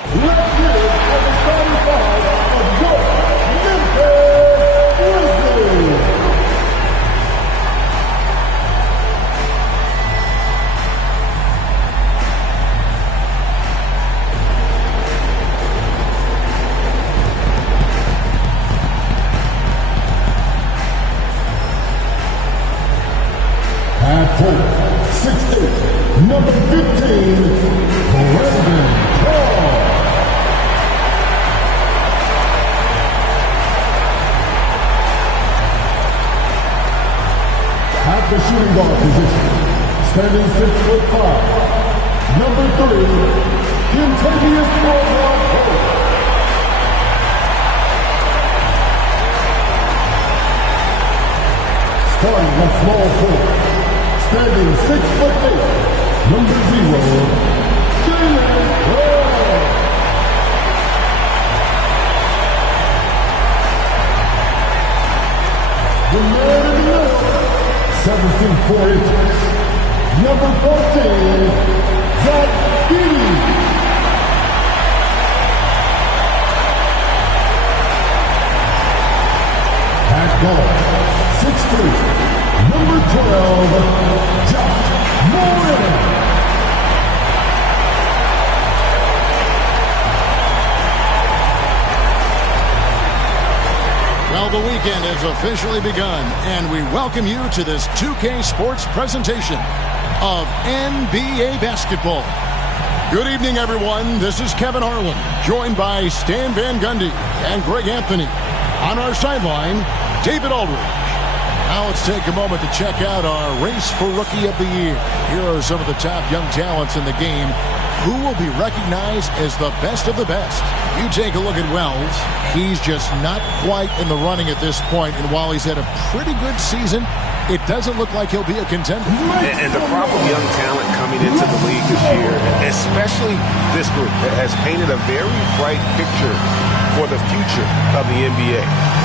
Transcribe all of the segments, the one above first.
Let's hear it for the starting five of your Memphis Grizzlies. At point, 6'8", number 15, Brandon Paul. At the shooting guard position, standing 6'5", number 3, Kentavious Caldwell-Pope. Starting at small forward, standing 6'8", number 0, Jalen Brown. The man in the middle, 7'4", number 14, Zach Edey. At guard, 6'3", number 12, Josh Moreno. Well, the weekend has officially begun, and we welcome you to this 2K Sports presentation of NBA basketball. Good evening, everyone. This is Kevin Harlan, joined by Stan Van Gundy and Greg Anthony. On our sideline, David Aldridge. Now let's take a moment to check out our race for Rookie of the Year. Here are some of the top young talents in the game who will be recognized as the best of the best. You take a look at Wells. He's just not quite in the running at this point, and while he's had a pretty good season, it doesn't look like he'll be a contender. And the crop of young talent coming into the league this year, especially this group, has painted a very bright picture for the future of the NBA.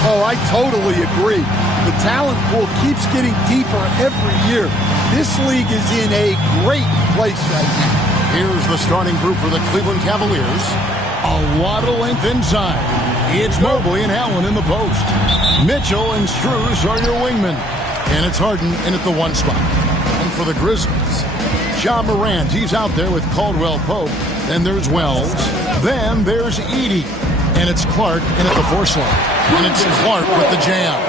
Oh, I totally agree. The talent pool keeps getting deeper every year. This league is in a great place right now. Here's the starting group for the Cleveland Cavaliers. A lot of length inside. It's Mobley and Allen in the post. Mitchell and Strus are your wingmen. And it's Harden in at the 1 spot. And for the Grizzlies, Ja Morant, he's out there with Caldwell-Pope. Then there's Wells. Then there's Edey. And it's Clark in at the 4 slot. And it's Clark with the jam.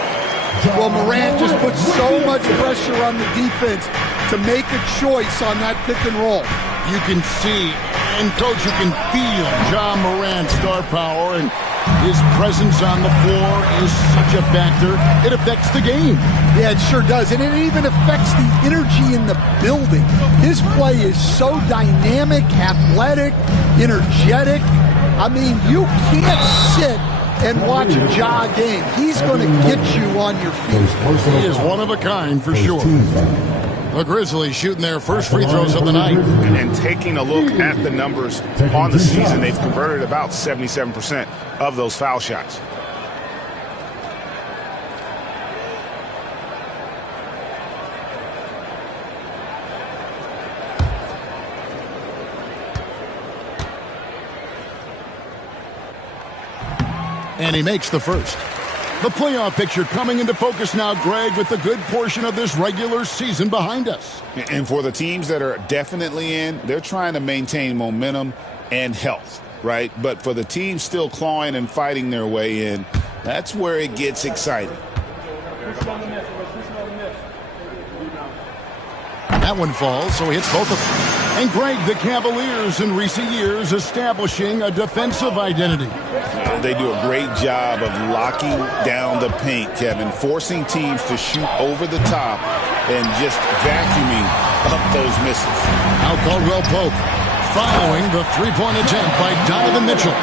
Well, Morant just puts so much pressure on the defense to make a choice on that pick and roll. You can see, and Coach, you can feel Ja Morant's star power, and his presence on the floor is such a factor. It affects the game. Yeah, it sure does, and it even affects the energy in the building. His play is so dynamic, athletic, energetic. I mean, you can't sit and watch a Ja game. He's going to get you on your feet. He is one of a kind for sure. The Grizzlies shooting their first free throws of the night. And taking a look at the numbers on the season, they've converted about 77% of those foul shots. And he makes the first. The playoff picture coming into focus now, Greg, with a good portion of this regular season behind us. And for the teams that are definitely in, they're trying to maintain momentum and health, right? But for the teams still clawing and fighting their way in, that's where it gets exciting. That one falls, so he hits both of them. And Greg, the Cavaliers in recent years establishing a defensive identity. They do a great job of locking down the paint, Kevin, forcing teams to shoot over the top and just vacuuming up those misses. Now Caldwell-Pope following the three-point attempt by Donovan Mitchell.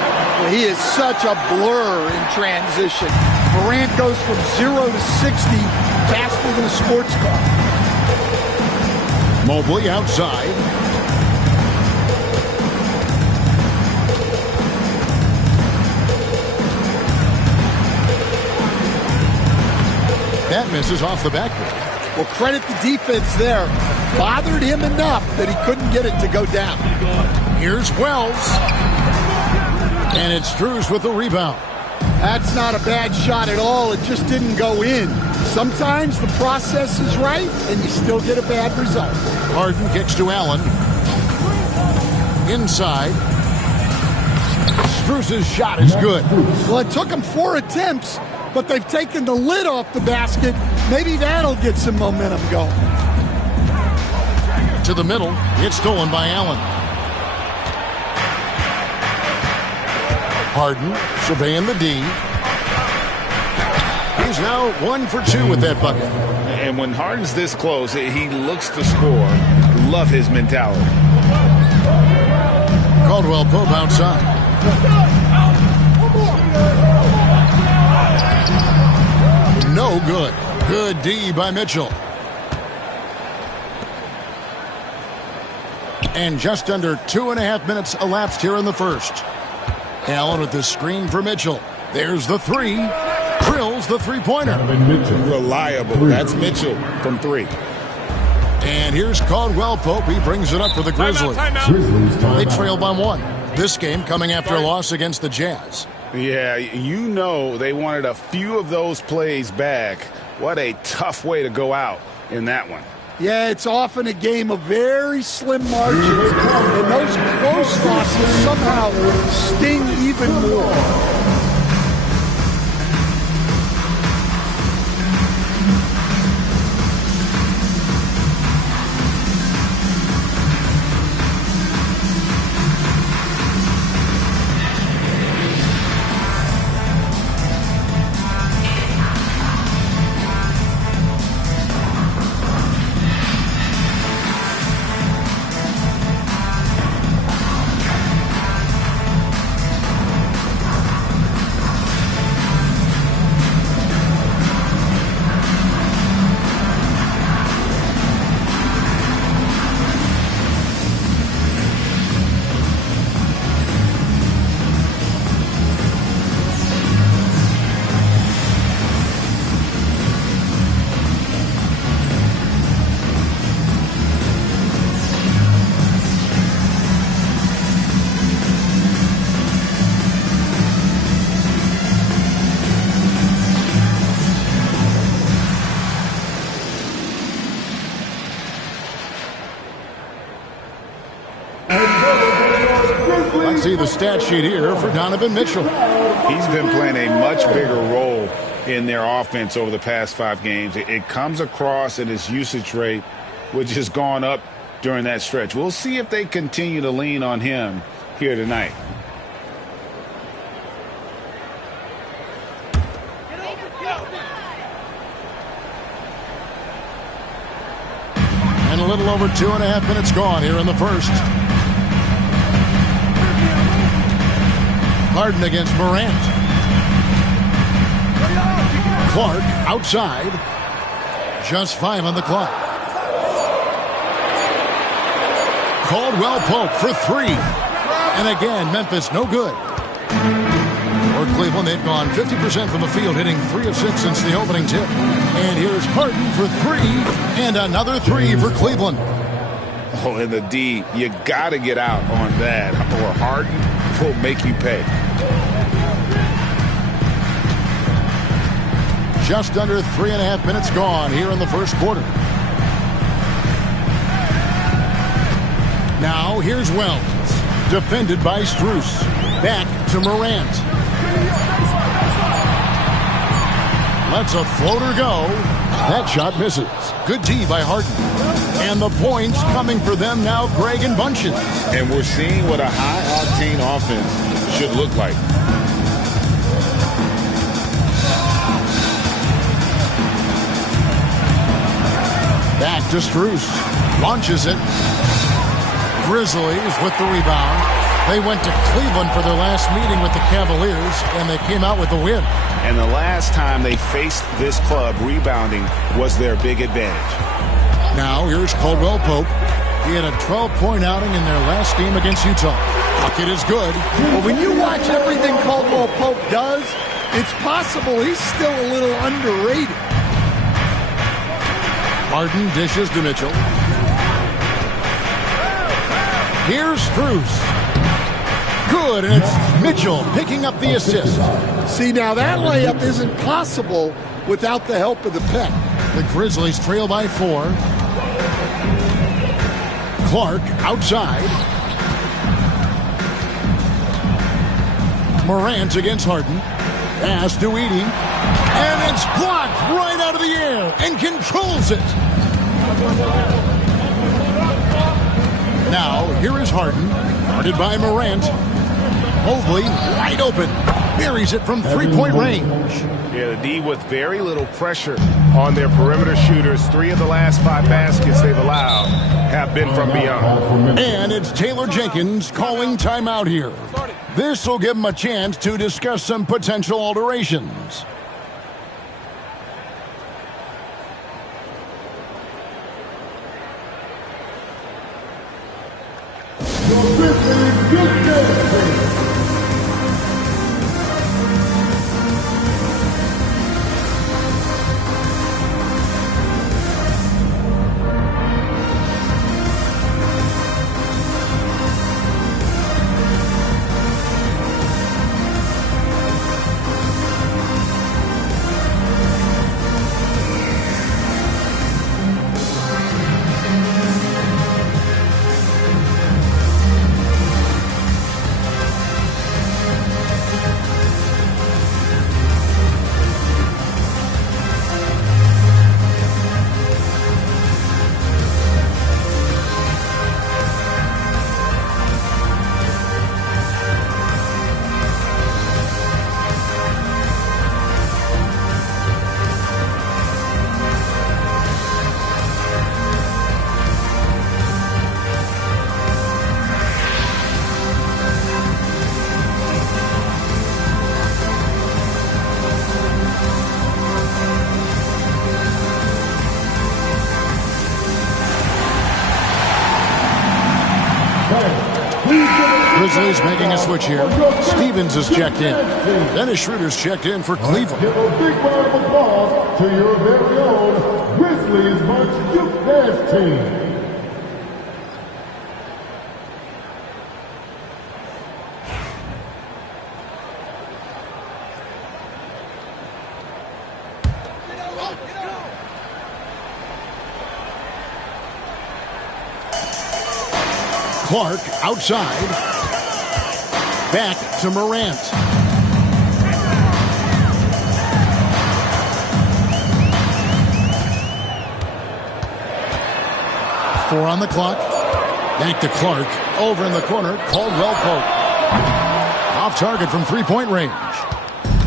He is such a blur in transition. Morant goes from 0 to 60 faster than a sports car. Mobley outside. That misses off the backboard. Well, credit the defense there. Bothered him enough that he couldn't get it to go down. Here's Wells. And it's Strus with the rebound. That's not a bad shot at all. It just didn't go in. Sometimes the process is right, and you still get a bad result. Harden kicks to Allen. Inside. Strus's shot is good. Well, it took them 4 attempts, but they've taken the lid off the basket. Maybe that'll get some momentum going. To the middle. It's stolen by Allen. Harden surveying the D. He's now 1 for 2 with that bucket. And when Harden's this close, he looks to score. Love his mentality. Caldwell Pope outside. No good. Good D by Mitchell. And just under 2.5 minutes elapsed here in the first. Allen with the screen for Mitchell. There's the three. Drills the three-pointer. Reliable. That's Mitchell from 3. And here's Caldwell Pope. He brings it up for the Grizzlies. They trail by 1. This game coming after a loss against the Jazz. Yeah, you know they wanted a few of those plays back. What a tough way to go out in that one. Yeah, it's often a game of very slim margins, and those close losses somehow sting even more. See the stat sheet here for Donovan Mitchell. He's been playing a much bigger role in their offense over the past 5 games. It comes across in his usage rate, which has gone up during that stretch. We'll see if they continue to lean on him here tonight. And a little over 2.5 minutes gone here in the first. Harden against Morant. Clark outside. Just 5 on the clock. Caldwell Pope for 3. And again, Memphis no good. For Cleveland, they've gone 50% from the field, hitting 3 of 6 since the opening tip. And here's Harden for 3. And another 3 for Cleveland. Oh, and the D, you got to get out on that, or Harden will make you pay. Just under 3.5 minutes gone here in the first quarter. Now here's Wells. Defended by Strus. Back to Morant. Lets a floater go. That shot misses. Good D by Harden. And the points coming for them now, Greg and Bunches. And we're seeing what a high-octane offense should look like. Back to Strus. Launches it. Grizzlies with the rebound. They went to Cleveland for their last meeting with the Cavaliers, and they came out with the win. And the last time they faced this club, rebounding was their big advantage. Now here's Caldwell Pope. He had a 12-point outing in their last game against Utah. Bucket is good. Well, when you watch everything Caldwell Pope does, it's possible he's still a little underrated. Harden dishes to Mitchell. Here's Strus. Good, and it's Mitchell picking up the assist. See, now that layup isn't possible without the help of the pick. The Grizzlies trail by 4. Clark outside. Morant against Harden. Pass to Edey. And it's blocked right out of the air and controls it. Now, here is Harden. Guarded by Morant. Mobley wide open. Buries it from three-point range. Yeah, the D with very little pressure on their perimeter shooters. 3 of the last 5 baskets they've allowed have been from beyond. And it's Taylor Jenkins calling timeout here. This will give him a chance to discuss some potential alterations. Grizzlies making a switch here. Stevens is checked in. Dennis Schroeder's checked in for Cleveland. Give a big round of applause to your very own Grizzlies Bunch Duke Dance Team. Clark outside. Back to Morant. Four on the clock. Back to Clark. Over in the corner. Caldwell Pope. Off target from three-point range.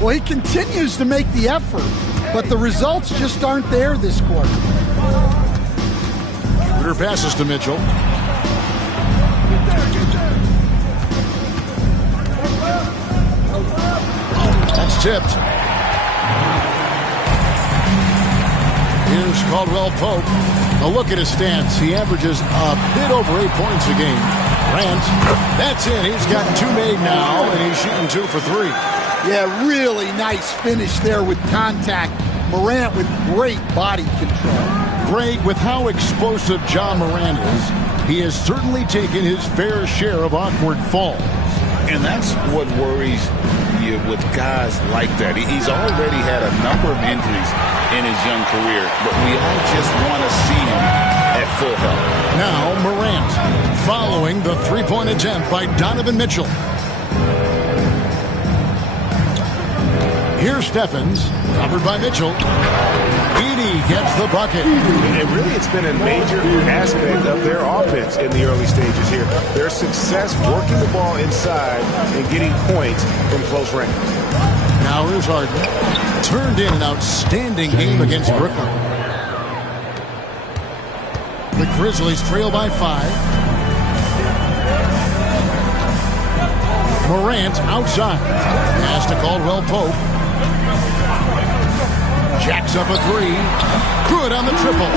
Well, he continues to make the effort, but the results just aren't there this quarter. Schroeder passes to Mitchell. That's tipped. Here's Caldwell Pope. A look at his stats. He averages a bit over 8 points a game. Grant, that's it. He's got 2 made now, and he's shooting 2 for 3. Yeah, really nice finish there with contact. Morant with great body control. Great with how explosive John Morant is. He has certainly taken his fair share of awkward falls. And that's what worries you with guys like that. He's already had a number of injuries in his young career, but we all just want to see him at full health. Now Morant following the three-point attempt by Donovan Mitchell. Here's Stephens, covered by Mitchell. Edey gets the bucket. And really, it's been a major aspect of their offense in the early stages here. Their success working the ball inside and getting points from close range. Now here's Harden. Turned in an outstanding game against Brooklyn. The Grizzlies trail by 5. Morant outside. Pass to Caldwell Pope. Jacks up a 3. Good on the triple.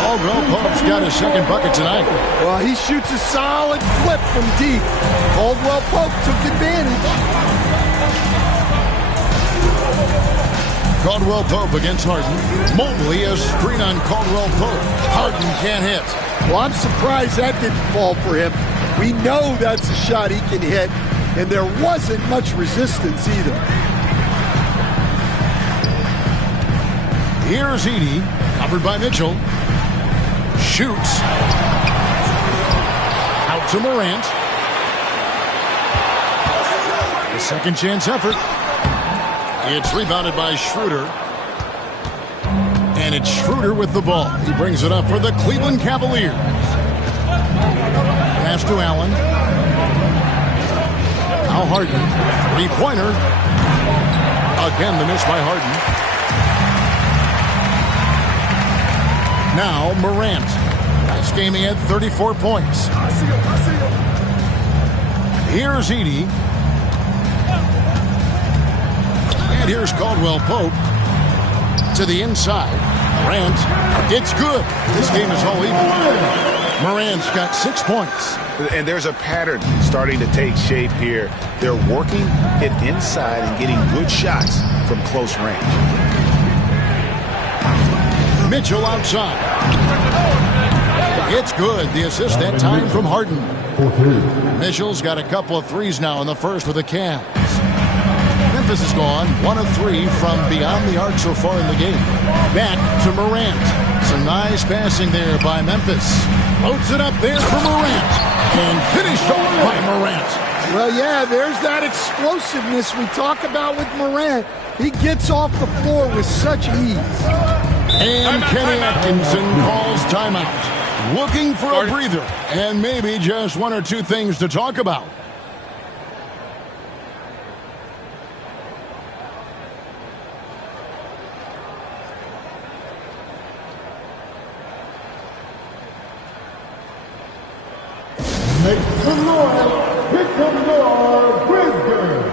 Caldwell Pope's got his second bucket tonight. Well, he shoots a solid clip from deep. Caldwell Pope took advantage. Caldwell Pope against Harden. Mobley a screen on Caldwell Pope. Harden can't hit. Well, I'm surprised that didn't fall for him. We know that's a shot he can hit. and there wasn't much resistance either. Here's Edey, covered by Mitchell. Shoots. Out to Morant. The second chance effort. It's rebounded by Schroeder. And it's Schroeder with the ball. He brings it up for the Cleveland Cavaliers. Pass to Allen. Now Harden. Three-pointer. Again, the miss by Harden. Now Morant. Last game he had 34 points. Here's Edey. And here's Caldwell Pope. To the inside. Morant. It's good. This game is all even. Morant's got 6 points. And there's a pattern starting to take shape here. They're working it inside and getting good shots from close range. Mitchell outside. It's good. The assist that time from Harden. Mitchell's got a couple of threes now in the first with the Cavs. Memphis is gone 1 of 3 from beyond the arc so far in the game. Back to Morant. Some nice passing there by Memphis. Loads it up there for Morant. And finished off by Morant. Well, yeah, there's that explosiveness we talk about with Morant. He gets off the floor with such ease. And Kenny Atkinson calls timeout. Looking for a breather and maybe just 1 or 2 things to talk about. Make some noise. Here comes your Brisbane.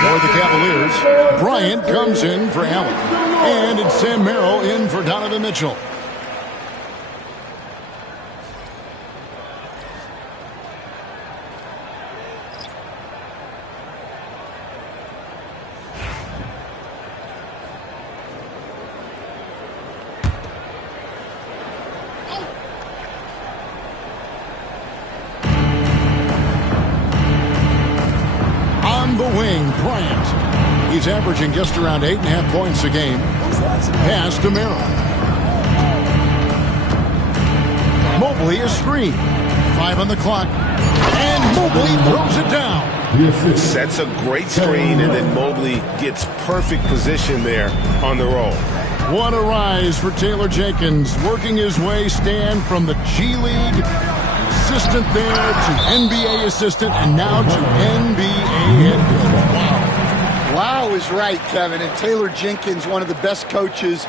For the Cavaliers, Bryant comes in for Allen. And it's Sam Merrill in for Donovan Mitchell. Bryant. He's averaging just around 8.5 points a game. Pass to Merrill. Mobley is screen. 5 on the clock. And Mobley throws it down. Sets a great screen, and then Mobley gets perfect position there on the roll. What a rise for Taylor Jenkins, working his way stand from the G League assistant there to NBA assistant and now to NBA head coach. Wow. Wow is right, Kevin. And Taylor Jenkins, one of the best coaches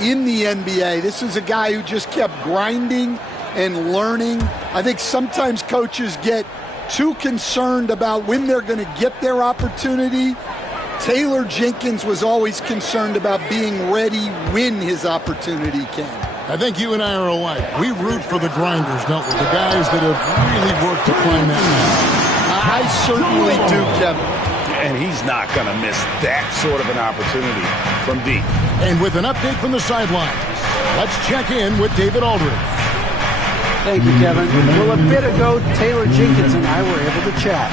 in the NBA. This is a guy who just kept grinding and learning. I think sometimes coaches get too concerned about when they're going to get their opportunity. Taylor Jenkins was always concerned about being ready when his opportunity came. I think you and I are alike. We root for the grinders, don't we? The guys that have really worked to climb that mountain. I certainly do, Kevin. And he's not going to miss that sort of an opportunity from deep. And with an update from the sidelines, let's check in with David Aldridge. Thank you, Kevin. Well, a bit ago, Taylor Jenkins and I were able to chat.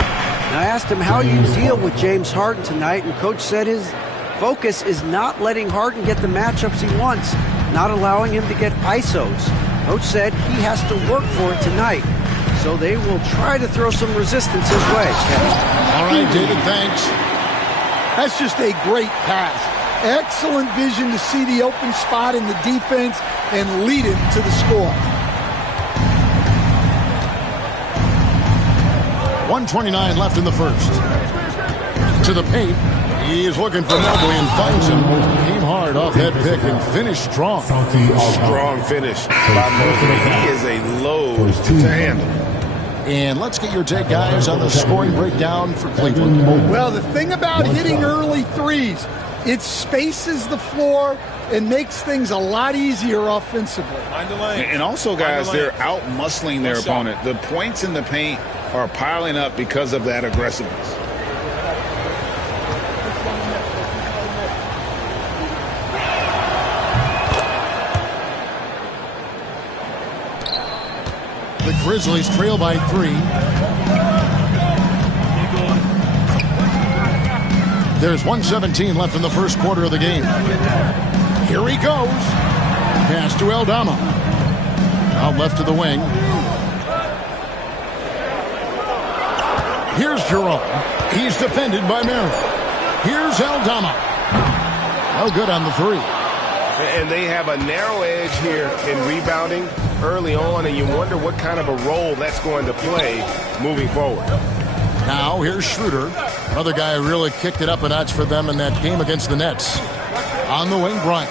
And I asked him how you deal with James Harden tonight, and Coach said his Focus is not letting Harden get the matchups he wants, not allowing him to get ISOs. Coach said he has to work for it tonight, so they will try to throw some resistance his way. All right, David, thanks. That's just a great pass. Excellent vision to see the open spot in the defense and lead him to the score. 1:29 left in the first. To the paint. He is looking for Mobley and finds him. Came hard off that pick and finished strong. Strong finish by Mobley. He is a load to handle. And let's get your take, guys, on the scoring breakdown for Cleveland. Well, the thing about hitting early threes, it spaces the floor and makes things a lot easier offensively. And also, guys, they're out-muscling their opponent. The points in the paint are piling up because of that aggressiveness. The Grizzlies trail by 3. There's 1:17 left in the first quarter of the game. Here he goes. Pass to Aldama. Out left to the wing. Here's Jerome. He's defended by Merrill. Here's Aldama. No good on the 3. And they have a narrow edge here in rebounding early on, and you wonder what kind of a role that's going to play moving forward. Now here's Schroeder. Another guy who really kicked it up a notch for them in that game against the Nets. On the wing, Bryant.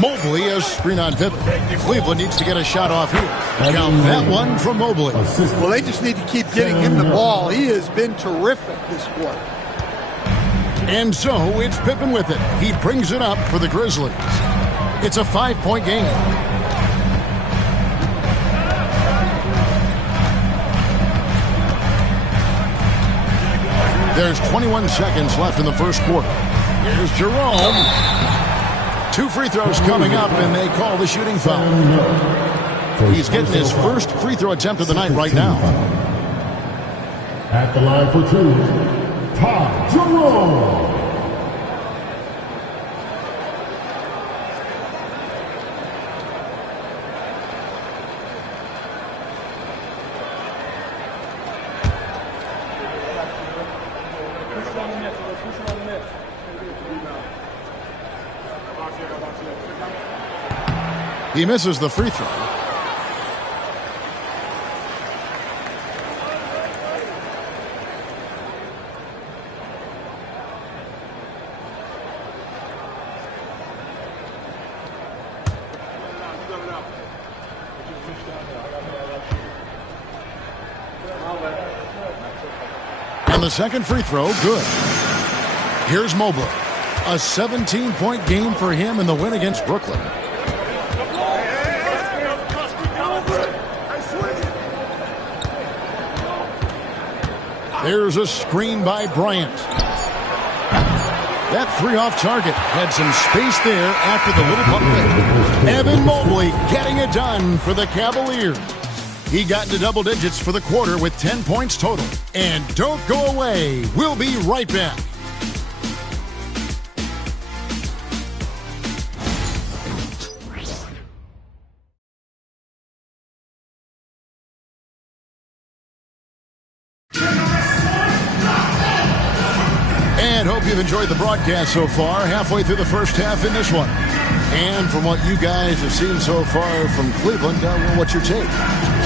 Mobley, a screen on Pippen. Cleveland needs to get a shot off here. Count that one from Mobley. Well, they just need to keep getting him the ball. He has been terrific this quarter. And so it's Pippen with it. He brings it up for the Grizzlies. It's a 5-point game. There's 21 seconds left in the first quarter. Here's Jerome. 2 free throws coming up, and they call the shooting foul. He's getting his first free throw attempt of the night right now. At the line for 2, Ty Jerome. He misses the free throw. And the second free throw, good. Here's Mobley. A 17-point game for him in the win against Brooklyn. There's a screen by Bryant. That 3 off target had some space there after the little pump fake. Evan Mobley getting it done for the Cavaliers. He got into double digits for the quarter with 10 points total. And don't go away. We'll be right back. And hope you've enjoyed the broadcast so far, halfway through the first half in this one. And from what you guys have seen so far from Cleveland, what's your take?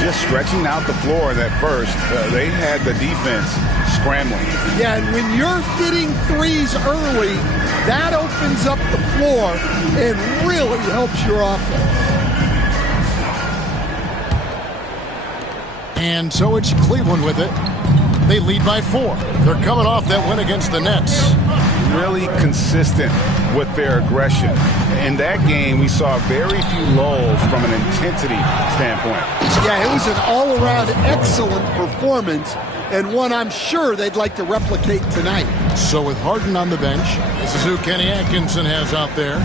Just stretching out the floor in that first. They had the defense scrambling. Yeah, and when you're hitting threes early, that opens up the floor and really helps your offense. And so it's Cleveland with it. They lead by 4. They're coming off that win against the Nets. Really consistent with their aggression. In that game, we saw very few lulls from an intensity standpoint. Yeah, it was an all-around excellent performance, and one I'm sure they'd like to replicate tonight. So with Harden on the bench, this is who Kenny Atkinson has out there.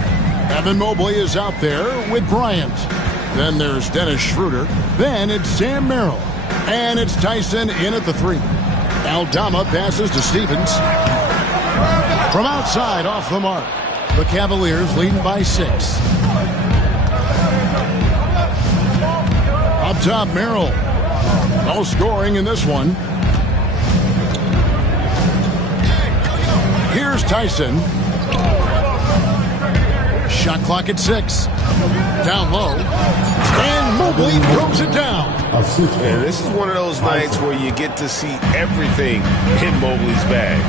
Evan Mobley is out there with Bryant. Then there's Dennis Schroeder. Then it's Sam Merrill. And it's Tyson in at the 3. Aldama passes to Stevens. From outside, off the mark. The Cavaliers leading by 6. Up top, Merrill. No scoring in this one. Here's Tyson. Shot clock at 6. Down low. And Mobley throws it down. And this is one of those nights where you get to see everything in Mobley's bag.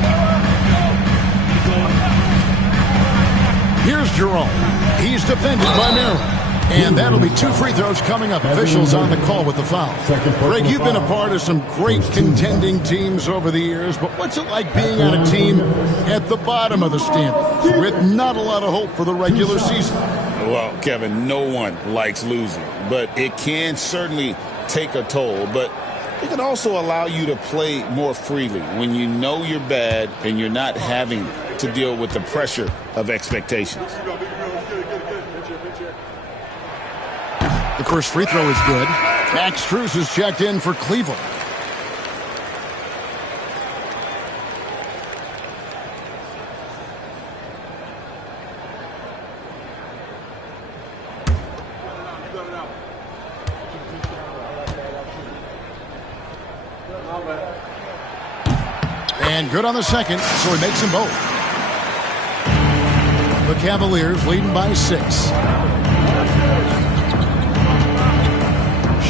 Here's Jerome. He's defended by Merrill. And that'll be 2 free throws coming up. Officials on the call with the foul. Greg, you've been a part of some great contending teams over the years, but what's it like being on a team at the bottom of the standings with not a lot of hope for the regular season? Well, Kevin, no one likes losing, but it can certainly take a toll. But it can also allow you to play more freely when you know you're bad and you're not having to deal with the pressure of expectations. The first free throw is good. Max Strus is checked in for Cleveland. And good on the second, so he makes them both. The Cavaliers leading by 6.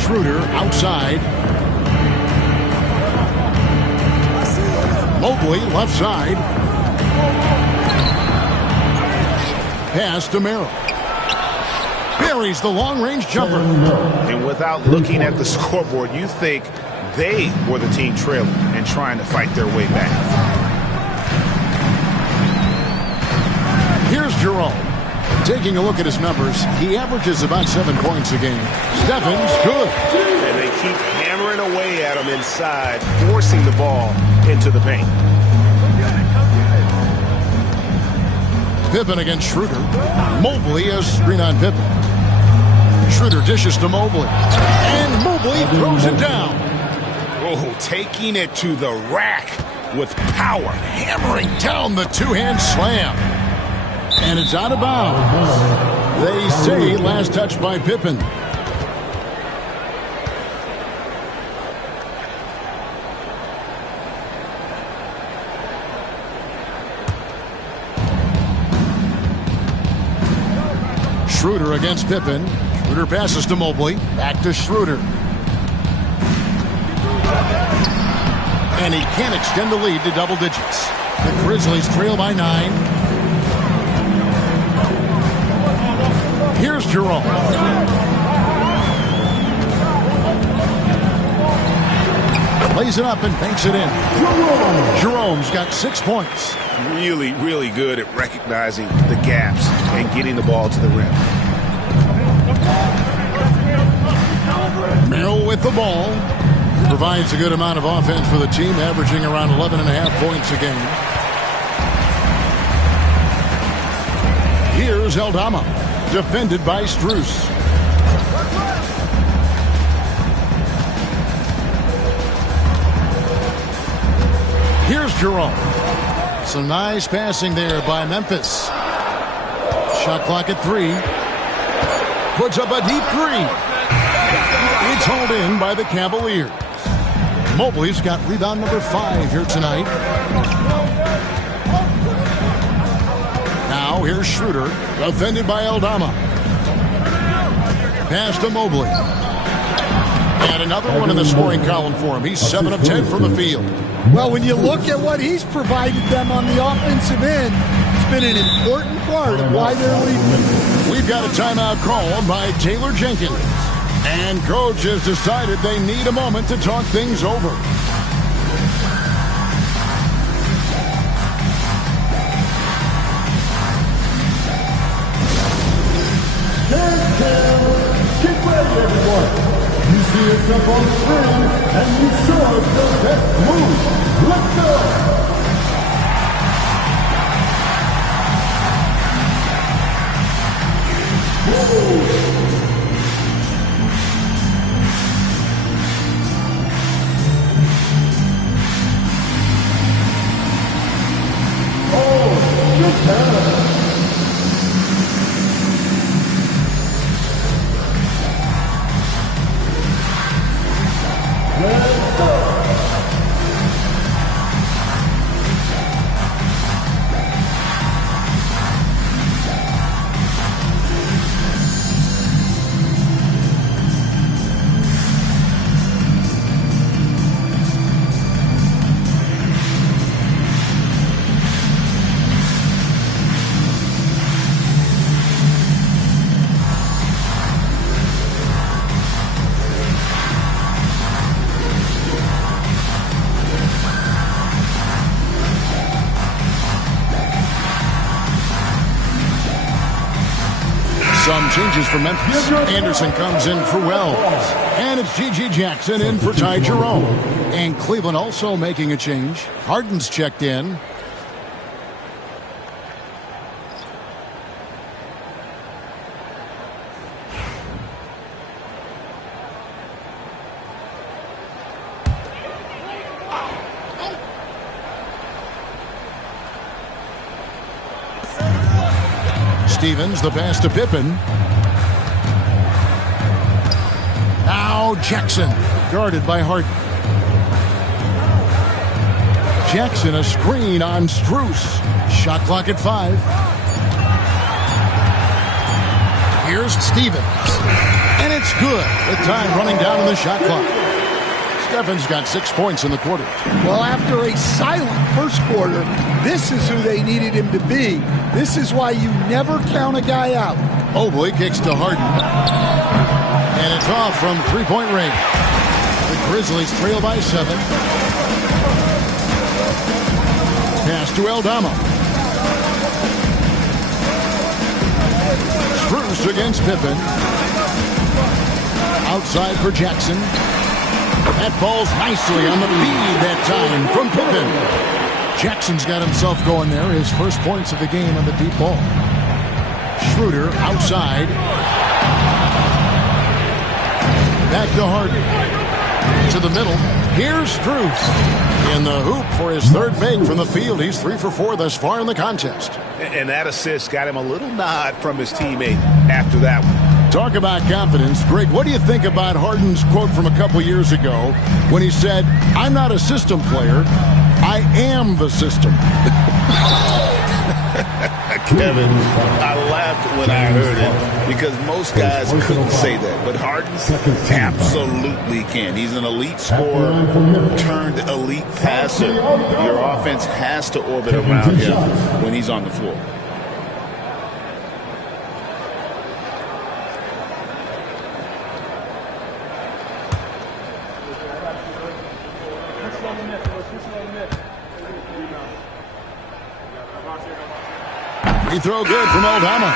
Schroeder outside. Mobley left side. Pass to Merrill. Buries the long-range jumper. And without looking at the scoreboard, you think they were the team trailing and trying to fight their way back. Here's Jerome. Taking a look at his numbers, he averages about 7 points a game. Stephens, good. And they keep hammering away at him inside, forcing the ball into the paint. Pippen against Schroeder. Mobley a screen on Pippen. Schroeder dishes to Mobley. And Mobley throws it down. Oh, taking it to the rack with power. Hammering down the two-hand slam. And it's out of bounds. They say last touch by Pippen. Schroeder against Pippen. Schroeder passes to Mobley. Back to Schroeder. And he can't extend the lead to double digits. The Grizzlies trail by 9. Here's Jerome. Lays it up and banks it in. Jerome's got 6 points. Really, really good at recognizing the gaps and getting the ball to the rim. Merrill with the ball. Provides a good amount of offense for the team, averaging around 11.5 points a game. Here's Aldama. Defended by Strus. Here's Jerome. Some nice passing there by Memphis. Shot clock at 3. Puts up a deep 3. It's hauled in by the Cavaliers. Mobley's got rebound number 5 here tonight. Now here's Schroeder, defended by Aldama. Pass to Mobley. And another one in the scoring column for him. He's 7 of 10 from the field. Well, when you look at what he's provided them on the offensive end, it's been an important part of why they're leading. We've got a timeout called by Taylor Jenkins. And coach has decided they need a moment to talk things over. Get ready, everyone. You see yourself on the screen, and you saw the best move. Let's go. Japan. Let's go. Some changes for Memphis. Anderson comes in for Wells. And it's G.G. Jackson in for Ty Jerome. And Cleveland also making a change. Harden's checked in. Stevens, the pass to Pippen. Now Jackson, guarded by Harden. Jackson, a screen on Strus. Shot clock at 5. Here's Stevens. And it's good with time running down on the shot clock. Stevens got 6 points in the quarter. Well, after a silent first quarter, this is who they needed him to be. This is why you never count a guy out. Mobley kicks to Harden. And it's off from three-point range. The Grizzlies trail by 7. Pass to Aldama. Strus against Pippen. Outside for Jackson. That falls nicely on the feed that time from Pippen. Jackson's got himself going there. His first points of the game on the deep ball. Schroeder outside. Back to Harden. To the middle. Here's Strus. In the hoop for his third make from the field. He's 3 for 4 thus far in the contest. And that assist got him a little nod from his teammate after that one. Talk about confidence. Greg, what do you think about Harden's quote from a couple years ago when he said, "I'm not a system player, I am the system"? Kevin, I laughed when I heard it because most guys couldn't say that, but Harden absolutely can. He's an elite scorer turned elite passer. Your offense has to orbit around him when he's on the floor. Free throw good from Aldama.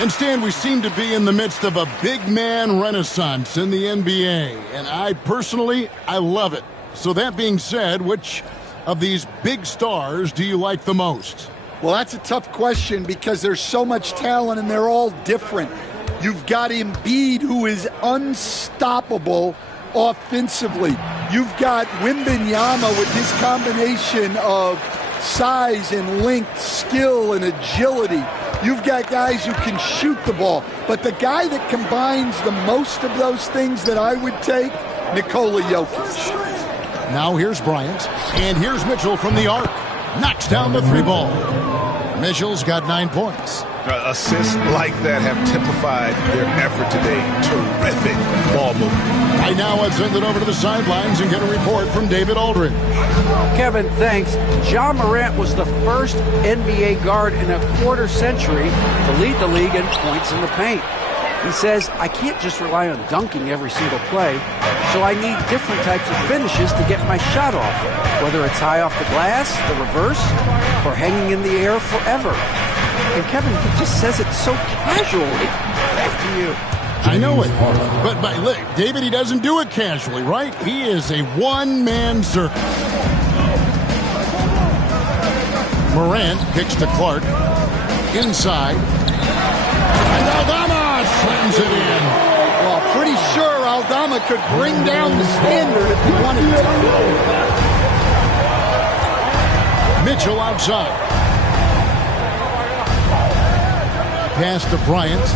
And Stan, we seem to be in the midst of a big man renaissance in the NBA. And I personally love it. So that being said, which of these big stars do you like the most? Well, that's a tough question because there's so much talent and they're all different. You've got Embiid, who is unstoppable offensively. You've got Wembanyama with his combination of size and length, skill and agility. You've got guys who can shoot the ball. But the guy that combines the most of those things that I would take, Nikola Jokic. Now here's Bryant. And here's Mitchell from the arc. Knocks down the 3 ball. Mitchell's got 9 points. Assists like that have typified their effort today. Terrific ball movement. Right now, let's send it over to the sidelines and get a report from David Aldridge. Kevin, thanks. Ja Morant was the first NBA guard in a quarter century to lead the league in points in the paint. He says, I can't just rely on dunking every single play, so I need different types of finishes to get my shot off, whether it's high off the glass, the reverse, or hanging in the air forever. And Kevin, he just says it so casually. After you. I know it. But look, David, he doesn't do it casually, right? He is a one-man circus. Morant kicks to Clark. Inside. And Aldama slams it in. Well, pretty sure Aldama could bring down the standard if he wanted to. Mitchell outside. pass to Bryant.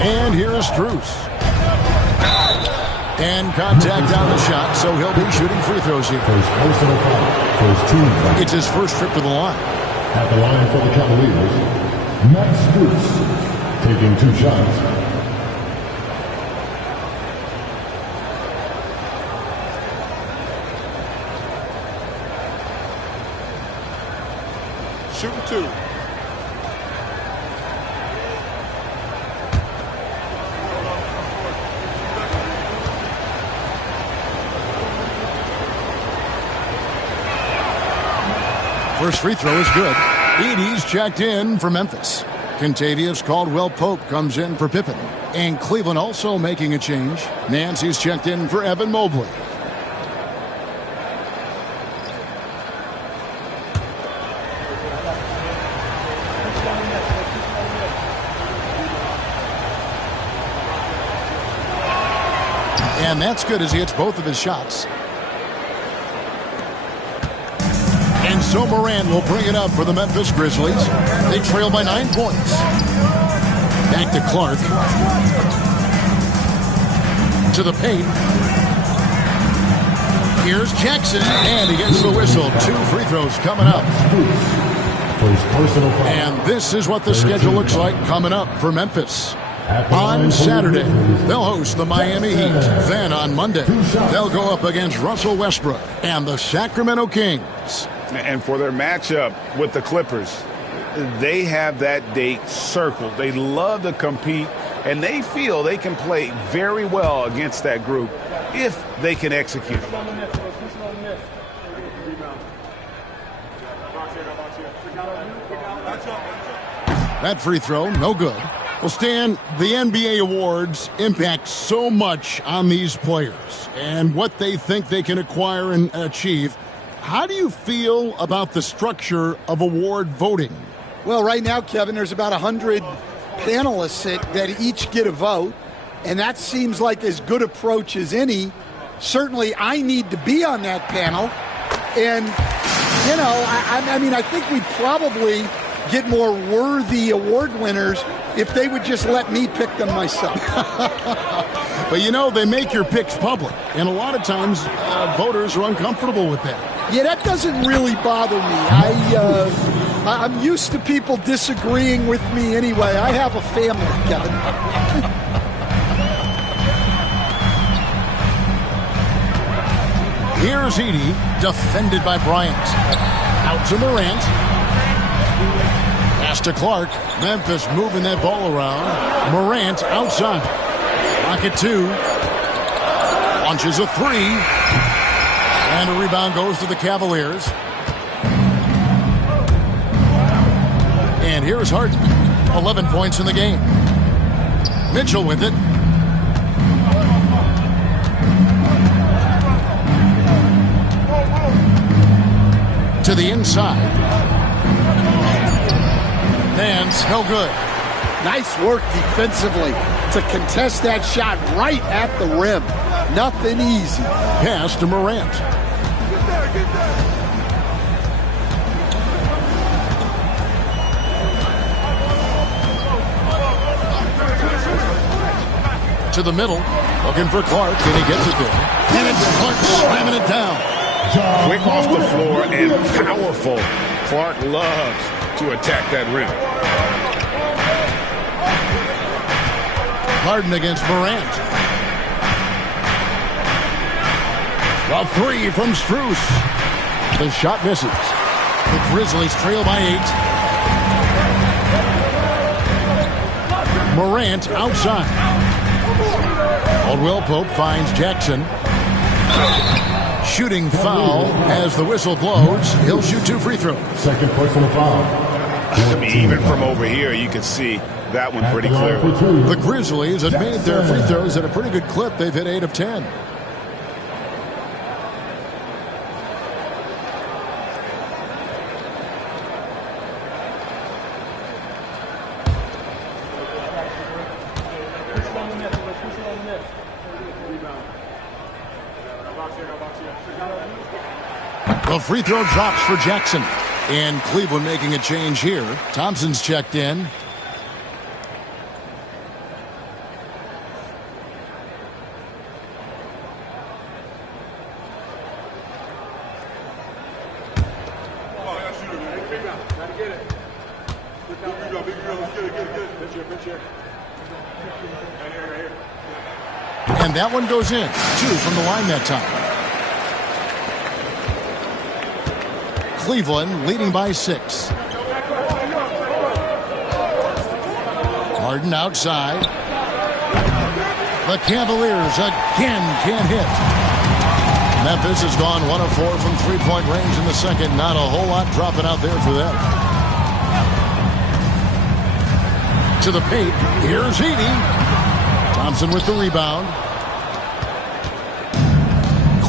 And here is Strus. And contact on the shot, so he'll be shooting free throws here. First personal foul. First team foul. It's his first trip to the line. At the line for the Cavaliers, Max Strus taking 2 shots. Shooting 2. First free throw is good. Edey's checked in for Memphis. Kentavious Caldwell-Pope comes in for Pippen. And Cleveland also making a change. Nancy's checked in for Evan Mobley. And that's good as he hits both of his shots. And so Morant will bring it up for the Memphis Grizzlies. They trail by 9 points. Back to Clark. To the paint. Here's Jackson, and he gets the whistle. 2 free throws coming up. First personal foul. And this is what the schedule looks like coming up for Memphis. On Saturday, they'll host the Miami Heat. Then on Monday, they'll go up against Russell Westbrook and the Sacramento Kings. And for their matchup with the Clippers, they have that date circled. They love to compete, and they feel they can play very well against that group if they can execute. That free throw, no good. Well, Stan, the NBA awards impact so much on these players and what they think they can acquire and achieve. How do you feel about the structure of award voting? Well, right now, Kevin, there's about 100 panelists that each get a vote, and that seems like as good approach as any. Certainly, I need to be on that panel, and, you know, I think we'd probably get more worthy award winners if they would just let me pick them myself. But, you know, they make your picks public, and a lot of times voters are uncomfortable with that. Yeah, that doesn't really bother me. I'm used to people disagreeing with me anyway. I have a family, Kevin. Here's Edey, defended by Bryant. Out to Morant. Pass to Clark. Memphis moving that ball around. Morant outside. Pocket 2. Launches a 3. And a rebound goes to the Cavaliers. And here's Harden. 11 points in the game. Mitchell with it. To the inside. Stands no good. Nice work defensively to contest that shot right at the rim. Nothing easy. Pass to Morant. To the middle, looking for Clark, and he gets it there. And it's Clark slamming it down. Quick off the floor and powerful. Clark loves to attack that rim. Harden against Morant. A 3 from Strus. The shot misses. The Grizzlies trail by 8. Morant outside. Caldwell-Pope finds Jackson. Shooting foul as the whistle blows. He'll shoot 2 free throws. Second personal foul. I mean, even from over here, you can see that one pretty clearly. The Grizzlies have made their free throws at a pretty good clip. They've hit 8 of 10. The free throw drops for Jackson. And Cleveland making a change here. Thompson's checked in. And that one goes in. 2 from the line that time. Cleveland leading by 6. Harden outside. The Cavaliers again can't hit. Memphis has gone 1 of 4 from three-point range in the second. Not a whole lot dropping out there for them. To the paint. Here's Edey. Thompson with the rebound.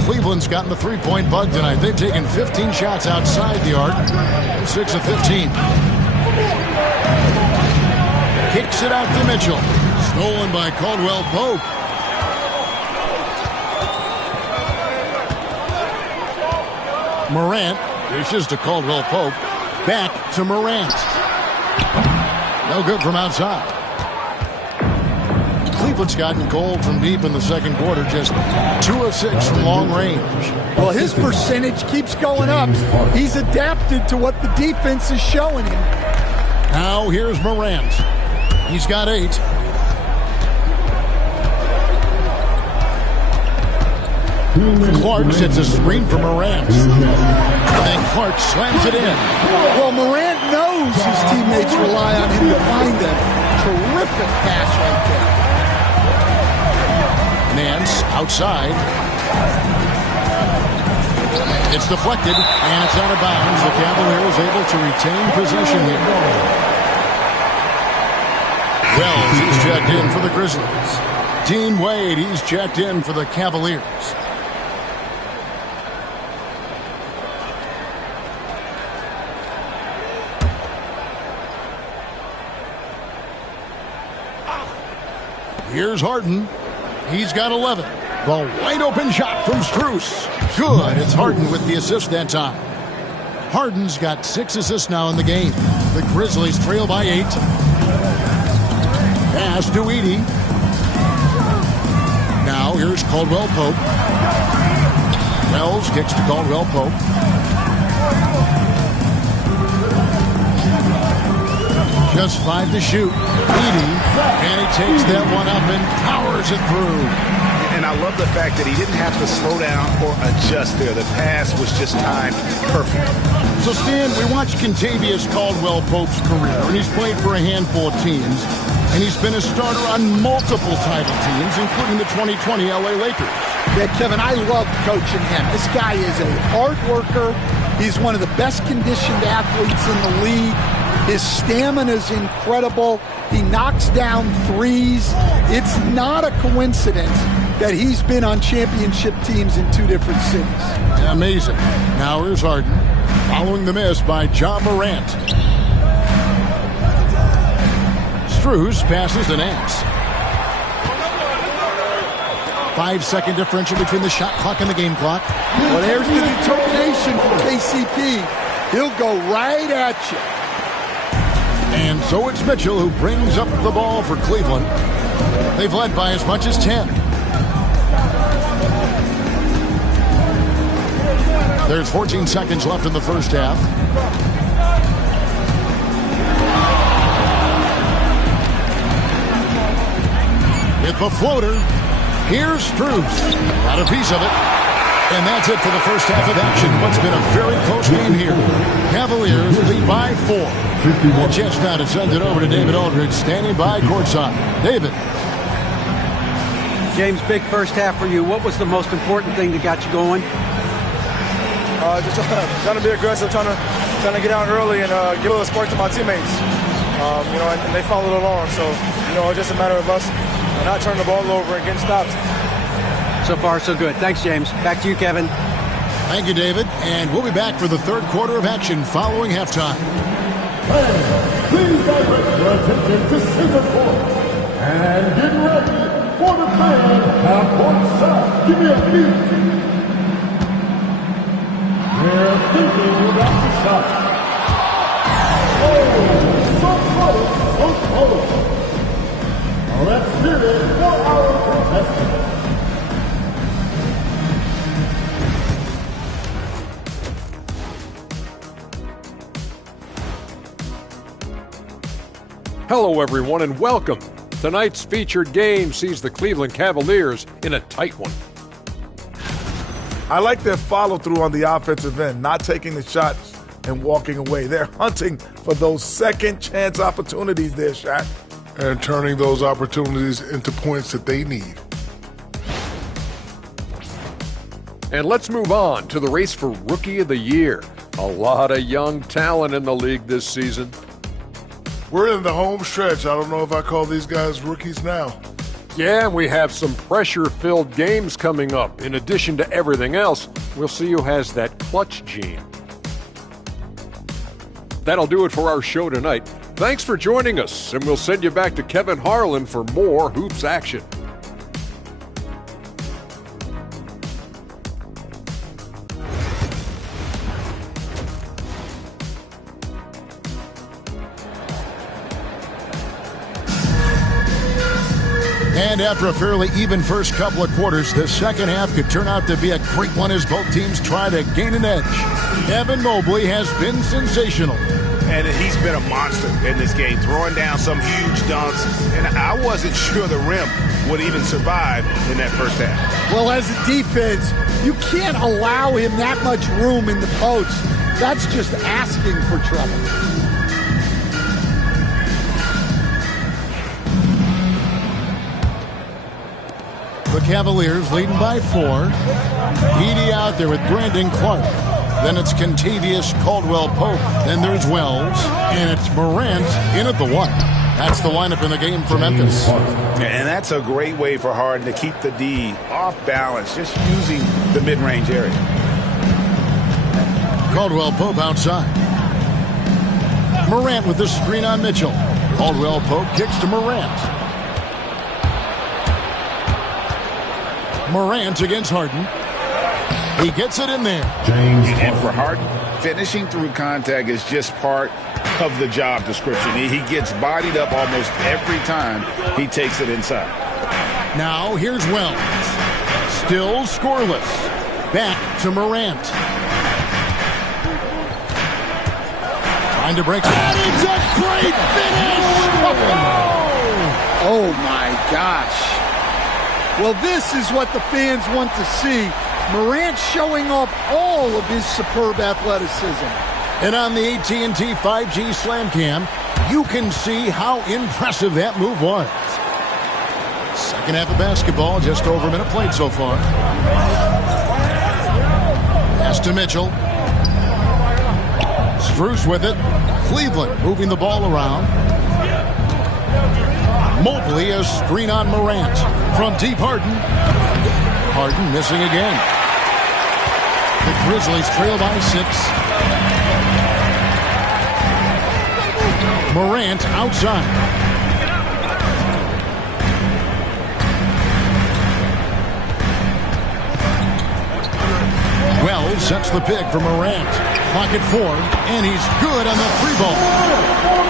Cleveland's gotten the three-point bug tonight. They've taken 15 shots outside the arc. 6 of 15. Kicks it out to Mitchell. Stolen by Caldwell Pope. Morant dishes to Caldwell Pope. Back to Morant. No good from outside. Cleveland's gotten cold from deep in the second quarter. Just 2 of 6 from long range. Well, his percentage keeps going up. He's adapted to what the defense is showing him. Now here's Morant. He's got 8. Clark sets a screen for Morant. And Clark slams it in. Well, Morant knows his teammates rely on him to find them. Terrific pass right there. Nance outside. It's deflected, and it's out of bounds. The Cavaliers able to retain possession here. Wells, he's checked in for the Grizzlies. Dean Wade, he's checked in for the Cavaliers. Here's Harden. He's got 11. The wide open shot from Strus. Good. It's Harden with the assist that time. Harden's got 6 assists now in the game. The Grizzlies trail by 8. Pass to Edey. Now here's Caldwell Pope. Wells kicks to Caldwell Pope. Just 5 to shoot. Edey. And he takes that one up and powers it through. And I love the fact that he didn't have to slow down or adjust there. The pass was just timed perfect. So, Stan, we watched Kentavious Caldwell Pope's career, and he's played for a handful of teams. And he's been a starter on multiple title teams, including the 2020 LA Lakers. Yeah, Kevin, I love coaching him. This guy is a hard worker. He's one of the best conditioned athletes in the league. His stamina is incredible. He knocks down threes. It's not a coincidence that he's been on championship teams in 2 different cities. Amazing. Now here's Harden, following the miss by John Morant. Strus passes to Nance. 5-second differential between the shot clock and the game clock. Well, there's the determination from KCP. He'll go right at you. And so it's Mitchell who brings up the ball for Cleveland. They've led by as much as 10. There's 14 seconds left in the first half. With the floater, here's Strus. Got a piece of it. And that's it for the first half of action. What's been a very close game here. Cavaliers lead by 4. A chance now to send it over to David Aldridge, standing by courtside. David. James, big first half for you. What was the most important thing that got you going? Just trying to be aggressive, trying to get out early and give a little spark to my teammates. And they followed along. So, it's just a matter of us not turning the ball over and getting stops. So far, so good. Thanks, James. Back to you, Kevin. Thank you, David. And we'll be back for the third quarter of action following halftime. Please direct your attention to center court. And get ready for the fan at courtside. Give me a beat. We're thinking about the shot. Hello, everyone, and welcome. Tonight's featured game sees the Cleveland Cavaliers in a tight one. I like their follow-through on the offensive end, not taking the shots and walking away. They're hunting for those second-chance opportunities there, Shaq. And turning those opportunities into points that they need. And let's move on to the race for Rookie of the Year. A lot of young talent in the league this season. We're in the home stretch. I don't know if I call these guys rookies now. Yeah, we have some pressure-filled games coming up. In addition to everything else, we'll see who has that clutch gene. That'll do it for our show tonight. Thanks for joining us, and we'll send you back to Kevin Harlan for more hoops action. And after a fairly even first couple of quarters, the second half could turn out to be a great one as both teams try to gain an edge. Evan Mobley has been sensational. And he's been a monster in this game, throwing down some huge dunks. And I wasn't sure the rim would even survive in that first half. Well, as a defense, you can't allow him that much room in the post. That's just asking for trouble. The Cavaliers leading by 4. Edey out there with Brandon Clark. Then it's Contavious Caldwell-Pope. Then there's Wells. And it's Morant in at the 1. That's the lineup in the game for Memphis. And that's a great way for Harden to keep the D off balance, just using the mid-range area. Caldwell-Pope outside. Morant with the screen on Mitchell. Caldwell-Pope kicks to Morant. Morant against Harden. He gets it in there. And for Harden, finishing through contact is just part of the job description. He gets bodied up almost every time he takes it inside. Now here's Wells. Still scoreless. Back to Morant. Trying to break. That is a great finish! Oh my gosh. Well, this is what the fans want to see. Morant showing off all of his superb athleticism. And on the AT&T 5G Slam Cam, you can see how impressive that move was. Second half of basketball, just over a minute played so far. Pass to Mitchell. Strus with it. Cleveland moving the ball around. Mobley a screen on Morant. From deep Harden. Harden missing again. The Grizzlies trail by 6. Morant outside. Wells sets the pick for Morant. Pocket 4, and he's good on the 3-ball.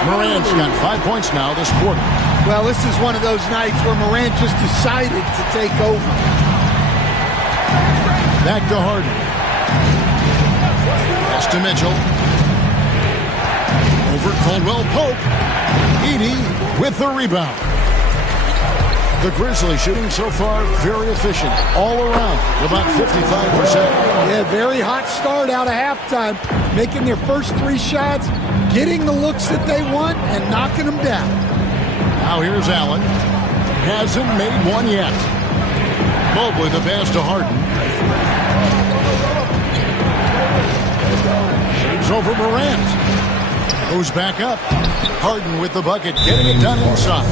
Morant's got 5 points now this quarter. Well, this is one of those nights where Morant just decided to take over. Back to Harden. Pass to Mitchell. Over Caldwell-Pope. Edey with the rebound. The Grizzlies shooting so far very efficient all around, about 55%. Yeah, very hot start out of halftime. Making their first 3 shots, getting the looks that they want, and knocking them down. Now here's Allen. Hasn't made one yet. Mobley the pass to Harden. Shoots over Morant. Goes back up. Harden with the bucket, getting it done inside.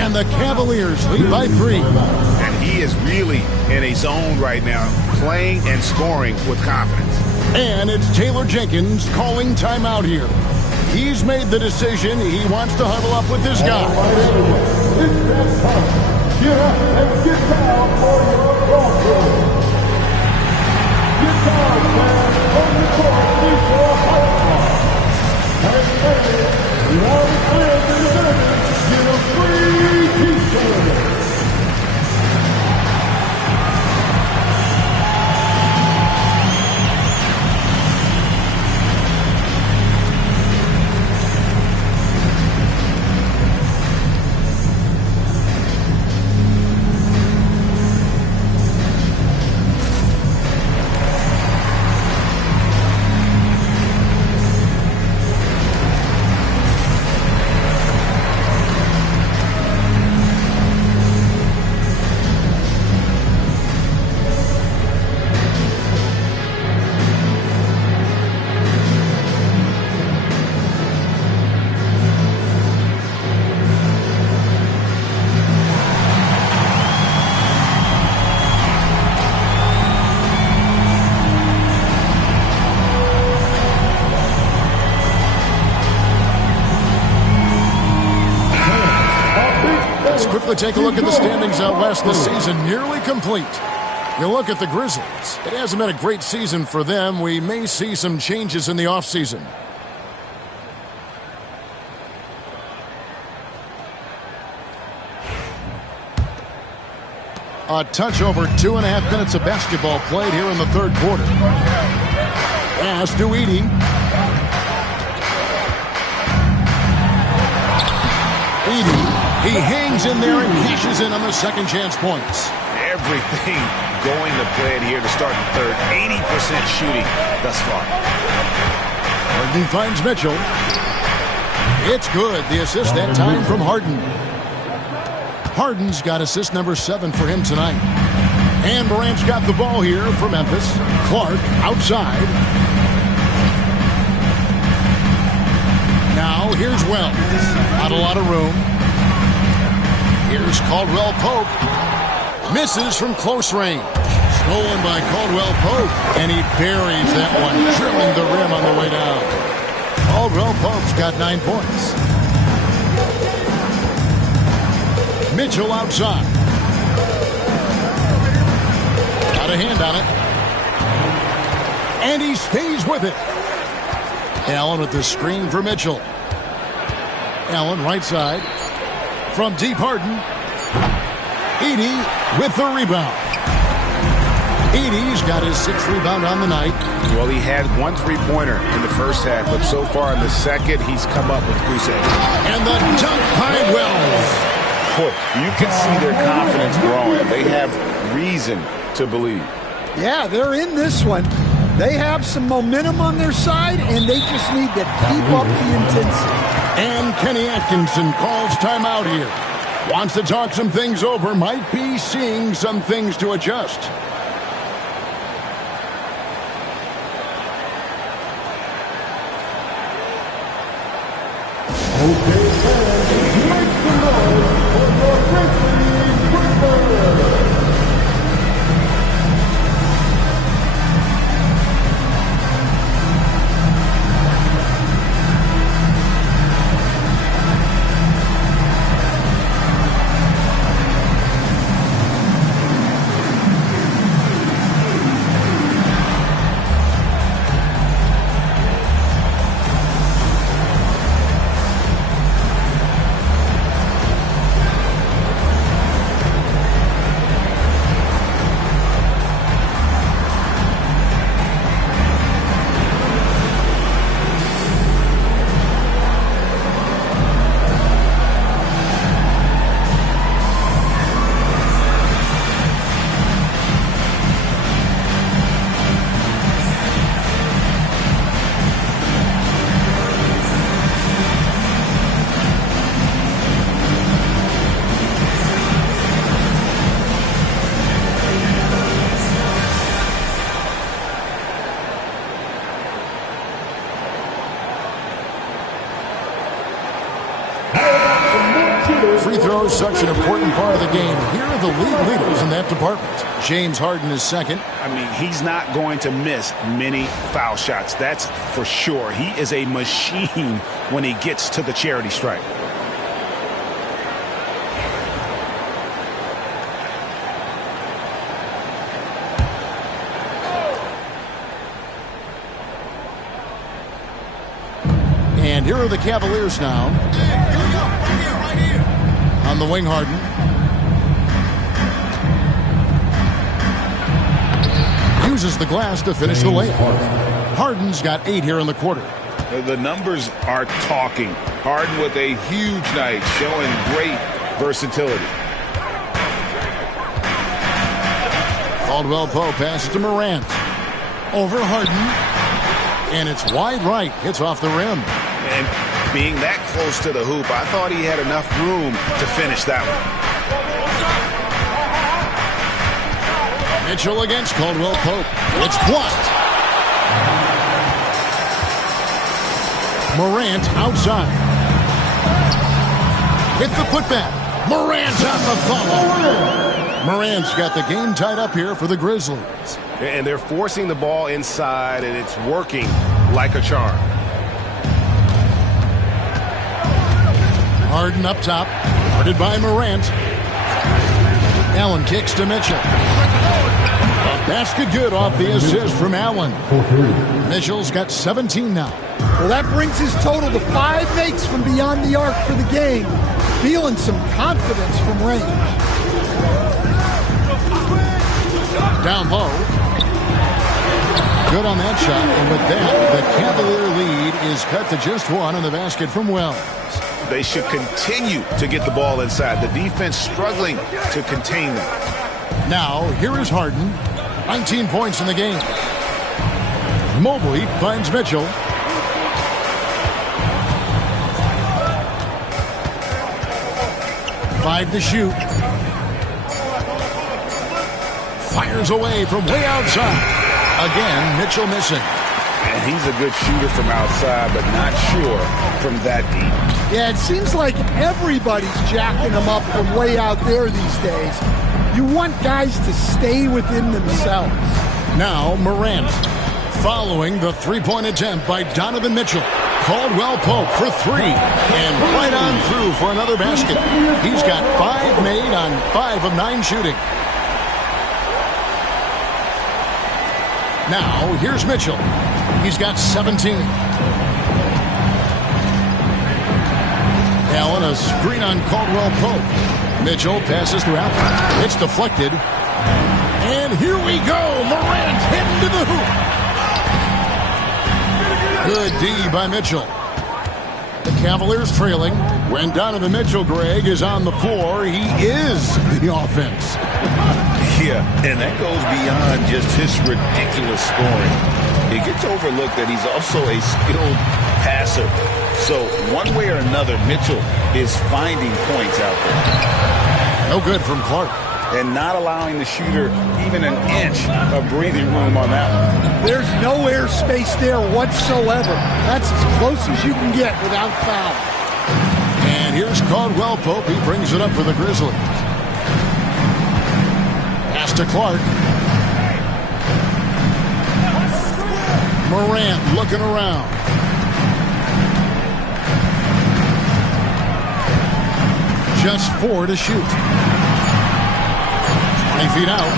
And the Cavaliers lead by 3. And he is really in a zone right now, playing and scoring with confidence. And it's Taylor Jenkins calling timeout here. He's made the decision. He wants to huddle up with this guy. It's that time. Get up and get down for your ball. Get down, man. On the court, before a high. And then, one fans in the building, get a free t-shirt. We take a look at the standings out west. The season nearly complete. You look at the Grizzlies. It hasn't been a great season for them. We may see some changes in the offseason. A touch over 2.5 minutes of basketball played here in the third quarter. Pass to Edey. Edey, he hangs in there and cashes in on the second chance points. Everything going to plan here to start the third. 80% shooting thus far. Harden finds Mitchell. It's good. The assist that time from Harden. Harden's got assist number 7 for him tonight. And Morant's got the ball here for Memphis. Clark outside. Now here's Wells. Not a lot of room. Here's Caldwell Pope. Misses from close range. Stolen by Caldwell Pope. And he buries that one, drilling the rim on the way down. Caldwell Pope's got 9 points. Mitchell outside. Got a hand on it. And he stays with it. Allen with the screen for Mitchell. Allen right side. From deep Harden. Edey with the rebound. Edey's got his 6th rebound on the night. Well, he had 1 3-pointer in the first half, but so far in the second, he's come up with goose egg. And the dunk by Wells. You can see their confidence growing. They have reason to believe. Yeah, they're in this one. They have some momentum on their side, and they just need to keep up the intensity. And Kenny Atkinson calls timeout here. Wants to talk some things over. Might be seeing some things to adjust. Free throws, such an important part of the game. Here are the league leaders in that department. James Harden is second. I mean, he's not going to miss many foul shots. That's for sure. He is a machine when he gets to the charity stripe. And here are the Cavaliers now. On the wing, Harden. Uses the glass to finish the layup. Harden's got 8 here in the quarter. The numbers are talking. Harden with a huge night, showing great versatility. Caldwell Pope passes to Morant. Over Harden. And it's wide right. It's off the rim. And being that close to the hoop, I thought he had enough room to finish that one. Mitchell against Caldwell Pope. It's blocked. Morant outside. With the putback. Morant on the follow. Morant's got the game tied up here for the Grizzlies. And they're forcing the ball inside, and it's working like a charm. Harden up top, guarded by Morant. Allen kicks to Mitchell. A basket good off the assist from Allen. Mitchell's got 17 now. Well, that brings his total to 5 makes from beyond the arc for the game. Feeling some confidence from range. Down low. Good on that shot. And with that, the Cavalier lead is cut to just 1 on the basket from Wells. They should continue to get the ball inside. The defense struggling to contain them. Now, here is Harden. 19 points in the game. Mobley finds Mitchell. Five to shoot. Fires away from way outside. Again, Mitchell missing. And he's a good shooter from outside, but not sure from that deep. Yeah, it seems like everybody's jacking him up from way out there these days. You want guys to stay within themselves. Now, Morant. Following the three-point attempt by Donovan Mitchell. Caldwell Pope for 3. And right on through for another basket. He's got 5 made on 5 of 9 shooting. Now, here's Mitchell. He's got 17. Allen, a screen on Caldwell Pope. Mitchell passes throughout. It's deflected. And here we go. Morant heading to the hoop. Good D by Mitchell. The Cavaliers trailing. When Donovan Mitchell, Greg, is on the floor, he is the offense. Yeah, and that goes beyond just his ridiculous scoring. It gets overlooked that he's also a skilled passer. So one way or another, Mitchell is finding points out there. No good from Clark. And not allowing the shooter even an inch of breathing room on that one. There's no air space there whatsoever. That's as close as you can get without foul. And here's Caldwell Pope. He brings it up for the Grizzlies. Pass to Clark. Morant looking around. Just 4 to shoot. 20 feet out,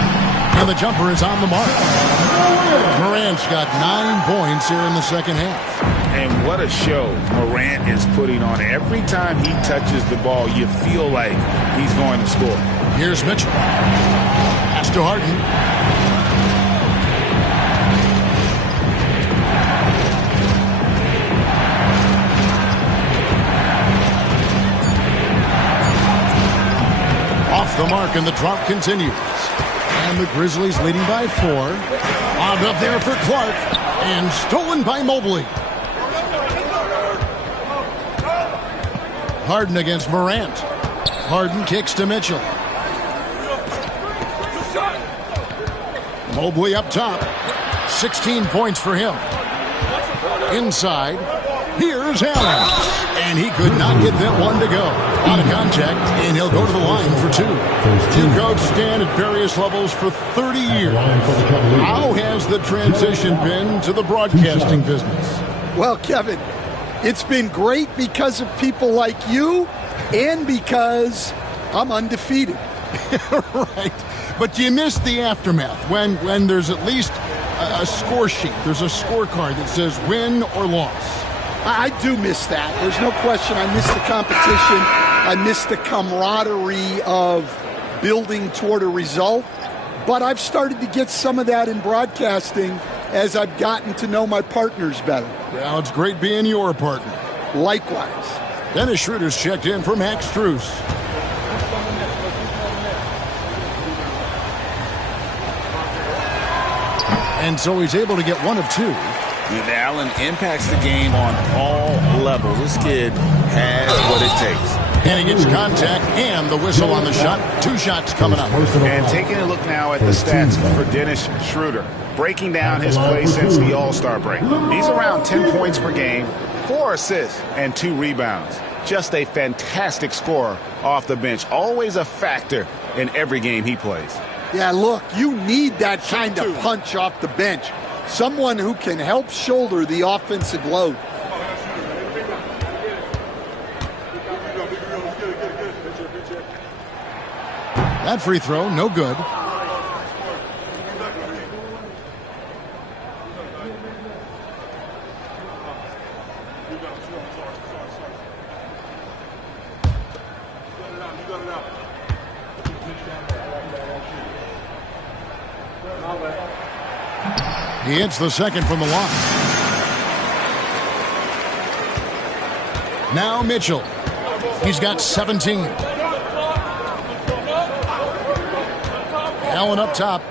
and the jumper is on the mark. Morant's got 9 points here in the second half. And what a show Morant is putting on. Every time he touches the ball, you feel like he's going to score. Here's Mitchell. Pass to Harden. Off the mark, and the drop continues. And the Grizzlies leading by 4. Lobbed up there for Clark, and stolen by Mobley. Harden against Morant. Harden kicks to Mitchell. Mobley up top. 16 points for him. Inside, here's Allen. And he could not get that one to go. Out of contact, and he'll go to the line for 2. You coach Stan at various levels for 30 years. How has the transition been to the broadcasting business? Well, Kevin, it's been great because of people like you and because I'm undefeated. Right. But you miss the aftermath when there's at least a score sheet. There's a scorecard that says win or loss. I do miss that. There's no question. I miss the competition. I miss the camaraderie of building toward a result. But I've started to get some of that in broadcasting as I've gotten to know my partners better. Well, it's great being your partner. Likewise. Dennis Schroeder's checked in for Max Strus. And so he's able to get 1 of 2. And Allen impacts the game on all levels. This kid has what it takes. And he gets contact and the whistle on the shot. 2 shots coming up. And taking a look now at the stats for Dennis Schroeder. Breaking down his play since the All-Star break. He's around 10 points per game, 4 assists, and 2 rebounds. Just a fantastic scorer off the bench. Always a factor in every game he plays. Yeah, look, you need that kind of punch off the bench. Someone who can help shoulder the offensive load. That free throw, no good. He hits the second from the line. Now Mitchell. He's got 17. Allen up top.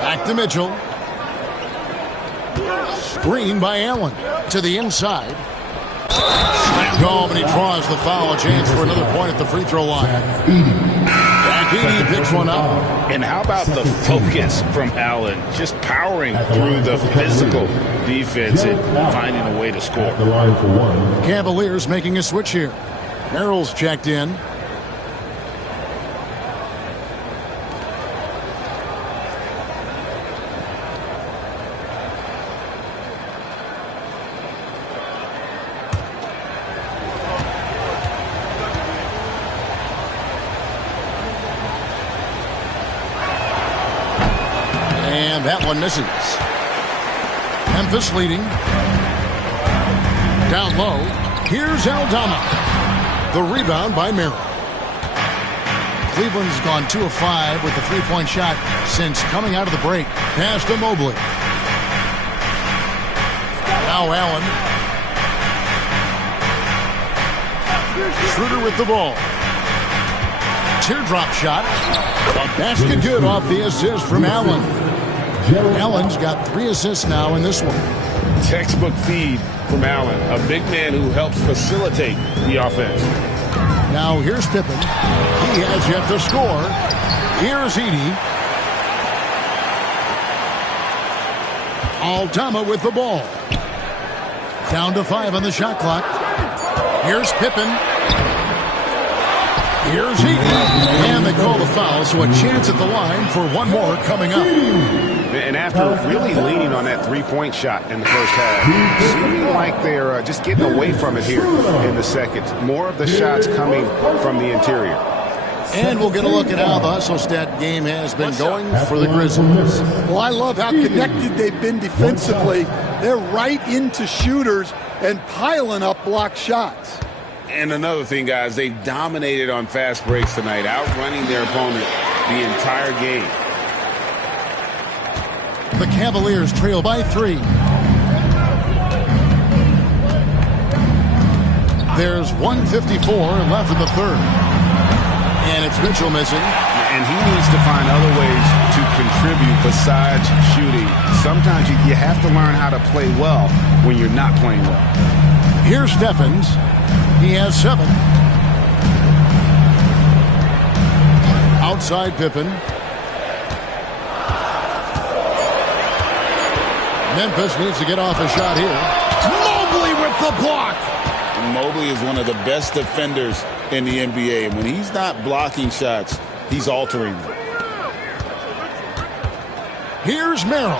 Back to Mitchell. Screen by Allen to the inside. Slammed home, and he draws the foul. A chance for another point at the free throw line. He picks one up. And how about the focus from Allen? Just powering through the physical defense and finding a way to score. Cavaliers making a switch here. Merrill's checked in. That one misses. Memphis leading. Down low. Here's Aldama. The rebound by Merrill. Cleveland's gone 2 of 5 with the three-point shot since coming out of the break. Pass to Mobley. Now Allen. Schroeder with the ball. Teardrop shot. A basket good off the assist from Allen. Allen's got 3 assists now in this one. Textbook feed from Allen, a big man who helps facilitate the offense. Now here's Pippen. He has yet to score. Here's Edey. Aldama with the ball. Down to 5 on the shot clock. Here's Pippen. Here's Edey. And they call the foul, so a chance at the line for one more coming up. And after really leaning on that three-point shot in the first half, seeming like they're just getting away from it here in the second. More of the shots coming from the interior. And we'll get a look at how the hustle stat game has been going for the Grizzlies. Well, I love how connected they've been defensively. They're right into shooters and piling up block shots. And another thing, guys, they've dominated on fast breaks tonight, outrunning their opponent the entire game. The Cavaliers trail by 3. There's 1:54 left in the third. And it's Mitchell missing. And he needs to find other ways to contribute besides shooting. Sometimes you have to learn how to play well when you're not playing well. Here's Stephens. He has 7. Outside Pippen. Memphis needs to get off a shot here. Mobley with the block. Mobley is one of the best defenders in the NBA. And when he's not blocking shots, he's altering them. Here's Merrill.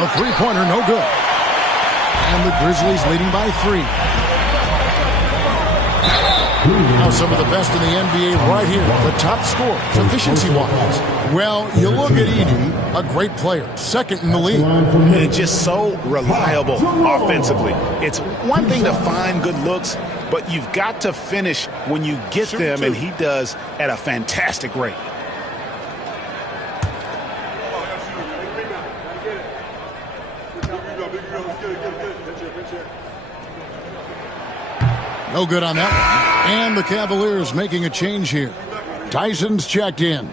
The three-pointer, no good. And the Grizzlies leading by 3. Now some of the best in the NBA right here. The top scorers, efficiency-wise. Well, you look at Edey, a great player, second in the league. And just so reliable offensively. It's one thing to find good looks, but you've got to finish when you get them, and he does at a fantastic rate. No good on that one. And the Cavaliers making a change here. Tyson's checked in.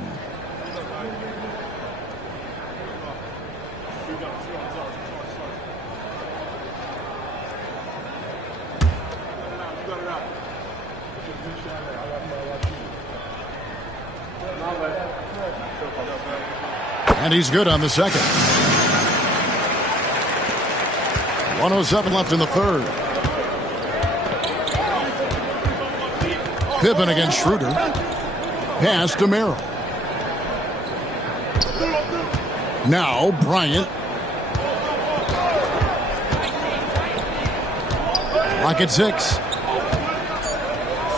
And he's good on the second. 1:07 left in the third. Pippen against Schroeder. Pass to Merrill. Now Bryant. Clock at 6.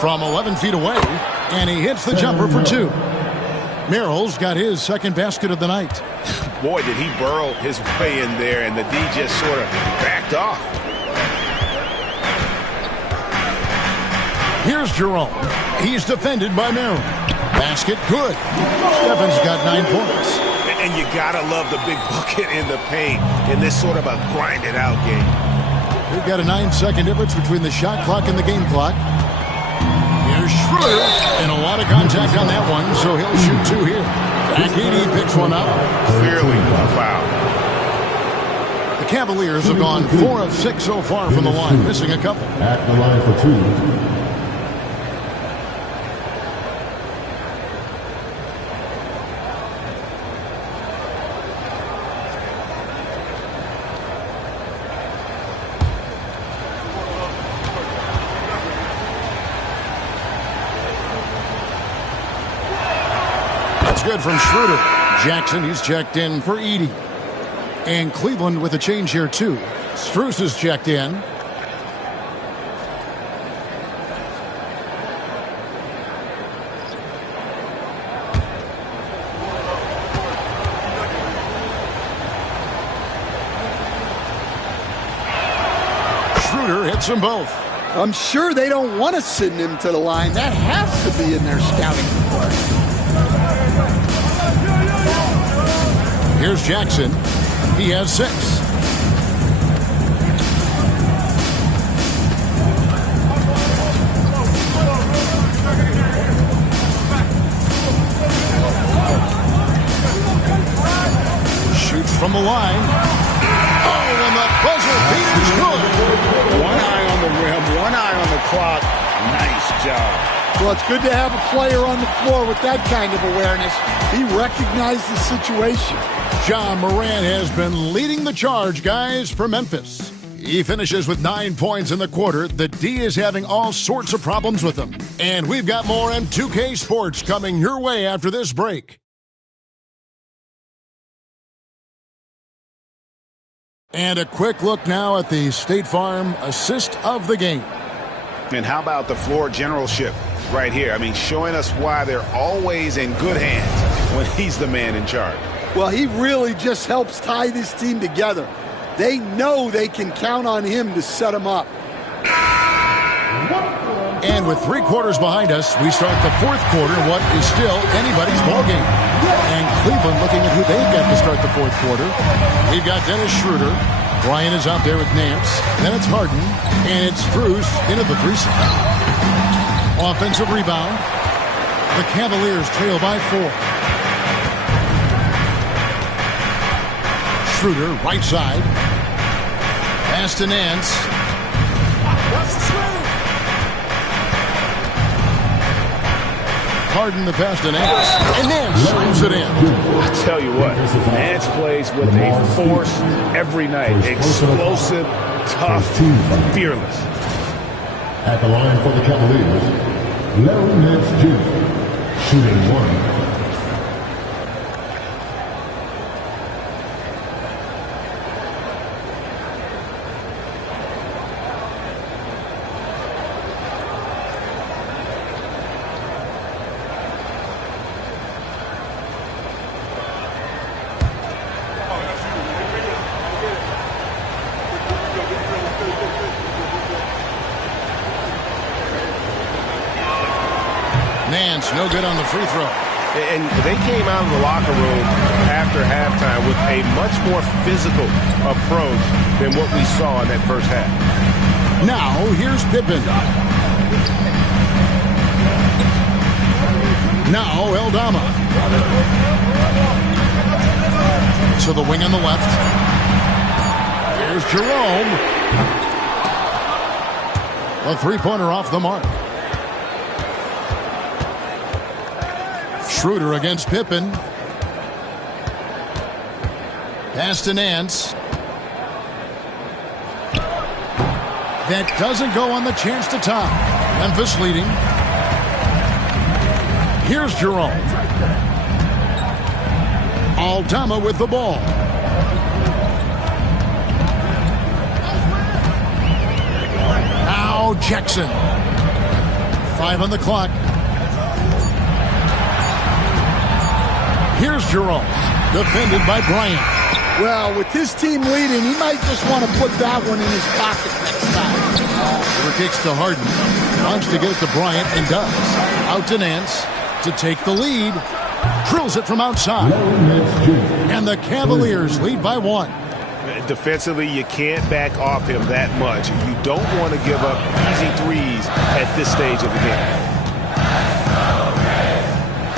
from 11 feet away, and he hits the jumper for 2. Merrill's got his second basket of the night. Boy, did he burrow his way in there, and the D just sort of backed off. Here's Jerome. He's defended by Merrill. Basket good. Stephens got 9 points. And you gotta love the big bucket in the paint in this sort of a grinded-out game. We've got a 9-second difference between the shot clock and the game clock. Here's Schroeder, and a lot of contact on that one, so he'll shoot 2 here. He picks one up. Clearly a foul. The Cavaliers have gone 4 of 6 so far from the line, missing a couple. At the line for 2. Good from Schroeder. Jackson, he's checked in for Edey. And Cleveland with a change here, too. Strus is checked in. Schroeder hits them both. I'm sure they don't want to send him to the line. That has to be in their scouting report. Here's Jackson. He has 6. Shoots from the line. Oh, and the buzzer beater's good. One eye on the rim, one eye on the clock. Nice job. Well, it's good to have a player on the floor with that kind of awareness. He recognized the situation. Ja Morant has been leading the charge, guys, for Memphis. He finishes with 9 points in the quarter. The D is having all sorts of problems with him. And we've got more M2K Sports coming your way after this break. And a quick look now at the State Farm assist of the game. And how about the floor generalship right here? I mean, showing us why they're always in good hands when he's the man in charge. Well, he really just helps tie this team together. They know they can count on him to set them up. And with 3 quarters behind us, we start the 4th quarter, what is still anybody's ballgame. And Cleveland looking at who they've got to start the 4th quarter. We've got Dennis Schroeder. Bryant is out there with Nance. Then it's Harden. And it's Strus into the 3-set. Offensive rebound. The Cavaliers trail by 4. Schroeder, right side. Pass to Nance. Harden the pass to Nance. And Nance slams it in. I tell you what, Nance plays with a force every night. Explosive, tough, fearless. At the line for the Cavaliers, Larry Nance Jr. shooting 1. Nance, no good on the free throw. And they came out of the locker room after halftime with a much more physical approach than what we saw in that first half. Now, here's Pippen. Now, Eldama. To the wing on the left. Here's Jerome. A three-pointer off the mark. Schroeder against Pippen. Pass to Nance. That doesn't go on the chance to tie. Memphis leading. Here's Jerome. Aldama with the ball. Now Jackson. 5 on the clock. Here's Jerome, defended by Bryant. Well, with his team leading, he might just want to put that one in his pocket next time. Over kicks to Harden. Wants to get it to Bryant and does. Out to Nance to take the lead. Drills it from outside. And the Cavaliers lead by 1. Defensively, you can't back off him that much. You don't want to give up easy threes at this stage of the game.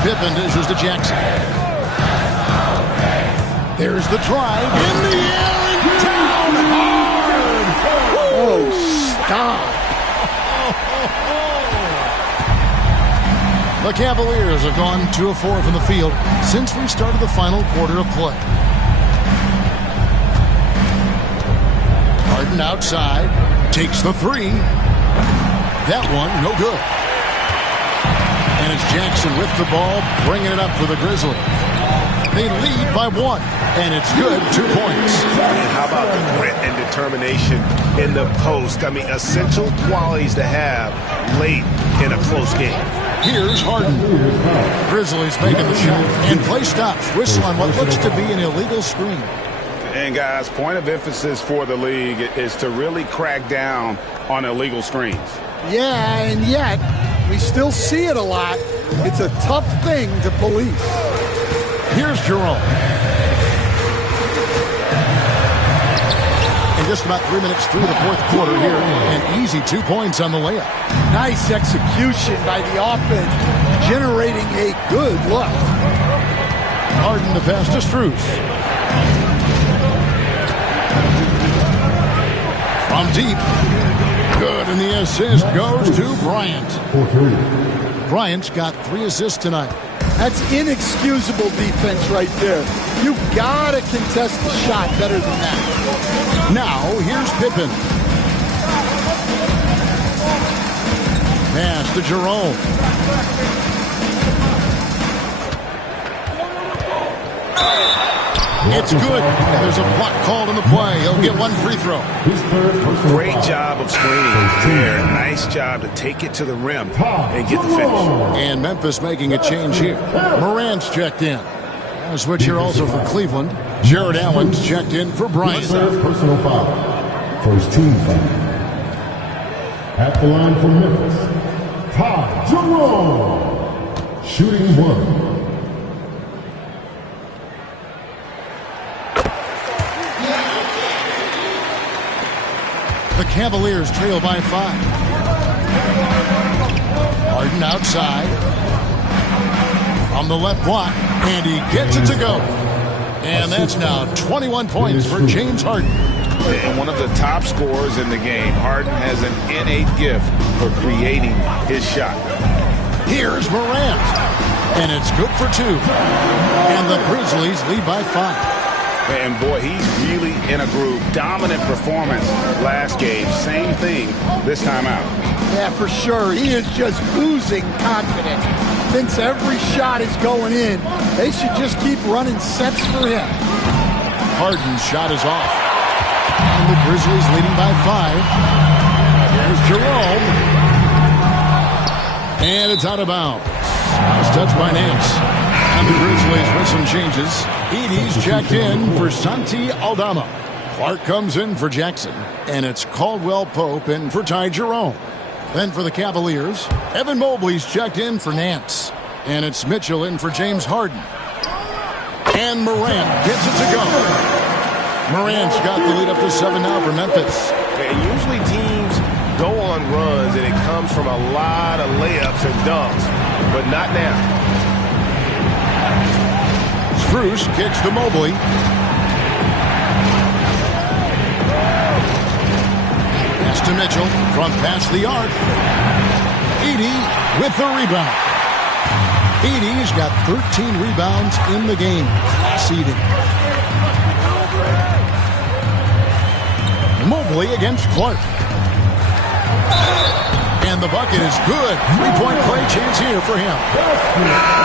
Pippen dishes to Jackson. There's the drive in the air and down hard. Oh, stop. The Cavaliers have gone 2 of 4 from the field since we started the final quarter of play. Harden outside, takes the 3. That one, no good. And it's Jackson with the ball, bringing it up for the Grizzlies. They lead by 1, and it's good, 2 points. And how about the grit and determination in the post? I mean, essential qualities to have late in a close game. Here's Harden. Grizzlies making the shot, and play stops. Whistle on what looks to be an illegal screen. And guys, point of emphasis for the league is to really crack down on illegal screens. Yeah, and yet we still see it a lot. It's a tough thing to police. Here's Jerome. And just about 3 minutes through the fourth quarter here, an easy 2 points on the layup. Nice execution by the offense, generating a good look. Harden to pass to Strus. From deep. Good, and the assist goes to Bryant. Bryant's got 3 assists tonight. That's inexcusable defense right there. You gotta contest the shot better than that. Now, here's Pippen. Pass to Jerome. It's good. And there's a block called in the play. He'll get 1 free throw. Great job of screening there. Nice job to take it to the rim and get the finish. And Memphis making a change here. Morant's checked in. A switch here also for Cleveland. Jared Allen's checked in for Bryant. Personal foul. First team foul. At the line for Memphis, Ty Jerome. Shooting 1. The Cavaliers trail by 5. Harden outside. From the left block, and he gets it to go. And that's now 21 points for James Harden. And one of the top scorers in the game. Harden has an innate gift for creating his shot. Here's Morant. And it's good for 2. And the Grizzlies lead by 5. And boy, he's really in a groove. Dominant performance last game. Same thing this time out. Yeah, for sure. He is just oozing confidence. Thinks every shot is going in. They should just keep running sets for him. Harden's shot is off. And the Grizzlies leading by 5. There's Jerome. And it's out of bounds. It's touched by Nance. And the Grizzlies with some changes. Edie's checked in for Santi Aldama. Clark comes in for Jackson. And it's Caldwell Pope in for Ty Jerome. Then for the Cavaliers, Evan Mobley's checked in for Nance. And it's Mitchell in for James Harden. And Morant gets it to go. Morant's got the lead up to 7 now for Memphis. And usually teams go on runs and it comes from a lot of layups and dunks. But not now. Strus kicks to Mobley. Pass to Mitchell from past the arc. Edie with the rebound. Edie's got 13 rebounds in the game. Seeding. Mobley against Clark. And the bucket is good. 3-point play chance here for him.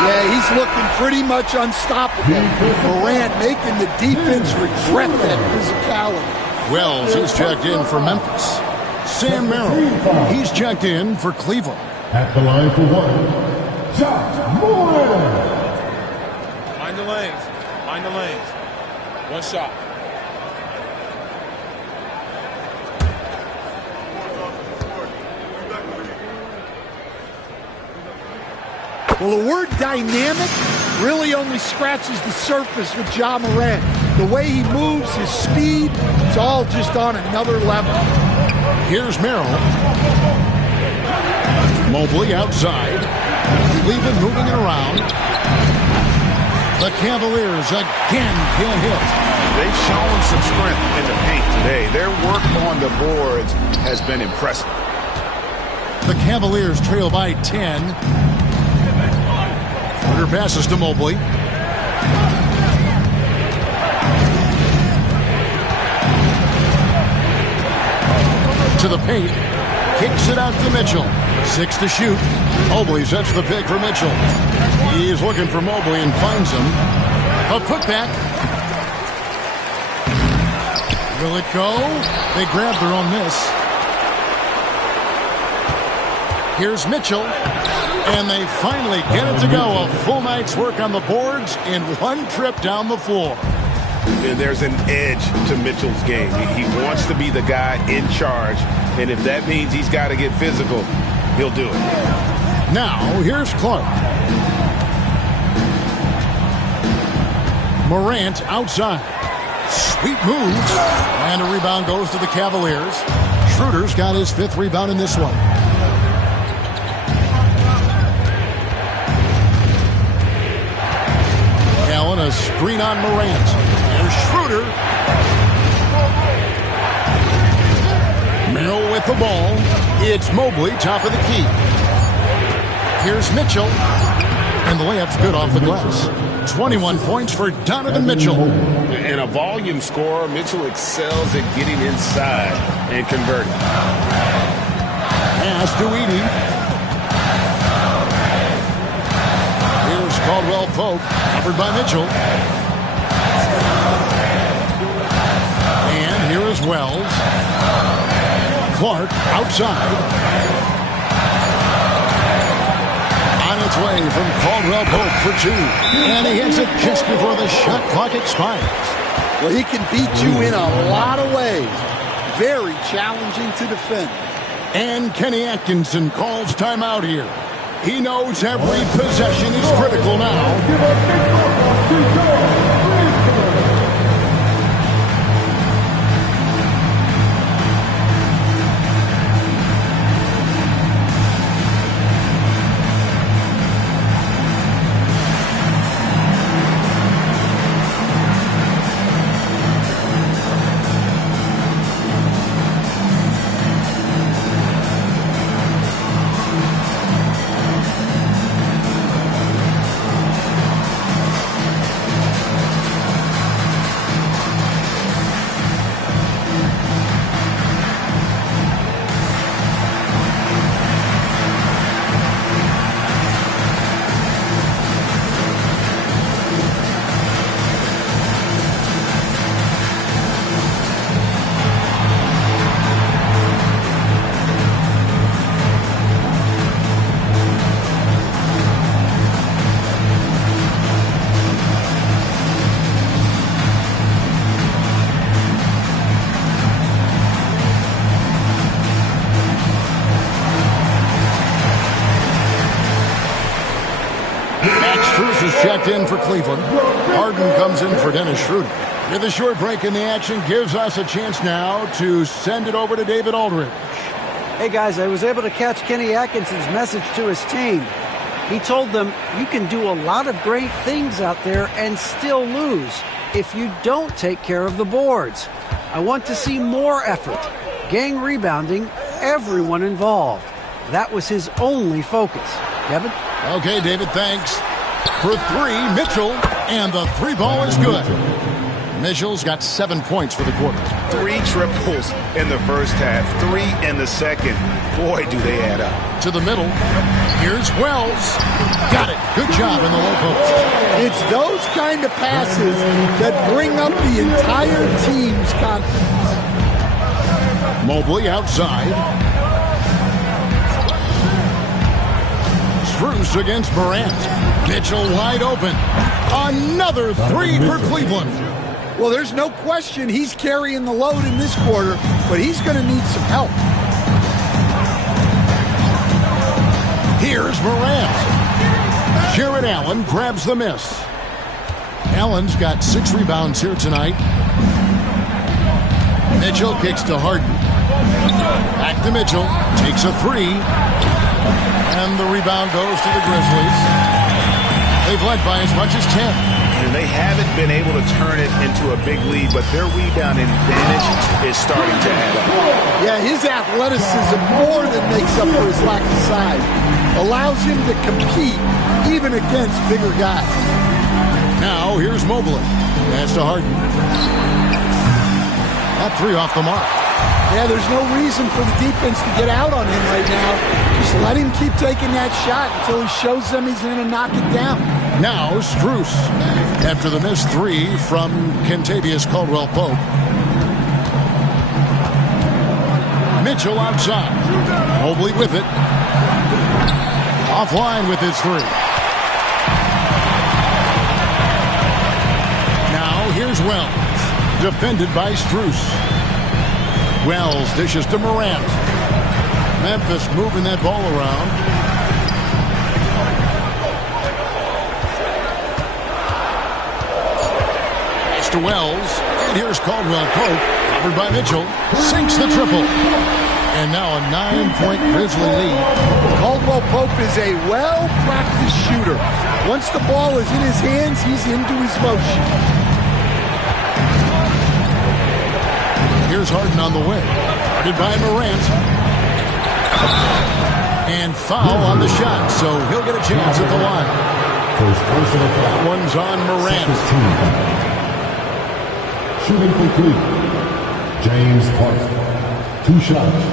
Yeah, he's looking pretty much unstoppable. Morant making the defense regret that physicality. Wells is checked in for Memphis. Sam Merrill, he's checked in for Cleveland. At the line for one, Josh Moore. Mind the lanes. Mind the lanes. One shot. Well, the word dynamic really only scratches the surface with Ja Morant. The way he moves, his speed, it's all just on another level. Here's Merrill. Mobley outside. Cleveland moving it around. The Cavaliers again can't hit. They've shown some strength in the paint today. Their work on the boards has been impressive. The Cavaliers trail by 10. Carter passes to Mobley. To the paint. Kicks it out to Mitchell. 6 to shoot. Mobley sets the pick for Mitchell. He's looking for Mobley and finds him. A putback. Will it go? They grab their own miss. Here's Mitchell. And they finally get it to go. A full night's work on the boards in one trip down the floor. And there's an edge to Mitchell's game. He wants to be the guy in charge. And if that means he's got to get physical, he'll do it. Now, here's Clark. Morant outside. Sweet moves. And a rebound goes to the Cavaliers. Schroeder's got his 5th rebound in this one. Allen, a screen on Morant. There's Schroeder. Merrill with the ball. It's Mobley, top of the key. Here's Mitchell. And the layup's good off the glass. 21 points for Donovan Mitchell. And a volume scorer, Mitchell excels at getting inside and converting. Pass to Edey. Here's Caldwell Pope, covered by Mitchell. And here is Wells. Clark outside. On its way from Caldwell Pope for 2. And he hits it just before the shot clock expires. Well, he can beat you in a lot of ways. Very challenging to defend. And Kenny Atkinson calls timeout here. He knows every possession is critical now. Checked in for Cleveland. Harden comes in for Dennis Schroeder. With a short break in the action, gives us a chance now to send it over to David Aldridge. Hey guys, I was able to catch Kenny Atkinson's message to his team. He told them, you can do a lot of great things out there and still lose if you don't take care of the boards. I want to see more effort, gang rebounding, everyone involved. That was his only focus. Kevin? Okay, David, thanks. For 3, Mitchell, and the 3 ball is good. Mitchell's got 7 points for the quarter. 3 triples in the first half, 3 in the second. Boy, do they add up. To the middle. Here's Wells. Got it. Good job in the low post. It's those kind of passes that bring up the entire team's confidence. Mobley outside. Strus against Morant. Mitchell wide open. Another three for Cleveland. Well, there's no question he's carrying the load in this quarter, but he's going to need some help. Here's Morant. Jared Allen grabs the miss. Allen's got 6 rebounds here tonight. Mitchell kicks to Harden. Back to Mitchell. Takes a 3. And the rebound goes to the Grizzlies. They've led by as much as 10. And they haven't been able to turn it into a big lead, but their rebounding advantage is starting to add up. Yeah, his athleticism more than makes up for his lack of size. Allows him to compete even against bigger guys. Now here's Mobley. Pass to Harden. That 3 off the mark. Yeah, there's no reason for the defense to get out on him right now. Just let him keep taking that shot until he shows them he's going to knock it down. Now Strus. After the missed 3 from Kentavious Caldwell-Pope. Mitchell outside. Mobley with it. Offline with his 3. Now here's Wells. Defended by Strus. Wells dishes to Morant. Memphis moving that ball around. Pass to Wells. And here's Caldwell-Pope. Covered by Mitchell. Sinks the triple. And now a 9-point Grizzly lead. Caldwell-Pope is a well-practiced shooter. Once the ball is in his hands, he's into his motion. Here's Harden on the way. Guarded by Morant. And foul on the shot, so he'll get a chance at the line. That one's on Morant. Shooting for Cleveland, James Harden. 2 shots.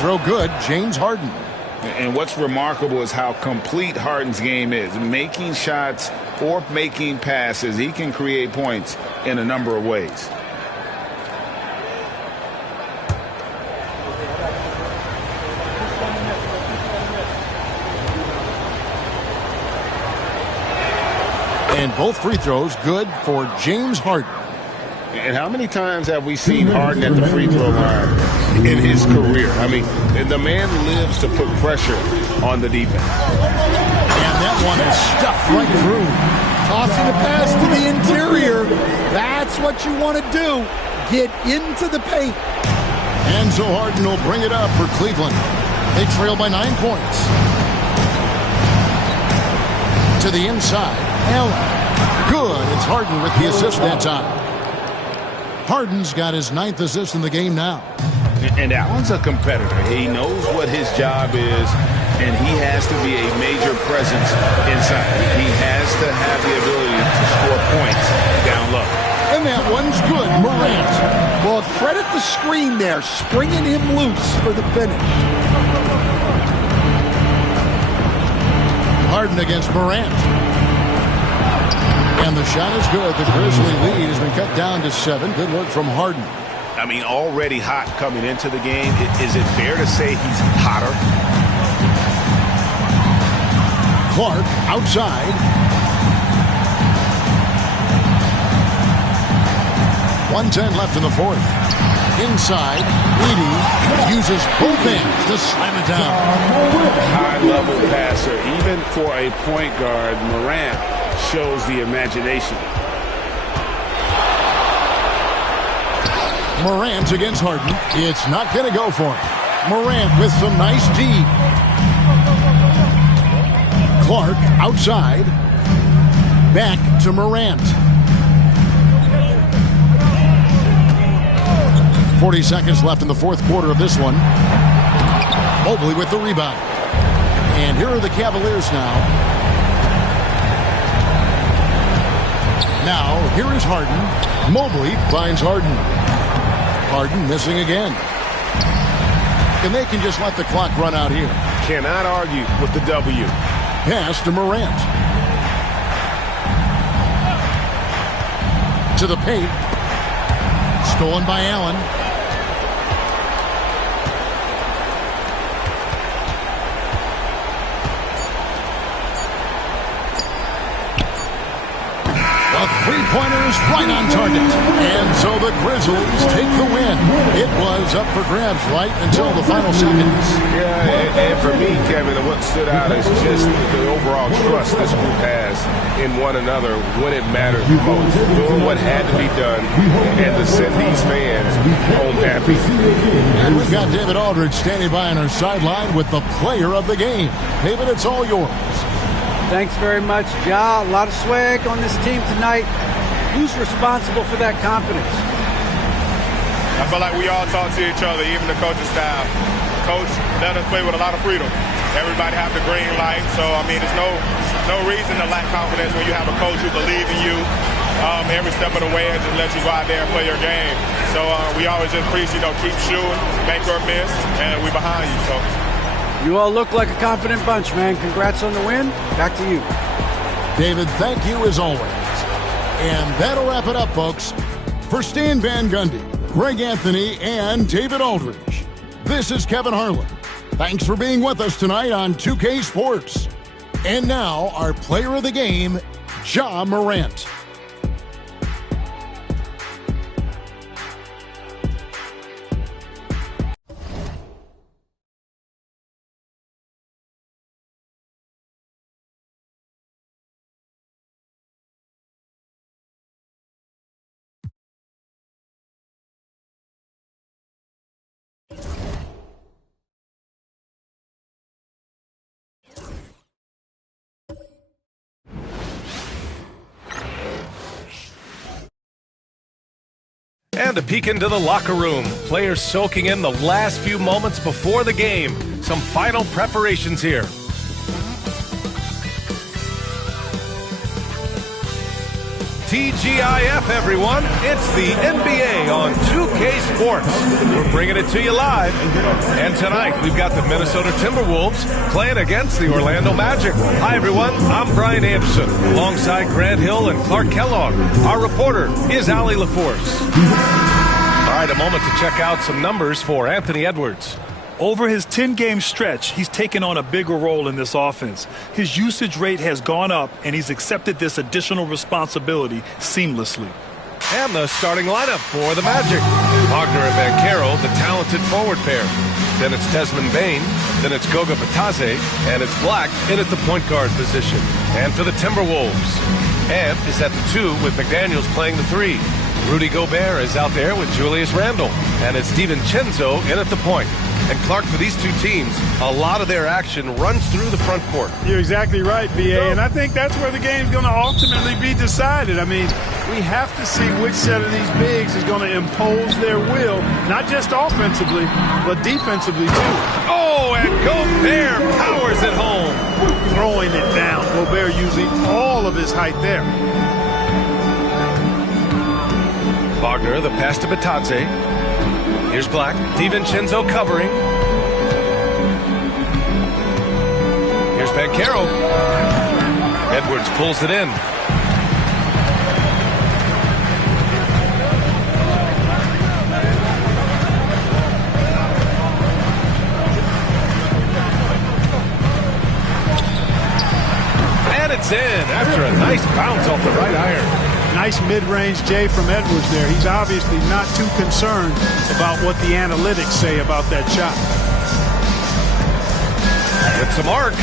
Throw good, James Harden. And what's remarkable is how complete Harden's game is. Making shots or making passes, he can create points in a number of ways. And both free throws good for James Harden. And how many times have we seen Harden at the free throw line in his career? I mean, the man lives to put pressure on the defense. And that one is stuffed right through. Tossing a pass to the interior. That's what you want to do. Get into the paint. And so Harden will bring it up for Cleveland. They trail by 9 points. To the inside. Allen. Good. It's Harden with the assist that time. Harden's got his 9th assist in the game now. And Allen's a competitor. He knows what his job is, and he has to be a major presence inside. He has to have the ability to score points down low. And that one's good, Morant. Well, credit the screen there, springing him loose for the finish. Harden against Morant. And the shot is good. The Grizzly lead has been cut down to 7. Good work from Harden. I mean, already hot coming into the game. Is it fair to say he's hotter? Clark outside. 1:10 left in the 4th. Inside, Edey uses both hands to slam it down. High-level passer. Even for a point guard, Morant shows the imagination. Morant against Harden. It's not going to go for him. Morant with some nice D. Clark outside. Back to Morant. 40 seconds left in the 4th quarter of this one. Mobley with the rebound. And here are the Cavaliers now. Now, here is Harden. Mobley finds Harden. Harden missing again. And they can just let the clock run out here. Cannot argue with the W. Pass to Morant. To the paint. Stolen by Allen. A three-pointer is right on target. And so the Grizzlies take the win. It was up for grabs right until the final seconds. Yeah, and for me, Kevin, what stood out is just the overall trust this group has in one another when it matters most. Doing what had to be done and to send these fans home happy. And we've got David Aldridge standing by on our sideline with the player of the game. David, it's all yours. Thanks very much, Ja. A lot of swag on this team tonight. Who's responsible for that confidence? I feel like we all talk to each other, even the coaching staff. Coach let us play with a lot of freedom. Everybody have the green light, so I mean, there's no reason to lack confidence when you have a coach who believes in you every step of the way and just let you go out there and play your game. So we always just preach, keep shooting, make or miss, and we behind you. So. You all look like a confident bunch, man. Congrats on the win. Back to you. David, thank you as always. And that'll wrap it up, folks. For Stan Van Gundy, Greg Anthony, and David Aldridge, this is Kevin Harlan. Thanks for being with us tonight on 2K Sports. And now, our player of the game, Ja Morant. And a peek into the locker room. Players soaking in the last few moments before the game. Some final preparations here. TGIF, everyone. It's the NBA on 2K Sports. We're bringing it to you live. And tonight, we've got the Minnesota Timberwolves playing against the Orlando Magic. Hi, everyone. I'm Brian Anderson, alongside Grant Hill and Clark Kellogg. Our reporter is Allie LaForce. All right, a moment to check out some numbers for Anthony Edwards. Over his 10-game stretch, he's taken on a bigger role in this offense. His usage rate has gone up, and he's accepted this additional responsibility seamlessly. And the starting lineup for the Magic. Wagner and Banchero, the talented forward pair. Then it's Desmond Bane, then it's Goga Bitadze, and it's Black in at the point guard position. And for the Timberwolves, Ant is at the 2 with McDaniels playing the 3. Rudy Gobert is out there with Julius Randle. And it's DiVincenzo in at the point. And Clark, for these two teams, a lot of their action runs through the front court. You're exactly right, B.A., and I think that's where the game's going to ultimately be decided. I mean, we have to see which set of these bigs is going to impose their will, not just offensively, but defensively, too. Oh, and Gobert powers it home. Throwing it down. Gobert using all of his height there. Wagner, the pass to Bitadze. Here's Black. DiVincenzo covering. Here's Banchero. Edwards pulls it in. And it's in after a nice bounce off the right iron. Nice mid-range J from Edwards there. He's obviously not too concerned about what the analytics say about that shot. It's a mark.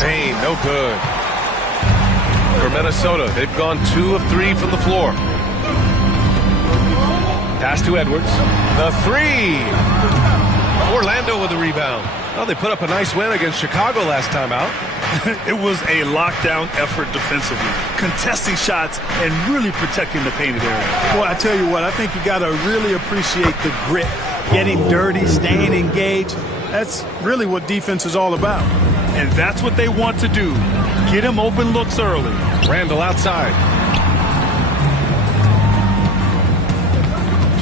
Bane, no good. For Minnesota, they've gone 2 of 3 from the floor. Pass to Edwards. The 3. Orlando with the rebound. Well, they put up a nice win against Chicago last time out. It was a lockdown effort defensively, contesting shots and really protecting the painted area. Well, I tell you what, I think you got to really appreciate the grit, getting dirty, staying engaged. That's really what defense is all about. And that's what they want to do. Get him open looks Randle outside.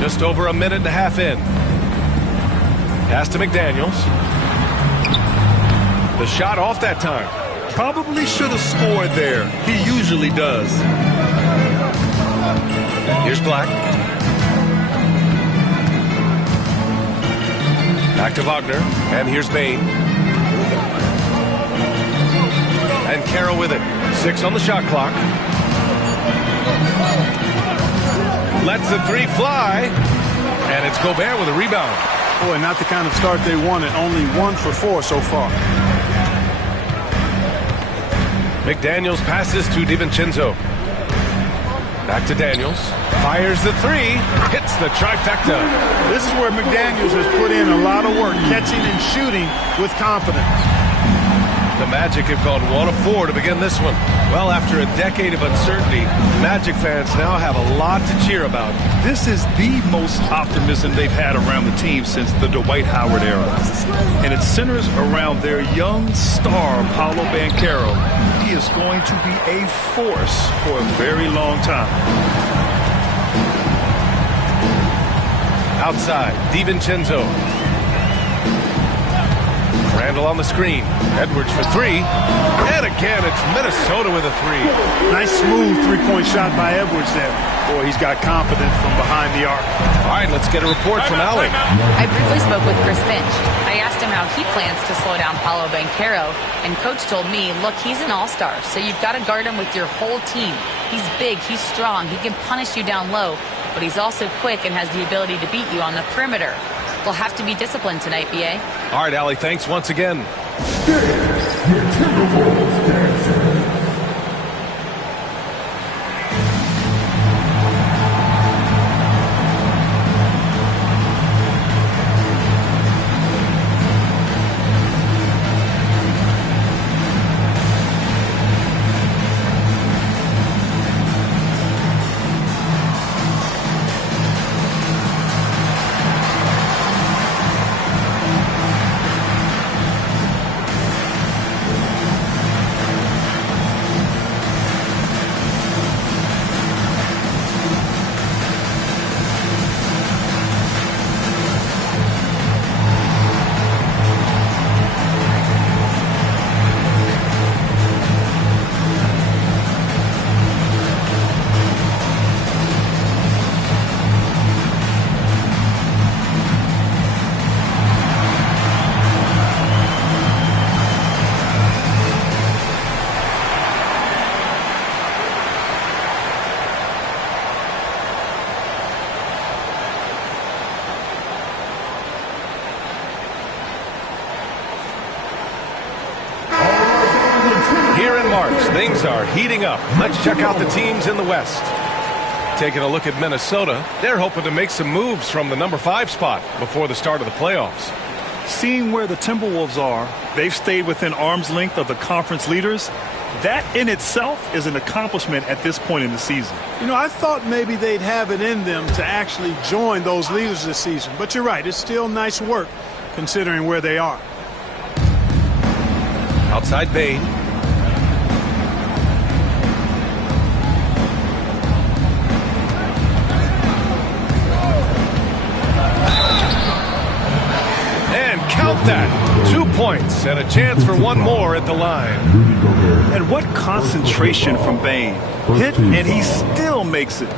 Just over a minute and a half in. Pass to McDaniels. The shot off that time. Probably should have scored there. He usually does. Here's Black. Back to Wagner. And here's Bain. And Carroll with it. 6 on the shot clock. Lets the 3 fly. And it's Gobert with a rebound. Boy, not the kind of start they wanted. Only 1 for 4 so far. McDaniels passes to DiVincenzo. Back to Daniels. Fires the 3. Hits the trifecta. This is where McDaniels has put in a lot of work, catching and shooting with confidence. The Magic have gone 1 of 4 to begin this one. Well, after a decade of uncertainty, Magic fans now have a lot to cheer about. This is the most optimism they've had around the team since the Dwight Howard era. And it centers around their young star, Paolo Banchero. He is going to be a force for a very long time. Outside, DiVincenzo. Randall on the screen. Edwards for 3. And again, it's Minnesota with a 3. Nice smooth three-point shot by Edwards there. Boy, he's got confidence from behind the arc. All right, let's get a report from Allie. I briefly spoke with Chris Finch. I asked him how he plans to slow down Paolo Banchero, and Coach told me, look, he's an all-star, so you've got to guard him with your whole team. He's big, he's strong, he can punish you down low, but he's also quick and has the ability to beat you on the perimeter. We'll have to be disciplined tonight, B.A. All right, Allie, thanks once again. Things are heating up. Let's check out the teams in the West. Taking a look at Minnesota, they're hoping to make some moves from the number 5 spot before the start of the playoffs. Seeing where the Timberwolves are, they've stayed within arm's length of the conference leaders. That in itself is an accomplishment at this point in the season. You know, I thought maybe they'd have it in them to actually join those leaders this season. But you're right, it's still nice work considering where they are. Outside Bain. Count that. 2 points and a chance for 1 more at the line. And what concentration from Bain. Hit, and he still makes it.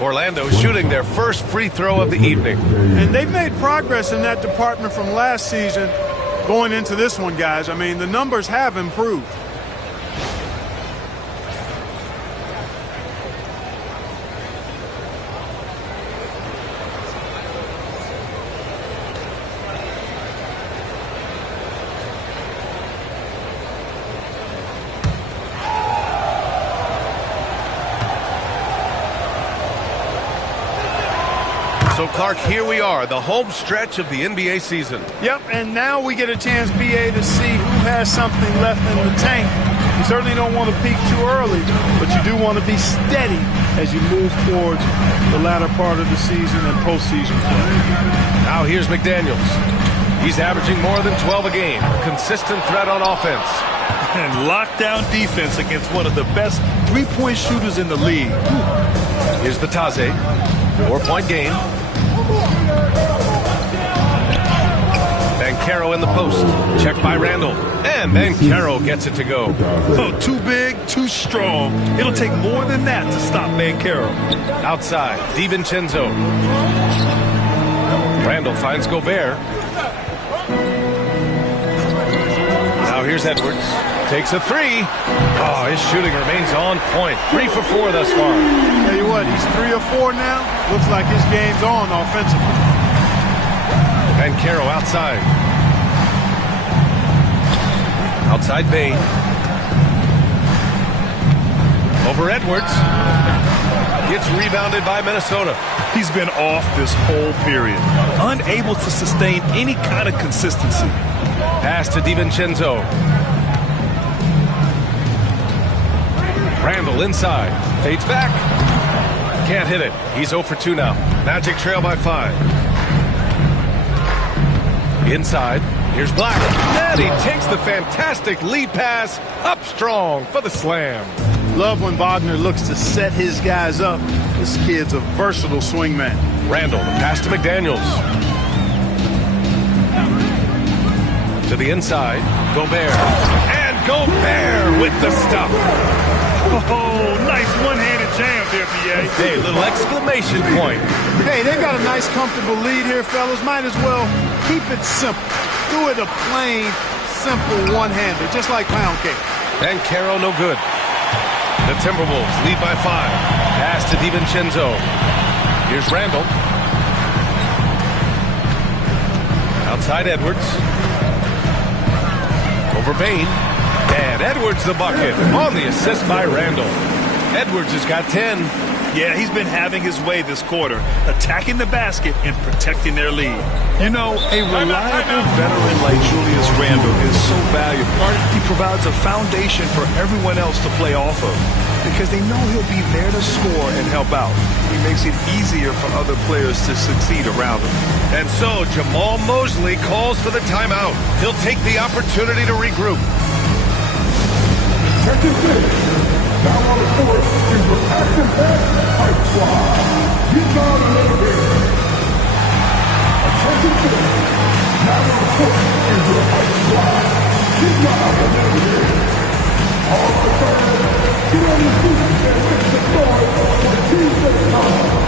Orlando shooting their first free throw of the evening. And they've made progress in that department from last season going into this one, guys. I mean, the numbers have improved. So, Clark, here we are, the home stretch of the NBA season. Yep, and now we get a chance, BA, to see who has something left in the tank. You certainly don't want to peak too early, but you do want to be steady as you move towards the latter part of the season and postseason play. Now here's McDaniels. He's averaging more than 12 a game, a consistent threat on offense. And lockdown defense against one of the best 3-point shooters in the league. Here's Batase. 4-point game. Banchero in the post. Checked by Randall. And Banchero gets it to go. Oh, too big, too strong. It'll take more than that to stop Banchero. Outside, DiVincenzo. Randall finds Gobert. Now here's Edwards. Takes a three. Oh, his shooting remains on point. 3 for 4 thus far. Tell you what, he's 3 or 4 now. Looks like his game's on offensively. Banchero outside. Outside Bane. Over Edwards. Gets rebounded by Minnesota. He's been off this whole period. Unable to sustain any kind of consistency. Pass to DiVincenzo. Randall inside. Fades back. Can't hit it. He's 0 for 2 now. Magic trail by 5. Inside. Here's Black. And he takes the fantastic lead pass up strong for the slam. Love when Wagner looks to set his guys up. This kid's a versatile swingman. Randall, the pass to McDaniels. To the inside. Gobert. And Gobert with the stuff. Oh, nice one-handed jam there, B.A. Hey, little exclamation point. Hey, they've got a nice, comfortable lead here, fellas. Might as well keep it simple. Do it a plain, simple one-hander, just like pound cake. Banchero no good. The Timberwolves lead by 5. Pass to DiVincenzo. Here's Randall. Outside Edwards. Over Bane. And Edwards the bucket on the assist by Randall. Edwards has got 10. Yeah, he's been having his way this quarter, attacking the basket and protecting their lead. You know, a reliable veteran like Julius Randle is so valuable. He provides a foundation for everyone else to play off of because they know he'll be there to score and help out. He makes it easier for other players to succeed around him. And so Jamal Mosley calls for the timeout. He'll take the opportunity to regroup. Now on the court is the Action Hype Squad. Utah Olympics. Attention fans. Now on the court is the Hype Squad. Utah Olympics. All the fans, get on your feet and make the noise for the team that's on.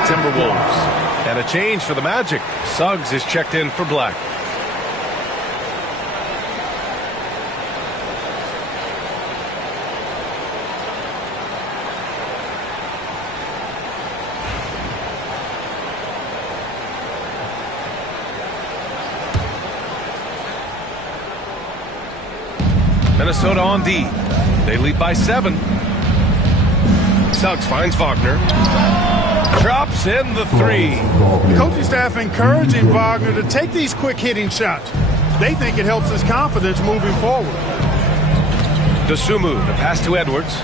Timberwolves. And a change for the Magic. Suggs is checked in for Black. Minnesota on D. They lead by 7. Suggs finds Wagner. Drops in the 3. Coaching staff encouraging Wagner to take these quick hitting shots. They think it helps his confidence moving forward. Dosunmu, the pass to Edwards.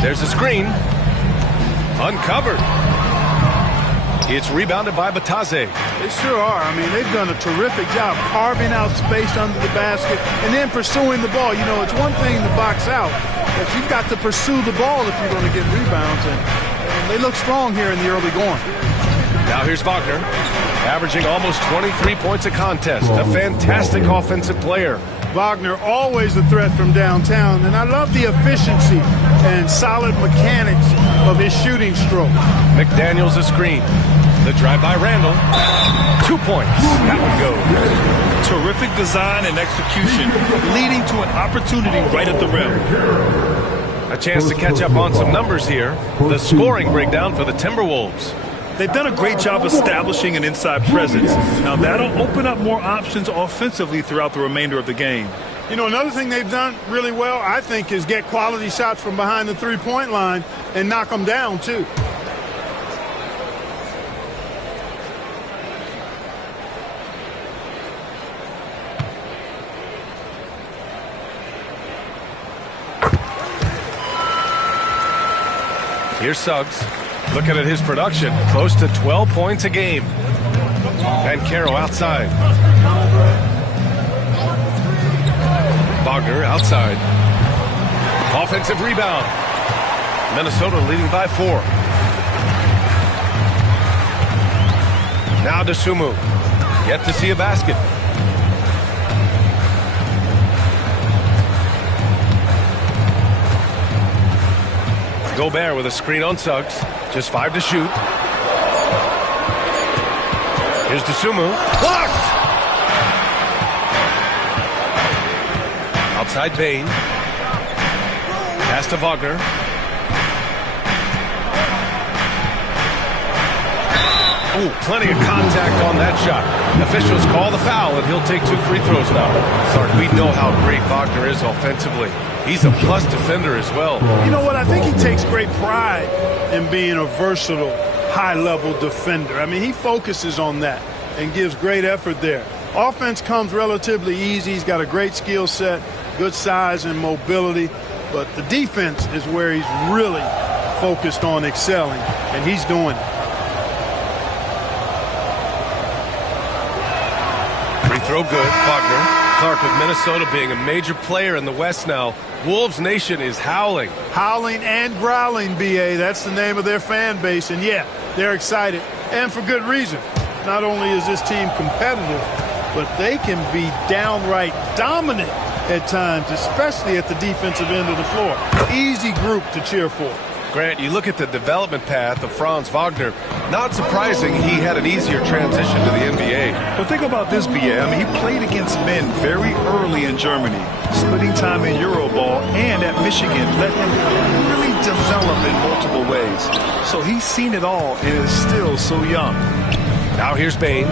There's a screen. Uncovered. It's rebounded by Batase. They sure are. I mean, they've done a terrific job carving out space under the basket and then pursuing the ball. You know, it's one thing to box out, but you've got to pursue the ball if you're going to get rebounds. And they look strong here in the early going. Now here's Wagner, averaging almost 23 points a contest. A fantastic offensive player. Wagner always a threat from downtown, and I love the efficiency and solid mechanics of his shooting stroke. McDaniels a screen. The drive by Randall. 2 points. That one goes. Terrific design and execution, leading to an opportunity right at the rim. A chance to catch up on some numbers here. The scoring breakdown for the Timberwolves. They've done a great job establishing an inside presence. Now that'll open up more options offensively throughout the remainder of the game. You know, another thing they've done really well, I think, is get quality shots from behind the three-point line and knock them down, too. Here's Suggs. Looking at his production, close to 12 points a game. And Caro outside. Wagner outside. Offensive rebound. Minnesota leading by 4. Now DeSumo. Yet to see a basket. Gobert with a screen on Suggs. Just 5 to shoot. Here's DeSumo. Blocked! Outside Bain. Pass to Wagner. Ooh, plenty of contact on that shot. Officials call the foul, and he'll take 2 free throws now. Clark, we know how great Wagner is offensively. He's a plus defender as well. You know what? I think he takes great pride in being a versatile, high-level defender. I mean, he focuses on that and gives great effort there. Offense comes relatively easy. He's got a great skill set, good size and mobility. But the defense is where he's really focused on excelling, and he's doing it. Free throw good. Wagner. Clark, with Minnesota being a major player in the West now, Wolves Nation is howling. Howling and growling, B.A. That's the name of their fan base. And, yeah, they're excited, and for good reason. Not only is this team competitive, but they can be downright dominant at times, especially at the defensive end of the floor. Easy group to cheer for. Grant, you look at the development path of Franz Wagner, not surprising he had an easier transition to the NBA. Well, think about this, B.A. I mean, he played against men very early in Germany, splitting time in Euroball, and at Michigan let him really develop in multiple ways. So he's seen it all and is still so young. Now here's Bain,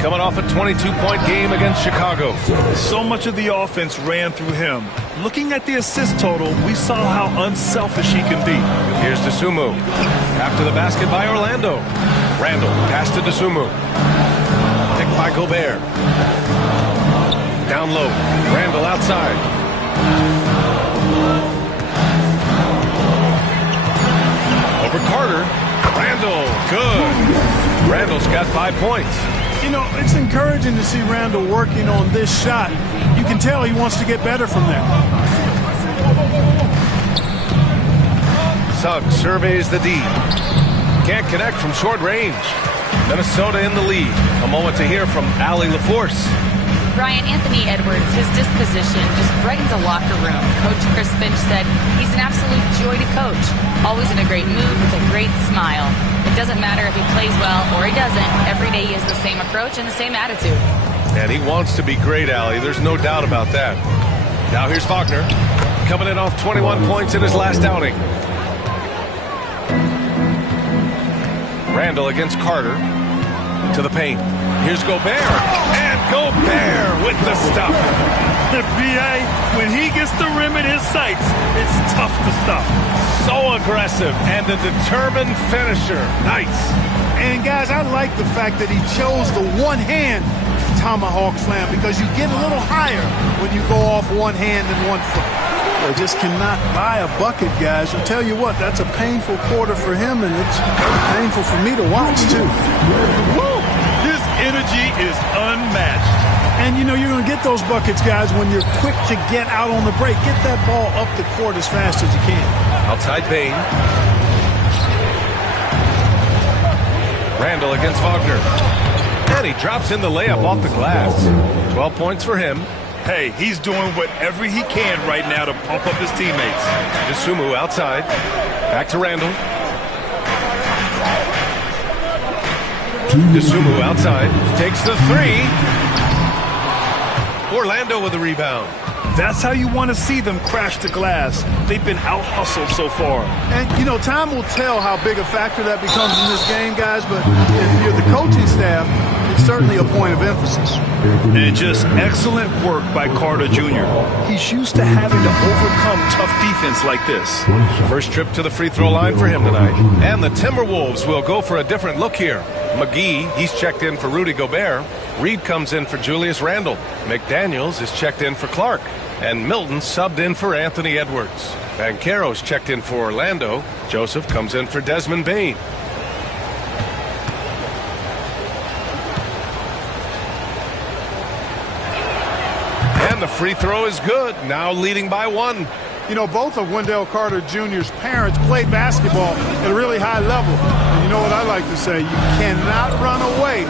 coming off a 22-point game against Chicago. So much of the offense ran through him. Looking at the assist total, we saw how unselfish he can be. Here's DeSumo. After the basket by Orlando. Randall, pass to DeSumo. Picked by Gobert. Down low. Randall outside. Over Carter. Randall, good. Randall's got 5 points. You know, it's encouraging to see Randall working on this shot. You can tell he wants to get better from there. Suggs surveys the D. Can't connect from short range. Minnesota in the lead. A moment to hear from Allie LaForce. Brian, Anthony Edwards, his disposition just brightens a locker room. Coach Chris Finch said he's an absolute joy to coach. Always in a great mood with a great smile. It doesn't matter if he plays well or he doesn't. Every day he has the same approach and the same attitude. And he wants to be great, Allie. There's no doubt about that. Now here's Wagner, coming in off 21 points in his last outing. Randall against Carter. To the paint. Here's Gobert. And Gobert with the stuff. B.A., when he gets the rim in his sights, it's tough to stop. So aggressive and a determined finisher. Nice. And, guys, I like the fact that he chose the one-hand tomahawk slam because you get a little higher when you go off one hand and 1 foot. They just cannot buy a bucket, guys. I'll tell you what, that's a painful quarter for him, and it's painful for me to watch, too. Woo! His energy is unmatched. And, you know, you're going to get those buckets, guys, when you're quick to get out on the break. Get that ball up the court as fast as you can. Outside Bain. Randall against Wagner. And he drops in the layup off the glass. 12 points for him. Hey, he's doing whatever he can right now to pump up his teammates. DeSumo outside. Back to Randall. DeSumo outside. Takes the three. Orlando with the rebound. That's how you want to see them crash the glass. They've been out-hustled so far. And, you know, time will tell how big a factor that becomes in this game, guys, but if you're the coaching staff, it's certainly a point of emphasis. And just excellent work by Carter Jr. He's used to having to overcome tough defense like this. First trip to the free throw line for him tonight. And the Timberwolves will go for a different look here. McGee, he's checked in for Rudy Gobert. Reed comes in for Julius Randle. McDaniels is checked in for Clark. And Milton subbed in for Anthony Edwards. Banchero's checked in for Orlando. Joseph comes in for Desmond Bane. And the free throw is good, now leading by 1. You know, both of Wendell Carter Jr.'s parents played basketball at a really high level. And you know what I like to say? You cannot run away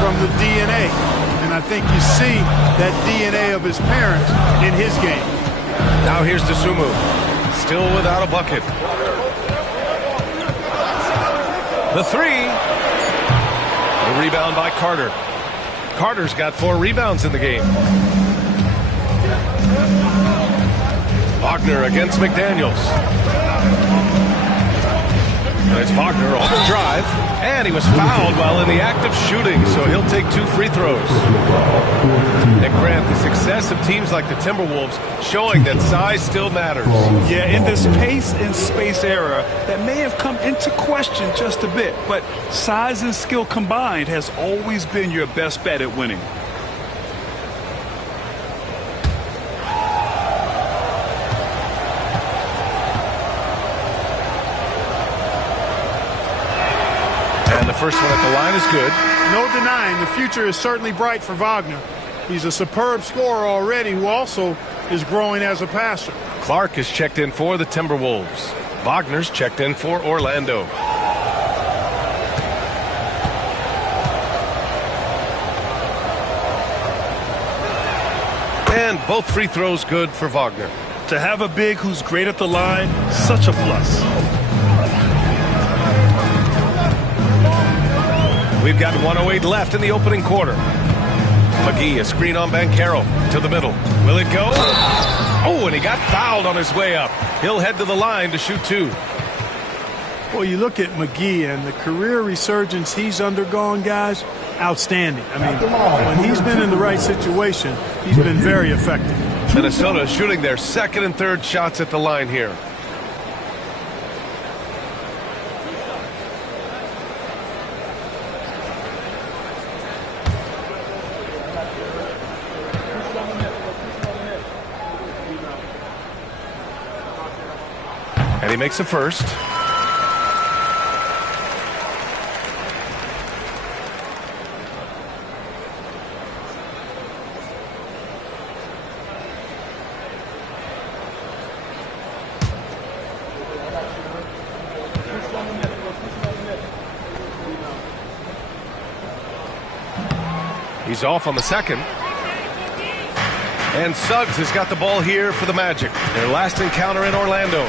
from the DNA. And I think you see that DNA of his parents in his game. Now here's DeSumo, still without a bucket. The three. The rebound by Carter. Carter's got 4 rebounds in the game. Wagner against McDaniels. And it's Wagner off the drive. And he was fouled while in the act of shooting, so he'll take 2 free throws. And Grant, the success of teams like the Timberwolves showing that size still matters. Yeah, in this pace and space era, that may have come into question just a bit, but size and skill combined has always been your best bet at winning. First one at the line is good. No denying the future is certainly bright for Wagner. He's a superb scorer already who also is growing as a passer. Clark is checked in for the Timberwolves. Wagner's checked in for Orlando. And both free throws good for Wagner. To have a big who's great at the line, such a plus. We've got 1:08 left in the opening quarter. McGee, a screen on Banchero to the middle. Will it go? Oh, and he got fouled on his way up. He'll head to the line to shoot 2. Well, you look at McGee and the career resurgence he's undergone, guys, outstanding. I mean, when he's been in the right situation, he's been very effective. Minnesota shooting their second and third shots at the line here. And he makes a first. He's off on the second. And Suggs has got the ball here for the Magic. Their last encounter in Orlando.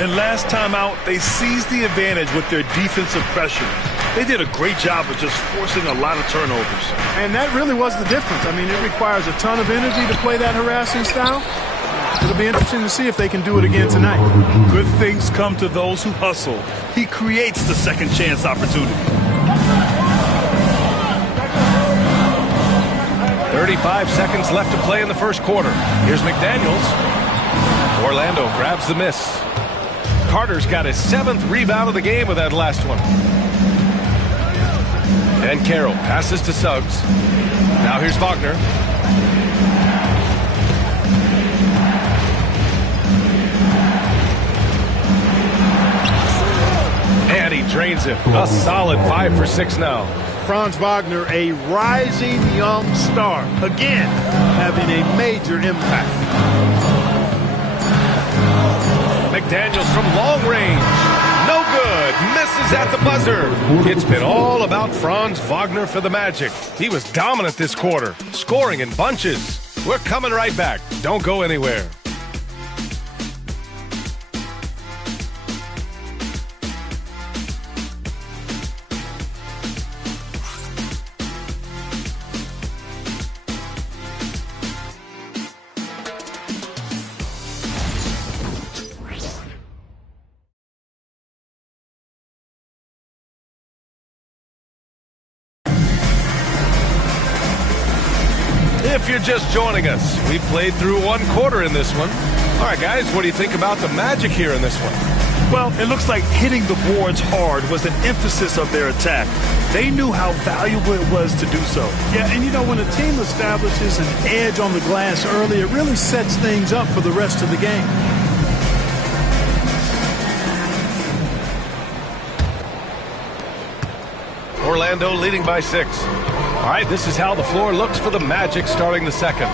And last time out, they seized the advantage with their defensive pressure. They did a great job of just forcing a lot of turnovers. And that really was the difference. I mean, it requires a ton of energy to play that harassing style. It'll be interesting to see if they can do it again tonight. Good things come to those who hustle. He creates the second chance opportunity. 35 seconds left to play in the first quarter. Here's McDaniels. Orlando grabs the miss. Carter's got his 7th rebound of the game with that last one. And Carroll passes to Suggs. Now here's Wagner. And he drains it. A solid 5 for 6 now. Franz Wagner, a rising young star. Again, having a major impact. McDaniels from long range. No good. Misses at the buzzer. It's been all about Franz Wagner for the Magic. He was dominant this quarter, scoring in bunches. We're coming right back. Don't go anywhere. If you're just joining us, we played through one quarter in this one. All right, guys, what do you think about the Magic here in this one? Well, it looks like hitting the boards hard was an emphasis of their attack. They knew how valuable it was to do so. Yeah, and you know, when a team establishes an edge on the glass early, it really sets things up for the rest of the game. Orlando leading by 6. All right, this is how the floor looks for the Magic starting the second.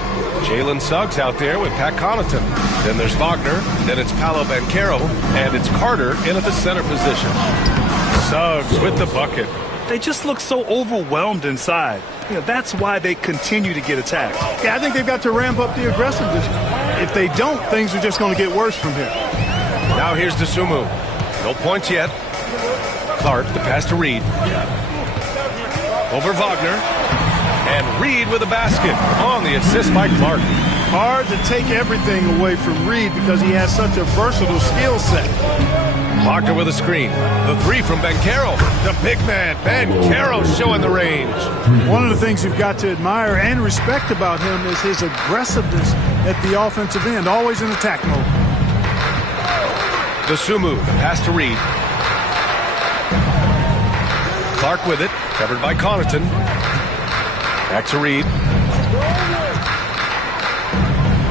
Jalen Suggs out there with Pat Connaughton. Then there's Wagner. Then it's Paolo Banchero. And it's Carter in at the center position. Suggs with the bucket. They just look so overwhelmed inside. You know, that's why they continue to get attacked. Yeah, I think they've got to ramp up the aggressiveness. If they don't, things are just going to get worse from here. Now here's Dosunmu. No points yet. Clark, the pass to Reed. Over Wagner. And Reed with a basket on the assist by Clark. Hard to take everything away from Reed because he has such a versatile skill set. Wagner with a screen. The three from Banchero. The big man, Banchero, showing the range. One of the things you've got to admire and respect about him is his aggressiveness at the offensive end, always in attack mode. Dosunmu, the pass to Reed. Clark with it, covered by Connaughton. Back to Reed.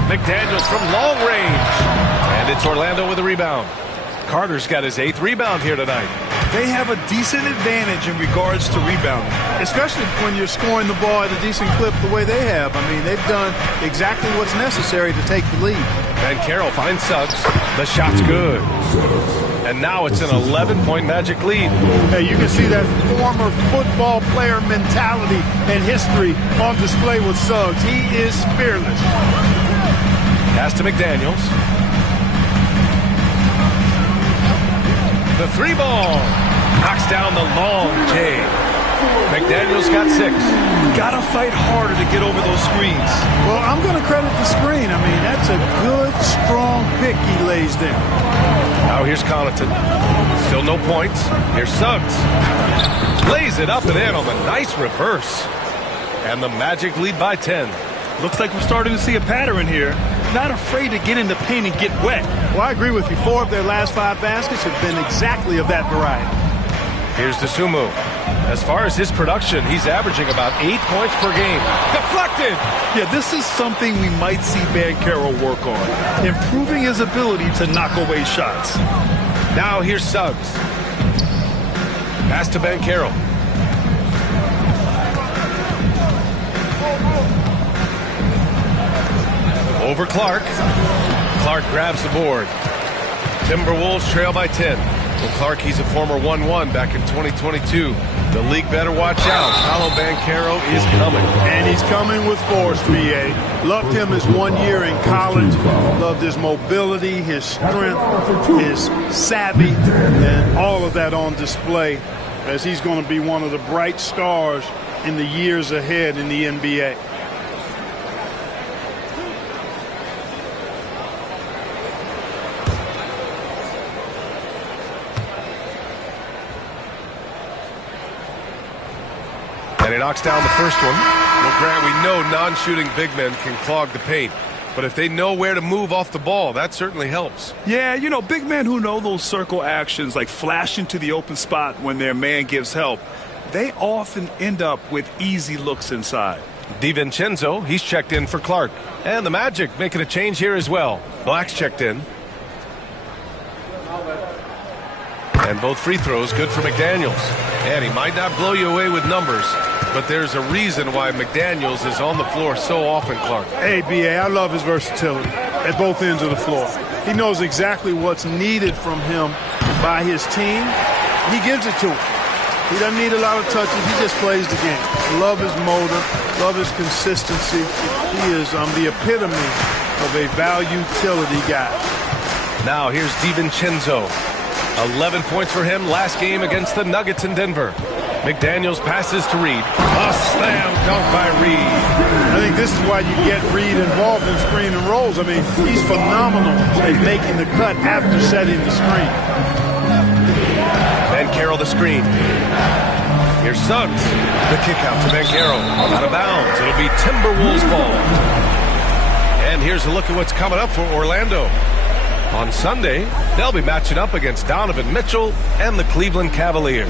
McDaniels from long range. And it's Orlando with a rebound. Carter's got his 8th rebound here tonight. They have a decent advantage in regards to rebounding. Especially when you're scoring the ball at a decent clip the way they have. I mean, they've done exactly what's necessary to take the lead. Banchero finds Suggs. The shot's good. And now it's an 11-point Magic lead. Hey, you can see that former football player mentality and history on display with Suggs. He is fearless. Pass to McDaniels. The 3 ball. Knocks down the long J. McDaniels got 6. Gotta fight harder to get over those screens. Well, I'm going to credit the screen. I mean, that's a good, strong pick he lays down. Now here's Connaughton. Still no points. Here's Suggs. Lays it up and in on the nice reverse. And the Magic lead by 10. Looks like we're starting to see a pattern here. Not afraid to get in the paint and get wet. Well, I agree with you. 4 of their last 5 baskets have been exactly of that variety. Here's Dosunmu. As far as his production, he's averaging about 8 points per game. Deflected! Yeah, this is something we might see Banchero work on. Improving his ability to knock away shots. Now here's Suggs. Pass to Banchero. Over Clark. Clark grabs the board. Timberwolves trail by 10. Well, Clark, he's a former 1-1 back in 2022. The league better watch out. Paolo Banchero is coming. And he's coming with force, B.A. Loved him his 1 year in college. Loved his mobility, his strength, his savvy, and all of that on display as he's going to be one of the bright stars in the years ahead in the NBA. And he knocks down the first one. Well, Grant, we know non-shooting big men can clog the paint. But if they know where to move off the ball, that certainly helps. Yeah, you know, big men who know those circle actions, like flashing to the open spot when their man gives help, they often end up with easy looks inside. DiVincenzo, he's checked in for Clark. And the Magic making a change here as well. Black's checked in. And both free throws good for McDaniels. And he might not blow you away with numbers, but there's a reason why McDaniels is on the floor so often, Clark. Hey, B.A., I love his versatility at both ends of the floor. He knows exactly what's needed from him by his team. He gives it to him. He doesn't need a lot of touches. He just plays the game. Love his motor. Love his consistency. He is the epitome of a value utility guy. Now here's DiVincenzo. 11 points for him last game against the Nuggets in Denver. McDaniels passes to Reed. A slam dunk by Reed. I think this is why you get Reed involved in screen and rolls. I mean, he's phenomenal at making the cut after setting the screen. Banchero the screen. Here's Suggs. The kick out to Banchero. Out of bounds. It'll be Timberwolves ball. And here's a look at what's coming up for Orlando. On Sunday, they'll be matching up against Donovan Mitchell and the Cleveland Cavaliers.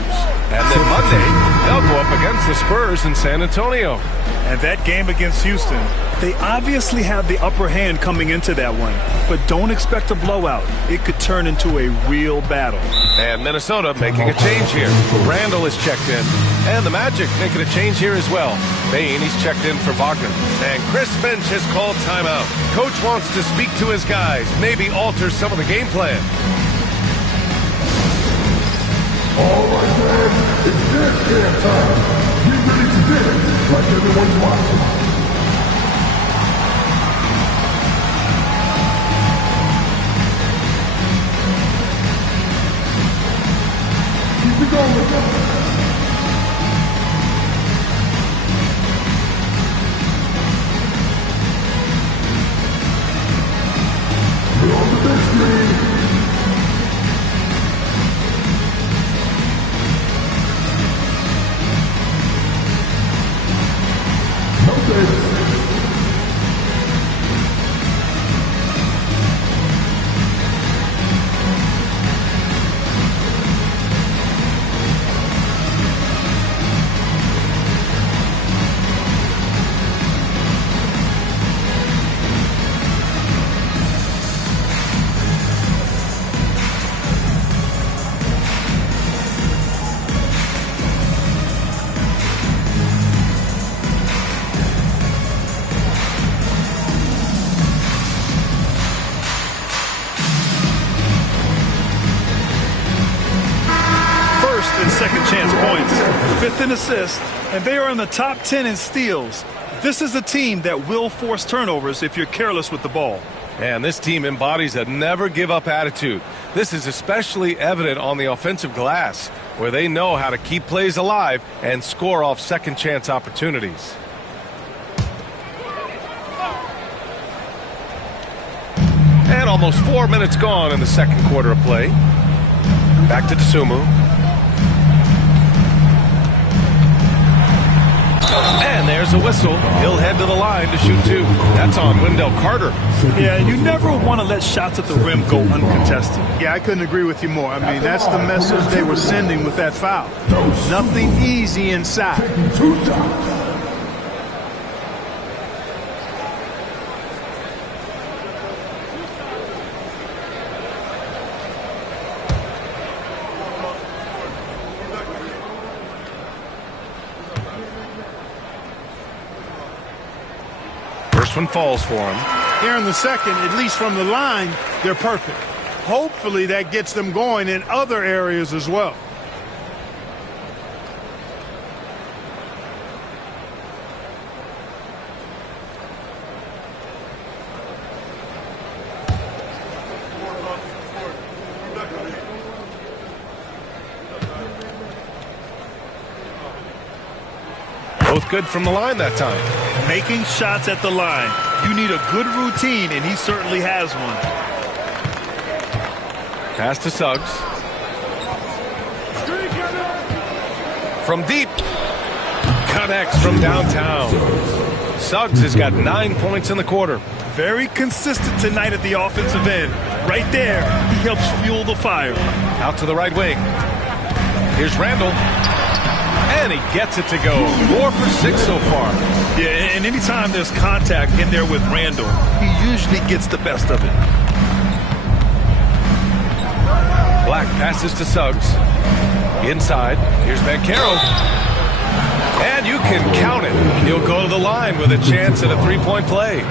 And then Monday, they'll go up against the Spurs in San Antonio. And that game against Houston, they obviously have the upper hand coming into that one. But don't expect a blowout. It could turn into a real battle. And Minnesota making a change here. Randall is checked in. And the Magic making a change here as well. Bane, he's checked in for Wagner. And Chris Finch has called timeout. Coach wants to speak to his guys, maybe alter some of the game plan. All right, man, it's dance camp time. Get ready to dance like everyone's watching. Keep it going. We're on the big screen. Second chance points, 5th in assists, and they are in the top 10 in steals. This is a team that will force turnovers if you're careless with the ball. And this team embodies a never-give-up attitude. This is especially evident on the offensive glass, where they know how to keep plays alive and score off second-chance opportunities. And almost 4 minutes gone in the second quarter of play. Back to Dosunmu. And there's a whistle. He'll head to the line to shoot two. That's on Wendell Carter. Yeah, you never want to let shots at the rim go uncontested. Yeah, I couldn't agree with you more. I mean, that's the message they were sending with that foul. Nothing easy inside. One falls for him. Here in the second, at least from the line, they're perfect. Hopefully that gets them going in other areas as well. Both good from the line that time. Making shots at the line. You need a good routine, and he certainly has one. Pass to Suggs. From deep. Connects from downtown. Suggs has got 9 points in the quarter. Very consistent tonight at the offensive end. Right there, he helps fuel the fire. Out to the right wing. Here's Randall. And he gets it to go. 4 for 6 so far. Yeah, and anytime there's contact in there with Randall, he usually gets the best of it. Black passes to Suggs. Inside. Here's Banchero. And you can count it. He'll go to the line with a chance at a three-point play.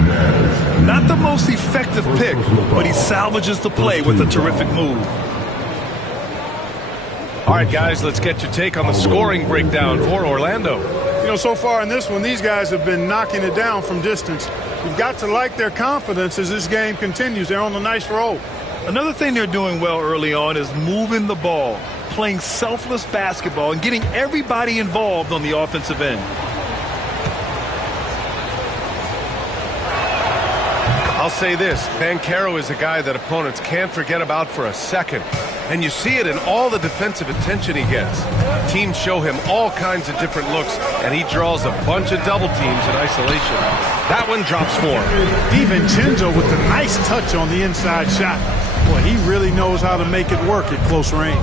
Not the most effective pick, but he salvages the play with a terrific move. All right, guys, let's get your take on the scoring breakdown for Orlando. You know, so far in this one, these guys have been knocking it down from distance. You've got to like their confidence as this game continues. They're on a nice roll. Another thing they're doing well early on is moving the ball, playing selfless basketball, and getting everybody involved on the offensive end. I'll say this, Banchero is a guy that opponents can't forget about for a second. And you see it in all the defensive attention he gets. Teams show him all kinds of different looks, and he draws a bunch of double teams in isolation. That one drops for him. DiVincenzo with a nice touch on the inside shot. Boy, he really knows how to make it work at close range.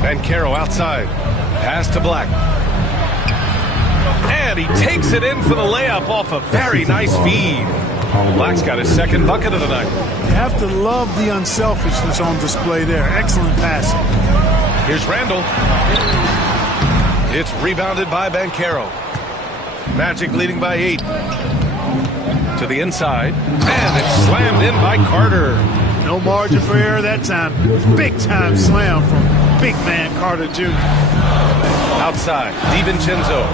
Banchero outside. Pass to Black. And he takes it in for the layup off a very nice feed. Black's got his second bucket of the night. You have to love the unselfishness on display there. Excellent passing. Here's Randall. It's rebounded by Banchero. Magic leading by 8. To the inside. And it's slammed in by Carter. No margin for error that time. Big time slam from big man Carter Jr. Outside. DiVincenzo.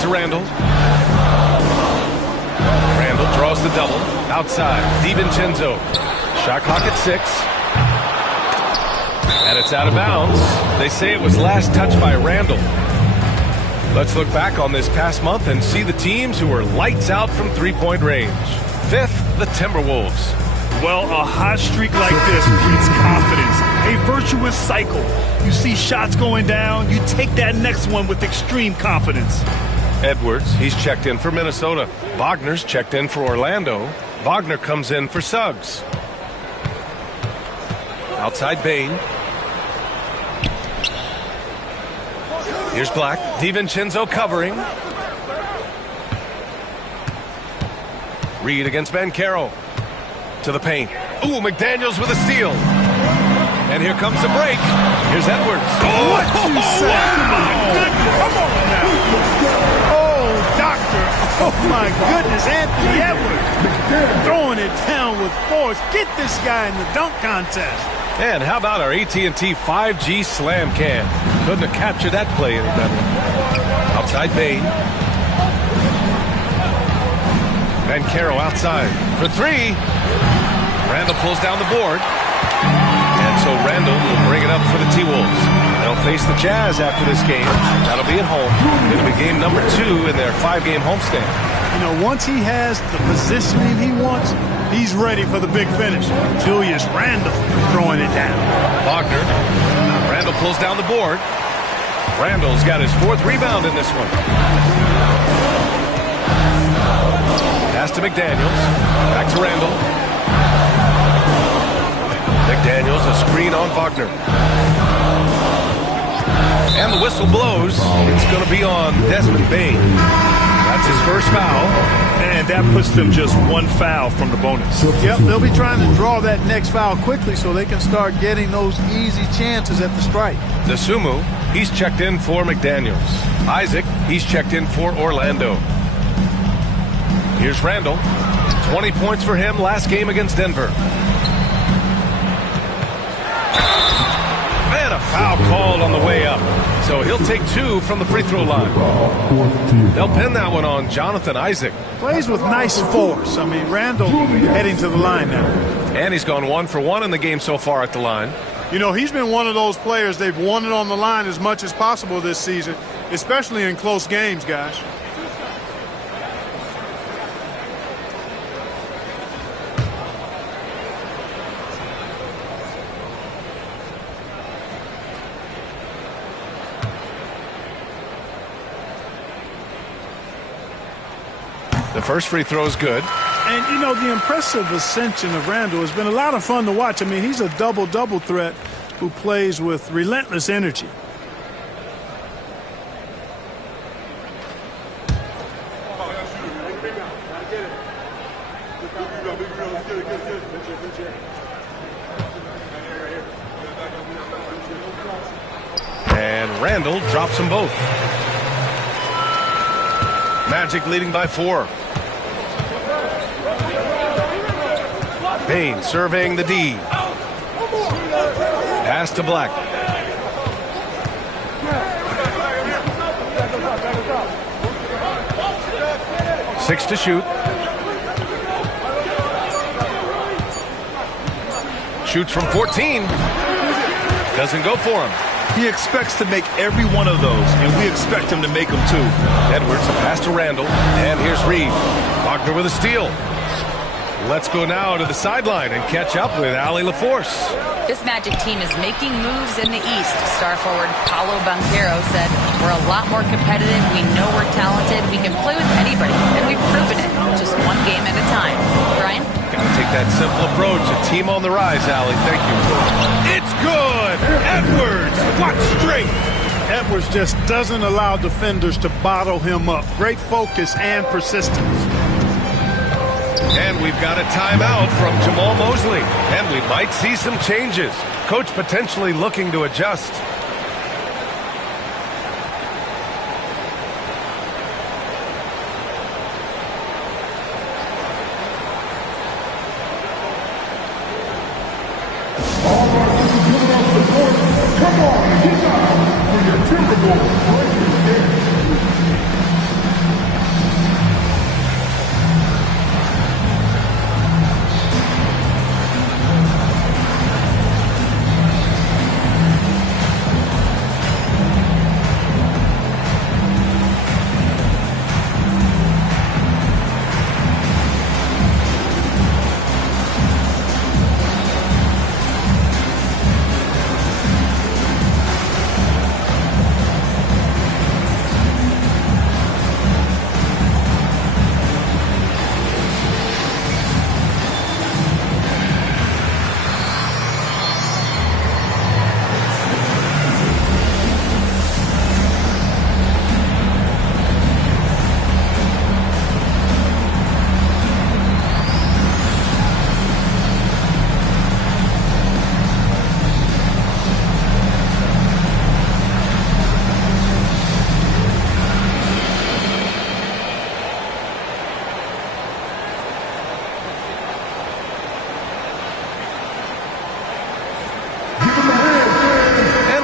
To Randall. Randall draws the double. Outside. DiVincenzo. Shot clock at 6. And it's out of bounds. They say it was last touched by Randall. Let's look back on this past month and see the teams who were lights out from three-point range. 5th, the Timberwolves. Well, a hot streak like this breeds confidence, a virtuous cycle. You see shots going down, you take that next one with extreme confidence. Edwards, he's checked in for Minnesota. Wagner's checked in for Orlando. Wagner comes in for Suggs. Outside Bane. Here's Black. DiVincenzo covering. Reed against Banchero. To the paint. Ooh, McDaniels with a steal. And here comes the break. Here's Edwards. Oh, what you say? Come on now. Oh, doctor. Oh, my goodness. Anthony Edwards throwing it down with force. Get this guy in the dunk contest. And how about our AT&T 5G slam cam? Couldn't have captured that play any better. Outside Bane. Banchero outside for 3. Randall pulls down the board. And so Randall will bring it up for the T-Wolves. They'll face the Jazz after this game. That'll be at home. It'll be game number 2 in their 5-game homestand. You know, once he has the positioning he wants, he's ready for the big finish. Julius Randle throwing it down. Wagner. Randall pulls down the board. Randall's got his 4th rebound in this one. Pass to McDaniels. Back to Randall. McDaniels, a screen on Wagner. And the whistle blows. It's going to be on Desmond Bane. That's his first foul. And that puts them just 1 foul from the bonus. Yep, they'll be trying to draw that next foul quickly so they can start getting those easy chances at the strike. Nasumu, he's checked in for McDaniels. Isaac, he's checked in for Orlando. Here's Randall. 20 points for him last game against Denver. And a foul called on the way up. So he'll take 2 from the free throw line. They'll pin that one on Jonathan Isaac. Plays with nice force. I mean, Randall heading to the line now. And he's gone 1 for 1 in the game so far at the line. You know, he's been one of those players, they've won it on the line as much as possible this season, especially in close games, guys. The first free throw is good. And, you know, the impressive ascension of Randall has been a lot of fun to watch. I mean, he's a double-double threat who plays with relentless energy. And Randall drops them both. Magic leading by 4. Bain surveying the D. Pass to Black. Six to shoot. Shoots from 14. Doesn't go for him. He expects to make every one of those, and we expect him to make them too. Edwards, a pass to Randall. And here's Reed. Wagner with a steal. Let's go now to the sideline and catch up with Allie LaForce. This Magic team is making moves in the East. Star forward Paolo Banchero said, "We're a lot more competitive. We know we're talented. We can play with anybody, and we've proven it. Just one game at a time." Brian? Got to take that simple approach. A team on the rise, Allie. Thank you. It's good. Edwards. What strength. Edwards just doesn't allow defenders to bottle him up. Great focus and persistence. And we've got a timeout from Jamal Mosley. And we might see some changes. Coach potentially looking to adjust. Come on, get down for your typical Lakers game.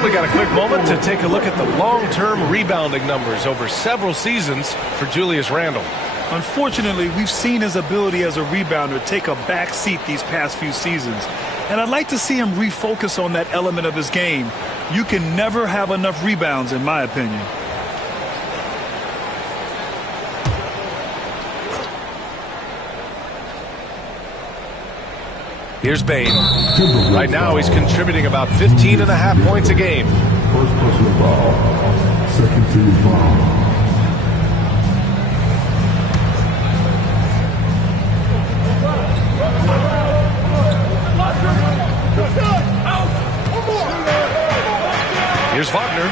We got a quick moment to take a look at the long-term rebounding numbers over several seasons for Julius Randle. Unfortunately, we've seen his ability as a rebounder take a back seat these past few seasons. And I'd like to see him refocus on that element of his game. You can never have enough rebounds, in my opinion. Here's Bain. Right now he's contributing about 15.5 points a game. First personal foul. Second team foul. Here's Wagner.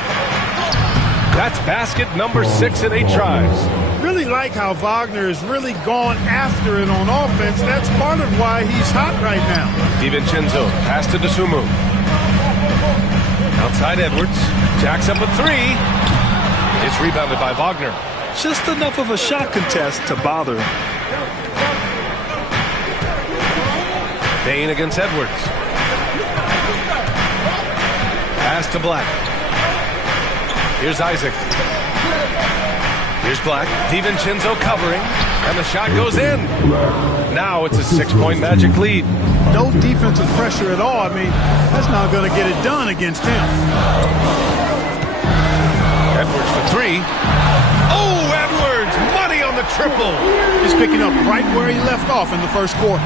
That's basket number 6 in 8 tries. Really like how Wagner has really gone after it on offense. That's part of why he's hot right now. DiVincenzo, pass to DeSumo. Outside Edwards. Jacks up a 3. It's rebounded by Wagner. Just enough of a shot contest to bother. Bain against Edwards. Pass to Black. Here's Isaac. Here's Black. DiVincenzo covering. And the shot goes in. Now it's a 6-point Magic lead. No defensive pressure at all. I mean, that's not going to get it done against him. Edwards for 3. Oh, Edwards! Money on the triple. He's picking up right where he left off in the first quarter.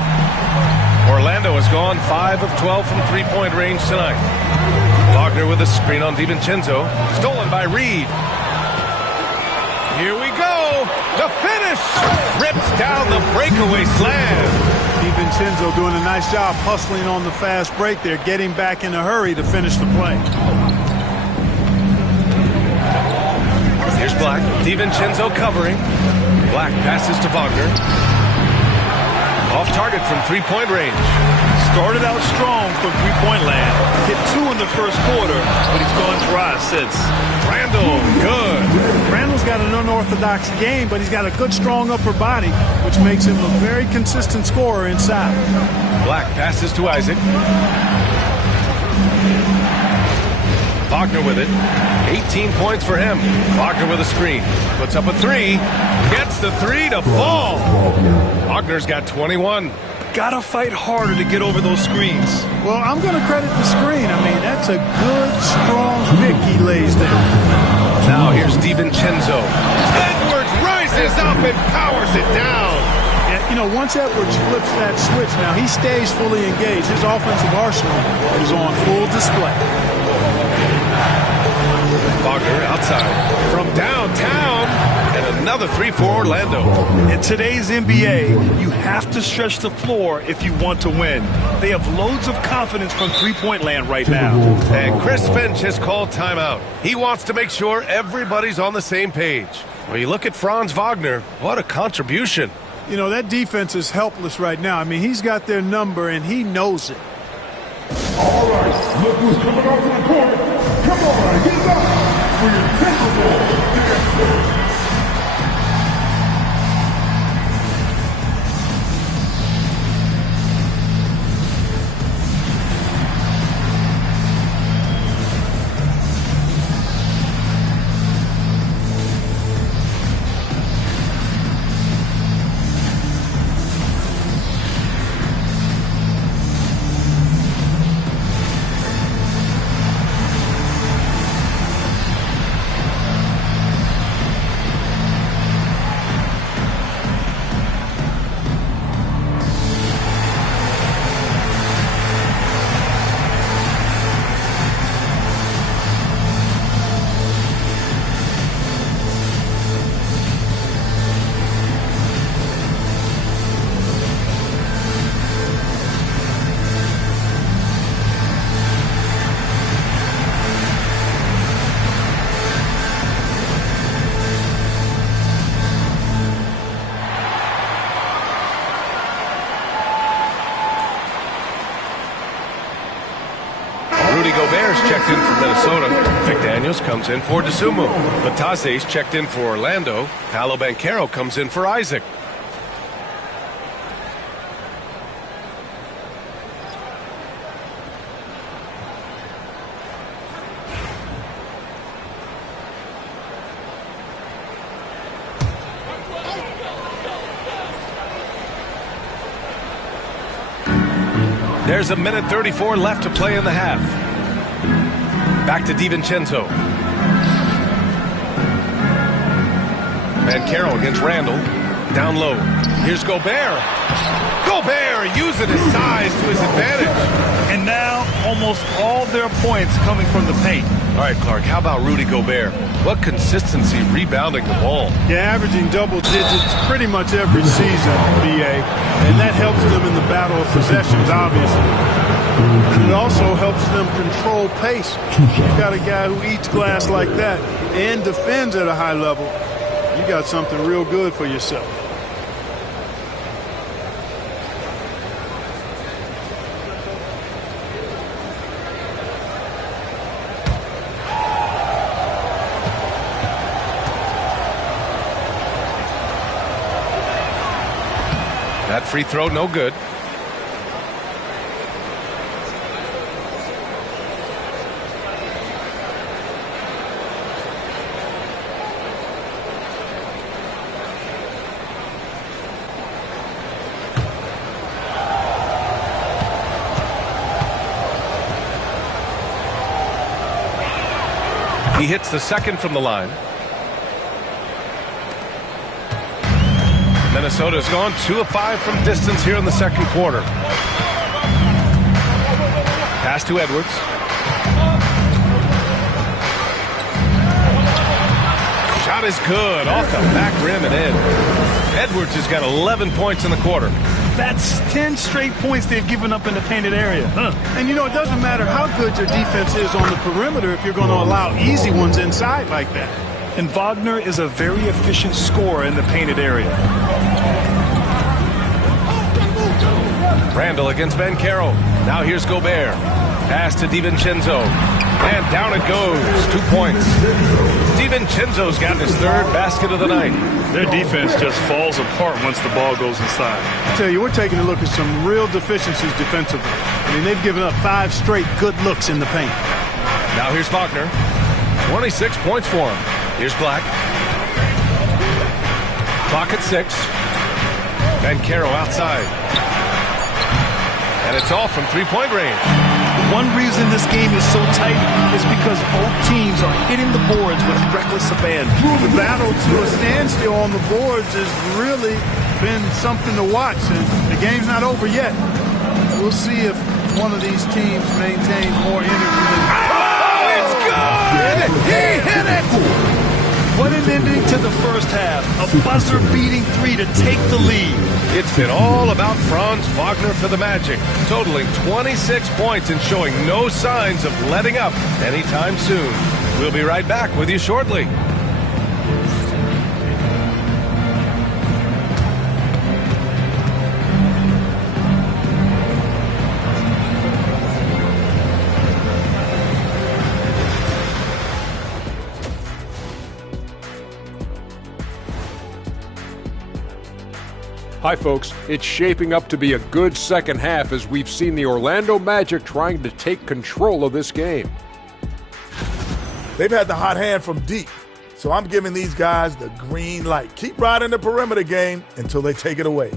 Orlando has gone 5 of 12 from three-point range tonight. Wagner with a screen on DiVincenzo. Stolen by Reed. Here we go. The finish. Rips down the breakaway slam. DiVincenzo doing a nice job hustling on the fast break there, getting back in a hurry to finish the play. Here's Black. DiVincenzo covering. Black passes to Wagner. Off target from three-point range. Started out strong from three-point land. Hit 2 in the first quarter, but he's gone dry since. Randall, good. Randall's got an unorthodox game, but he's got a good, strong upper body, which makes him a very consistent scorer inside. Black passes to Isaac. Wagner with it. 18 points for him. Wagner with a screen. Puts up a three. Gets the three to fall. Wagner's got 21. Gotta fight harder to get over those screens. Well, I'm going to credit the screen. I mean, that's a good, strong pick he lays there. Now here's DiVincenzo. Edwards rises up and powers it down. Yeah, you know, once Edwards flips that switch, now he stays fully engaged. His offensive arsenal is on full display. Wagner outside from downtown, and another three for Orlando. In today's NBA, you have to stretch the floor if you want to win. They have loads of confidence from three-point land right now. And Chris Finch has called timeout. He wants to make sure everybody's on the same page. Well, you look at Franz Wagner, what a contribution. You know, that defense is helpless right now. I mean, he's got their number, and he knows it. All right, look who's coming out to the court. Come on, get up for your Timberwolves. Checked in for Minnesota. McDaniels comes in for DeSumo. Batase's checked in for Orlando. Paolo Banchero comes in for Isaac. There's a minute 34 left to play in the half. Back to DiVincenzo. Banchero against Randall. Down low. Here's Gobert. Gobert using his size to his advantage. And now almost all their points coming from the paint. All right, Clark, how about Rudy Gobert? What consistency rebounding the ball. Yeah, averaging double digits pretty much every season, BA. And that helps them in the battle of possessions, obviously. It also helps them control pace. You've got a guy who eats glass like that and defends at a high level. You got something real good for yourself. That free throw, no good. He hits the second from the line. Minnesota's gone 2 of 5 from distance here in the second quarter. Pass to Edwards. Shot is good off the back rim and in. Edwards has got 11 points in the quarter. That's 10 straight points they've given up in the painted area. And, you know, it doesn't matter how good your defense is on the perimeter if you're going to allow easy ones inside like that. And Wagner is a very efficient scorer in the painted area. Randall against Banchero. Now here's Gobert. Pass to DiVincenzo. And down it goes. 2 points. DiVincenzo's gotten his third basket of the night. Their defense just falls apart once the ball goes inside. I tell you, we're taking a look at some real deficiencies defensively. I mean, they've given up 5 straight good looks in the paint. Now here's Wagner. 26 points for him. Here's Black. Clock at 6. Banchero outside. And it's all from three-point range. One reason this game is so tight is because both teams are hitting the boards with reckless abandon. The battle to a standstill on the boards has really been something to watch, and the game's not over yet. We'll see if one of these teams maintains more energy than... Oh, it's good! He hit it! What an ending to the first half. A buzzer-beating 3 to take the lead. It's been all about Franz Wagner for the Magic, totaling 26 points and showing no signs of letting up anytime soon. We'll be right back with you shortly. Hi, folks. It's shaping up to be a good second half as we've seen the Orlando Magic trying to take control of this game. They've had the hot hand from deep, so I'm giving these guys the green light. Keep riding the perimeter game until they take it away.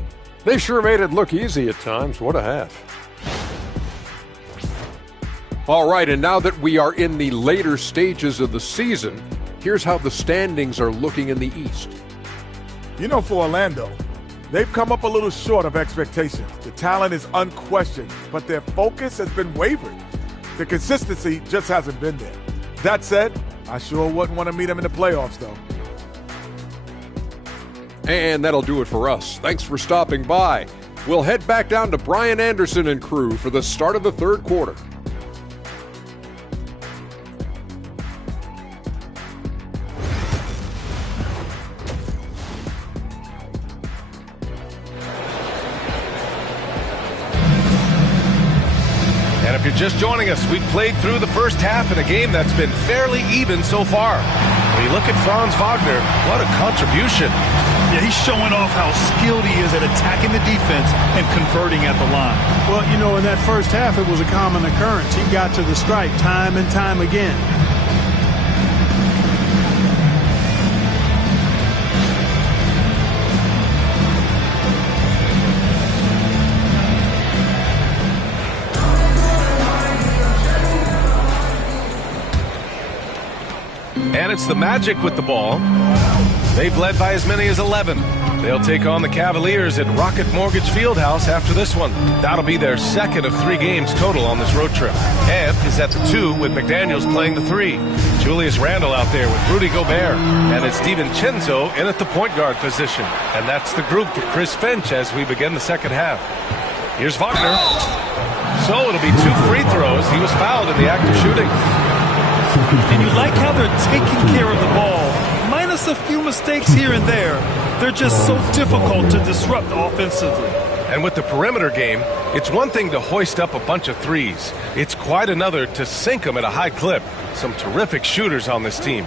They sure made it look easy at times. What a half. All right, and now that we are in the later stages of the season, here's how the standings are looking in the East. You know, for Orlando, they've come up a little short of expectations. The talent is unquestioned, but their focus has been wavering. The consistency just hasn't been there. That said, I sure wouldn't want to meet them in the playoffs, though. And that'll do it for us. Thanks for stopping by. We'll head back down to Brian Anderson and crew for the start of the third quarter. And if you're just joining us, we've played through the first half in a game that's been fairly even so far. When you look at Franz Wagner, what a contribution. Yeah, he's showing off how skilled he is at attacking the defense and converting at the line. Well, you know, in that first half, it was a common occurrence. He got to the stripe time and time again. And it's the Magic with the ball. They've led by as many as 11. They'll take on the Cavaliers at Rocket Mortgage Fieldhouse after this one. That'll be their second of 3 games total on this road trip. Ant is at the 2 with McDaniels playing the 3. Julius Randle out there with Rudy Gobert. And it's DiVincenzo in at the point guard position. And that's the group for Chris Finch as we begin the second half. Here's Wagner. So it'll be 2 free throws. He was fouled in the act of shooting. And you like how they're taking care of the ball. Minus a few mistakes here and there, they're just so difficult to disrupt offensively. And with the perimeter game, it's one thing to hoist up a bunch of threes. It's quite another to sink them at a high clip. Some terrific shooters on this team.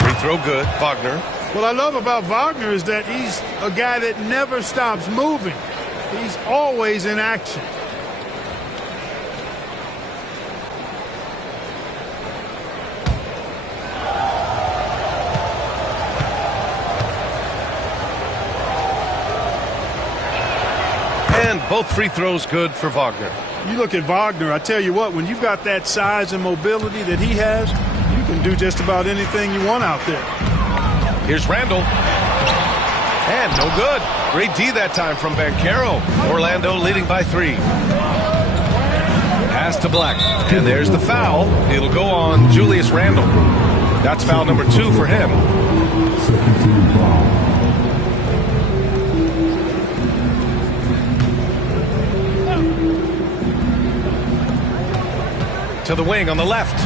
Free throw good, Wagner. What I love about Wagner is that he's a guy that never stops moving. He's always in action. And both free throws good for Wagner. You look at Wagner, I tell you what, when you've got that size and mobility that he has, you can do just about anything you want out there. Here's Randall. And no good. Great D that time from Banchero. Orlando leading by 3. Pass to Black. And there's the foul. It'll go on Julius Randle. That's foul number 2 for him. To the wing on the left.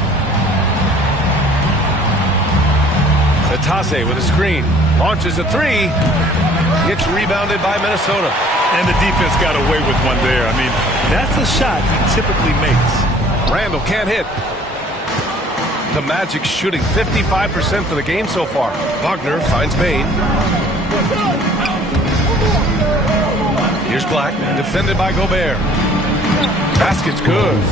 Batase with a screen. Launches a three. Gets rebounded by Minnesota. And the defense got away with one there. I mean, that's a shot he typically makes. Randall can't hit. The Magic shooting 55% for the game so far. Wagner finds Bain. Here's Black, defended by Gobert. Basket's good.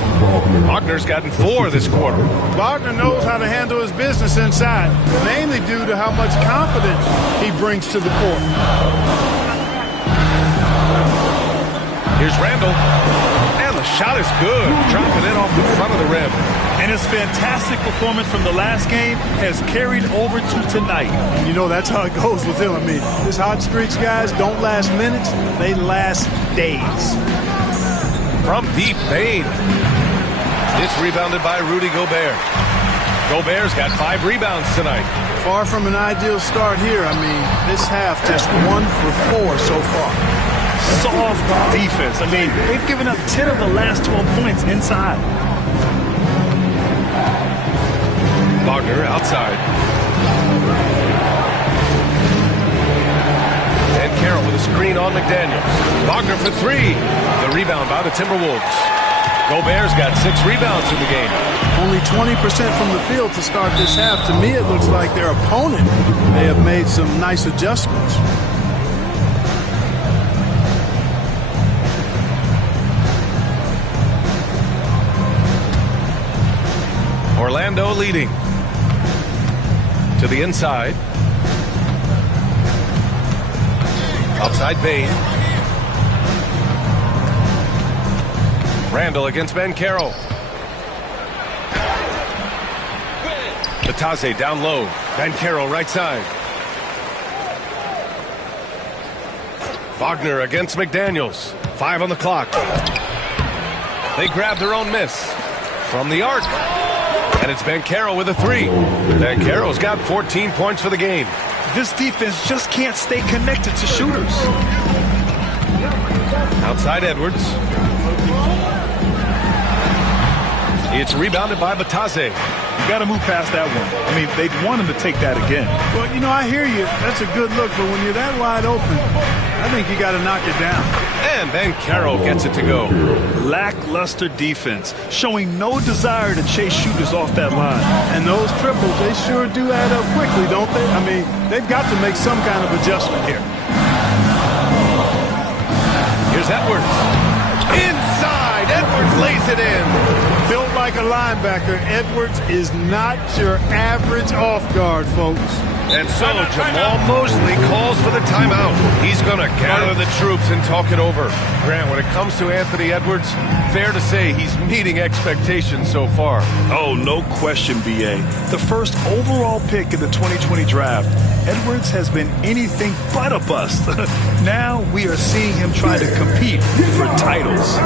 Wagner's gotten 4 this quarter. Wagner knows how to handle his business inside, mainly due to how much confidence he brings to the court. Here's Randall. And the shot is good. Dropping it off the front of the rim. And his fantastic performance from the last game has carried over to tonight. And you know, that's how it goes with him. I mean, his hot streaks, guys, don't last minutes. They last days. From deep, Bain. It's rebounded by Rudy Gobert. Gobert's got 5 rebounds tonight. Far from an ideal start here. I mean, this half just 1 for 4 so far. Soft defense. I mean, they've given up 10 of the last 12 points inside. Wagner outside. And Carroll with a screen on McDaniels. Wagner for 3. The rebound by the Timberwolves. Gobert's got 6 rebounds in the game. Only 20% from the field to start this half. To me, it looks like their opponent may have made some nice adjustments. Orlando leading. To the inside. Outside Bain. Randall against Banchero. Batase down low. Banchero right side. Wagner against McDaniels. 5 on the clock. They grab their own miss. From the arc. And it's Banchero with a 3. Banchero's got 14 points for the game. This defense just can't stay connected to shooters. Outside Edwards. It's rebounded by Batase. You got to move past that one. I mean, they'd want him to take that again. Well, you know, I hear you. That's a good look, but when you're that wide open, I think you got to knock it down. And Banchero gets it to go. Lackluster defense, showing no desire to chase shooters off that line. And those triples, they sure do add up quickly, don't they? I mean, they've got to make some kind of adjustment here. Here's Edwards. Inside, Edwards lays it in. Built like a linebacker, Edwards is not your average off guard, folks. And so Jamal Mosley calls for the timeout. He's going to gather the troops and talk it over. Grant, when it comes to Anthony Edwards, fair to say he's meeting expectations so far. Oh, no question, B.A. The first overall pick in the 2020 draft, Edwards has been anything but a bust. Now we are seeing him try to compete for titles.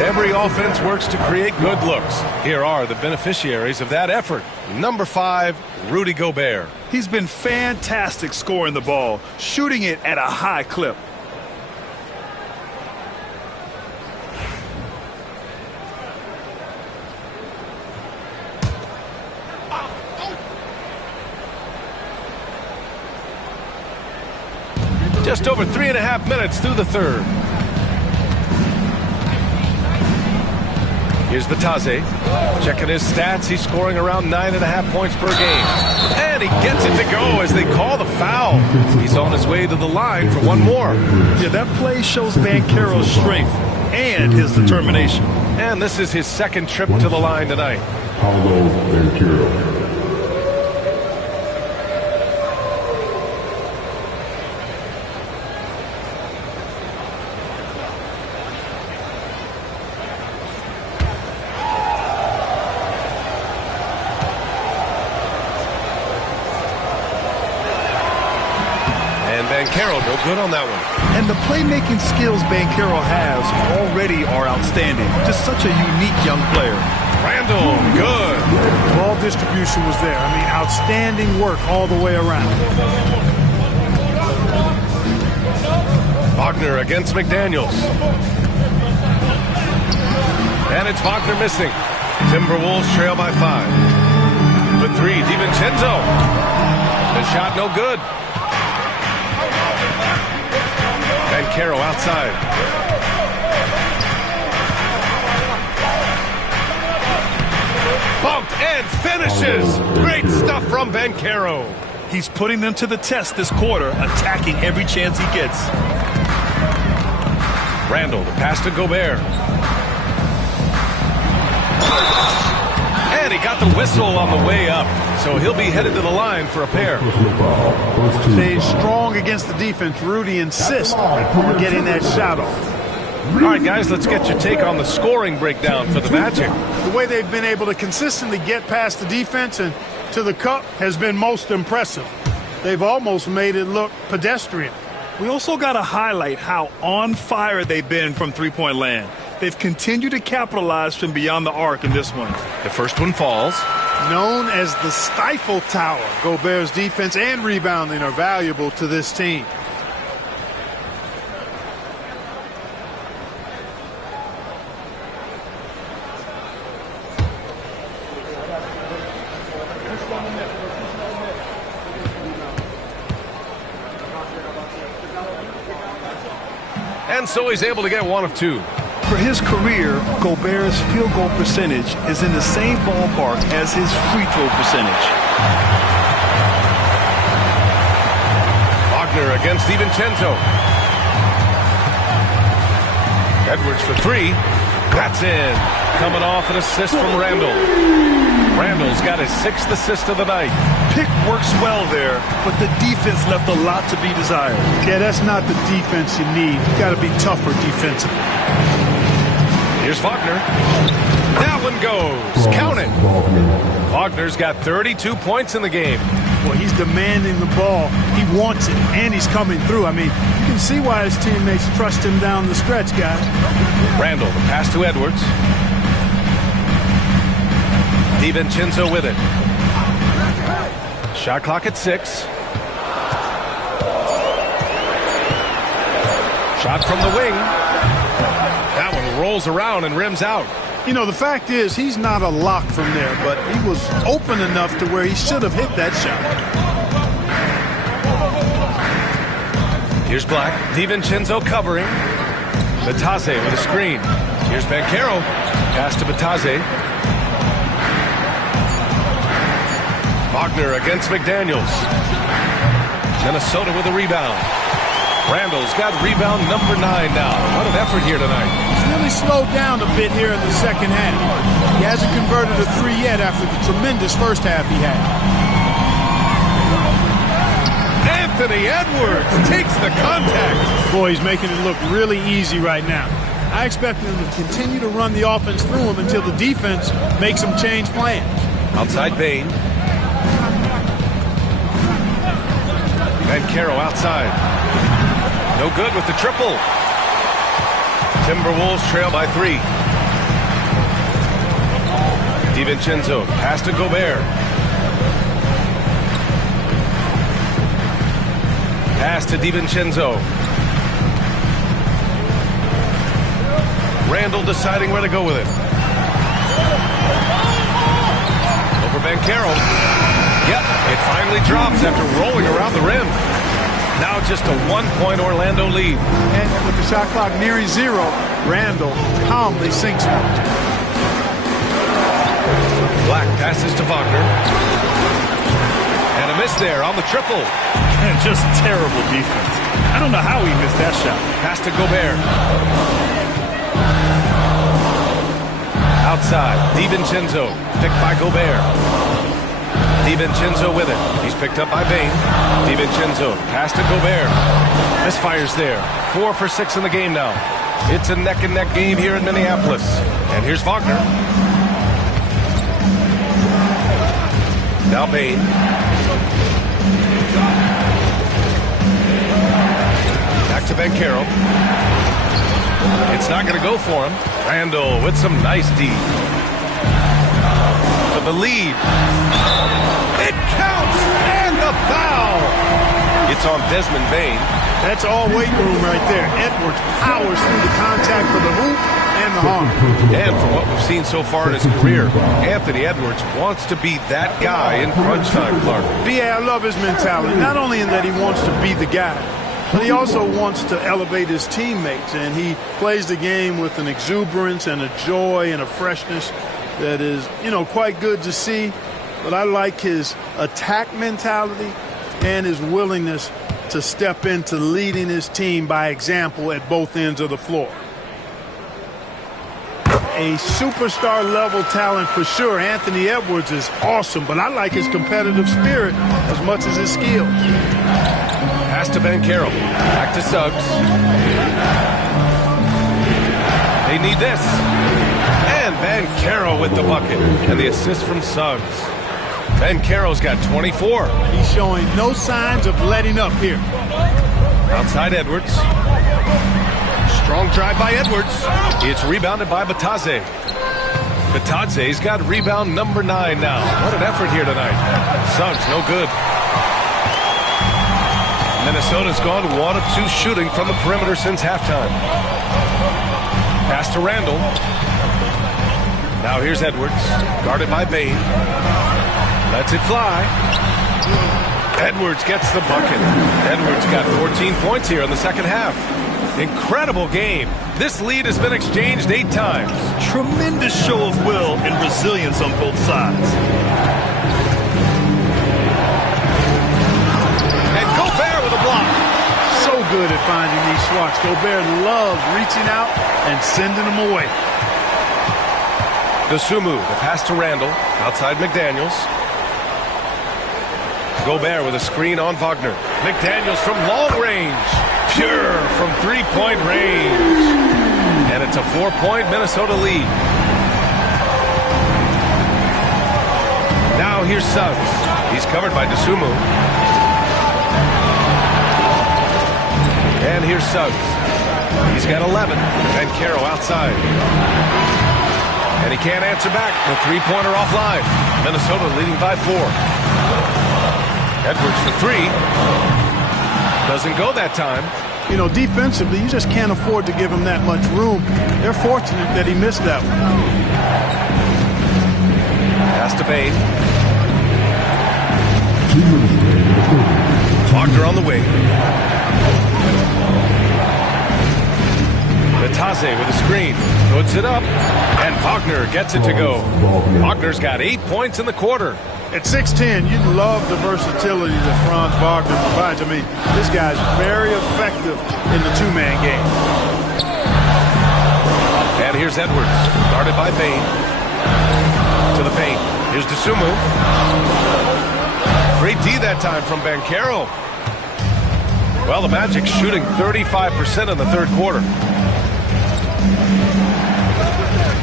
Every offense works to create good looks. Here are the beneficiaries of that effort. Number 5, Rudy Gobert. He's been fantastic scoring the ball, shooting it at a high clip. Just over 3.5 minutes through the third. Here's Batase. Checking his stats. He's scoring around 9.5 points per game. And he gets it to go as they call the foul. He's on his way to the line for one more. Yeah, that play shows Banchero's strength and his determination. And this is his second trip to the line tonight. Paulo Banchero. Banchero, no good on that one. And the playmaking skills Banchero has already are outstanding. Just such a unique young player. Randall, good. Ball distribution was there. I mean, outstanding work all the way around. Wagner against McDaniels. And it's Wagner missing. Timberwolves trail by 5. The 3, DiVincenzo. The shot no good. Banchero outside. Bumped and finishes. Great stuff from Banchero. He's putting them to the test this quarter, attacking every chance he gets. Randall, the pass to Gobert. And he got the whistle on the way up, so he'll be headed to the line for a pair. Stayed strong against the defense. Rudy insists on getting that shot off. All right, guys, let's get your take on the scoring breakdown for the Magic. The way they've been able to consistently get past the defense and to the cup has been most impressive. They've almost made it look pedestrian. We also got to highlight how on fire they've been from three-point land. They've continued to capitalize from beyond the arc in this one. The first one falls. Known as the Stifle Tower, Gobert's defense and rebounding are valuable to this team. And so he's able to get one of two. For his career, Gobert's field goal percentage is in the same ballpark as his free throw percentage. Wagner against DiVincenzo. Edwards for 3. That's in. Coming off an assist from Randall. Randall's got his 6th assist of the night. Pick works well there, but the defense left a lot to be desired. Yeah, that's not the defense you need. You got to be tougher defensively. Here's Wagner. That one goes. Count it. Wagner's got 32 points in the game. Well, he's demanding the ball. He wants it, and he's coming through. I mean, you can see why his teammates trust him down the stretch, guys. Randall, the pass to Edwards. DiVincenzo with it. Shot clock at 6. Shot from the wing. That one rolls around and rims out. You know, the fact is he's not a lock from there, but he was open enough to where he should have hit that shot. Here's Black. DiVincenzo covering. Batase with a screen. Here's Banchero. Pass to Batase. Wagner against McDaniels. Minnesota with a rebound. Randall's got rebound number 9 now. What an effort here tonight. He's really slowed down a bit here in the second half. He hasn't converted a 3 yet after the tremendous first half he had. Anthony Edwards takes the contact. Boy, he's making it look really easy right now. I expect them to continue to run the offense through him until the defense makes him change plans. Outside Bain. Banchero outside. No good with the triple. Timberwolves trail by 3. DiVincenzo, pass to Gobert. Pass to DiVincenzo. Randall deciding where to go with it. Over Banchero. Yep, it finally drops after rolling around the rim. Now just a 1-point Orlando lead. And with the shot clock nearing zero, Randall calmly sinks one. Black passes to Wagner. And a miss there on the triple. And just terrible defense. I don't know how he missed that shot. Pass to Gobert. Outside, DiVincenzo, picked by Gobert. DiVincenzo with it. He's picked up by Bane. DiVincenzo, pass to Gobert. Misfires there. 4 for 6 in the game now. It's a neck-and-neck game here in Minneapolis. And here's Wagner. Now Bane. Back to Banchero. It's not going to go for him. Randall with some nice D. For the lead. It counts! And the foul! It's on Desmond Bane. That's all weight room right there. Edwards powers through the contact for the hoop and the harm. And from what we've seen so far in his career, Anthony Edwards wants to be that guy in crunch time, Clark. B.A., I love his mentality. Not only in that he wants to be the guy, but he also wants to elevate his teammates. And he plays the game with an exuberance and a joy and a freshness that is, quite good to see. But I like his attack mentality and his willingness to step into leading his team by example at both ends of the floor. A superstar level talent for sure. Anthony Edwards is awesome, but I like his competitive spirit as much as his skills. Pass to Banchero. Back to Suggs. They need this. And Banchero with the bucket. And the assist from Suggs. Banchero's got 24. He's showing no signs of letting up here. Outside Edwards. Strong drive by Edwards. It's rebounded by Batadze. Batadze's got rebound number 9 now. What an effort here tonight. Suggs, no good. Minnesota's gone 1 of 2 shooting from the perimeter since halftime. Pass to Randall. Now here's Edwards, guarded by Bane. Lets it fly. Edwards gets the bucket. Edwards got 14 points here in the second half. Incredible game. This lead has been exchanged 8 times. Tremendous show of will and resilience on both sides. And Gobert with a block. So good at finding these swats. Gobert loves reaching out and sending them away. Dosunmu, the pass to Randall. Outside McDaniels. Gobert with a screen on Wagner. McDaniels from long range. Pure from 3-point range. And it's a 4-point Minnesota lead. Now here's Suggs. He's covered by Dosunmu. And here's Suggs. He's got 11. Banchero outside. And he can't answer back. The 3-pointer offline. Minnesota leading by 4. Edwards for 3. Doesn't go that time. Defensively, you just can't afford to give him that much room. They're fortunate that he missed that one. Pass to Bane. Wagner on the wing. Batadze with a screen. Puts it up. And Wagner gets it to go. Wagner's got 8 points in the quarter. At 6'10", you love the versatility that Franz Wagner provides. I mean, this guy's very effective in the 2-man game. And here's Edwards, guarded by Bane. To the paint. Here's Dosunmu. Great D that time from Banchero. Well, the Magic shooting 35% in the third quarter.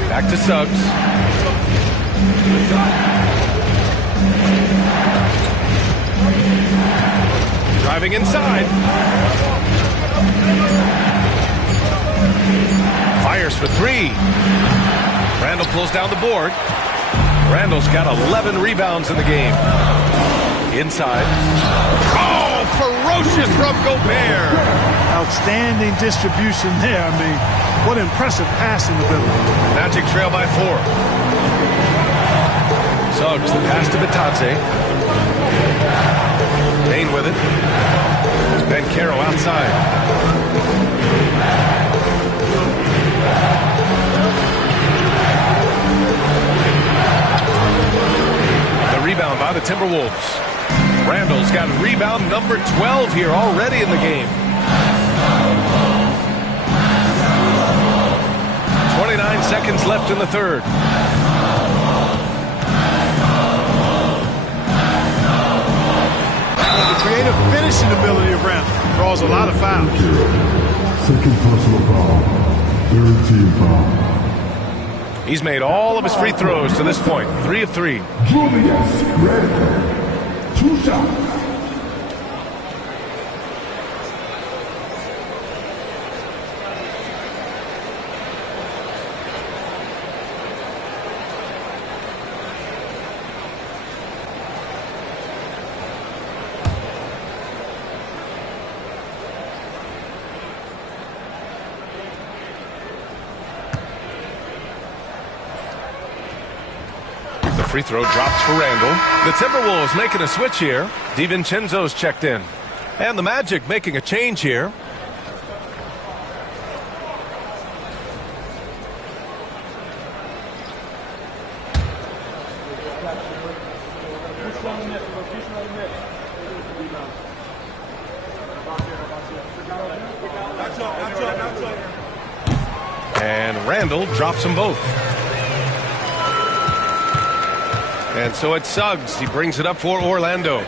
Back to Suggs. Driving inside. Fires for 3. Randall pulls down the board. Randall's got 11 rebounds in the game. Inside. Oh, ferocious from Gobert. Outstanding distribution there. I mean, what impressive passing ability. Magic trail by 4. Suggs, the pass to Batadze. Bane with it. Banchero outside. The rebound by the Timberwolves. Randall's got rebound number 12 here already in the game. 29 seconds left in the third. The creative finishing ability of Randall draws a lot of fouls. Second personal foul. Third team foul. He's made all of his free throws to this point. 3 of 3. Julius Randle. 2 shots. Free throw drops for Randall. The Timberwolves making a switch here. DiVincenzo's checked in. And the Magic making a change here. And Randall drops them both. And so it's Suggs. He brings it up for Orlando. And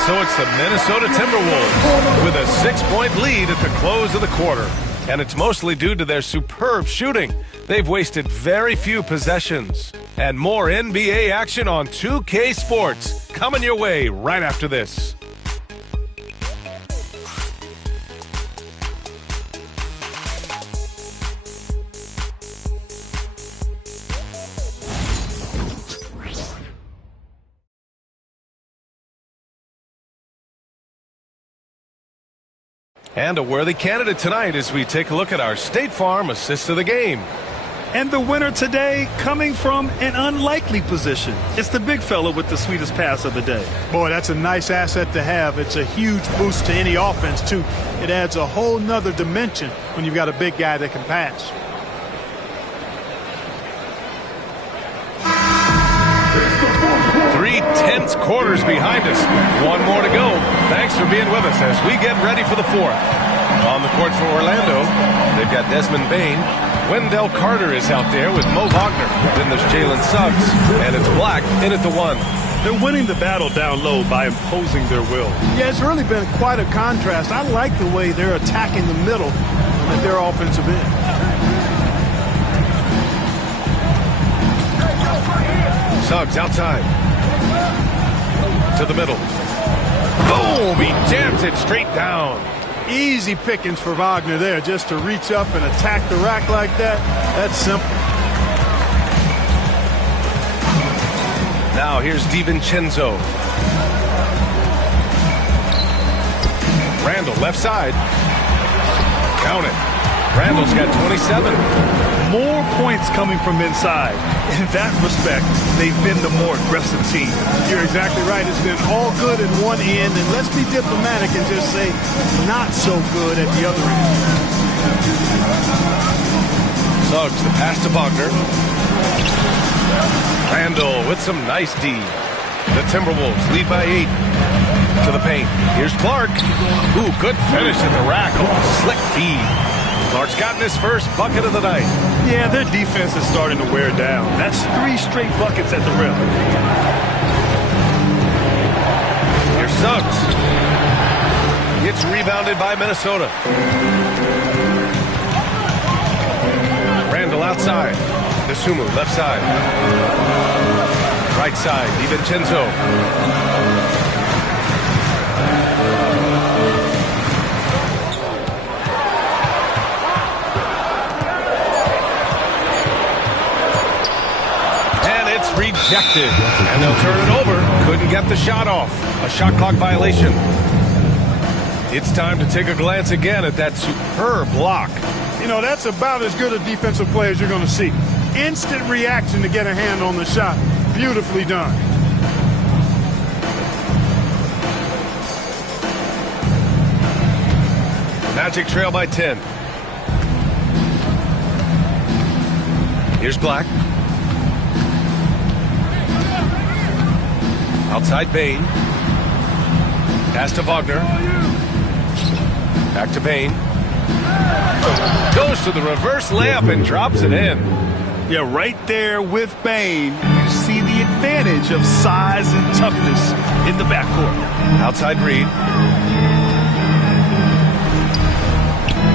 so it's the Minnesota Timberwolves with a 6-point lead at the close of the quarter. And it's mostly due to their superb shooting. They've wasted very few possessions. And more NBA action on 2K Sports coming your way right after this. And a worthy candidate tonight as we take a look at our State Farm assist of the game. And the winner today coming from an unlikely position. It's the big fella with the sweetest pass of the day. Boy, that's a nice asset to have. It's a huge boost to any offense, too. It adds a whole nother dimension when you've got a big guy that can pass. Three tense quarters behind us. One more to go. Thanks for being with us as we get ready for the fourth. On the court for Orlando, they've got Desmond Bain. Wendell Carter is out there with Mo Wagner. Then there's Jalen Suggs, and it's Black in at the 1. They're winning the battle down low by imposing their will. Yeah, it's really been quite a contrast. I like the way they're attacking the middle at their offensive end. Suggs outside. To the middle. Boom! He jams it straight down. Easy pickings for Wagner there, just to reach up and attack the rack like that. That's simple. Now here's DiVincenzo. Randall left side. Count it. Randall's got 27. More points coming from inside. In that respect, they've been the more aggressive team. You're exactly right. It's been all good at one end, and let's be diplomatic and just say not so good at the other end. Suggs, the pass to Wagner. Randall with some nice D. The Timberwolves lead by 8. To the paint. Here's Clark. Ooh, good finish in the rack. Oh, slick feed. Clark's gotten his first bucket of the night. Yeah, their defense is starting to wear down. That's 3 straight buckets at the rim. Here's Suggs. It's rebounded by Minnesota. Randall outside. Nasumu left side. Right side, DiVincenzo. Rejected. And they'll turn it over. Couldn't get the shot off. A shot clock violation. It's time to take a glance again at that superb block. You know, that's about as good a defensive play as you're going to see. Instant reaction to get a hand on the shot. Beautifully done. Magic trail by 10. Here's Black. Outside Bain. Pass to Wagner. Back to Bain. Goes to the reverse layup and drops it in. Yeah, right there with Bain, you see the advantage of size and toughness in the backcourt. Outside Reed.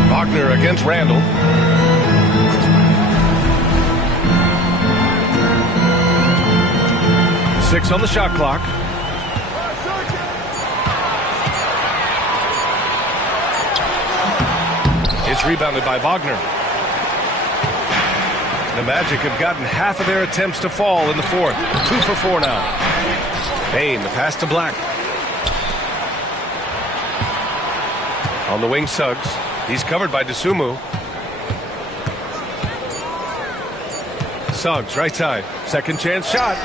Wagner against Randall. Six on the shot clock. It's rebounded by Wagner. The Magic have gotten half of their attempts to fall in the fourth. 2 for 4 now. Bain, the pass to Black. On the wing, Suggs. He's covered by DeSumo. Suggs, right side. Second chance shot.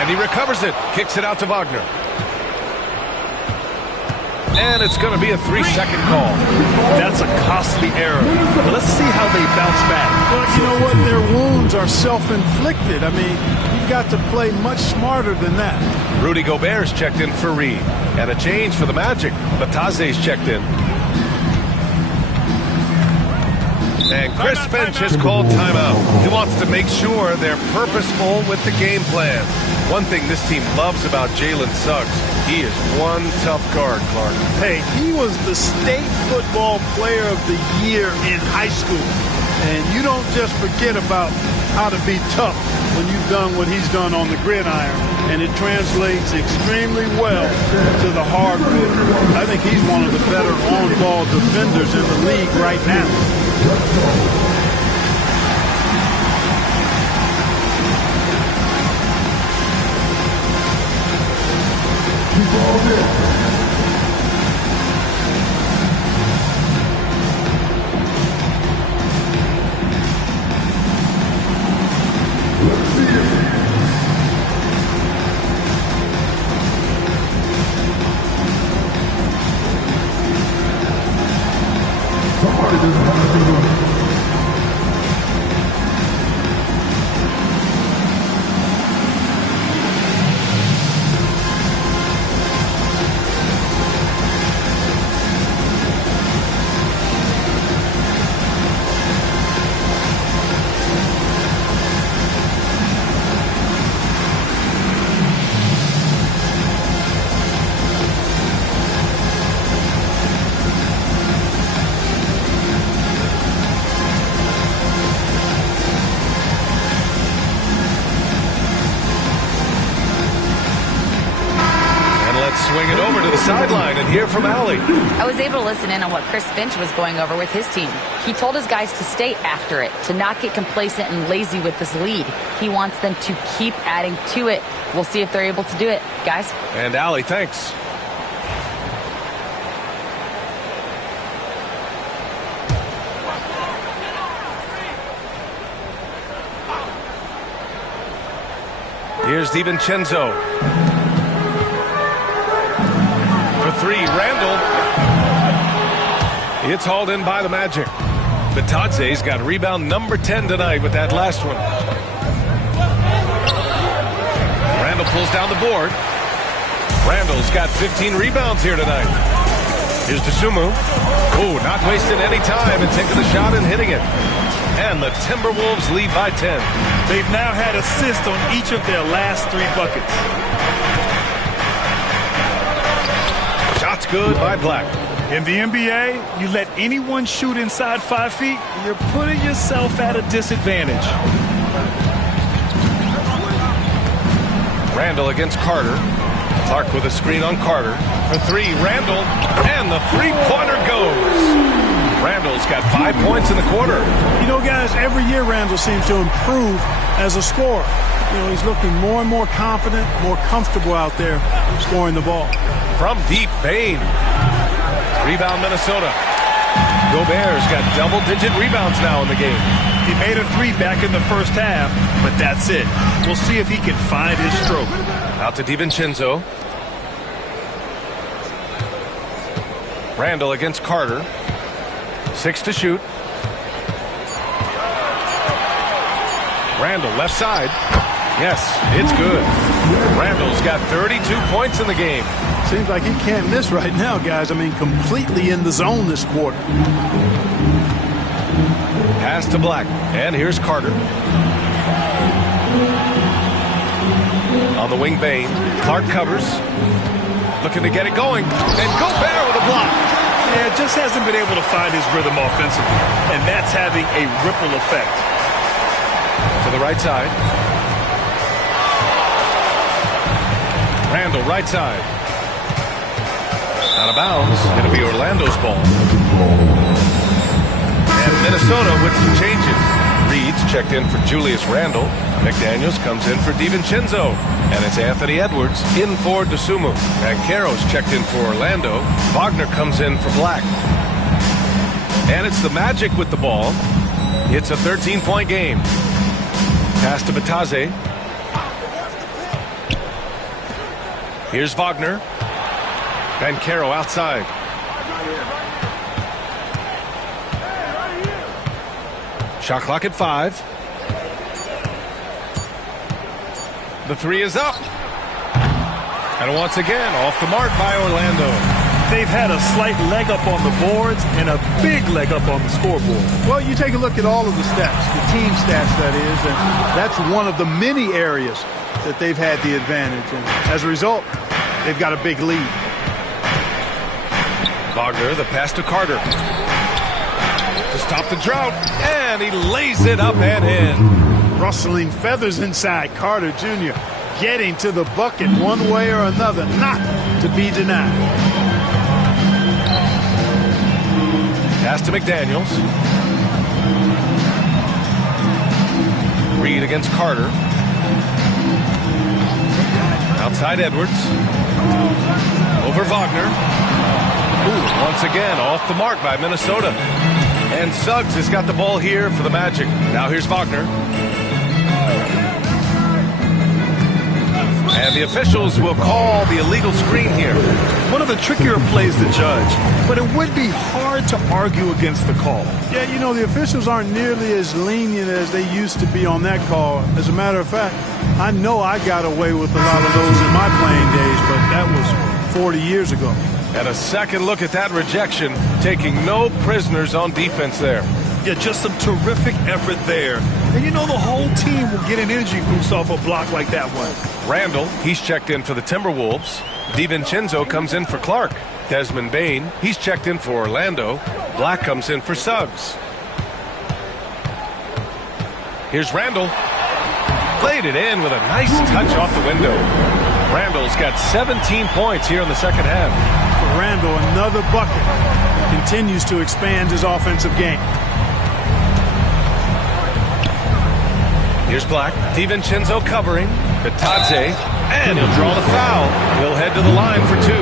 And he recovers it. Kicks it out to Wagner. And it's going to be a 3-second call. That's a costly error. But let's see how they bounce back. Well, you know what? Their wounds are self-inflicted. I mean, you've got to play much smarter than that. Rudy Gobert's checked in for Reed. And a change for the Magic. Bataze's checked in. And Chris Finch has called timeout. He wants to make sure they're purposeful with the game plan. One thing this team loves about Jalen Suggs, he is one tough guard, Clark. Hey, he was the state football player of the year in high school. And you don't just forget about how to be tough when you've done what he's done on the gridiron. And it translates extremely well to the hardwood. I think he's one of the better on-ball defenders in the league right now. Swing it over to the sideline and hear from Allie. I was able to listen in on what Chris Finch was going over with his team. He told his guys to stay after it, to not get complacent and lazy with this lead. He wants them to keep adding to it. We'll see if they're able to do it, guys. And Allie, thanks. Here's DiVincenzo. Three, Randall. It's hauled in by the Magic. Bataze's got rebound number 10 tonight with that last one. Randall pulls down the board. Randall's got 15 rebounds here tonight. Here's DeSumo. Oh, not wasting any time and taking the shot and hitting it. And the Timberwolves lead by 10. They've now had assists on each of their last 3 buckets. Shots good by Black. In the NBA, you let anyone shoot inside 5 feet, you're putting yourself at a disadvantage. Randall against Carter. Clark with a screen on Carter. For 3, Randall. And the three-pointer goes. Randall's got 5 points in the quarter. You know, guys, every year Randall seems to improve as a scorer. You know, he's looking more and more confident, more comfortable out there scoring the ball. From deep, Bain. Rebound, Minnesota. Gobert's got double-digit rebounds now in the game. He made a 3 back in the first half, but that's it. We'll see if he can find his stroke. Out to DiVincenzo. Randall against Carter. 6 to shoot. Randall left side. Yes, it's good. Randall's got 32 points in the game. Seems like he can't miss right now, guys. I mean, completely in the zone this quarter. Pass to Black. And here's Carter. On the wing, Bain. Clark covers. Looking to get it going. And Gobert with a block. Yeah, just hasn't been able to find his rhythm offensively. And that's having a ripple effect. To the right side. Randall, right side. Out of bounds. It'll be Orlando's ball. And Minnesota with some changes. Reed's checked in for Julius Randle. McDaniels comes in for DiVincenzo. And it's Anthony Edwards in for DeSumo. Banchero's checked in for Orlando. Wagner comes in for Black. And it's the Magic with the ball. It's a 13-point game. Pass to Bataze. Here's Wagner. Banchero outside. Shot clock at 5. The 3 is up. And once again, off the mark by Orlando. They've had a slight leg up on the boards and a big leg up on the scoreboard. Well, you take a look at all of the stats, the team stats, that is, and that's one of the many areas that they've had the advantage. And as a result, they've got a big lead. Wagner, the pass to Carter. To stop the drought, and he lays it up and in. Rustling feathers inside. Carter Jr. getting to the bucket one way or another, not to be denied. Pass to McDaniels. Reed against Carter. Outside Edwards. Over Wagner. Ooh, once again, off the mark by Minnesota. And Suggs has got the ball here for the Magic. Now here's Wagner. And the officials will call the illegal screen here. One of the trickier plays to judge, but it would be hard to argue against the call. Yeah, you know, the officials aren't nearly as lenient as they used to be on that call. As a matter of fact, I know I got away with a lot of those in my playing days, but that was 40 years ago. And a second look at that rejection, taking no prisoners on defense there. Yeah, just some terrific effort there. And you know the whole team will get an energy boost off a block like that one. Randall, he's checked in for the Timberwolves. DiVincenzo comes in for Clark. Desmond Bain, he's checked in for Orlando. Black comes in for Suggs. Here's Randall. Played it in with a nice touch off the window. Randall's got 17 points here in the second half. For Randall, another bucket. Continues to expand his offensive game. Here's Black. DiVincenzo covering. Bataze. And he'll draw the foul. He'll head to the line for 2.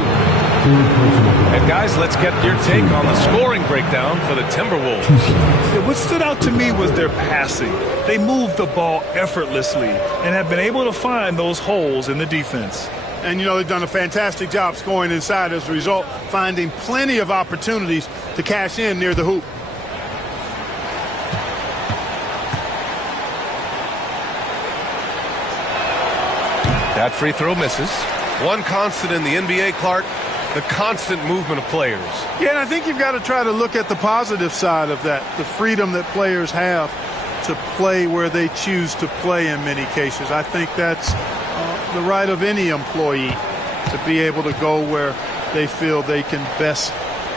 And guys, let's get your take on the scoring breakdown for the Timberwolves. Yeah, what stood out to me was their passing. They moved the ball effortlessly and have been able to find those holes in the defense. And, you know, they've done a fantastic job scoring inside as a result, finding plenty of opportunities to cash in near the hoop. That free throw misses. One constant in the NBA, Clark, the constant movement of players. Yeah, and I think you've got to try to look at the positive side of that, the freedom that players have to play where they choose to play in many cases. I think that's the right of any employee to be able to go where they feel they can best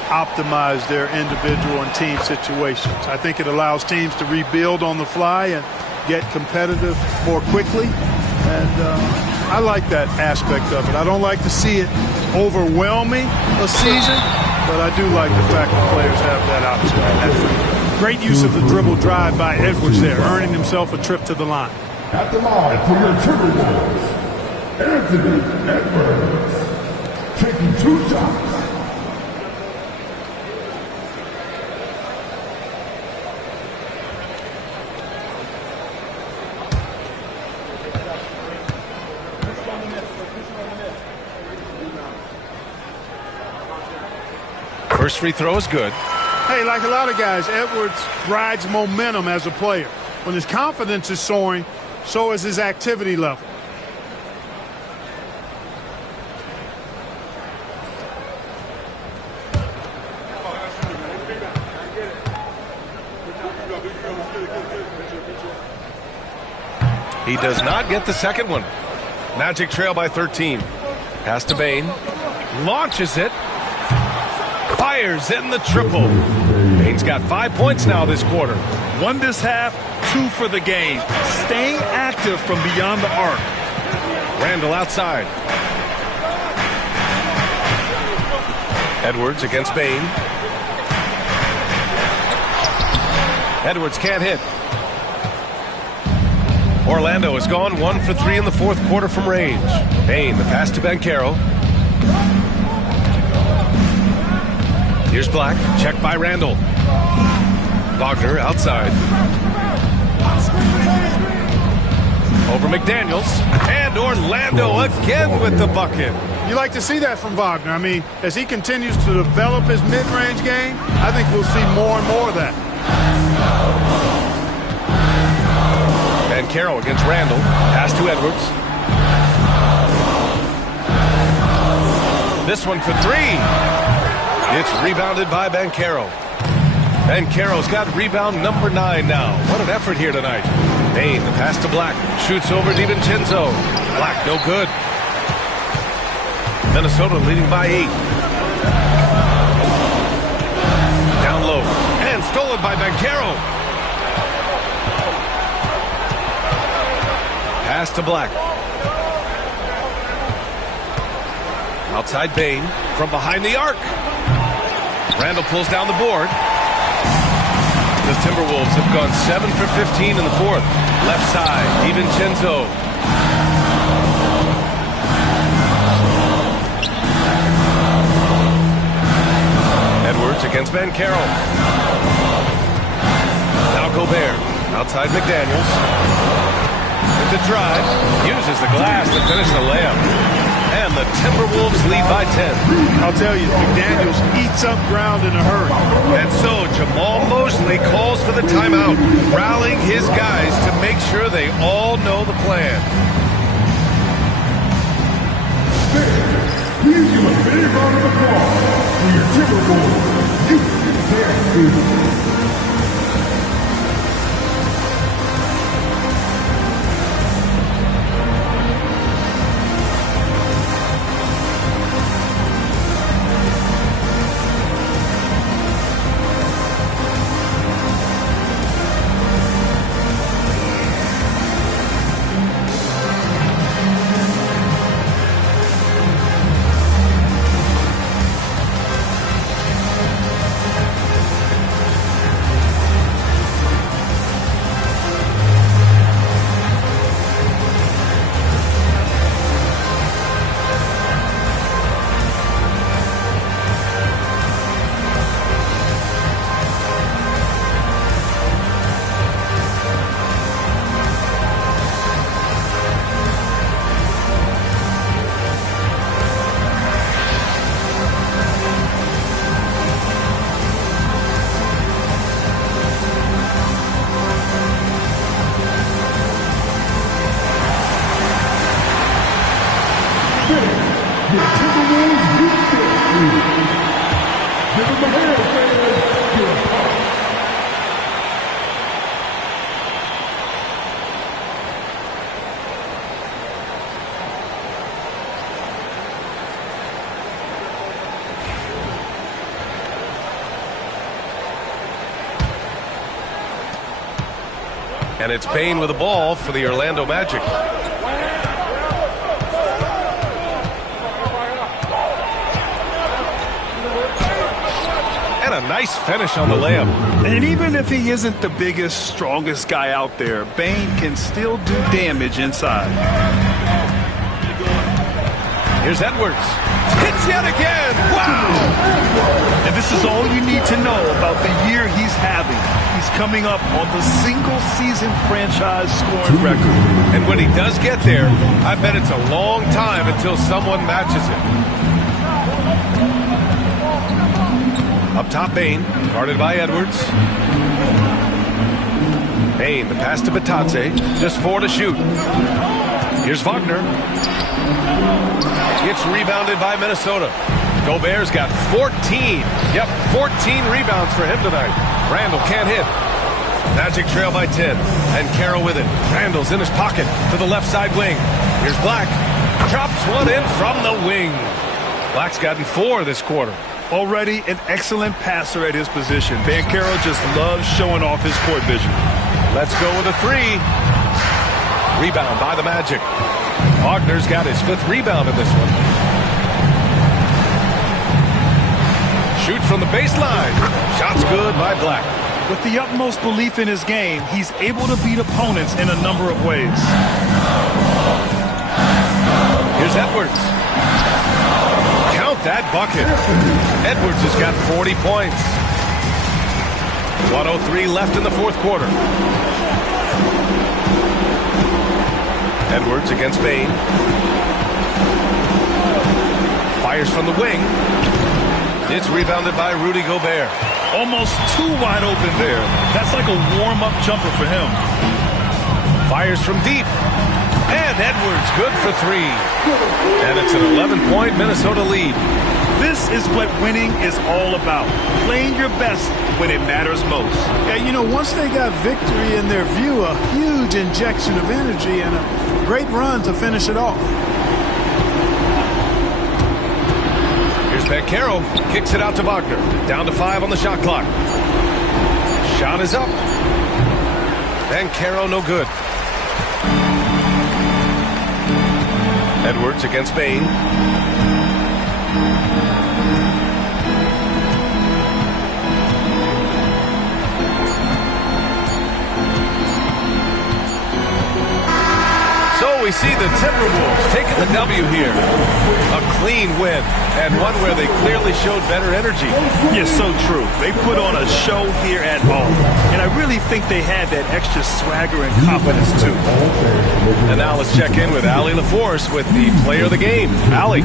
optimize their individual and team situations. I think it allows teams to rebuild on the fly and get competitive more quickly. And I like that aspect of it. I don't like to see it overwhelming a season, but I do like the fact that players have that option. Great use of the dribble drive by Edwards there, earning himself a trip to the line. At the line for your Timberwolves, Anthony Edwards, taking 2 shots. First free throw is good. Hey, like a lot of guys, Edwards rides momentum as a player. When his confidence is soaring, so is his activity level. He does not get the second one. Magic trail by 13. Pass to Bane. Launches it. Fires in the triple. Bane's got 5 points now this quarter. 1 this half, 2 for the game. Staying active from beyond the arc. Randall outside. Edwards against Bane. Edwards can't hit. Orlando has gone 1 for 3 in the fourth quarter from range. Bane, the pass to Banchero. Here's Black, checked by Randall. Wagner outside. Over McDaniels, and Orlando again with the bucket. You like to see that from Wagner. I mean, as he continues to develop his mid-range game, I think we'll see more and more of that. Banchero against Randall. Pass to Edwards. This one for 3. It's rebounded by Banchero. Banchero's got rebound number 9 now. What an effort here tonight. Bane, the pass to Black. Shoots over DiVincenzo. Black, no good. Minnesota leading by 8. Down low. And stolen by Banchero. Pass to Black. Outside Bane from behind the arc. Randall pulls down the board. The Timberwolves have gone 7 for 15 in the fourth. Left side, DiVincenzo. Edwards against Banchero. Now Gobert. Outside McDaniels. With the drive. Uses the glass to finish the layup. And the Timberwolves lead by 10. I'll tell you, McDaniels eats up ground in a hurry. And so Jamal Mosley calls for the timeout, rallying his guys to make sure they all know the plan. Please give a big round of applause for your Timberwolves. You can't do it. And it's Bane with the ball for the Orlando Magic. Nice finish on the layup. And even if he isn't the biggest, strongest guy out there, Bane can still do damage inside. Here's Edwards. Hits yet again. Wow! And this is all you need to know about the year he's having. He's coming up on the single-season franchise scoring record. And when he does get there, I bet it's a long time until someone matches it. Up top, Bane, guarded by Edwards. Bane, the pass to Batadze, just 4 to shoot. Here's Wagner. It's rebounded by Minnesota. Gobert's got 14. Yep, 14 rebounds for him tonight. Randall can't hit. Magic trail by 10. And Carroll with it. Randall's in his pocket to the left side wing. Here's Black. Drops one in from the wing. Black's gotten 4 this quarter. Already an excellent passer at his position. Banchero just loves showing off his court vision. Let's go with a 3. Rebound by the Magic. Wagner's got his 5th rebound in this one. Shoots from the baseline. Shot's good by Black. With the utmost belief in his game, he's able to beat opponents in a number of ways. Here's Edwards. Count that bucket. Edwards has got 40 points. 1:03 left in the 4th quarter. Edwards against Bane. Fires from the wing. It's rebounded by Rudy Gobert. Almost too wide open there. That's like a warm-up jumper for him. Fires from deep. And Edwards good for 3. And it's an 11-point Minnesota lead. This is what winning is all about. Playing your best when it matters most. Yeah, you know, once they got victory in their view, a huge injection of energy and a great run to finish it off. Here's Banchero. Kicks it out to Wagner. Down to 5 on the shot clock. Shot is up. Banchero no good. Edwards against Bane. So we see the Timberwolves taking the W here. A clean win, and one where they clearly showed better energy. Yeah, so true. They put on a show here at home, and I really think they had that extra swagger and confidence, too. And now let's check in with Allie LaForce with the player of the game. Allie.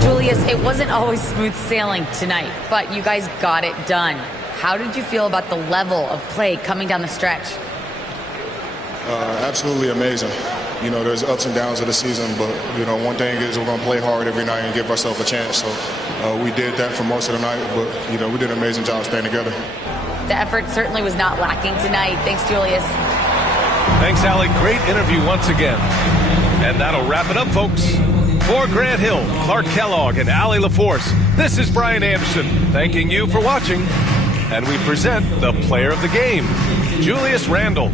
Julius, it wasn't always smooth sailing tonight, but you guys got it done. How did you feel about the level of play coming down the stretch? Absolutely amazing. You know, there's ups and downs of the season, but, you know, one thing is we're going to play hard every night and give ourselves a chance. So we did that for most of the night, but, you know, we did an amazing job staying together. The effort certainly was not lacking tonight. Thanks, Julius. Thanks, Allie. Great interview once again. And that'll wrap it up, folks. For Grant Hill, Clark Kellogg, and Allie LaForce, this is Brian Anderson thanking you for watching. And we present the player of the game, Julius Randle.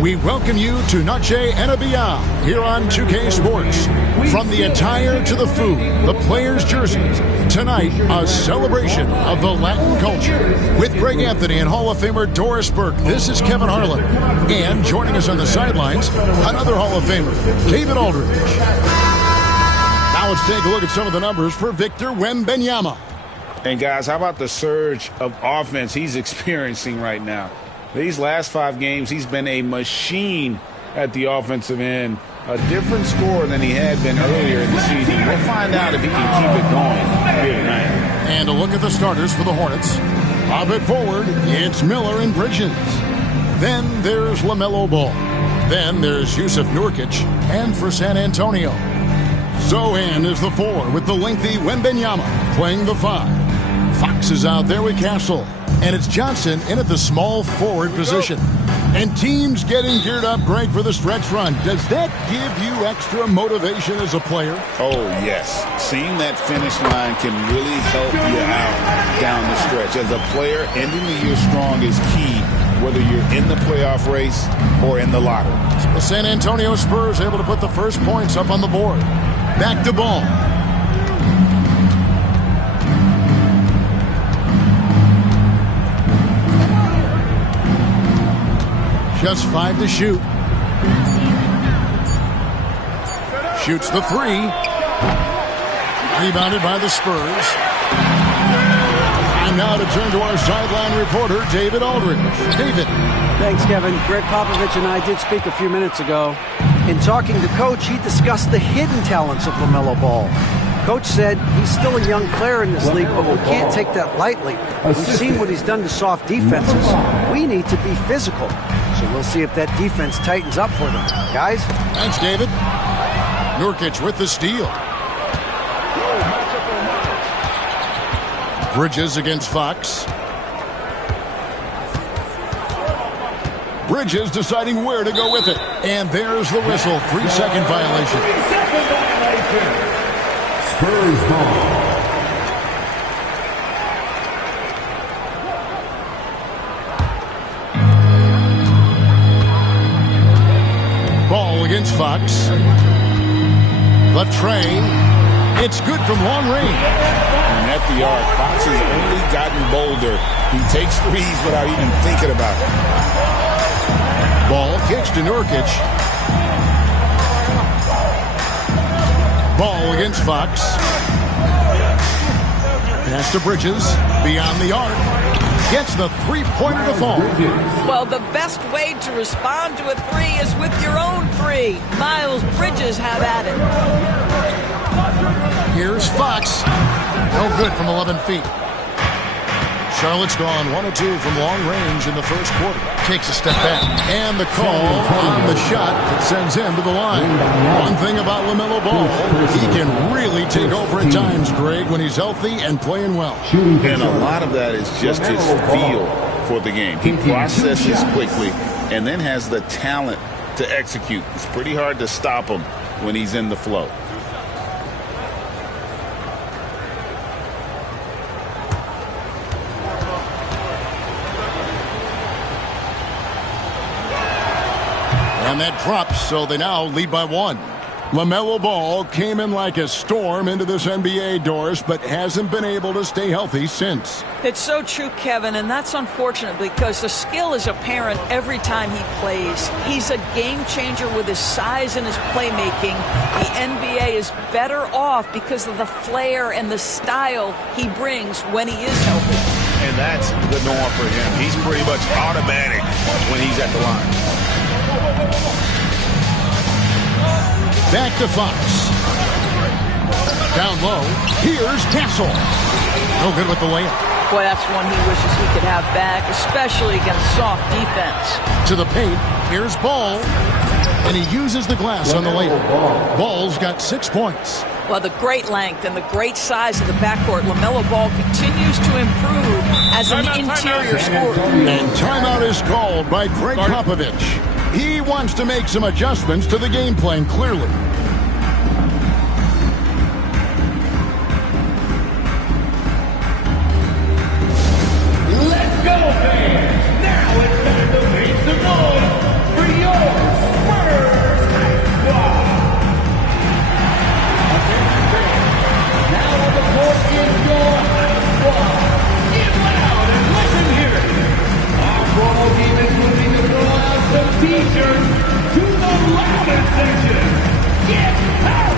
We welcome you to Noche Enabia here on 2K Sports. From the attire to the food, the players' jerseys, tonight a celebration of the Latin culture. With Greg Anthony and Hall of Famer Doris Burke, this is Kevin Harlan. And joining us on the sidelines, another Hall of Famer, David Aldridge. Now let's take a look at some of the numbers for Victor Wembanyama. And guys, how about the surge of offense he's experiencing right now? These last 5 games, he's been a machine at the offensive end. A different scorer than he had been earlier in the season. We'll find out if he can keep it going here tonight. And a look at the starters for the Hornets. Pop it forward, it's Miller and Bridges. Then there's LaMelo Ball. Then there's Yusuf Nurkic. And for San Antonio, Zohan is the 4 with the lengthy Wembenyama playing the 5. Fox is out there with Castle. And it's Johnson in at the small forward position. And teams getting geared up, Greg, for the stretch run. Does that give you extra motivation as a player? Oh, yes. Seeing that finish line can really help you out down the stretch. As a player, ending the year strong is key, whether you're in the playoff race or in the lottery. The San Antonio Spurs able to put the first points up on the board. Back to Ball. Just 5 to shoot. Shoots the 3. Rebounded by the Spurs. And now to turn to our sideline reporter, David Aldridge. David. Thanks, Kevin. Greg Popovich and I did speak a few minutes ago. In talking to Coach, he discussed the hidden talents of LaMelo Ball. Coach said he's still a young player in this league, but we can't take that lightly. We've seen what he's done to soft defenses. We need to be physical. So we'll see if that defense tightens up for them. Guys? Thanks, David. Nurkic with the steal. Bridges against Fox. Bridges deciding where to go with it. And there's the whistle. 3-second violation. Spurs ball. Ball against Fox. The tray. It's good from long range. And at the arc, Fox has only gotten bolder. He takes threes without even thinking about it. Ball kicks to Nurkic. Ball against Fox. Pass to Bridges. Beyond the arc. Gets the three-pointer to fall. Well, the best way to respond to a 3 is with your own 3. Miles Bridges have at it. Here's Fox. No good from 11 feet. Charlotte's gone 1 of 2 from long range in the first quarter. Takes a step back. And the call on the shot that sends him to the line. One thing about LaMelo Ball, he can really take over at times, Greg, when he's healthy and playing well. And a lot of that is just his feel for the game. He processes quickly and then has the talent to execute. It's pretty hard to stop him when he's in the flow. And that drops, so they now lead by 1. LaMelo Ball came in like a storm into this NBA, Doris, but hasn't been able to stay healthy since. It's so true, Kevin, and that's unfortunate because the skill is apparent every time he plays. He's a game changer with his size and his playmaking. The NBA is better off because of the flair and the style he brings when he is healthy. And that's the norm for him. He's pretty much automatic when he's at the line. Back to Fox. Down low. Here's Castle. No good with the layup. Boy, that's one he wishes he could have back, especially against soft defense. To the paint. Here's Ball. And he uses the glass on the layup. Ball's got 6 points. Well, the great length and the great size of the backcourt, LaMelo Ball continues to improve as an interior scorer. And timeout is called by Greg Popovich. He wants to make some adjustments to the game plan, clearly. Let's go, fans! Now it's time to make some noise for your Spurs Squad! Attention, fans! Now on the court is your Squad! Get loud and listen here! Our promo team is moving to throw out some t-shirts to the loudest section! Get out!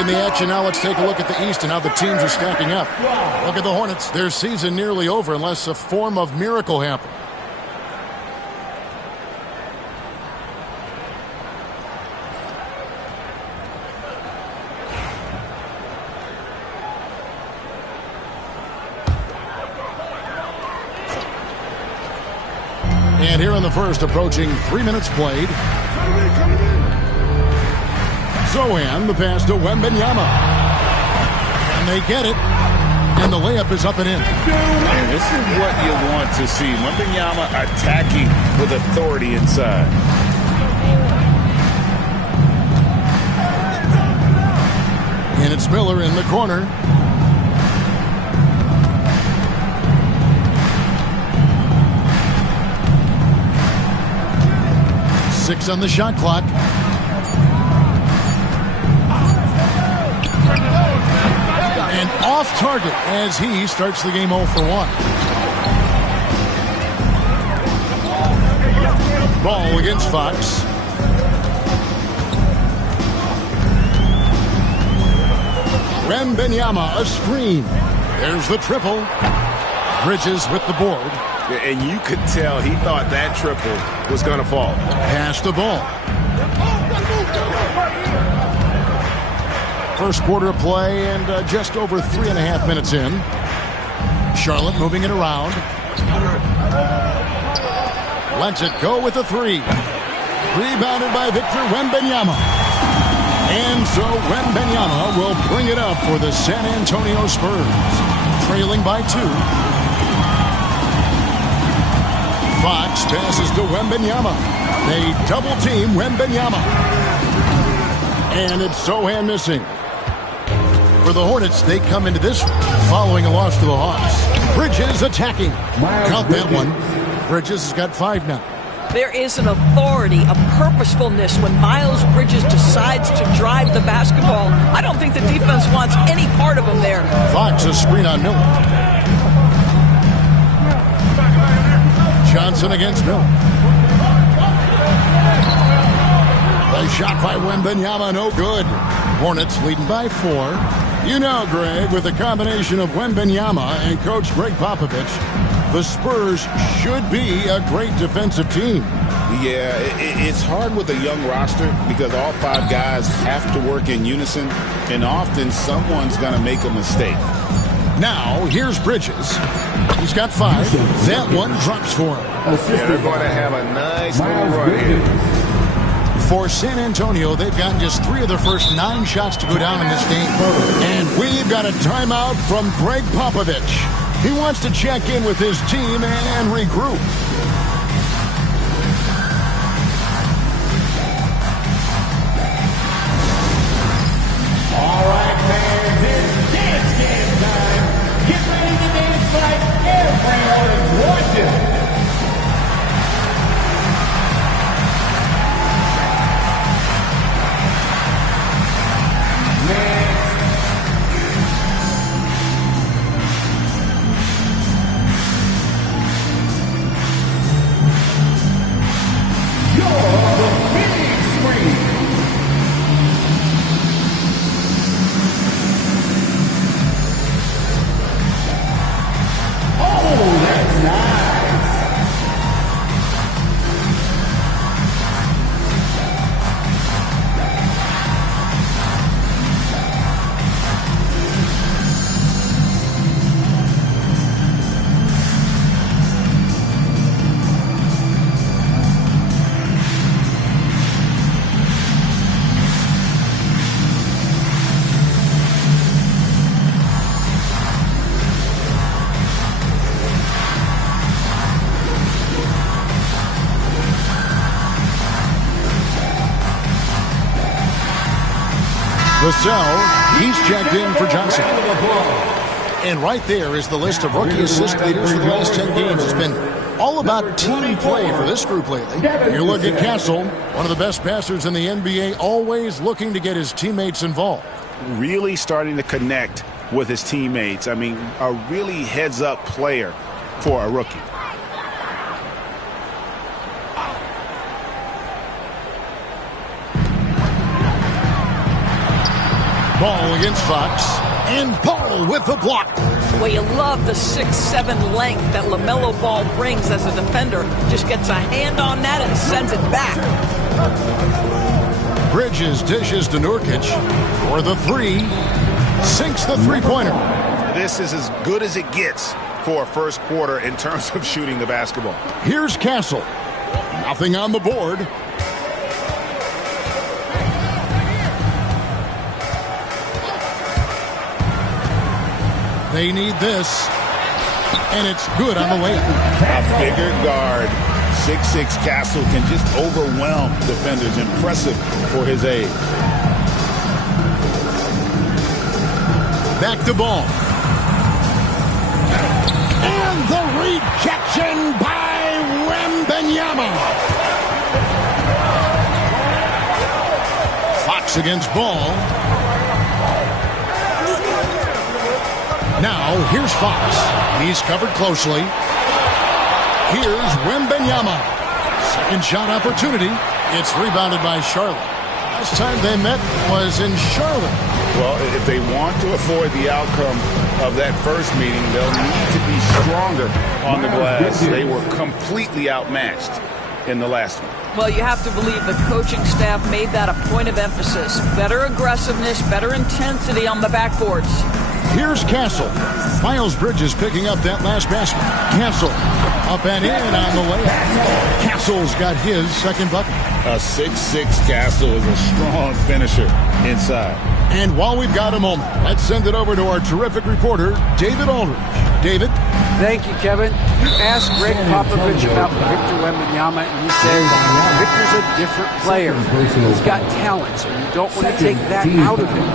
in the action now. Let's take a look at the East and how the teams are stacking up. Look at the Hornets. Their season nearly over unless a form of miracle happens. And here in the first, approaching 3 minutes played. Zohan, the pass to Wembanyama. And they get it. And the layup is up and in. Man, this is what you want to see. Wembanyama attacking with authority inside. And it's Miller in the corner. Six on the shot clock. And off target as he starts the game 0 for 1. Ball against Fox. Wembanyama, a screen. There's the triple. Bridges with the board. And you could tell he thought that triple was going to fall. Pass the ball. First quarter of play and just over 3.5 minutes in. Charlotte moving it around. Lets it go with a 3. Rebounded by Victor Wembanyama. And so Wembanyama will bring it up for the San Antonio Spurs. Trailing by 2. Fox passes to Wembanyama. They double team Wembanyama. And it's Zohan missing. For the Hornets, they come into this following a loss to the Hawks. Bridges attacking. Count that one. Bridges has got 5 now. There is an authority, a purposefulness when Miles Bridges decides to drive the basketball. I don't think the defense wants any part of him there. Fox a screen on Miller. Johnson against Miller. The shot by Wembanyama, no good. Hornets leading by 4. You know, Greg, with the combination of Wembanyama and Coach Greg Popovich, the Spurs should be a great defensive team. Yeah, it's hard with a young roster because all 5 guys have to work in unison, and often someone's going to make a mistake. Now, here's Bridges. He's got 5. That one drops for him. Yeah, they're going to have a nice little run here. For San Antonio, they've gotten just 3 of their first 9 shots to go down in this game. And we've got a timeout from Greg Popovich. He wants to check in with his team and regroup. All right, fans, it's dance time. Get ready to dance like everyone watching. Vassell, he's checked in for Johnson. And right there is the list of rookie assist leaders for the last 10 games. It's been all about team play for this group lately. You look at Castle, one of the best passers in the NBA, always looking to get his teammates involved. Really starting to connect with his teammates. I mean, a really heads-up player for a rookie. Ball against Fox. And Ball with the block. Well, you love the 6'7" length that LaMelo Ball brings as a defender. Just gets a hand on that and sends it back. Bridges dishes to Nurkic for the three. Sinks the three-pointer. This is as good as it gets for a first quarter in terms of shooting the basketball. Here's Castle. Nothing on the board. They need this. And it's good on the layup. A bigger guard, 6'6" Castle, can just overwhelm defenders. Impressive for his age. Back to Ball. And the rejection by Wembanyama. Fox against Ball. Now, here's Fox. He's covered closely. Here's Wembanyama. Second shot opportunity. It's rebounded by Charlotte. Last time they met was in Charlotte. Well, if they want to avoid the outcome of that first meeting, they'll need to be stronger on the glass. They were completely outmatched in the last one. Well, you have to believe the coaching staff made that a point of emphasis. Better aggressiveness, better intensity on the backboards. Here's Castle. Miles Bridges picking up that last basket. Castle up and in on the layup. Castle's got his second bucket. A 6'6" Castle is a strong finisher inside. And while we've got a moment, let's send it over to our terrific reporter, David Aldridge. David? Thank you, Kevin. You asked Greg Popovich about Victor Wembanyama, and he said Victor's a different player. He's got talent, so you don't want to take that out of him.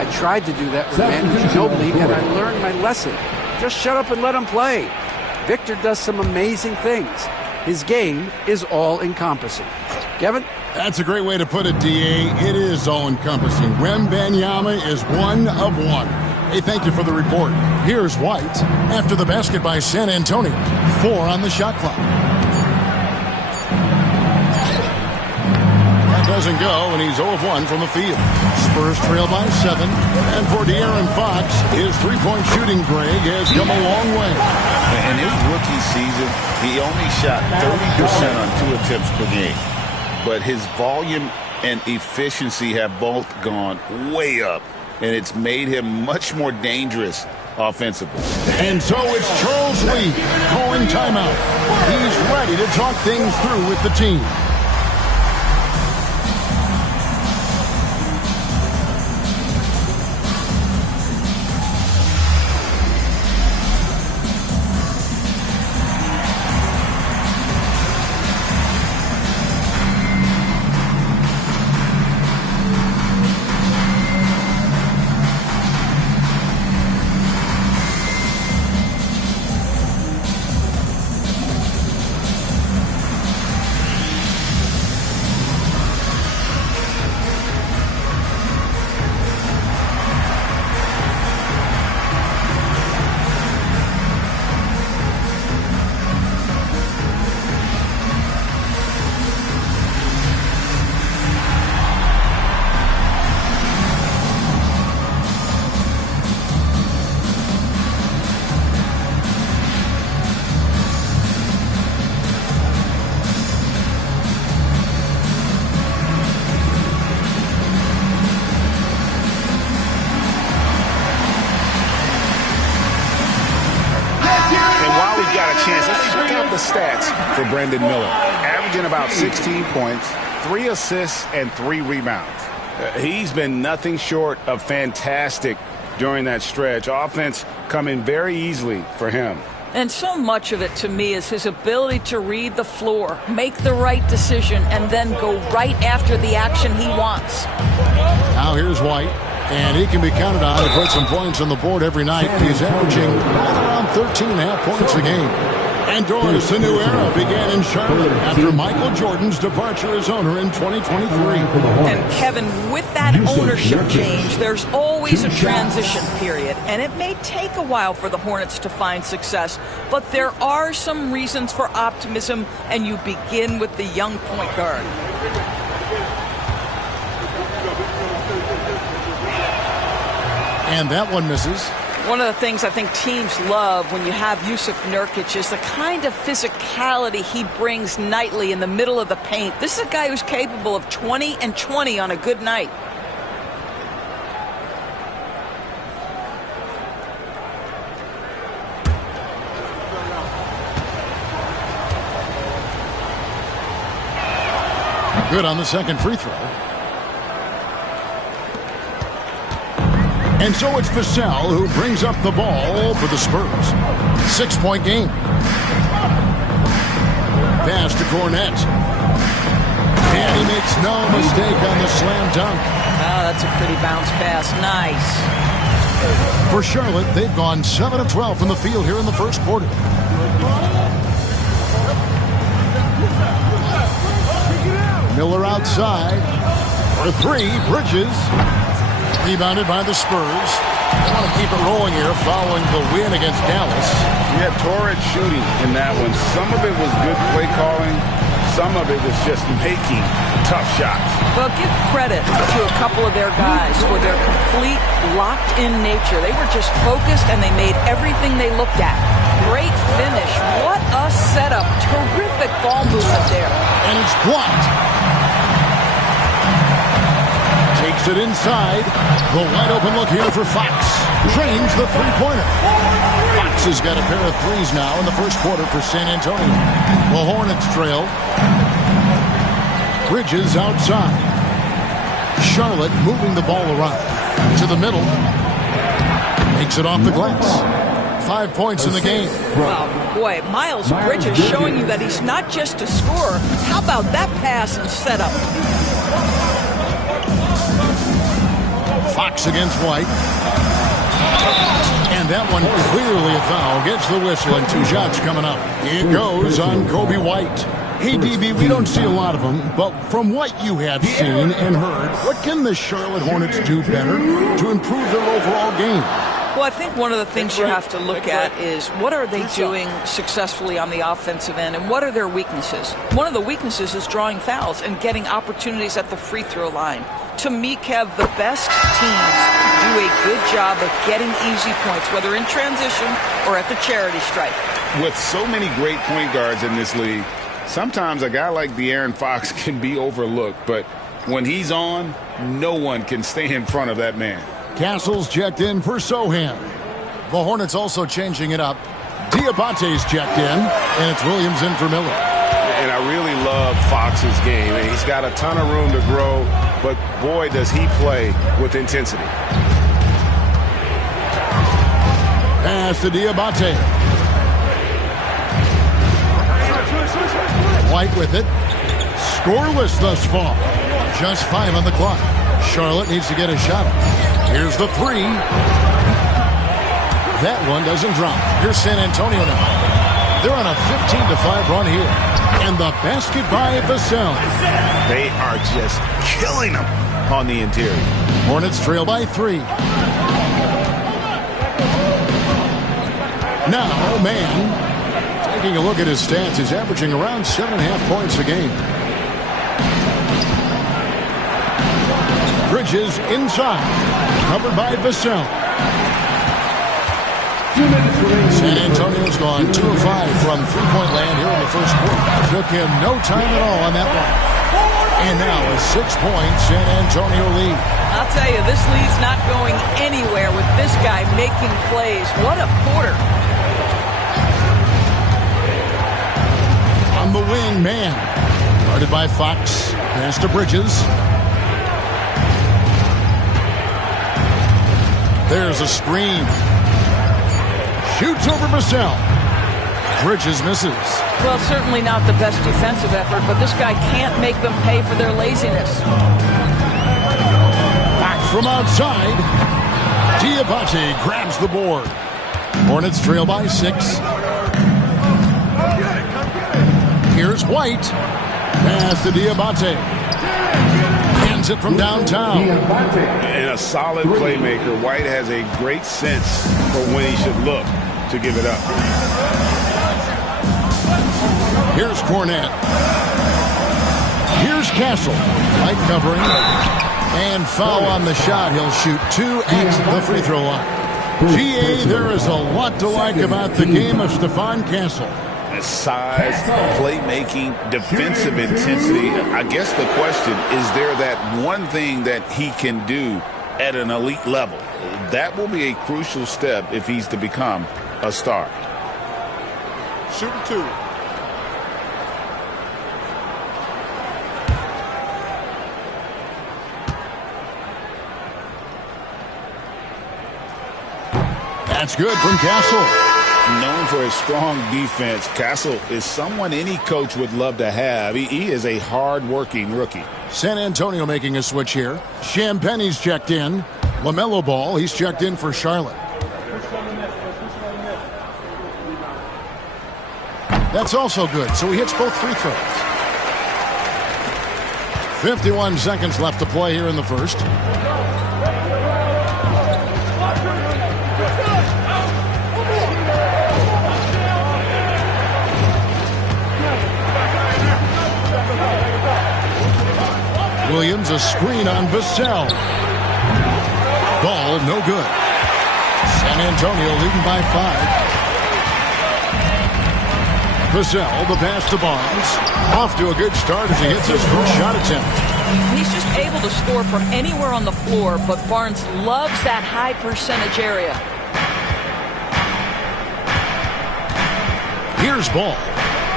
I tried to do that with Manu Ginobili, and I learned my lesson. Just shut up and let him play. Victor does some amazing things. His game is all-encompassing. Kevin? That's a great way to put it, D.A. It is all-encompassing. Wembanyama is one of one. Hey, thank you for the report. Here's White after the basket by San Antonio. 4 on the shot clock. That doesn't go, and he's 0 of 1 from the field. Spurs trail by 7. And for De'Aaron Fox, his three-point shooting, Greg, has come a long way. In his rookie season, he only shot 30% on 2 attempts per game. But his volume and efficiency have both gone way up, and it's made him much more dangerous offensively. And so it's Charles Lee calling timeout. He's ready to talk things through with the team. For Brandon Miller, averaging about 16 points, 3 assists, and 3 rebounds. He's been nothing short of fantastic during that stretch. Offense coming very easily for him. And so much of it, to me, is his ability to read the floor, make the right decision, and then go right after the action he wants. Now here's White, and he can be counted on to put some points on the board every night. He's averaging right around 13.5 points a game. And Doris, a new era began in Charlotte after Michael Jordan's departure as owner in 2023. And Kevin, with that ownership change, there's always a transition period. And it may take a while for the Hornets to find success, but there are some reasons for optimism, and you begin with the young point guard. And that one misses. One of the things I think teams love when you have Yusuf Nurkic is the kind of physicality he brings nightly in the middle of the paint. This is a guy who's capable of 20 and 20 on a good night. Good on the second free throw. And so it's Vassell who brings up the ball for the Spurs. 6-point game. Pass to Cornette. And he makes no mistake on the slam dunk. Oh, that's a pretty bounce pass. Nice. For Charlotte, they've gone 7 of 12 from the field here in the first quarter. Miller outside for three. Bridges. Rebounded by the Spurs. They want to keep it rolling here following the win against Dallas. Yeah, torrid shooting in that one. Some of it was good play calling. Some of it was just making tough shots. Well, give credit to a couple of their guys for their complete locked-in nature. They were just focused and they made everything they looked at. Great finish. What a setup. Terrific ball movement there. And it's blocked. Takes it inside. The wide open look here for Fox. Drains the three-pointer. Fox has got a pair of threes now in the first quarter for San Antonio. The Hornets trail. Bridges outside. Charlotte moving the ball around. To the middle. Makes it off the glass. 5 points in the game. Wow, boy, Miles Bridges showing you that he's not just a scorer. How about that pass and setup? Fox against White. And that one clearly a foul. Gets the whistle and 2 shots coming up. It goes on Kobe White. Hey, DB, we don't see a lot of them, but from what you have seen and heard, what can the Charlotte Hornets do better to improve their overall game? Well, I think one of the things you have to look at is what are they doing successfully on the offensive end and what are their weaknesses? One of the weaknesses is drawing fouls and getting opportunities at the free throw line. To me, Kev, the best teams do a good job of getting easy points, whether in transition or at the charity stripe. With so many great point guards in this league, sometimes a guy like De'Aaron Fox can be overlooked, but when he's on, no one can stay in front of that man. Castle's checked in for Sohan. The Hornets also changing it up. Diabate's checked in, and it's Williams in for Miller. And I really love Fox's game. He's got a ton of room to grow, but boy, does he play with intensity. Pass to Diabate. White with it. Scoreless thus far. Just 5 on the clock. Charlotte needs to get a shot. Here's the 3. That one doesn't drop. Here's San Antonio now. They're on a 15-5 run here. And the basket by Vassell. They are just killing them on the interior. Hornets trail by 3. Now, man, taking a look at his stats, he's averaging around 7.5 points a game. Bridges inside, covered by Vassell. San Antonio's gone 2 of 5 from three-point land here in the first quarter. Took him no time at all on that one. And now a 6-point San Antonio lead. I'll tell you, this lead's not going anywhere with this guy making plays. What a quarter. On the wing, man. Guarded by Fox. Pass to Bridges. There's a screen. Shoots over Vassell. Bridges misses. Well, certainly not the best defensive effort, but this guy can't make them pay for their laziness. Back from outside. Diabate grabs the board. Hornets trail by 6. Here's White. Pass to Diabate. Hands it from downtown. And a solid playmaker. White has a great sense for when he should look to give it up. Here's Cornette. Here's Castle. White covering. And foul on the shot. He'll shoot 2 at the free throw line. GA, there is a lot to like about the game of Stephon Castle. Size, playmaking, defensive intensity. I guess the question is there that one thing that he can do at an elite level. That will be a crucial step if he's to become a star. Shooting 2. That's good from Castle. Known for his strong defense, Castle is someone any coach would love to have. He is a hard-working rookie. San Antonio making a switch here. Champagne's checked in. LaMelo Ball, he's checked in for Charlotte. That's also good, so he hits both free throws. 51 seconds left to play here in the first. Williams, a screen on Vassell. Ball, no good. San Antonio leading by 5. Vassell, the pass to Barnes. Off to a good start as he hits his first shot attempt. He's just able to score from anywhere on the floor, but Barnes loves that high percentage area. Here's Ball.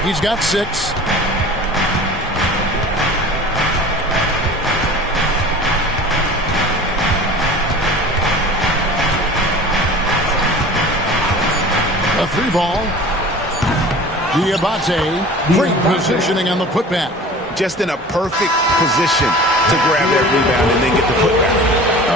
He's got 6. A 3-ball. Diabate, great positioning on the putback. Just in a perfect position to grab that rebound and then get the putback.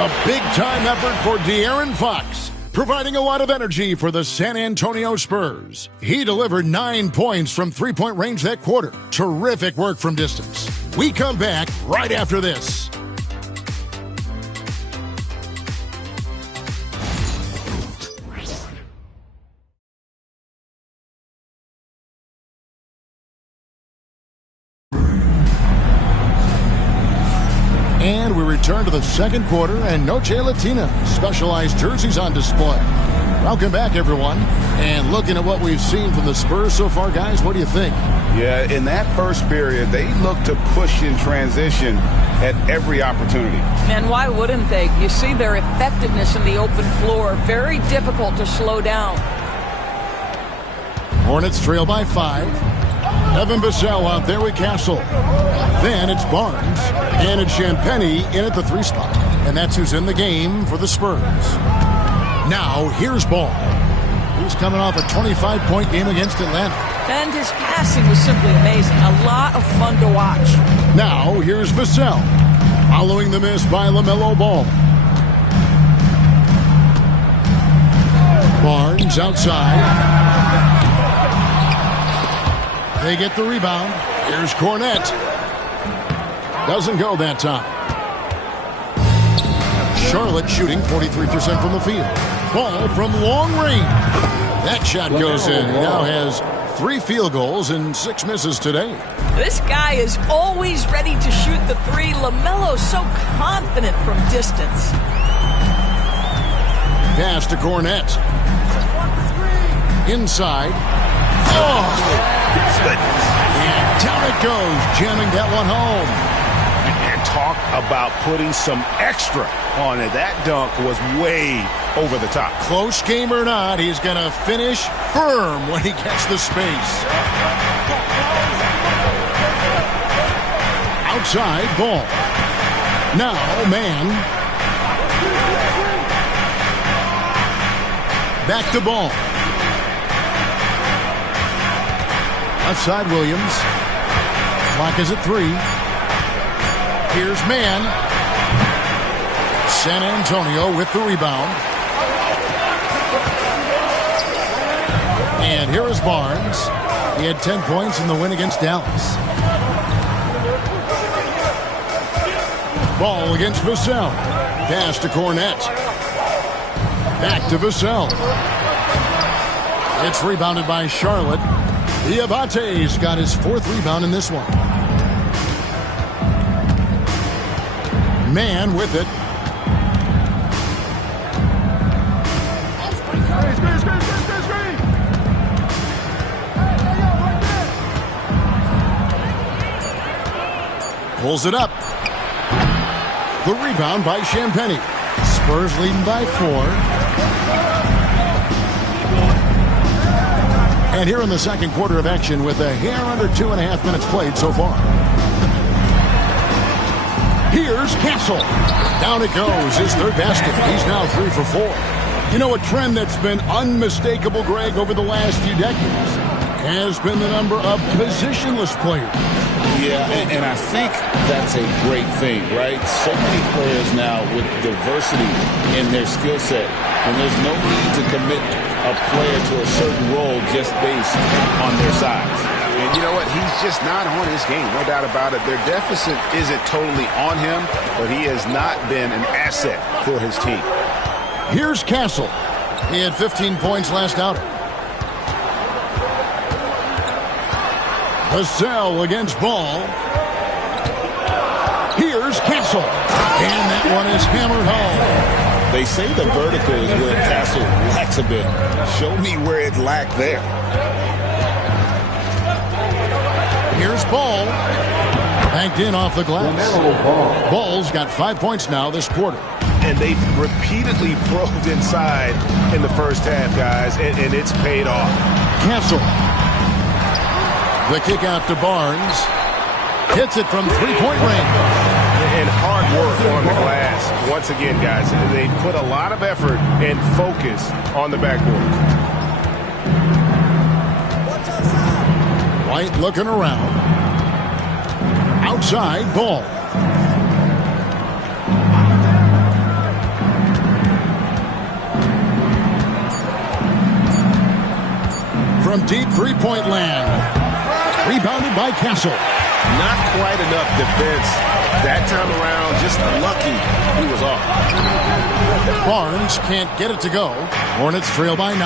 A big-time effort for De'Aaron Fox, providing a lot of energy for the San Antonio Spurs. He delivered 9 points from three-point range that quarter. Terrific work from distance. We come back right after this. And we return to the second quarter, and Noche Latina specialized jerseys on display. Welcome back, everyone. And looking at what we've seen from the Spurs so far, guys, what do you think? Yeah, in that first period, they looked to push in transition at every opportunity. And why wouldn't they? You see their effectiveness in the open floor. Very difficult to slow down. Hornets trail by 5. Evan Vassell out there with Castle. Then it's Barnes. And it's Champagnie in at the 3 spot. And that's who's in the game for the Spurs. Now, here's Ball. He's coming off a 25-point game against Atlanta. And his passing was simply amazing. A lot of fun to watch. Now, here's Vassell. Following the miss by LaMelo Ball. Barnes outside. They get the rebound. Here's Cornette. Doesn't go that time. Charlotte shooting 43% from the field. Ball from long range. That shot goes in. He now has 3 field goals and 6 misses today. This guy is always ready to shoot the 3. LaMelo's so confident from distance. Pass to Cornette. Inside. Oh! And down it goes, jamming that one home. And talk about putting some extra on it. That dunk was way over the top. Close game or not, he's going to finish firm when he gets the space. Outside Ball. Now, man. Back to Ball. Left side, Williams. Clock is at 3. Here's man. San Antonio with the rebound. And here is Barnes. He had 10 points in the win against Dallas. Ball against Vassell. Pass to Cornette. Back to Vassell. It's rebounded by Charlotte. Diabate's got his 4th rebound in this one. Man with it. Pulls it up. The rebound by Champagny. Spurs leading by 4. And here in the second quarter of action with a hair under 2.5 minutes played so far. Here's Castle. Down it goes. His third basket. He's now 3 for 4. You know, a trend that's been unmistakable, Greg, over the last few decades has been the number of positionless players. Yeah, and I think that's a great thing, right? So many players now with diversity in their skill set, and there's no need to commit a player to a certain role just based on their size. And you know what? He's just not on his game, no doubt about it. Their deficit isn't totally on him, but he has not been an asset for his team. Here's Castle. He had 15 points last outing. Vassell against Ball. Here's Castle. And that one is hammered home. They say the vertical is where Castle lacks a bit. Show me where it lacked there. Here's Ball. Banked in off the glass. Ball's got 5 points now this quarter. And they've repeatedly probed inside in the first half, guys, and it's paid off. Castle. The kick out to Barnes. Hits it from three-point range. And hard work on the glass. Once again, guys, they put a lot of effort and focus on the backboard. White looking around. Outside, Ball. From deep three-point land. Rebounded by Castle. Not quite enough defense that time around. Just lucky he was off. Barnes can't get it to go. Hornets trail by 9.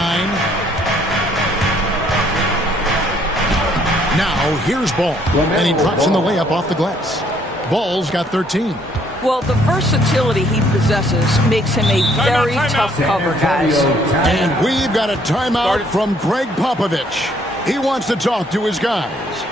Now here's Ball. And he drops in the layup off the glass. Ball's got 13. Well, the versatility he possesses makes him a very tough cover, guys. And we've got a timeout from Greg Popovich. He wants to talk to his guys.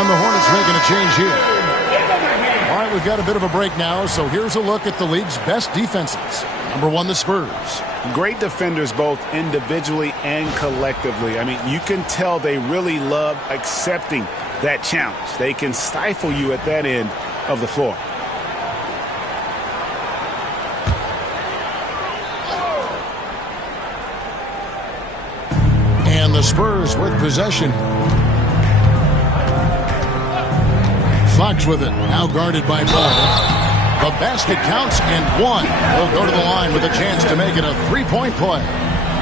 And the Hornets making a change here. All right, we've got a bit of a break now, so here's a look at the league's best defenses. Number 1, the Spurs. Great defenders both individually and collectively. I mean, you can tell they really love accepting that challenge. They can stifle you at that end of the floor. And the Spurs with possession. Fox with it, now guarded by Ball. The basket counts and one. He'll go to the line with a chance to make it a three-point play.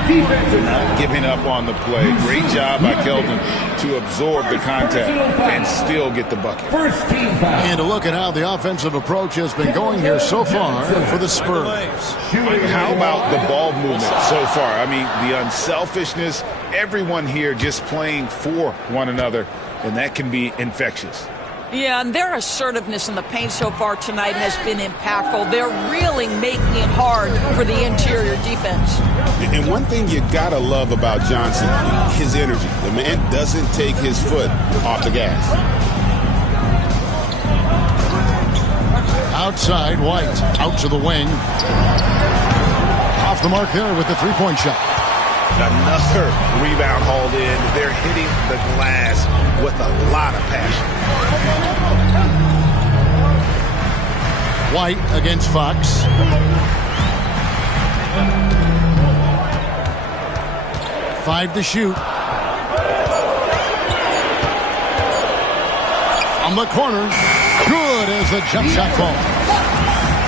Not giving up on the play. Great job by Keldon to absorb the contact and still get the bucket. And to look at how the offensive approach has been going here so far for the Spurs. How about the ball movement so far? I mean, the unselfishness, everyone here just playing for one another, and that can be infectious. Yeah, and their assertiveness in the paint so far tonight has been impactful. They're really making it hard for the interior defense. And one thing you got to love about Johnson, his energy. The man doesn't take his foot off the gas. Outside, White. Out to the wing. Off the mark there with the three-point shot. Another rebound hauled in. They're hitting the glass with a lot of passion. White against Fox. Five to shoot. On the corner. Good as the jump shot falls.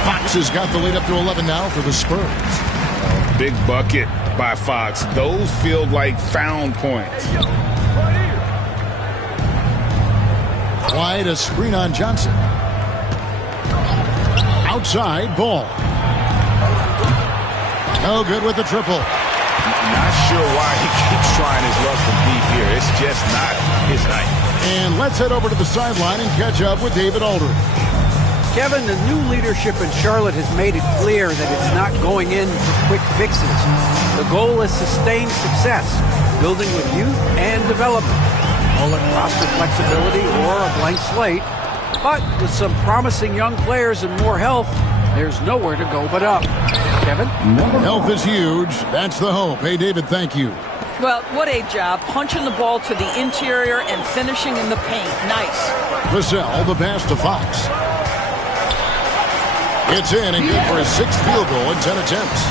Fox has got the lead up to 11 now for the Spurs. Big bucket by Fox. Those feel like found points. White, a screen on Johnson. Outside, Ball. No good with the triple. Not sure why he keeps trying his luck from deep here. It's just not his night. And let's head over to the sideline and catch up with David Aldridge. Kevin, the new leadership in Charlotte has made it clear that it's not going in for quick fixes. The goal is sustained success, building with youth and development. Call it roster flexibility or a blank slate. But with some promising young players and more health, there's nowhere to go but up. Kevin? Health is huge. That's the hope. Hey, David, thank you. Well, what a job. Punching the ball to the interior and finishing in the paint. Nice. Vassell, the pass to Fox. It's in and good for his sixth field goal in 10 attempts.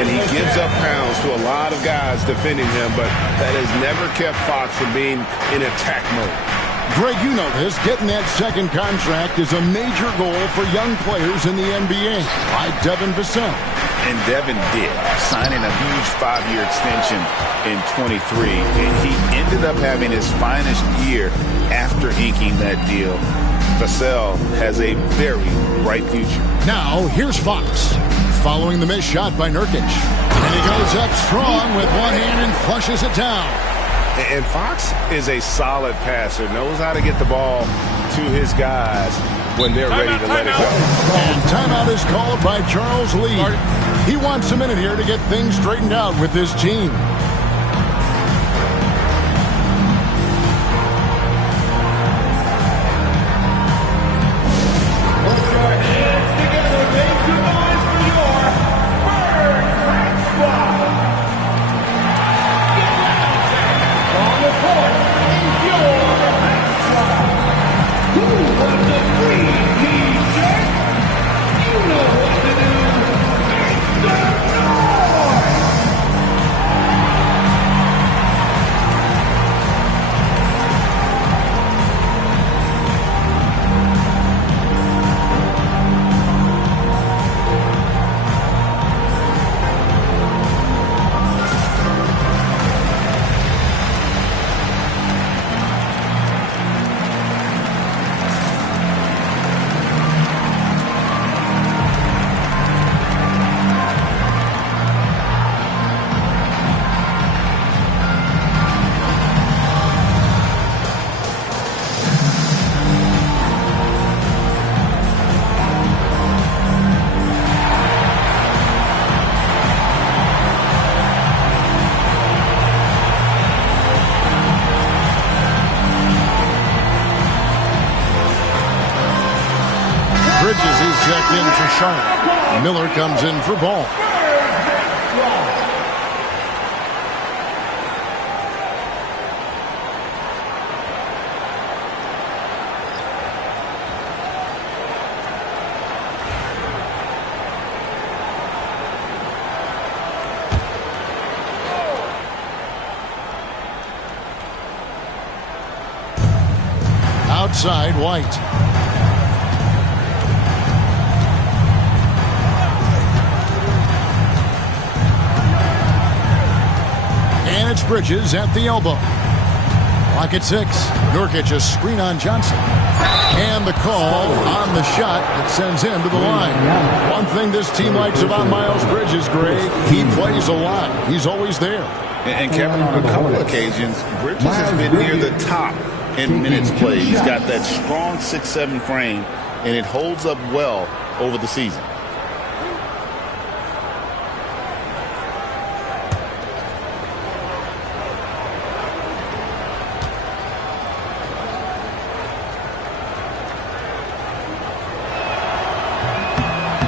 And he gives up pounds to a lot of guys defending him, but that has never kept Fox from being in attack mode. Greg, you know this. Getting that second contract is a major goal for young players in the NBA, like Devin Vassell. And Devin did, signing a huge 5-year extension in 23. And he ended up having his finest year after inking that deal. Vassell has a very bright future. Now, here's Fox, following the missed shot by Nurkic. And he goes up strong with one hand and flushes it down. And Fox is a solid passer, knows how to get the ball to his guys when they're ready to let it go. And timeout is called by Charles Lee. He wants a minute here to get things straightened out with his team. Bridges is checked in for Charlotte. Miller comes in for Ball. Outside, White. It's Bridges at the elbow. Clock at 6. Nurkic a screen on Johnson. And the call on the shot that sends him to the line. One thing this team likes about Miles Bridges, Greg, he plays a lot. He's always there. And Kevin, on a couple of occasions, Bridges has been near the top in minutes played. He's got that strong 6'7" frame, and it holds up well over the season.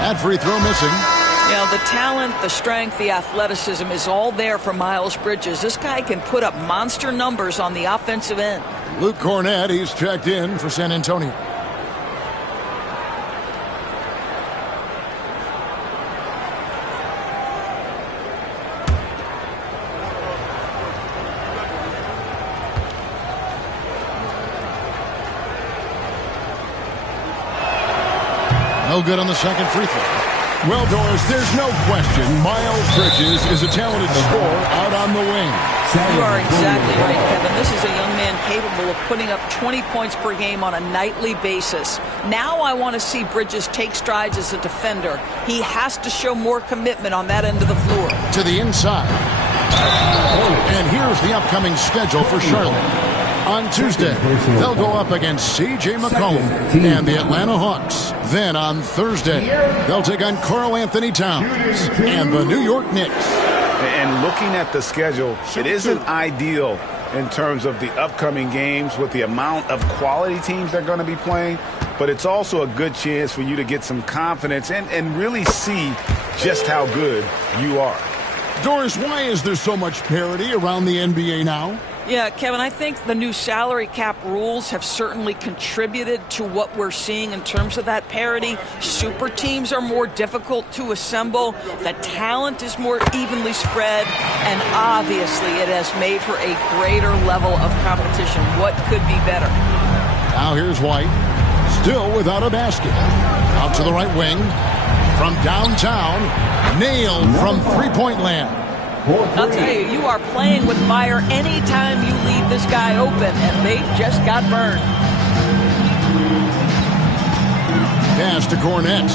That free throw missing. You know, the talent, the strength, the athleticism is all there for Miles Bridges. This guy can put up monster numbers on the offensive end. Luke Cornett, he's checked in for San Antonio. No good on the second free throw. Well, Doris, there's no question Miles Bridges is a talented scorer out on the wing. You are exactly right, Kevin. This is a young man capable of putting up 20 points per game on a nightly basis. Now I want to see Bridges take strides as a defender. He has to show more commitment on that end of the floor. To the inside. And here's the upcoming schedule for Charlotte. On Tuesday, they'll go up against C.J. McCollum and the Atlanta Hawks. Then on Thursday, they'll take on Karl Anthony Towns and the New York Knicks. And looking at the schedule, it isn't ideal in terms of the upcoming games with the amount of quality teams they're going to be playing, but it's also a good chance for you to get some confidence and really see just how good you are. Doris, why is there so much parity around the NBA now? Yeah, Kevin, I think the new salary cap rules have certainly contributed to what we're seeing in terms of that parity. Super teams are more difficult to assemble. The talent is more evenly spread. And obviously, it has made for a greater level of competition. What could be better? Now here's White, still without a basket. Out to the right wing. From downtown, nailed from three-point land. I'll tell you, you are playing with fire anytime you leave this guy open, and they just got burned. Pass to Cornett.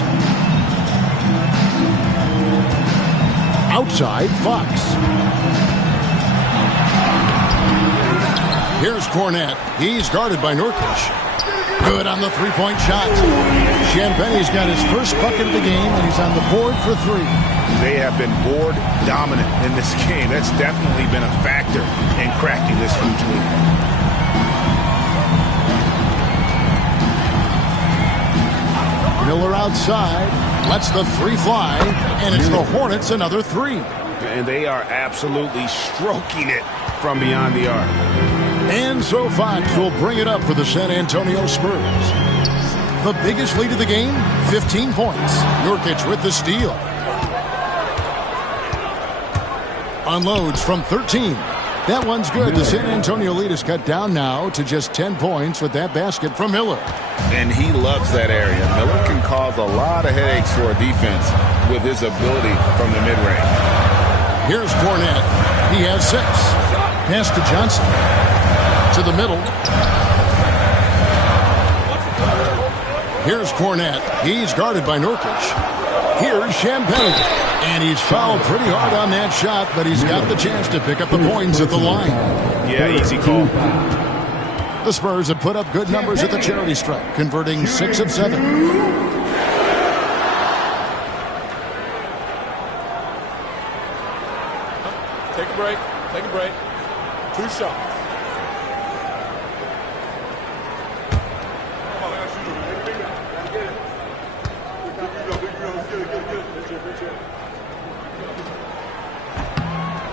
Outside, Fox. Here's Cornett. He's guarded by Nurkic. Good on the three-point shot. Champagne's got his first bucket of the game, and he's on the board for three. They have been board dominant in this game. That's definitely been a factor in cracking this huge lead. Miller outside, lets the three fly, and it's the Hornets another three. And they are absolutely stroking it from beyond the arc. And so Fox will bring it up for the San Antonio Spurs. The biggest lead of the game, 15 points. Nurkic with the steal. Unloads from 13. That one's good. The San Antonio lead is cut down now to just 10 points with that basket from Miller. And he loves that area. Miller can cause a lot of headaches for a defense with his ability from the mid-range. Here's Cornett. He has 6. Pass to Johnson. To the middle. Here's Cornett. He's guarded by Nurkic. Here's Champagne. And he's fouled pretty hard on that shot, but he's got the chance to pick up the points at the line. Yeah, easy call. The Spurs have put up good numbers at the charity stripe, converting 6 of 7. Take a break. Take a break. 2 shots.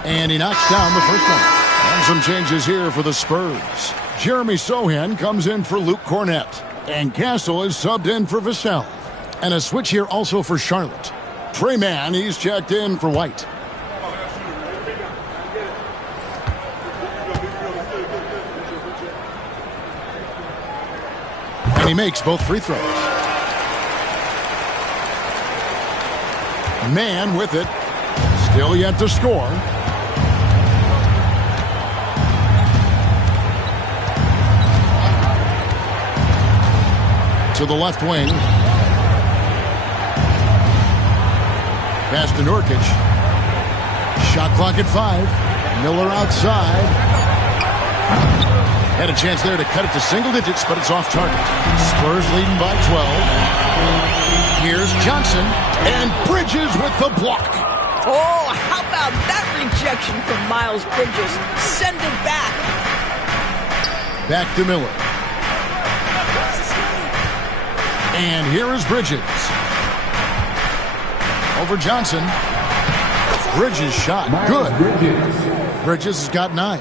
And he knocks down the first one. And some changes here for the Spurs. Jeremy Sohan comes in for Luke Cornett. And Castle is subbed in for Vassell. And a switch here also for Charlotte. Trey Mann, he's checked in for White. And he makes both free throws. Mann with it. Still yet to score. to the left wing. Pass to Nurkic. Shot clock at 5. Miller outside. Had a chance there to cut it to single digits, but it's off target. Spurs leading by 12. Here's Johnson, and Bridges with the block. Oh, how about that rejection from Miles Bridges? Send it back. Back to Miller. And here is Bridges. Over Johnson. Bridges shot. Good. Bridges has got 9.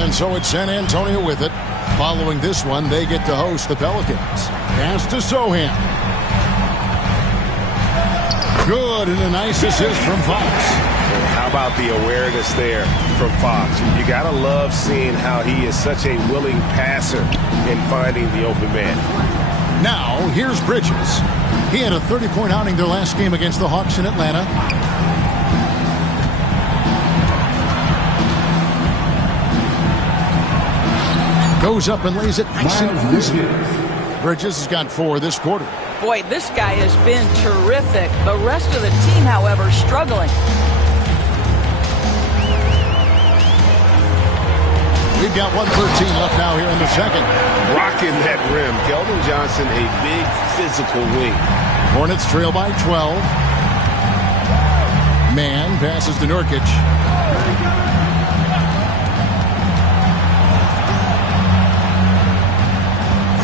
And so it's San Antonio with it. Following this one, they get to host the Pelicans. Pass to Sohan. Good, and a nice assist from Fox. How about the awareness there from Fox? You got to love seeing how he is such a willing passer in finding the open man. Now, here's Bridges. He had a 30-point outing their last game against the Hawks in Atlanta. Goes up and lays it nice and easy. Bridges has got 4 this quarter. Boy, this guy has been terrific. The rest of the team, however, struggling. We've got 1:13 left now here in the second. Rocking that rim. Keldon Johnson, a big physical wing. Hornets trail by 12. Man passes to Nurkic.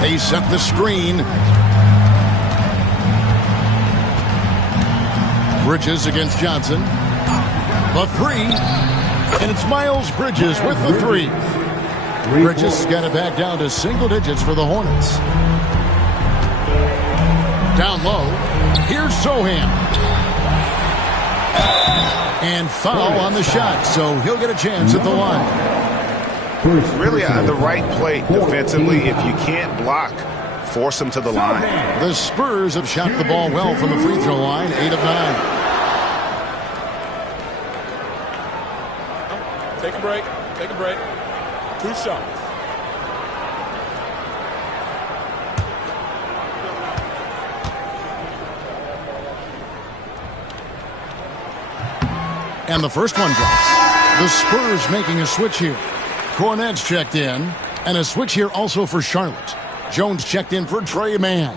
They set the screen. Bridges against Johnson. The 3. And it's Miles Bridges with the 3. Bridges got it back down to single digits for the Hornets. Down low. Here's Sohan. And foul on the shot, so he'll get a chance at the line. Really the right play defensively. If you can't block, force them to the line. The Spurs have shot the ball well from the free throw line, 8 of 9. Take a break. Take a break. 2 shots. And the first one drops. The Spurs making a switch here. Cornet's checked in. And a switch here also for Charlotte. Jones checked in for Trey Mann.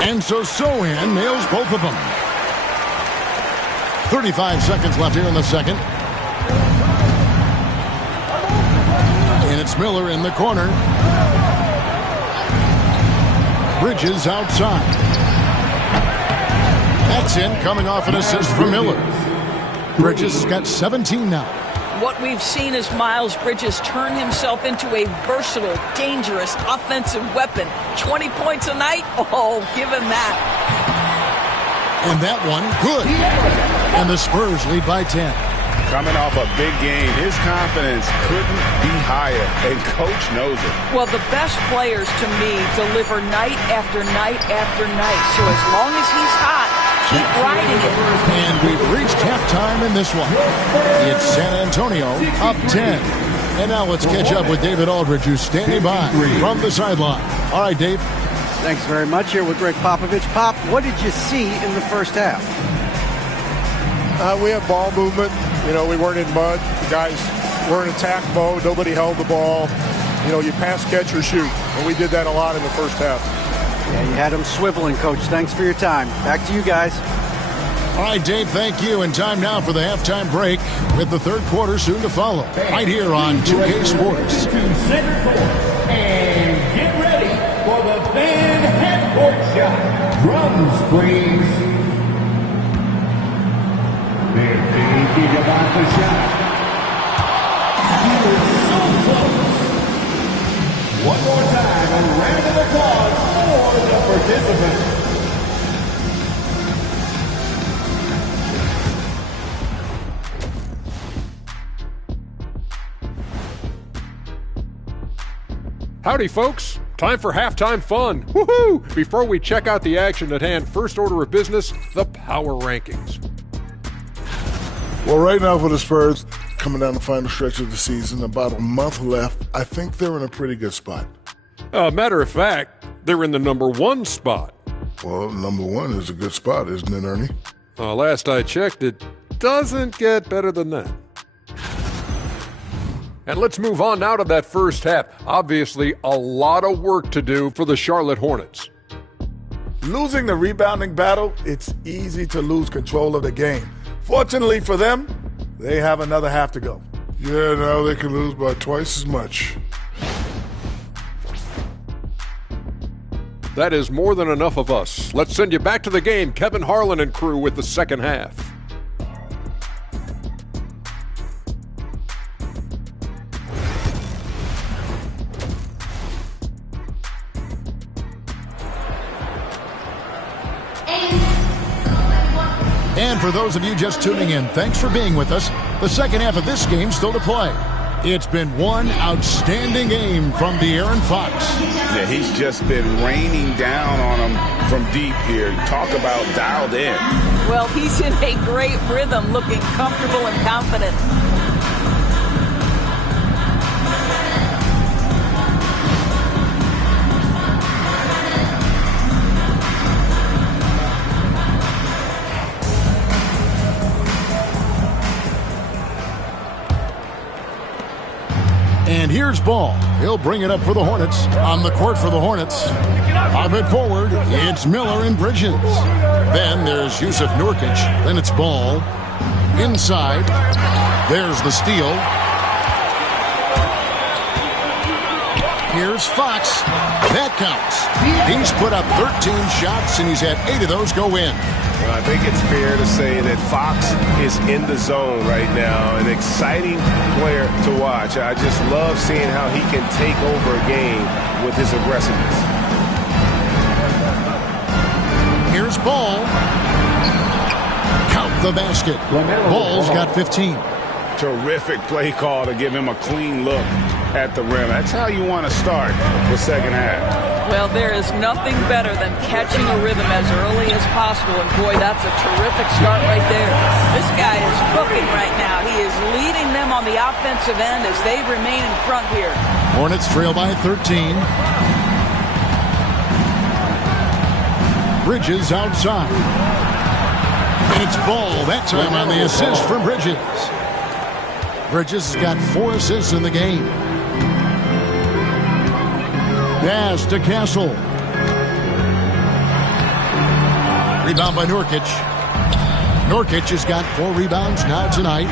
And so Sohan nails both of them. 35 seconds left here in the second. And it's Miller in the corner. Bridges outside. That's in, coming off an assist from Miller. Bridges has got 17 now. What we've seen is Miles Bridges turn himself into a versatile, dangerous offensive weapon. 20 points a night? Oh, give him that. And that one, good. And the Spurs lead by 10. Coming off a big game, his confidence couldn't be higher, and Coach knows it. Well, the best players, to me, deliver night after night after night. So as long as he's hot, keep riding it. And we've reached halftime in this one. It's San Antonio up 10. And now let's catch up with David Aldridge, who's standing by from the sideline. All right, Dave. Thanks very much. Here with Greg Popovich. Pop, what did you see in the first half? We had ball movement. You know, we weren't in mud. The guys were in attack mode. Nobody held the ball. You know, you pass, catch, or shoot. And we did that a lot in the first half. Yeah, you had them swiveling, Coach. Thanks for your time. Back to you guys. All right, Dave, thank you. And time now for the halftime break with the third quarter soon to follow. Right here on 2K Sports. And get ready for the fan half-court shot. Drums, please. They're thinking about the shot. He was so close. One more time, a round of applause for the participants. Howdy, folks. Time for halftime fun. Woohoo! Before we check out the action at hand, first order of business, the power rankings. Well, right now for the Spurs, coming down the final stretch of the season, about a month left, I think they're in a pretty good spot. Matter of fact, they're in the number 1 spot. Well, number 1 is a good spot, isn't it, Ernie? Last I checked, it doesn't get better than that. And let's move on now to that first half. Obviously, a lot of work to do for the Charlotte Hornets. Losing the rebounding battle, it's easy to lose control of the game. Fortunately for them, they have another half to go. Yeah, now they can lose by twice as much. That is more than enough of us. Let's send you back to the game. Kevin Harlan and crew with the second half. And for those of you just tuning in, thanks for being with us. The second half of this game still to play. It's been one outstanding game from De'Aaron Fox. Yeah, he's just been raining down on him from deep here. Talk about dialed in. Well, he's in a great rhythm, looking comfortable and confident. And here's Ball. He'll bring it up for the Hornets. On the court for the Hornets. Pop it forward. It's Miller and Bridges. Then there's Yusuf Nurkic. Then it's Ball. Inside. There's the steal. Here's Fox. That counts. He's put up 13 shots, and he's had 8 of those go in. Well, I think it's fair to say that Fox is in the zone right now. An exciting player to watch. I just love seeing how he can take over a game with his aggressiveness. Here's Ball. Count the basket. Ball's got 15. Terrific play call to give him a clean look at the rim. That's how you want to start the second half. Well, there is nothing better than catching a rhythm as early as possible. And, boy, that's a terrific start right there. This guy is cooking right now. He is leading them on the offensive end as they remain in front here. Hornets trail by 13. Bridges outside. And it's Ball that time on the assist from Bridges. Bridges has got 4 assists in the game. Pass to Castle. Rebound by Nurkic. Nurkic has got 4 rebounds now tonight.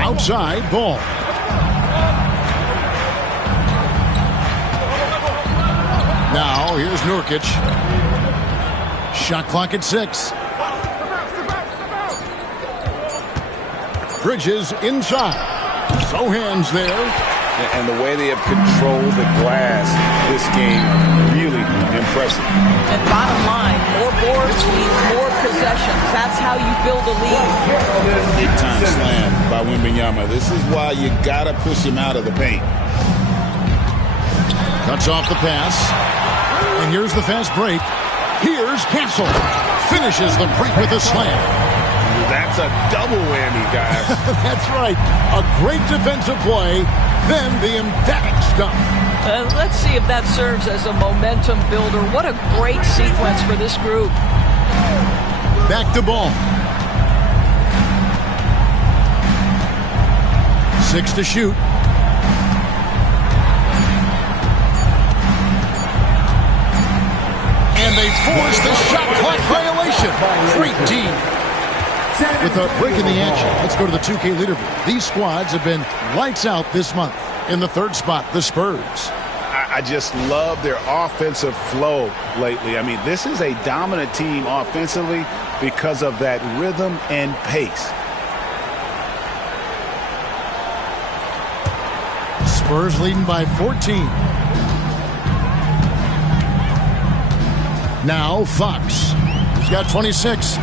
Outside, Ball. Now, here's Nurkic. Shot clock at 6. Bridges inside. Sohan's there. And the way they have controlled the glass this game, really impressive. And bottom line, more boards means more possessions. That's how you build a lead. Big time slam by Wembanyama. This is why you got to push him out of the paint. Cuts off the pass. And here's the fast break. Here's Castle. Finishes the break with a slam. That's a double whammy, guys. That's right. A great defensive play. Then the emphatic stuff. Let's see if that serves as a momentum builder. What a great sequence for this group. Back to Ball. 6 to shoot. And they force the shot clock violation. Great team. With a break in the action, let's go to the 2K leaderboard. These squads have been lights out this month. In the third spot, the Spurs. I just love their offensive flow lately. I mean, this is a dominant team offensively because of that rhythm and pace. Spurs leading by 14. Now Fox. He's got 26.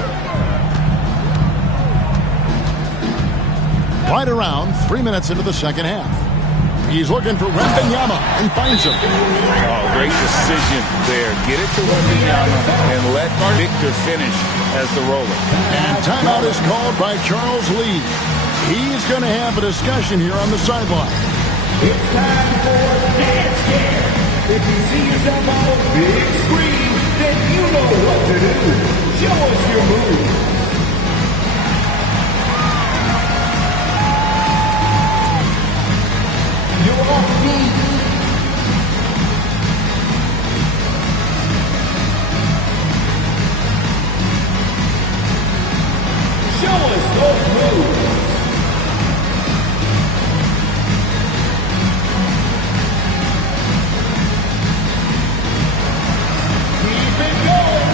Right around 3 minutes into the second half. He's looking for Wembanyama and finds him. Oh, great decision there. Get it to Wembanyama and let Victor finish as the roller. And timeout is called by Charles Lee. He's going to have a discussion here on the sideline. It's time for Dance Care. If you see yourself on a big screen, then you know what to do. Show us your moves. You're off beat. Show us those moves. Keep it going.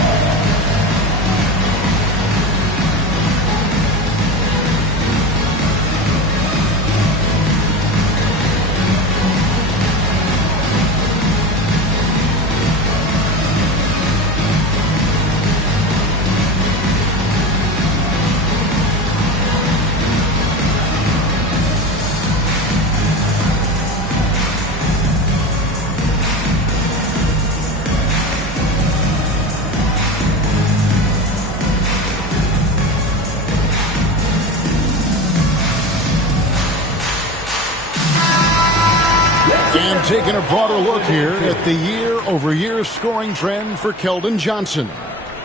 And taking a broader look here at the year-over-year scoring trend for Keldon Johnson.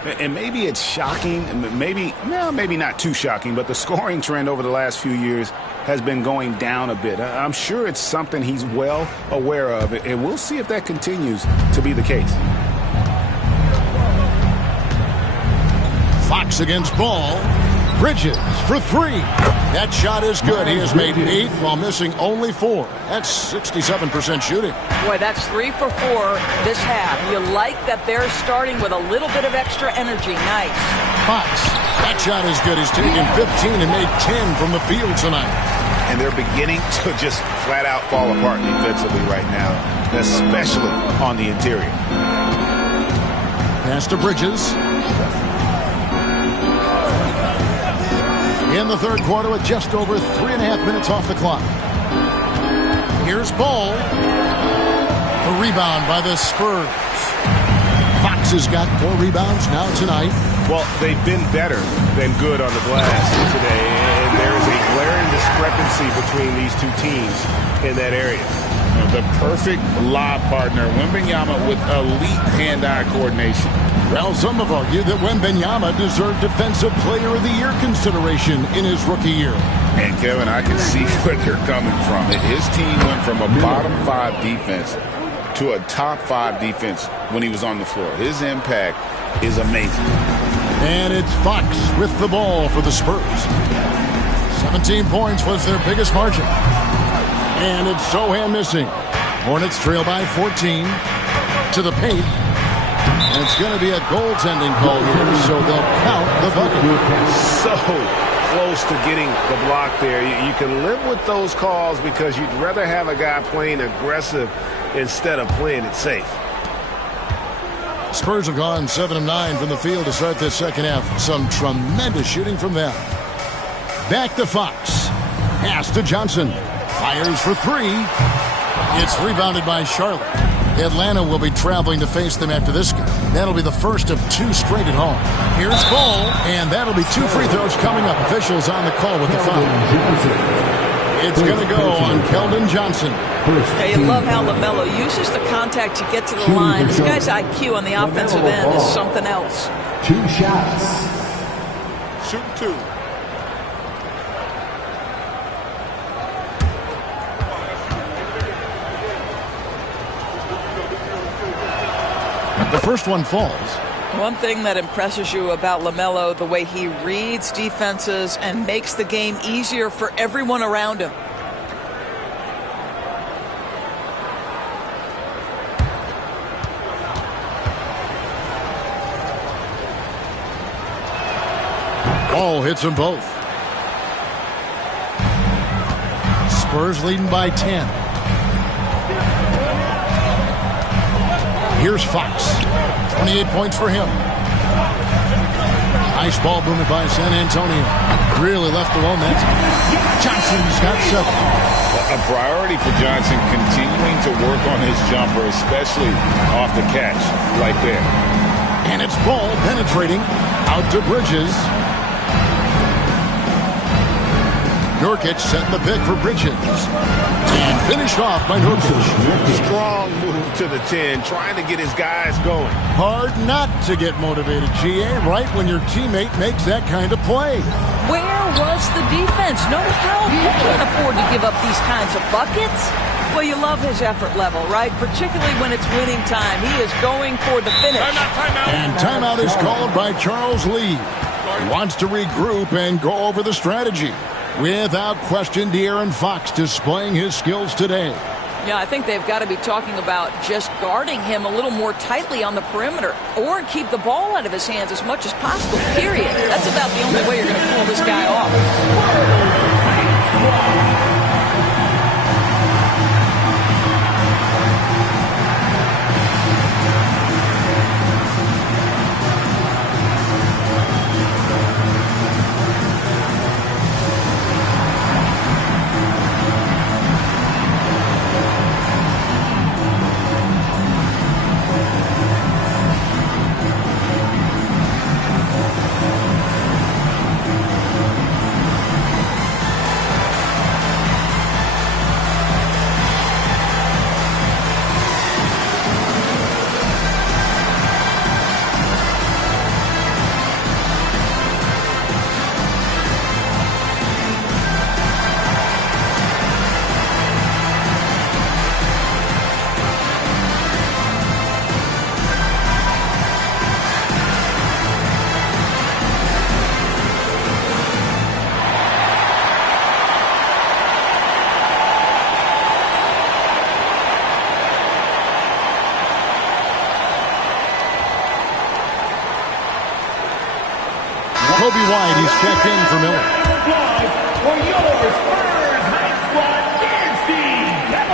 And maybe it's shocking, maybe not too shocking, but the scoring trend over the last few years has been going down a bit. I'm sure it's something he's well aware of, and we'll see if that continues to be the case. Fox against Ball. Bridges for three. That shot is good. He has made 8 while missing only 4. That's 67% shooting. Boy, that's 3 for 4 this half. You like that they're starting with a little bit of extra energy. Nice. Fox. That shot is good. He's taken 15 and made 10 from the field tonight. And they're beginning to just flat out fall apart defensively right now, especially on the interior. Pass to Bridges. In the third quarter with just over 3.5 minutes off the clock. Here's Ball. The rebound by the Spurs. Fox has got 4 rebounds now tonight. Well, they've been better than good on the glass today, and there is a glaring discrepancy between these two teams in that area. The perfect lob partner, Wembanyama, with elite hand-eye coordination. Well, some have argued that Wembanyama deserved Defensive Player of the Year consideration in his rookie year. And, Kevin, I can see where they're coming from. His team went from a bottom 5 defense to a top 5 defense when he was on the floor. His impact is amazing. And it's Fox with the ball for the Spurs. 17 points was their biggest margin. And it's Sohan missing. Hornets trail by 14 to the paint. And it's going to be a goaltending call here, so they'll count the bucket. So close to getting the block there. You can live with those calls because you'd rather have a guy playing aggressive instead of playing it safe. Spurs have gone 7 of 9 from the field to start this second half. Some tremendous shooting from them. Back to Fox. Pass to Johnson. Fires for 3. It's rebounded by Charlotte. Atlanta will be traveling to face them after this game. That'll be the first of 2 straight at home. Here's Ball, and that'll be 2 free throws coming up. Officials on the call with the foul. It's going to go on Keldon Johnson. Hey, you love how LaMelo uses the contact to get to the line. This guy's IQ on the offensive end is something else. 2 shots. Shoot 2. The first one falls. One thing that impresses you about LaMelo, the way he reads defenses and makes the game easier for everyone around him. Ball hits them both. Spurs leading by 10. Here's Fox. 28 points for him. Nice ball movement by San Antonio. Really left alone that time. Johnson's got 7. A priority for Johnson, continuing to work on his jumper, especially off the catch right there. And it's ball penetrating out to Bridges. Nurkic setting the pick for Bridges. And finished off by Nurkic. Strong move to the 10, trying to get his guys going. Hard not to get motivated, GA, right when your teammate makes that kind of play. Where was the defense? No help. You can't afford to give up these kinds of buckets. Well, you love his effort level, right? Particularly when it's winning time. He is going for the finish. And timeout is called by Charles Lee. He wants to regroup and go over the strategy. Without question, De'Aaron Fox displaying his skills today. Yeah, I think they've got to be talking about just guarding him a little more tightly on the perimeter or keep the ball out of his hands as much as possible, period. That's about the only way you're going to pull this guy off. Kobe White, he's checked in for Miller. For your Spurs High Squad dance team. Come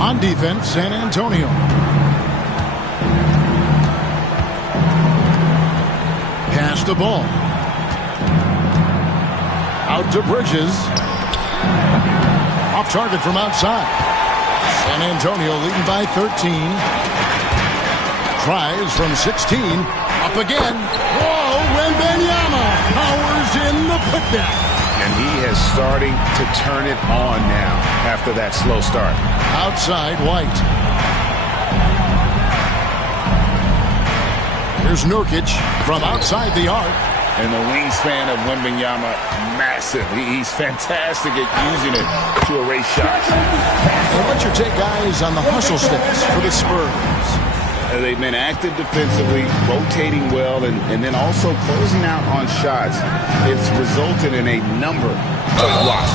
on. On defense, San Antonio. Pass the ball. Out to Bridges. Off target from outside. San Antonio leading by 13. Tries from 16. Up again. Whoa, Wembanyama powers in the putdown. And he is starting to turn it on now after that slow start. Outside, White. Here's Nurkic from outside the arc. And the wingspan of Wembanyama, massive. He's fantastic at using it to erase shots. And what's your take, guys, on the hustle stats for the Spurs? They've been active defensively, rotating well, and then also closing out on shots. It's resulted in a number of blocks.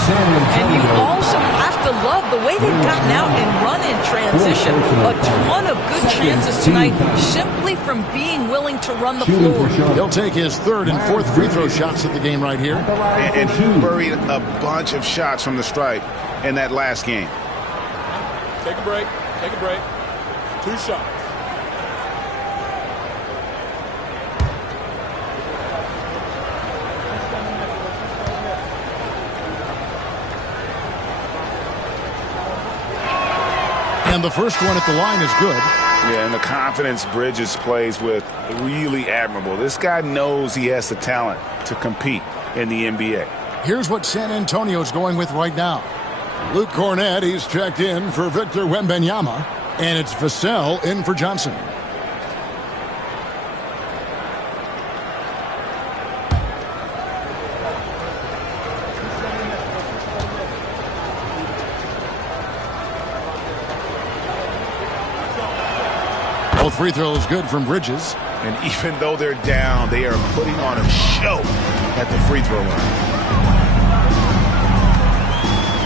And you also have to love the way they've gotten out and run in transition. A ton of good chances tonight simply from being willing to run the floor. He'll take his third and fourth free throw shots at the game right here. And he buried a bunch of shots from the stripe in that last game. Take a break. Take a break. 2 shots. And the first one at the line is good. Yeah, and the confidence Bridges plays with, really admirable. This guy knows he has the talent to compete in the NBA. Here's what San Antonio's going with right now. Luke Cornett, he's checked in for Victor Wembanyama. And it's Vassell in for Johnson. Both free throws good from Bridges. And even though they're down, they are putting on a show at the free throw line.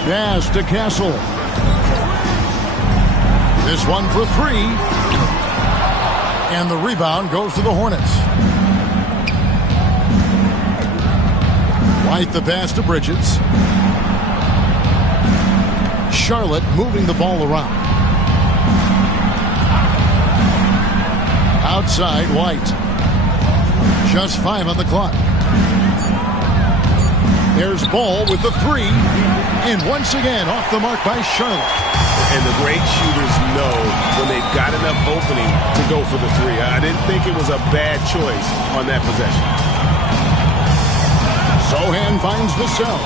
Pass to Castle. This one for 3. And the rebound goes to the Hornets. Right the pass to Bridges. Charlotte moving the ball around. Outside, White. Just 5 on the clock. There's Ball with the 3. And once again, off the mark by Charlotte. And the great shooters know when they've got enough opening to go for the 3. I didn't think it was a bad choice on that possession. Sohan finds the cell.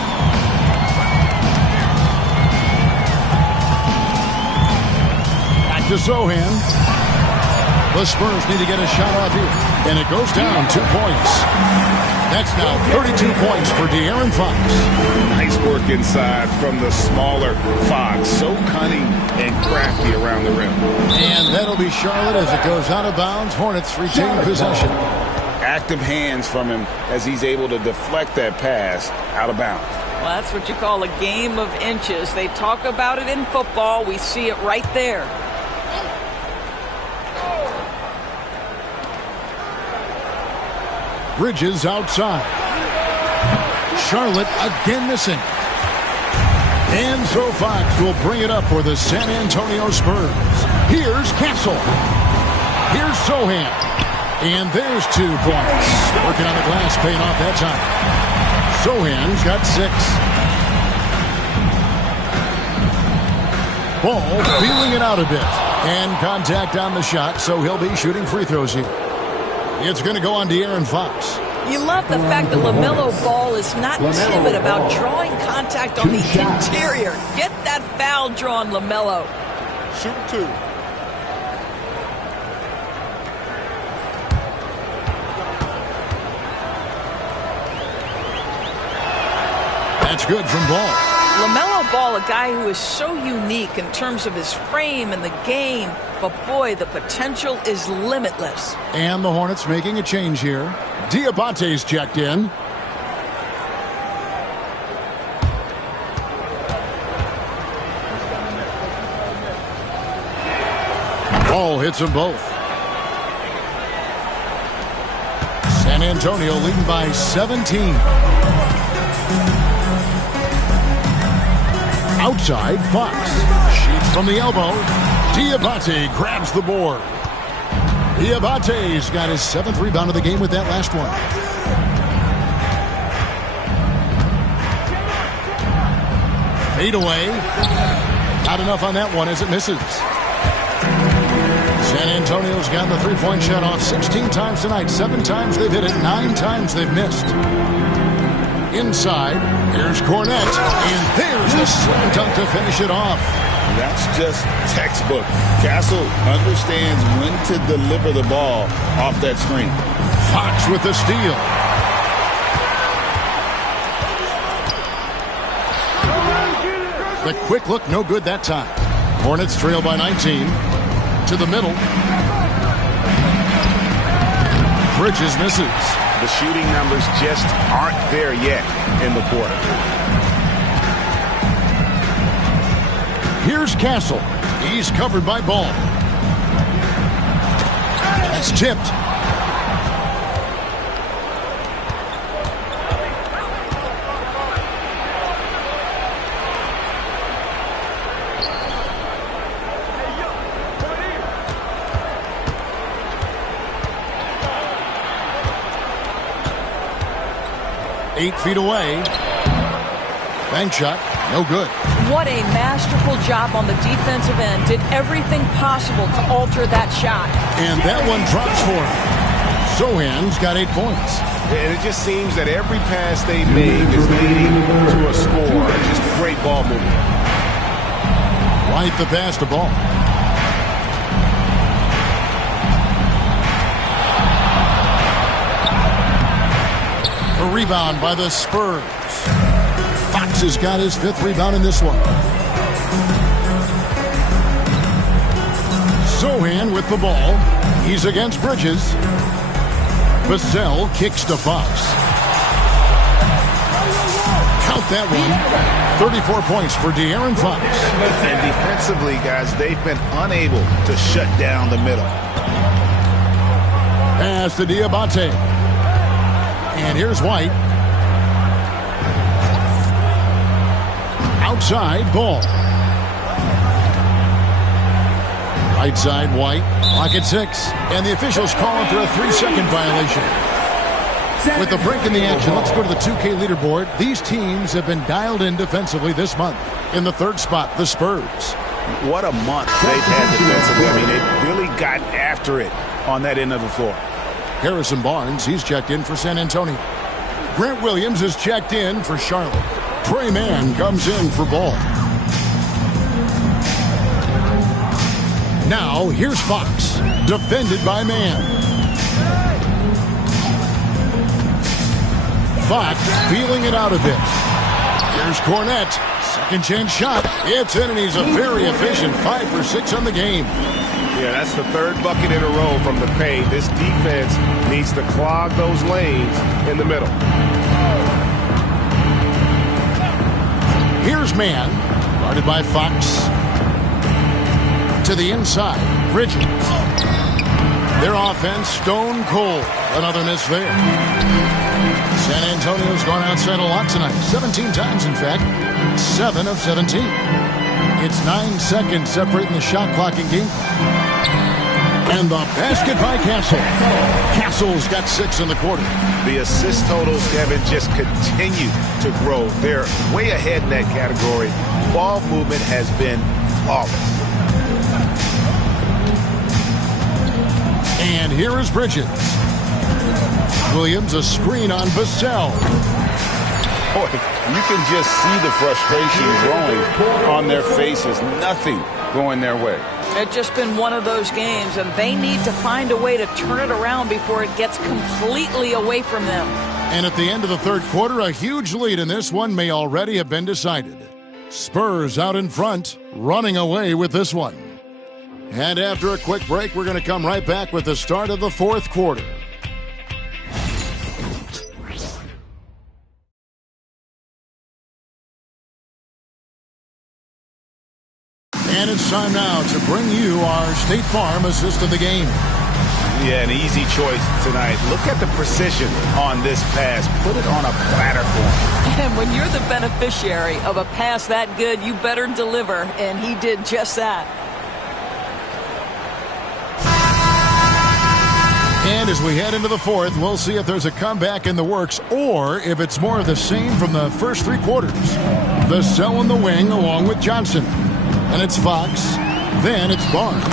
Back to Sohan. The Spurs need to get a shot off here. And it goes down 2 points. That's now 32 points for De'Aaron Fox. Nice work inside from the smaller Fox. So cunning and crafty around the rim. And that'll be Charlotte as it goes out of bounds. Hornets retain possession. Active hands from him as he's able to deflect that pass out of bounds. Well, that's what you call a game of inches. They talk about it in football. We see it right there. Bridges outside. Charlotte again missing. And so Fox will bring it up for the San Antonio Spurs. Here's Castle. Here's Sohan. And there's 2 points. Working on the glass, paying off that time. Sohan's got 6. Ball feeling it out a bit. And contact on the shot, so he'll be shooting free throws here. It's going to go on De'Aaron Fox. You love the fact that LaMelo Ball is not timid about drawing contact on the interior. Get that foul drawn, LaMelo. Shoot 2. That's good from Ball. LaMelo Ball, a guy who is so unique in terms of his frame and the game, but boy, the potential is limitless. And the Hornets making a change here. Diabate's checked in. Ball hits them both. San Antonio leading by 17. Outside, Fox. Shoots from the elbow. Diabate grabs the board. Diabate's got his 7th rebound of the game with that last one. Fade away. Not enough on that one as it misses. San Antonio's gotten the 3-point shot off 16 times tonight. 7 times they've hit it. 9 times they've missed. Inside, here's Cornette, and there's the slam dunk to finish it off. That's just textbook. Castle understands when to deliver the ball off that screen. Fox with the steal. The quick look, no good that time. Hornets trail by 19. To the middle. Bridges misses. The shooting numbers just aren't there yet in the quarter. Here's Castle. He's covered by Ball. That's tipped. Eight feet away. Bank shot, no good. What a masterful job on the defensive end. Did everything possible to alter that shot. And that one drops for him. Sohan's got 8 points. And it just seems that every pass they make is leading to a score. Just great ball movement. Right the pass to Ball. A rebound by the Spurs. Fox has got his 5th rebound in this one. Sohan with the ball. He's against Bridges. Vassell kicks to Fox. Count that one. 34 points for De'Aaron Fox. And defensively, guys, they've been unable to shut down the middle. Pass to Diabate. And here's White. Outside ball. Right side, White. Clock at 6. And the officials calling for a 3-second violation. With the break in the action, let's go to the 2K leaderboard. These teams have been dialed in defensively this month. In the third spot, the Spurs. What a month they've had defensively. I mean, they really got after it on that end of the floor. Harrison Barnes, he's checked in for San Antonio. Grant Williams is checked in for Charlotte. Trey Mann comes in for Ball. Now, here's Fox, defended by Mann. Fox feeling it out a bit. Here's Cornette. Second chance shot. It's in, and he's a very efficient 5 for 6 on the game. Yeah, that's the third bucket in a row from the paint. This defense needs to clog those lanes in the middle. Here's Mann, guarded by Fox. To the inside, Bridges. Their offense, stone cold. Another miss there. San Antonio's gone outside a lot tonight. 17 times, in fact. 7 of 17. It's 9 seconds separating the shot clock and game clock. And the basket by Castle. Castle's got 6 in the quarter. The assist totals, Kevin, just continue to grow. They're way ahead in that category. Ball movement has been flawless. And here is Bridges. Williams, a screen on Vassell. Boy, you can just see the frustration growing on their faces. Nothing going their way. It's just been one of those games, and they need to find a way to turn it around before it gets completely away from them. And at the end of the third quarter, a huge lead in this one may already have been decided. Spurs out in front, running away with this one. And after a quick break, we're going to come right back with the start of the fourth quarter. And it's time now to bring you our State Farm assist of the game. Yeah, an easy choice tonight. Look at the precision on this pass. Put it on a platter for him. And when you're the beneficiary of a pass that good, you better deliver. And he did just that. And as we head into the fourth, we'll see if there's a comeback in the works or if it's more of the same from the first 3 quarters. Vassell in the wing along with Johnson. And it's Fox. Then it's Barnes.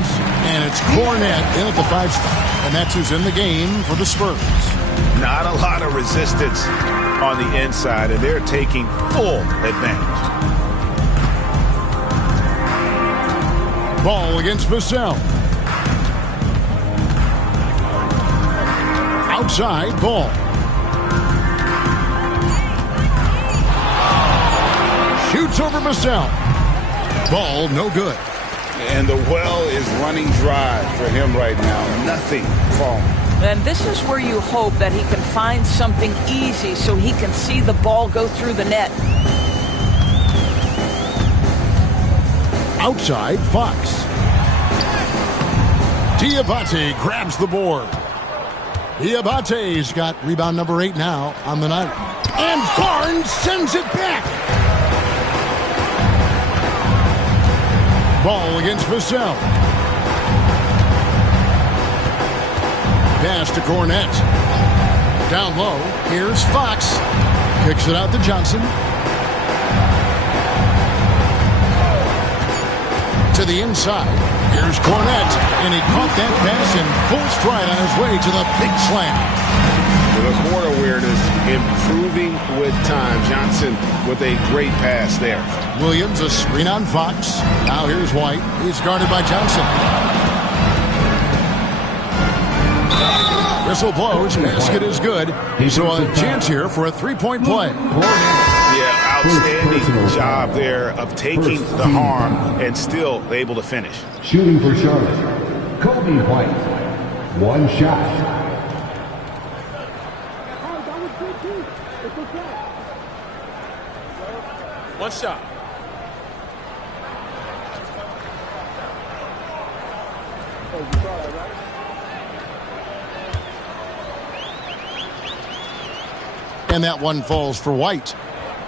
And it's Cornette in at the 5 spot. And that's who's in the game for the Spurs. Not a lot of resistance on the inside, and they're taking full advantage. Ball against Vassell. Outside ball. Shoots over Vassell. Ball no good. And the well is running dry for him right now. Nothing falling. And this is where you hope that he can find something easy so he can see the ball go through the net. Outside Fox. Diabate grabs the board. Diabate's got rebound number 8 now on the night. And Barnes sends it back. Ball against Vassell. Pass to Cornette. Down low. Here's Fox. Kicks it out to Johnson. To the inside. Here's Cornette. And he caught that pass in full stride on his way to the big slam. The court awareness improving with time. Johnson with a great pass there. Williams, a screen on Fox. Now here's White. He's guarded by Johnson. Whistle blows. Basket is good. So a chance here for a 3-point play. Yeah, outstanding job there of taking the harm and still able to finish. Shooting for Charlotte, Kobe White. 1 shot. One shot. And that one falls for White.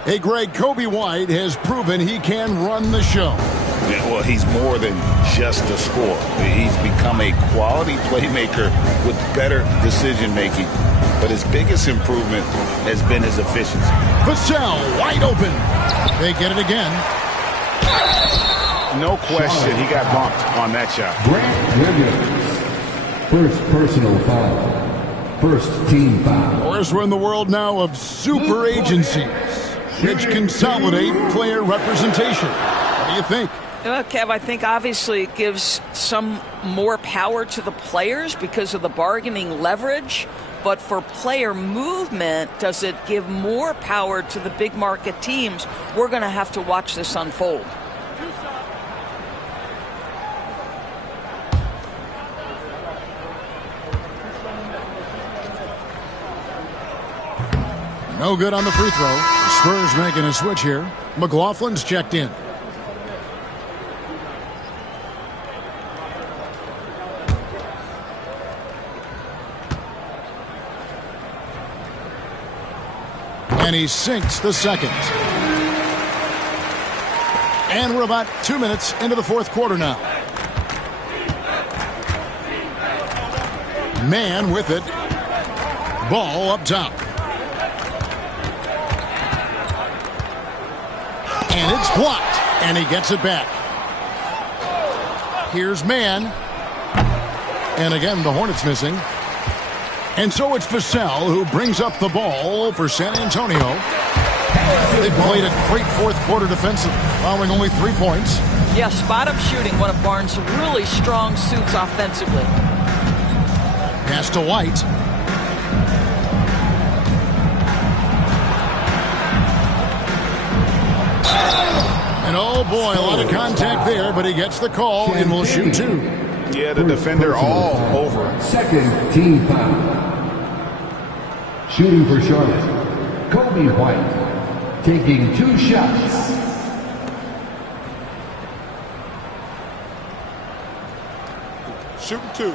Hey, Greg, Kobe White has proven he can run the show. Yeah, well, he's more than just a scorer. He's become a quality playmaker with better decision-making. But his biggest improvement has been his efficiency. Vassell wide open. They get it again. No question he got bumped on that shot. Grant Williams. First personal foul. First team foul. Of course, we're in the world now of super agencies, which consolidate player representation. What do you think? Well, Kev, I think obviously it gives some more power to the players because of the bargaining leverage. But for player movement, does it give more power to the big market teams? We're going to have to watch this unfold. No good on the free throw. The Spurs making a switch here. McLaughlin's checked in. And he sinks the second. And we're about 2 minutes into the fourth quarter now. Man with it. Ball up top. And it's blocked. And he gets it back. Here's Man. And again, the Hornets missing. And so it's Vassell who brings up the ball for San Antonio. They played a great fourth quarter defensive, allowing only 3 points. Yeah, spot-up shooting, one of Barnes' really strong suits offensively. Pass to White. And oh boy, a lot of contact there, but he gets the call and will shoot 2. Yeah, the defender all over. Second team foul. Shooting for Charlotte, Kobe White, taking 2 shots. Shooting 2.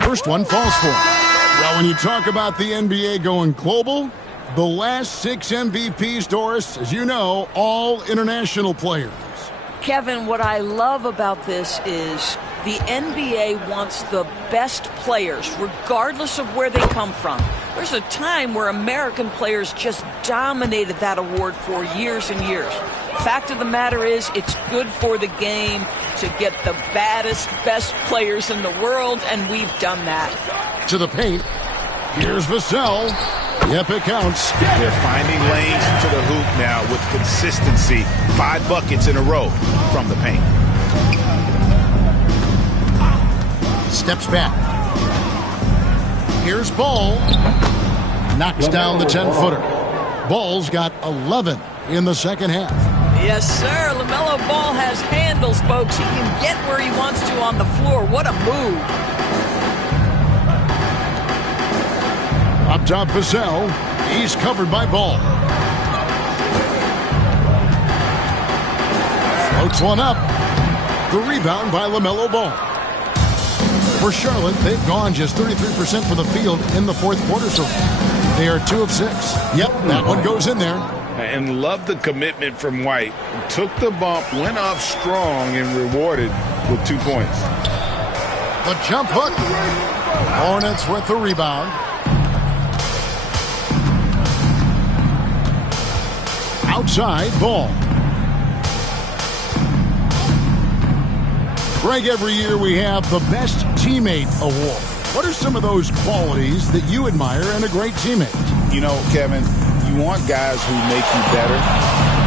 First one falls for him. Well, when you talk about the NBA going global, the last 6 MVPs, Doris, as you know, all international players. Kevin, what I love about this is the NBA wants the best players, regardless of where they come from. There's a time where American players just dominated that award for years and years. Fact of the matter is, it's good for the game to get the baddest, best players in the world, and we've done that. To the paint. Here's Vassell. Yep, it counts. They're finding lanes to the hoop now with consistency. 5 buckets in a row from the paint. Steps back. Here's Ball. Knocks down the 10-footer. Ball's got 11 in the second half. Yes, sir. LaMelo Ball has handles, folks. He can get where he wants to on the floor. What a move. Up top, Vassell. He's covered by Ball. Floats one up. The rebound by LaMelo Ball. For Charlotte, they've gone just 33% from the field in the fourth quarter, so they are 2 of 6. Yep, that one goes in there. And love the commitment from White. Took the bump, went off strong, and rewarded with 2 points. The jump hook. Hornets with the rebound. Outside Ball. Greg, every year we have the Best Teammate Award. What are some of those qualities that you admire in a great teammate? You know, Kevin, you want guys who make you better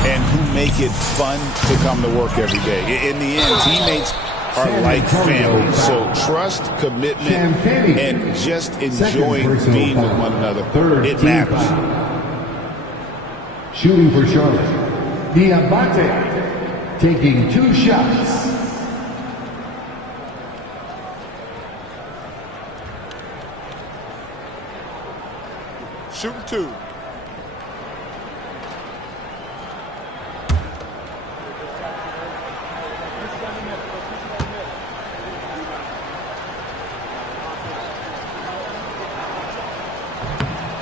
and who make it fun to come to work every day. In the end, teammates are like family. So trust, commitment, and just enjoying being with one another. It matters. Shooting for Charlotte, Diabate, taking 2 shots. Shooting 2.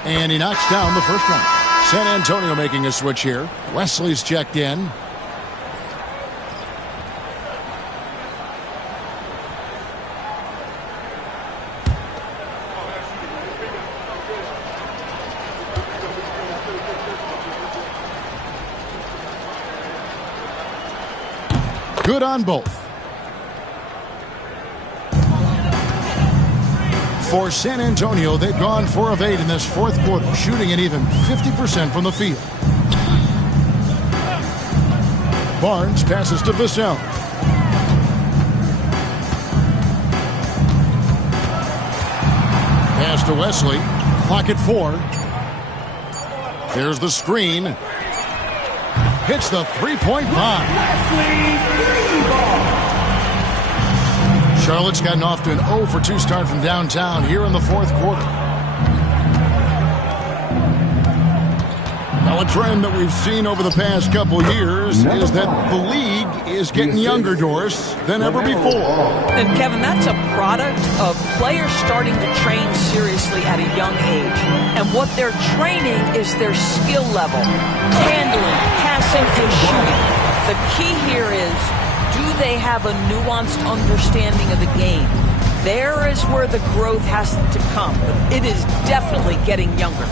And he knocks down the first one. San Antonio making a switch here. Wesley's checked in. Good on both. For San Antonio, they've gone 4 of 8 in this fourth quarter, shooting an even 50% from the field. Barnes passes to Vassell. Pass to Wesley. Clock at 4. There's the screen. Hits the three-point bomb. Charlotte's gotten off to an 0 for 2 start from downtown here in the fourth quarter. Now, a trend that we've seen over the past couple years is that the league is getting younger, Doris, than ever before. And, Kevin, that's a product of players starting to train seriously at a young age. And what they're training is their skill level, handling, passing, and shooting. The key here is, do they have a nuanced understanding of the game? There is where the growth has to come. But it is definitely getting younger.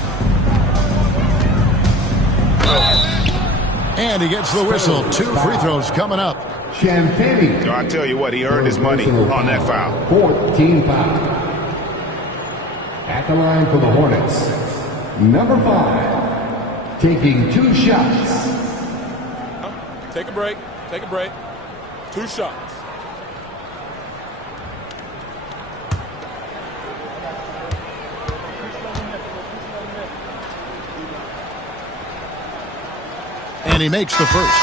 And he gets the whistle. 2 free throws coming up. Champagne. So I tell you what, he earned his money on that foul. 14 foul. At the line for the Hornets, number 5, taking 2 shots. Take a break. Take a break. 2 shots. And he makes the first.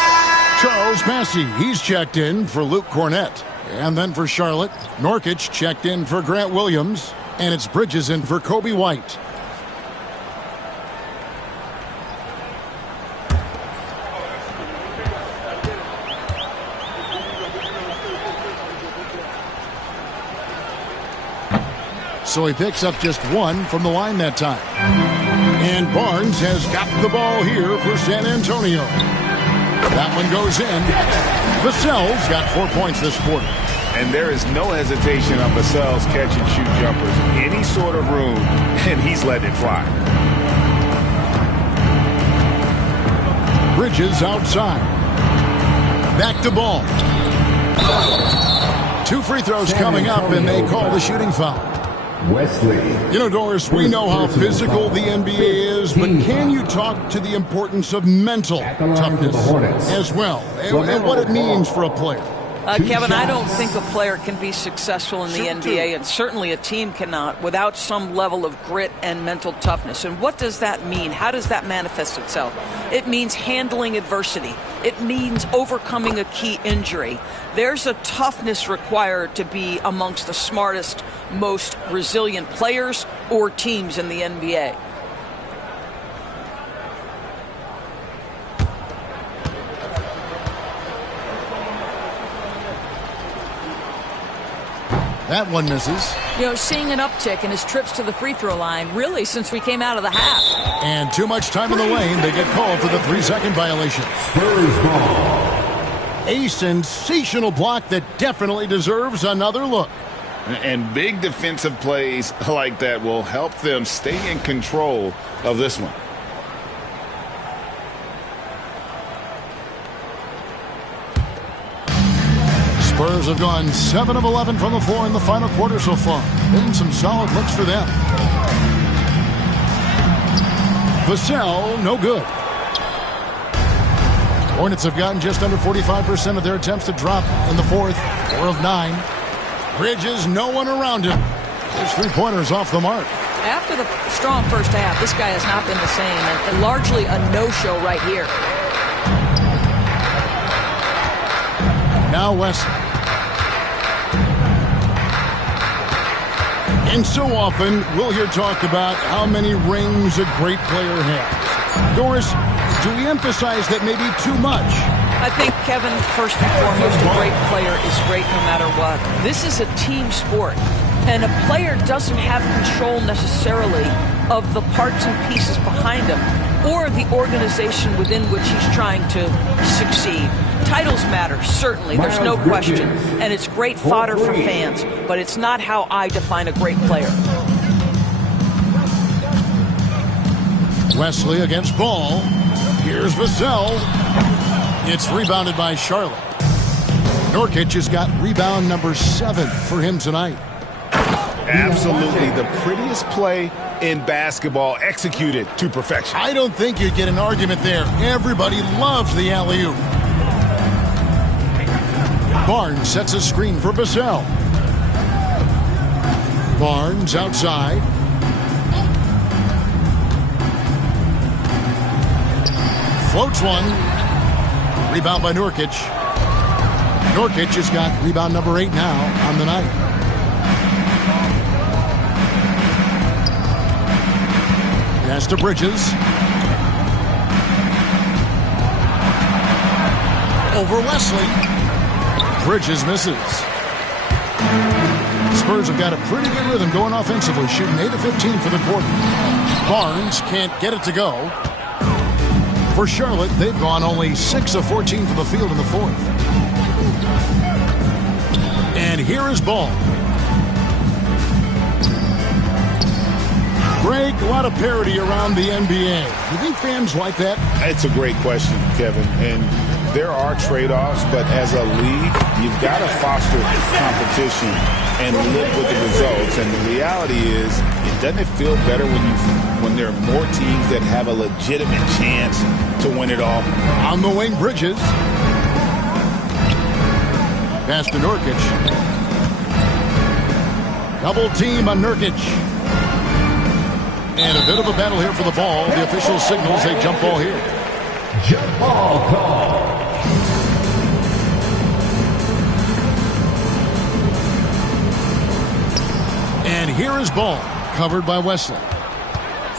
Charles Massey, he's checked in for Luke Cornett. And then for Charlotte, Norkic checked in for Grant Williams. And it's Bridges in for Kobe White. So he picks up just 1 from the line that time. And Barnes has got the ball here for San Antonio. That one goes in. Vassell's got 4 points this quarter. And there is no hesitation on Vassell's catch-and-shoot jumpers. Any sort of room, and he's letting it fly. Bridges outside. Back to ball. 2 free throws coming up, and they call the shooting foul. Wesley. You know, Doris, we know how physical the NBA is, but can you talk to the importance of mental toughness as well, and what it means for a player? Kevin, I don't think a player can be successful in the NBA, and certainly a team cannot, without some level of grit and mental toughness. And what does that mean? How does that manifest itself? It means handling adversity. It means overcoming a key injury. There's a toughness required to be amongst the smartest, most resilient players or teams in the NBA. That one misses. You know, seeing an uptick in his trips to the free throw line, really, since we came out of the half. And too much time in the lane. They get called for the 3-second violation. A sensational block that definitely deserves another look. And big defensive plays like that will help them stay in control of this one. Spurs have gone 7 of 11 from the floor in the final quarter so far. Been some solid looks for them. Vassell, no good. Hornets have gotten just under 45% of their attempts to drop in the fourth. 4 of 9. Bridges, no one around him. His 3-pointer's off the mark. After the strong first half, this guy has not been the same, and largely a no-show right here. Now Wesley. And so often, we'll hear talk about how many rings a great player has. Doris, do we emphasize that maybe too much? I think, Kevin, first and foremost, a great player is great no matter what. This is a team sport, and a player doesn't have control necessarily of the parts and pieces behind him or the organization within which he's trying to succeed. Titles matter, certainly, there's no question, and it's great fodder for fans, but it's not how I define a great player. Wesley against Ball. Here's Vassell. It's rebounded by Charlotte. Nurkic has got rebound number 7 for him tonight. Absolutely the prettiest play in basketball, executed to perfection. I don't think you'd get an argument there. Everybody loves the alley-oop. Barnes sets a screen for Vassell. Barnes outside. Floats one. Rebound by Nurkic. Nurkic has got rebound number 8 now on the night. Pass to Bridges. Over Wesley. Bridges misses. Spurs have got a pretty good rhythm going offensively, shooting 8 of 15 for the quarter. Barnes can't get it to go. For Charlotte, they've gone only 6 of 14 from the field in the fourth. And here is Ball. Greg, a lot of parity around the NBA. Do you think fans like that? It's a great question, Kevin. And there are trade-offs, but as a league, you've got to foster competition and live with the results. And the reality is, doesn't it feel better when there are more teams that have a legitimate chance to win it all? On the wing, Bridges. Pass to Nurkic. Double team on Nurkic. And a bit of a battle here for the ball. The official signals a jump ball here. Jump ball call. And here is Ball, covered by Wesley.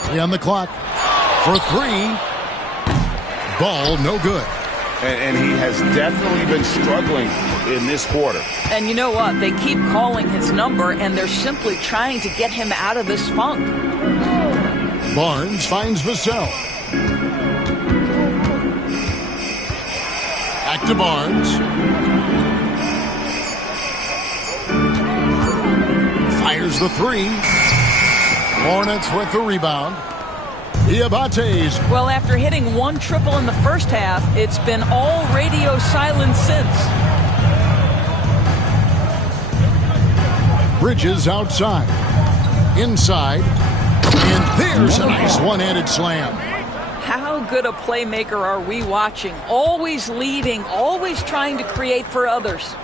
3 on the clock for 3. Ball, no good. And he has definitely been struggling in this quarter. And you know what? They keep calling his number, and they're simply trying to get him out of this funk. Barnes finds Vassell. Back to Barnes. Fires the 3. Hornets with the rebound. Diabate's. Well, after hitting 1 triple in the first half, it's been all radio silence since. Bridges outside. Inside. And there's a nice one-handed slam. How good a playmaker are we watching? Always leading, always trying to create for others.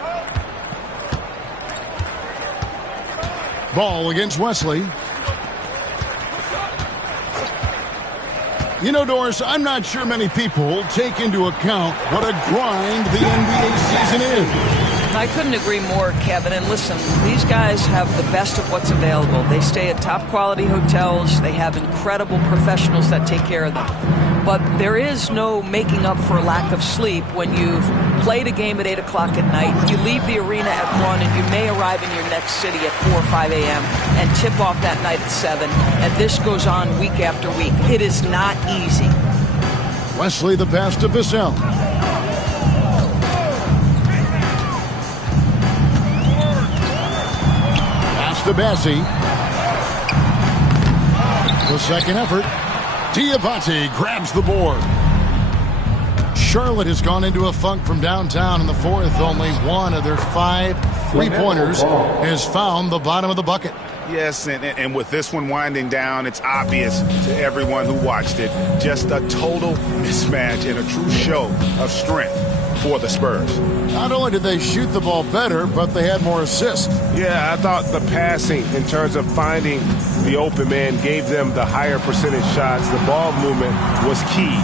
Ball against Wesley. You know, Doris, I'm not sure many people take into account what a grind the NBA season is. I couldn't agree more, Kevin. And listen, these guys have the best of what's available. They stay at top-quality hotels. They have incredible professionals that take care of them. But there is no making up for lack of sleep when you've played a game at 8 o'clock at night. You leave the arena at 1, and you may arrive in your next city at 4 or 5 a.m. and tip off that night at 7. And this goes on week after week. It is not easy. Wesley the pass to Vassell. To Bassi. The second effort. Diabate grabs the board. Charlotte has gone into a funk from downtown in the fourth. Only 1 of their 5 three-pointers has found the bottom of the bucket. Yes, and with this one winding down, it's obvious to everyone who watched it. Just a total mismatch and a true show of strength for the Spurs. Not only did they shoot the ball better, but they had more assists. Yeah, I thought the passing in terms of finding the open man gave them the higher percentage shots. The ball movement was key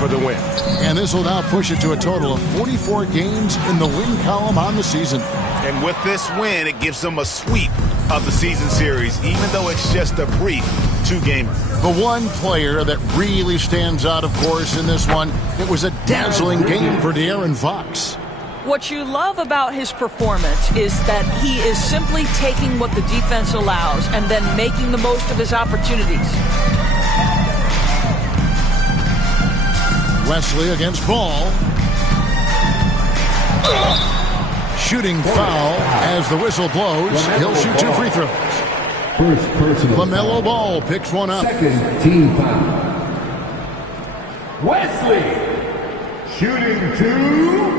for the win. And this will now push it to a total of 44 games in the win column on the season. And with this win, it gives them a sweep of the season series, even though it's just a brief 2-gamer. The one player that really stands out, of course, in this one, it was a dazzling game for De'Aaron Fox. What you love about his performance is that he is simply taking what the defense allows and then making the most of his opportunities. Wesley against Ball. Shooting foul as the whistle blows. He'll shoot 2 free throws. First personal LaMelo Ball picks one up. Second team foul. Wesley shooting 2.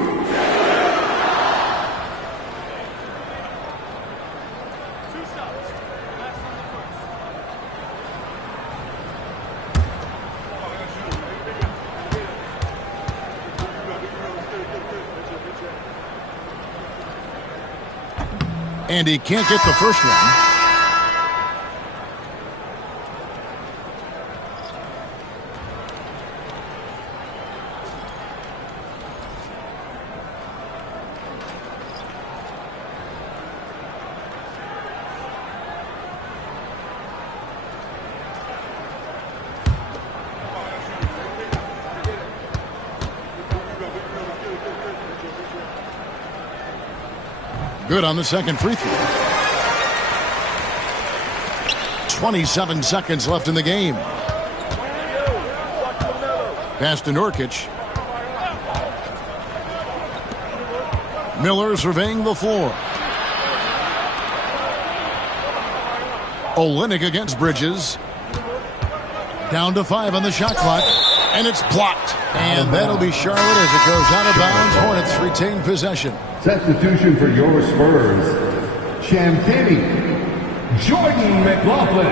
And he can't get the first one. Good on the second free throw. 27 seconds left in the game. Pass to Nurkic. Miller surveying the floor. Olynyk against Bridges. Down to 5 on the shot clock. And it's blocked. And that'll be Charlotte as it goes out of bounds. Hornets retain possession. Substitution for your Spurs. Champagny. Jordan McLaughlin.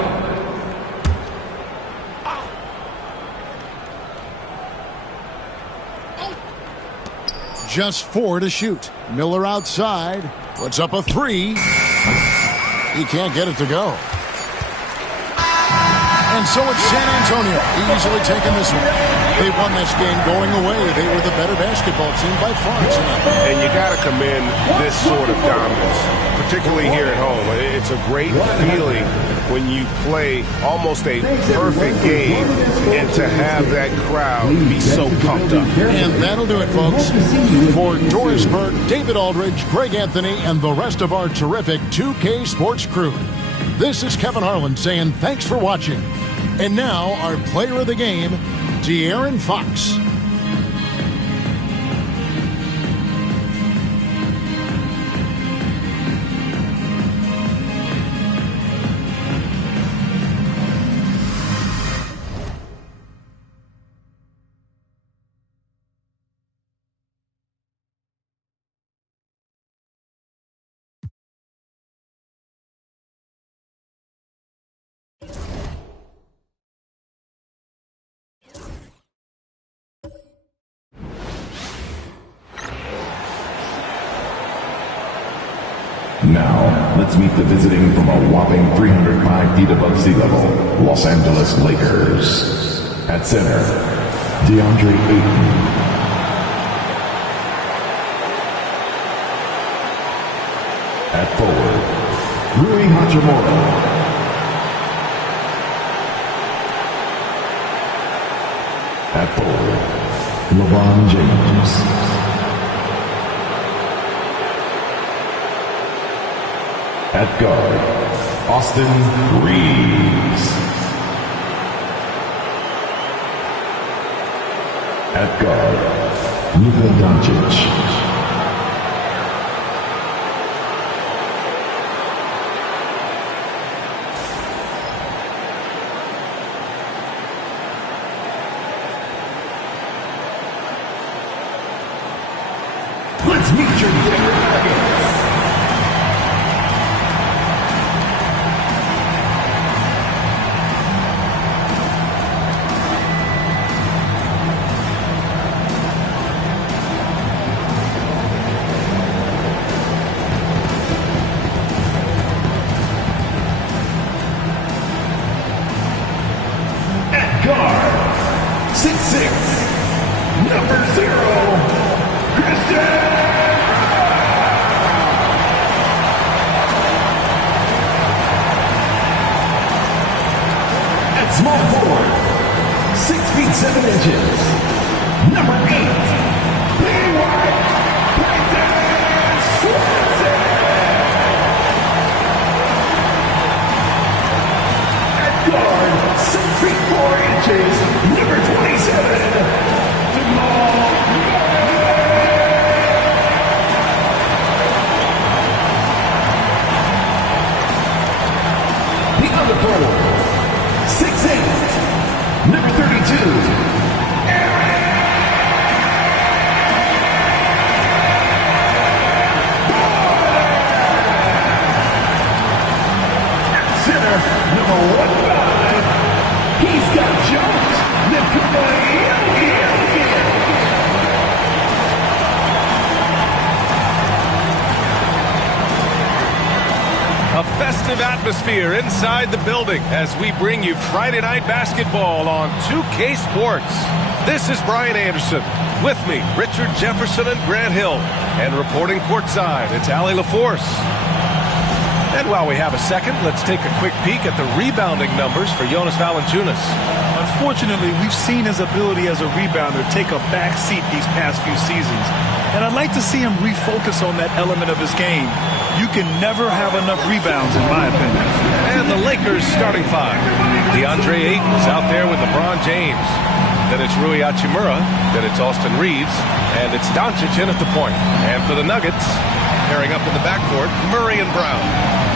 Just 4 to shoot. Miller outside. Puts up a 3. He can't get it to go. And so it's San Antonio easily taking this one. They won this game going away. They were the better basketball team by far tonight. And you got to commend this sort of dominance, particularly here at home. It's a great feeling when you play almost a perfect game and to have that crowd be so pumped up. And that'll do it, folks. For Doris Burke, David Aldridge, Greg Anthony, and the rest of our terrific 2K Sports crew, this is Kevin Harlan saying thanks for watching. And now, our player of the game, De'Aaron Fox. Now, let's meet the visiting from a whopping 305 feet above sea level, Los Angeles Lakers. At center, DeAndre Ayton. At forward, Rui Hachimura. At forward, LeBron James. At guard, Austin Reeves. At guard, Luka Doncic. Let's meet your Denver Nuggets. Guard, 6'6", number 0, Christian. At small forward, 6 feet 7 inches, number 8, P.Y. At guard, 6 feet 4 inches, number 27. The other forward, 6'8", number 32. Number 15, he's got jumped. A festive atmosphere inside the building as we bring you Friday Night Basketball on 2K Sports. This is Brian Anderson. With me, Richard Jefferson and Grant Hill. And reporting courtside, it's Allie LaForce. And while we have a second, let's take a quick peek at the rebounding numbers for Jonas Valanciunas. Unfortunately, we've seen his ability as a rebounder take a back seat these past few seasons. And I'd like to see him refocus on that element of his game. You can never have enough rebounds, in my opinion. And the Lakers starting five. DeAndre Ayton's out there with LeBron James. Then it's Rui Hachimura. Then it's Austin Reeves. And it's Doncic in at the point. And for the Nuggets, pairing up in the backcourt, Murray and Brown.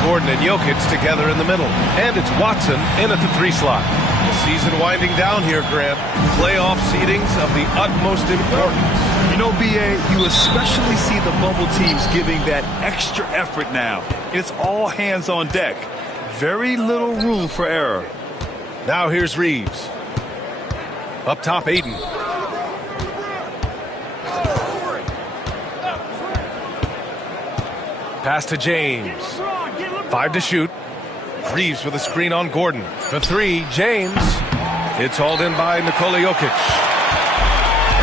Gordon and Jokic together in the middle. And it's Watson in at the 3 slot. The season winding down here, Grant. Playoff seedings of the utmost importance. You know, B.A., you especially see the bubble teams giving that extra effort now. It's all hands on deck. Very little room for error. Now here's Reeves. Up top, Ayton. Pass to James. 5 to shoot. Reeves with a screen on Gordon. The 3, James. It's hauled in by Nikola Jokic.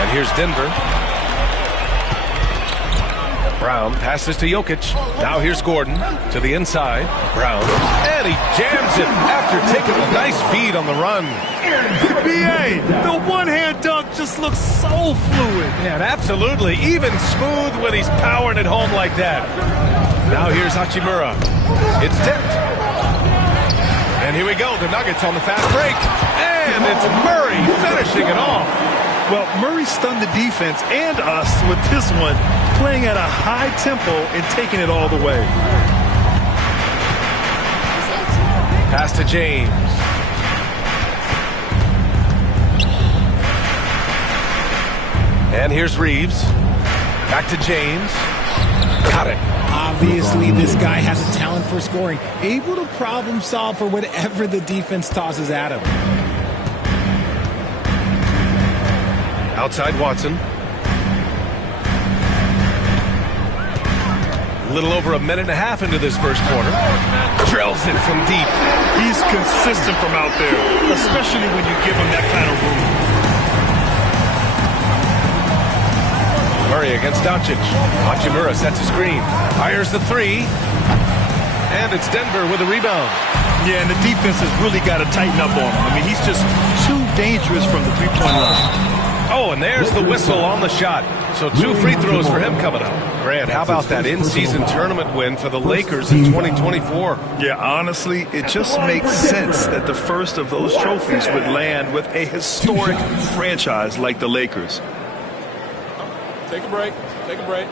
And here's Denver. Brown passes to Jokic. Now here's Gordon to the inside. Brown. And he jams it after taking a nice feed on the run. B.A., the one-hand dunk just looks so fluid. Yeah, absolutely. Even smooth when he's powering it home like that. Now here's Hachimura. It's tipped. And here we go. The Nuggets on the fast break. And it's Murray finishing it off. Well, Murray stunned the defense and us with this one, playing at a high tempo and taking it all the way. Pass to James. And here's Reeves. Back to James. Got it. Obviously, this guy has a talent for scoring, able to problem solve for whatever the defense tosses at him. Outside Watson. A little over a minute and a half into this first quarter. Drills it from deep. He's consistent from out there, especially when you give him that kind of room. Murray against Doncic. Hachimura sets a screen. Fires the 3. And it's Denver with a rebound. Yeah, and the defense has really got to tighten up on him. I mean, he's just too dangerous from the three-point line. Oh, and there's the whistle on the shot. So 2 free throws for him coming up. Grant, how about that in-season tournament win for the Lakers in 2024? Yeah, honestly, it just makes sense that the first of those trophies would land with a historic franchise like the Lakers. Take a break. Take a break.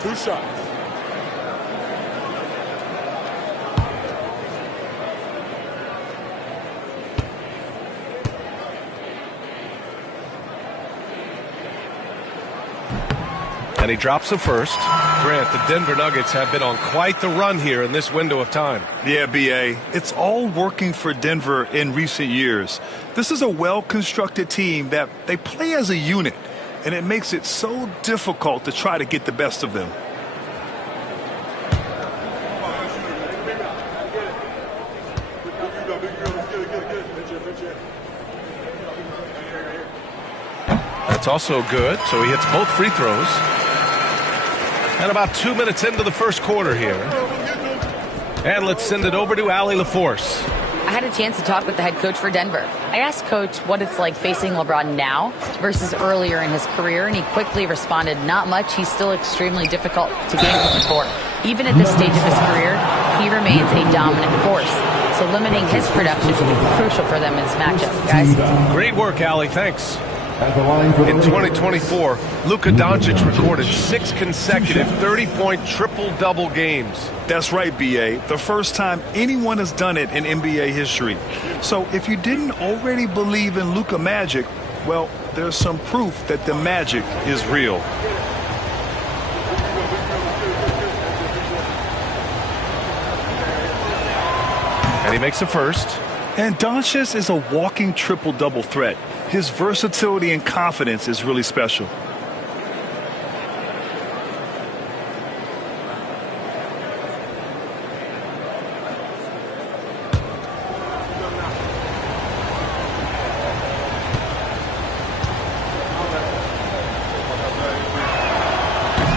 2 shots. And he drops the first. Grant, the Denver Nuggets have been on quite the run here in this window of time. Yeah, B.A., it's all working for Denver in recent years. This is a well-constructed team that they play as a unit, and it makes it so difficult to try to get the best of them. That's also good. So he hits both free throws. And about 2 minutes into the first quarter here. And let's send it over to Allie LaForce. I had a chance to talk with the head coach for Denver. I asked Coach what it's like facing LeBron now versus earlier in his career, and he quickly responded, not much. He's still extremely difficult to game from the court. Even at this stage of his career, he remains a dominant force. So limiting his production will be crucial for them in this matchup, guys. Great work, Allie. Thanks. In 2024, Luka Doncic recorded 6 consecutive 30-point triple-double games. That's right, B.A. The first time anyone has done it in NBA history. So if you didn't already believe in Luka Magic, well, there's some proof that the magic is real. And he makes the first. And Doncic is a walking triple-double threat. His versatility and confidence is really special.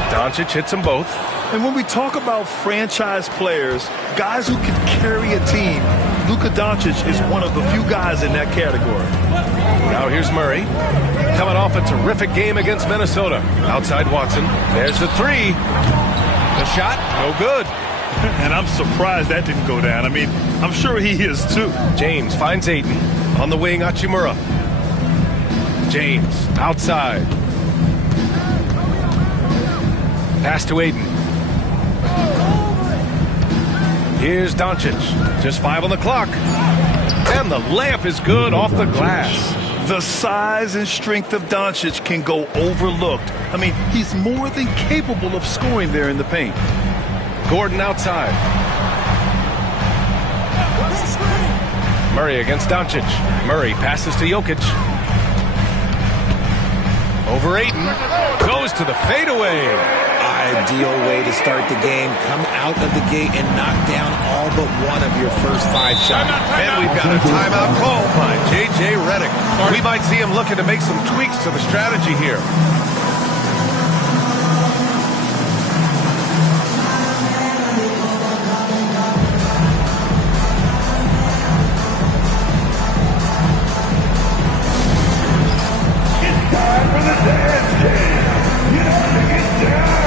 Doncic hits them both. And when we talk about franchise players, guys who can carry a team, Luka Doncic is one of the few guys in that category. Now here's Murray, coming off a terrific game against Minnesota. Outside Watson. There's the three. The shot, no good. And I'm surprised that didn't go down. I mean, I'm sure he is too. James finds Ayton. On the wing, Hachimura. James, outside. Pass to Ayton. Here's Doncic. Just 5 on the clock. And the layup is good off the glass. The size and strength of Doncic can go overlooked. I mean, he's more than capable of scoring there in the paint. Gordon outside. Murray against Doncic. Murray passes to Jokic. Over Ayton. Goes to the fadeaway. Ideal way to start the game. Come out of the gate and knock down all but one of your first 5 shots. And we've got a timeout called by J.J. Redick. We might see him looking to make some tweaks to the strategy here. It's time for the dance game. You have to get down.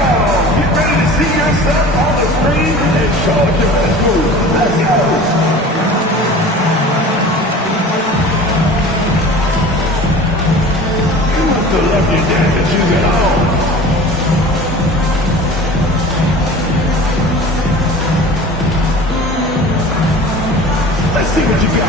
Get ready to see yourself on the screen and show us your best move. Let's go. You have to love your dance as you get on. Let's see what you got.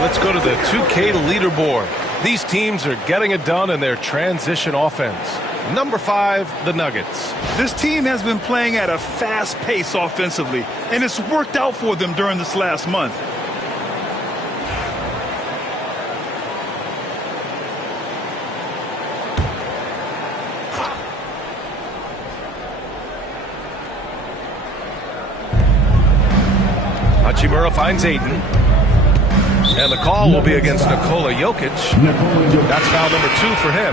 Let's go to the 2K leaderboard. These teams are getting it done in their transition offense. Number 5, the Nuggets. This team has been playing at a fast pace offensively, and it's worked out for them during this last month. Hachimura finds Ayton. And the call will be against Nikola Jokic. That's foul number 2 for him.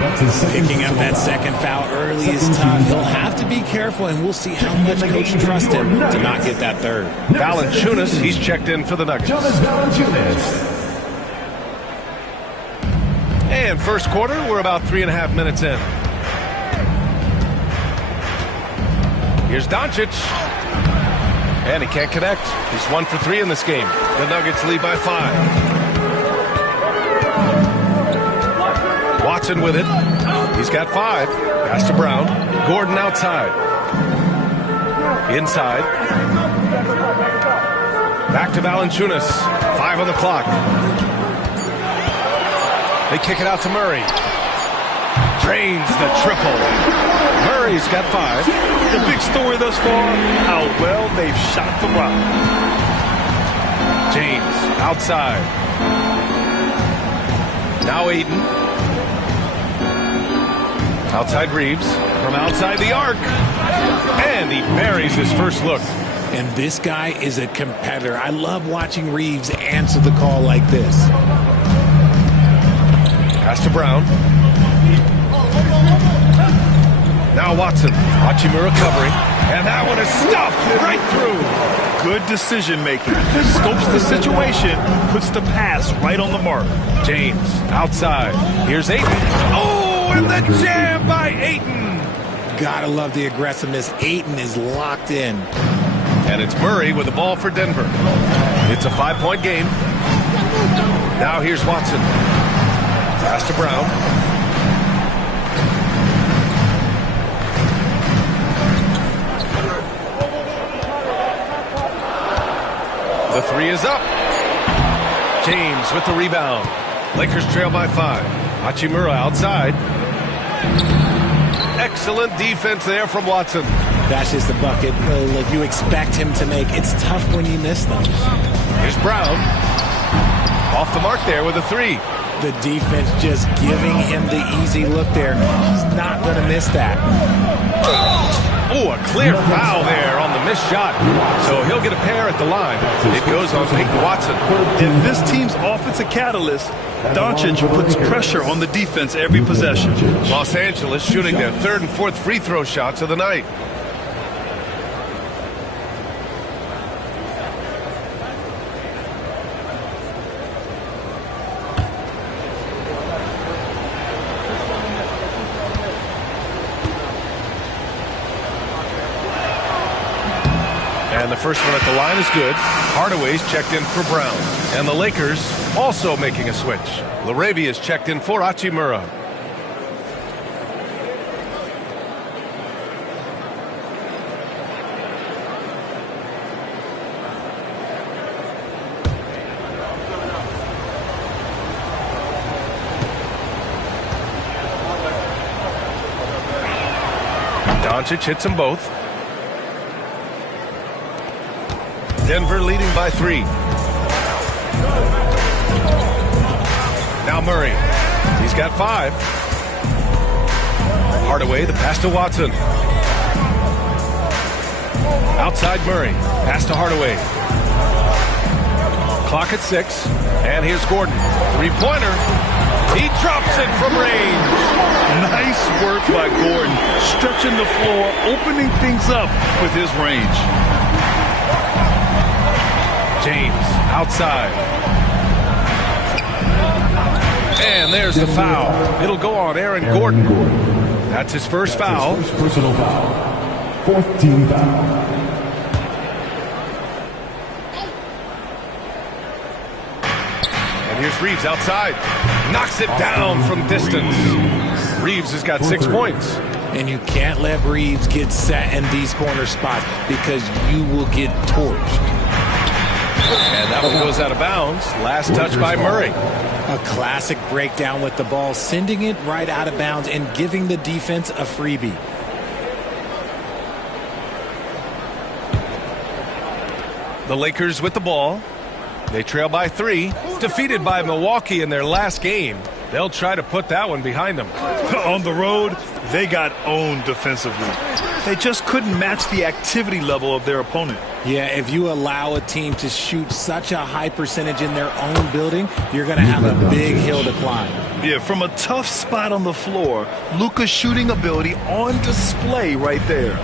Picking up that second foul early is tough. He'll have to be careful, and we'll see how much coach trusts him to not get that third. Valanciunas, he's checked in for the Nuggets. And first quarter, we're about 3.5 minutes in. Here's Doncic. And he can't connect. He's 1 for 3 in this game. The Nuggets lead by 5. Watson with it. He's got 5. Pass to Brown. Gordon outside. Inside. Back to Valanciunas. 5 on the clock. They kick it out to Murray. Drains the triple. Murray's got 5. The big story thus far, how well they've shot the rock. James outside. Now Aiden. Outside Reeves. From outside the arc. And he buries his first look. And this guy is a competitor. I love watching Reeves answer the call like this. Pass to Brown. Now Watson. Hachimura covering. And that one is stuffed right through. Good decision making. Scopes the situation, puts the pass right on the mark. James outside. Here's Ayton. Oh, and the jam by Ayton. Gotta love the aggressiveness. Ayton is locked in. And it's Murray with the ball for Denver. It's a 5-point game. Now here's Watson. Pass to Brown. The 3 is up. James with the rebound. Lakers trail by 5. Hachimura outside. Excellent defense there from Watson. That's just the bucket look you expect him to make. It's tough when you miss those. Here's Brown. Off the mark there with a 3. The defense just giving him the easy look there. He's not going to miss that. Oh, a clear foul there on the missed shot. So he'll get a pair at the line. It goes on Peyton Watson. If this team's offensive catalyst, Doncic puts pressure on the defense every possession. Los Angeles shooting their 3rd and 4th free throw shots of the night. And the first one at the line is good. Hardaway's checked in for Brown. And the Lakers also making a switch. Laravia's checked in for Hachimura. Doncic hits them both. Denver leading by 3. Now Murray. He's got 5. Hardaway, the pass to Watson. Outside Murray. Pass to Hardaway. Clock at 6. And here's Gordon. 3-pointer. He drops it from range. Nice work by Gordon. Stretching the floor, opening things up with his range. James outside. And there's the foul. It'll go on Aaron Gordon. That's his first foul. First personal foul. 4th team foul. And here's Reeves outside. Knocks it down from distance. Reeves has got 6 points. And you can't let Reeves get set in these corner spots because you will get torched. And that one goes out of bounds. Last touch by Murray. A classic breakdown with the ball, sending it right out of bounds and giving the defense a freebie. The Lakers with the ball. They trail by 3. Defeated by Milwaukee in their last game. They'll try to put that one behind them. On the road, they got owned defensively. They just couldn't match the activity level of their opponent. Yeah, if you allow a team to shoot such a high percentage in their own building, you're going to have a big hill to climb. Yeah, from a tough spot on the floor, Luka's shooting ability on display right there.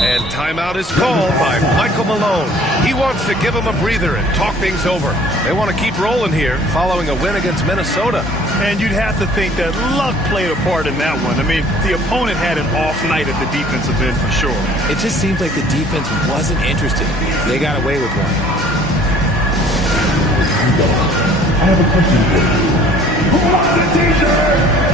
And timeout is called by Michael Malone. He wants to give them a breather and talk things over. They want to keep rolling here following a win against Minnesota. And you'd have to think that luck played a part in that one. I mean, the opponent had an off night at the defensive end for sure. It just seems like the defense wasn't interested. They got away with one. I have a question for you. Who wants the t-shirt?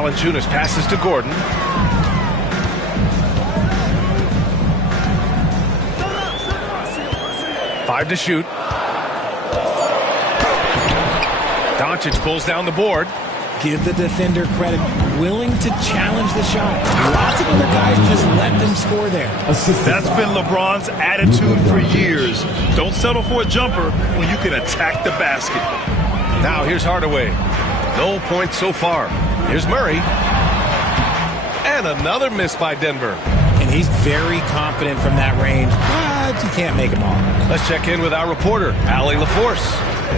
Valanciunas passes to Gordon. Five to shoot. Doncic pulls down the board. Give the defender credit, willing to challenge the shot. Lots of other guys just let them score there. That's been LeBron's attitude for years. Don't settle for a jumper when you can attack the basket. Now here's Hardaway. No points so far. Here's Murray. And another miss by Denver. And he's very confident from that range, but you can't make them all. Let's check in with our reporter, Allie LaForce.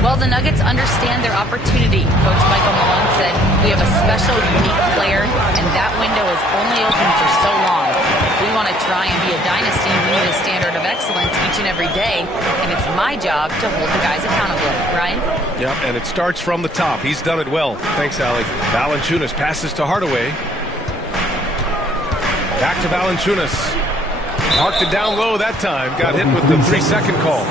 Well, the Nuggets understand their opportunity. Coach Michael Malone said, we have a special, unique player, and that window is only open for so long. If we want to try and be a dynasty, we need a standard of excellence each and every day, and it's my job to hold the guys accountable, right? Yep, and it starts from the top. He's done it well. Thanks, Allie. Valanciunas passes to Hardaway. Back to Valanciunas. Marked it down low that time. Got hit with the 3-second call.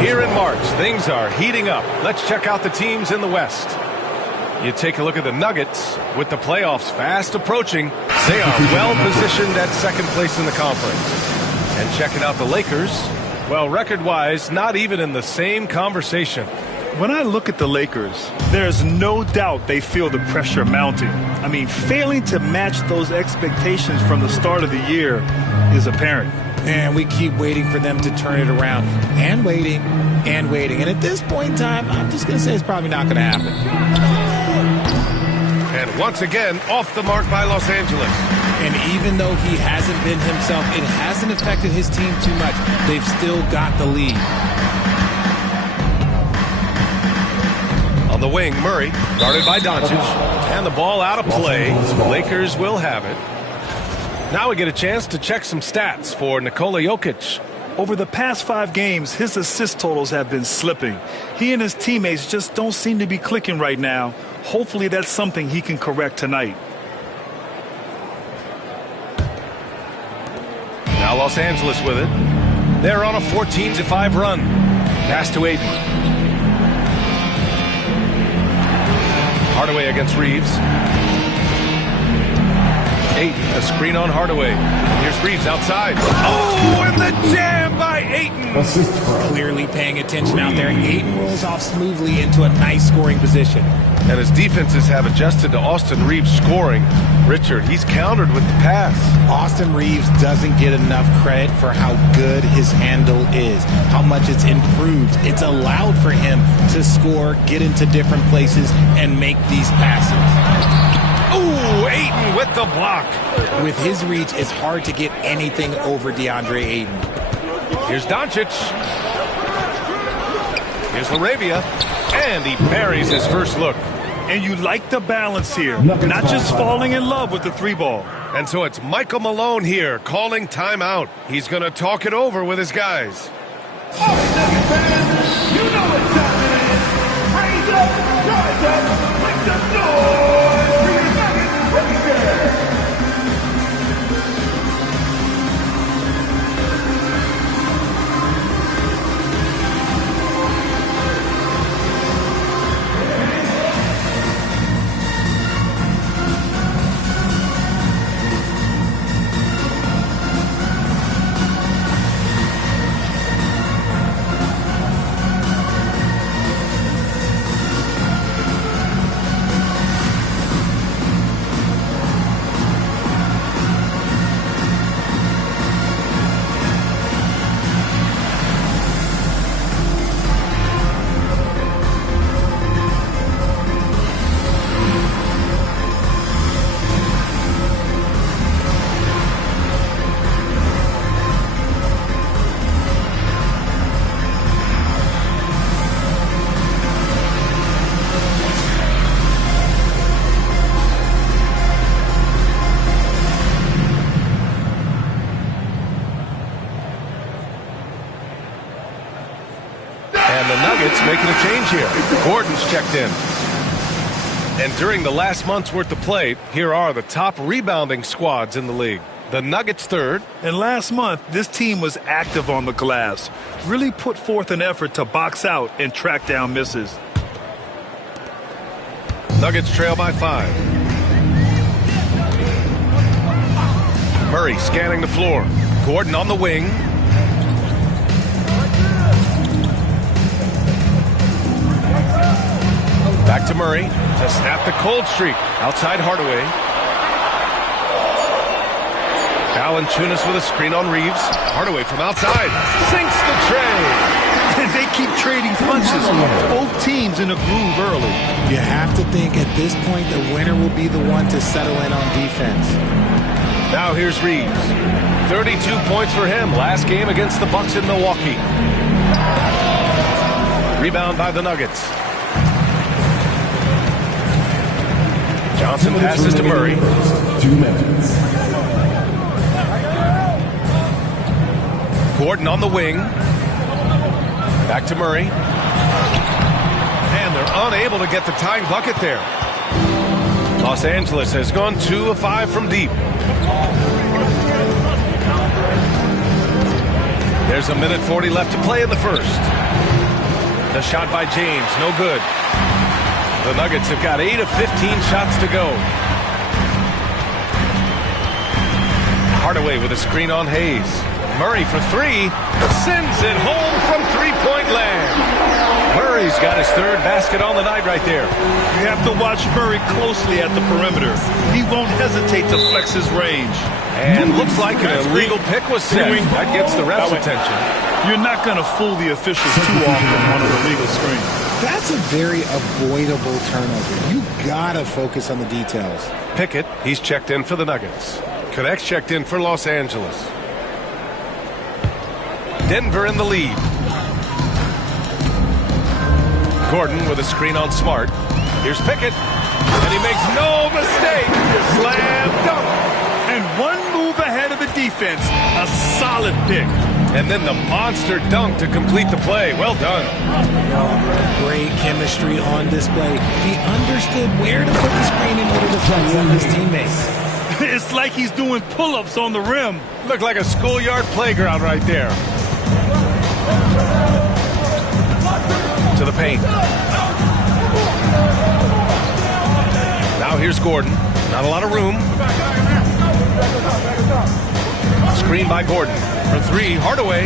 Here in March, things are heating up. Let's check out the teams in the West. You take a look at the Nuggets. With the playoffs fast approaching, they are well positioned at second place in the conference. And checking out the Lakers, well, record-wise, not even in the same conversation. When I look at the Lakers, there's no doubt they feel the pressure mounting. I mean, failing to match those expectations from the start of the year is apparent. And we keep waiting for them to turn it around, and waiting and waiting. And at this point in time, I'm just going to say it's probably not going to happen. And once again, off the mark by Los Angeles. And even though he hasn't been himself, it hasn't affected his team too much. They've still got the lead. On the wing, Murray, guarded by Doncic. And the ball out of play. The Lakers will have it. Now we get a chance to check some stats for Nikola Jokic. Over the past 5 games, his assist totals have been slipping. He and his teammates just don't seem to be clicking right now. Hopefully that's something he can correct tonight. Now Los Angeles with it. They're on a 14-5 run. Pass to Aiden. Hardaway against Reeves. Ayton, a screen on Hardaway. And here's Reeves outside. Oh, and the jam by Ayton. Clearly paying attention out there. Ayton rolls off smoothly into a nice scoring position. And his defenses have adjusted to Austin Reeves scoring. Richard, he's countered with the pass. Austin Reeves doesn't get enough credit for how good his handle is, how much it's improved. It's allowed for him to score, get into different places, and make these passes. Ooh, Ayton with the block. With his reach, it's hard to get anything over DeAndre Ayton. Here's Doncic. Here's Laravia. And he buries his first look. And you like the balance here. Not just falling in love with the 3-ball. And so it's Michael Malone here calling timeout. He's going to talk it over with his guys. All right, Nuggets fans, you know what time it is. Raise up, rise up, make some noise for your Nuggets right there. Making a change here. Gordon's checked in. And during the last month's worth of play, here are the top rebounding squads in the league. The Nuggets third. And last month, this team was active on the glass. Really put forth an effort to box out and track down misses. Nuggets trail by 5. Murray scanning the floor. Gordon on the wing. Back to Murray to snap the cold streak. Outside Hardaway. Valanciunas with a screen on Reeves. Hardaway from outside. Sinks the tray. And they keep trading punches. Both teams in a groove early. You have to think at this point the winner will be the one to settle in on defense. Now here's Reeves. 32 points for him last game against the Bucks in Milwaukee. Rebound by the Nuggets. Johnson passes to Murray. 2 minutes. Gordon on the wing. Back to Murray. And they're unable to get the tying bucket there. Los Angeles has gone 2 of 5 from deep. There's a minute 40 left to play in the first. The shot by James, no good. The Nuggets have got 8 of 15 shots to go. Hardaway with a screen on Hayes. Murray for 3. Sends it home from three-point land. Murray's got his 3rd basket on the night right there. You have to watch Murray closely at the perimeter. He won't hesitate to flex his range. And looks like an illegal pick was set. That gets the ref's attention. You're not going to fool the officials too often on an illegal screen. That's a very avoidable turnover. You gotta focus on the details. Pickett, he's checked in for the Nuggets. Connects checked in for Los Angeles. Denver in the lead. Gordon with a screen on Smart. Here's Pickett. And he makes no mistake. Slam dunk. And one move ahead of the defense. A solid pick. And then the monster dunk to complete the play. Well done. Great chemistry on display. He understood where to put the screen in order to flex on his teammates. It's like he's doing pull-ups on the rim. Looked like a schoolyard playground right there. To the paint. Now here's Gordon. Not a lot of room. Screen by Gordon. For 3, Hardaway.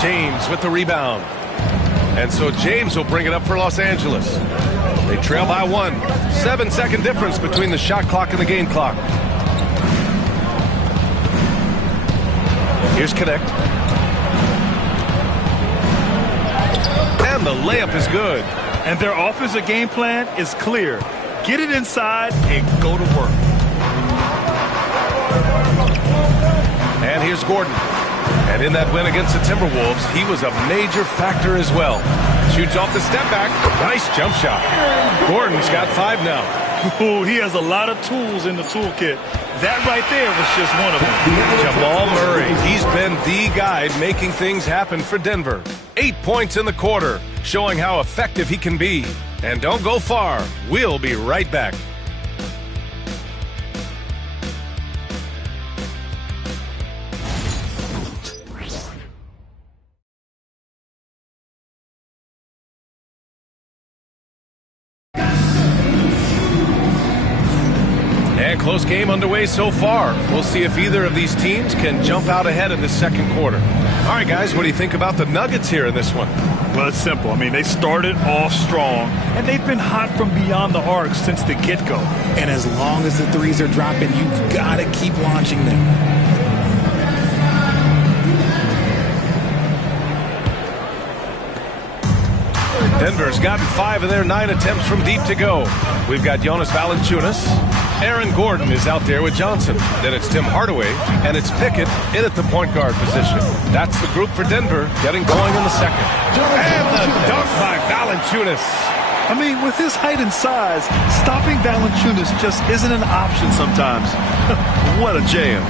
James with the rebound. And so James will bring it up for Los Angeles. They trail by 1. 7-second difference between the shot clock and the game clock. Here's Connect. And the layup is good. And their offensive game plan is clear. Get it inside and go to work. And here's Gordon. And in that win against the Timberwolves, he was a major factor as well. Shoots off the step back. Nice jump shot. Gordon's got 5 now. Ooh, he has a lot of tools in the toolkit. That right there was just one of them. Jamal Murray, he's been the guy making things happen for Denver. 8 points in the quarter, showing how effective he can be. And don't go far. We'll be right back. Close game underway so far. We'll see if either of these teams can jump out ahead in the second quarter. All right, guys, what do you think about the Nuggets here in this one? Well, it's simple. I mean, they started off strong, and they've been hot from beyond the arc since the get-go. And as long as the threes are dropping, you've got to keep launching them. Denver's gotten 5 of their 9 attempts from deep to go. We've got Jonas Valanciunas. Aaron Gordon is out there with Johnson. Then it's Tim Hardaway, and it's Pickett in at the point guard position. That's the group for Denver getting going in the second. And the dunk by Valanciunas. I mean, with his height and size, stopping Valanciunas just isn't an option sometimes. What a jam.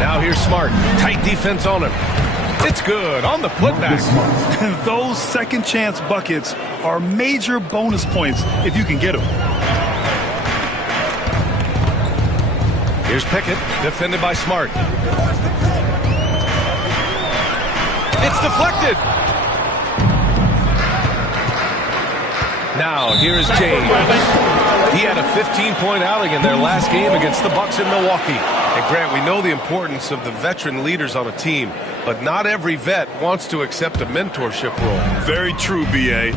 Now here's Smart. Tight defense on him. It's good on the putback. And those second chance buckets are major bonus points if you can get them. Here's Pickett, defended by Smart. It's deflected. Now here's James. He had a 15-point outing in their last game against the Bucks in Milwaukee. And Grant, we know the importance of the veteran leaders on a team, but not every vet wants to accept a mentorship role. Very true, B.A.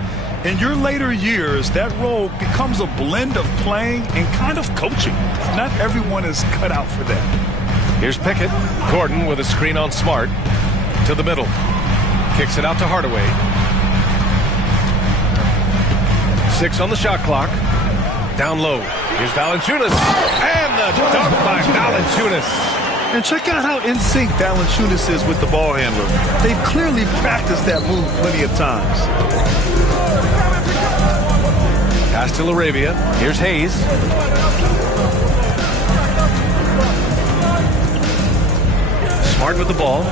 In your later years, that role becomes a blend of playing and kind of coaching. Not everyone is cut out for that. Here's Pickett. Gordon with a screen on Smart. To the middle. Kicks it out to Hardaway. 6 on the shot clock. Down low. Here's Valanciunas. And the dunk by Valanciunas. And check out how in sync Valanciunas is with the ball handler. They've clearly practiced that move plenty of times. Pass to LaRavia. Here's Hayes. Smart with the ball.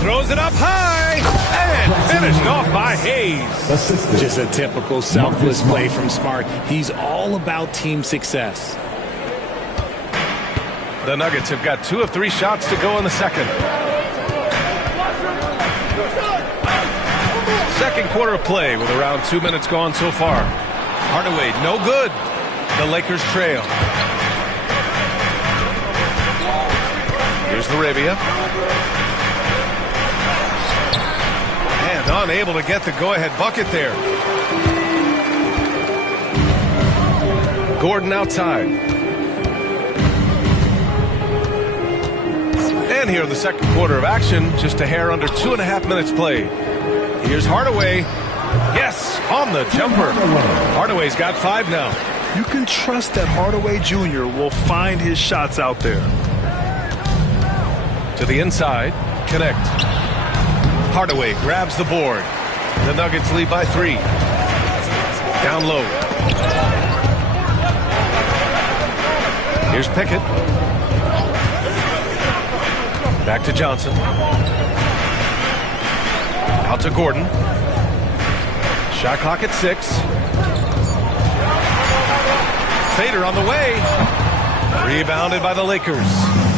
Throws it up high. And finished off by Hayes. Just a typical selfless play from Smart. He's all about team success. The Nuggets have got 2 of 3 shots to go in the second. Second quarter of play with around 2 minutes gone so far. Hardaway, no good. The Lakers trail. Here's LaRavia. And unable to get the go-ahead bucket there. Gordon outside. And here in the second quarter of action, just a hair under 2.5 minutes played. Here's Hardaway. Yes, on the jumper. Hardaway's got 5 now. You can trust that Hardaway Jr. will find his shots out there. To the inside. Connect. Hardaway grabs the board. The Nuggets lead by 3. Down low. Here's Pickett. Back to Johnson. Out to Gordon. Shot clock at 6. Fader on the way. Rebounded by the Lakers.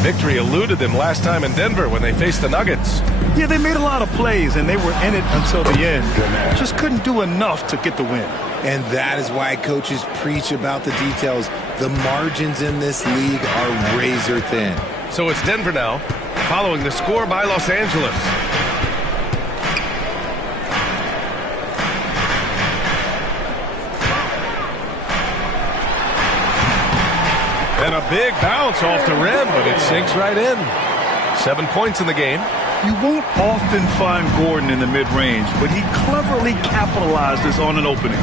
Victory eluded them last time in Denver when they faced the Nuggets. Yeah, they made a lot of plays, and they were in it until the end. Just couldn't do enough to get the win. And that is why coaches preach about the details. The margins in this league are razor thin. So it's Denver now, following the score by Los Angeles. And a big bounce off the rim, but it sinks right in. 7 points in the game. You won't often find Gordon in the mid-range, but he cleverly capitalized on an opening.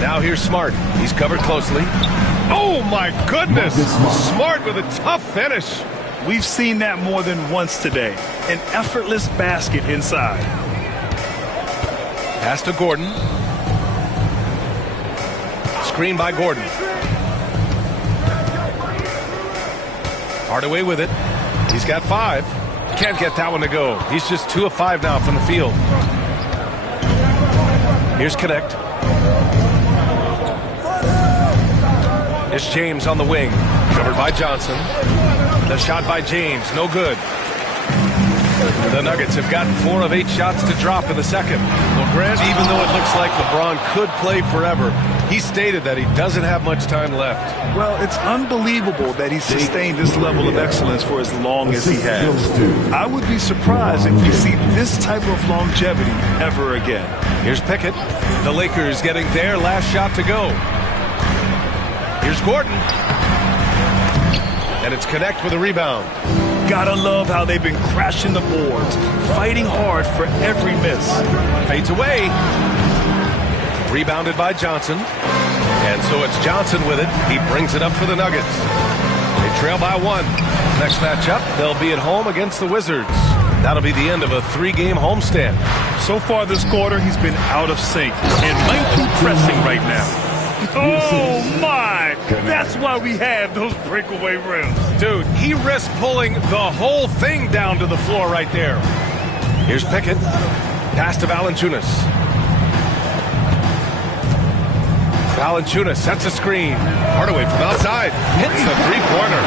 Now here's Smart. He's covered closely. Oh, my goodness. Smart with a tough finish. We've seen that more than once today. An effortless basket inside. Pass to Gordon. Screen by Gordon. Hardaway with it. He's got 5. Can't get that one to go. He's just 2 of 5 now from the field. Here's Connect. Here's James on the wing. Covered by Johnson. The shot by James. No good. The Nuggets have gotten 4 of 8 shots to drop in the second. Well, Grant, even though it looks like LeBron could play forever, he stated that he doesn't have much time left. Well, it's unbelievable that he's sustained this level of excellence for as long as he has. I would be surprised if we see this type of longevity ever again. Here's Pickett. The Lakers getting their last shot to go. Here's Gordon. And it's Connect with a rebound. Gotta love how they've been crashing the boards, fighting hard for every miss. Fades away. Rebounded by Johnson. And so it's Johnson with it. He brings it up for the Nuggets. They trail by 1. Next matchup, they'll be at home against the Wizards. That'll be the end of a 3-game homestand. So far this quarter, he's been out of sync and might be pressing right now. Oh, my! That's why we have those breakaway rims. Dude, he risked pulling the whole thing down to the floor right there. Here's Pickett. Pass to Valanciunas. Valanciunas sets a screen. Hardaway from outside. Hits the 3-pointer.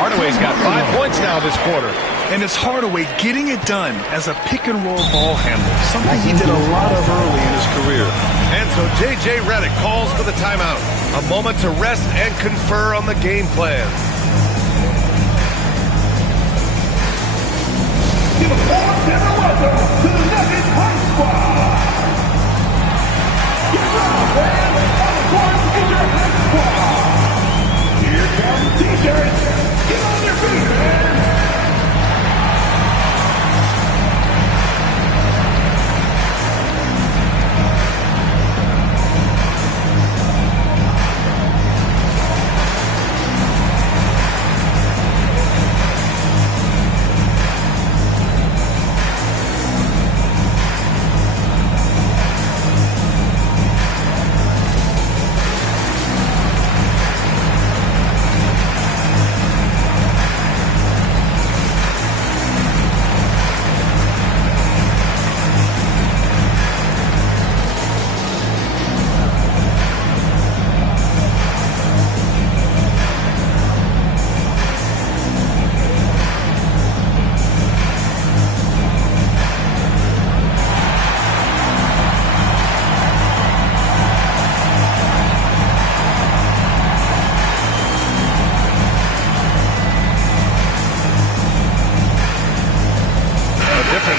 Hardaway's got 5 points now this quarter. And it's Hardaway getting it done as a pick-and-roll ball handler, something he did a lot of early in his career. And so J.J. Redick calls for the timeout. A moment to rest and confer on the game plan. Give a warm and welcome to the Nuggets High Squad. Get around, man. On the court is your High Squad. Here come the T-shirts. Get on your feet, man.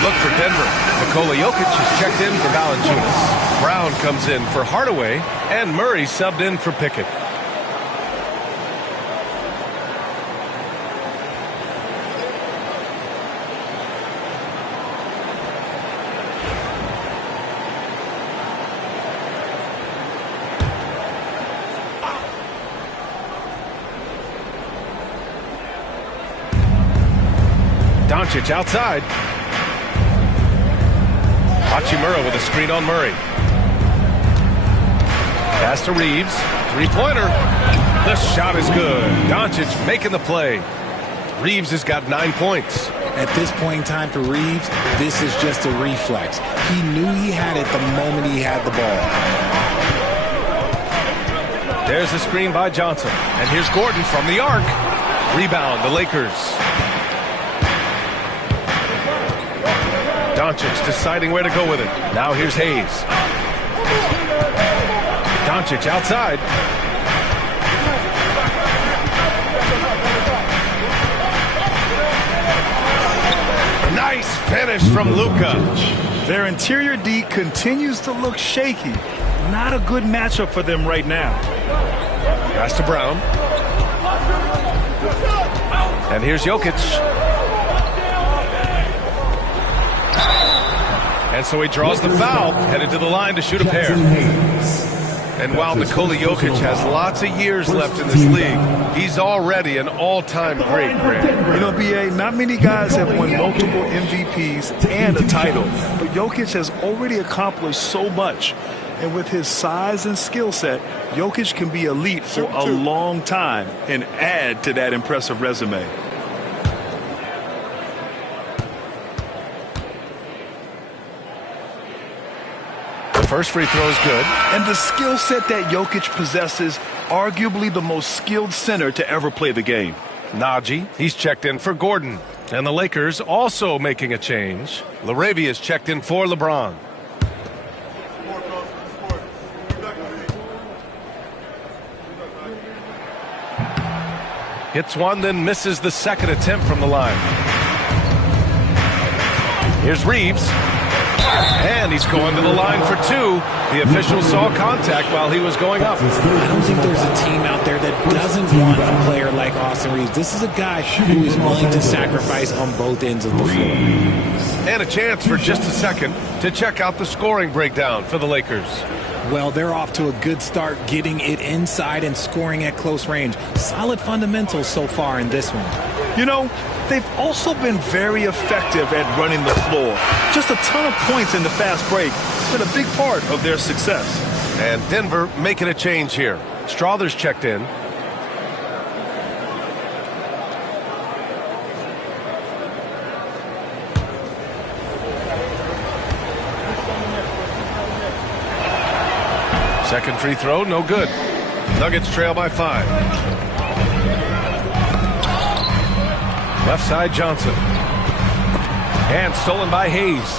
Look for Denver. Nikola Jokic is checked in for Valanciunas. Brown comes in for Hardaway, and Murray subbed in for Pickett. Doncic outside. Hachimura with a screen on Murray. Pass to Reeves. Three-pointer. The shot is good. Doncic making the play. Reeves has got 9 points. At this point in time for Reeves, this is just a reflex. He knew he had it the moment he had the ball. There's the screen by Johnson. And here's Gordon from the arc. Rebound, the Lakers. Doncic deciding where to go with it. Now here's Hayes. Doncic outside. Nice finish from Luka. Their interior D continues to look shaky. Not a good matchup for them right now. Pass to Brown. And here's Jokic. And so he draws the foul, headed to the line to shoot a pair. And while Nikola Jokic has lots of years left in this league, he's already an all-time great, Grant. You know, B.A., not many guys have won multiple MVPs and a title, but Jokic has already accomplished so much. And with his size and skill set, Jokic can be elite for a long time and add to that impressive resume. First free throw is good. And the skill set that Jokic possesses, arguably the most skilled center to ever play the game. Najee, he's checked in for Gordon. And the Lakers also making a change. LaRavia is checked in for LeBron. Hits one, then misses the second attempt from the line. Here's Reeves. And he's going to the line for two. The official saw contact while he was going up. I don't think there's a team out there that doesn't want a player like Austin Reeves. This is a guy who is willing to sacrifice on both ends of the floor. And a chance for just a second to check out the scoring breakdown for the Lakers. Well, they're off to a good start getting it inside and scoring at close range. Solid fundamentals so far in this one. You know, they've also been very effective at running the floor. Just a ton of points in the fast break has been a big part of their success. And Denver making a change here. Strother's checked in. Second free throw, no good. Nuggets trail by 5. Left side, Johnson. And stolen by Hayes.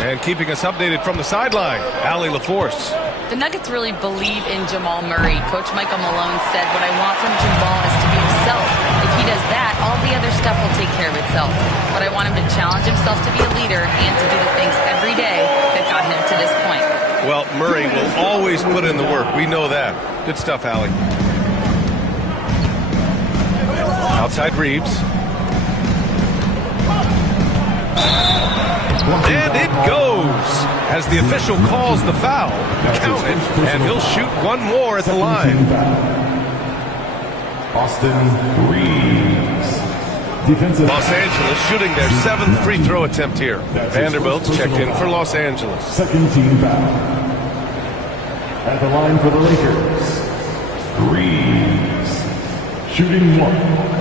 And keeping us updated from the sideline, Allie LaForce. The Nuggets really believe in Jamal Murray. Coach Michael Malone said, what I want from Jamal is to be himself. If he does that, all the other stuff will take care of itself. But I want him to challenge himself to be a leader and to do the things every day that got him to this point. Well, Murray will always put in the work. We know that. Good stuff, Allie. Outside Reeves. And it goes as the official calls the foul. Count it, and he'll shoot one more at the line. Austin Reeves. Defensive. Los Angeles shooting their 7th free throw attempt here. Vanderbilt's checked in for Los Angeles. Second team foul. At the line for the Lakers, Reeves. Shooting one.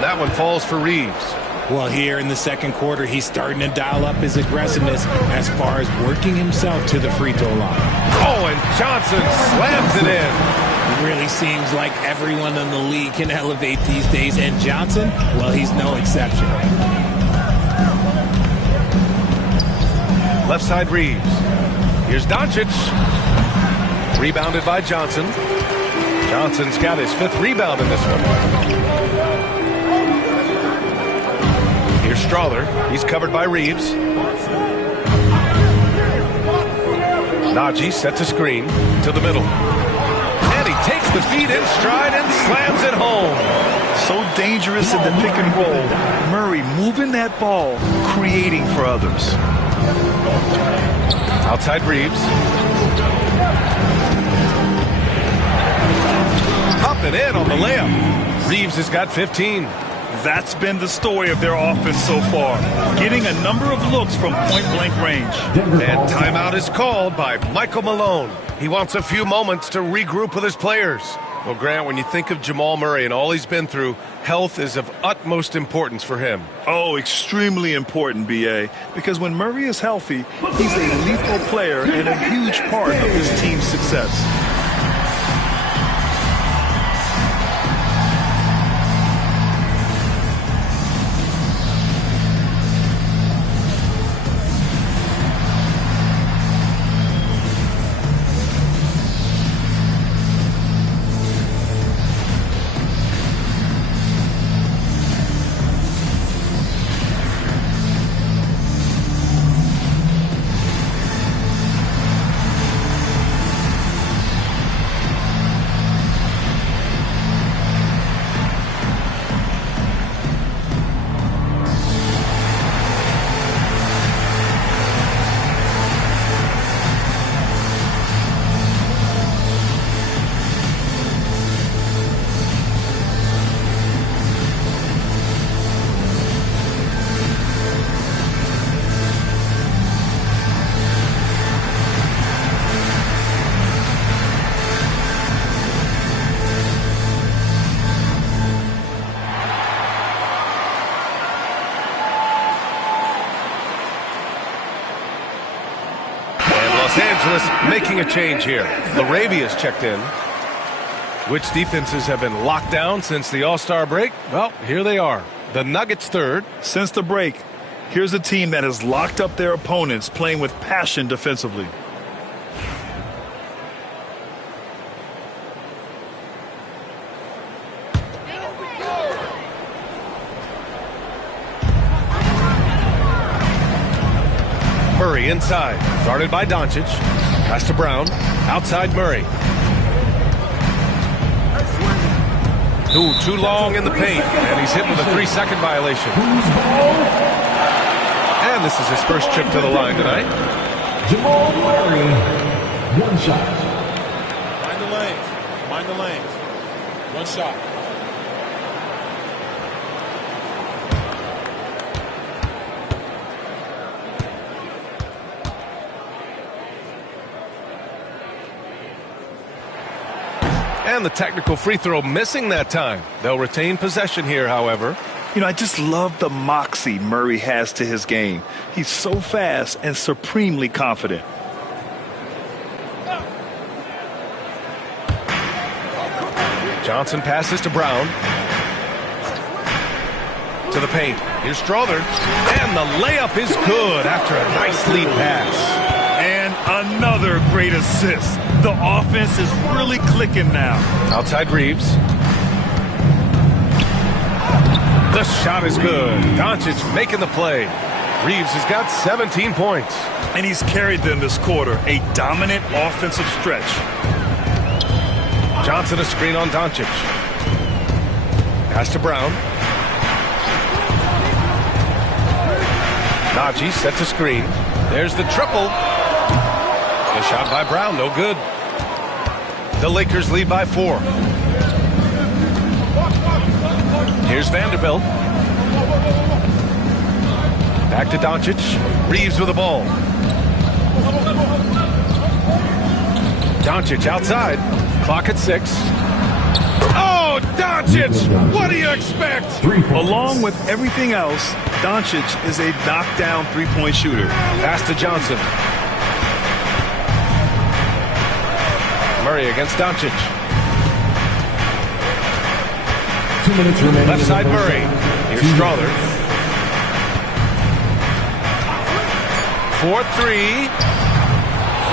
That one falls for Reeves. Well, here in the second quarter, he's starting to dial up his aggressiveness as far as working himself to the free throw line. Oh, and Johnson slams it in. It really seems like everyone in the league can elevate these days, and Johnson, well, he's no exception. Left side Reeves. Here's Doncic. Rebounded by Johnson. Johnson's got his 5th rebound in this one. Here's Strawther. He's covered by Reeves. Najee sets a screen to the middle. And he takes the feed in stride and slams it home. So dangerous in the pick and roll. Murray moving that ball, creating for others. Outside Reeves. Up and in on the layup. Reeves has got 15. That's been the story of their offense so far. Getting a number of looks from point-blank range. And timeout is called by Michael Malone. He wants a few moments to regroup with his players. Well, Grant, when you think of Jamal Murray and all he's been through, health is of utmost importance for him. Oh, extremely important, B.A., because when Murray is healthy, he's a lethal player and a huge part of his team's success. Los Angeles making a change here. Larabia's checked in. Which defenses have been locked down since the All-Star break? Well, here they are. The Nuggets 3rd. Since the break, here's a team that has locked up their opponents, playing with passion defensively. Murray inside. Guarded by Doncic. Pass to Brown. Outside Murray. Ooh, too long in the paint. And he's hit with a 3-second violation. And this is his first trip to the line tonight. Jamal Murray. One shot. Mind the lanes. Mind the lanes. One shot. And the technical free throw missing that time. They'll retain possession here, however. You know, I just love the moxie Murray has to his game. He's so fast and supremely confident. Johnson passes to Brown. To the paint. Here's Strother. And the layup is good after a nice lead pass. And another great assist. The offense is really clicking now. Outside Reeves. The shot is good. Doncic making the play. Reeves has got 17 points. And he's carried them this quarter. A dominant offensive stretch. Johnson a screen on Doncic. Pass to Brown. Najee set to screen. There's the triple. The shot by Brown, no good. The Lakers lead by 4. Here's Vanderbilt. Back to Doncic. Reeves with the ball. Doncic outside. Clock at 6. Oh, Doncic! What do you expect? Along with everything else, Doncic is a knockdown three-point shooter. Pass to Johnson. Murray against Doncic. 2 minutes remaining. Left side Murray. Here's Strother. 4-3.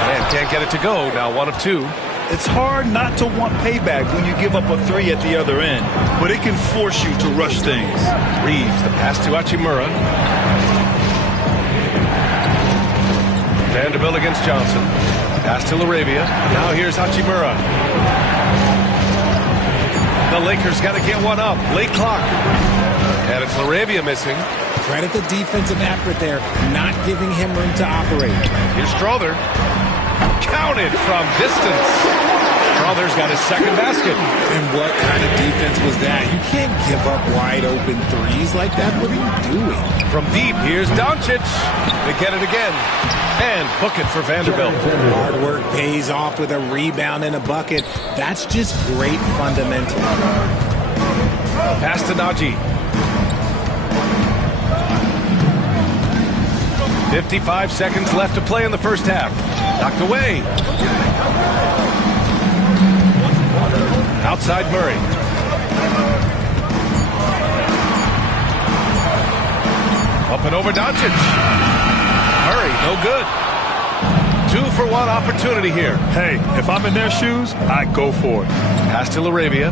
Man can't get it to go. Now 1 of 2. It's hard not to want payback when you give up a 3 at the other end, but it can force you to rush things. Reeves, the pass to Hachimura. Vanderbilt against Johnson. Pass to LaRavia. Now here's Hachimura. The Lakers got to get one up. Late clock. And it's LaRavia missing. Credit the defensive effort there, not giving him room to operate. Here's Strother. Counted from distance. Strother's got his second basket. And what kind of defense was that? You can't give up wide open threes like that. What are you doing? From deep, here's Doncic. They get it again. And book it for Vanderbilt. Hard work pays off with a rebound and a bucket. That's just great fundamental. Pass to Najee. 55 seconds left to play in the first half. Knocked away. Outside Murray. Up and over Doncic. Murray, no good. 2-for-1 opportunity here. Hey, if I'm in their shoes, I go for it. Pass to LaRavia.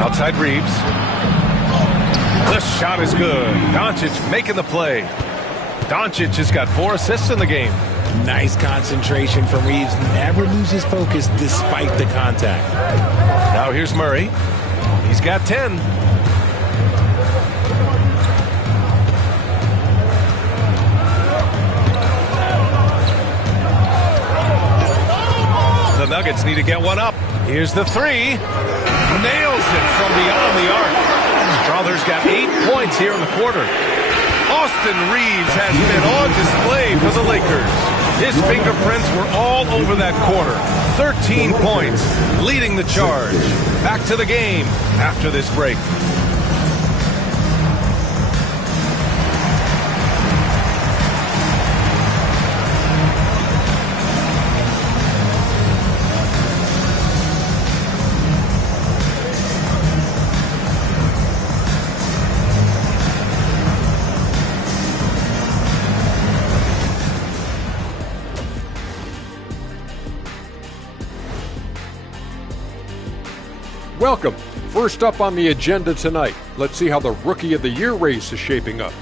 Outside Reeves. The shot is good. Doncic making the play. Doncic has got 4 assists in the game. Nice concentration from Reeves. Never loses focus despite the contact. Now here's Murray. He's got 10. The Nuggets need to get one up. Here's the 3. Nails it from beyond the arc. Strother's got 8 points here in the quarter. Austin Reeves has been on display for the Lakers. His fingerprints were all over that quarter. 13 points, leading the charge. Back to the game after this break. Welcome. First up on the agenda tonight, let's see how the Rookie of the Year race is shaping up.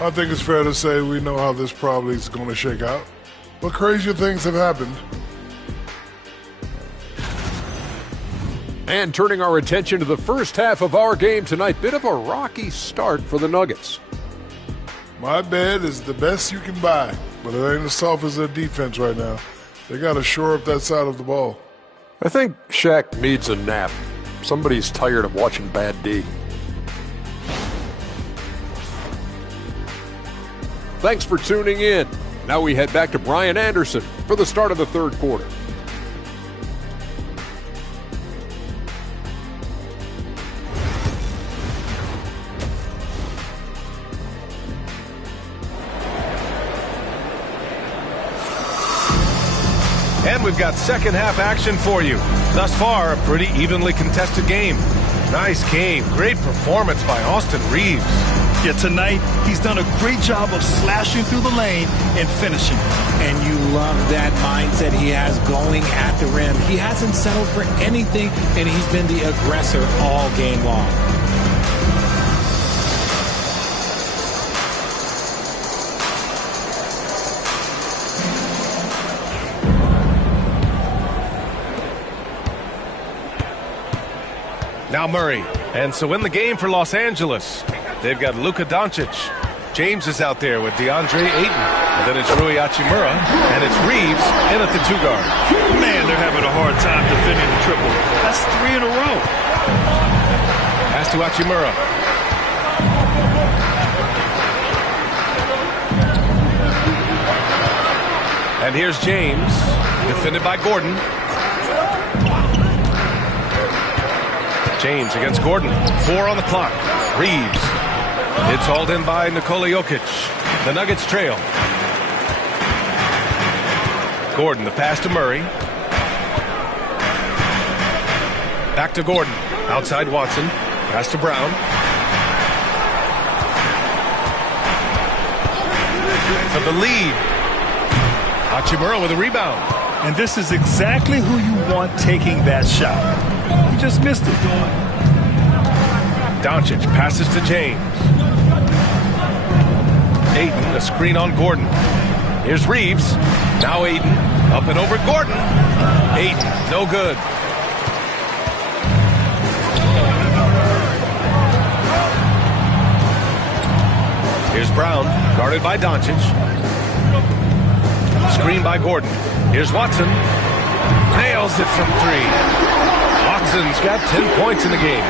I think it's fair to say we know how this probably is going to shake out. But crazier things have happened. And turning our attention to the first half of our game tonight, bit of a rocky start for the Nuggets. My bed is the best you can buy, but it ain't as soft as their defense right now. They got to shore up that side of the ball. I think Shaq needs a nap. Somebody's tired of watching bad D. Thanks for tuning in. Now we head back to Brian Anderson for the start of the third quarter. And we've got second half action for you. Thus far, a pretty evenly contested game. Nice game. Great performance by Austin Reeves. Yeah, tonight, he's done a great job of slashing through the lane and finishing. And you love that mindset he has going at the rim. He hasn't settled for anything, and he's been the aggressor all game long. Now Murray. And so in the game for Los Angeles, they've got Luka Doncic. James is out there with DeAndre Ayton. And then it's Rui Hachimura. And it's Reeves in at the 2-guard. Man, they're having a hard time defending the triple. That's 3 in a row. Pass to Hachimura. And here's James, defended by Gordon. James against Gordon. 4 on the clock. Reeves. It's hauled in by Nikola Jokic. The Nuggets trail. Gordon, the pass to Murray. Back to Gordon. Outside Watson. Pass to Brown. For the lead. Hachimura with a rebound. And this is exactly who you want taking that shot. He just missed it. Doncic passes to James. Ayton, a screen on Gordon. Here's Reeves. Now Ayton, up and over Gordon. Ayton, no good. Here's Brown, guarded by Doncic. Screen by Gordon. Here's Watson. Nails it from 3. Watson's got 10 points in the game.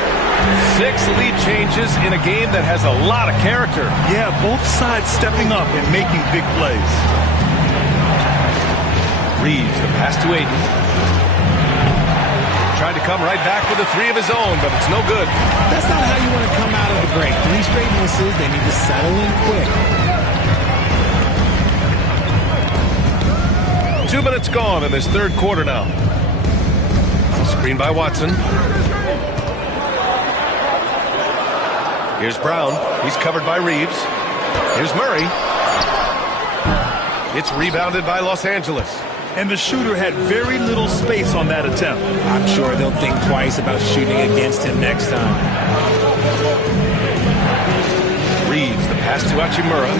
6 lead changes in a game that has a lot of character. Yeah, both sides stepping up and making big plays. Reeves, the pass to Ayton. Tried to come right back with a 3 of his own, but it's no good. That's not how you want to come out of the break. 3 straight misses. They need to settle in quick. 2 minutes gone in this third quarter now. Screen by Watson. Here's Brown. He's covered by Reeves. Here's Murray. It's rebounded by Los Angeles. And the shooter had very little space on that attempt. I'm sure they'll think twice about shooting against him next time. Reeves, the pass to Hachimura.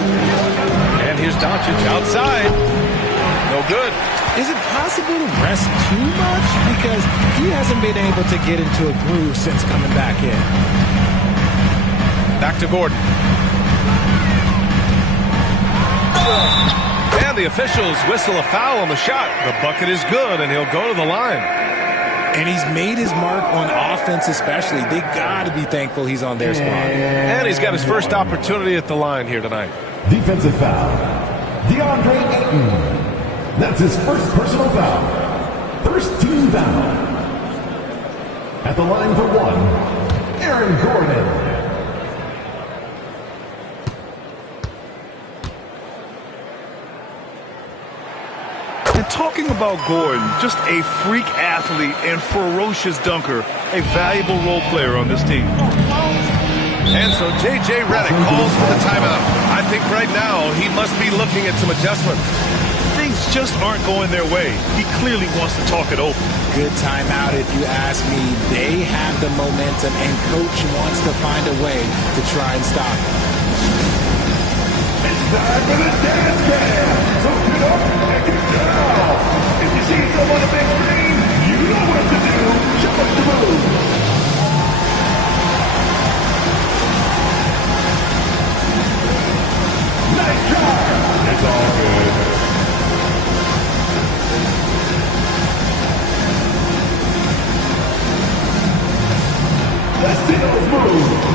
And here's Doncic outside. No good. Is it possible to rest too much? Because he hasn't been able to get into a groove since coming back in. Back to Gordon. And the officials whistle a foul on the shot. The bucket is good, and he'll go to the line. And he's made his mark on offense especially. They got to be thankful he's on their squad. And he's got his first opportunity at the line here tonight. Defensive foul. DeAndre Ayton. That's his first personal foul. First team foul. At the line for 1, Aaron Gordon. And talking about Gordon, just a freak athlete and ferocious dunker, a valuable role player on this team. And so J.J. Redick calls for the timeout. I think right now he must be looking at some adjustments. Things just aren't going their way. He clearly wants to talk it over. Good timeout if you ask me. They have the momentum, and Coach wants to find a way to try and stop it. It's time for the dance cam. So get up and get down. If you see someone on the big screen, you know what to do. Show us the move. Nice try. It's all good. Let's see those moves.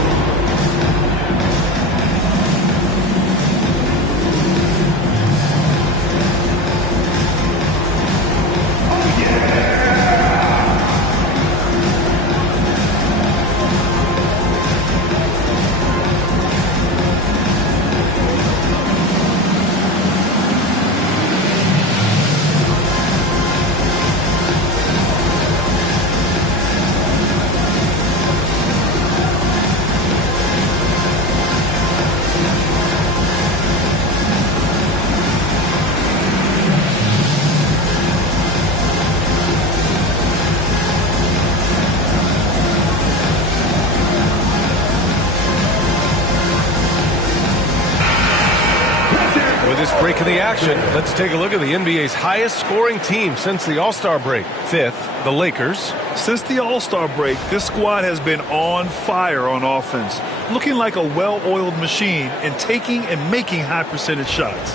Latest break in the action. Let's take a look at the NBA's highest scoring team since the All-Star break. 5th, the Lakers. Since the All-Star break, this squad has been on fire on offense, looking like a well-oiled machine and taking and making high percentage shots.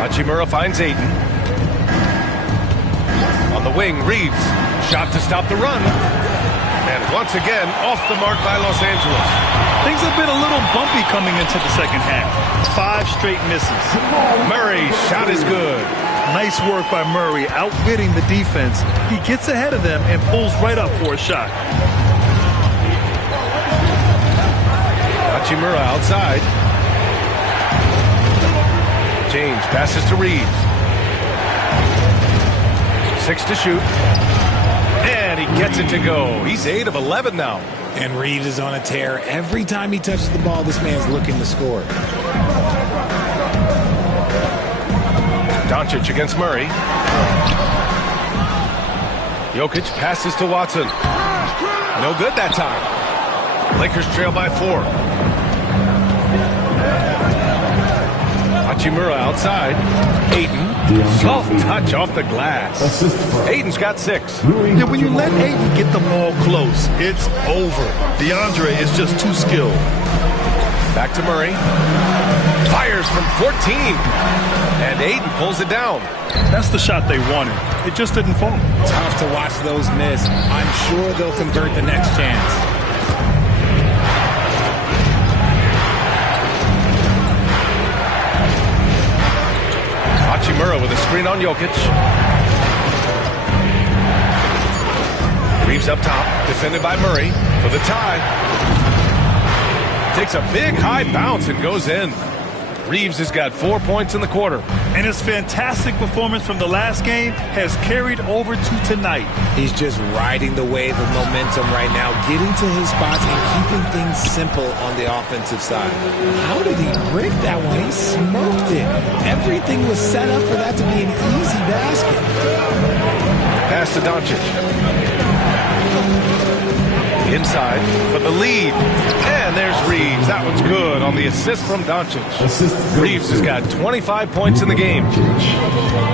Hachimura finds Ayton. On the wing, Reeves. Shot to stop the run. And once again, off the mark by Los Angeles. Things have been a little bumpy coming into the second half. 5 straight misses. Murray's shot is good. Nice work by Murray, outwitting the defense. He gets ahead of them and pulls right up for a shot. Hachimura outside. James passes to Reeves. 6 to shoot. And he gets it to go. He's 8 of 11 now. And Reeves is on a tear. Every time he touches the ball, this man's looking to score. Doncic against Murray. Jokic passes to Watson. No good that time. Lakers trail by 4. Hachimura outside. Ayton. Soft touch off the glass. Ayton's got 6. Yeah, when you let Ayton get the ball close, it's over. DeAndre is just too skilled. Back to Murray. Fires from 14. And Ayton pulls it down. That's the shot they wanted. It just didn't fall. Tough to watch those miss. I'm sure they'll convert the next chance. Hachimura with a screen on Jokic. Reeves up top, defended by Murray for the tie. Takes a big high bounce and goes in. Reeves has got 4 points in the quarter. And his fantastic performance from the last game has carried over to tonight. He's just riding the wave of momentum right now, getting to his spots and keeping things simple on the offensive side. How did he break that one? He smoked it. Everything was set up for that to be an easy basket. Pass to Doncic. Inside for the lead. And there's Reeves. That one's good on the assist from Doncic. Reeves has got 25 points in the game.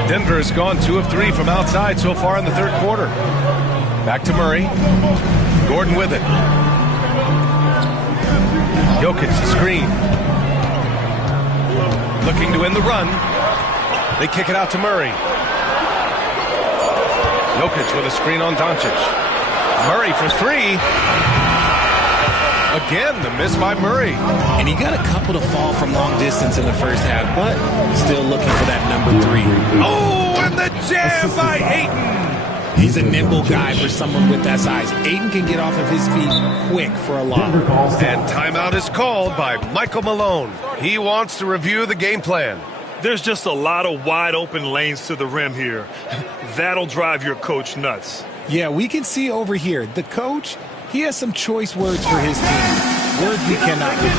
Denver has gone 2 of 3 from outside so far in the third quarter. Back to Murray. Gordon with it. Jokic the screen. Looking to end the run. They kick it out to Murray. Jokic with a screen on Doncic. Murray for 3. Again, the miss by Murray. And he got a couple to fall from long distance in the first half, but still looking for that number 3. Oh, and the jam by Ayton. He's a nimble guy for someone with that size. Ayton can get off of his feet quick for a lob. And timeout is called by Michael Malone. He wants to review the game plan. There's just a lot of wide open lanes to the rim here. That'll drive your coach nuts. Yeah, we can see over here. The coach, he has some choice words for his team. Words we cannot get.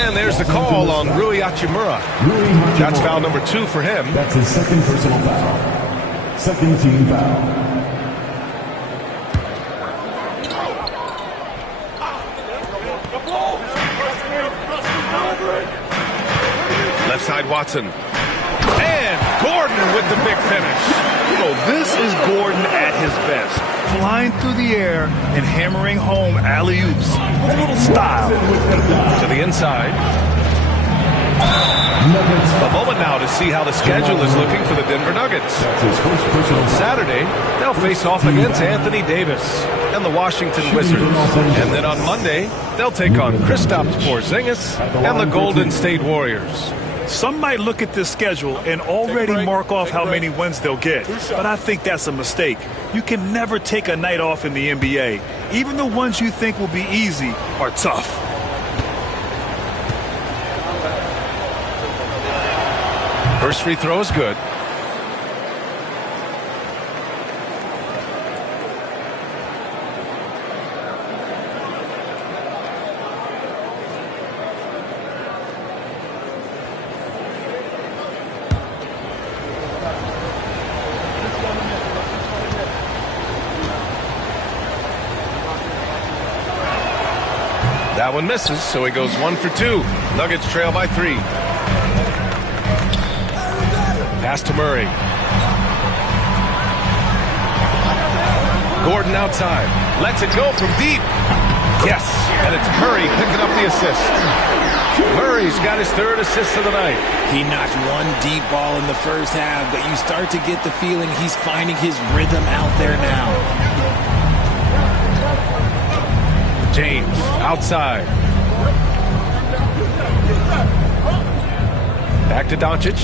And there's the call on Rui Hachimura. That's foul number 2 for him. That's his second personal foul. Second team foul. Left side Watson. And Gordon with the big finish. This is Gordon at his best. Flying through the air and hammering home alley-oops with a little style. To the inside. A moment now to see how the schedule is looking for the Denver Nuggets. On Saturday, they'll face off against Anthony Davis and the Washington Wizards. And then on Monday, they'll take on Kristaps Porzingis and the Golden State Warriors. Some might look at this schedule and already mark off how many wins they'll get, but I think that's a mistake. You can never take a night off in the NBA. Even the ones you think will be easy are tough. First free throw is good. That one misses, so he goes 1 for 2. Nuggets trail by 3. Pass to Murray. Gordon outside. Lets it go from deep. Yes, and it's Murray picking up the assist. Murray's got his 3rd assist of the night. He knocked one deep ball in the first half, but you start to get the feeling he's finding his rhythm out there now. James outside. Back to Doncic.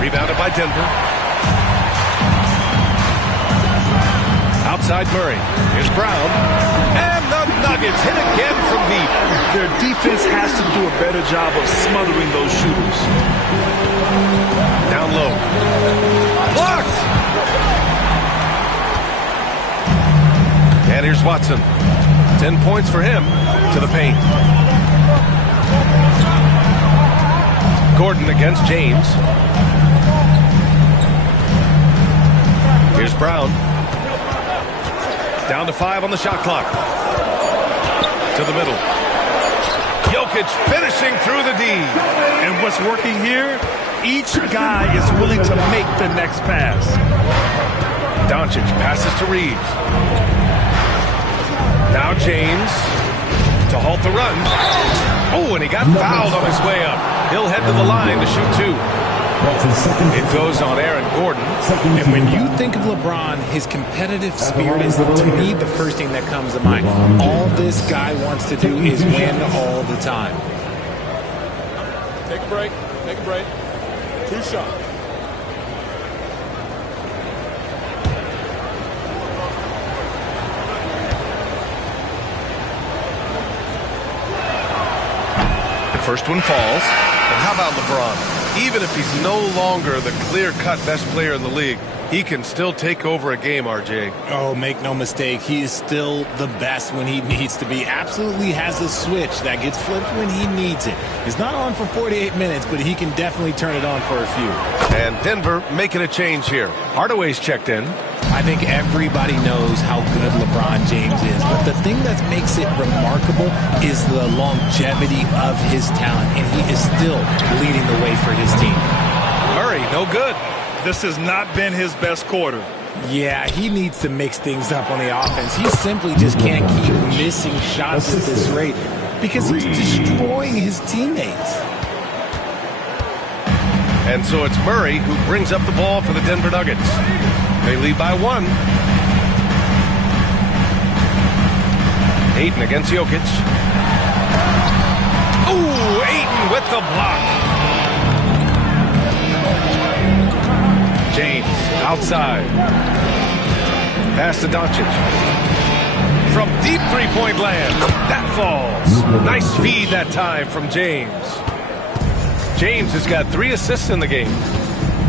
Rebounded by Denver. Outside Murray. Here's Brown. And the Nuggets hit again from deep. Their defense has to do a better job of smothering those shooters. Down low. Blocked! And here's Watson. 10 points for him to the paint. Gordon against James. Here's Brown. Down to 5 on the shot clock. To the middle. Jokic finishing through the D. And what's working here? Each guy is willing to make the next pass. Doncic passes to Reeves. Now James to halt the run. Oh, and he got fouled on his way up. He'll head to the line to shoot 2. It goes on Aaron Gordon. And when you think of LeBron, his competitive spirit is, to me, the first thing that comes to mind. All this guy wants to do is win all the time. Take a break. Take a break. 2 shots. First one falls. And how about LeBron? Even if he's no longer the clear-cut best player in the league, he can still take over a game, RJ. Oh, make no mistake. He is still the best when he needs to be. Absolutely has a switch that gets flipped when he needs it. It's not on for 48 minutes, but he can definitely turn it on for a few. And Denver making a change here. Hardaway's checked in. I think everybody knows how good LeBron James is, but the thing that makes it remarkable is the longevity of his talent, and he is still leading the way for his team. Murray, no good. This has not been his best quarter. Yeah, he needs to mix things up on the offense. He simply just can't keep missing shots at this rate because he's destroying his teammates. And so it's Murray who brings up the ball for the Denver Nuggets. They lead by 1. Ayton against Jokic. Ooh, Ayton with the block. James outside. Pass to Doncic. From deep three-point land. That falls. Nice feed that time from James. James has got 3 assists in the game.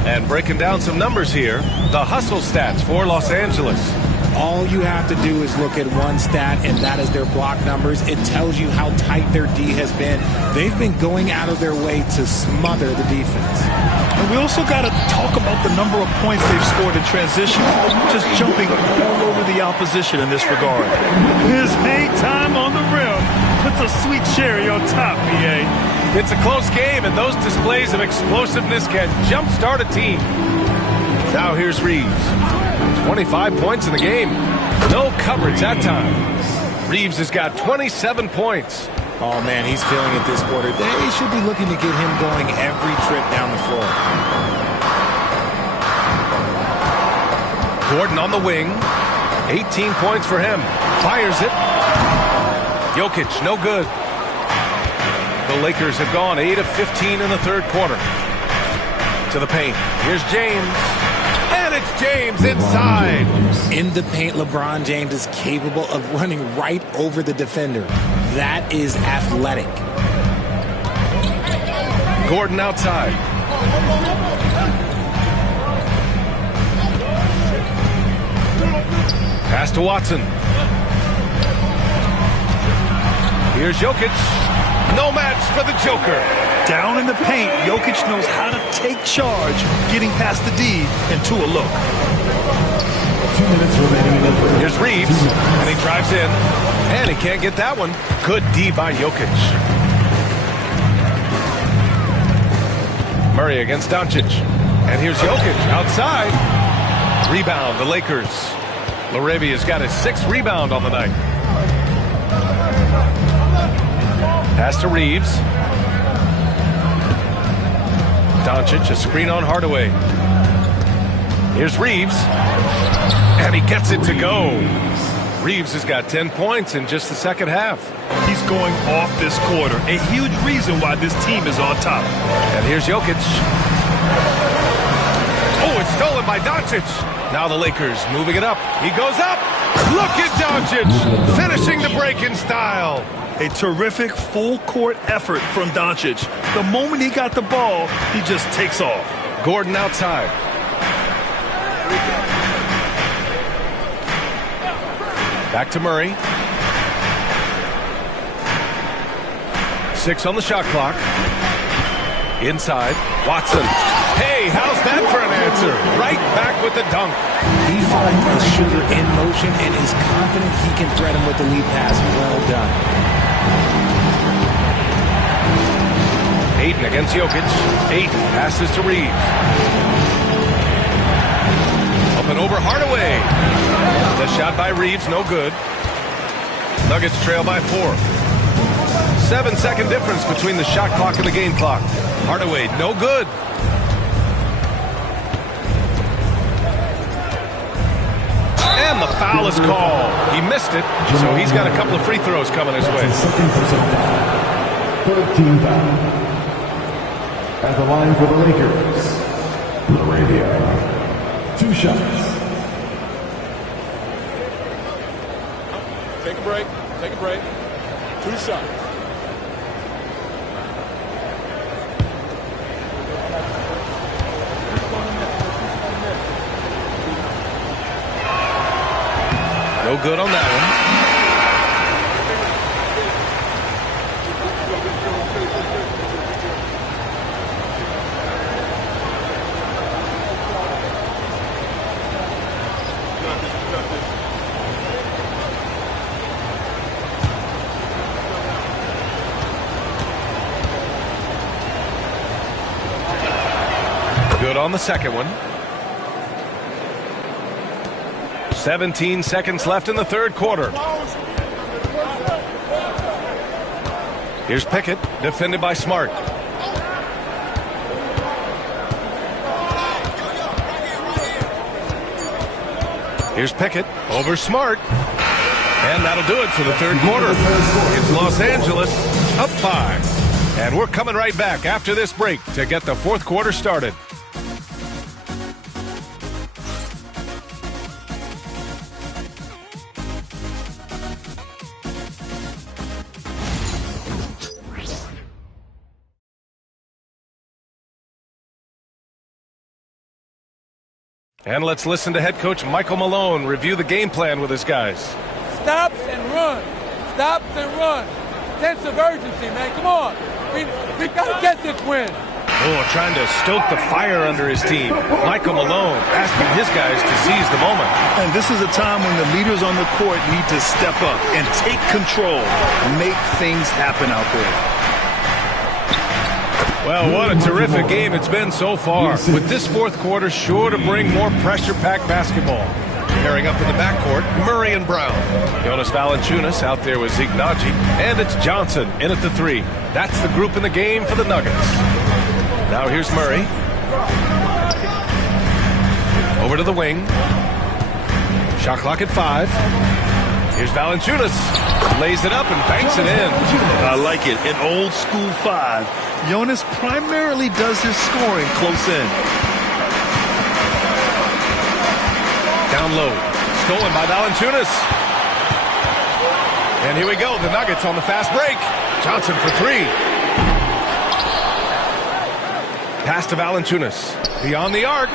And breaking down some numbers here, the hustle stats for Los Angeles. All you have to do is look at one stat, and that is their block numbers. It tells you how tight their D has been. They've been going out of their way to smother the defense. And we also got to talk about the number of points they've scored in transition, just jumping all over the opposition in this regard. His hang time on the rim puts a sweet cherry on top, BA. It's a close game, and those displays of explosiveness can jumpstart a team. Now here's Reeves. 25 points in the game. No coverage that time. Reeves has got 27 points. Oh, man, he's feeling it this quarter. They should be looking to get him going every trip down the floor. Gordon on the wing. 18 points for him. Fires it. Jokic, no good. The Lakers have gone 8 of 15 in the third quarter. To the paint. Here's James. And it's James inside. In the paint, LeBron James is capable of running right over the defender. That is athletic. Gordon outside. Pass to Watson. Here's Jokic. No match for the Joker. Down in the paint, Jokic knows how to take charge, getting past the D into a look. 2 minutes remaining in the third. Here's Reeves, and he drives in, and he can't get that one. Good D by Jokic. Murray against Doncic, and here's Jokic outside. Rebound, the Lakers. Larabia's got his 6th rebound on the night. Pass to Reeves. Doncic, a screen on Hardaway. Here's Reeves. And he gets it to go. Reeves has got 10 points in just the second half. He's going off this quarter. A huge reason why this team is on top. And here's Jokic. Oh, it's stolen by Doncic. Now the Lakers moving it up. He goes up. Look at Doncic finishing the break in style. A terrific full-court effort from Doncic. The moment he got the ball, he just takes off. Gordon outside. Back to Murray. 6 on the shot clock. Inside. Watson. Hey, how's that for an answer? Right back with the dunk. He finds a shooter in motion and is confident he can thread him with the lead pass. Well done. Ayton against Jokic. Ayton passes to Reeves. Up and over Hardaway. The shot by Reeves, no good. Nuggets trail by 4. 7-second difference between the shot clock and the game clock. Hardaway, no good. And the foul is called. He missed it, so he's got a couple of free throws coming his way. 13 foul. At the line for the Lakers, Laravia. 2 shots. Take a break. Take a break. 2 shots. No good on that one. Good on the second one. 17 seconds left in the third quarter. Here's Pickett, defended by Smart. Here's Pickett over Smart. And that'll do it for the third quarter. It's Los Angeles up 5. And we're coming right back after this break to get the fourth quarter started. And let's listen to head coach Michael Malone review the game plan with his guys. Stops and run. Stops and run. Sense of urgency, man. Come on. We got to get this win. Oh, trying to stoke the fire under his team. Michael Malone asking his guys to seize the moment. And this is a time when the leaders on the court need to step up and take control, make things happen out there. Well, what a terrific game it's been so far. With this fourth quarter sure to bring more pressure-packed basketball. Pairing up in the backcourt, Murray and Brown. Jonas Valanciunas out there with Zeke Naji. And it's Johnson in at the 3. That's the group in the game for the Nuggets. Now here's Murray. Over to the wing. Shot clock at 5. Here's Valanciunas. Lays it up and banks it in. I like it. An old school 5. Jonas primarily does his scoring close in. Down low. Stolen by Valanciunas. And here we go. The Nuggets on the fast break. Johnson for 3. Pass to Valanciunas. Beyond the arc.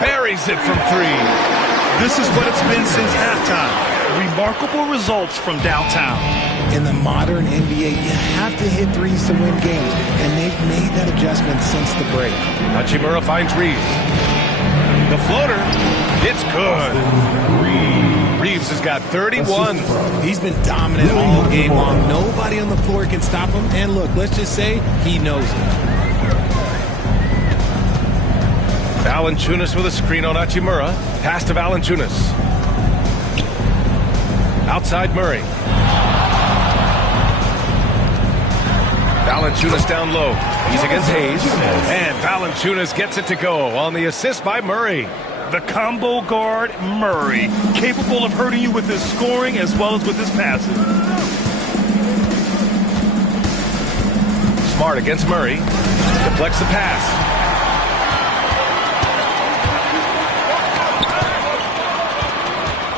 Buries it from 3. This is what it's been since halftime. Remarkable results from downtown. In the modern NBA, you have to hit threes to win games, and they've made that adjustment since the break. Hachimura finds Reeves. The floater. It's good. Reeves has got 31. He's been dominant all game long. Nobody on the floor can stop him. And look, let's just say he knows it. Valanciunas with a screen on Hachimura. Pass to Valanciunas. Outside Murray. Valanciunas down low. He's against Hayes. And Valanciunas gets it to go on the assist by Murray. The combo guard, Murray, capable of hurting you with his scoring as well as with his passing. Smart against Murray. Deflects the pass.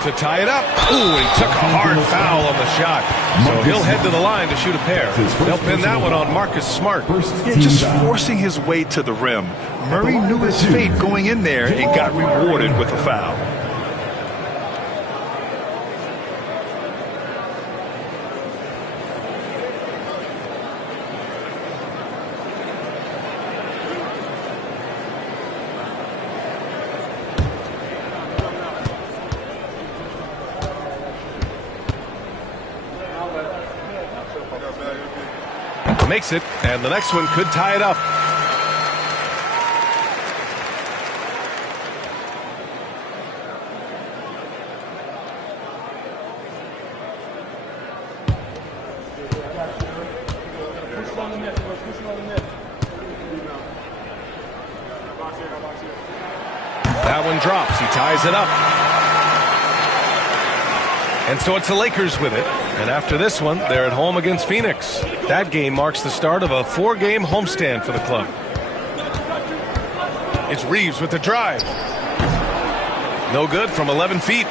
To tie it up. Ooh, he took a hard foul on the shot. So he'll head to the line to shoot a pair. They'll pin that one on Marcus Smart. Yeah, just forcing his way to the rim. Murray knew his fate going in there and got rewarded with a foul. Makes it, and the next one could tie it up. That one drops. He ties it up. And so it's the Lakers with it. And after this one, they're at home against Phoenix. That game marks the start of a 4-game homestand for the club. It's Reeves with the drive. No good from 11 feet.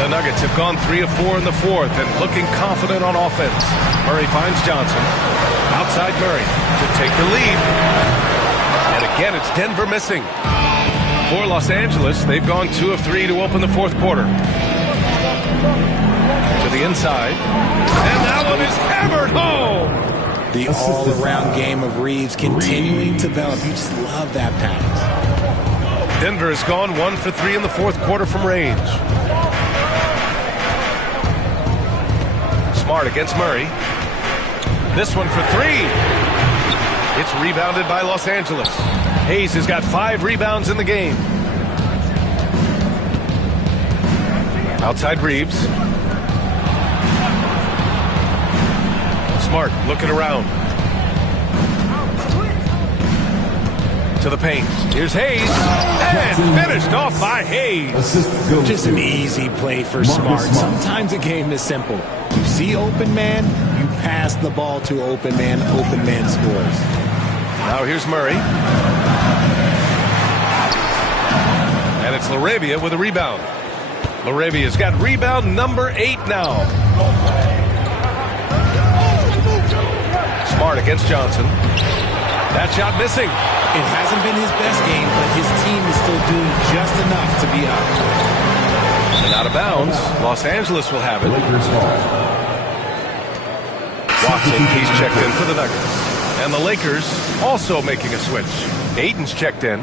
The Nuggets have gone 3 of 4 in the fourth and looking confident on offense. Murray finds Johnson. Outside Murray to take the lead. And again, it's Denver missing. For Los Angeles, they've gone 2 of 3 to open the fourth quarter. To the inside. And that one is hammered home. The all-around game of Reeves continuing to develop. You just love that pass. Denver has gone 1 for 3 in the fourth quarter from range. Smart against Murray. This one for 3. It's rebounded by Los Angeles. Hayes has got 5 rebounds in the game. Outside Reeves. Smart looking around. To the paint. Here's Hayes. And finished off by Hayes. Just an easy play for Smart. Sometimes a game is simple. You see open man, you pass the ball to open man scores. Now here's Murray. And it's LaRavia with a rebound. LaRavia's got rebound number 8 now. Smart against Johnson. That shot missing. It hasn't been his best game, but his team is still doing to be high. And out of bounds, Los Angeles will have it. Watson, he's checked in for the Nuggets. And the Lakers also making a switch. Ayton's checked in.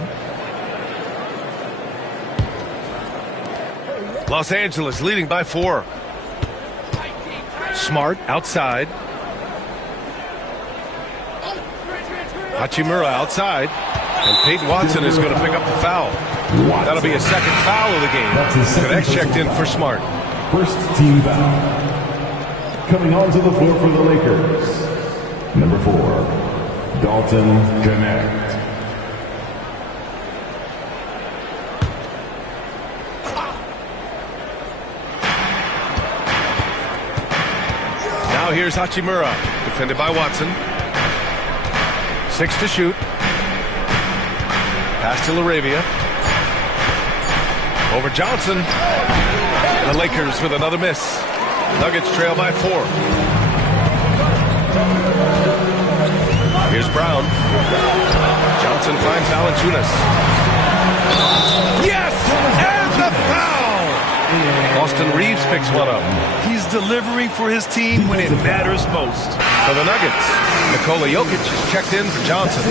Los Angeles leading by 4. Smart outside. Hachimura outside. And Peyton Watson is going to pick up the foul. That'll be a second foul of the game. Connect's checked in for Smart. First team foul. Coming onto the floor for the Lakers, number 4, Dalton Connect. Now here's Hachimura, defended by Watson. 6 to shoot. Pass to LaRavia. Over Johnson. The Lakers with another miss. Nuggets trail by 4. Here's Brown. Johnson finds Valanciunas. Yes! And the foul! Austin Reeves picks one up. He's delivering for his team when it matters most. For the Nuggets, Nikola Jokic is checked in for Johnson.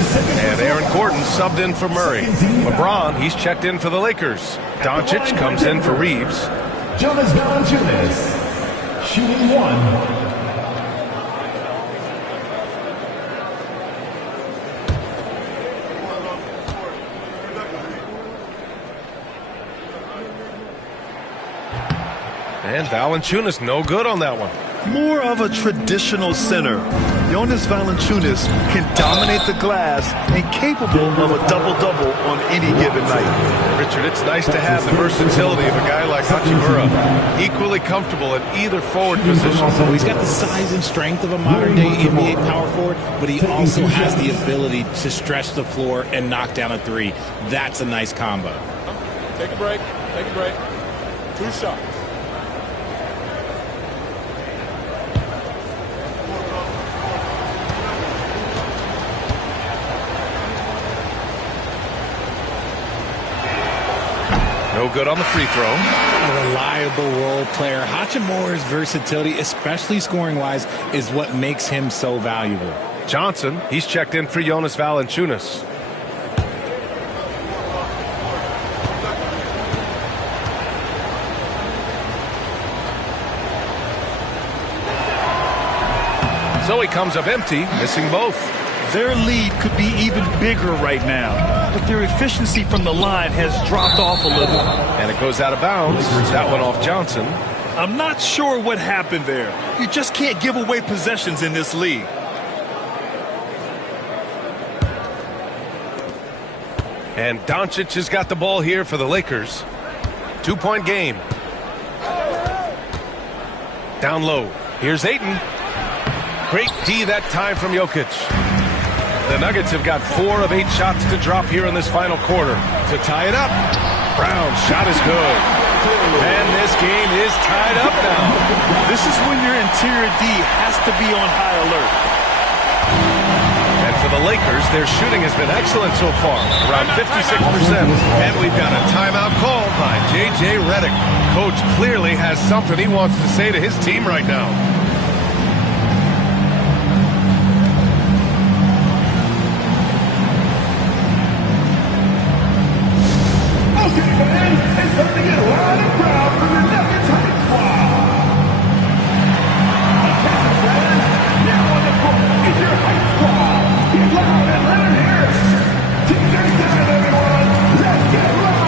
And Aaron Gordon subbed in for Murray. LeBron, he's checked in for the Lakers. Doncic comes in for Reeves. Jonas Valanciunas, shooting 1. And Valanciunas no good on that one. More of a traditional center. Jonas Valanciunas can dominate the glass and capable of a double-double on any given night. Richard, it's nice to have the versatility of a guy like Hachimura. Equally comfortable at either forward position. So he's got the size and strength of a modern-day NBA power forward, but he also has the ability to stretch the floor and knock down a 3. That's a nice combo. Take a break. Take a break. 2 shots. No good on the free throw. A reliable role player. Hachimura's versatility, especially scoring-wise, is what makes him so valuable. Johnson, he's checked in for Jonas Valanciunas. So he comes up empty, missing both. Their lead could be even bigger right now, but their efficiency from the line has dropped off a little. And it goes out of bounds. That one off Johnson. I'm not sure what happened there. You just can't give away possessions in this league. And Doncic has got the ball here for the Lakers. 2-point game. Down low. Here's Ayton. Great D that time from Jokic. The Nuggets have got 4 of 8 shots to drop here in this final quarter. To tie it up, Brown's shot is good. And this game is tied up now. This is when your interior D has to be on high alert. And for the Lakers, their shooting has been excellent so far, around 56%. And we've got a timeout called by J.J. Redick. Coach clearly has something he wants to say to his team right now. It's time to get loud and proud for the Nuggets Hype Squad. Attention fans, now on the court is your Hype Squad. Get loud and let it hear it. T-shirt time, everyone. Let's get loud.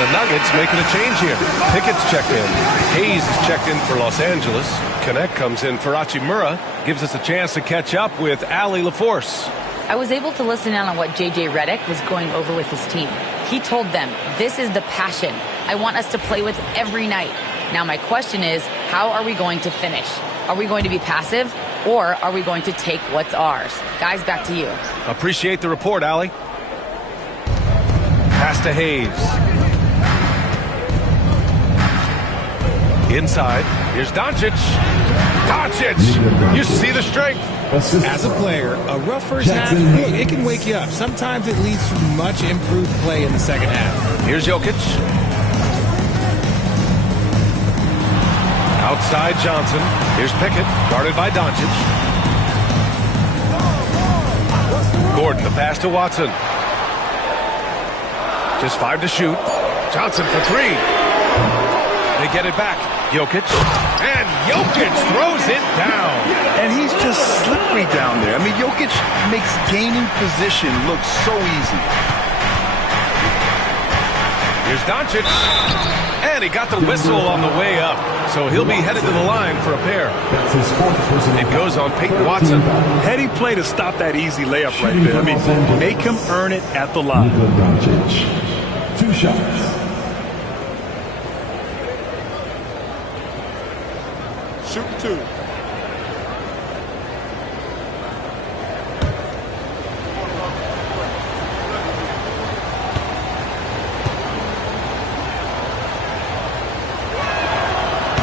And the Nuggets making a change here. Pickett's checked in. Hayes is checked in for Los Angeles. Connect comes in for Hachimura. Gives us a chance to catch up with Allie LaForce. I was able to listen in on what J.J. Redick was going over with his team. He told them, this is the passion I want us to play with every night. Now my question is, how are we going to finish? Are we going to be passive, or are we going to take what's ours? Guys, back to you. Appreciate the report, Allie. Pass to Hayes. Inside. Here's Doncic. Doncic! You see the strength. As a player, a rough first half, look, it can wake you up. Sometimes it leads to much improved play in the second half. Here's Jokic. Outside Johnson. Here's Pickett, guarded by Doncic. Gordon, the pass to Watson. Just 5 to shoot. Johnson for 3. They get it back. Jokic. And Jokic throws it down. And he's just slippery down there. I mean, Jokic makes gaining position look so easy. Here's Doncic. And he got the whistle on the way up. So he'll be headed to the line for a pair. It goes on Peyton Watson. Heady play to stop that easy layup right there. I mean, make him earn it at the line. 2 shots. Shoot 2.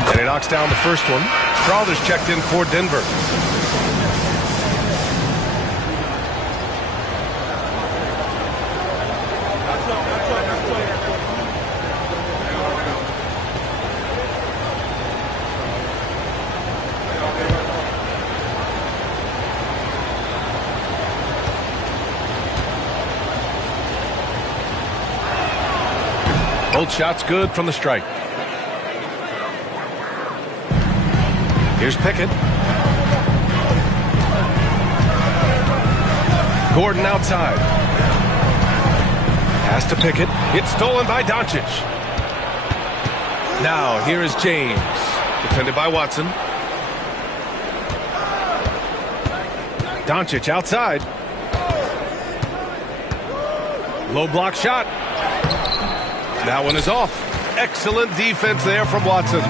And he knocks down the first one. Crowder's checked in for Denver. Both shots good from the strike. Here's Pickett. Gordon outside. Pass to Pickett. It's stolen by Doncic. Now here is James. Defended by Watson. Doncic outside. Low block shot. That one is off. Excellent defense there from Watson.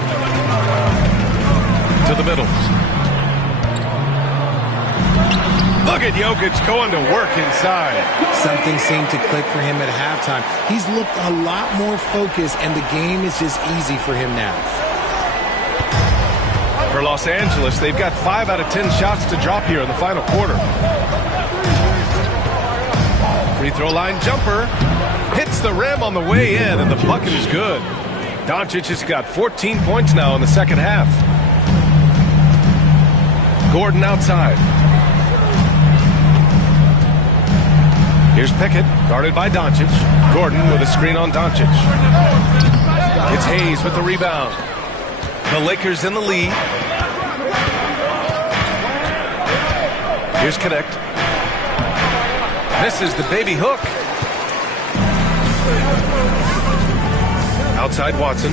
To the middle. Look at Jokic going to work inside. Something seemed to click for him at halftime. He's looked a lot more focused, and the game is just easy for him now. For Los Angeles, they've got 5 out of 10 shots to drop here in the final quarter. Free throw line jumper. Hits the rim on the way in, and the bucket is good. Doncic has got 14 points now in the second half. Gordon outside. Here's Pickett, guarded by Doncic. Gordon with a screen on Doncic. It's Hayes with the rebound. The Lakers in the lead. Here's Connect. Misses the baby hook. Outside Watson.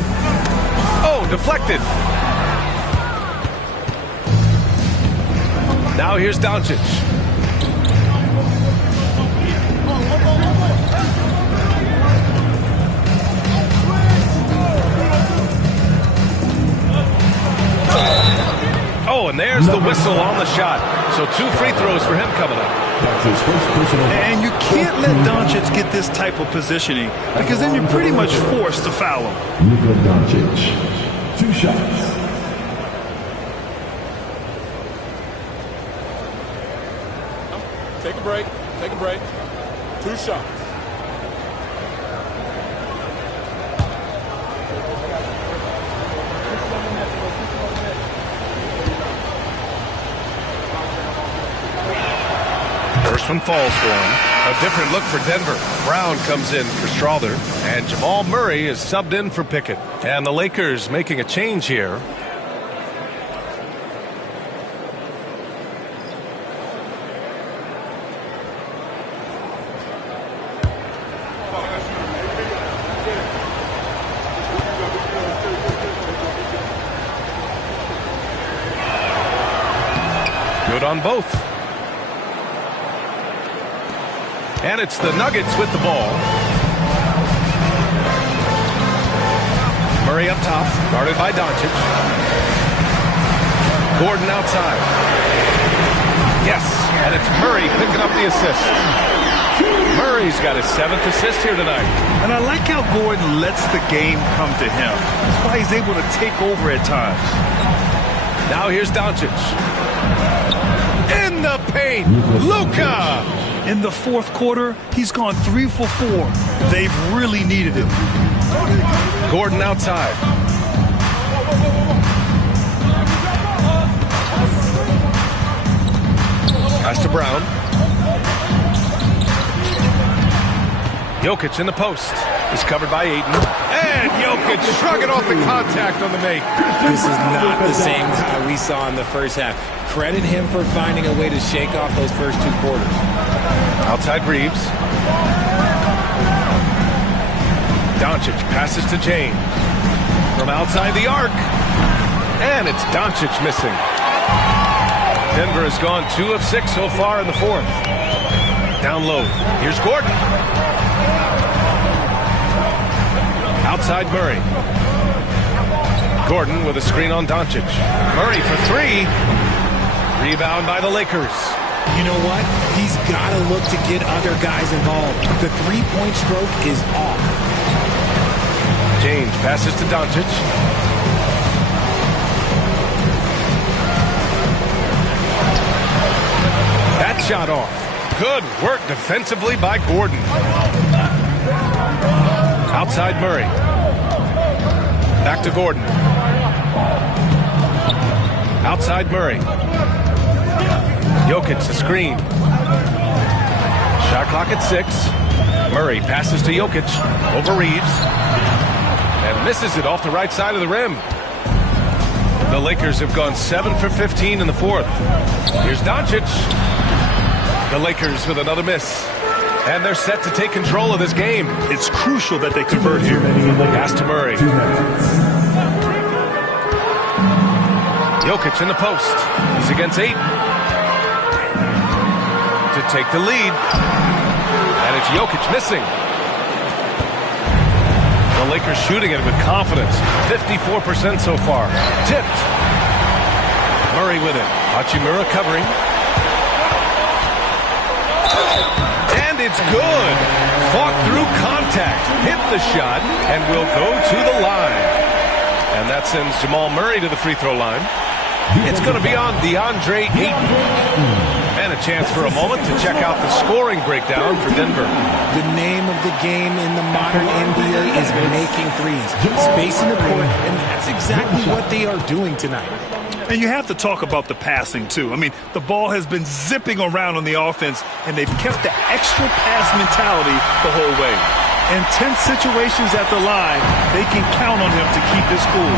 Oh, deflected. Now here's Doncic. Oh, and there's the whistle on the shot. So 2 free throws for him coming up. And you can't let Doncic get this type of positioning because then you're pretty much forced to foul him. Luka Doncic. 2 shots. Take a break. Take a break. 2 shots. First one falls for him. A different look for Denver. Brown comes in for Strother. And Jamal Murray is subbed in for Pickett. And the Lakers making a change here. Good on both. And it's the Nuggets with the ball. Murray up top, guarded by Doncic. Gordon outside. Yes, and it's Murray picking up the assist. Murray's got his 7th assist here tonight. And I like how Gordon lets the game come to him. That's why he's able to take over at times. Now here's Doncic. In the paint, Luka! In the fourth quarter, he's gone 3 for 4. They've really needed him. Gordon outside. Pass to Brown. Jokic in the post. Is covered by Ayton. And Jokic shrugging off the contact on the make. This is not the same guy we saw in the first half. Credit him for finding a way to shake off those first 2 quarters. Outside Reeves. Doncic passes to James. From outside the arc. And it's Doncic missing. Denver has gone 2 of 6 so far in the 4th. Down low. Here's Gordon. Outside Murray. Gordon with a screen on Doncic. Murray for 3. Rebound by the Lakers. You know what? He's got to look to get other guys involved. The 3-point stroke is off. James passes to Doncic. That shot off. Good work defensively by Gordon. Outside Murray. Back to Gordon. Outside Murray. Jokic the screen. Shot clock at 6. Murray passes to Jokic over Reeves. And misses it off the right side of the rim. The Lakers have gone 7 for 15 in the 4th. Here's Doncic. The Lakers with another miss. And they're set to take control of this game. It's crucial that they convert here. Pass to Murray. Jokic in the post. He's against 8. To take the lead. And it's Jokic missing. The Lakers shooting it with confidence. 54% so far. Tipped. Murray with it. Hachimura covering. And it's good. Fought through contact. Hit the shot and will go to the line. And that sends Jamal Murray to the free throw line. It's going to be on DeAndre Ayton. And a chance for a moment to check out the scoring breakdown for Denver. The name of the game in the modern NBA is making threes. Spacing the court, and that's exactly what they are doing tonight. And you have to talk about the passing, too. I mean, the ball has been zipping around on the offense, and they've kept the extra pass mentality the whole way. In tense situations at the line, they can count on him to keep his cool.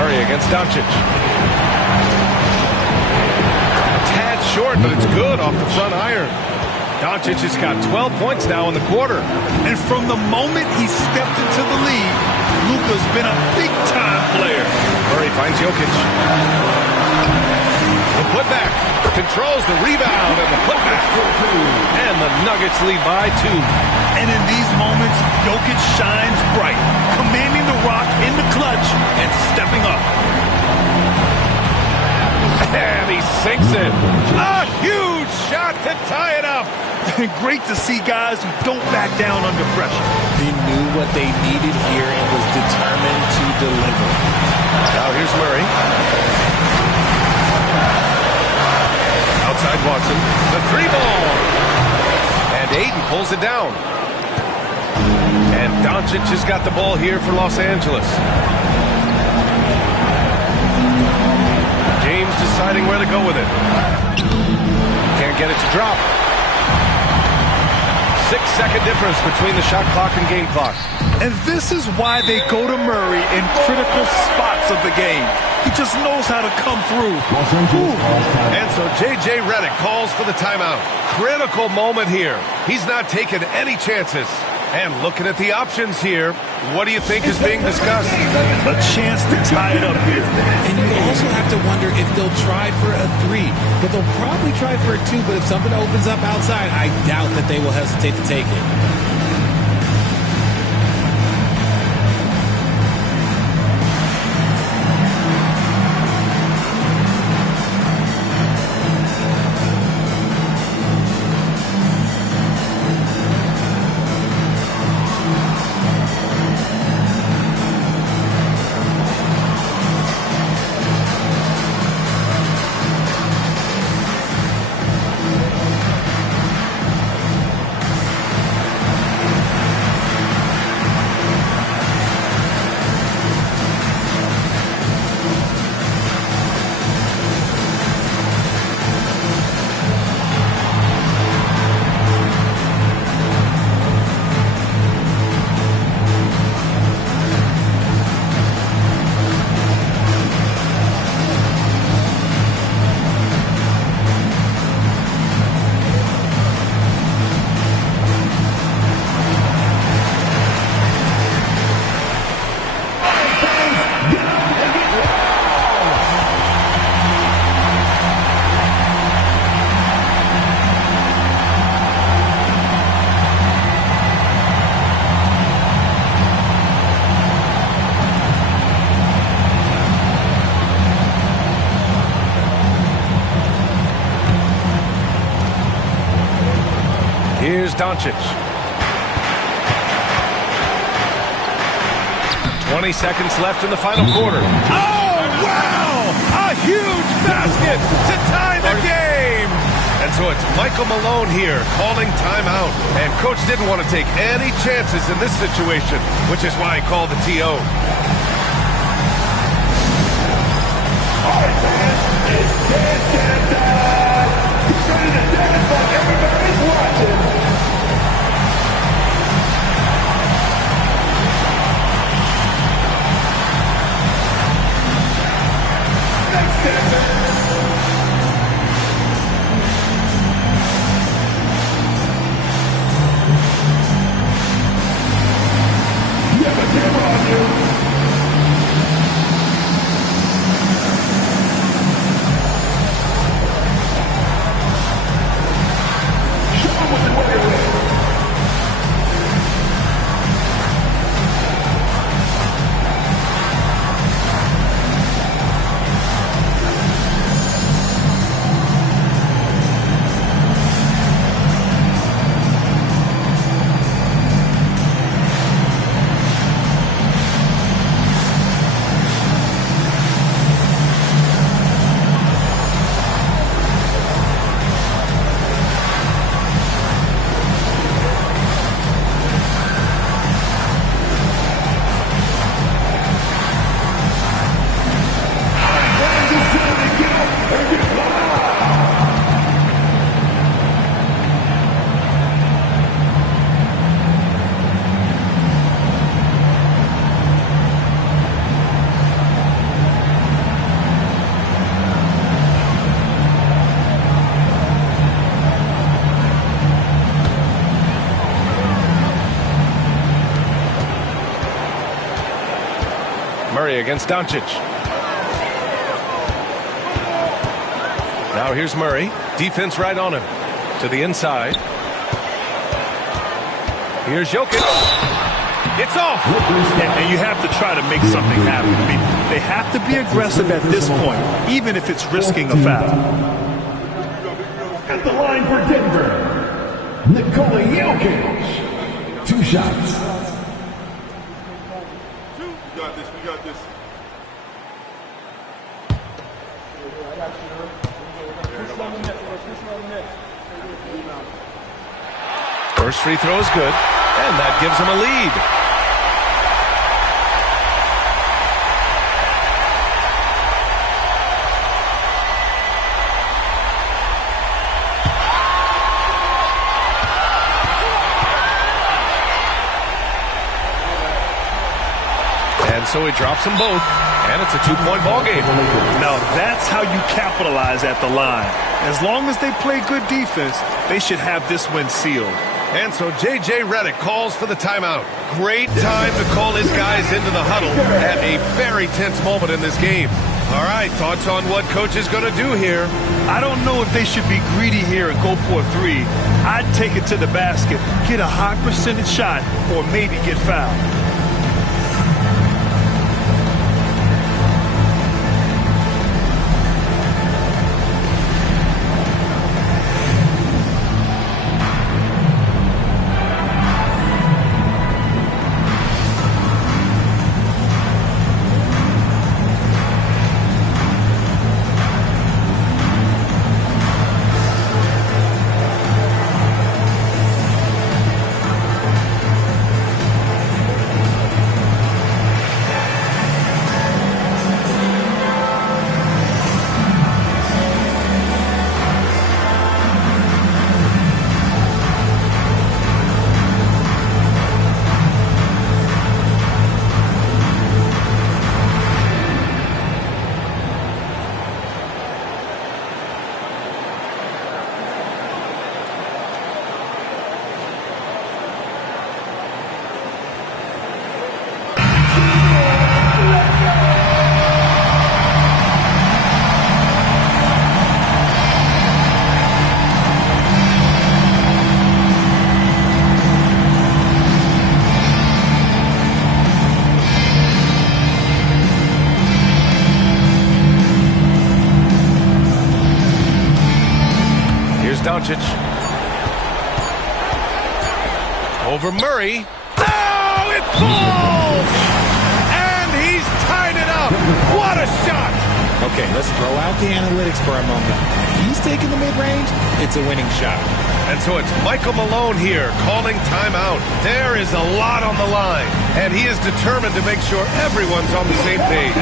Murray against Doncic. Tad short, but it's good off the front iron. Doncic has got 12 points now in the quarter. And from the moment he stepped into the league, Luka's been a big-time player. Murray finds Jokic. The putback. Controls the rebound and the putback. And the Nuggets lead by 2. And in these moments, Jokic shines bright, commanding the rock in the clutch and stepping up. And he sinks it. A huge shot to tie it up. Great to see guys who don't back down under pressure. They knew what they needed here and was determined to deliver. Now here's Murray. Outside Watson. The 3-ball. And Ayton pulls it down. And Doncic has got the ball here for Los Angeles. James deciding where to go with it. Can't get it to drop. 6-second difference between the shot clock and game clock. And this is why they go to Murray in critical spots of the game. He just knows how to come through. And so J.J. Redick calls for the timeout. Critical moment here. He's not taking any chances. And looking at the options here, what do you think is being discussed? A chance to tie it up here. And you also have to wonder if they'll try for a 3. But they'll probably try for a 2. But if something opens up outside, I doubt that they will hesitate to take it. Here's Doncic. 20 seconds left in the final quarter. Oh, wow! A huge basket to tie the game! And so it's Michael Malone here calling timeout. And Coach didn't want to take any chances in this situation, which is why he called the TO. All right, fans, it's dance time. Get ready to dance like everybody's watching. Next dancer. You have a camera on you. Murray against Doncic. Now here's Murray. Defense right on him. To the inside. Here's Jokic. It's off. And you have to try to make something happen. I mean, they have to be aggressive at this point, even if it's risking a foul. At the line for Denver, Nikola Jokic. 2 shots. We got this. First free throw is good, and that gives him a lead. And so he drops them both, and it's a 2-point ball game. Now that's how you capitalize at the line. As long as they play good defense, they should have this win sealed. And so J.J. Redick calls for the timeout. Great time to call his guys into the huddle at a very tense moment in this game. All right, thoughts on what coach is going to do here? I don't know if they should be greedy here and go for a three. I'd take it to the basket, get a high percentage shot, or maybe get fouled. Doncic. Over Murray. Oh, it falls! And he's tied it up. What a shot! Okay, let's throw out the analytics for a moment. If he's taking the mid-range, it's a winning shot. And so it's Michael Malone here calling timeout. There is a lot on the line, and he is determined to make sure everyone's on the same page.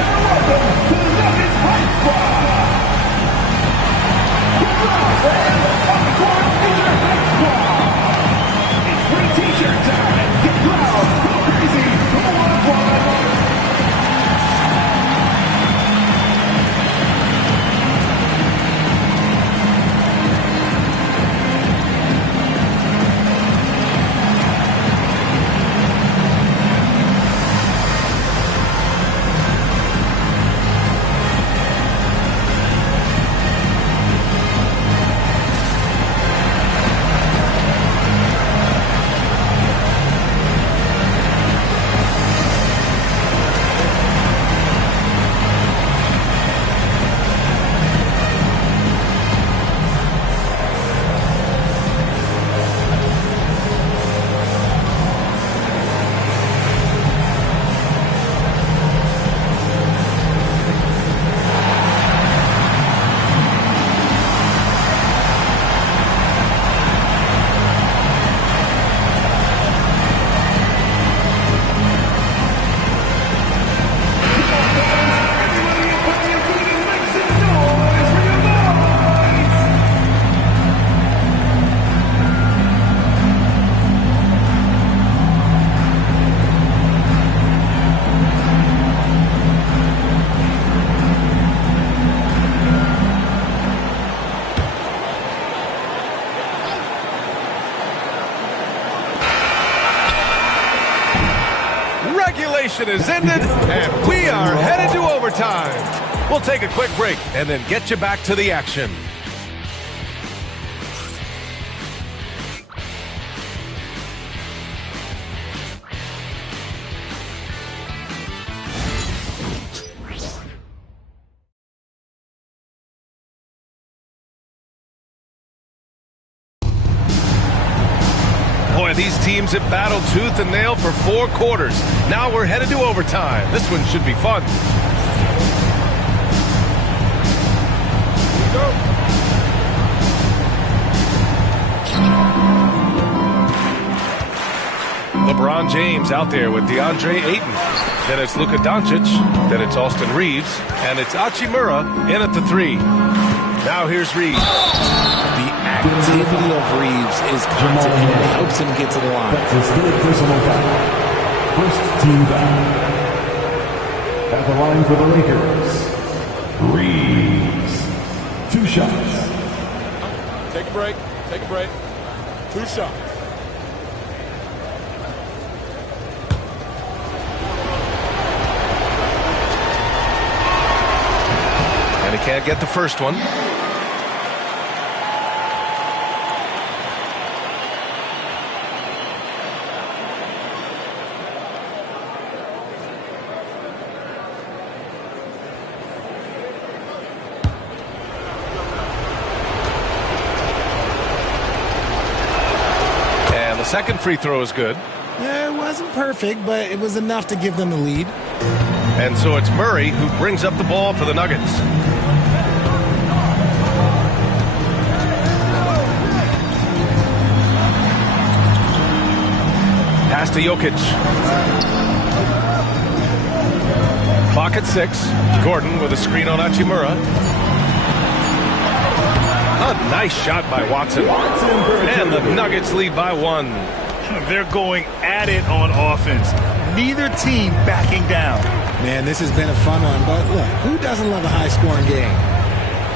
Is ended, and we are headed to overtime. We'll take a quick break and then get you back to the action. Boy, these teams have battled tooth and nail for 4 quarters. Now we're headed to overtime. This one should be fun. LeBron James out there with DeAndre Ayton. Then it's Luka Doncic. Then it's Austin Reeves. And it's Hachimura in at the 3. Now here's Reeves. The activity of Reeves is constant and it helps him get to the line. That's his third personal foul. First team foul. At the line for the Lakers, Reeves. 2 shots. Take a break. Take a break. 2 shots. Can't get the first one. And the second free throw is good. Yeah, it wasn't perfect, but it was enough to give them the lead. And so it's Murray who brings up the ball for the Nuggets. Pass to Jokic. Clock at 6. Gordon with a screen on Hachimura. A nice shot by Watson. And the Nuggets lead by 1. They're going at it on offense. Neither team backing down. Man, this has been a fun one, but look, who doesn't love a high-scoring game?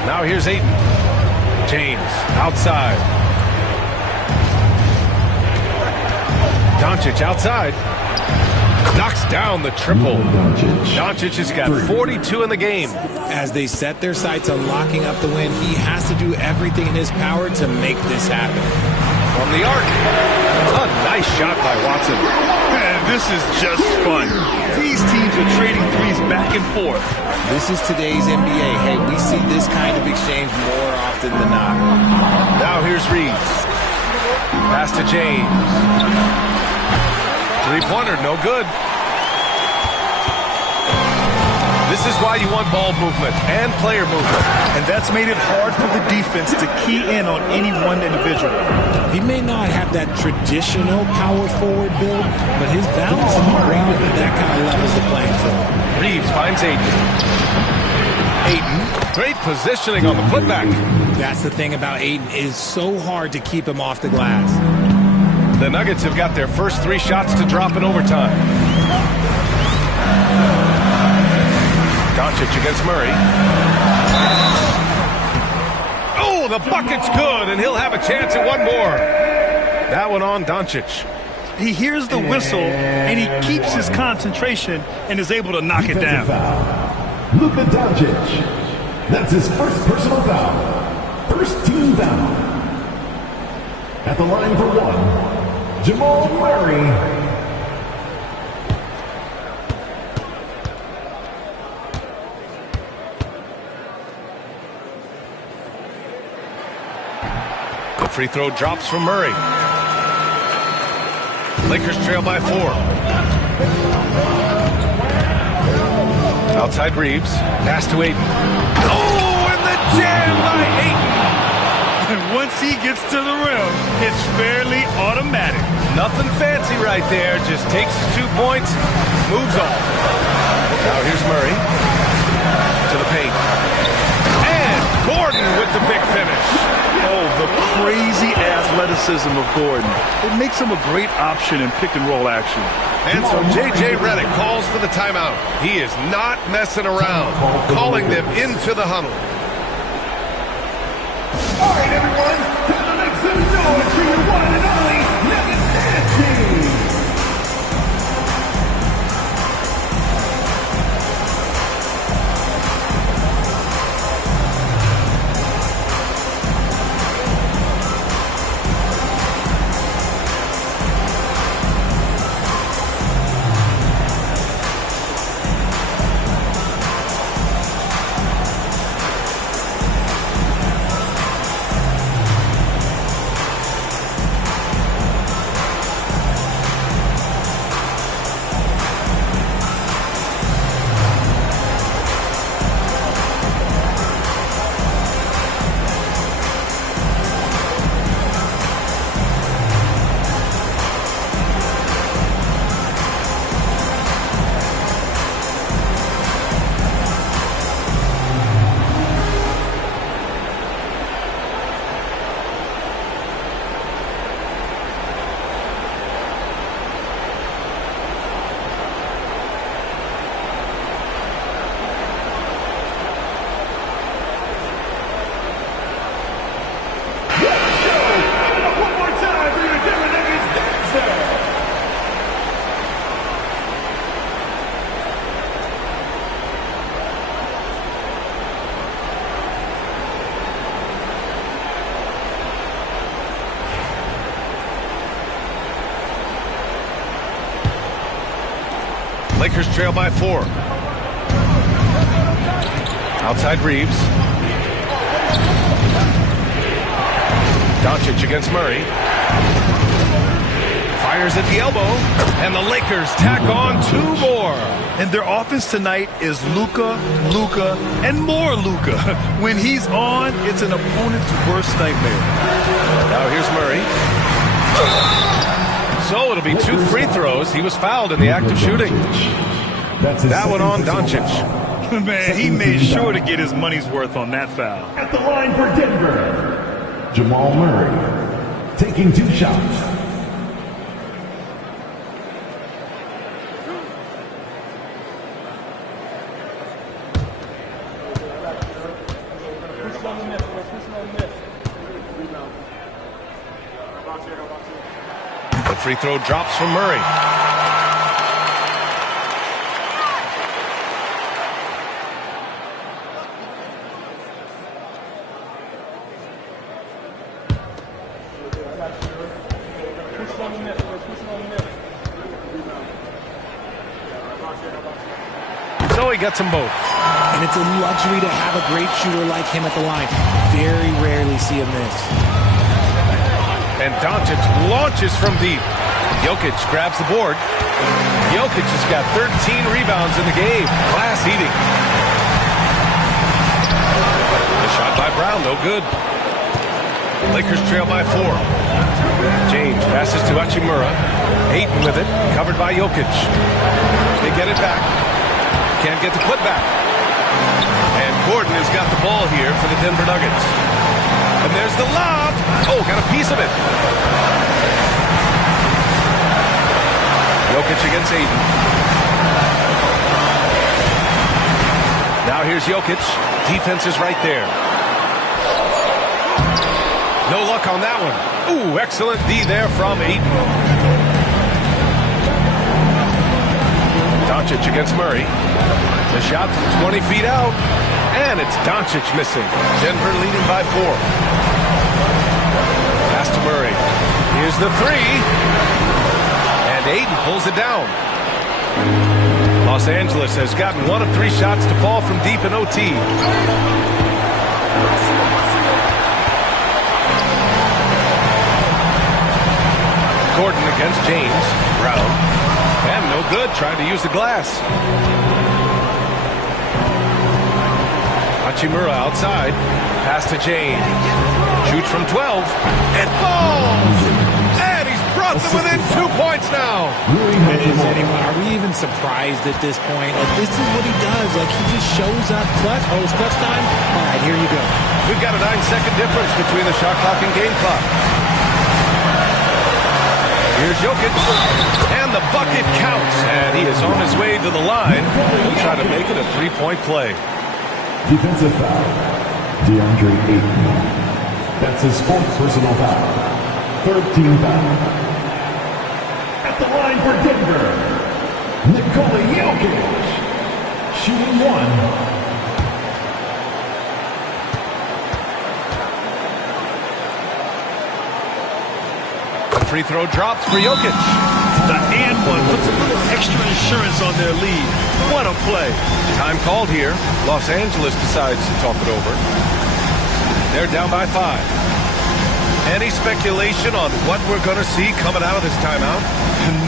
Now here's Ayton. James, outside. Doncic outside. Knocks down the triple. Doncic has got 42 in the game. As they set their sights on locking up the win, he has to do everything in his power to make this happen. From the arc. A nice shot by Watson. Man, this is just fun. These teams are trading threes back and forth. This is today's NBA. Hey, we see this kind of exchange more often than not. Now here's Reeves. Pass to James. Three-pointer, no good. This is why you want ball movement and player movement. And that's made it hard for the defense to key in on any one individual. He may not have that traditional power forward build, but his balance and ground, that kind of levels the playing field. Reeves finds Ayton. Ayton, great positioning on the putback. That's the thing about Ayton, it is so hard to keep him off the glass. The Nuggets have got their first 3 shots to drop in overtime. Doncic against Murray. Oh, the bucket's good, and he'll have a chance at one more. That one on Doncic. He hears the whistle, and he keeps his concentration and is able to knock it down. Luka Doncic. That's his first personal foul. First team foul. At the line for 1, Jamal Murray. The free throw drops from Murray. Lakers trail by 4. Outside Reeves. Pass to Ayton. Oh, and the jam by Ayton. And once he gets to the rim, it's fairly automatic. Nothing fancy right there. Just takes his 2 points, moves on. Now here's Murray. To the paint. And Gordon with the big finish. Oh, the crazy athleticism of Gordon. It makes him a great option in pick-and-roll action. And so J.J. Redick calls for the timeout. He is not messing around, calling them into the huddle. All right, everyone, time to make some noise for your one and only Nuggets dance team. Lakers trail by 4. Outside Reeves. Doncic against Murray. Fires at the elbow, and the Lakers tack on 2 more. And their offense tonight is Luka, and more Luka. When he's on, it's an opponent's worst nightmare. Now here's Murray. So it'll be 2 free throws. He was fouled in the act of shooting. That one on Doncic. Man, he made sure to get his money's worth on that foul. At the line for Denver, Jamal Murray, taking 2 shots. The free throw drops from Murray. So he gets them both. And it's a luxury to have a great shooter like him at the line. Very rarely see him miss. And Doncic launches from deep. Jokic grabs the board. Jokic has got 13 rebounds in the game. Class eating. The shot by Brown, no good. Lakers trail by 4. James passes to Hachimura. Ayton with it, covered by Jokic. They get it back. Can't get the putback. And Gordon has got the ball here for the Denver Nuggets. And there's the lob. Oh, got a piece of it. Jokic against Ayton. Now here's Jokic. Defense is right there. No luck on that one. Ooh, excellent D there from Ayton. Doncic against Murray. The shot from 20 feet out. And it's Doncic missing. Denver leading by 4. Pass to Murray. Here's the 3. And Ayton pulls it down. Los Angeles has gotten 1 of 3 shots to fall from deep in OT. Gordon against James. Brown. And no good, trying to use the glass. Hachimura outside. Pass to James. Shoots from 12. It falls! And he's brought them within 2 points now. Are we even surprised at this point? Like, this is what he does. Like, he just shows up clutch. Oh, it's clutch time? All right, here you go. We've got a 9-second difference between the shot clock and game clock. Here's Jokic, and the bucket counts, and he is on his way to the line. He'll try to make it a 3-point play. Defensive foul, DeAndre Ayton. That's his 4th personal foul. 13 foul. At the line for Denver, Nikola Jokic, shooting 1. Free throw drops for Jokic. The and one puts a little extra insurance on their lead. What a play. Time called here. Los Angeles decides to talk it over. They're down by 5. Any speculation on what we're going to see coming out of this timeout?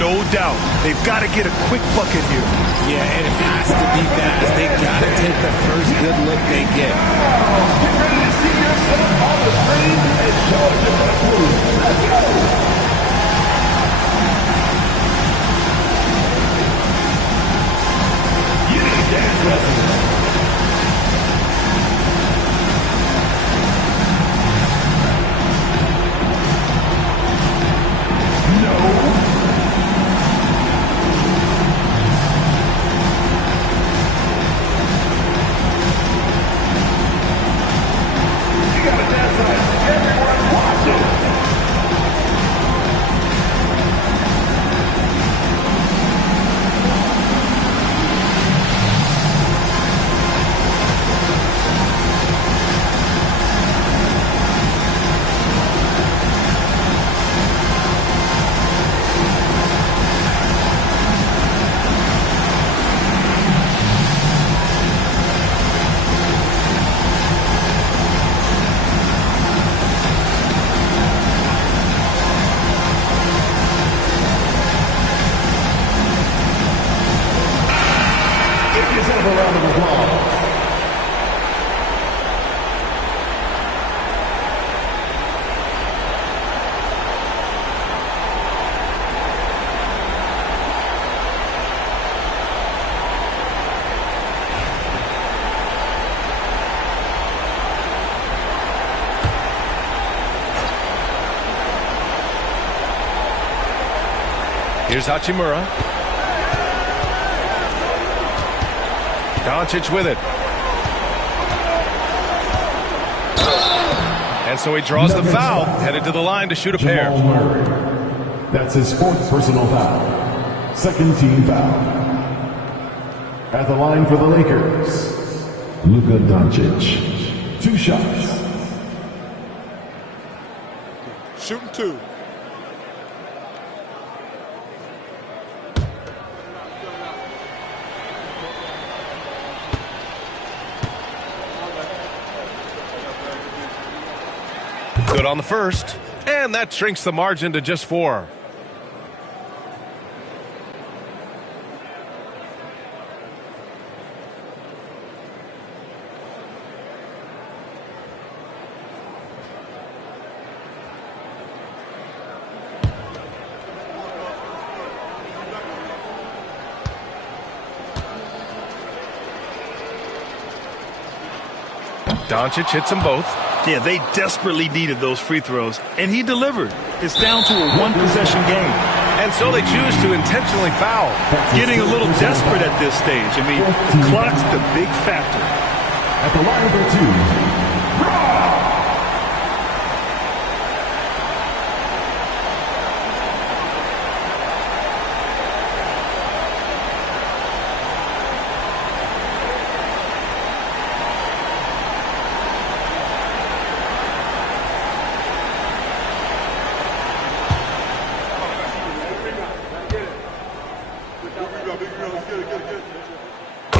No doubt. They've got to get a quick bucket here. Yeah, and it has to be fast. They've got to take the first good look they get. Get ready to see yourself on the screen and show us your best move. Let's go! Dance lessons. You gotta dance like everyone watching. Here's Hachimura. Doncic with it. And so he draws the foul, headed to the line to shoot a pair. Jamal Murray. That's his 4th personal foul. 2nd team foul. At the line for the Lakers, Luka Doncic. 2 shots. Shooting 2. Good on the first, and that shrinks the margin to just 4. Doncic hits them both. Yeah, they desperately needed those free throws, and he delivered. It's down to a one-possession game. And so they choose to intentionally foul. Getting a little desperate at this stage. I mean, the clock's the big factor. At the line for 2.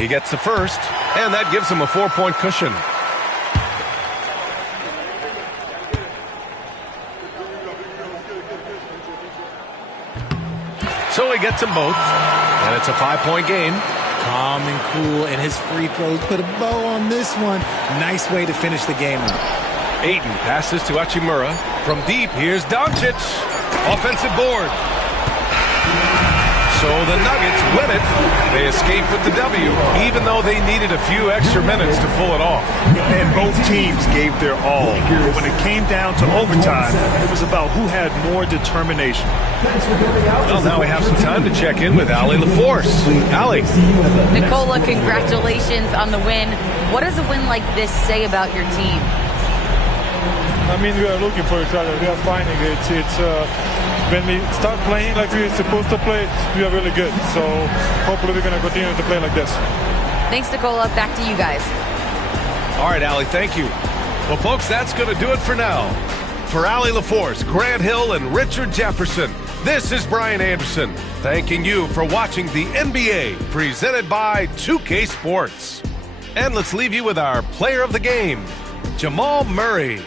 He gets the first, and that gives him a 4-point cushion. So he gets them both, and it's a 5-point game. Calm and cool, and his free throws put a bow on this one. Nice way to finish the game up. Ayton passes to Hachimura. From deep, here's Doncic. Offensive board. So the Nuggets win it. They escape with the W, even though they needed a few extra minutes to pull it off. And both teams gave their all. But when it came down to overtime, it was about who had more determination. Well, now we have some time to check in with Allie LaForce. Allie. Nicola, congratulations on the win. What does a win like this say about your team? I mean, we are looking for each other. We are finding it. When we start playing like we're supposed to play, we are really good. So hopefully we're going to continue to play like this. Thanks, Nicola. Back to you guys. All right, Allie, thank you. Well, folks, that's going to do it for now. For Allie LaForce, Grant Hill, and Richard Jefferson, this is Brian Anderson, thanking you for watching the NBA presented by 2K Sports. And let's leave you with our player of the game, Jamal Murray.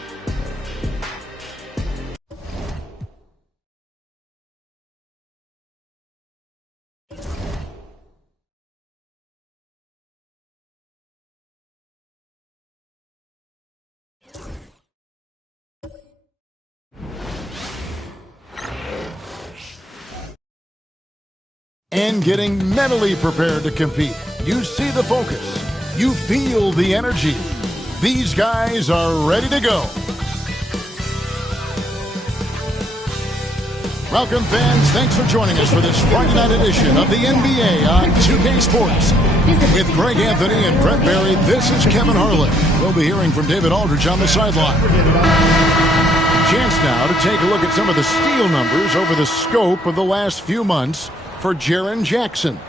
And getting mentally prepared to compete. You see the focus. You feel the energy. These guys are ready to go. Welcome, fans. Thanks for joining us for this Friday night edition of the NBA on 2K Sports. With Greg Anthony and Brett Barry, this is Kevin Harlan. We'll be hearing from David Aldridge on the sideline. Chance now to take a look at some of the steal numbers over the scope of the last few months for Jaren Jackson.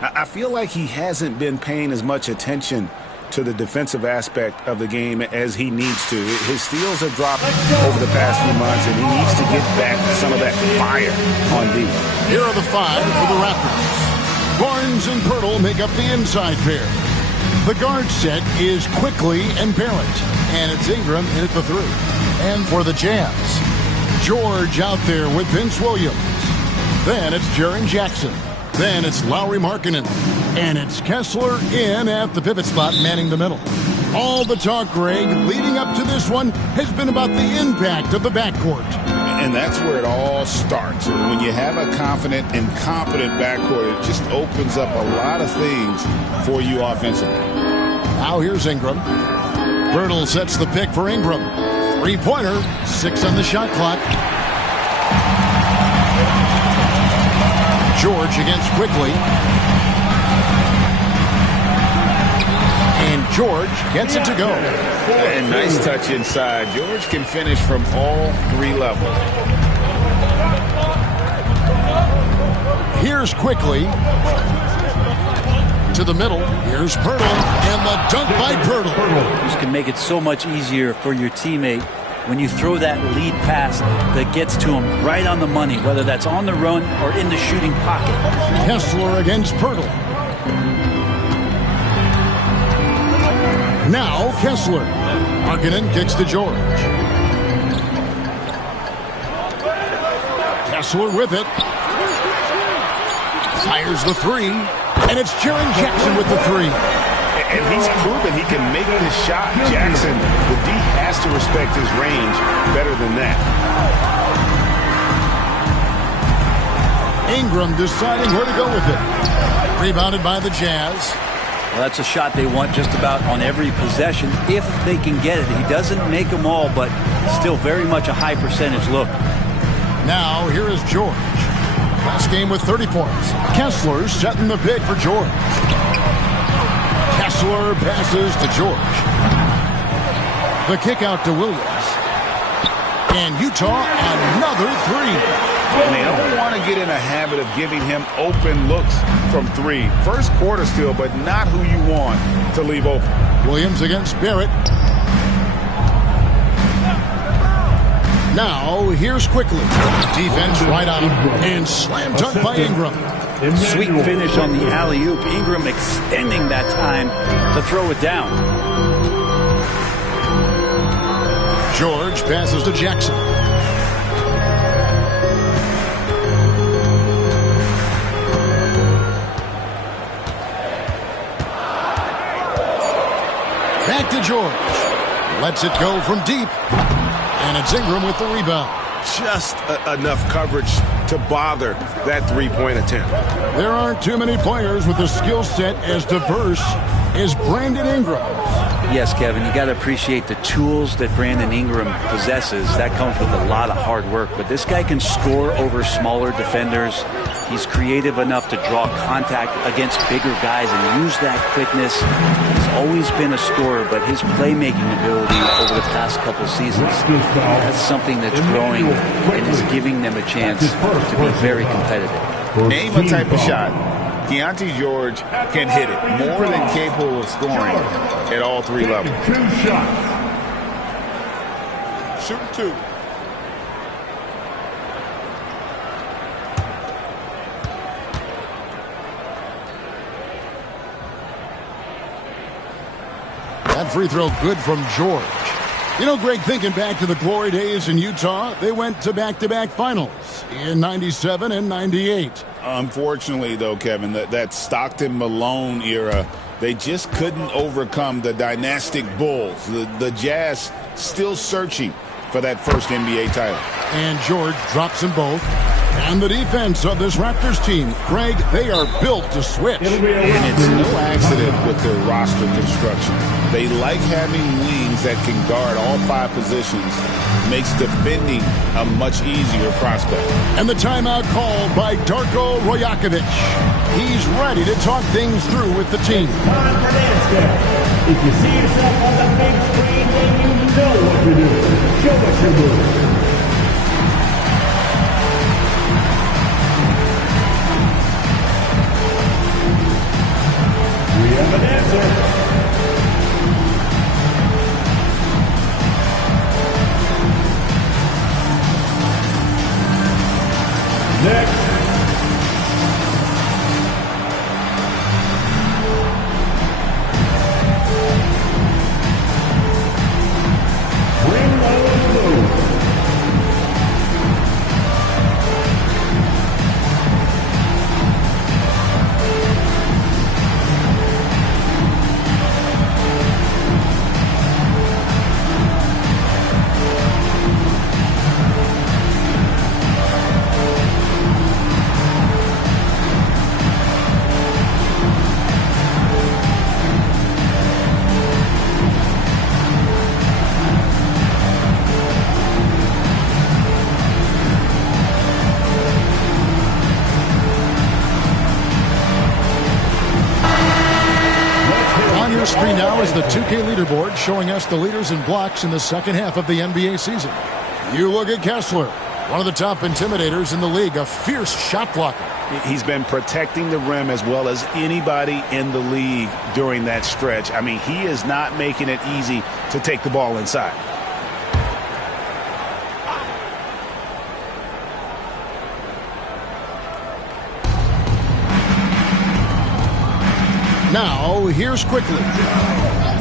I feel like he hasn't been paying as much attention to the defensive aspect of the game as he needs to. His steals have dropped over the past few months, and he needs to get back some of that fire on D. Here are the 5 for the Raptors. Barnes and Pirtle make up the inside pair. The guard set is Quickly and Barrett, and it's Ingram in at the 3. And for the Jazz, George out there with Vince Williams. Then it's Jaren Jackson. Then it's Lauri Markkanen. And it's Kessler in at the pivot spot, manning the middle. All the talk, Greg, leading up to this one has been about the impact of the backcourt. And that's where it all starts. When you have a confident and competent backcourt, it just opens up a lot of things for you offensively. Now here's Ingram. Birtle sets the pick for Ingram. 3-pointer, 6 on the shot clock. George against Quickly. And George gets it to go. And nice touch inside. George can finish from all three levels. Here's Quickly. To the middle. Here's Pirtle. And the dunk by Pirtle. This can make it so much easier for your teammate when you throw that lead pass that gets to him right on the money, whether that's on the run or in the shooting pocket. Kessler against Pirtle. Now Kessler. Markkanen kicks to George. Kessler with it. Fires the three. And it's Jaren Jackson with the three. And he's proven he can make this shot. Jackson, the D has to respect his range better than that. Ingram deciding where to go with it. Rebounded by the Jazz. Well, that's a shot they want just about on every possession if they can get it. He doesn't make them all, but still very much a high percentage look. Now here is George. Last game with 30 points. Kessler setting the pick for George. Kessler passes to George. The kick out to Williams. And Utah, another three. And they don't want to get in a habit of giving him open looks from three. First quarter still, but not who you want to leave open. Williams against Barrett. Now, here's Quickly. Defense right on him. And slam dunk by Ingram. Sweet finish on the alley-oop. Ingram extending that time to throw it down. George passes to Jackson. Back to George. Lets it go from deep. And it's Ingram with the rebound. Just enough coverage to bother that three-point attempt. There aren't too many players with a skill set as diverse as Brandon Ingram. Yes, Kevin, you got to appreciate the tools that Brandon Ingram possesses. That comes with a lot of hard work. But this guy can score over smaller defenders. He's creative enough to draw contact against bigger guys and use that quickness. He's always been a scorer, but his playmaking ability over the past couple seasons, that's something that's growing and is giving them a chance to be very competitive. Name a type of shot Keontae George can hit it. More than capable of scoring at all three levels. Two shots. Shooting two. That free throw good from George. You know, Greg, thinking back to the glory days in Utah, they went to back-to-back finals in 97 and 98. Unfortunately, though, Kevin, that Stockton-Malone era, they just couldn't overcome the dynastic Bulls. The Jazz still searching for that first NBA title. And George drops them both. And the defense of this Raptors team, Greg, they are built to switch. And it's no accident with their roster construction. They like having wings that can guard all five positions. Makes defending a much easier prospect. And the timeout called by Darko Rojakovic. He's ready to talk things through with the team. Time for dance step. If you see yourself on the big screen, then you know what to do. Show us your move. We have an answer. Next. Bring those moves. screen now is the 2K leaderboard showing us the leaders in blocks in the second half of the NBA season. You look at Kessler, one of the top intimidators in the league, a fierce shot blocker. He's been protecting the rim as well as anybody in the league during that stretch. I mean, he is not making it easy to take the ball inside. Now, here's Quickly.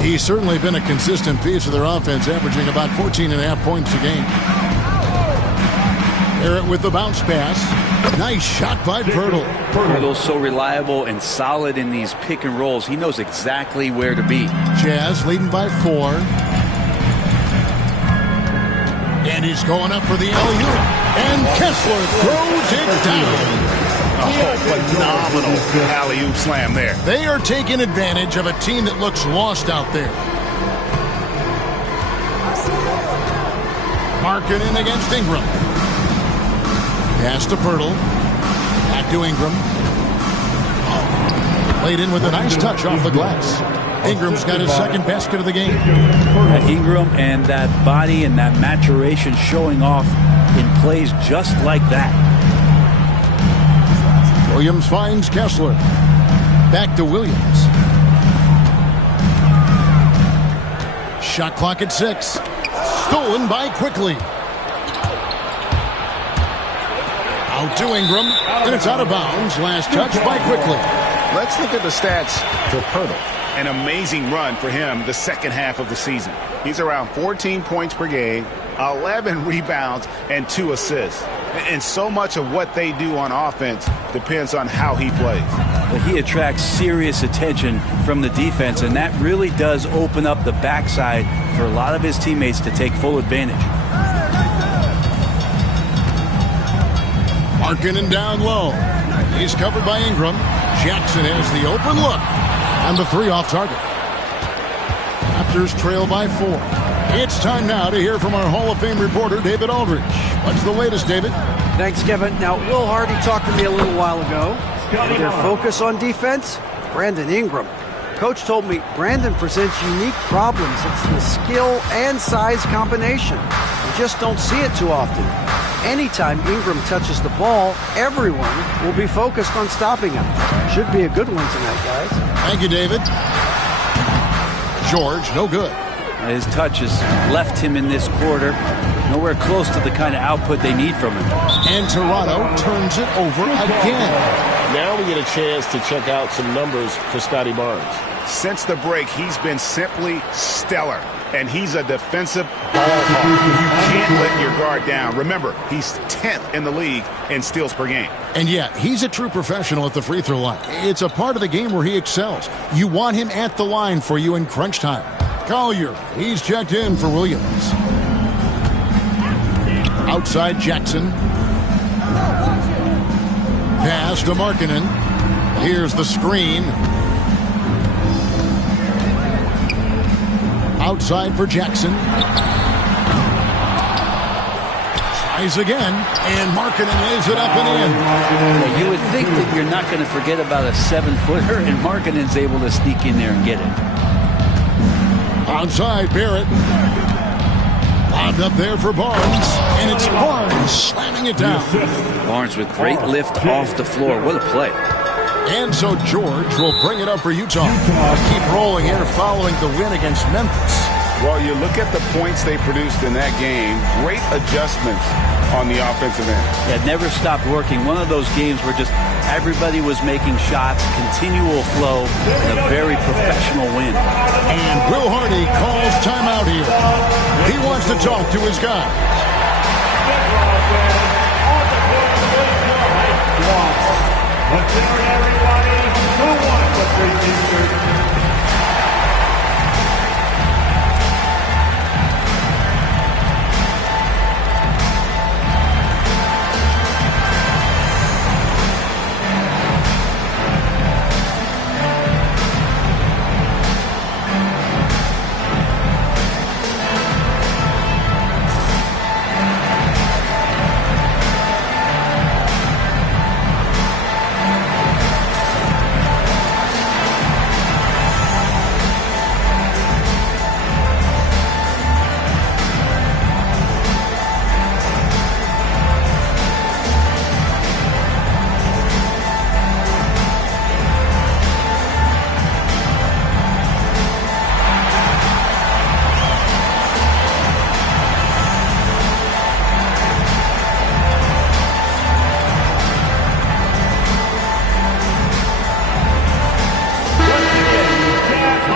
He's certainly been a consistent piece of their offense, averaging about 14.5 points a game. Barrett with the bounce pass. Nice shot by Pirtle. Pirtle's so reliable and solid in these pick and rolls. He knows exactly where to be. Jazz leading by 4. And he's going up for the alley-oop. And Kessler throws it down. Oh, phenomenal alley-oop slam there. They are taking advantage of a team that looks lost out there. Markkanen against Ingram. Pass to Pirtle. Back to Ingram. Played in with a nice touch off the glass. Ingram's got his second basket of the game. Ingram and that body and that maturation showing off in plays just like that. Williams finds Kessler. Back to Williams. Shot clock at 6. Stolen by Quickly. Out to Ingram. And it's out of bounds. Last touch by Quickly. Let's look at the stats for Pirtle. An amazing run for him the second half of the season. He's around 14 points per game, 11 rebounds, and 2 assists. And so much of what they do on offense depends on how he plays. But he attracts serious attention from the defense, and that really does open up the backside for a lot of his teammates to take full advantage. Markkanen down low. He's covered by Ingram. Jackson has the open look. And the 3 off target. Raptors trail by 4. It's time now to hear from our Hall of Fame reporter, David Aldridge. What's the latest, David? Thanks, Kevin. Now, Will Hardy talked to me a little while ago. And their focus on defense, Brandon Ingram. Coach told me Brandon presents unique problems. It's the skill and size combination. You just don't see it too often. Anytime Ingram touches the ball, everyone will be focused on stopping him. Should be a good one tonight, guys. Thank you, David. George, no good. His touch has left him in this quarter. Nowhere close to the kind of output they need from him. And Toronto turns it over again. Now we get a chance to check out some numbers for Scotty Barnes. Since the break, he's been simply stellar. And he's a defensive ball hawk. You can't let your guard down. Remember, he's 10th in the league in steals per game. And yeah, he's a true professional at the free throw line. It's a part of the game where he excels. You want him at the line for you in crunch time. Collier, he's checked in for Williams. Outside Jackson. Pass to Markkanen. Here's the screen. Outside for Jackson. Tries again, and Markkanen lays it up and in. Yeah, you would think that you're not going to forget about a 7-footer, and Markkanen's able to sneak in there and get it. Outside, Barrett. Lobbed up there for Barnes, and it's Barnes slamming it down. Barnes with great lift off the floor. What a play. And so George will bring it up for Utah. Keep rolling here following the win against Memphis. Well, you look at the points they produced in that game. Great adjustments on the offensive end. It never stopped working. One of those games where just everybody was making shots, continual flow, and a very professional win. And Will Hardy calls timeout here. He wants to talk to his guy. Let's hear it, everybody. Who wants the free t-shirt?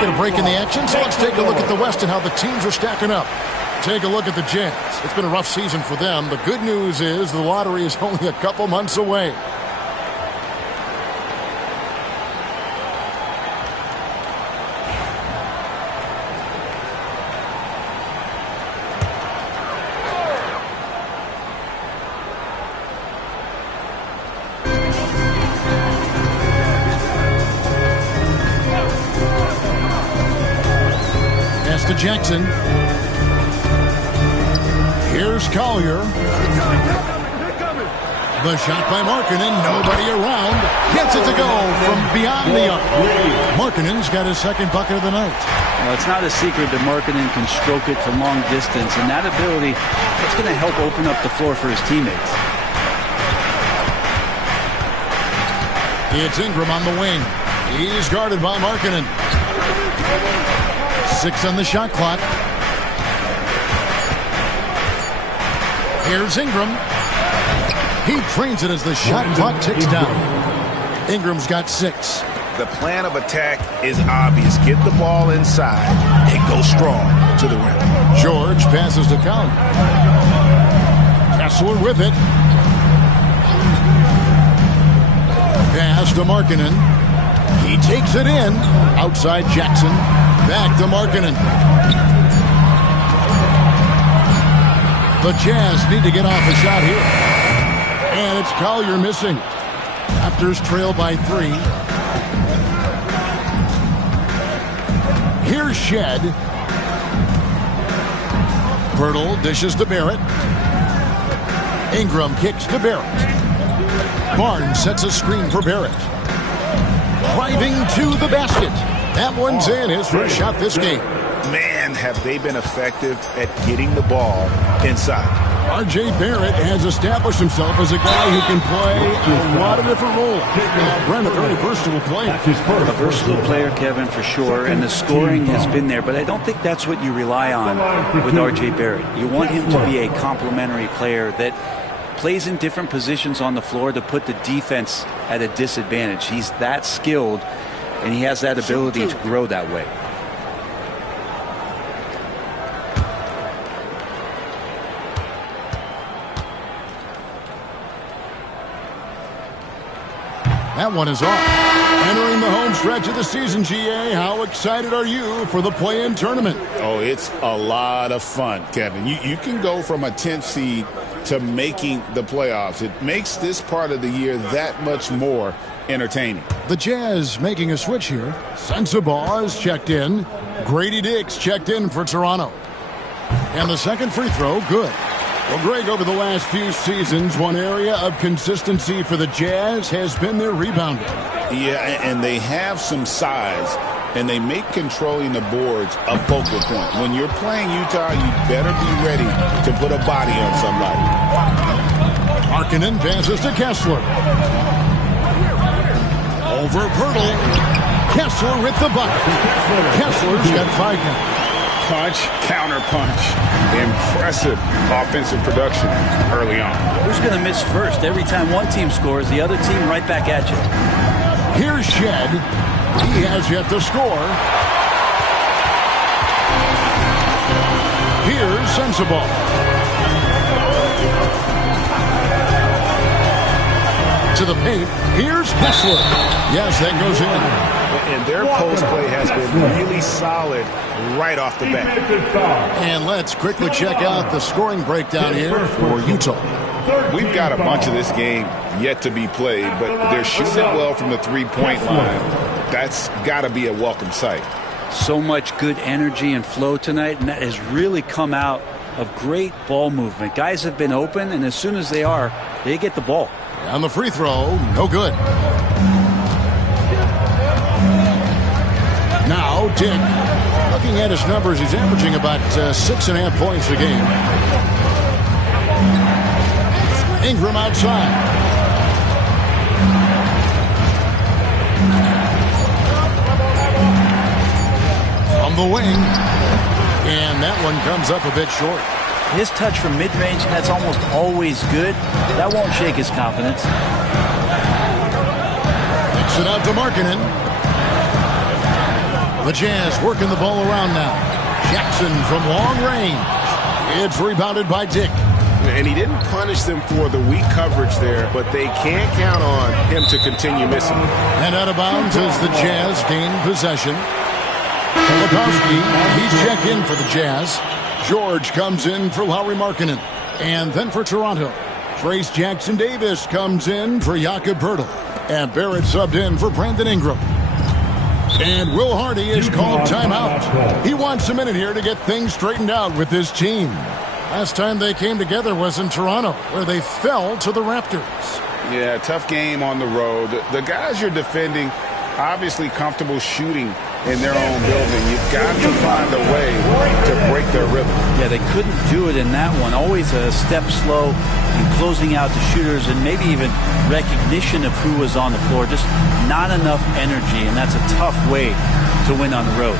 get a break in the action, so let's take a look at the West and how the teams are stacking up. Take a look at the Jazz. It's been a rough season for them. The good news is the lottery is only a couple months away. Pass to Jackson. Here's Collier. The shot by Markkanen. Nobody around. Gets it to go from beyond the arc. Markkanen's got his second bucket of the night. Well, it's not a secret that Markkanen can stroke it from long distance, and that ability is going to help open up the floor for his teammates. It's Ingram on the wing. He's guarded by Markkanen. 6 on the shot clock. Here's Ingram. He trains it as the shot clock ticks down. Ingram's got 6. The plan of attack is obvious. Get the ball inside and go strong to the rim. George passes to Collier. Kessler with it. Pass to Markkanen. He takes it in. Outside Jackson. Back to Markkanen. The Jazz need to get off a shot here. And it's Collier missing. Raptors trail by 3. Here's Shed. Pirtle dishes to Barrett. Ingram kicks to Barrett. Barnes sets a screen for Barrett. Driving to the basket. That one's in, his first shot this game. Man, have they been effective at getting the ball inside. R.J. Barrett has established himself as a guy who can play a lot of different roles. Brent, a very versatile player. A versatile player, Kevin, for sure, and the scoring has been there, but I don't think that's what you rely on with R.J. Barrett. You want him to be a complementary player that plays in different positions on the floor to put the defense at a disadvantage. He's that skilled, and he has that ability to grow that way. That one is off. Entering the home stretch of the season, GA. How excited are you for the play-in tournament? Oh, it's a lot of fun, Kevin. You can go from a 10th seed to making the playoffs. It makes this part of the year that much more entertaining. The Jazz making a switch here. Sensabaugh is checked in. Grady Dick's checked in for Toronto. And the second free throw, good. Well, Greg, over the last few seasons, one area of consistency for the Jazz has been their rebounding. Yeah, and they have some size, and they make controlling the boards a focal point. When you're playing Utah, you better be ready to put a body on somebody. Markkanen passes to Kessler. Over Pirtle. Kessler with the bucket. Kessler's got 5 now. Punch, counter punch. Impressive offensive production early on. Who's going to miss first? Every time one team scores, the other team right back at you. Here's Shed. He has yet to score. Here's Sensabaugh. To the paint. Here's Kessler. Yes, that goes in. And their post play has been really solid right off the bat. And let's quickly check out the scoring breakdown here for Utah. We've got a bunch of this game yet to be played, but they're shooting it well from the three-point line. That's got to be a welcome sight. So much good energy and flow tonight, and that has really come out of great ball movement. Guys have been open, and as soon as they are, they get the ball. On the free throw, no good. Now, Dick, looking at his numbers, he's averaging about 6.5 points a game. Ingram outside. On the wing. And that one comes up a bit short. His touch from mid-range, that's almost always good. That won't shake his confidence. Kicks it out to Markkanen. The Jazz working the ball around now. Jackson from long range. It's rebounded by Dick. And he didn't punish them for the weak coverage there, but they can't count on him to continue missing. And out of bounds as the Jazz gain possession. Kolakowski, he's checked in for the Jazz. George comes in for Lauri Markkanen. And then for Toronto, Trace Jackson-Davis comes in for Jakob Poeltl. And Barrett subbed in for Brandon Ingram. And Will Hardy is called timeout. He wants a minute here to get things straightened out with his team. Last time they came together was in Toronto, where they fell to the Raptors. Yeah, tough game on the road. The guys you're defending, obviously comfortable shooting in their own building. You've got to find a way to break their rhythm. Yeah, they couldn't do it in that one. Always a step slow in closing out the shooters and maybe even recognition of who was on the floor. Just not enough energy, and that's a tough way to win on the road.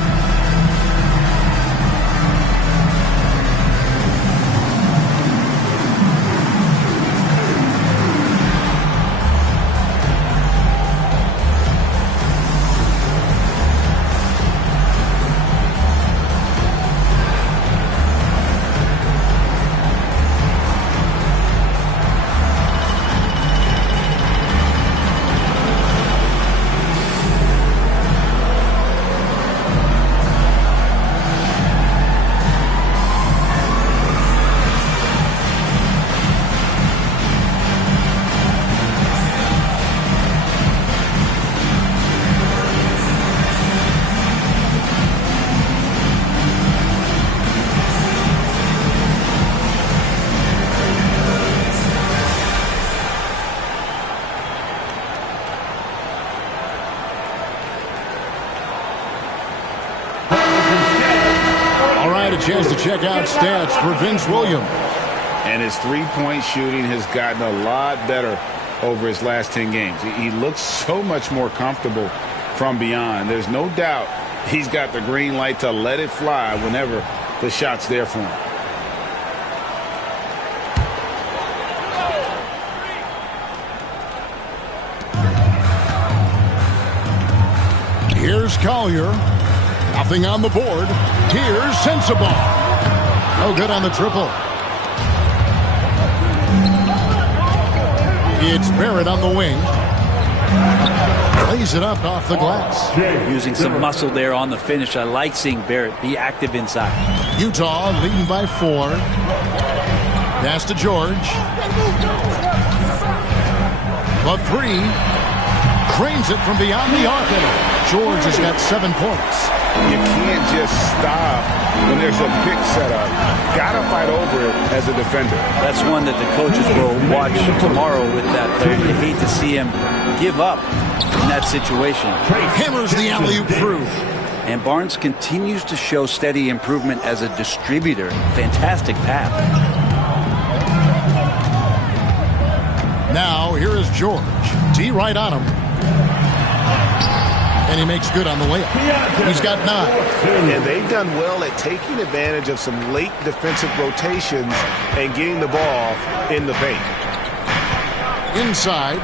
Chance to check out stats for Vince Williams. And his three-point shooting has gotten a lot better over his last 10 games. He looks so much more comfortable from beyond. There's no doubt he's got the green light to let it fly whenever the shot's there for him. Here's Collier. Nothing on the board. Here's Sensabaugh. No good on the triple. It's Barrett on the wing. Lays it up off the glass. Using some muscle there on the finish. I like seeing Barrett be active inside. Utah leading by 4. Pass to George. The 3. Cranes it from beyond the arc. George has got 7 points. You can't just stop when there's a pick set up. Got to fight over it as a defender. That's one that the coaches will watch tomorrow with that player. You hate to see him give up in that situation. Hammers the alley-oop through. And Barnes continues to show steady improvement as a distributor. Fantastic pass. Now here is George. D right on him. And he makes good on the layup. He's got 9. And they've done well at taking advantage of some late defensive rotations and getting the ball in the paint. Inside.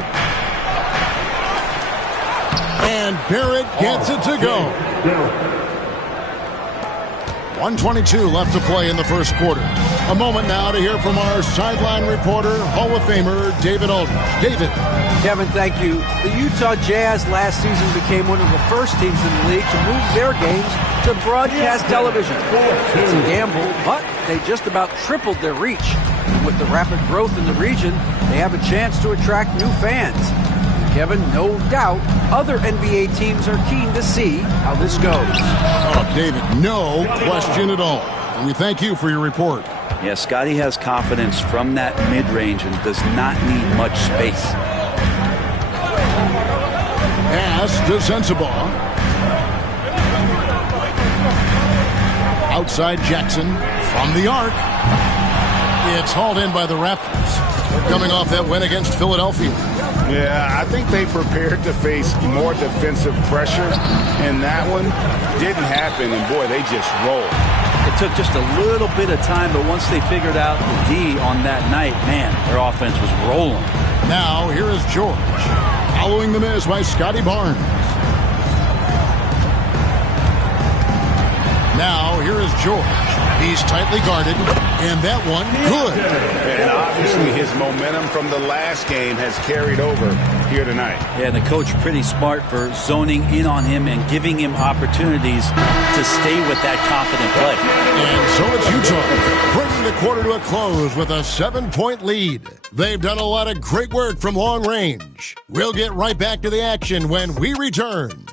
And Barrett gets it to go. 1:22 left to play in the first quarter. A moment now to hear from our sideline reporter, Hall of Famer David Aldridge. David. Kevin, thank you. The Utah Jazz last season became one of the first teams in the league to move their games to broadcast television. It's a gamble, but they just about tripled their reach. And with the rapid growth in the region, they have a chance to attract new fans. Kevin, no doubt, other NBA teams are keen to see how this goes. Oh, David, no question at all. And we thank you for your report. Yeah, Scotty has confidence from that mid-range and does not need much space. Pass to Sensabaugh. Outside Jackson from the arc. It's hauled in by the Raptors. They're coming off that win against Philadelphia. Yeah, I think they prepared to face more defensive pressure, and that one didn't happen, and boy, they just rolled. It took just a little bit of time, but once they figured out the D on that night, man, their offense was rolling. Now, here is George, following the miss by Scotty Barnes. Now here is George. He's tightly guarded, and that one good. And obviously his momentum from the last game has carried over here tonight. Yeah, the coach pretty smart for zoning in on him and giving him opportunities to stay with that confident play. And so it's Utah, bringing the quarter to a close with a 7-point lead. They've done a lot of great work from long range. We'll get right back to the action when we return.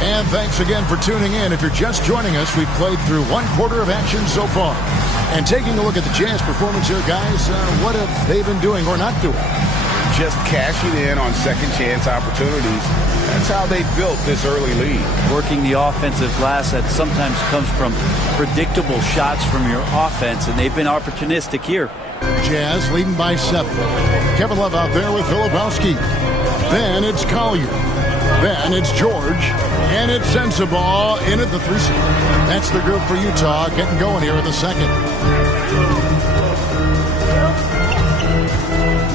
And thanks again for tuning in. If you're just joining us, we've played through one quarter of action so far. And taking a look at the Jazz performance here, guys, what have they been doing or not doing? Just cashing in on second chance opportunities. That's how they built this early lead. Working the offensive glass that sometimes comes from predictable shots from your offense, and they've been opportunistic here. Jazz leading by 7. Kevin Love out there with Filipowski. Then it's Collier. Then it's George, and it's Sensabaugh in at the 3 seed. That's the group for Utah getting going here in the second.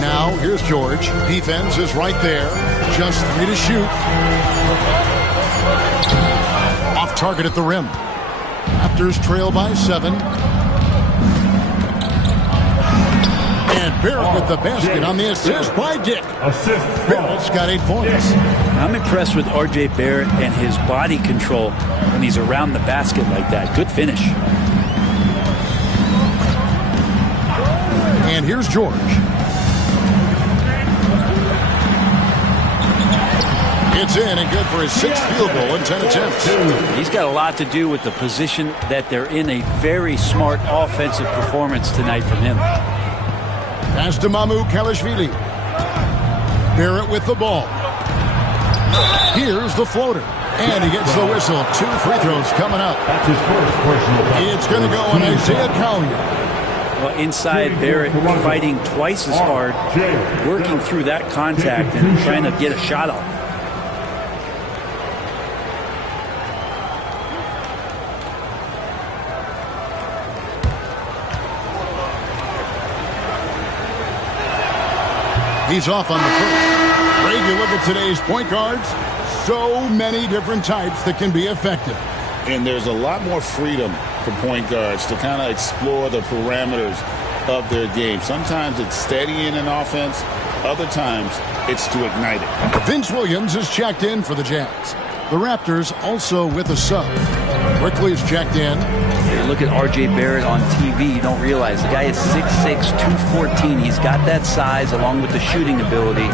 Now, here's George. Defense is right there. Just 3 to shoot. Off target at the rim. Raptors trail by 7. And Barrett with the basket on the assist by Dick. Barrett's got 8 points. I'm impressed with R.J. Barrett and his body control when he's around the basket like that. Good finish. And here's George. It's in and good for his 6th field goal in 10 attempts. He's got a lot to do with the position that they're in. A very smart offensive performance tonight from him. Pass to Mamu Kalashvili. Barrett with the ball. Here's the floater. And he gets the whistle. 2 free throws coming up. That's his first personal foul. It's going to go on Isaiah Collier. Well, inside, Barrett fighting twice as hard, working through that contact and trying to get a shot off. He's off on the first. Ray, you look at today's point guards, so many different types that can be effective. And there's a lot more freedom for point guards to kind of explore the parameters of their game. Sometimes it's steadying an offense. Other times it's to ignite it. Vince Williams is checked in for the Jazz. The Raptors also with a sub. Quickly is checked in. You look at R.J. Barrett on TV, you don't realize the guy is 6'6", 214. He's got that size along with the shooting ability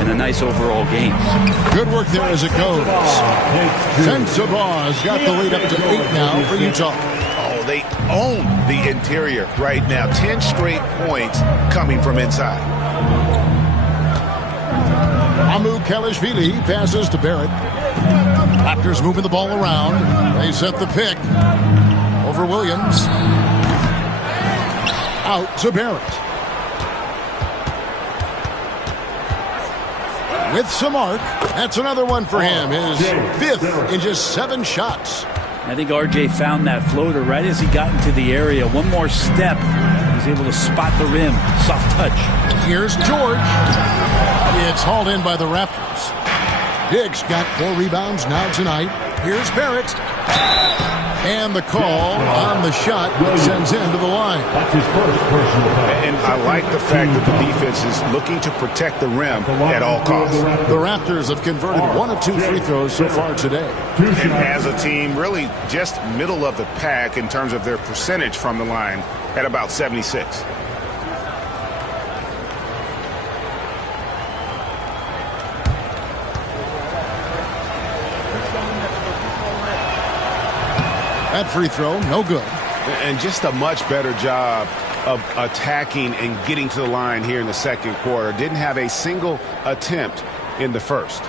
and a nice overall game. Good work there as it goes. Sensabaugh's got the lead up to 8 now for Utah. Oh, they own the interior right now. 10 straight points coming from inside. Mamu Kalashvili passes to Barrett. Raptors moving the ball around. They set the pick. Over Williams. Out to Barrett. With some arc. That's another one for him. His 5th in just 7 shots. I think R.J. found that floater right as he got into the area. One more step. He's able to spot the rim. Soft touch. Here's George. It's hauled in by the Raptors. Higgs got 4 rebounds now tonight. Here's Barrett. And the call on the shot that sends him to the line. That's his first personal foul. And I like the fact that the defense is looking to protect the rim at all costs. The Raptors have converted 1 of 2 free throws so far today. And as a team, really just middle of the pack in terms of their percentage from the line at about 76. That free throw, no good. And just a much better job of attacking and getting to the line here in the second quarter. Didn't have a single attempt in the first.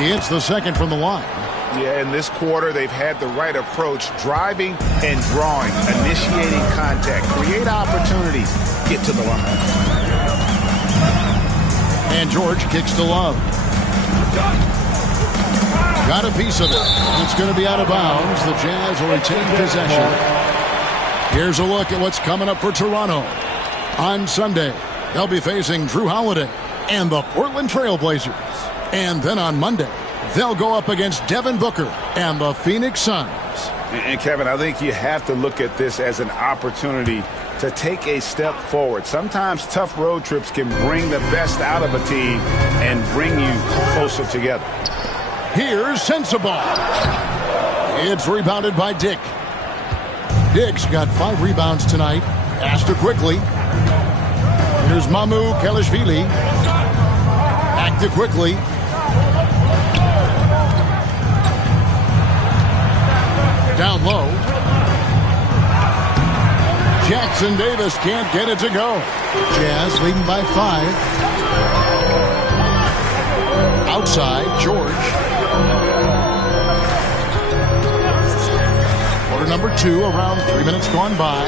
He hits the second from the line. Yeah, in this quarter, they've had the right approach, driving and drawing, initiating contact, create opportunities, get to the line. And George kicks to Love. Got a piece of it. It's going to be out of bounds. The Jazz will retain possession. Here's a look at what's coming up for Toronto. On Sunday, they'll be facing Drew Holiday and the Portland Trail Blazers. And then on Monday, they'll go up against Devin Booker and the Phoenix Suns. And Kevin, I think you have to look at this as an opportunity to take a step forward. Sometimes tough road trips can bring the best out of a team and bring you closer together. Here's Sensabaugh. It's rebounded by Dick. Dick's got 5 rebounds tonight. Passed it quickly. Here's Mamu Kelishvili. Acted quickly. Down low. Jackson Davis can't get it to go. Jazz leading by 5. Outside, George. Quarter number 2, around 3 minutes gone by.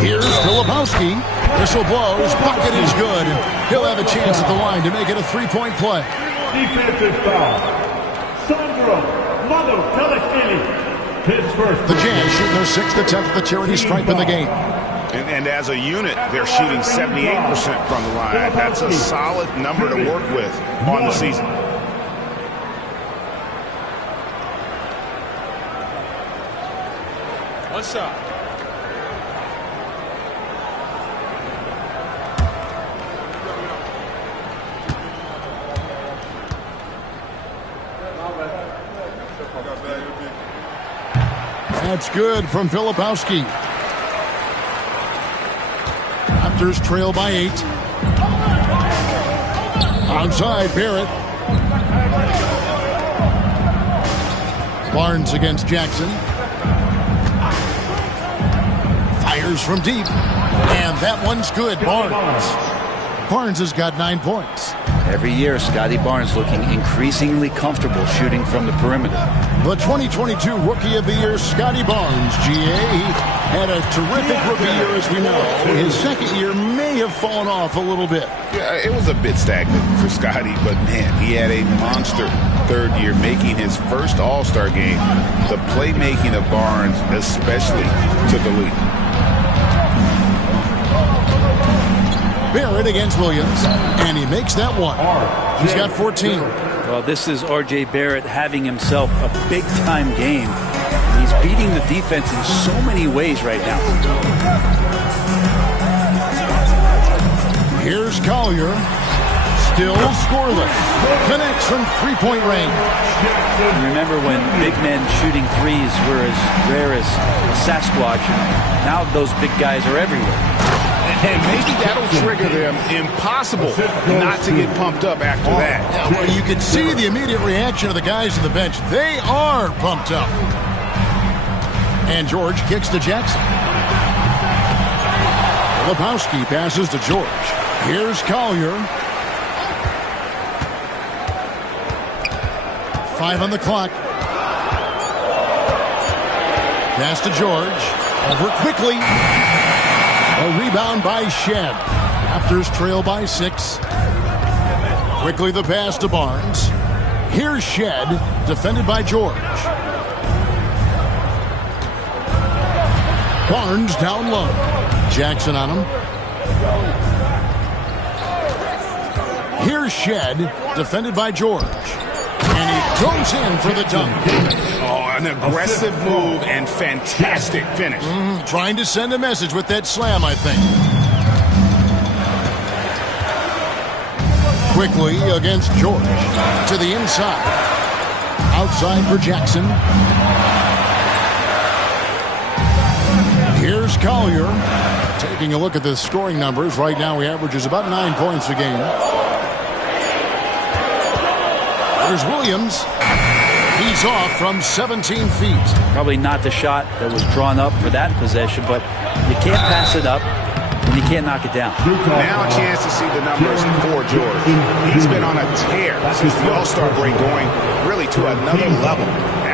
Here's Filipowski. Whistle blows. Pocket is good. He'll have a chance at the line to make it a 3-point play. Defensive foul. Sandro Kelishvili. His first. The Jazz shooting their 6th attempt at the charity stripe in the game. And as a unit, they're shooting 78% from the line. That's a solid number to work with on the season. One shot. That's good from Filipowski. Raptors trail by 8. Onside, Barrett. Barnes against Jackson. Fires from deep. And that one's good. Barnes has got 9 points. Every year, Scotty Barnes looking increasingly comfortable shooting from the perimeter. The 2022 Rookie of the Year, Scotty Barnes, GA. He had a terrific rookie year, as we know. His second year may have fallen off a little bit. Yeah, it was a bit stagnant for Scotty, but man, he had a monster third year, making his first All-Star game. The playmaking of Barnes especially took a leap. Barrett against Williams, and he makes that one. He's got 14. Well, this is R.J. Barrett having himself a big-time game. He's beating the defense in so many ways right now. Here's Collier. Still scoreless. Connects from 3-point range. Remember when big men shooting threes were as rare as a Sasquatch? Now those big guys are everywhere. And maybe that'll trigger them. Impossible not to get pumped up after that. Yeah, well, you can see the immediate reaction of the guys on the bench. They are pumped up. And George kicks to Jackson. Filipowski passes to George. Here's Collier. 5 on the clock. Pass to George. Over quickly. A rebound by Shed. Raptors trail by 6. Quickly the pass to Barnes. Here's Shed, defended by George. Barnes down low. Jackson on him. Here's Shed, defended by George. And he goes in for the dunk. Oh, an aggressive move and fantastic finish. Trying to send a message with that slam, I think. Quickly against George. To the inside. Outside for Jackson. Here's Collier. Taking a look at the scoring numbers. Right now he averages about 9 points a game. There's Williams. He's off from 17 feet. Probably not the shot that was drawn up for that possession, but you can't pass it up and you can't knock it down. Now a chance to see the numbers for George. He's been on a tear since the All-Star break, going really to another level.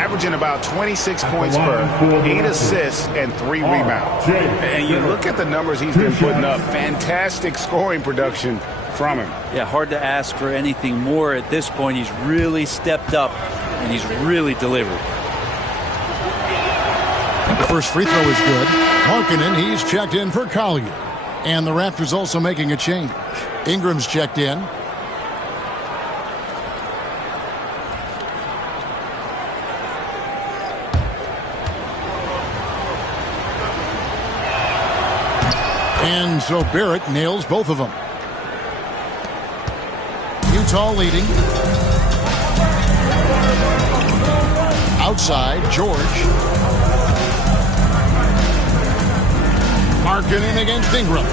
averaging about 26 points per, 8 assists, and 3 rebounds. And you look at the numbers he's been putting up, fantastic scoring production from him. Yeah, hard to ask for anything more at this point. He's really stepped up, and he's really delivered. The first free throw is good. Markkanen, he's checked in for Collier. And the Raptors also making a change. Ingram's checked in. And so Barrett nails both of them. Utah leading. Outside, George. Markkanen against Ingram.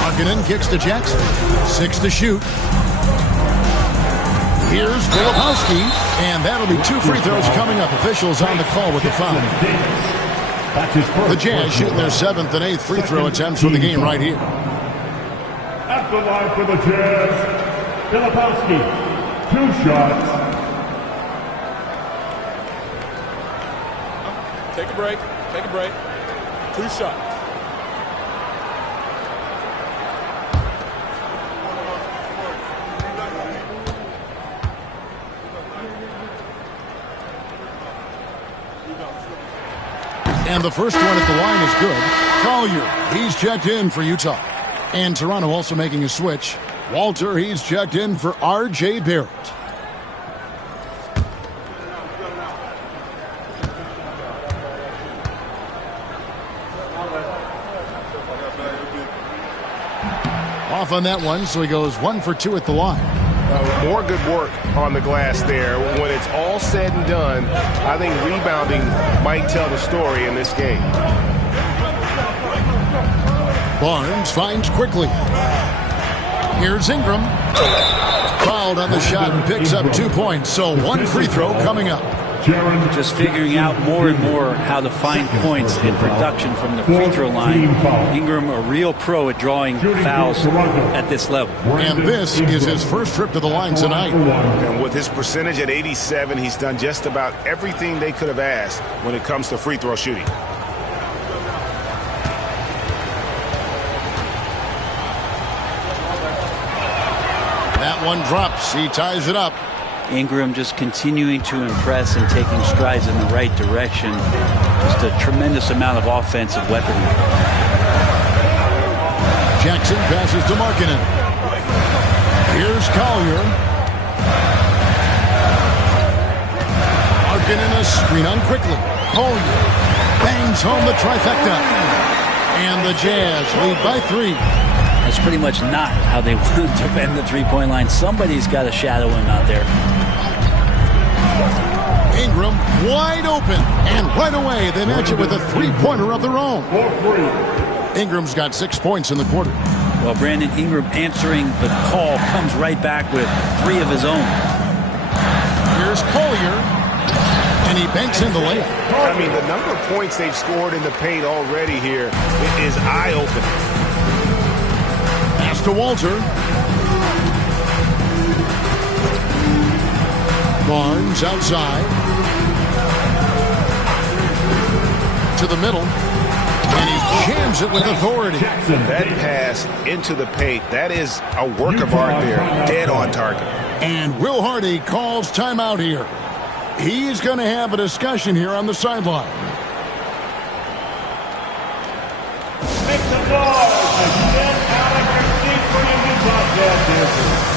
Markkanen kicks to Jackson. 6 to shoot. Here's Filipowski. And that'll be 2 free throws coming up. Officials on the call with the foul. The Jazz shooting their 7th and 8th free throw attempts for the game right here. At the line for the Jazz, Filipowski, 2 shots. Take a break. Take a break. 2 shots. And the first one at the line is good. Collier, he's checked in for Utah. And Toronto also making a switch. Walter, he's checked in for R.J. Barrett. Off on that one, so he goes 1 for 2 at the line. More good work on the glass there. When it's all said and done, I think rebounding might tell the story in this game. Barnes finds quickly. Here's Ingram. Fouled on the shot and picks up 2 points. So 1 free throw coming up. Just figuring out more and more how to find points in production from the free throw line. Ingram, a real pro at drawing fouls at this level. And this is his first trip to the line tonight. And with his percentage at 87, he's done just about everything they could have asked when it comes to free throw shooting. That one drops. He ties it up. Ingram just continuing to impress and taking strides in the right direction. Just a tremendous amount of offensive weaponry. Jackson passes to Markkanen. Here's Collier. Markkanen a screen on quickly. Collier bangs home the trifecta. And the Jazz lead by 3. That's pretty much not how they want to defend the three-point line. Somebody's got to shadow him out there. Ingram wide open, and right away they match it with a 3-pointer of their own. Ingram's got 6 points in the quarter. Well, Brandon Ingram answering the call comes right back with 3 of his own. Here's Collier, and he banks in the layup. I mean, the number of points they've scored in the paint already here is eye-opening. Pass to Walter. Barnes outside. To the middle. And he jams it with authority. That pass into the paint, that is a work of art there. Dead on target. And Will Hardy calls timeout here. He's going to have a discussion here on the sideline. Make some noise and get out of your seat for your Utah Jazz dancers.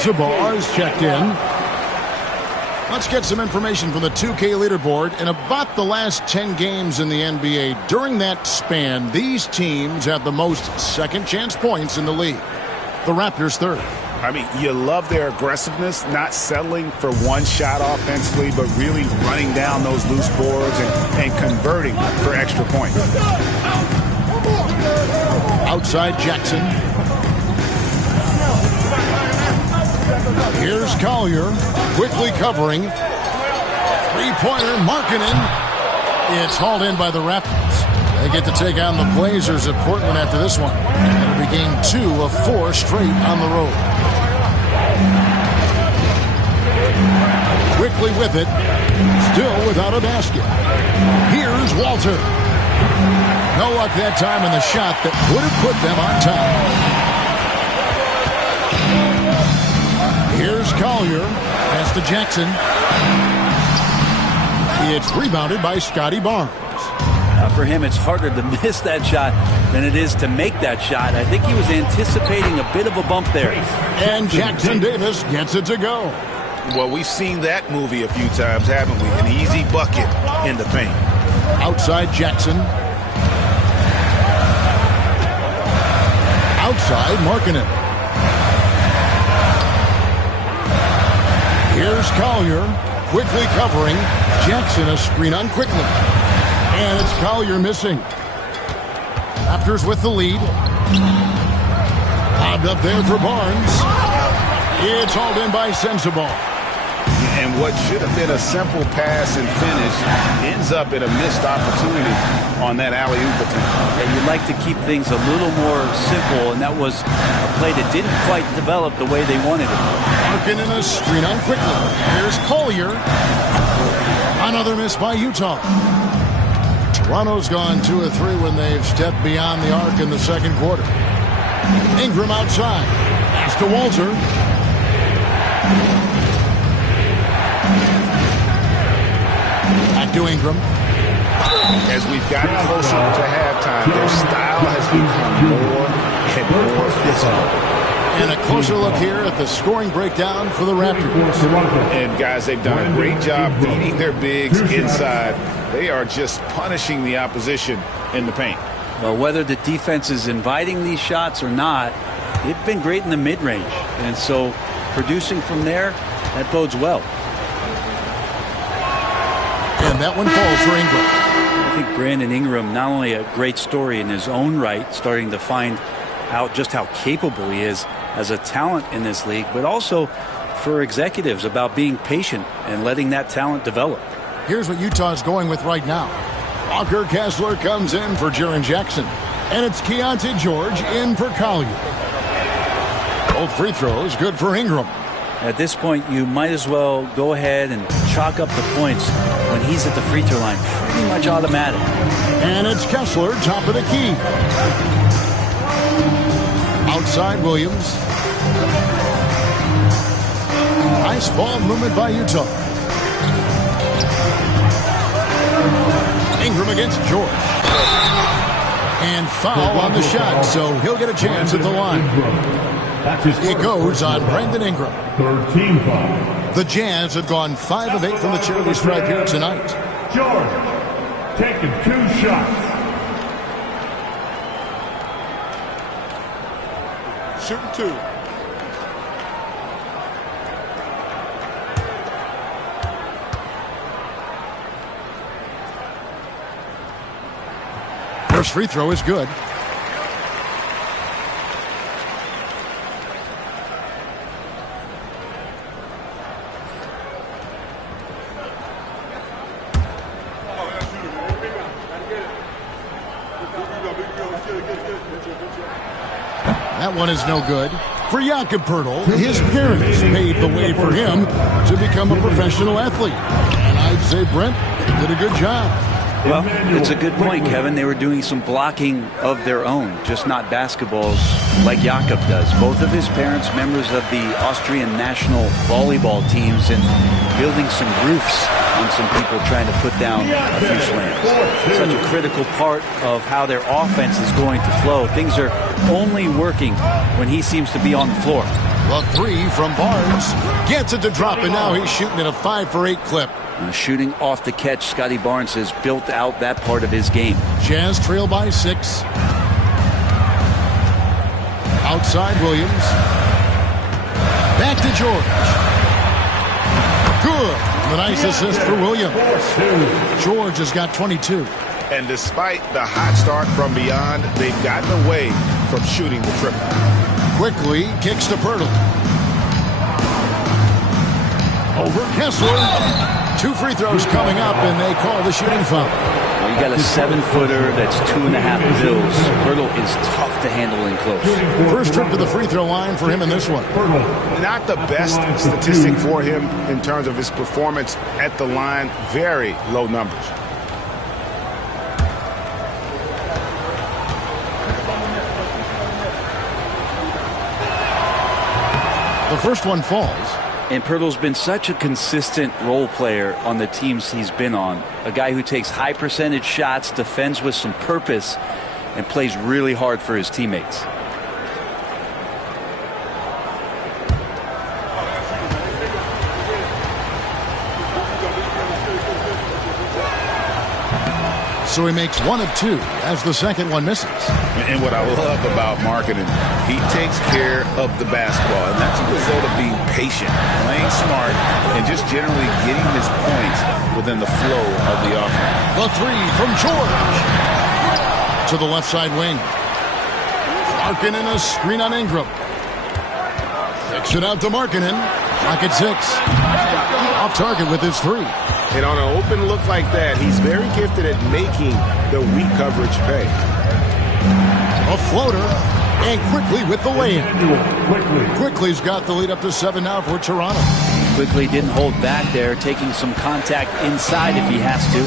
Sensabaugh is checked in. Let's get some information from the 2K leaderboard. In about the last 10 games in the NBA, during that span, these teams have the most second chance points in the league. The Raptors third. I mean, you love their aggressiveness, not settling for one shot offensively, but really running down those loose boards and converting for extra points. Outside Jackson. Here's Collier, quickly covering. Three-pointer, Markkanen. It's hauled in by the Raptors. They get to take on the Blazers at Portland after this one. It'll be game 2 of 4 straight on the road. Quickly with it, still without a basket. Here's Walter. No luck that time in the shot that would have put them on top. Here's Collier. Pass to Jackson. It's rebounded by Scotty Barnes. For him, it's harder to miss that shot than it is to make that shot. I think he was anticipating a bit of a bump there. And Jackson Davis gets it to go. Well, we've seen that movie a few times, haven't we? An easy bucket in the paint. Outside Jackson. Outside Markkanen. Here's Collier, quickly covering. Jackson a screen on quickly. And it's Collier missing. Raptors with the lead. Lobbed up there for Barnes. It's hauled in by Sensabaugh. And what should have been a simple pass and finish ends up in a missed opportunity on that alley-oop attempt. Yeah, you'd like to keep things a little more simple, and that was a play that didn't quite develop the way they wanted it. Markkanen a screen on quickly. Here's Collier. Another miss by Utah. Toronto's gone 2 of 3 when they've stepped beyond the arc in the second quarter. Ingram outside. Pass to Walter. Back to Ingram. As we've gotten closer to halftime, their style has become more and more physical. And a closer look here at the scoring breakdown for the Raptors. And guys, they've done a great job feeding their bigs inside. They are just punishing the opposition in the paint. Well, whether the defense is inviting these shots or not, they've been great in the mid-range. And so producing from there, that bodes well. And that one falls for Ingram. I think Brandon Ingram, not only a great story in his own right, starting to find out just how capable he is as a talent in this league, but also for executives about being patient and letting that talent develop. Here's what Utah's going with right now. Walker Kessler comes in for Jaren Jackson. And it's Keontae George in for Collier. Both free throws good for Ingram. At this point, you might as well go ahead and chalk up the points when he's at the free throw line. Pretty much automatic. And it's Kessler, top of the key. Outside Williams. Nice ball movement by Utah. Ingram against George. And foul on the shot, so he'll get a chance at the line. It goes on Brandon Ingram. 13 foul. The Jazz have gone 5 of 8 from the charity stripe here tonight. George taking 2 shots. Shooting 2. First free throw is good. That one is no good. For Jakob Poeltl, his parents paved the way for him to become a professional athlete. And I'd say Brent did a good job. Well, it's a good point, Kevin. They were doing some blocking of their own, just not basketballs like Jakob does. Both of his parents, members of the Austrian national volleyball teams, and building some roofs on some people trying to put down a few slams. Such a critical part of how their offense is going to flow. Things are only working when he seems to be on the floor. The three from Barnes. Gets it to drop, and now he's shooting at a 5-for-8 clip. Shooting off the catch, Scotty Barnes has built out that part of his game. Jazz trail by 6. Outside Williams. Back to George. Good. The nice assist for Williams. George has got 22. And despite the hot start from beyond, they've gotten away from shooting the triple. Quickly kicks to Pirtle. Over Kessler. 2 free throws coming up, and they call the shooting foul. Well, you got a 7-footer that's 2.5 mils. Pirtle is tough to handle in close. First trip to the free throw line for him in this one. Not the best statistic for him in terms of his performance at the line. Very low numbers. The first one falls. And Pirtle's been such a consistent role player on the teams he's been on. A guy who takes high percentage shots, defends with some purpose, and plays really hard for his teammates. So he makes 1 of 2 as the second one misses. And what I love about marketing, he takes care of the basketball. And that's a result of being patient, playing smart, and just generally getting his points within the flow of the offense. The three from George. To the left side wing. Markkanen a screen on Ingram. Kicks it out to Markkanen. Clock at 6. Off target with his 3. And on an open look like that, he's very gifted at making the weak coverage pay. A floater, and Quickly with the lay-in. Quickly's got the lead up to 7 now for Toronto. Quickly didn't hold back there, taking some contact inside if he has to.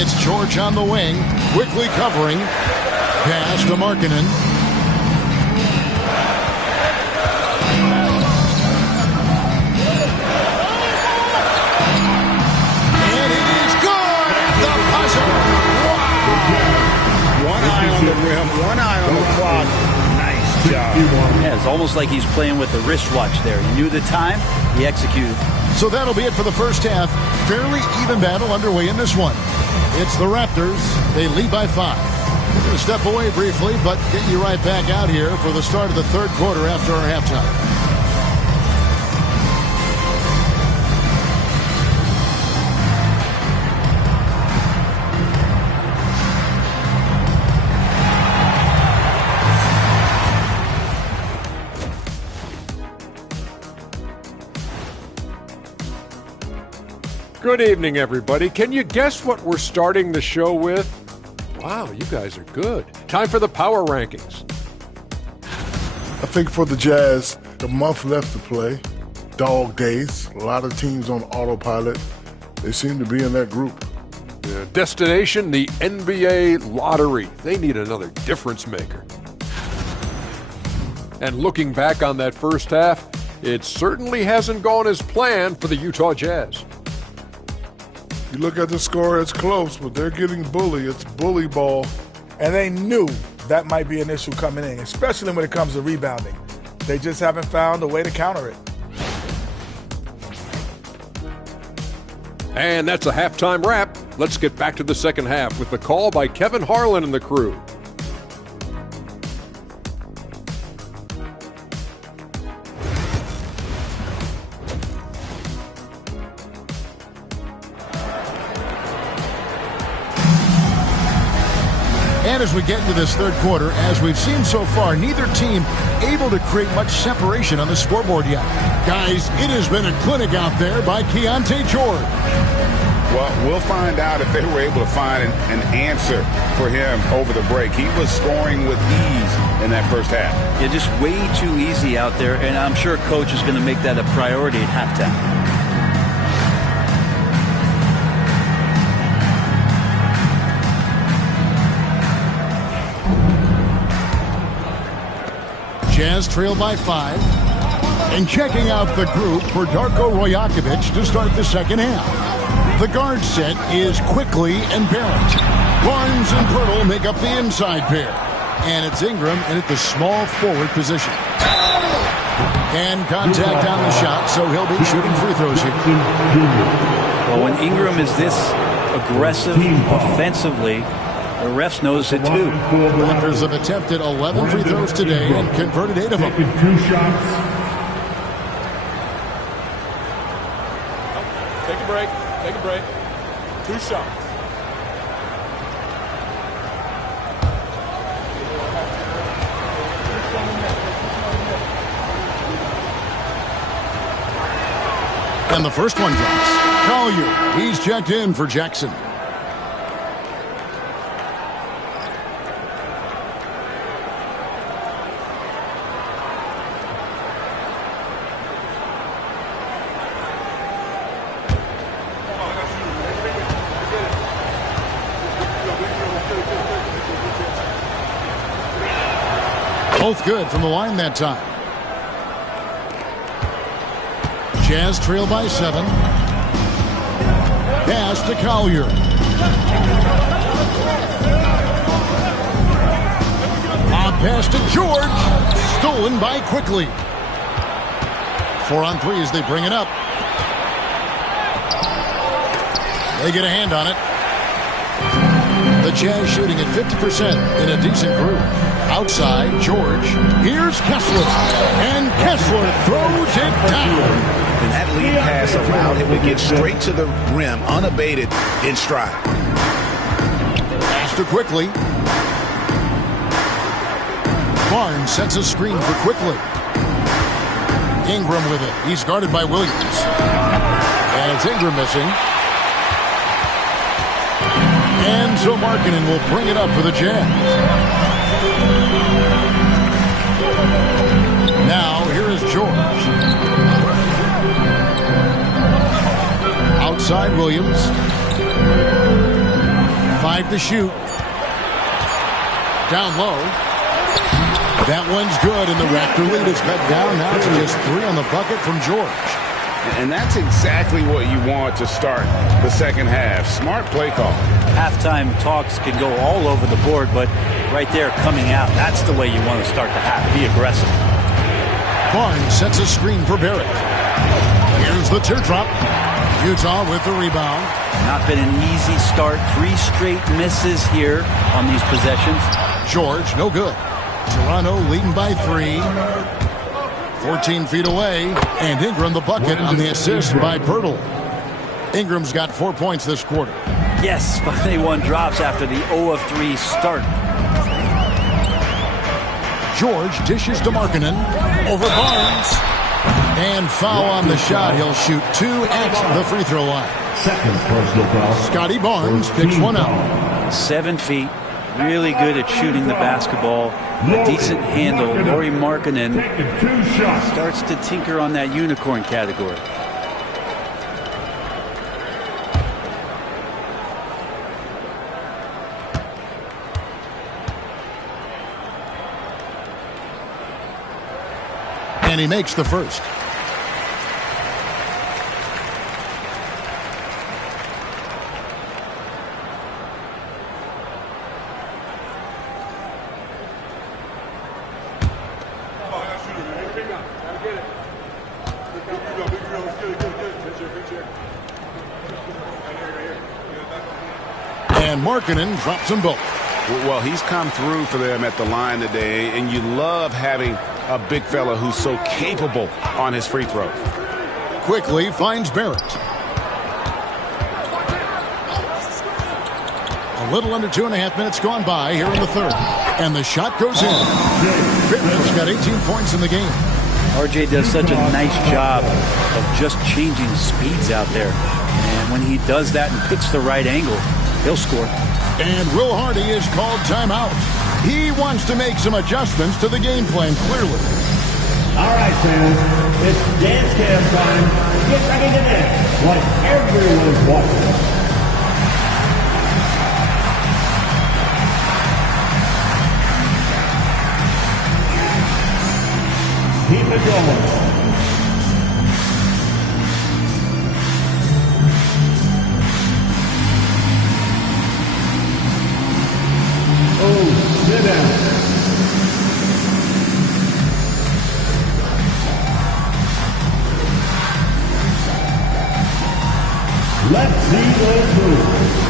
It's George on the wing, Quickly covering. Pass to Markkanen. On the rim, 1 eye on the clock. Nice job. Yeah, it's almost like he's playing with the wristwatch there. He knew the time, he executed. So that'll be it for the first half. Fairly even battle underway in this one. It's the Raptors. They lead by 5. We're going to step away briefly, but get you right back out here for the start of the third quarter after our halftime. Good evening, everybody. Can you guess what we're starting the show with? Wow, you guys are good. Time for the power rankings. I think for the Jazz, a month left to play. Dog days. A lot of teams on autopilot. They seem to be in that group. Destination, the NBA lottery. They need another difference maker. And looking back on that first half, it certainly hasn't gone as planned for the Utah Jazz. You look at the score, it's close, but they're getting bullied. It's bully ball. And they knew that might be an issue coming in, especially when it comes to rebounding. They just haven't found a way to counter it. And that's a halftime wrap. Let's get back to the second half with the call by Kevin Harlan and the crew. And as we get into this third quarter, as we've seen so far, neither team able to create much separation on the scoreboard yet. Guys, it has been a clinic out there by Keontae George. Well, we'll find out if they were able to find an answer for him over the break. He was scoring with ease in that first half. Yeah, just way too easy out there, and I'm sure Coach is going to make that a priority at halftime. Jazz trail by 5. And checking out the group for Darko Rajakovic to start the second half. The guard set is Quickly and Barrett. Barnes and Pirtle make up the inside pair. And it's Ingram in at the small forward position. And contact on the shot, so he'll be shooting free throws here. Well, when Ingram is this aggressive offensively, the refs notice it too. Raptors have attempted 11 free throws today and converted 8 of them. 2 shots. Take a break. Take a break. 2 shots. And the first one drops. Collier, he's checked in for Jackson. Both good from the line that time. Jazz trail by 7. Pass to Collier. A pass to George. Stolen by Quickly. 4 on 3 as they bring it up. They get a hand on it. The Jazz shooting at 50% in a decent group. Outside, George. Here's Kessler. And Kessler throws it down. And that lead pass allowed him to get straight to the rim, unabated in stride. Pass to Quickly. Barnes sets a screen for Quickly. Ingram with it. He's guarded by Williams. And it's Ingram missing. And so Markkanen will bring it up for the Jazz. Now, here is George. Outside Williams. 5 to shoot. Down low. That one's good, and the Raptor lead is cut down now to just 3 on the bucket from George. And that's exactly what you want to start the second half. Smart play call. Halftime talks can go all over the board, but right there coming out, that's the way you want to start the half. Be aggressive. Barnes sets a screen for Barrett. Here's the teardrop. Utah with the rebound. Not been an easy start. 3 straight misses here on these possessions. George, no good. Toronto leading by 3. 14 feet away. And Ingram the bucket on the assist by Pirtle. Ingram's got 4 points this quarter. Yes, finally one drops after the 0 of 3 start. George dishes to Markkanen. Over Barnes. And foul on the shot. He'll shoot 2 at the free throw line. Second personal foul. Scotty Barnes picks one out. 7 feet. Really good at shooting the basketball. A decent handle. Lauri Markkanen starts to tinker on that unicorn category. And he makes the first. And Markkanen drops them both. Well, he's come through for them at the line today, and you love having a big fella who's so capable on his free throw. Quickly finds Barrett. A little under 2.5 minutes gone by here in the third. And the shot goes in. Barrett's got 18 points in the game. RJ does such a nice job of just changing speeds out there. And when he does that and picks the right angle, he'll score. And Will Hardy is called timeout. He wants to make some adjustments to the game plan, clearly. All right, fans, it's dance cam time. Get ready to dance like everyone's watching. Keep it going. Oh, sit down. Let's see those moves.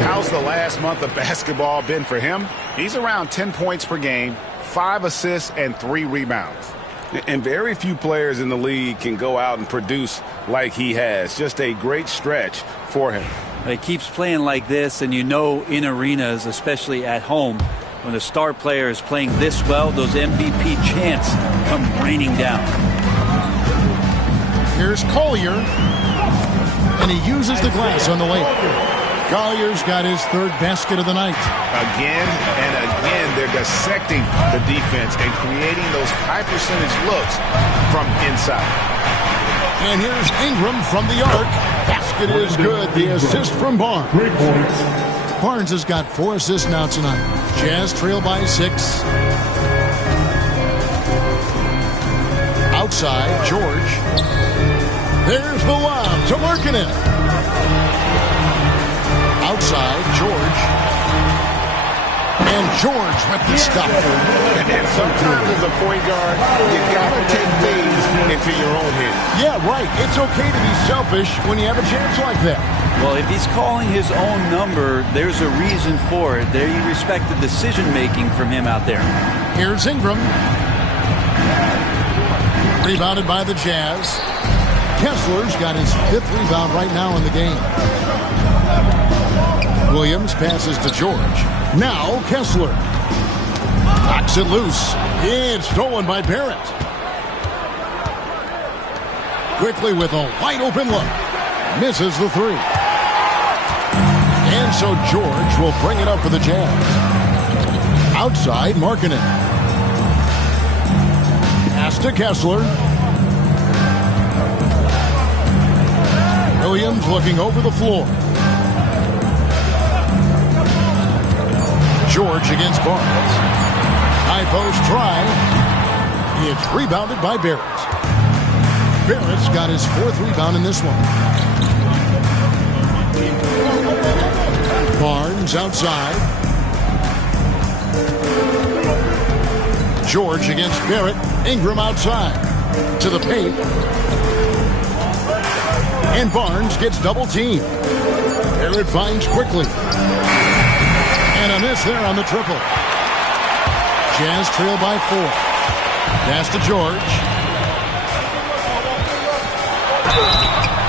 How's the last month of basketball been for him? He's around 10 points per game, 5 assists, and 3 rebounds. And very few players in the league can go out and produce like he has. Just a great stretch for him. He keeps playing like this, and you know in arenas, especially at home, when a star player is playing this well, those MVP chants come raining down. Here's Collier, and he uses the glass on the layup. Collier's got his 3rd basket of the night. Again and again, they're dissecting the defense and creating those high-percentage looks from inside. And here's Ingram from the arc. Basket is good. The assist from Barnes. 3 points. Barnes has got 4 assists now tonight. Jazz trail by 6. Outside, George. There's the lob to Markkanen. Outside, George. And George with the stuff. And sometimes as a point guard, you gotta take things into your own hands. Yeah, right. It's okay to be selfish when you have a chance like that. Well, if he's calling his own number, there's a reason for it. There you respect the decision-making from him out there. Here's Ingram. Rebounded by the Jazz. Kessler's got his 5th rebound right now in the game. Williams passes to George. Now Kessler. Knocks it loose. It's stolen by Barrett. Quickly with a wide open look. Misses the 3. And so George will bring it up for the Jazz. Outside, Markkanen. Pass to Kessler. Williams looking over the floor. George against Barnes. High post try. It's rebounded by Barrett. Barrett's got his 4th rebound in this one. Barnes outside. George against Barrett. Ingram outside. To the paint. And Barnes gets double teamed. Barrett finds quickly. And a miss there on the triple. Jazz trail by 4. Pass to George.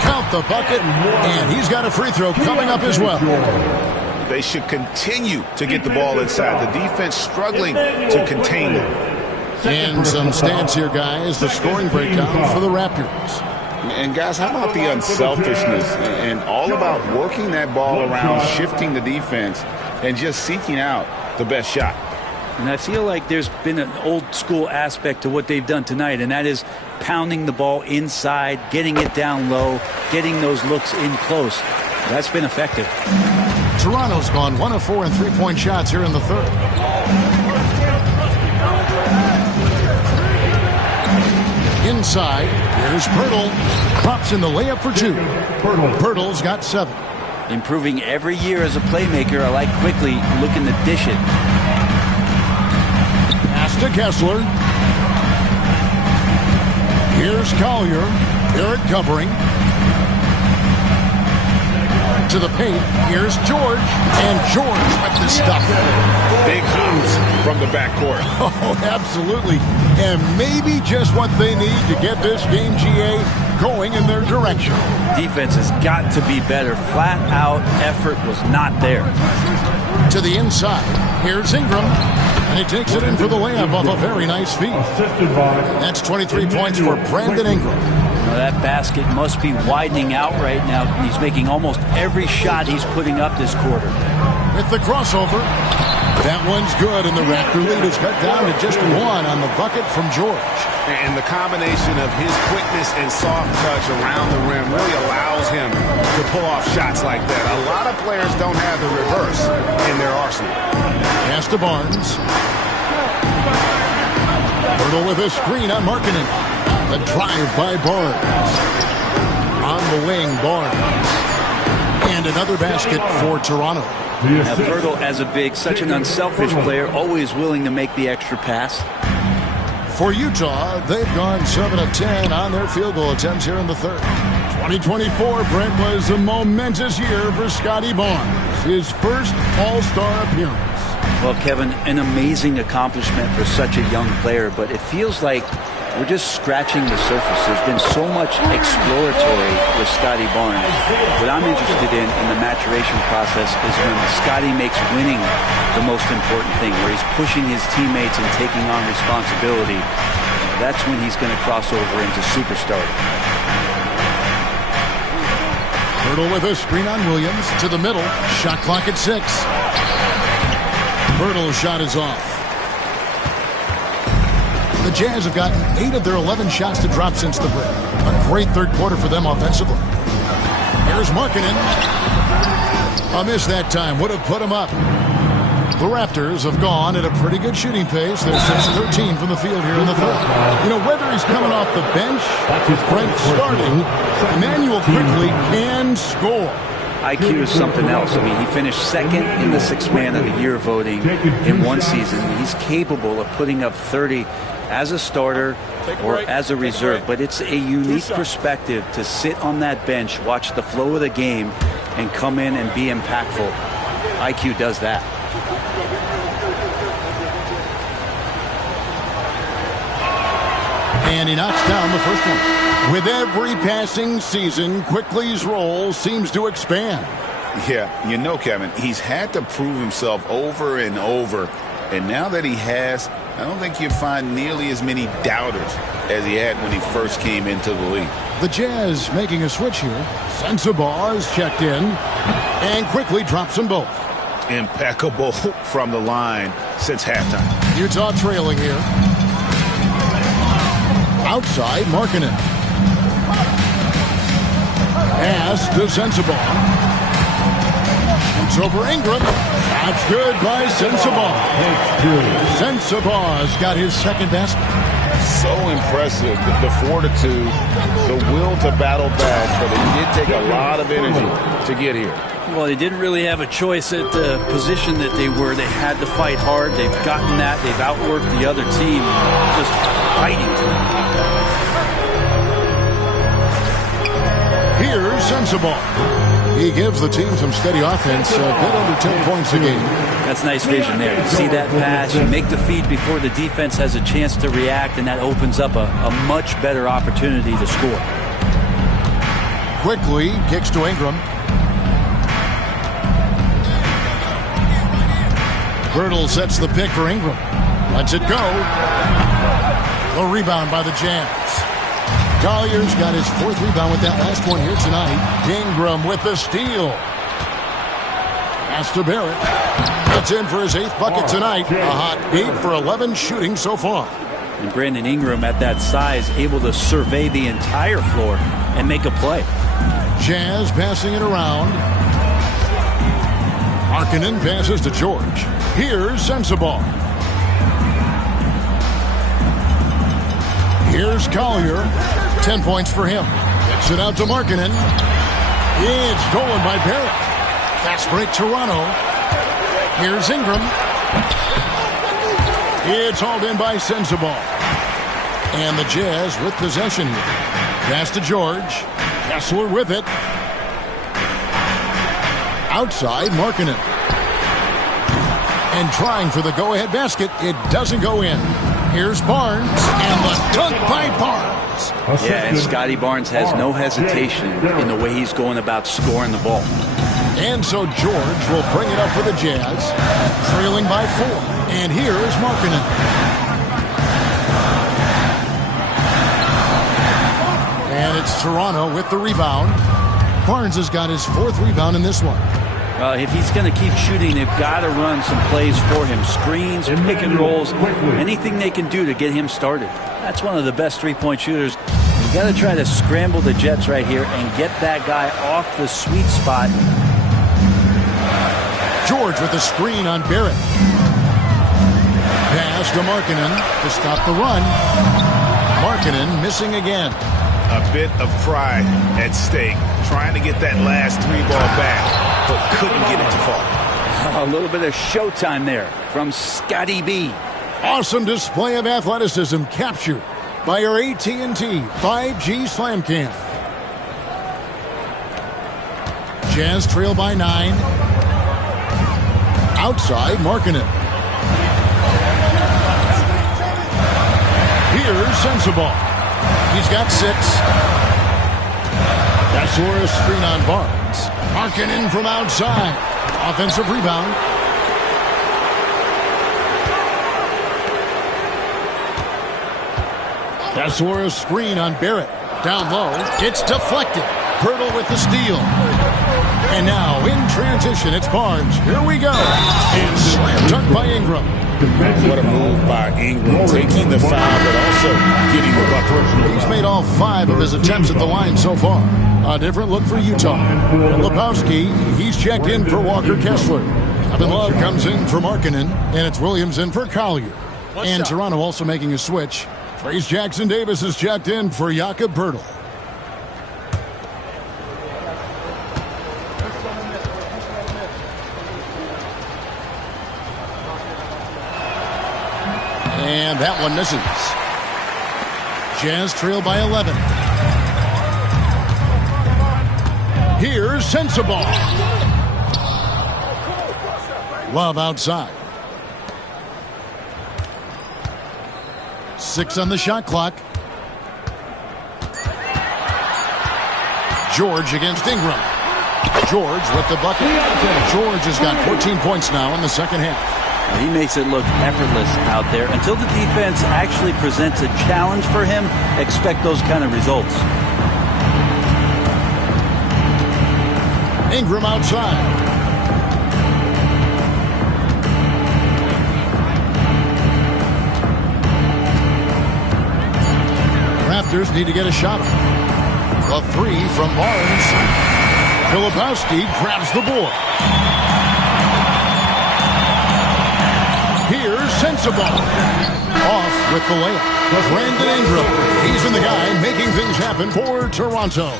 Count the bucket. And he's got a free throw coming up as well. They should continue to get the ball inside. The defense struggling to contain them. And some stats here, guys. The scoring breakdown for the Raptors. And guys, how about the unselfishness and all about working that ball around, shifting the defense, and just seeking out the best shot. And I feel like there's been an old school aspect to what they've done tonight, and that is pounding the ball inside, getting it down low, getting those looks in close. That's been effective. Toronto's gone 1 of 4 in 3-point shots here in the 3rd. Inside, here's Pirtle. Drops in the layup for 2. Pirtle's got 7. Improving every year as a playmaker. I like quickly looking to dish it. Pass to Kessler. Here's Collier. Barrett covering. To the paint. Here's George. And George with the stuff. Big hops from the backcourt. Oh, absolutely. And maybe just what they need to get this game, GA, going in their direction. Defense has got to be better. Flat out effort was not there. To the inside. Here's Ingram. And he takes it in for the layup off a very nice feed. That's 23 points for Brandon Ingram. Well, that basket must be widening out right now. He's making almost every shot he's putting up this quarter. With the crossover. That one's good, and the Raptor lead is cut down to just one on the bucket from George. And the combination of his quickness and soft touch around the rim really allows him to pull off shots like that. A lot of players don't have the reverse in their arsenal. Pass to Barnes. Hurdle with a screen on Markkanen. The drive by Barnes. On the wing, Barnes. And another basket for Toronto. Now, Pirtle, as a big, such an unselfish player, always willing to make the extra pass. For Utah, they've gone 7 of 10 on their field goal attempts here in the third. 2024, Brent, was a momentous year for Scotty Barnes. His first All-Star appearance. Well, Kevin, an amazing accomplishment for such a young player, but it feels like we're just scratching the surface. There's been so much exploratory with Scotty Barnes. What I'm interested in the maturation process is when Scotty makes winning the most important thing, where he's pushing his teammates and taking on responsibility. That's when he's going to cross over into superstar. Hurdle with a screen on Williams to the middle. Shot clock at 6. Hurdle's shot is off. The Jazz have gotten 8 of their 11 shots to drop since the break. A great third quarter for them offensively. Here's Markkanen. A miss that time. Would have put him up. The Raptors have gone at a pretty good shooting pace. They're 6-13 from the field here in the third. You know, whether he's coming off the bench with Frank starting, Emmanuel quickly can score. IQ is something else. I mean, he finished second in the Sixth Man of the Year voting in one season. He's capable of putting up 30 as a starter or as a reserve, but it's a unique perspective to sit on that bench, watch the flow of the game, and come in and be impactful. IQ does that. And he knocks down the first one. With every passing season, Quickly's role seems to expand. Yeah, you know, Kevin, he's had to prove himself over and over. And now that he has, I don't think you'll find nearly as many doubters as he had when he first came into the league. The Jazz making a switch here. Sensabaugh is checked in and quickly drops them both. Impeccable from the line since halftime. Utah trailing here. Outside, Markkanen. Pass to Sensabaugh. It's over Ingram. That's good by Sensabaugh. Sensabaugh's got his second basket. So impressive, the fortitude, the will to battle back, but it did take a lot of energy to get here. Well, they didn't really have a choice at the position that they were. They had to fight hard. They've gotten that. They've outworked the other team, just fighting tonight. Here's Sensabaugh. He gives the team some steady offense, a bit under 10 points a game. That's nice vision there. You see that pass, you make the feed before the defense has a chance to react, and that opens up a much better opportunity to score. Quickly kicks to Ingram. Hurdle sets the pick for Ingram. Lets it go. The rebound by the Jazz. Collier's got his 4th rebound with that last one here tonight. Ingram with the steal. Pass to Barrett. That's in for his 8th bucket tonight. A hot 8 for 11 shooting so far. And Brandon Ingram at that size, able to survey the entire floor and make a play. Jazz passing it around. Markkanen passes to George. Here's Sensabaugh. Here's Collier. 10 points for him. Kicks it out to Markkanen. It's stolen by Barrett. Fast break Toronto. Here's Ingram. It's hauled in by Sensabaugh. And the Jazz with possession here. Pass to George. Kessler with it. Outside, Markkanen. And trying for the go-ahead basket. It doesn't go in. Here's Barnes. And the dunk by Barnes. Yeah, and Scotty Barnes has no hesitation in the way he's going about scoring the ball. And so George will bring it up for the Jazz, trailing by 4. And here is Markkanen. And it's Toronto with the rebound. Barnes has got his 4th rebound in this one. Well, if he's going to keep shooting, they've got to run some plays for him. Screens, pick and rolls, anything they can do to get him started. That's one of the best three-point shooters. You've got to try to scramble the Jets right here and get that guy off the sweet spot. George with the screen on Barrett. Pass to Markkanen to stop the run. Markkanen missing again. A bit of pride at stake, trying to get that last three ball back, but couldn't get it to fall. A little bit of showtime there from Scotty B. Awesome display of athleticism captured by our AT&T 5G Slam Cam. Jazz trail by 9. Outside, Markkanen. Here's Sensabaugh. He's got 6. That's screen on Barnes. Markkanen from outside. Offensive rebound. That's screen on Barrett. Down low. It's deflected. Pirtle with the steal. And now in transition, it's Barnes. Here we go. And slam dunk by Ingram. What a move by Ingram, taking the foul, but also getting the bucket. He's made all 5 of his attempts at the line so far. A different look for Utah. Lepowski, he's checked in for Walker Kessler. Kevin Love comes in for Markkanen, and it's Williams in for Collier. And Toronto also making a switch. Trace Jackson-Davis is checked in for Jakob Poeltl. And that one misses. Jazz trail by 11. Here's Sensabaugh. Love outside. 6 on the shot clock. George against Ingram. George with the bucket. George has got 14 points now in the second half. He makes it look effortless out there. Until the defense actually presents a challenge for him, expect those kind of results. Ingram outside. Raptors need to get a shot off. A 3 from Barnes. Filipowski grabs the board. Here's Sensabaugh. Off with the layup. Brandon Ingram. He's been the guy making things happen for Toronto.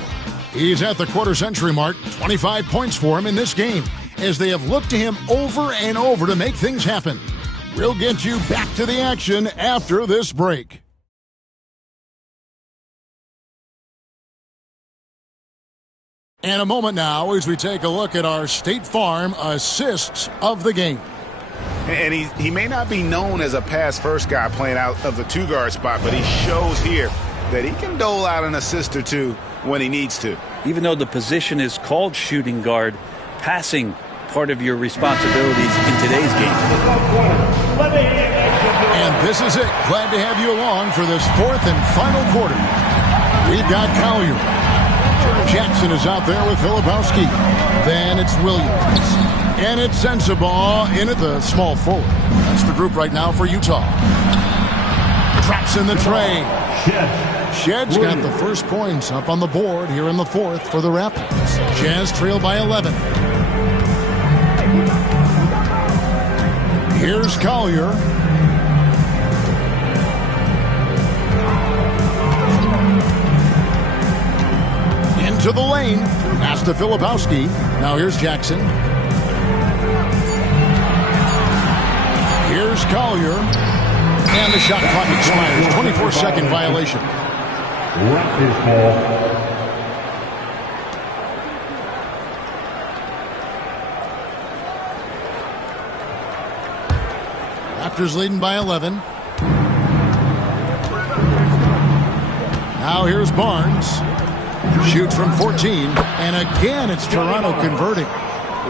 He's at the quarter-century mark. 25 points for him in this game, as they have looked to him over and over to make things happen. We'll get you back to the action after this break. And a moment now as we take a look at our State Farm assists of the game. And he may not be known as a pass-first guy playing out of the 2-guard spot, but he shows here that he can dole out an assist or two when he needs to. Even though the position is called shooting guard, passing part of your responsibilities in today's game. And this is it. Glad to have you along for this 4th and final quarter. We've got Collier. Jackson is out there with Filipowski. Then it's Williams. And it's Sensabaugh in at the small forward. That's the group right now for Utah. Traps in the tray. Shed's got the first points up on the board here in the 4th for the Raptors. Jazz trail by 11. Here's Collier. Into the lane. Pass to Filipowski. Now here's Jackson. Here's Collier. And the shot clock expires. 24-second violation. Raptors ball. Raptors leading by 11. Now here's Barnes. Shoots from 14. And again, it's Toronto converting.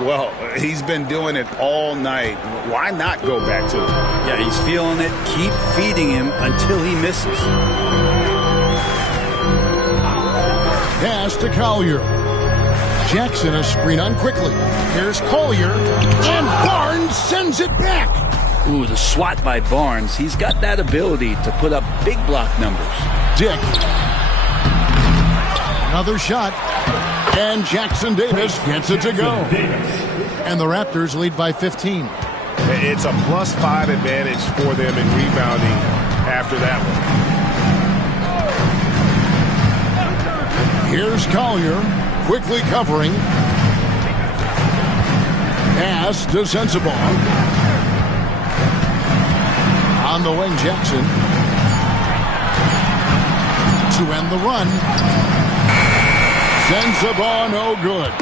Well, he's been doing it all night. Why not go back to it? Yeah, he's feeling it. Keep feeding him until he misses. Pass to Collier. Jackson a screen on quickly. Here's Collier, and Barnes sends it back. Ooh, the swat by Barnes. He's got that ability to put up big block numbers. Dick. Another shot. And Jackson Davis gets it to go. And the Raptors lead by 15. It's a +5 advantage for them in rebounding after that one. Here's Collier, quickly covering. Pass to Sensabaugh. On the wing, Jackson. To end the run. Sensabaugh, no good.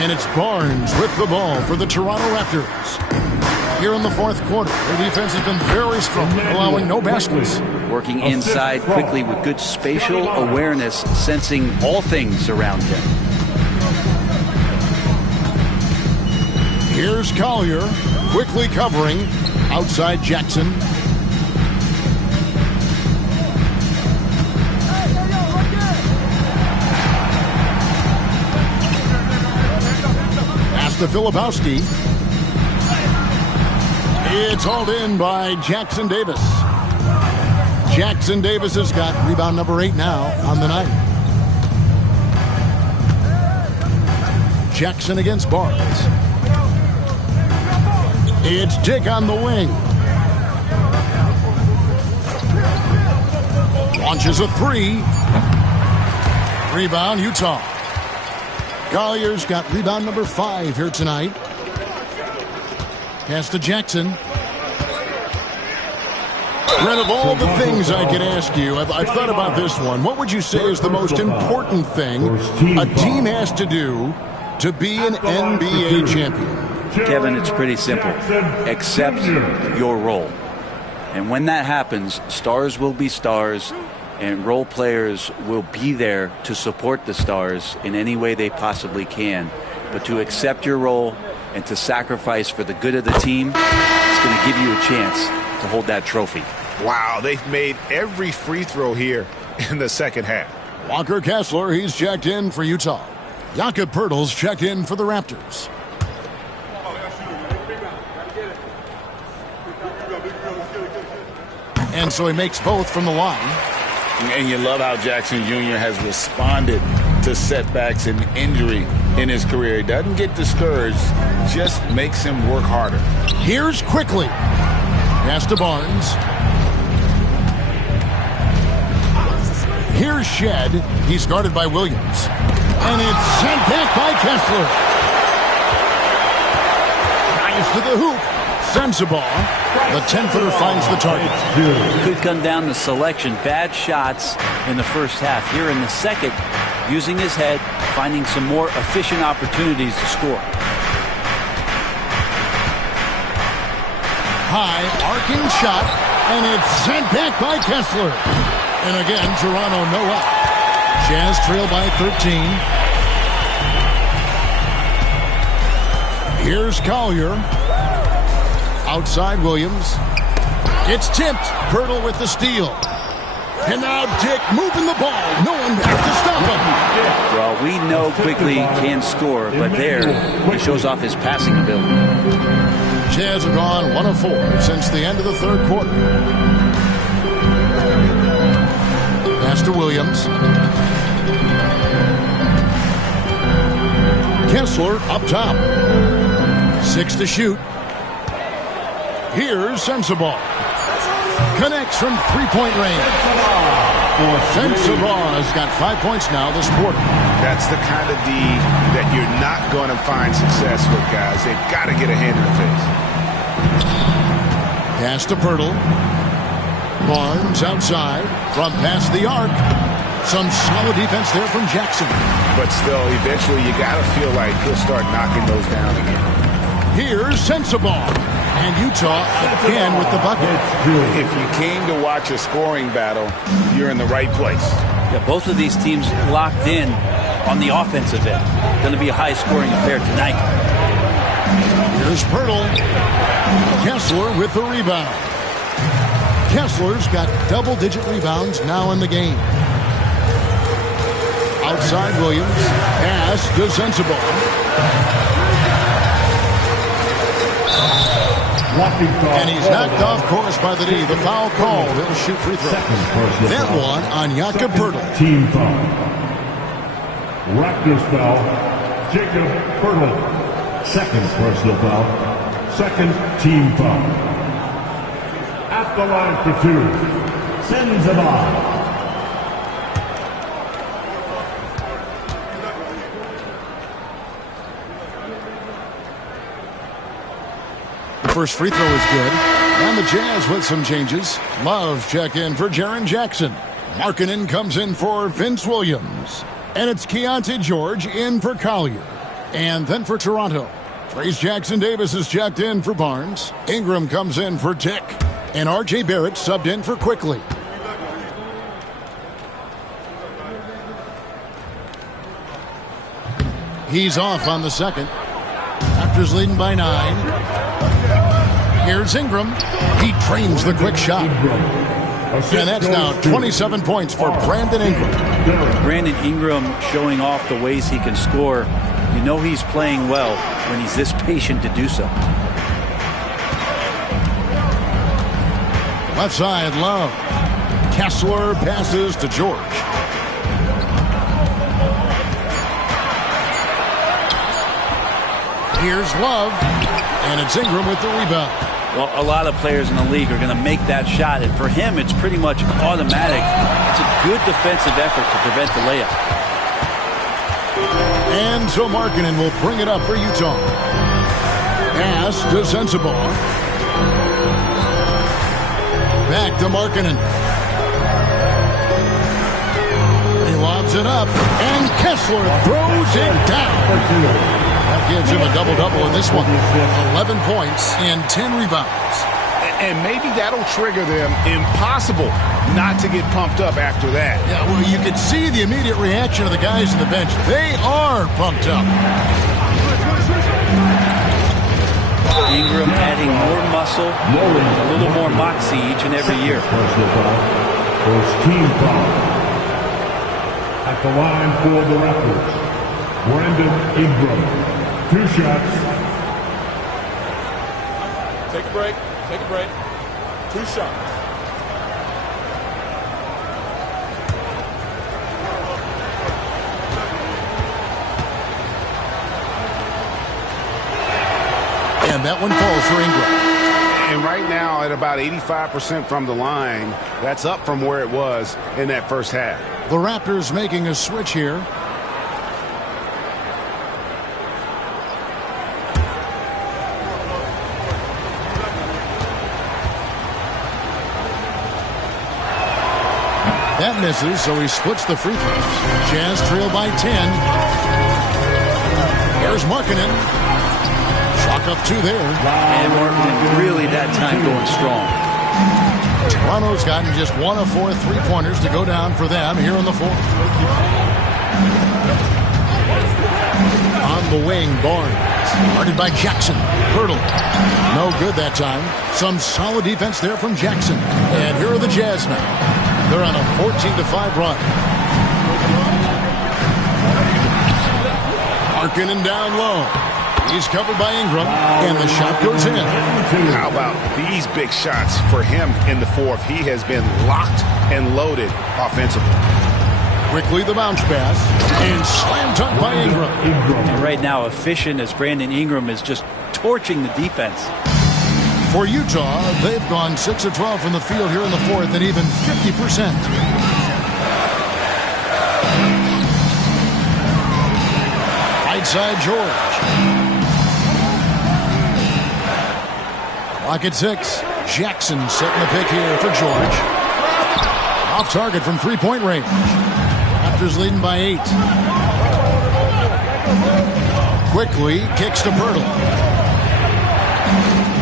And it's Barnes with the ball for the Toronto Raptors. Here in the fourth quarter, their defense has been very strong, allowing no baskets. Working inside quickly with good spatial awareness, sensing all things around him. Here's Collier, quickly covering, outside Jackson. Pass to Filipowski. It's hauled in by Jackson Davis. Jackson Davis has got rebound number 8 now on the night. Jackson against Barnes. It's Dick on the wing. Launches a 3. Rebound, Utah. Collier's got rebound number 5 here tonight. Pass to Jackson. Brent, of all the things I could ask you, I've thought about this one. What would you say is the most important thing a team has to do to be an NBA champion? Kevin, it's pretty simple. Accept your role. And when that happens, stars will be stars, and role players will be there to support the stars in any way they possibly can. But to accept your role and to sacrifice for the good of the team, it's going to give you a chance to hold that trophy. Wow, they've made every free throw here in the second half. Walker Kessler, he's checked in for Utah. Jakob Poeltl's checked in for the Raptors. And so he makes both from the line. And you love how Jackson Jr. has responded to setbacks and injury in his career. He doesn't get discouraged, just makes him work harder. Here's quickly. Pass to Barnes. Here's Shed. He's guarded by Williams. And it's sent back by Kessler. Drives to the hoop. Sensabaugh. The 10-footer finds the target. Could come down to selection. Bad shots in the first half. Here in the second, using his head, finding some more efficient opportunities to score. High, arcing shot, and it's sent back by Kessler. And again, Toronto no up. Jazz trail by 13. Here's Collier. Outside Williams. It's tipped. Poeltl with the steal. And now Dick moving the ball. No one back to stop him. Well, we know quickly can score, but there he shows off his passing ability. Jazz have gone 1 of 4 since the end of the third quarter. Pass to Williams. Kessler up top. 6 to shoot. Here's Sensabaugh. Connects from three-point range. Sensabaugh has got 5 points now this quarter. That's the kind of D that you're not going to find success with, guys. They've got to get a hand in the face. Pass to Poeltl. Barnes outside from past the arc. Some solid defense there from Jackson. But still, eventually you got to feel like he'll start knocking those down again. Here's Sensabaugh. And Utah again with the bucket. If you came to watch a scoring battle, you're in the right place. Yeah, both of these teams locked in on the offensive end. Going to be a high-scoring affair tonight. Here's Poeltl. Kessler with the rebound. Kessler's got double-digit rebounds now in the game. Outside Williams. Pass to Sensabaugh. And he's knocked off course by the D. The foul called. He'll shoot free throws. That one on Jakob Poeltl. Team foul. Raptors foul. Jakob Poeltl. Second personal foul. Second team foul. At the line for two. Sensabaugh. First free throw is good. And the Jazz with some changes. Love check in for Jaren Jackson. Markkanen comes in for Vince Williams. And it's Keontae George in for Collier. And then for Toronto, Trayce Jackson-Davis is checked in for Barnes. Ingram comes in for Tick. And R.J. Barrett subbed in for Quickly. He's off on the second. Raptors leading by 9. Here's Ingram. He trains the quick shot. And that's now 27 points for Brandon Ingram. Brandon Ingram showing off the ways he can score. You know he's playing well when he's this patient to do so. Left side, Love. Kessler passes to George. Here's Love. And it's Ingram with the rebound. Well, a lot of players in the league are going to make that shot, and for him, it's pretty much automatic. It's a good defensive effort to prevent the layup. And so Markkanen will bring it up for Utah. Pass to Sensabaugh. Back to Markkanen. He lobs it up, and Kessler throws it down. That gives him a double-double in this one. 11 points and 10 rebounds. And maybe that'll trigger them. Impossible not to get pumped up after that. Yeah, well, you can see the immediate reaction of the guys on the bench. They are pumped up. Ingram adding more muscle, a little more moxie each and every year. First team foul. At the line for the Raptors, Brandon Ingram. 2 shots. Take a break. Take a break. 2 shots. And that one falls for Ingram. And right now at about 85% from the line, that's up from where it was in that first half. The Raptors making a switch here. That misses, so he splits the free throws. Jazz trail by 10. There's Markkanen. Chalk up 2 there. And Markkanen really that time going strong. Toronto's gotten just 1 of 4 3-pointers to go down for them here in the fourth. On the wing, Barnes. Guarded by Jackson. Poeltl. No good that time. Some solid defense there from Jackson. And here are the Jazz now. They're on a 14-5 run. Markkanen down low. He's covered by Ingram, and the shot goes in. How about these big shots for him in the fourth? He has been locked and loaded offensively. Quickly the bounce pass, and slam dunk by Ingram. And right now, efficient as Brandon Ingram is just torching the defense. For Utah, they've gone 6 of 12 from the field here in the fourth, and even 50%. Right side, George. Clock at 6. Jackson setting the pick here for George. Off target from 3-point range. Raptors leading by 8. Quickly kicks to Poeltl.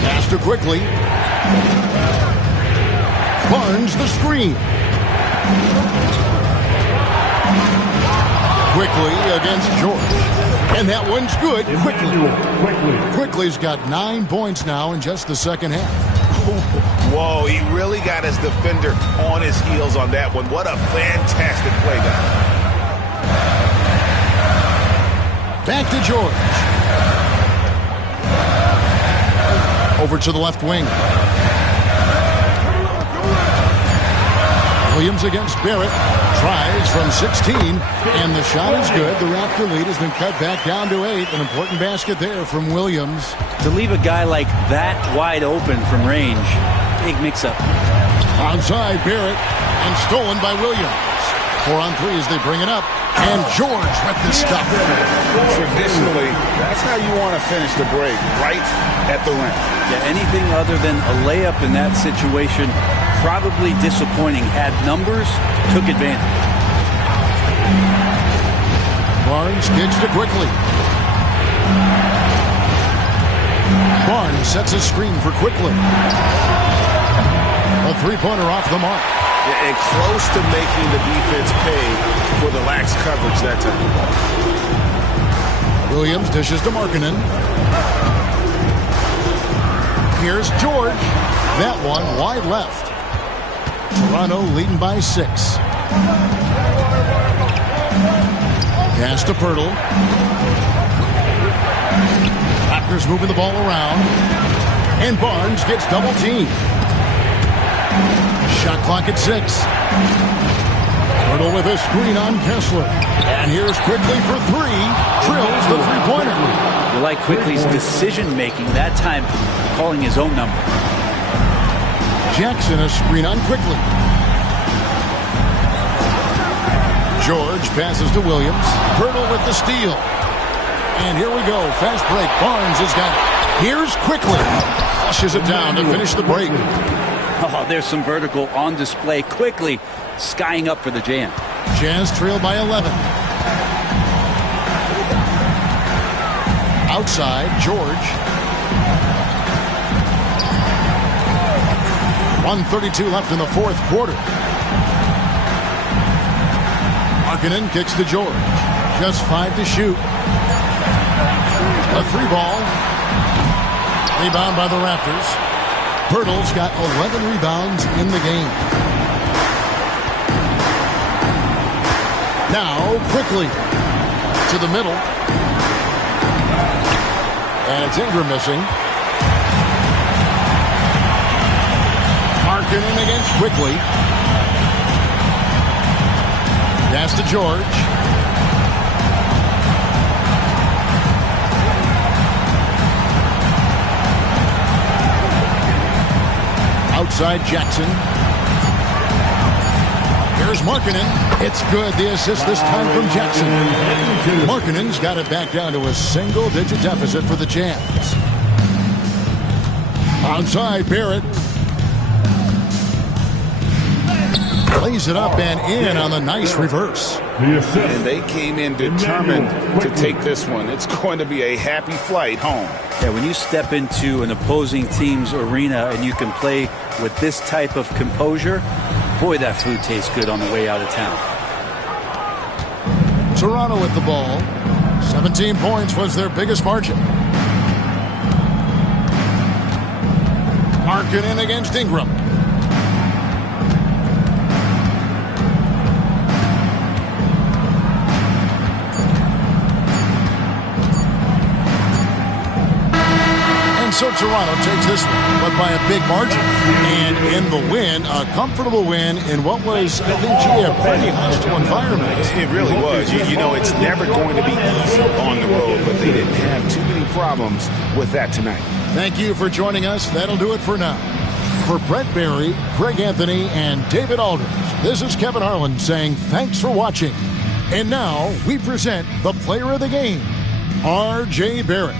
Pass to Quickly. Barnes the screen. Quickly against George. And that one's good. Quickly's got 9 points now in just the second half. Whoa, he really got his defender on his heels on that one. What a fantastic play, guys. Back to George. Over to the left wing. Williams against Barrett. Tries from 16, and the shot is good. The Raptor lead has been cut back down to 8. An important basket there from Williams. To leave a guy like that wide open from range, big mix-up. Onside Barrett, and stolen by Williams. 4 on 3 as they bring it up. And George with the stuff. Traditionally, that's how you want to finish the break, right at the rim. Yeah, anything other than a layup in that situation, probably disappointing. Had numbers, took advantage. Barnes gets to quickly. Barnes sets a screen for quickly. A three-pointer off the mark. And close to making the defense pay for the lax coverage that time. Williams dishes to Markkanen. Here's George. That one wide left. Toronto leading by 6. Pass to Pirtle. Raptors moving the ball around. And Barnes gets double teamed. Shot clock at 6. Pirtle with a screen on Kessler. And here's Quickly for 3. Drills the three-pointer. You like Quickly's decision-making, that time calling his own number. Jackson a screen on Quickly. George passes to Williams. Pirtle with the steal. And here we go. Fast break. Barnes has got it. Here's Quickly. Flushes it down to finish the break. Oh, there's some vertical on display. Quickly skying up for the jam. Jazz trail by 11. Outside, George. 1:32 left in the fourth quarter. Markkanen kicks to George. Just 5 to shoot. A 3-ball. Rebound by the Raptors. Pirtle's got 11 rebounds in the game. Now, Quickly to the middle. And it's Ingram missing. Markkanen against Quickly. Pass to George. Outside Jackson. Here's Markkanen. It's good. The assist this time from Jackson. Markkanen's got it back down to a single-digit deficit for the Jazz. Onside Barrett. Lays it up and in on the nice reverse. And they came in determined to take this one. It's going to be a happy flight home. Yeah, when you step into an opposing team's arena and you can play with this type of composure, boy, that food tastes good on the way out of town. Toronto with the ball. 17 points was their biggest margin. Markkanen against Ingram. So Toronto takes this one, but by a big margin. And in the win, a comfortable win in what was, I think, a pretty hostile environment. It really was. You know, it's never going to be easy on the road, but they didn't have too many problems with that tonight. Thank you for joining us. That'll do it for now. For Brett Barry, Craig Anthony, and David Aldridge, this is Kevin Harlan saying thanks for watching. And now we present the player of the game, R.J. Barrett.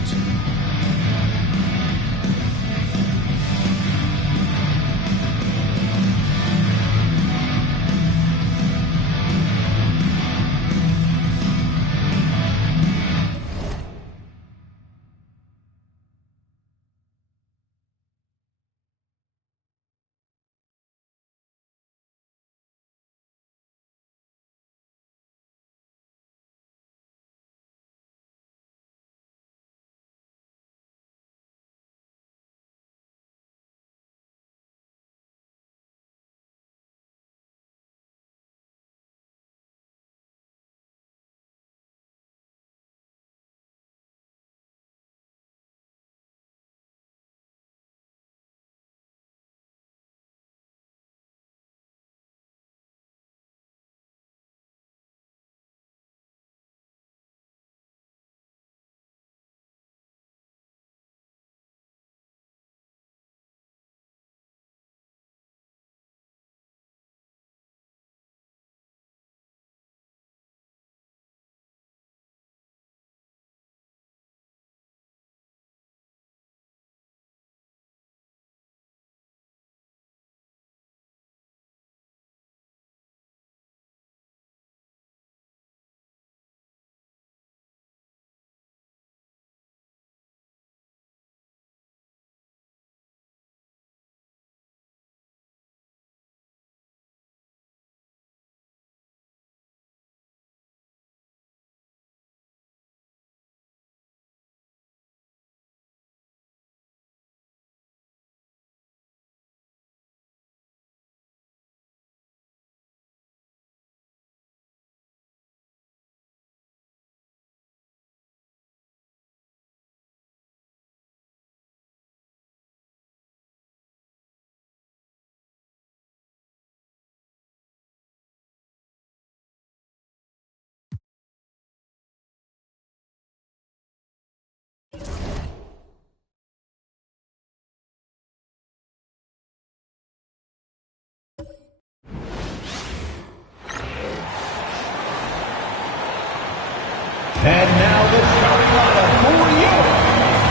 And now the starting lineup for your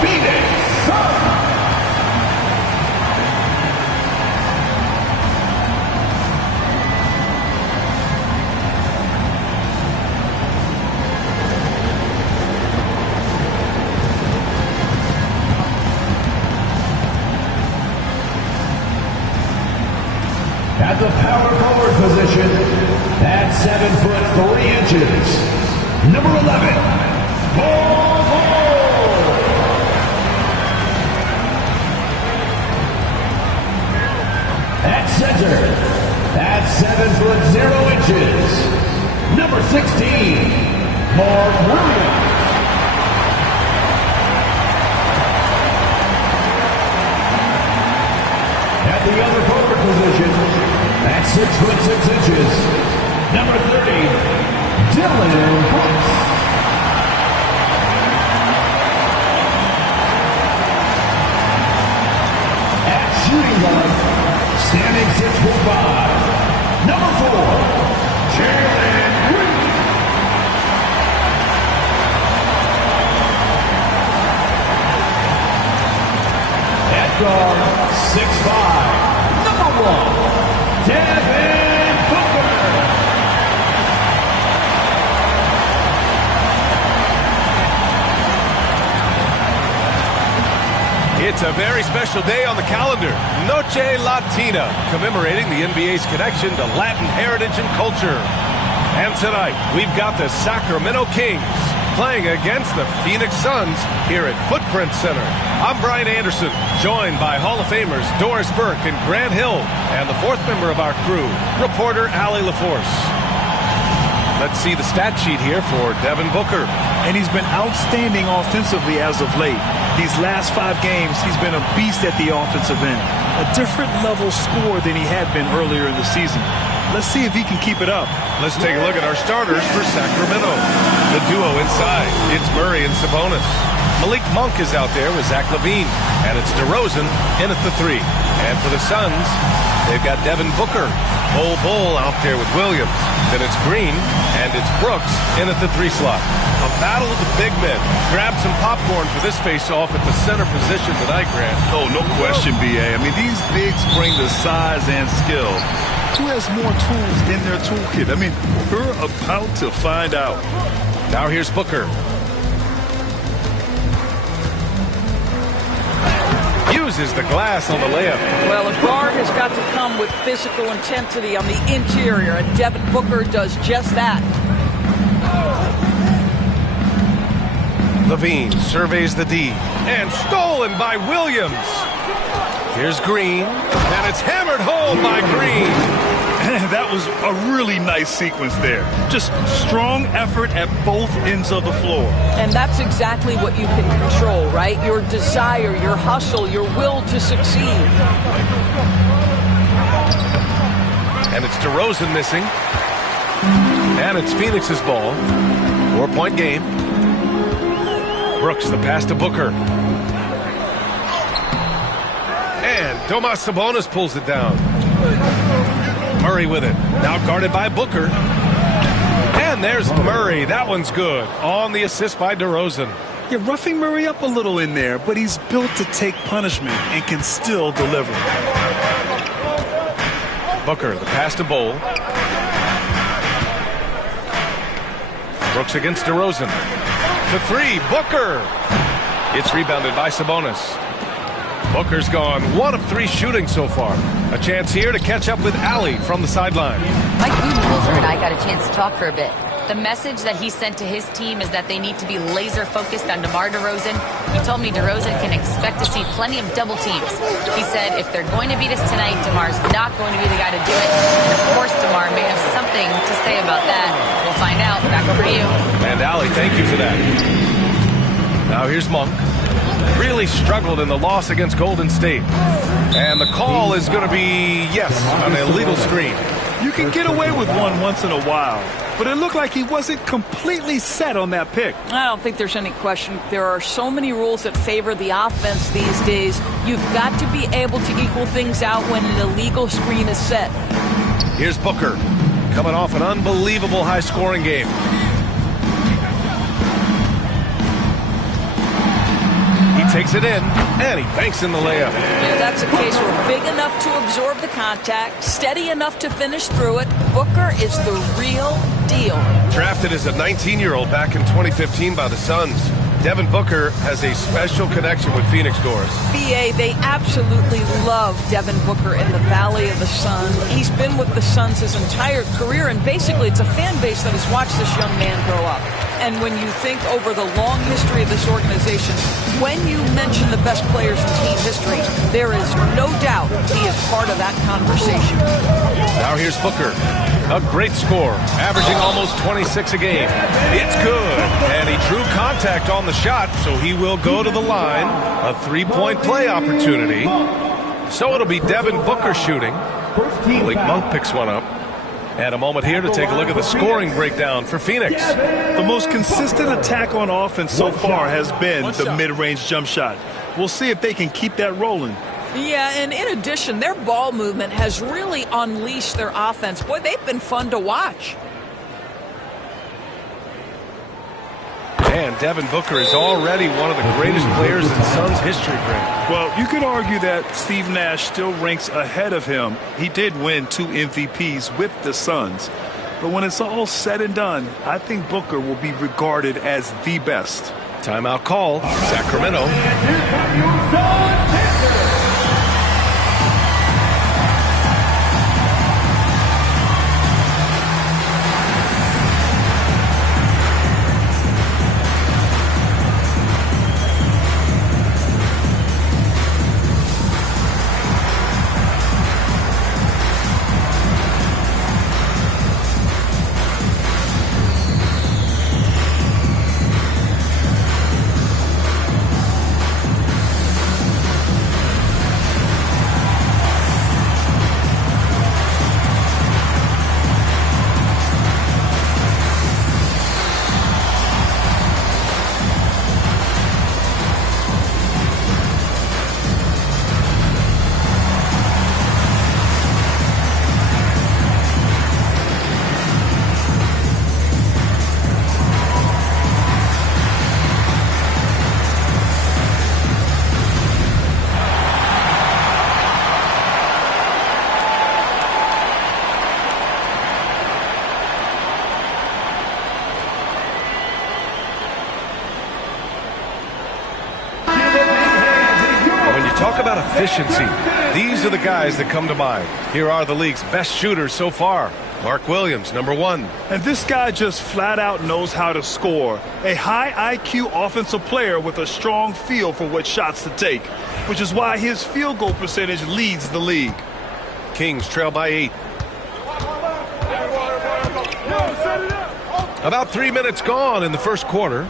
Phoenix Suns. At the power forward position, at 7 foot 3 inches, number 11, Ball. At center, at 7 foot 0 inches, number 16, Mark Williams. At the other forward position, at 6 foot 6 inches, number 30, Dylan Brooks. At shooting guard, standing 6 foot 5, number 4, Jalen Green. At guard, 6'5", number 1, Devin Booker. It's a very special day on the calendar, Noche Latina, commemorating the NBA's connection to Latin heritage and culture. And tonight, we've got the Sacramento Kings playing against the Phoenix Suns here at Footprint Center. I'm Brian Anderson, joined by Hall of Famers Doris Burke and Grant Hill, and the fourth member of our crew, reporter Allie LaForce. Let's see the stat sheet here for Devin Booker. And he's been outstanding offensively as of late. These last 5 games, he's been a beast at the offensive end. A different level score than he had been earlier in the season. Let's see if he can keep it up. Let's take a look at our starters for Sacramento. The duo inside, it's Murray and Sabonis. Malik Monk is out there with Zach LaVine, and it's DeRozan in at the 3. And for the Suns, they've got Devin Booker. Bull out there with Williams. Then it's Green, and it's Brooks in at the 3 slot. A battle of the big men. Grab some popcorn for this face-off at the center position tonight, Grant. Oh, no question, B.A. I mean, these bigs bring the size and skill. Who has more tools in their toolkit? I mean, we're about to find out. Now here's Booker. Uses the glass on the layup. Well, a guard has got to come with physical intensity on the interior, and Devin Booker does just that. LaVine surveys the D, and stolen by Williams. Here's Green, and it's hammered home by Green. That was a really nice sequence there. Just strong effort at both ends of the floor. And that's exactly what you can control, right? Your desire, your hustle, your will to succeed. And it's DeRozan missing. And it's Phoenix's ball. 4-point game. Brooks, the pass to Booker. And Domas Sabonis pulls it down. Murray with it. Now guarded by Booker. And there's Murray. That one's good. On the assist by DeRozan. You're roughing Murray up a little in there, but he's built to take punishment and can still deliver. Booker, the pass to Bol. Brooks against DeRozan. To 3, Booker. It's rebounded by Sabonis. Booker's gone 1 of 3 shooting so far. A chance here to catch up with Allie from the sideline. Mike Budenholzer and I got a chance to talk for a bit. The message that he sent to his team is that they need to be laser focused on DeMar DeRozan. He told me DeRozan can expect to see plenty of double teams. He said if they're going to beat us tonight, DeMar's not going to be the guy to do it. And of course, DeMar may have something to say about that. We'll find out. Back over to you. And Allie, thank you for that. Now here's Monk. Really struggled in the loss against Golden State. And the call is going to be, yes, an illegal screen. You can get away with one once in a while, but it looked like he wasn't completely set on that pick. I don't think there's any question. There are so many rules that favor the offense these days. You've got to be able to equal things out when an illegal screen is set. Here's Booker, coming off an unbelievable high-scoring game. takes it in, and he banks in the layup. Yeah, that's a case where big enough to absorb the contact, steady enough to finish through it. Booker is the real deal. Drafted as a 19-year-old back in 2015 by the Suns, Devin Booker has a special connection with Phoenix Doors. BA, they absolutely love Devin Booker in the Valley of the Sun. He's been with the Suns his entire career, and basically it's a fan base that has watched this young man grow up. And when you think over the long history of this organization, when you mention the best players in team history, there is no doubt he is part of that conversation. Now here's Booker. A great score, averaging almost 26 a game. It's good, and he drew contact on the shot, so he will go to the line. A three-point play opportunity. So it'll be Devin Booker shooting. Malik Monk picks one up. And a moment here to take a look at the scoring breakdown for Phoenix. The most consistent attack on offense so far has been the mid-range jump shot. We'll see if they can keep that rolling. Yeah, and in addition, their ball movement has really unleashed their offense. Boy, they've been fun to watch. And Devin Booker is already one of the greatest players in Suns history, Greg. Well, you could argue that Steve Nash still ranks ahead of him. He did win 2 MVPs with the Suns. But when it's all said and done, I think Booker will be regarded as the best. Timeout call, Sacramento. Efficiency. These are the guys that come to mind. Here are the league's best shooters so far. Mark Williams, number 1. And this guy just flat out knows how to score. A high IQ offensive player with a strong feel for what shots to take, which is why his field goal percentage leads the league. Kings trail by 8. About 3 minutes gone in the first quarter.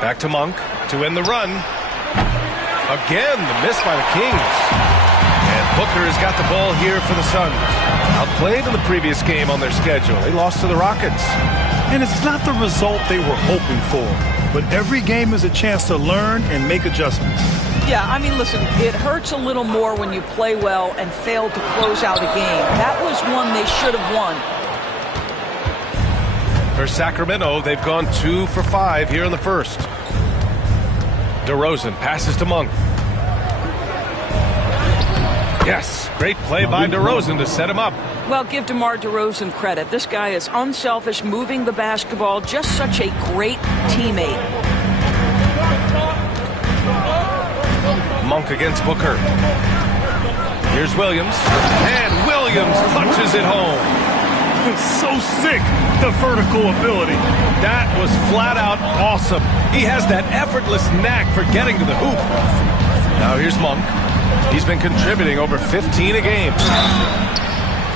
Back to Monk to end the run. Again, the miss by the Kings. And Booker has got the ball here for the Suns. Outplayed in the previous game on their schedule. They lost to the Rockets. And it's not the result they were hoping for. But every game is a chance to learn and make adjustments. Yeah, I mean, listen, it hurts a little more when you play well and fail to close out a game. That was one they should have won. For Sacramento, they've gone 2 for 5 here in the first. DeRozan passes to Monk. Yes, great play by DeRozan to set him up. Well, give DeMar DeRozan credit. This guy is unselfish, moving the basketball, just such a great teammate. Monk against Booker. Here's Williams. And Williams punches it home. So sick, the vertical ability. That was flat out awesome. He has that effortless knack for getting to the hoop. Now here's Monk. He's been contributing over 15 a game.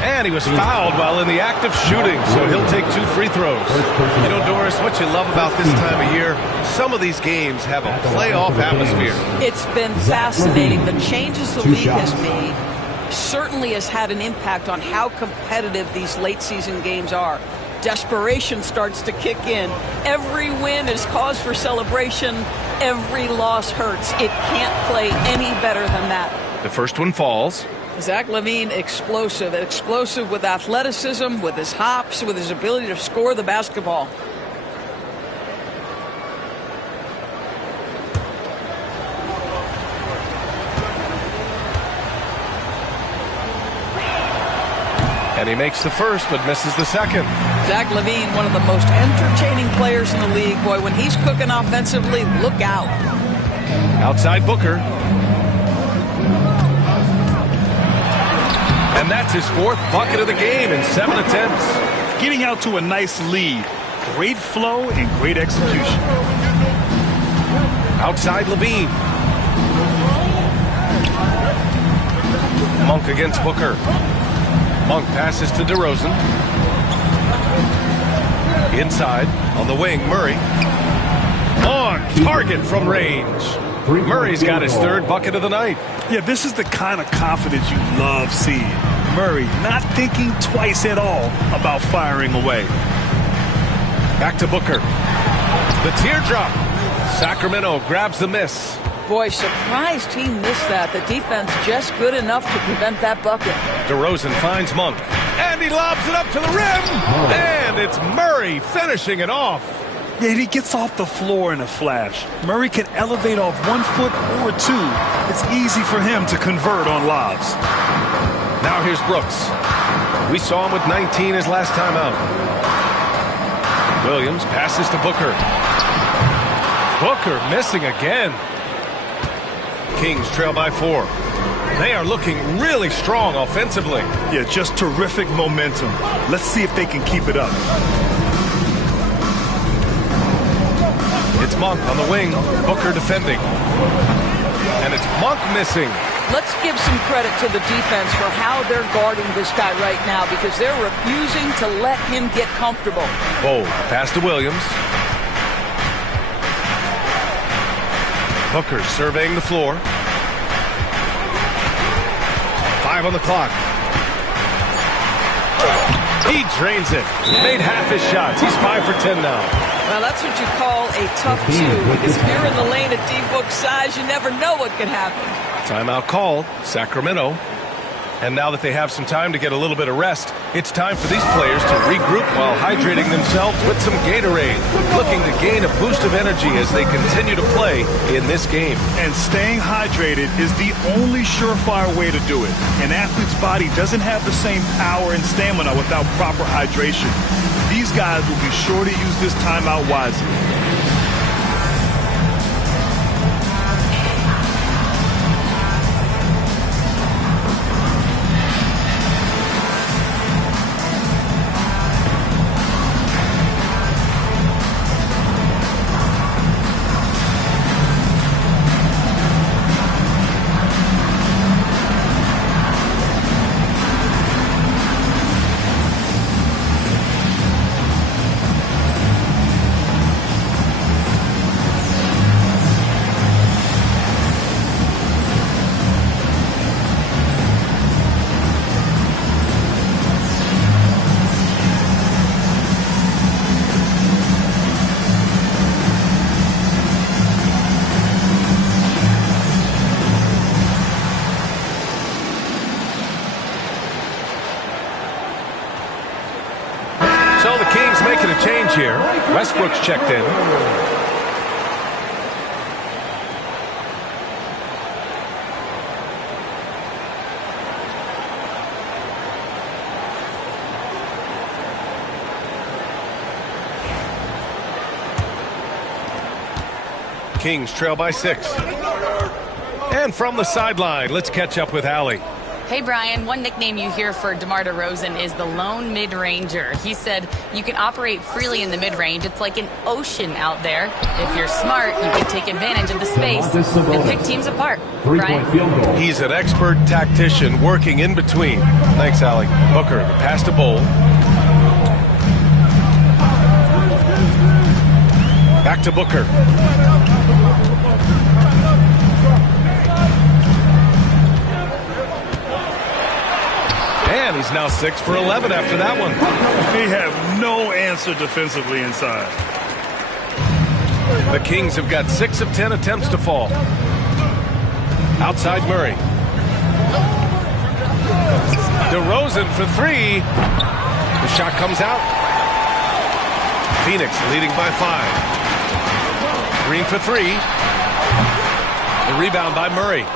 And he was fouled while in the act of shooting, so he'll take 2 free throws. You know, Doris, what you love about this time of year, some of these games have a playoff atmosphere. It's been fascinating. The changes the league has made certainly has had an impact on how competitive these late season games are. Desperation starts to kick in. Every win is cause for celebration. Every loss hurts. It can't play any better than that. The first one falls. Zach LaVine, explosive. Explosive with athleticism, with his hops, with his ability to score the basketball. And he makes the first, but misses the second. Zach LaVine, one of the most entertaining players in the league. Boy, when he's cooking offensively, look out. Outside Booker. And that's his fourth bucket of the game in 7 attempts. Getting out to a nice lead. Great flow and great execution. Outside LaVine. Monk against Booker. Monk passes to DeRozan. Inside, on the wing, Murray. On target from range. Murray's got his third bucket of the night. Yeah, this is the kind of confidence you love seeing. Murray not thinking twice at all about firing away. Back to Booker. The teardrop. Sacramento grabs the miss. Boy, surprised he missed that. The defense just good enough to prevent that bucket. DeRozan finds Monk. And he lobs it up to the rim. And it's Murray finishing it off. Yeah, he gets off the floor in a flash. Murray can elevate off 1 foot or 2. It's easy for him to convert on lobs. Now here's Brooks. We saw him with 19 his last time out. Williams passes to Booker. Booker missing again. Kings trail by 4. They are looking really strong offensively. Yeah, just terrific momentum. Let's see if they can keep it up. It's Monk on the wing. Booker defending. And it's Monk missing. Let's give some credit to the defense for how they're guarding this guy right now because they're refusing to let him get comfortable. Bold pass to Williams. Booker surveying the floor. 5 on the clock. He drains it. Made half his shots. He's 5 for 10 now. Well, that's what you call a tough 2 because if you're in the lane at D-Book size, you never know what could happen. Timeout called. Sacramento. And now that they have some time to get a little bit of rest, it's time for these players to regroup while hydrating themselves with some Gatorade, looking to gain a boost of energy as they continue to play in this game. And staying hydrated is the only surefire way to do it. An athlete's body doesn't have the same power and stamina without proper hydration. These guys will be sure to use this timeout wisely. So the Kings making a change here. Westbrook's checked in. Kings trail by 6. And from the sideline, let's catch up with Allie. Hey, Brian, one nickname you hear for DeMar DeRozan is the lone mid-ranger. He said you can operate freely in the mid-range. It's like an ocean out there. If you're smart, you can take advantage of the space and pick teams apart. Brian? He's an expert tactician working in between. Thanks, Allie. Booker, the pass to Bowl. Back to Booker. And he's now 6 for 11 after that one. They have no answer defensively inside. The Kings have got 6 of 10 attempts to fall. Outside Murray. DeRozan for 3. The shot comes out. Phoenix leading by 5. Green for 3. The rebound by Murray.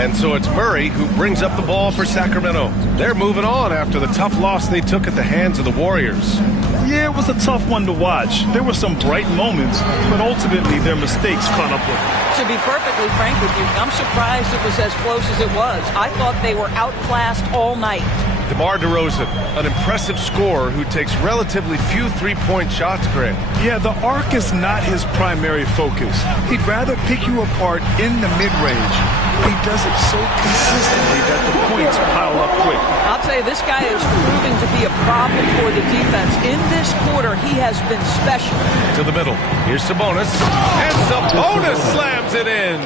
And so it's Murray who brings up the ball for Sacramento. They're moving on after the tough loss they took at the hands of the Warriors. Yeah, it was a tough one to watch. There were some bright moments, but ultimately their mistakes caught up with them. To be perfectly frank with you, I'm surprised it was as close as it was. I thought they were outclassed all night. DeMar DeRozan, an impressive scorer who takes relatively few three-point shots, Greg. Yeah, the arc is not his primary focus. He'd rather pick you apart in the mid-range. He does it so consistently that the points pile up quick. I'll tell you, this guy is proving to be a problem for the defense. In this quarter, he has been special. To the middle. Here's Sabonis. And Sabonis slams it in.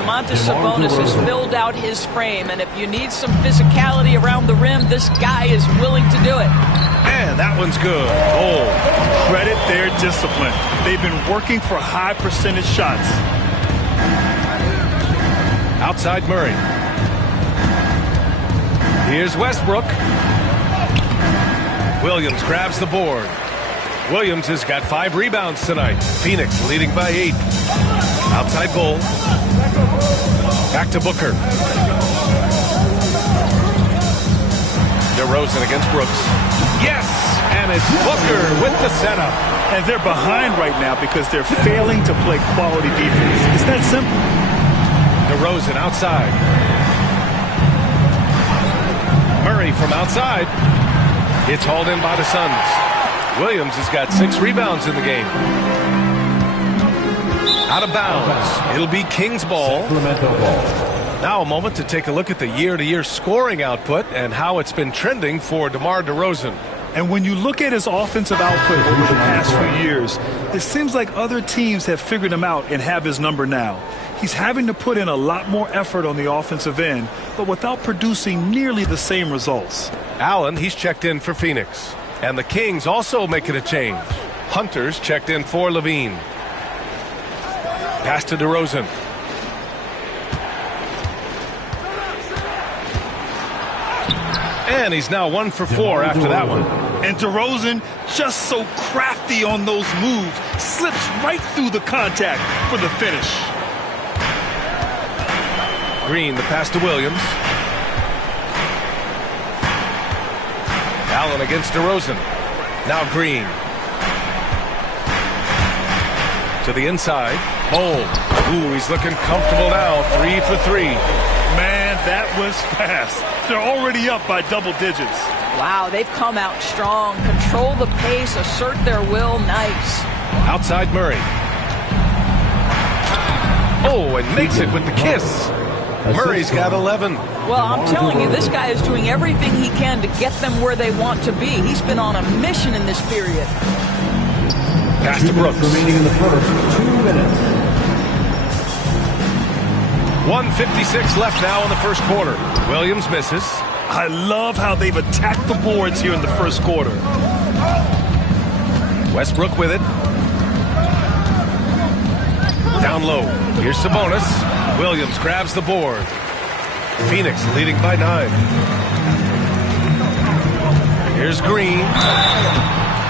Domantas Sabonis has filled out his frame, and if you need some physicality around the rim, this guy is willing to do it. And that one's good. Oh, credit their discipline. They've been working for high percentage shots. Outside Murray. Here's Westbrook. Williams grabs the board. Williams has got 5 rebounds tonight. Phoenix leading by 8. Outside Bull. Back to Booker. DeRozan against Brooks. Yes! And it's Booker with the setup. And they're behind right now because they're failing to play quality defense. It's that simple. DeRozan outside. Murray from outside. It's hauled in by the Suns. Williams has got 6 rebounds in the game. Out of bounds. It'll be Kings ball. Now a moment to take a look at the year-to-year scoring output and how it's been trending for DeMar DeRozan. And when you look at his offensive output over the past few years, it seems like other teams have figured him out and have his number now. He's having to put in a lot more effort on the offensive end, but without producing nearly the same results. Allen, he's checked in for Phoenix. And the Kings also making a change. Hunter's checked in for Levine. Pass to DeRozan. And he's now 1 for 4 after that one. And DeRozan, just so crafty on those moves, slips right through the contact for the finish. Green, the pass to Williams. Allen against DeRozan. Now Green. To the inside. Bold. Ooh, he's looking comfortable now. 3 for 3. Man, that was fast. They're already up by double digits. Wow, they've come out strong. Control the pace, assert their will. Nice. Outside Murray. Oh, and makes it with the kiss. Murray's got 11. Well, I'm telling you, this guy is doing everything he can to get them where they want to be. He's been on a mission in this period. Pass to Brooks. Remaining in the first 2 minutes. 1:56 left now in the first quarter. Williams misses. I love how they've attacked the boards here in the first quarter. Westbrook with it. Down low. Here's Sabonis. Williams grabs the board. Phoenix leading by 9. Here's Green.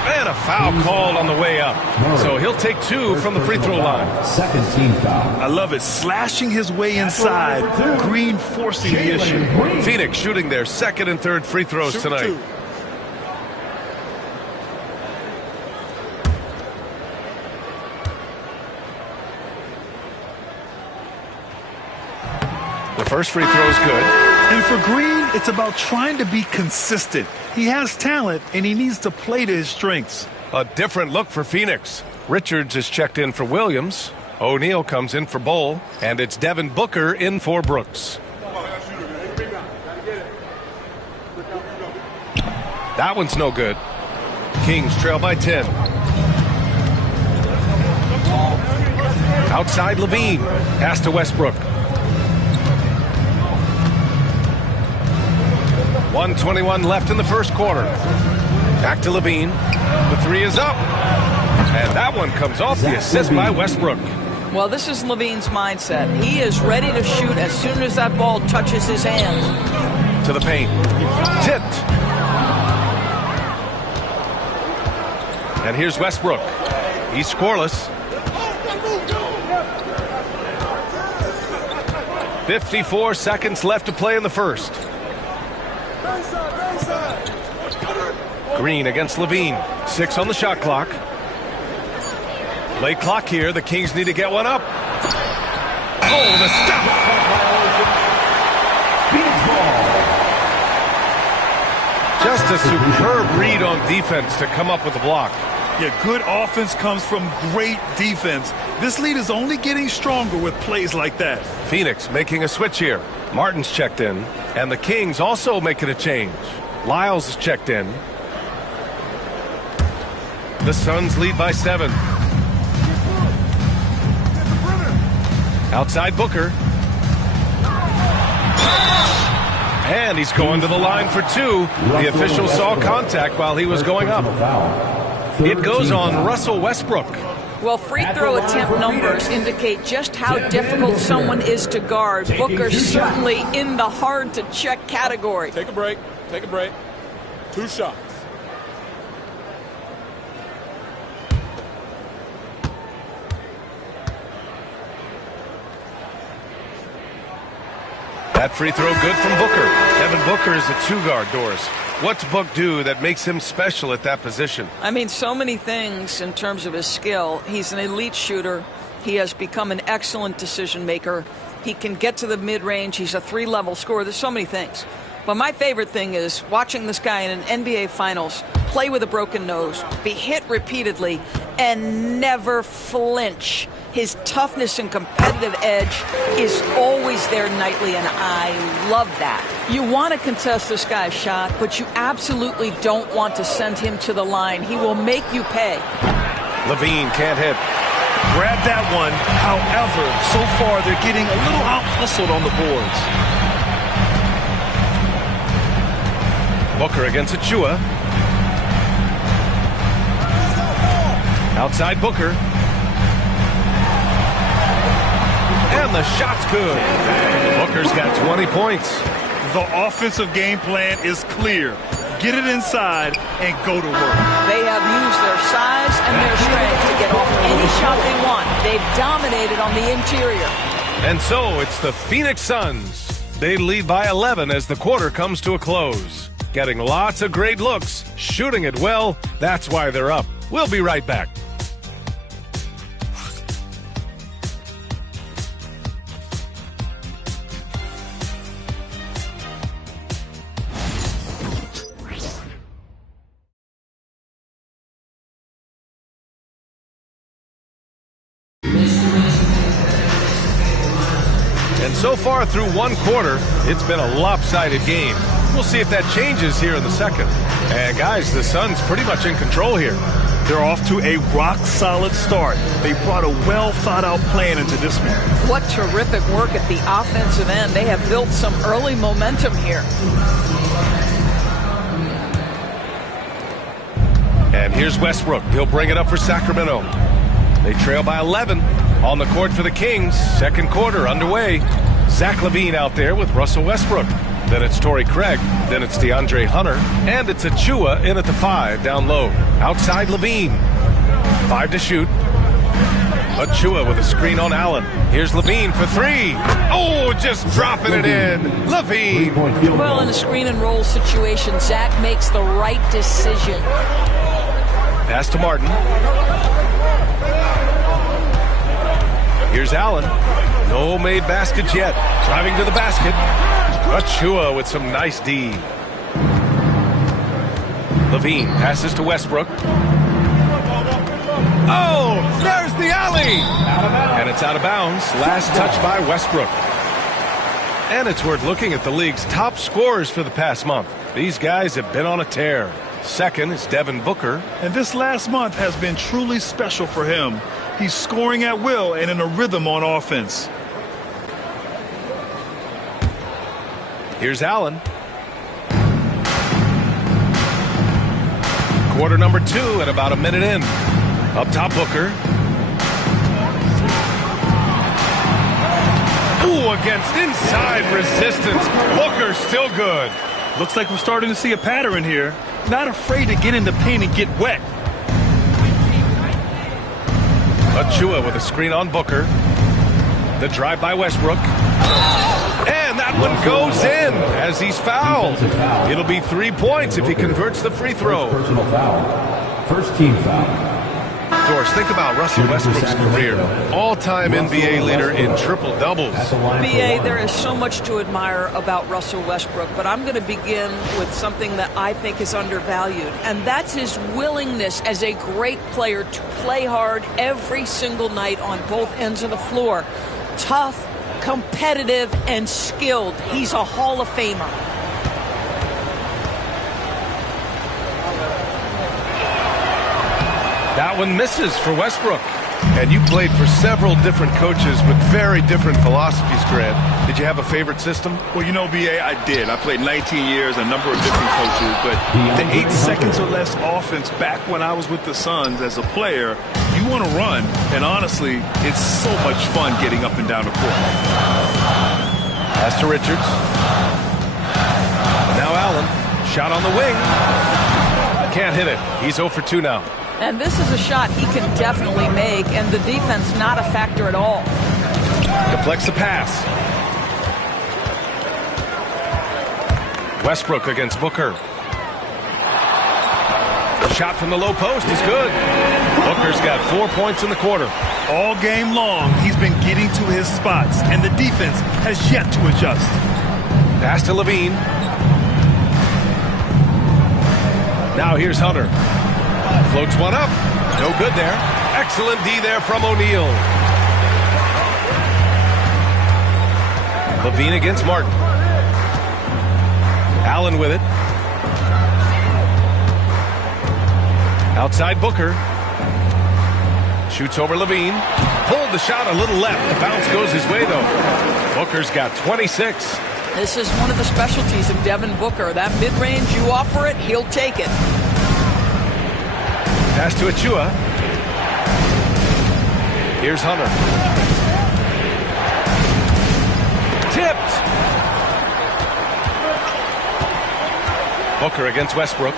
And a foul called on the way up. So he'll take 2 from the free throw line. Second team foul. I love it. Slashing his way inside. Green forcing the issue. Phoenix shooting their second and third free throws tonight. The first free throw is good. And for Green, it's about trying to be consistent. He has talent, and he needs to play to his strengths. A different look for Phoenix. Richards is checked in for Williams. O'Neal comes in for Bull. And it's Devin Booker in for Brooks. That one's no good. Kings trail by 10. Outside Levine. Pass to Westbrook. 1:21 left in the first quarter. Back to Levine. The 3 is up. And that one comes off the assist by Westbrook. Well, this is Levine's mindset. He is ready to shoot as soon as that ball touches his hands. To the paint. Tipped. And here's Westbrook. He's scoreless. 54 seconds left to play in the first. Green against Levine. 6 on the shot clock. Late clock here. The Kings need to get one up. Oh, the stop. Just a superb read on defense to come up with the block. Yeah, good offense comes from great defense. This lead is only getting stronger with plays like that. Phoenix making a switch here. Martin's checked in, and the Kings also making a change. Lyles is checked in. The Suns lead by 7. Outside Booker. And he's going to the line for 2. The official saw contact while he was going up. It goes on Russell Westbrook. Well, free throw attempt numbers indicate just how difficult someone is to guard. Booker's certainly in the hard-to-check category. Take a break. Take a break. 2 shots. That free throw good from Booker. Devin Booker is a 2-guard, Doris. What's Book do that makes him special at that position? I mean, so many things in terms of his skill. He's an elite shooter. He has become an excellent decision maker. He can get to the mid-range. He's a 3-level scorer. There's so many things. But my favorite thing is watching this guy in an NBA Finals play with a broken nose, be hit repeatedly, and never flinch. His toughness and competitive edge is always there nightly, and I love that. You want to contest this guy's shot, but you absolutely don't want to send him to the line. He will make you pay. Levine can't hit. Grab that one. However, so far they're getting a little out-hustled on the boards. Booker against Achua. Outside Booker. And the shot's good. Booker's got 20 points. The offensive game plan is clear. Get it inside and go to work. They have used their size and their strength to get off any shot they want. They've dominated on the interior. And so it's the Phoenix Suns. They lead by 11 as the quarter comes to a close. Getting lots of great looks, shooting it well. That's why they're up. We'll be right back. And so far through one quarter, it's been a lopsided game. We'll see if that changes here in the second. And guys, the Suns pretty much in control here. They're off to a rock-solid start. They brought a well-thought-out plan into this one. What terrific work at the offensive end. They have built some early momentum here. And here's Westbrook. He'll bring it up for Sacramento. They trail by 11 on the court for the Kings. Second quarter underway. Zach LaVine out there with Russell Westbrook. Then it's Torrey Craig. Then it's DeAndre Hunter. And it's Achua in at the 5 down low. Outside LaVine. 5 to shoot. Achua with a screen on Allen. Here's LaVine for 3. Oh, just dropping it in. LaVine. Well, in a screen and roll situation, Zach makes the right decision. Pass to Martin. Here's Allen. No made baskets yet. Driving to the basket. Achua with some nice D. LaVine passes to Westbrook. Oh, there's the alley. And it's out of bounds. Last touch by Westbrook. And it's worth looking at the league's top scorers for the past month. These guys have been on a tear. Second is Devin Booker. And this last month has been truly special for him. He's scoring at will and in a rhythm on offense. Here's Allen. Quarter number 2 and about a minute in. Up top, Booker. Ooh, against inside resistance. Booker still good. Looks like we're starting to see a pattern here. Not afraid to get in the paint and get wet. Achua with a screen on Booker. The drive by Westbrook. And that one goes in as he's fouled. It'll be 3 points if he converts the free throw. Personal foul. First team foul. Doris, think about Russell Westbrook's career. All-time NBA leader in triple-doubles. BA, there is so much to admire about Russell Westbrook, but I'm going to begin with something that I think is undervalued, and that's his willingness as a great player to play hard every single night on both ends of the floor. Tough, competitive, and skilled. He's a Hall of Famer. That one misses for Westbrook. And you played for several different coaches with very different philosophies, Grant. Did you have a favorite system? Well, you know, BA, I did. I played 19 years, a number of different coaches, but the 8 seconds or less offense back when I was with the Suns as a player, you want to run, and honestly, it's so much fun getting up and down the court. Pass to Richards. Now Allen. Shot on the wing. Can't hit it. He's 0 for 2 now. And this is a shot he can definitely make, and the defense not a factor at all. Deflects the pass. Westbrook against Booker. The shot from the low post is good. Booker's got 4 points in the quarter. All game long, he's been getting to his spots, and the defense has yet to adjust. Pass to Levine. Now here's Hunter. Floats one up. No good there. Excellent D there from O'Neal. Levine against Martin. Allen with it. Outside Booker. Shoots over Levine. Pulled the shot a little left. The bounce goes his way, though. Booker's got 26. This is one of the specialties of Devin Booker. That mid-range, you offer it, he'll take it. Pass to Achua. Here's Hunter. Tipped. Booker against Westbrook.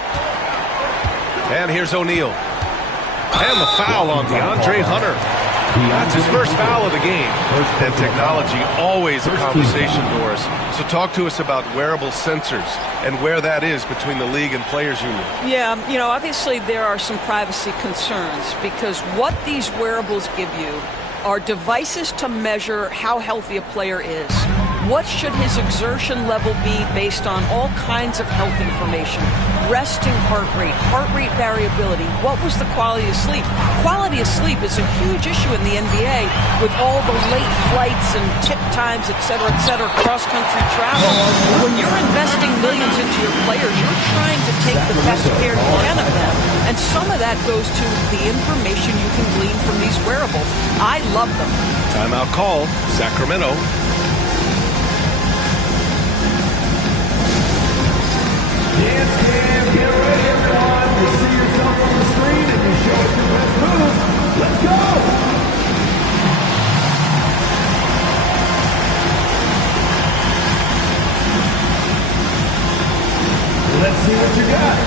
And here's O'Neal. And the foul on DeAndre Hunter. That's his first foul of the game. And technology, always a conversation, Doris. So talk to us about wearable sensors and where that is between the league and players union. Yeah, you know, obviously there are some privacy concerns because what these wearables give you are devices to measure how healthy a player is. What should his exertion level be based on all kinds of health information? Resting heart rate variability. What was the quality of sleep? Quality of sleep is a huge issue in the NBA with all the late flights and tip times, et cetera, cross-country travel. When you're investing millions into your players, you're trying to take the best care you can of them. And some of that goes to the information you can glean from these wearables. I love them. Timeout call, Sacramento. Dance cam, get ready everyone. You see yourself on the screen and you show us your best moves. Let's go! Let's see what you got.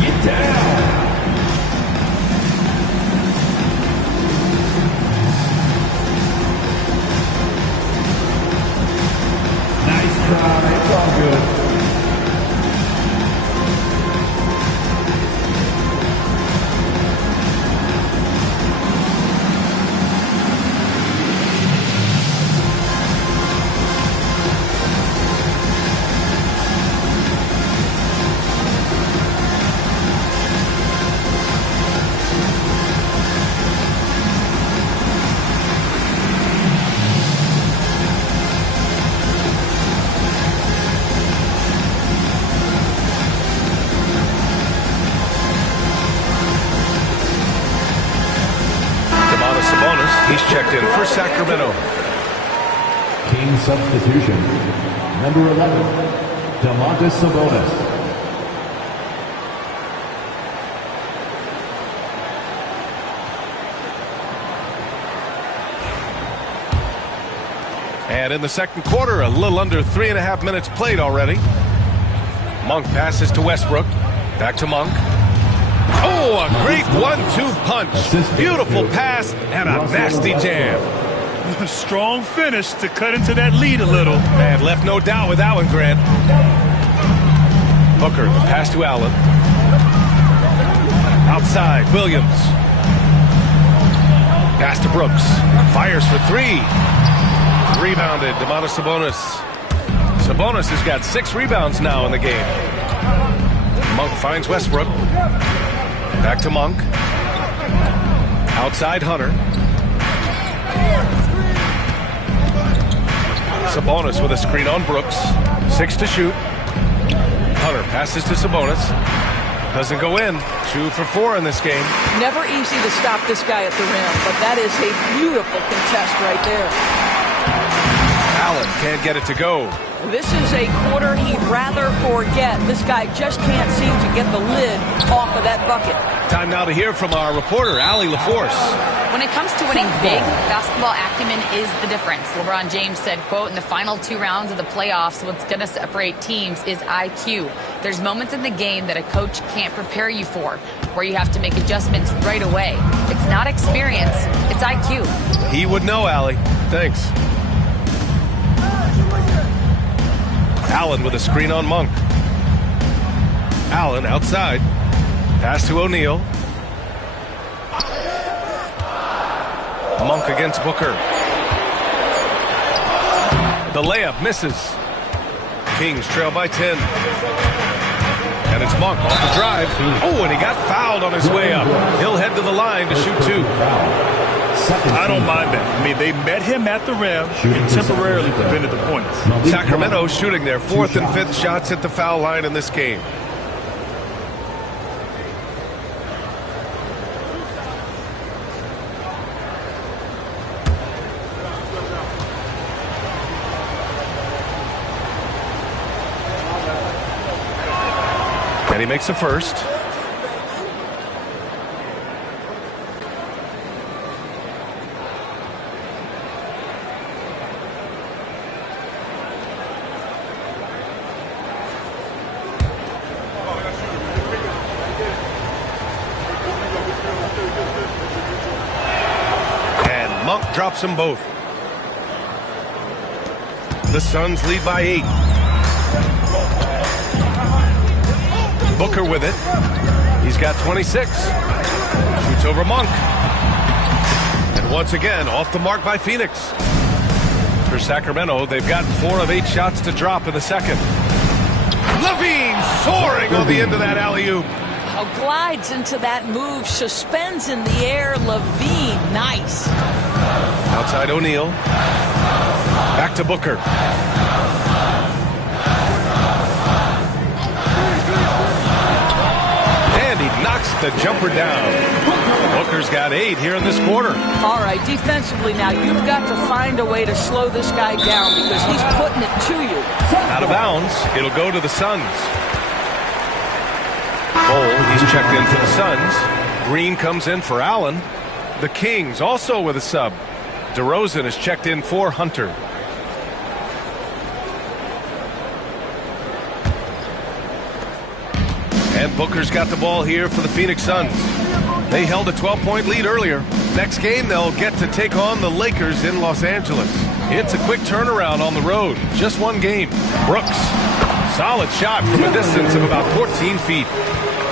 Get down. It's all good. He's checked in for Sacramento. Team substitution. Number 11, Domantas Sabonis. And in the second quarter, a little under 3.5 minutes played already. Monk passes to Westbrook. Back to Monk. Oh, a great 1-2 punch. Beautiful pass and a nasty jam. Strong finish to cut into that lead a little. And left no doubt with that one, Grant. Booker, the pass to Allen. Outside, Williams. Pass to Brooks. Fires for three. Rebounded, Domantas Sabonis. Sabonis has got 6 rebounds now in the game. Monk finds Westbrook. Back to Monk. Outside Hunter. Sabonis with a screen on Brooks. 6 to shoot. Hunter passes to Sabonis. Doesn't go in. 2 for 4 in this game. Never easy to stop this guy at the rim, but that is a beautiful contest right there. Allen can't get it to go. This is a quarter he'd rather forget. This guy just can't seem to get the lid off of that bucket. Time now to hear from our reporter, Allie LaForce. When it comes to winning big, basketball acumen is the difference. LeBron James said, quote, in the final 2 rounds of the playoffs, what's going to separate teams is IQ. There's moments in the game that a coach can't prepare you for, where you have to make adjustments right away. It's not experience, it's IQ. He would know, Allie. Thanks. Allen with a screen on Monk. Allen outside. Pass to O'Neal. Monk against Booker. The layup misses. Kings trail by 10. And it's Monk off the drive. Oh, and he got fouled on his way up. He'll head to the line to shoot 2. I don't mind that. I mean, they met him at the rim and temporarily prevented the points. Sacramento shooting their 4th and 5th shots at the foul line in this game. And he makes a first. Monk drops them both. The Suns lead by 8. Booker with it. He's got 26. Shoots over Monk. And once again, off the mark by Phoenix. For Sacramento, they've gotten 4 of 8 shots to drop in the second. Levine soaring on the end of that alley-oop. Glides into that move, suspends in the air. Levine, nice. Outside O'Neal. Back to Booker. And he knocks the jumper down. Booker's got 8 here in this quarter. All right, defensively now, you've got to find a way to slow this guy down because he's putting it to you. Out of bounds, it'll go to the Suns. Cole, he's checked in for the Suns. Green comes in for Allen. The Kings also with a sub. DeRozan is checked in for Hunter. And Booker's got the ball here for the Phoenix Suns. They held a 12-point lead earlier. Next game, they'll get to take on the Lakers in Los Angeles. It's a quick turnaround on the road. Just 1 game. Brooks. Solid shot from a distance of about 14 feet.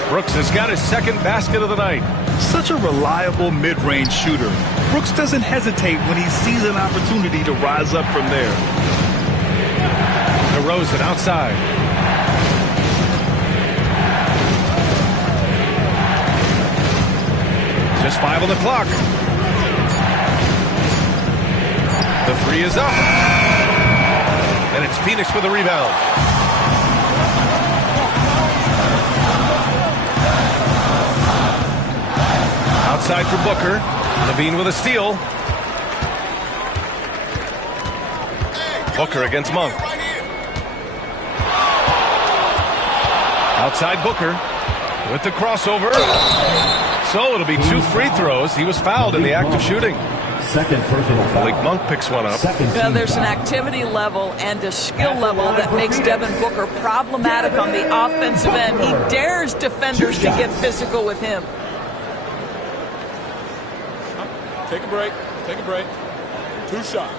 Brooks has got his 2nd basket of the night. Such a reliable mid-range shooter. Brooks doesn't hesitate when he sees an opportunity to rise up from there. DeRozan outside. Just 5 on the clock. The 3 is up. And it's Phoenix with a rebound. Outside for Booker. Levine with a steal. Booker against Monk. Outside Booker with the crossover. So it'll be 2 free throws. He was fouled in the act of shooting. Second personal foul. Malik Monk picks one up. Well, there's an activity level and a skill level that makes Devin Booker problematic on the offensive end. He dares defenders to get physical with him. Take a break. Take a break. 2 shots.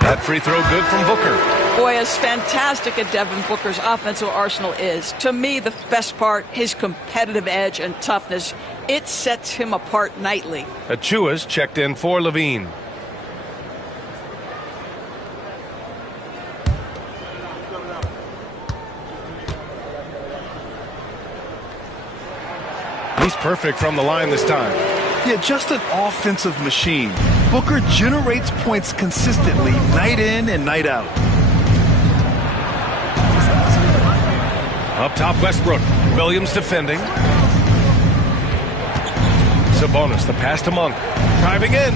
That free throw good from Booker. Boy, as fantastic as Devin Booker's offensive arsenal is, to me the best part, his competitive edge and toughness, it sets him apart nightly. Achua's checked in for Levine. He's perfect from the line this time. Yeah, just an offensive machine. Booker generates points consistently, night in and night out. Up top, Westbrook. Williams defending. Sabonis, the pass to Monk. Driving in.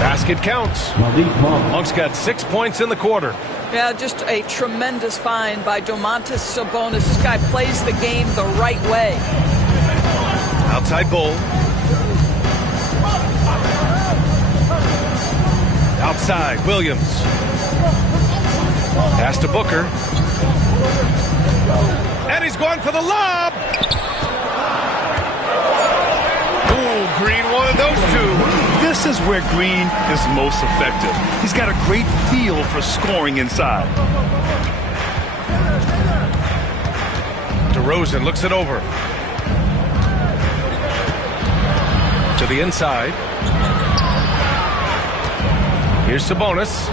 Basket counts. Monk's got 6 points in the quarter. Yeah, just a tremendous find by Domantas Sabonis. This guy plays the game the right way. Outside Bull. Outside, Williams. Pass to Booker. And he's going for the lob. Ooh, Green wanted those two. This is where Green is most effective. He's got a great feel for scoring inside. DeRozan looks it over. To the inside. Here's Sabonis.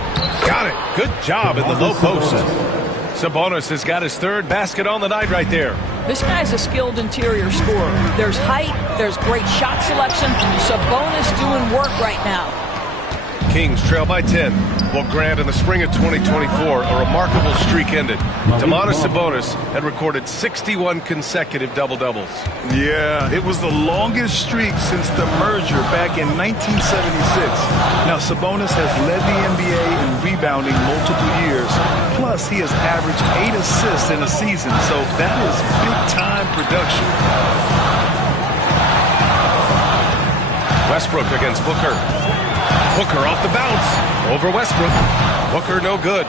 Got it. Good job in the low post. Sabonis has got his 3rd basket on the night right there. This guy's a skilled interior scorer. There's height, there's great shot selection. Sabonis doing work right now. Kings trail by 10. Well, Grant, in the spring of 2024, a remarkable streak ended. Domantas Sabonis had recorded 61 consecutive double-doubles. Yeah, it was the longest streak since the merger back in 1976. Now, Sabonis has led the NBA in rebounding multiple years. Plus, he has averaged 8 assists in a season, so that is big-time production. Westbrook against Booker. Booker off the bounce. Over Westbrook. Booker no good.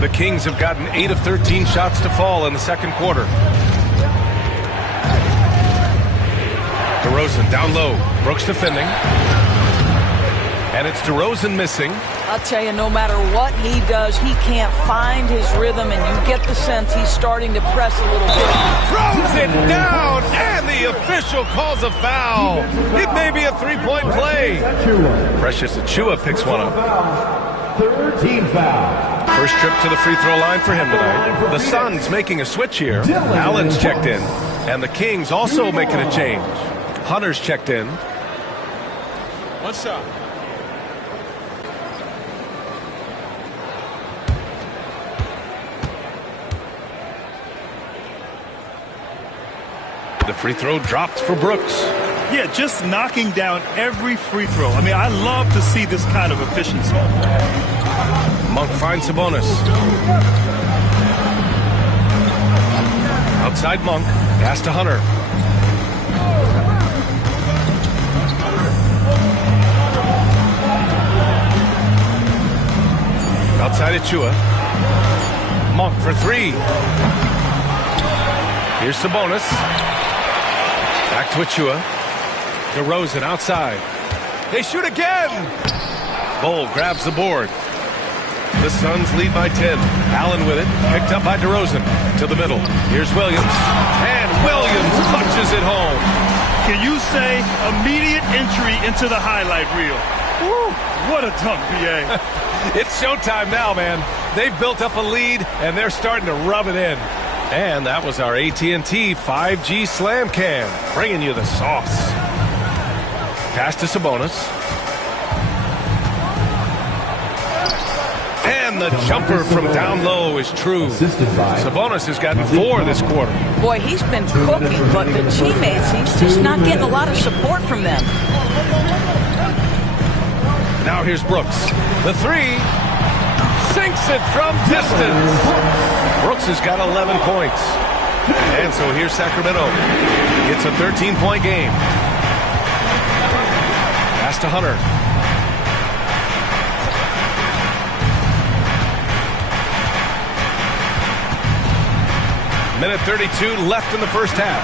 The Kings have gotten 8 of 13 shots to fall in the second quarter. DeRozan down low. Brooks defending. And it's DeRozan missing. I'll tell you, no matter what he does, he can't find his rhythm, and you get the sense he's starting to press a little bit. Throws it down, and the official calls a foul. It may be a 3-point play. Precious Achiuwa picks one up. 3rd team foul. First trip to the free throw line for him tonight. The Suns making a switch here. Allen's checked in, and the Kings also making a change. Hunter's checked in. 1 shot. The free throw dropped for Brooks. Yeah, just knocking down every free throw. I mean, I love to see this kind of efficiency. Monk finds Sabonis. Outside Monk. Pass to Hunter. Outside Achiuwa. Monk for 3. Here's Sabonis. Back to Achiuwa. DeRozan outside. They shoot again. Bull grabs the board. The Suns lead by 10. Allen with it. Picked up by DeRozan. To the middle. Here's Williams. And Williams punches it home. Can you say immediate entry into the highlight reel? Woo, what a dunk, B.A. It's showtime now, man. They've built up a lead, and they're starting to rub it in. And that was our AT&T 5G Slam Cam, bringing you the sauce. Pass to Sabonis. And the jumper from down low is true. Sabonis has gotten 4 this quarter. Boy, he's been cooking, but the teammates, he's just not getting a lot of support from them. Now here's Brooks. The 3. sinks it from distance. Brooks has got 11 points. And so here's Sacramento. It's a 13-point game. Pass to Hunter. Minute 32 left in the first half.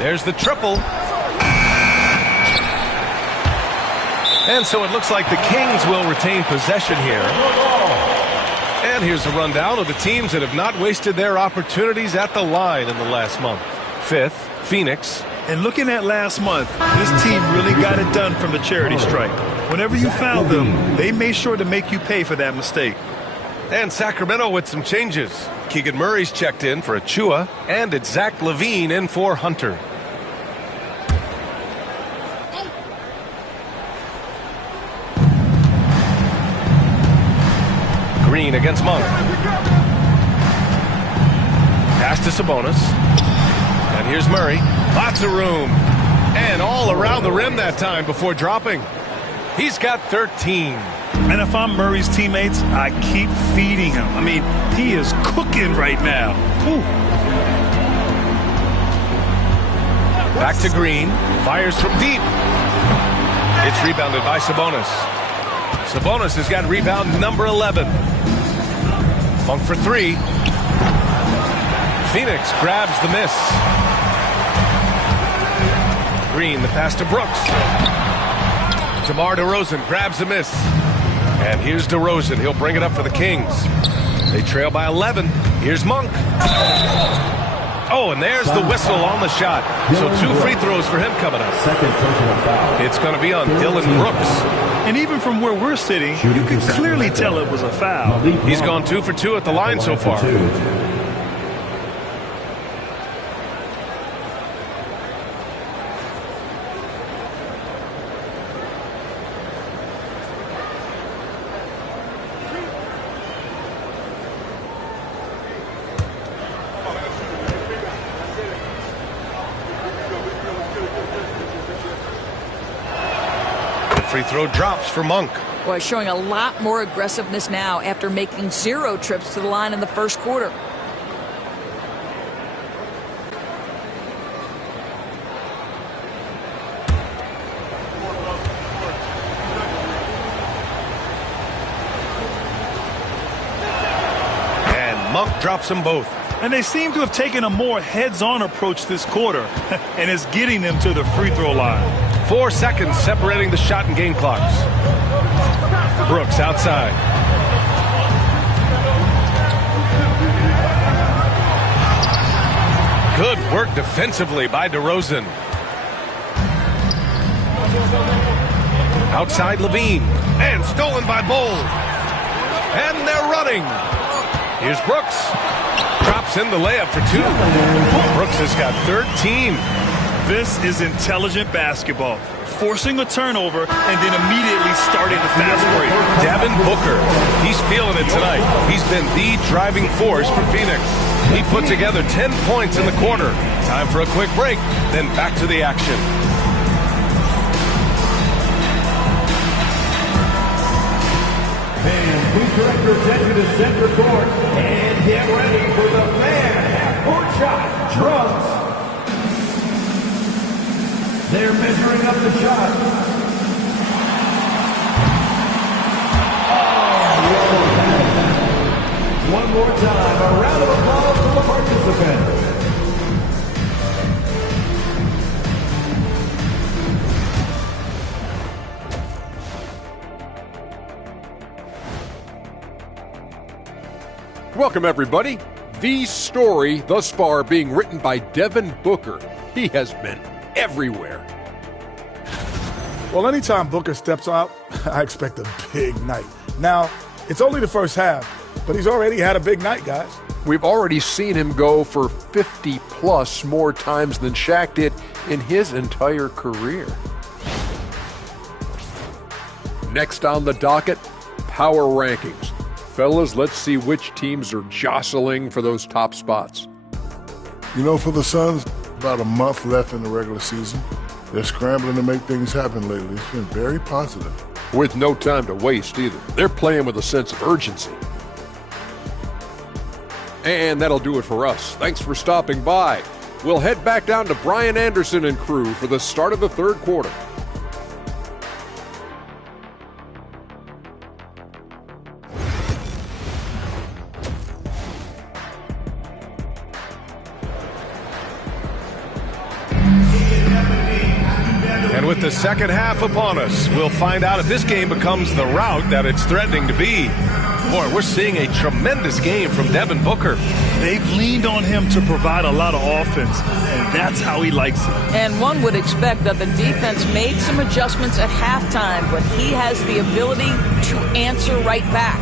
There's the triple. And so it looks like the Kings will retain possession here. And here's a rundown of the teams that have not wasted their opportunities at the line in the last month. Fifth, Phoenix. And looking at last month, this team really got it done from the charity stripe. Whenever you fouled them, they made sure to make you pay for that mistake. And Sacramento with some changes. Keegan Murray's checked in for Achua, and it's Zach LaVine in for Hunter. Green against Monk. Pass to Sabonis. And here's Murray. Lots of room. And all around the rim that time before dropping. He's got 13. And if I'm Murray's teammates, I keep feeding him. I mean, he is cooking right now. Ooh. Back to Green. Fires from deep. It's rebounded by Sabonis. Sabonis has got rebound number 11. Monk for three. Phoenix grabs the miss. Green, the pass to Brooks. DeMar DeRozan grabs the miss. And here's DeRozan. He'll bring it up for the Kings. They trail by 11. Here's Monk. Oh, and there's the whistle on the shot. So 2 free throws for him coming up. It's going to be on Dylan Brooks. And even from where we're sitting, you can clearly tell it was a foul. He's gone 2 for 2 at the line so far. Free throw drops for Monk. Boy, showing a lot more aggressiveness now after making 0 trips to the line in the first quarter. And Monk drops them both. And they seem to have taken a more heads-on approach this quarter, and it's getting them to the free throw line. 4 seconds separating the shot and game clocks. Brooks outside. Good work defensively by DeRozan. Outside LaVine. And stolen by Bull. And they're running. Here's Brooks. Drops in the layup for 2. Brooks has got 13. This is intelligent basketball. Forcing a turnover and then immediately starting the fast break. Devin Booker. He's feeling it tonight. He's been the driving force for Phoenix. He put together 10 points in the quarter. Time for a quick break, then back to the action. Fans, please direct your attention to center court and get ready for the fan half-court shot. Drums. They're measuring up the shot. One more time, a round of applause for the participants. Welcome, everybody. The story thus far being written by Devin Booker. He has been everywhere. Well, anytime Booker steps out, I expect a big night. Now, it's only the first half, but he's already had a big night, guys. We've already seen him go for 50-plus more times than Shaq did in his entire career. Next on the docket, power rankings. Fellas, let's see which teams are jostling for those top spots. You know, for the Suns, about a month left in the regular season. They're scrambling to make things happen lately. It's been very positive. With no time to waste either. They're playing with a sense of urgency. And that'll do it for us. Thanks for stopping by. We'll head back down to Brian Anderson and crew for the start of the third quarter. And with the second half upon us, we'll find out if this game becomes the rout that it's threatening to be. Boy, we're seeing a tremendous game from Devin Booker. They've leaned on him to provide a lot of offense, and that's how he likes it. And one would expect that the defense made some adjustments at halftime, but he has the ability to answer right back.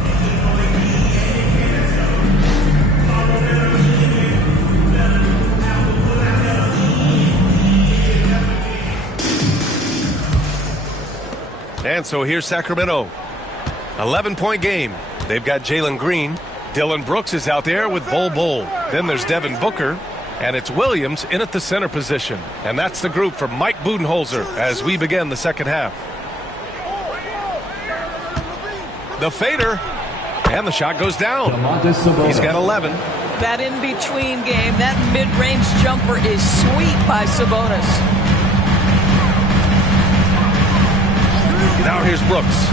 And so here's Sacramento. 11-point game. They've got Jalen Green. Dylan Brooks is out there with Bol Bol. Then there's Devin Booker. And it's Williams in at the center position. And that's the group for Mike Budenholzer as we begin the second half. The fader. And the shot goes down. He's got 11. That in-between game, that mid-range jumper is sweet by Sabonis. Now here's Brooks.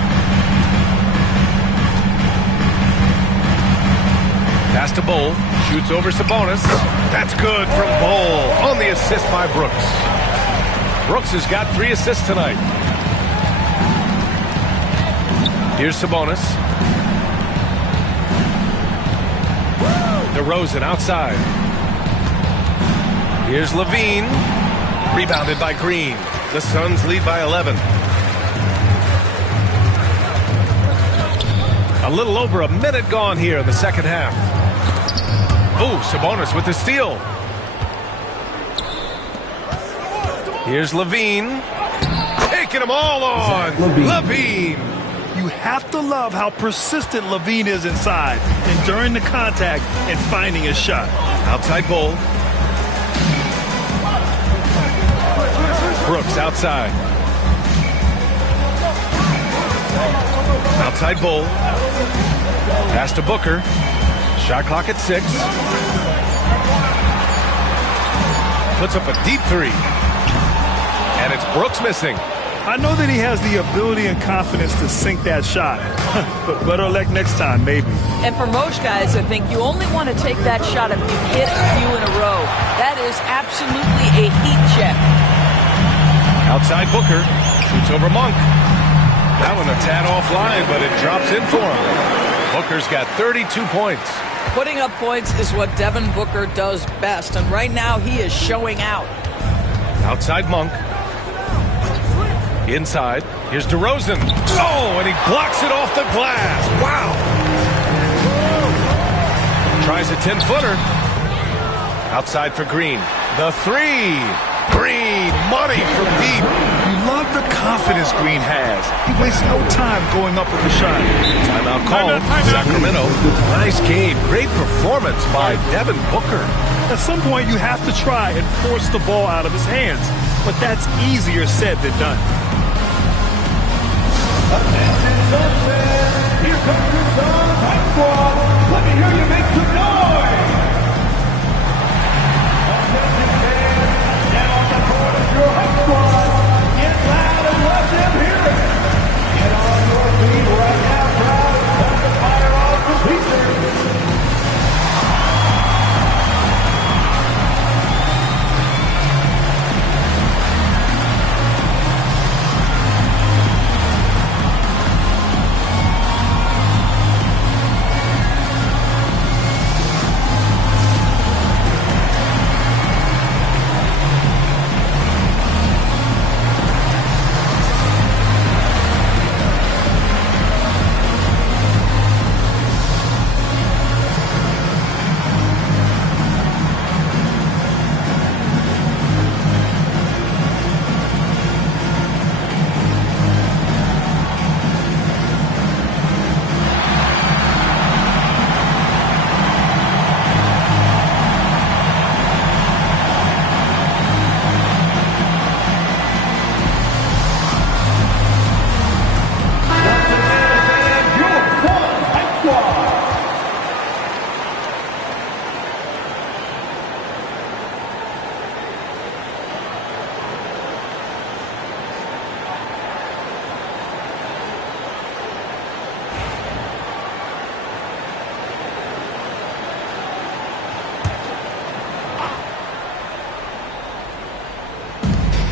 Pass to Bol. Shoots over Sabonis. That's good from Bol on the assist by Brooks. Brooks has got 3 assists tonight. Here's Sabonis. DeRozan outside. Here's Levine. Rebounded by Green. The Suns lead by 11. A little over a minute gone here in the second half. Oh, Sabonis with the steal. Here's Levine. Taking them all on. Levine. You have to love how persistent Levine is inside and during the contact and finding a shot. Outside Bol. Brooks outside. Outside Bol. Pass to Booker. Shot clock at 6. Puts up a deep 3. And it's Brooks missing. I know that he has the ability and confidence to sink that shot. But better luck next time, maybe. And for most guys, I think you only want to take that shot if you hit a few in a row. That is absolutely a heat check. Outside Booker. Shoots over Monk. That one a tad offline, but it drops in for him. Booker's got 32 points. Putting up points is what Devin Booker does best, and right now he is showing out. Outside Monk. Inside. Here's DeRozan. Oh, and he blocks it off the glass. Wow. Tries a 10-footer. Outside for Green. The 3. Green, money from deep. You love the confidence Green has. He wastes no time going up with the shot. Timeout called. Sacramento. Nice game. Great performance by Devin Booker. At some point, you have to try and force the ball out of his hands. But that's easier said than done. Here comes your Suns high squad. Let me hear you make some noise. Your high squad, get loud and let them hear it. Get on your feet right now, crowd. It's time to fire off the pieces.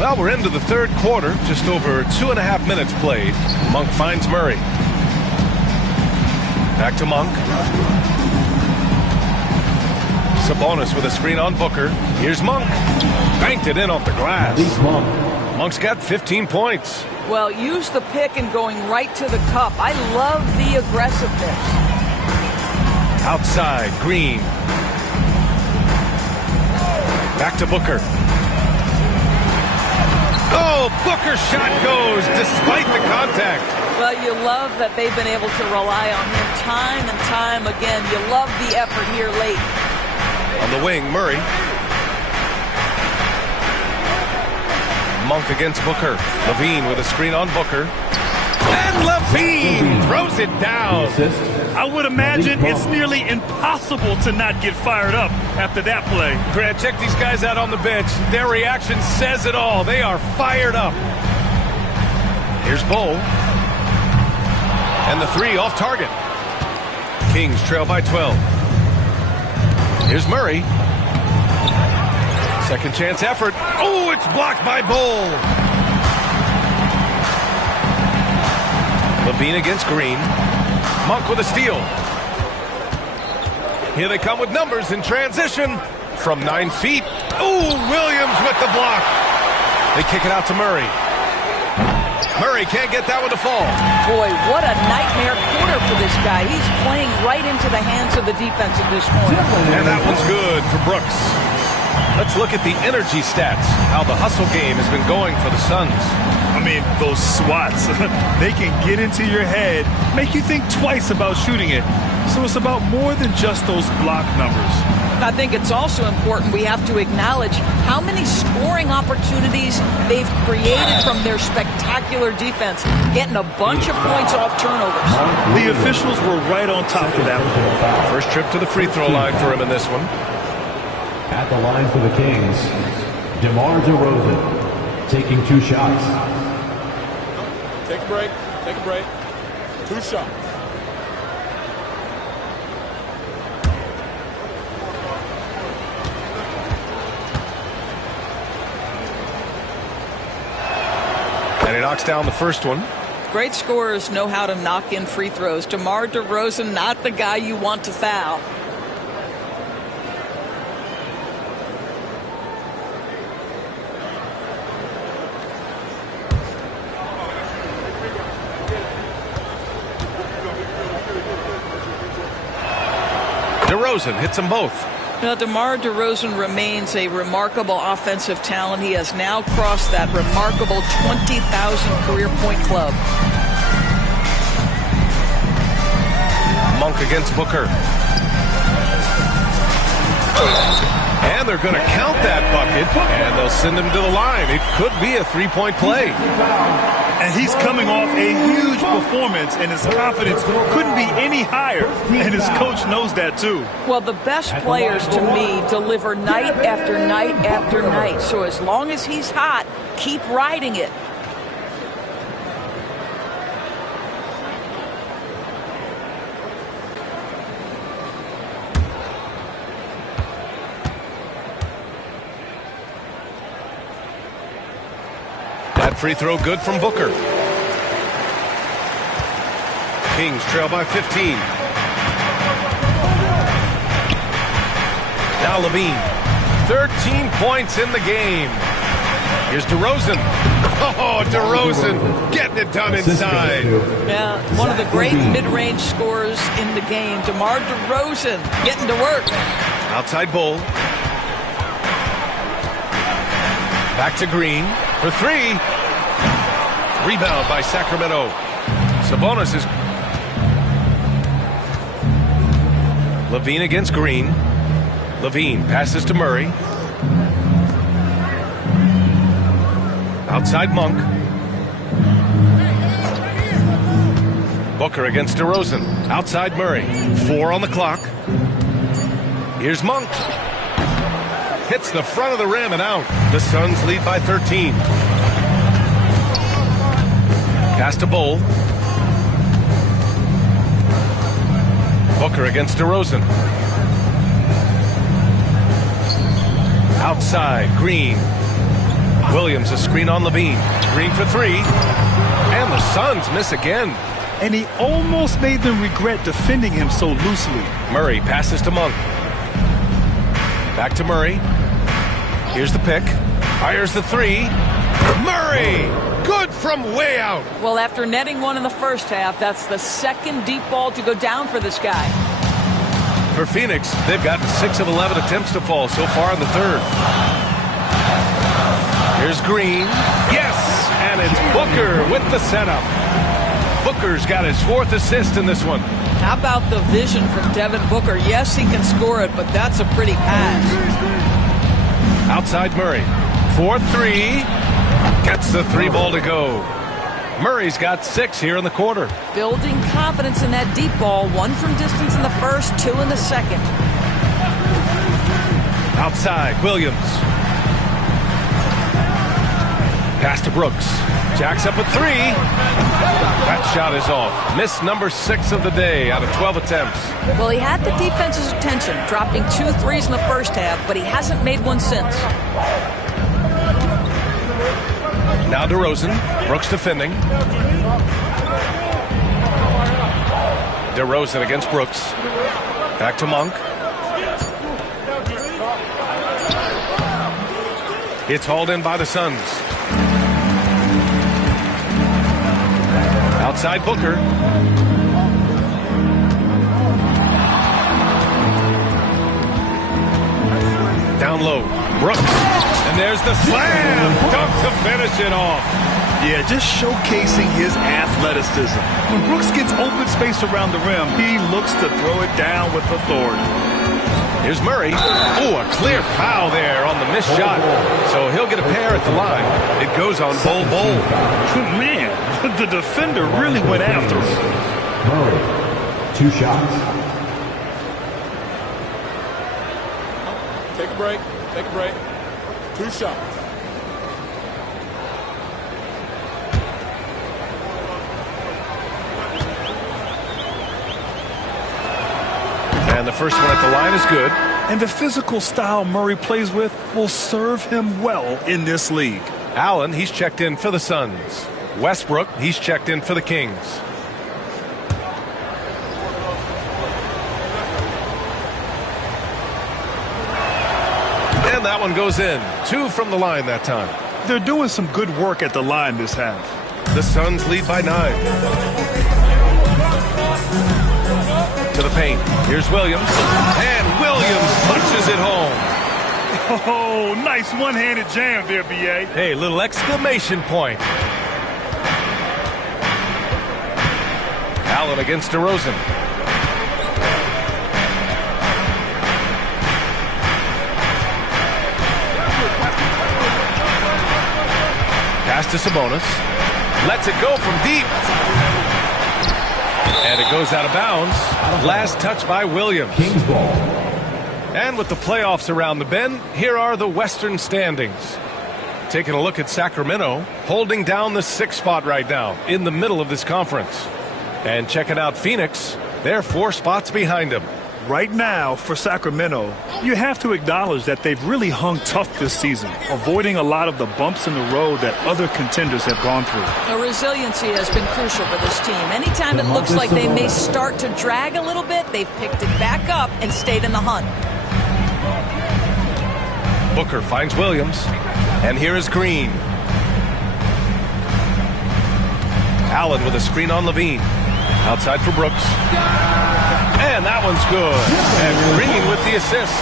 Well, we're into the third quarter, just over 2.5 minutes played. Monk finds Murray. Back to Monk. Sabonis with a screen on Booker. Here's Monk. Banked it in off the glass. Monk's got 15 points. Well, use the pick and going right to the cup. I love the aggressiveness. Outside, Green. Back to Booker. Oh, Booker's shot goes despite the contact. Well, you love that they've been able to rely on him time and time again. You love the effort here late. On the wing, Murray. Monk against Booker. Levine with a screen on Booker. And Levine throws it down. I would imagine it's nearly impossible to not get fired up after that play. Grant, check these guys out on the bench. Their reaction says it all. They are fired up. Here's Bull. And the three off target. Kings trail by 12. Here's Murray. Second chance effort. Oh, it's blocked by Bull. Levine against Green. Monk with a steal. Here they come with numbers in transition from 9 feet. Oh, Williams with the block. They kick it out to Murray. Murray can't get that one to fall. Boy, what a nightmare quarter for this guy. He's playing right into the hands of the defense at this point. And that one's good for Brooks. Let's look at the energy stats, how the hustle game has been going for the Suns. I mean, those swats, they can get into your head, make you think twice about shooting it. So it's about more than just those block numbers. I think it's also important we have to acknowledge how many scoring opportunities they've created from their spectacular defense, getting a bunch of points off turnovers. The officials were right on top of that one. First trip to the free throw line for him in this one. At the line for the Kings, DeMar DeRozan taking 2 shots. Take a break. Take a break. 2 shots. And he knocks down the first one. Great scorers know how to knock in free throws. DeMar DeRozan, not the guy you want to foul. DeRozan hits them both. Now, DeMar DeRozan remains a remarkable offensive talent. He has now crossed that remarkable 20,000 career point club. Monk against Booker. And they're going to count that bucket, and they'll send him to the line. It could be a 3-point play. And he's coming off a huge performance, and his confidence couldn't be any higher. And his coach knows that, too. Well, the best players, to me, deliver night after night after night. So as long as he's hot, keep riding it. That free throw good from Booker. Kings trail by 15. Now Levine. 13 points in the game. Here's DeRozan. Oh, DeRozan getting it done inside. Yeah, one of the great mid-range scorers in the game. DeMar DeRozan getting to work. Outside Bull. Back to Green for 3. Rebound by Sacramento. Sabonis is... Levine against Green. Levine passes to Murray. Outside Monk. Booker against DeRozan. Outside Murray. 4 on the clock. Here's Monk. Hits the front of the rim and out. The Suns lead by 13. Pass to Bull. Booker against DeRozan. Outside, Green. Williams, a screen on Levine. Green for three. And the Suns miss again. And he almost made them regret defending him so loosely. Murray passes to Monk. Back to Murray. Here's the pick. Fires the three. Murray! Good from way out. Well, after netting one in the first half, that's the second deep ball to go down for this guy. For Phoenix, they've gotten 6 of 11 attempts to fall so far in the third. Here's Green. Yes! And it's Booker with the setup. Booker's got his 4th assist in this one. How about the vision from Devin Booker? Yes, he can score it, but that's a pretty pass. Outside Murray. 4-3. Gets the 3 ball to go. Murray's got 6 here in the quarter. Building confidence in that deep ball. 1 from distance in the first, 2 in the second. Outside, Williams. Pass to Brooks. Jacks up a 3. That shot is off. Miss number 6 of the day out of 12 attempts. Well, he had the defense's attention, dropping 2 threes in the first half, but he hasn't made one since. Now DeRozan. Brooks defending. DeRozan against Brooks. Back to Monk. It's hauled in by the Suns. Outside Booker. Down low. Brooks. And there's the slam. Dunk to finish it off. Yeah, just showcasing his athleticism. When Brooks gets open space around the rim, he looks to throw it down with authority. Here's Murray. Oh, a clear foul there on the missed shot. So he'll get a pair at the line. It goes on Bol. Man, the defender really went after him. Murray, 2 shots. Take a break. Take a break. 2 shots. And the first one at the line is good. And the physical style Murray plays with will serve him well in this league. Allen, he's checked in for the Suns. Westbrook, he's checked in for the Kings. And that one goes in. 2 from the line that time. They're doing some good work at the line this half. The Suns lead by 9. To the paint. Here's Williams. And Williams punches it home. Oh, nice one-handed jam there, B.A. Hey, little exclamation point. Allen against DeRozan. Pass to Sabonis. Lets it go from deep. And it goes out of bounds. Last touch by Williams. Kings ball. And with the playoffs around the bend, here are the Western standings. Taking a look at Sacramento, holding down the 6th spot right now in the middle of this conference. And checking out Phoenix, they're 4 spots behind them. Right now, for Sacramento, you have to acknowledge that they've really hung tough this season, avoiding a lot of the bumps in the road that other contenders have gone through. The resiliency has been crucial for this team. Anytime it looks like they may start to drag a little bit, they've picked it back up and stayed in the hunt. Booker finds Williams. And here is Green. Allen with a screen on Levine. Outside for Brooks. And that one's good. And Green with the assist.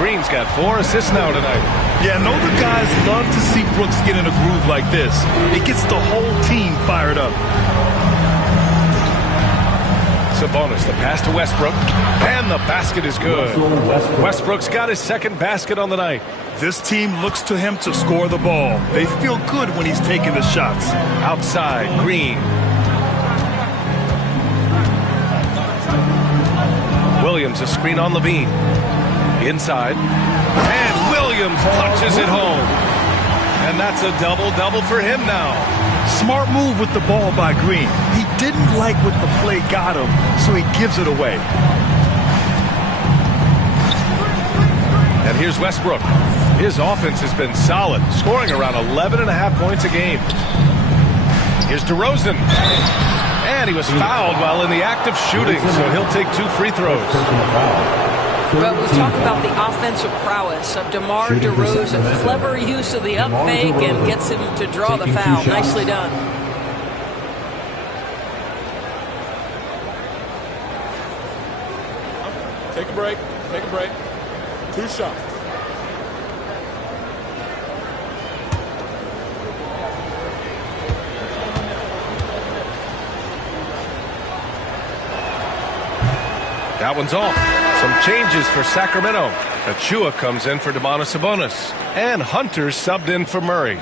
Green's got 4 assists now tonight. Yeah, I know the guys love to see Brooks get in a groove like this. It gets the whole team fired up. Sabonis, the pass to Westbrook. And the basket is good. Westbrook's got his 2nd basket on the night. This team looks to him to score the ball. They feel good when he's taking the shots. Outside, Green. Williams, a screen on Levine. Inside. And Williams punches it home. And that's a double-double for him now. Smart move with the ball by Green. He didn't like what the play got him, so he gives it away. And here's Westbrook. His offense has been solid, scoring around 11.5 points a game. Here's DeRozan. And he was fouled while in the act of shooting, so he'll take 2 free throws. But we talk about the offensive prowess of DeMar DeRozan. Clever use of the up fake and gets him to draw the foul. Nicely done. Take a break. Take a break. 2 shots. That one's off. Some changes for Sacramento. Achua comes in for Domantas Sabonis. And Hunter subbed in for Murray.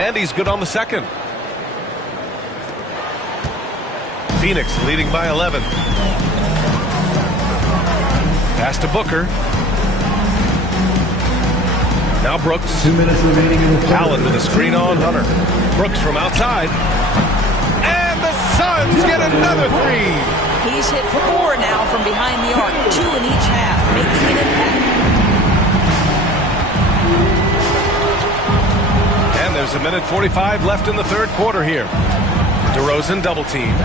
And he's good on the second. Phoenix leading by 11. Pass to Booker. Now Brooks. 2 minutes remaining in the third. Allen with a screen on Hunter. Brooks from outside. And the Suns get another 3. He's hit 4 now from behind the arc. 2 in each half, making an impact. And there's 1:45 left in the third quarter here. DeRozan double teamed.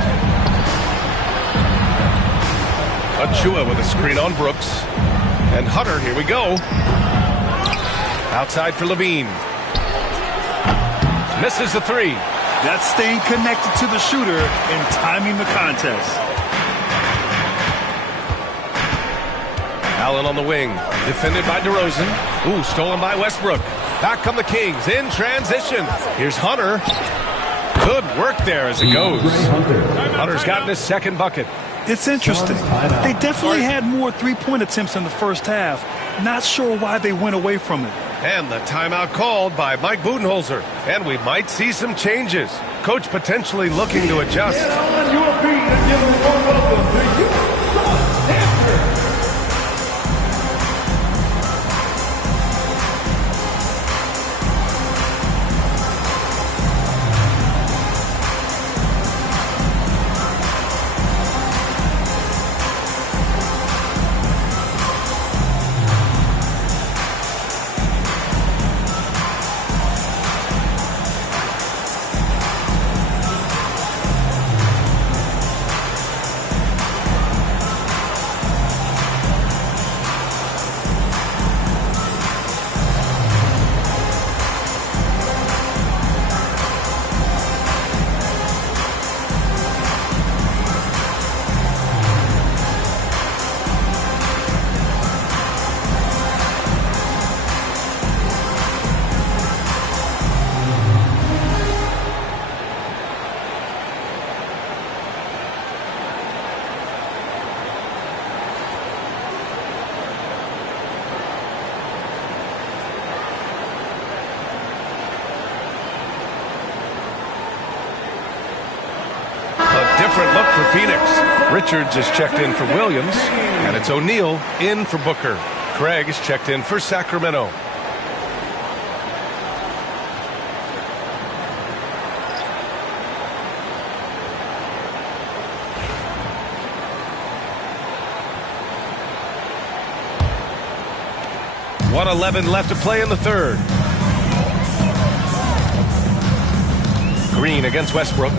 Achua with a screen on Brooks. And Hunter, here we go. Outside for Levine. Misses the 3. That's staying connected to the shooter and timing the contest. Allen on the wing. Defended by DeRozan. Ooh, stolen by Westbrook. Back come the Kings in transition. Here's Hunter. Good work there as it goes. Hunter's gotten his second bucket. It's interesting. They definitely had more three-point attempts in the first half. Not sure why they went away from it. And the timeout called by Mike Budenholzer. And we might see some changes. Coach potentially looking to adjust. Get on your feet and give them a welcome to you. Different look for Phoenix. Richards is checked in for Williams, and it's O'Neal in for Booker. Craig is checked in for Sacramento. .111 left to play in the third. Green against Westbrook.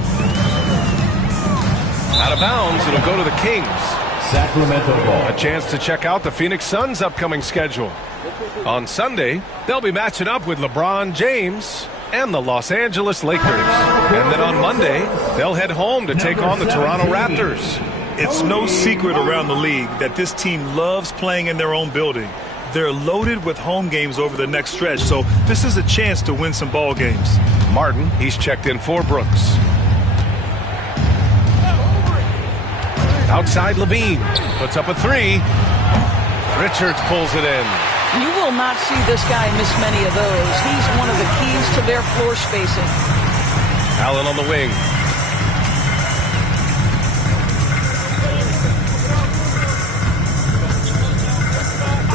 Out of bounds, it'll go to the Kings. Sacramento ball. A chance to check out the Phoenix Suns' upcoming schedule. On Sunday, they'll be matching up with LeBron James and the Los Angeles Lakers. And then on Monday, they'll head home to take on the Toronto Raptors. It's no secret around the league that this team loves playing in their own building. They're loaded with home games over the next stretch, so this is a chance to win some ball games. Martin, he's checked in for Brooks. Outside Levine, puts up a 3. Richards pulls it in. You will not see this guy miss many of those. He's one of the keys to their floor spacing. Allen on the wing.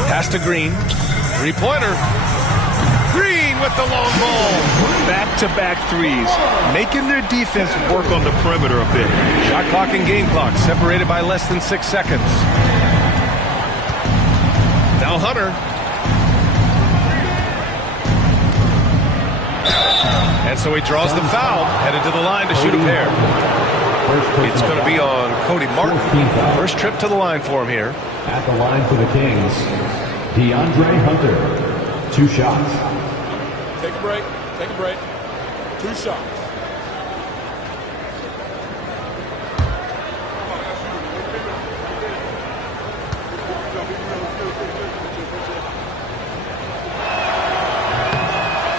Pass to Green. Three-pointer. Green with the long ball. Back-to-back threes, making their defense work on the perimeter a bit. Shot clock and game clock separated by less than 6 seconds. Now Hunter. And so he draws the foul, headed to the line to shoot a pair. It's going to be on Cody Martin. First trip to the line for him here. At the line for the Kings, DeAndre Hunter. 2 shots. Take a break. Take a break. 2 shots.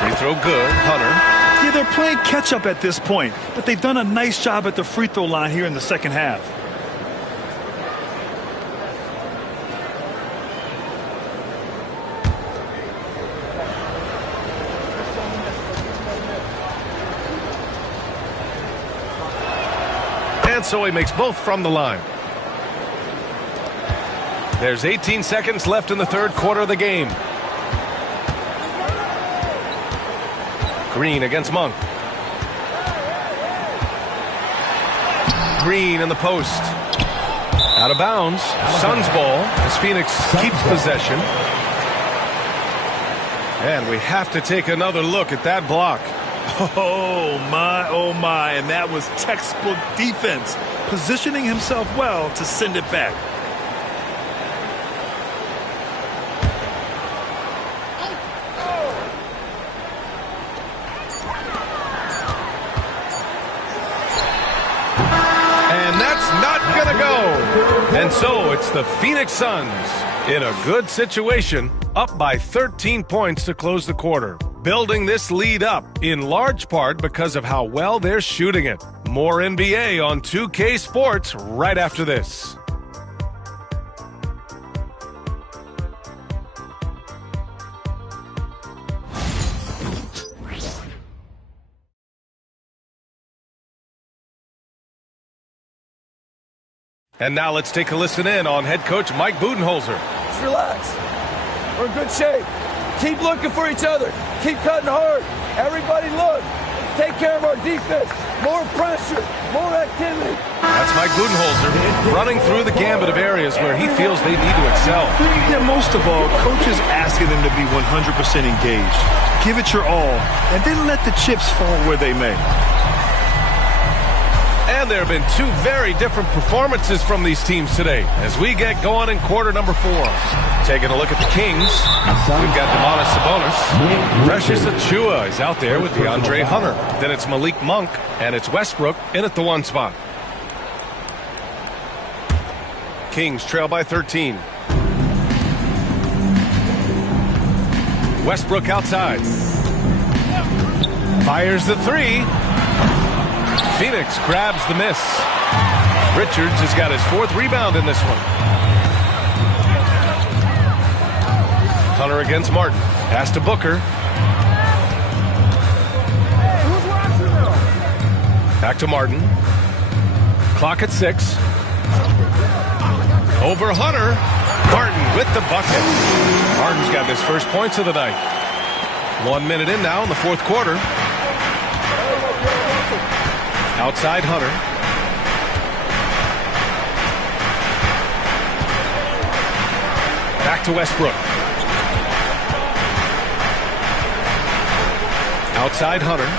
Free throw good. Hunter. Yeah, they're playing catch-up at this point, but they've done a nice job at the free throw line here in the second half. And so he makes both from the line. There's 18 seconds left in the third quarter of the game. Green against Monk. Green in the post. Out of bounds. Suns ball as Phoenix keeps possession. And we have to take another look at that block. Oh my, and that was textbook defense, positioning himself well to send it back. And that's not gonna go. And so it's the Phoenix Suns in a good situation, up by 13 points to close the quarter. Building this lead up in large part because of how well they're shooting it. More NBA on 2K Sports right after this. And now let's take a listen in on head coach Mike Budenholzer. Just relax. We're in good shape. Keep looking for each other. Keep cutting hard. Everybody look. Take care of our defense. More pressure. More activity. That's Mike Budenholzer running through the gambit of areas where he feels they need to excel. Yeah, most of all, coach is asking them to be 100% engaged. Give it your all, and then let the chips fall where they may. And there have been 2 very different performances from these teams today as we get going in quarter number 4. Taking a look at the Kings, we've got Domantas Sabonis. Precious Achiuwa is out there with DeAndre Hunter. Then it's Malik Monk, and it's Westbrook in at the 1 spot. Kings trail by 13. Westbrook outside. Fires the 3. Phoenix grabs the miss. Richards has got his 4th rebound in this one. Hunter against Martin. Pass to Booker. Back to Martin. Clock at 6. Over Hunter. Martin with the bucket. Martin's got his first points of the night. 1 minute in now in the 4th quarter. Outside Hunter. Back to Westbrook. Outside Hunter.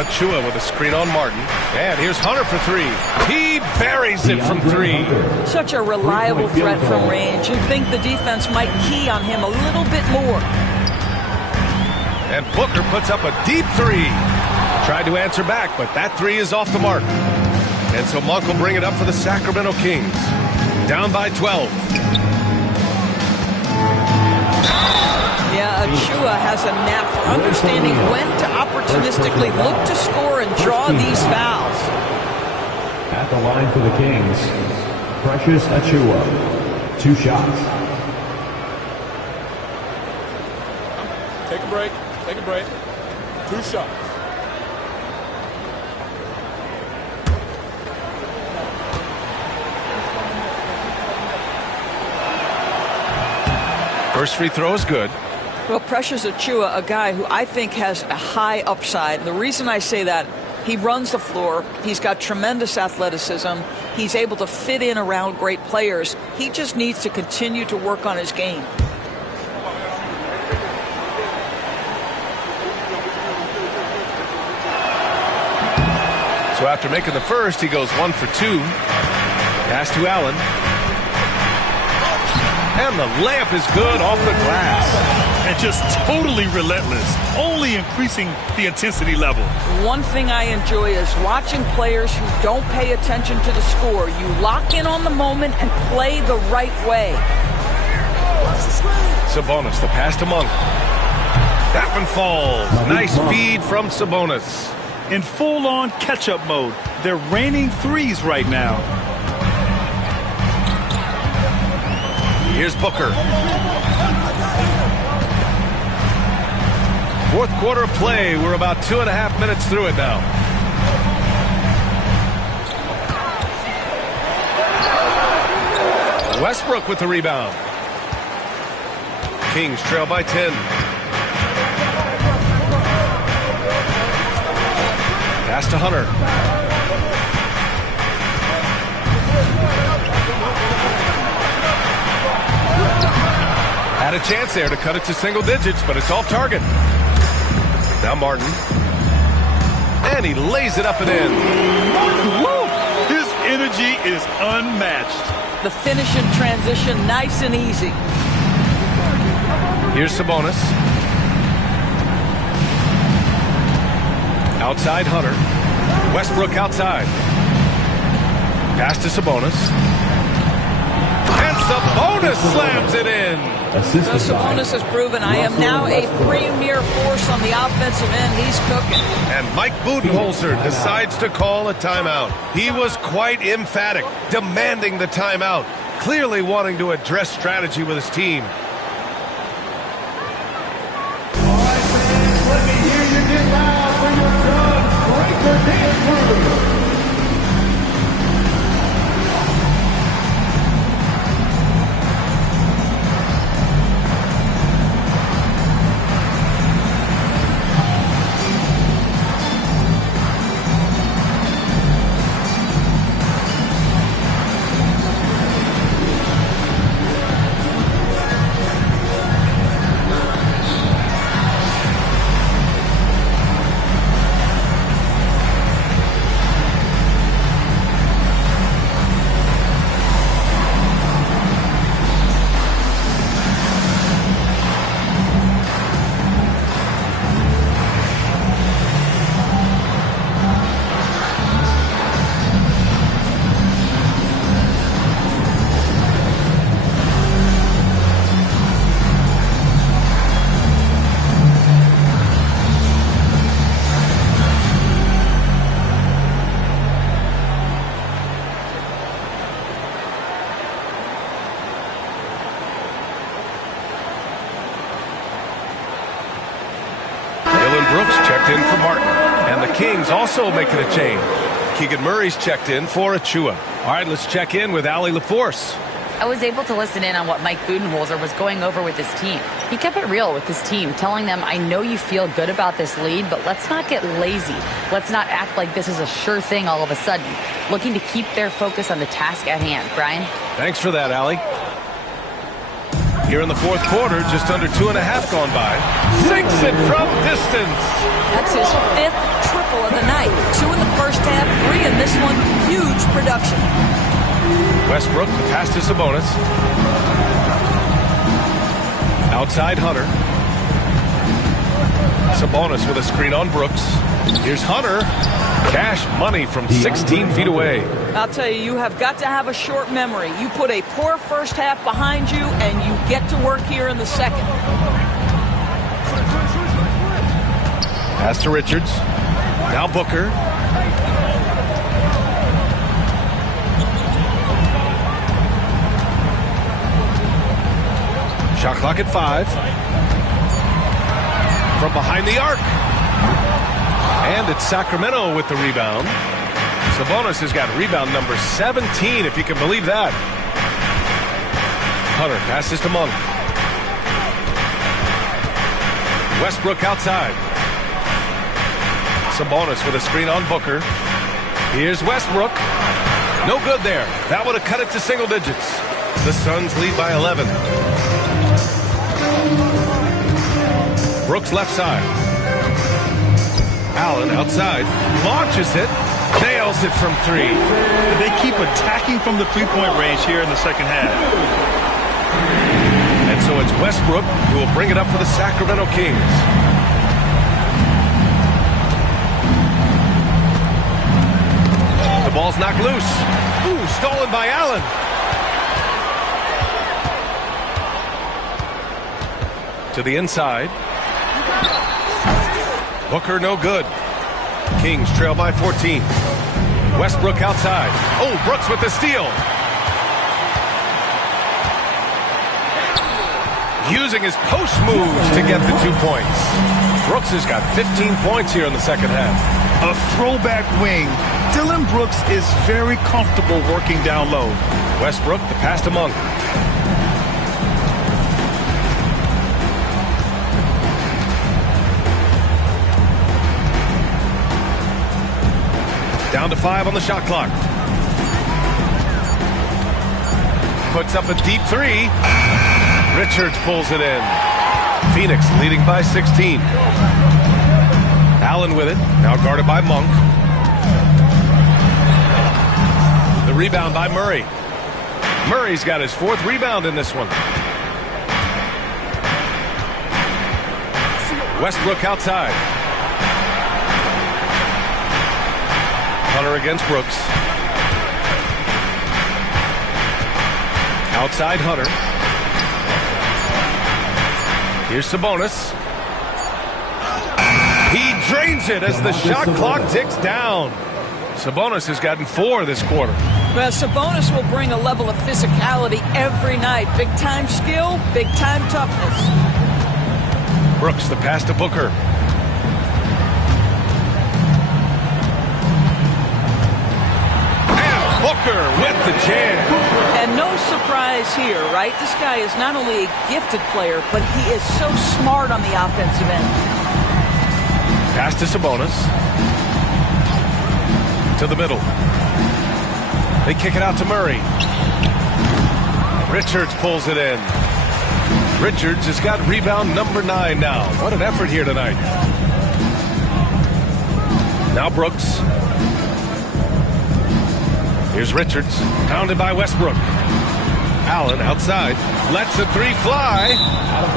Achiuwa with a screen on Martin. And here's Hunter for 3. He buries it from 3. Such a reliable threat from range. You'd think the defense might key on him a little bit more. And Booker puts up a deep 3. Tried to answer back, but that 3 is off the mark. And so Monk will bring it up for the Sacramento Kings. Down by 12. Yeah, Achiuwa has a knack for understanding when to opportunistically look to score and draw these fouls. At the line for the Kings, Precious Achiuwa. 2 shots. Take a break. Take a break. 2 shots. First free throw is good. Well, Precious Achiuwa, a guy who I think has a high upside. The reason I say that, he runs the floor. He's got tremendous athleticism. He's able to fit in around great players. He just needs to continue to work on his game. So after making the first, he goes 1 for 2. Pass to Allen. And the layup is good off the glass. And just totally relentless, only increasing the intensity level. One thing I enjoy is watching players who don't pay attention to the score. You lock in on the moment and play the right way. Sabonis, the pass to Monk. That one falls. Nice feed from Sabonis. In full-on catch-up mode, they're raining threes right now. Here's Booker. Fourth quarter of play. We're about 2.5 minutes through it now. Westbrook with the rebound. Kings trail by 10. Pass to Hunter. Had a chance there to cut it to single digits, but it's off target. Now Martin. And he lays it up and in. Woo! His energy is unmatched. The finish in transition, nice and easy. Here's Sabonis. Outside Hunter. Westbrook outside. Pass to Sabonis. And Sabonis slams it in. So Sabonis has proven I am now a premier force on the offensive end. He's cooking. And Mike Budenholzer decides to call a timeout. He was quite emphatic, demanding the timeout, clearly wanting to address strategy with his team. All right, fans, let me hear you get loud for your son, Breaker Dan Cruz. checked in for Martin. And the Kings also making a change. Keegan Murray's checked in for Achiuwa. All right, let's check in with Allie LaForce. I was able to listen in on what Mike Budenholzer was going over with his team. He kept it real with his team, telling them, I know you feel good about this lead, but let's not get lazy. Let's not act like this is a sure thing all of a sudden. Looking to keep their focus on the task at hand. Brian? Thanks for that, Allie. Here in the fourth quarter, just under 2.5 gone by. Sinks it from distance. That's his 5th triple of the night. 2 in the first half, 3 in this one. Huge production. Westbrook, the pass to Sabonis. Outside Hunter. Sabonis with a screen on Brooks. Here's Hunter. Cash money from 16 feet away. I'll tell you, you have got to have a short memory. You put a poor first half behind you, and you get to work here in the second. Pass to Richards. Now Booker. Shot clock at 5. From behind the arc. And it's Sacramento with the rebound. Sabonis has got rebound number 17, if you can believe that. Hunter passes to Monk. Westbrook outside. Sabonis with a screen on Booker. Here's Westbrook. No good there. That would have cut it to single digits. The Suns lead by 11. Brooks left side. Allen outside. Launches it. Nails it from three. They keep attacking from the three-point range here in the second half. And so it's Westbrook who will bring it up for the Sacramento Kings. The ball's knocked loose. Ooh, stolen by Allen. To the inside. Booker no good. Kings trail by 14. Westbrook outside. Oh, Brooks with the steal. Using his post moves to get the 2 points. Brooks has got 15 points here in the second half. A throwback wing. Dylan Brooks is very comfortable working down low. Westbrook, the pass to Monk. Down to 5 on the shot clock. Puts up a deep three. Richards pulls it in. Phoenix leading by 16. Allen with it. Now guarded by Monk. The rebound by Murray. Murray's got his 4th rebound in this one. Westbrook outside. Hunter against Brooks. Outside Hunter. Here's Sabonis. He drains it as the shot clock ticks down. Sabonis has gotten 4 this quarter. Well, Sabonis will bring a level of physicality every night. Big-time skill, big-time toughness. Brooks, the pass to Booker. Booker with the jam. And no surprise here, right? This guy is not only a gifted player, but he is so smart on the offensive end. Pass to Sabonis. To the middle. They kick it out to Murray. Richards pulls it in. Richards has got rebound number 9 now. What an effort here tonight. Now Brooks. Here's Richards, pounded by Westbrook. Allen outside, lets the 3 fly,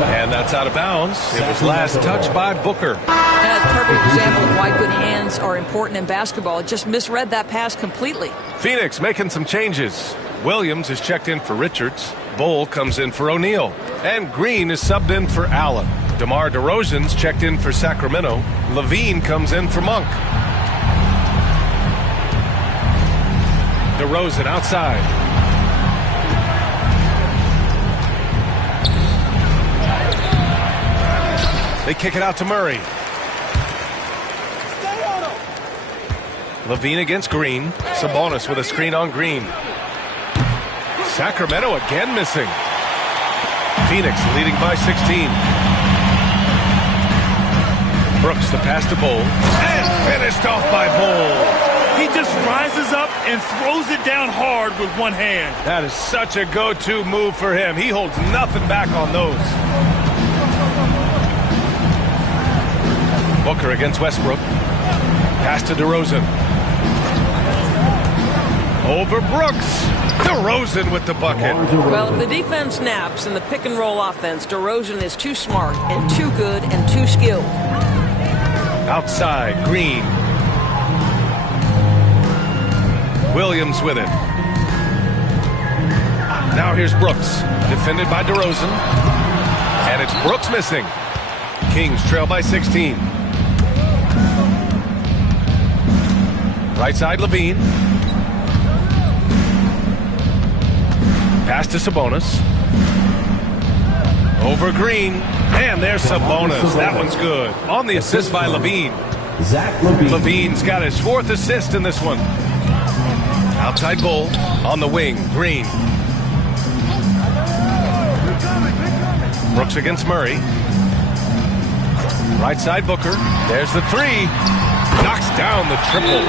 and that's out of bounds. It was last touched by Booker. That's a perfect example of why good hands are important in basketball. It just misread that pass completely. Phoenix making some changes. Williams is checked in for Richards. Bowl comes in for O'Neal. And Green is subbed in for Allen. DeMar DeRozan's checked in for Sacramento. Levine comes in for Monk. DeRozan outside. They kick it out to Murray. Levine against Green. Sabonis with a screen on Green. Sacramento again missing. Phoenix leading by 16. Brooks the pass to Bowl. And finished off by Bowl. He just rises up and throws it down hard with one hand. That is such a go-to move for him. He holds nothing back on those. Booker against Westbrook. Pass to DeRozan. Over Brooks. DeRozan with the bucket. Well, if the defense naps in the pick-and-roll offense, DeRozan is too smart and too good and too skilled. Outside, Green. Williams with it. Now here's Brooks, defended by DeRozan. And it's Brooks missing. Kings trail by 16. Right side, Levine. Pass to Sabonis. Over Green. And there's Sabonis. That one's good. On the assist by Levine. Zach Levine. Levine's got his 4th assist in this one. Outside Bull. On the wing. Green. Brooks against Murray. Right side Booker. There's the three. Knocks down the triple.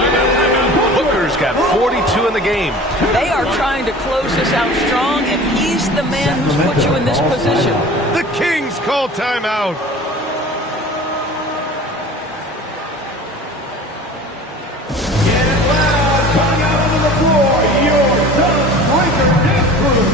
Booker's got 42 in the game. They are trying to close this out strong, and he's the man who's put you in this position. The Kings call timeout. Coming out onto the floor, your breaker dance crew.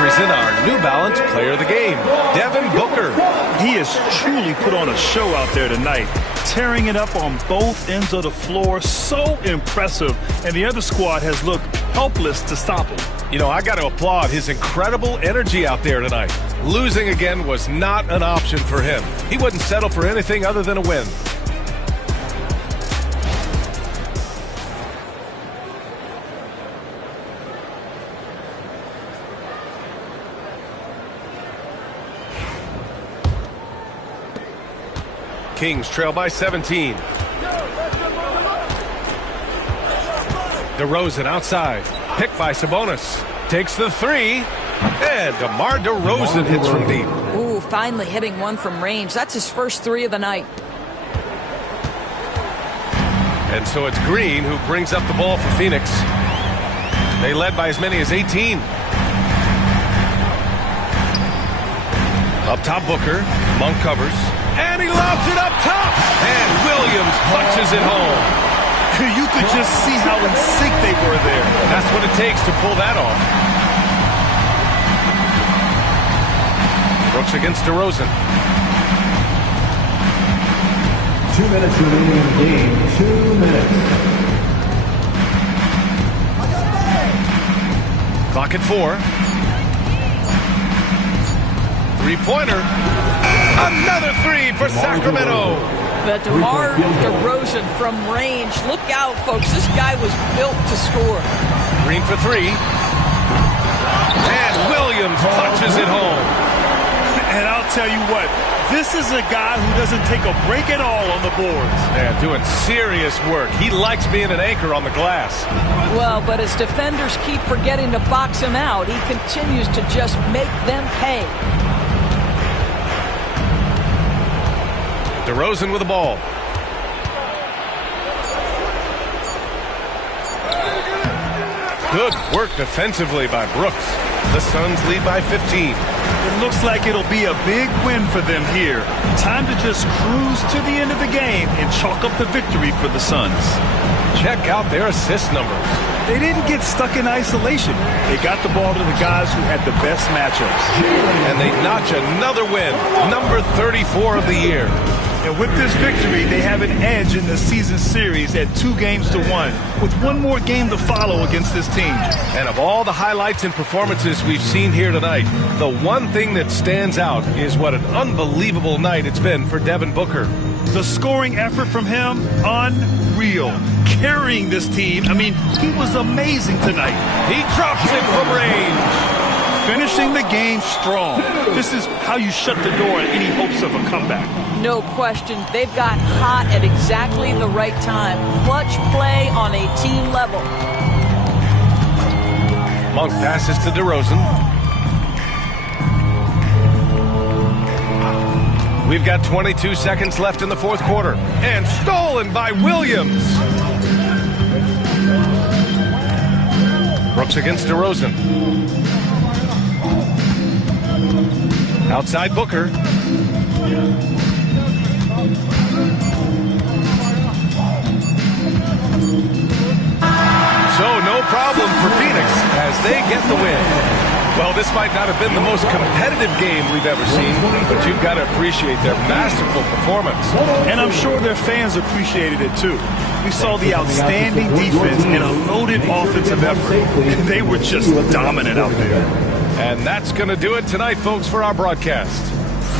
present our New Balance Player of the Game, Devin Booker. He has truly put on a show out there tonight, tearing it up on both ends of the floor. So impressive, and the other squad has looked helpless to stop him. You know, I got to applaud his incredible energy out there tonight. Losing again was not an option for him. He wouldn't settle for anything other than a win. Kings trail by 17. DeRozan outside. Picked by Sabonis. Takes the three. And DeMar DeRozan hits from deep. Ooh, finally hitting one from range. That's his first three of the night. And so it's Green who brings up the ball for Phoenix. They led by as many as 18. Up top, Booker. Monk covers. And he lobs it up top. And Williams punches it home. You could just see how in sync they were there. That's what it takes to pull that off. Brooks against DeRozan. 2 minutes remaining in the game. 2 minutes. Clock at 4. Three-pointer. Another three for Sacramento. But DeMar DeRozan from range. Look out, folks. This guy was built to score. Green for three. And Williams punches it home. And I'll tell you what, this is a guy who doesn't take a break at all on the boards. Yeah, doing serious work. He likes being an anchor on the glass. Well, but as defenders keep forgetting to box him out, he continues to just make them pay. DeRozan with the ball. Good work defensively by Brooks. The Suns lead by 15. It looks like it'll be a big win for them here. Time to just cruise to the end of the game and chalk up the victory for the Suns. Check out their assist numbers. They didn't get stuck in isolation. They got the ball to the guys who had the best matchups. And they notch another win, number 34 of the year. And with this victory, they have an edge in the season series at 2-1, with one more game to follow against this team. And of all the highlights and performances we've seen here tonight, the one thing that stands out is what an unbelievable night it's been for Devin Booker. The scoring effort from him, unreal. Carrying this team, I mean, he was amazing tonight. He drops it from range. Finishing the game strong. This is how you shut the door on any hopes of a comeback. No question. They've got hot at exactly the right time. Clutch play on a team level. Monk passes to DeRozan. We've got 22 seconds left in the fourth quarter. And stolen by Williams. Brooks against DeRozan. Outside Booker. So no problem for Phoenix as they get the win. Well, this might not have been the most competitive game we've ever seen, but you've got to appreciate their masterful performance. And I'm sure their fans appreciated it too. We saw the outstanding defense and a loaded offensive effort. They were just dominant out there. And that's going to do it tonight, folks, for our broadcast.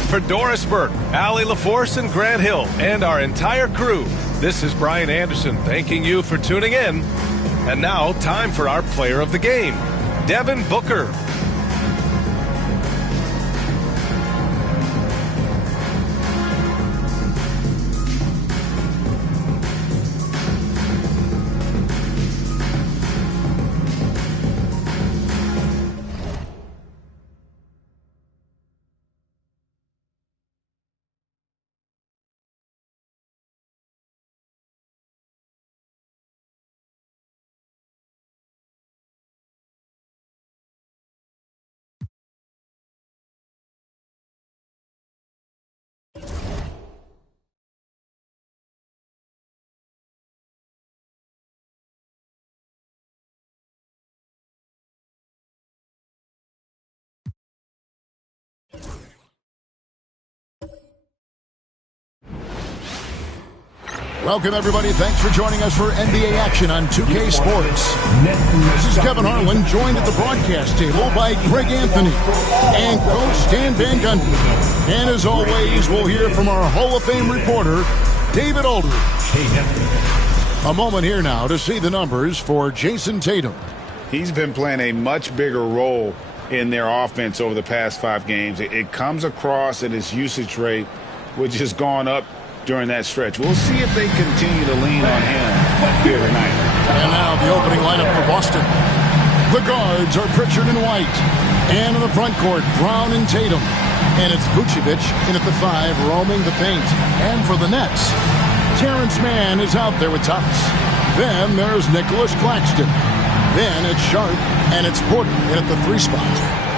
For Doris Burke, Allie LaForce, and Grant Hill, and our entire crew, this is Brian Anderson thanking you for tuning in. And now, time for our player of the game, Devin Booker. Welcome, everybody. Thanks for joining us for NBA action on 2K Sports. This is Kevin Harlan, joined at the broadcast table by Greg Anthony and Coach Stan Van Gundy. And as always, we'll hear from our Hall of Fame reporter, David Aldridge. A moment here now to see the numbers for Jason Tatum. He's been playing a much bigger role in their offense over the past 5 games. It comes across in his usage rate, which has gone up during that stretch. We'll see if they continue to lean on him here tonight. And now the opening lineup for Boston. The guards are Pritchard and White. And in the front court, Brown and Tatum. And it's Vucevic in at the 5, roaming the paint. And for the Nets, Terrence Mann is out there with Thomas. Then there's Nicholas Claxton. Then it's Sharp, and it's Porter in at the 3 spot.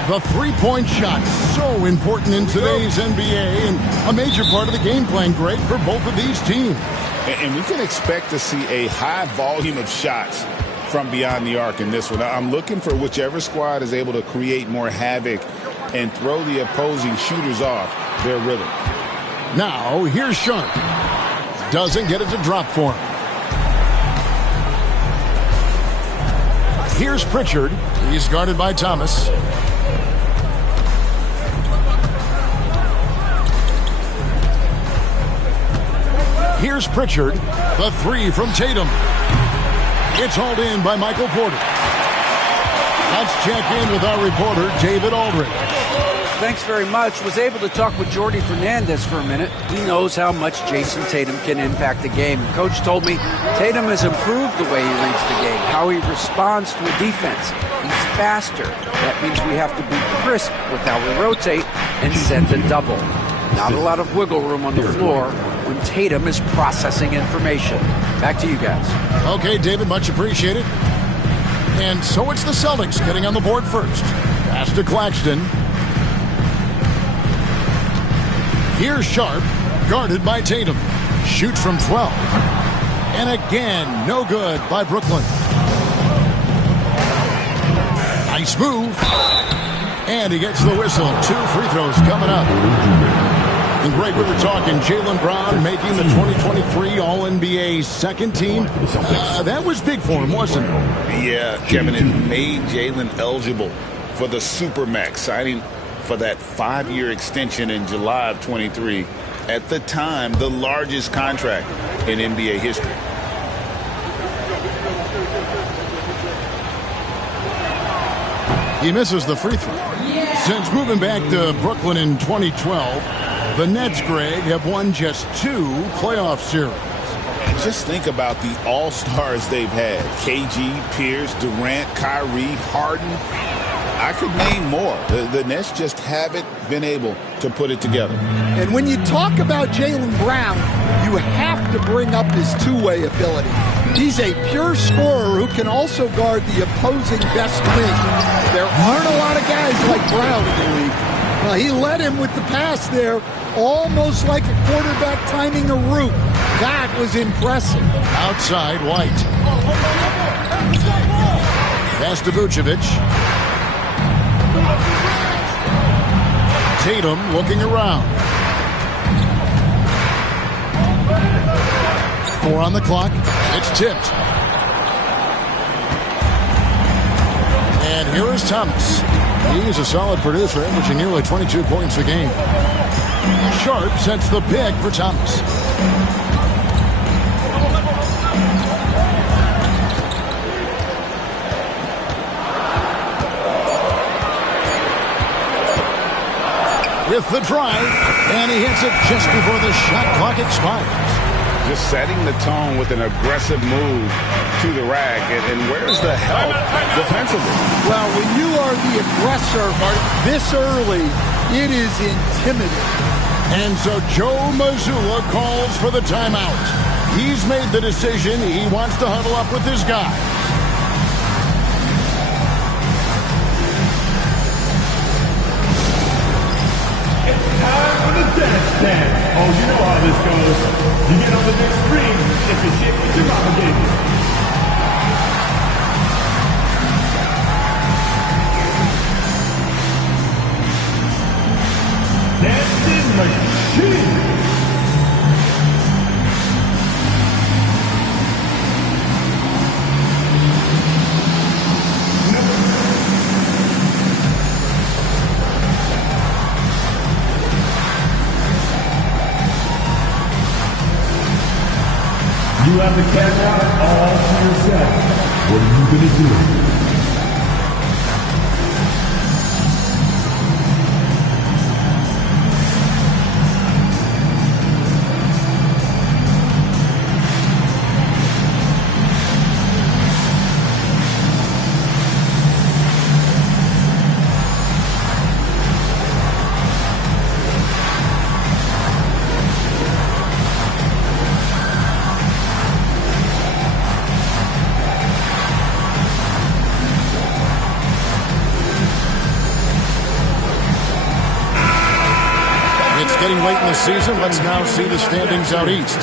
The three-point shot, so important in today's NBA, and a major part of the game plan, Greg, for both of these teams. And we can expect to see a high volume of shots from beyond the arc in this one. I'm looking for whichever squad is able to create more havoc and throw the opposing shooters off their rhythm. Now, here's Sharp. Doesn't get it to drop for him. Here's Pritchard. He's guarded by Thomas. Here's Pritchard. The 3 from Tatum. It's hauled in by Michael Porter. Let's check in with our reporter, David Aldridge. Thanks very much. Was able to talk with Jordy Fernandez for a minute. He knows how much Jason Tatum can impact the game. Coach told me Tatum has improved the way he reads the game, how he responds to a defense. He's faster. That means we have to be crisp with how we rotate and set the double. Not a lot of wiggle room on the floor when Tatum is processing information. Back to you guys. Okay, David, much appreciated. And so it's the Celtics getting on the board first. Pass to Claxton. Here's Sharp, guarded by Tatum. Shoots from 12. And again, no good by Brooklyn. Nice move. And he gets the whistle. 2 free throws coming up. And Greg, we were talking Jaylen Brown making the 2023 All-NBA second team. That was big for him, wasn't it? Yeah, Kevin, it made Jaylen eligible for the Supermax, signing for that 5-year extension in July of 23. At the time, the largest contract in NBA history. He misses the free throw. Since moving back to Brooklyn in 2012, the Nets, Greg, have won just 2 playoff series. And just think about the all-stars they've had. KG, Pierce, Durant, Kyrie, Harden. I could name more. The Nets just haven't been able to put it together. And when you talk about Jaylen Brown, you have to bring up his two-way ability. He's a pure scorer who can also guard the opposing best wing. There aren't a lot of guys like Brown in the league. Well, he led him with the pass there, almost like a quarterback timing a route. That was impressive. Outside, White. Pass to Vucevic. Tatum looking around. 4 on the clock. It's tipped. And here is Thomas. He's a solid producer, averaging nearly 22 points a game. Sharp sets the pick for Thomas. With the drive, and he hits it just before the shot clock expires. Just setting the tone with an aggressive move to the rack. And where's the help defensively? Well, when you are the aggressor this early, it is intimidating. And so Joe Mazzulla calls for the timeout. He's made the decision. He wants to huddle up with his guys. Time for the dance dance. Oh, you know how this goes. You get on the big screen, it's the shit that your mama gave you. Dancing machine. You have the camera all to yourself. What are you going to do? Getting late in the season, let's now see the standings out east.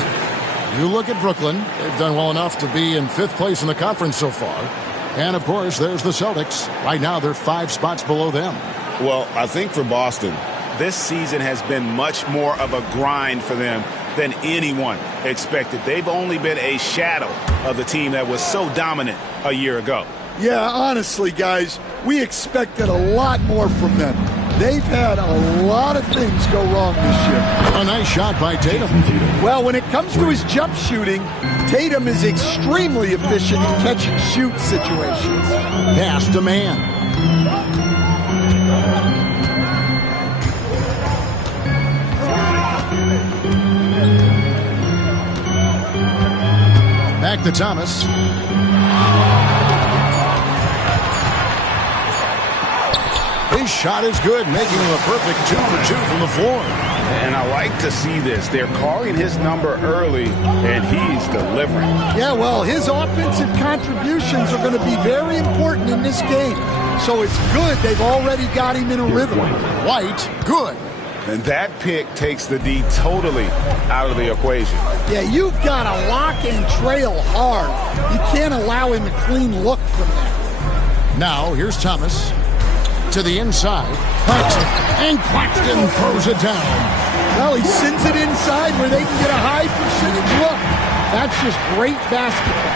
You look at Brooklyn. They've done well enough to be in 5th place in the conference so far. And, of course, there's the Celtics. Right now, they're 5 spots below them. Well, I think for Boston, this season has been much more of a grind for them than anyone expected. They've only been a shadow of the team that was so dominant a year ago. Yeah, honestly, guys, we expected a lot more from them. They've had a lot of things go wrong this year. A nice shot by Tatum. Well, when it comes to his jump shooting, Tatum is extremely efficient in catch-and-shoot situations. Pass to man. Back to Thomas. His shot is good, making him a perfect 2 for 2 from the floor. And I like to see this. They're calling his number early, and he's delivering. Yeah, well, his offensive contributions are going to be very important in this game. So it's good they've already got him in a rhythm. White, good. And that pick takes the D totally out of the equation. Yeah, you've got to lock and trail hard. You can't allow him a clean look from that. Now, here's Thomas. To the inside. Claxton. And Claxton throws it down. Well, he sends it inside where they can get a high percentage look. That's just great basketball.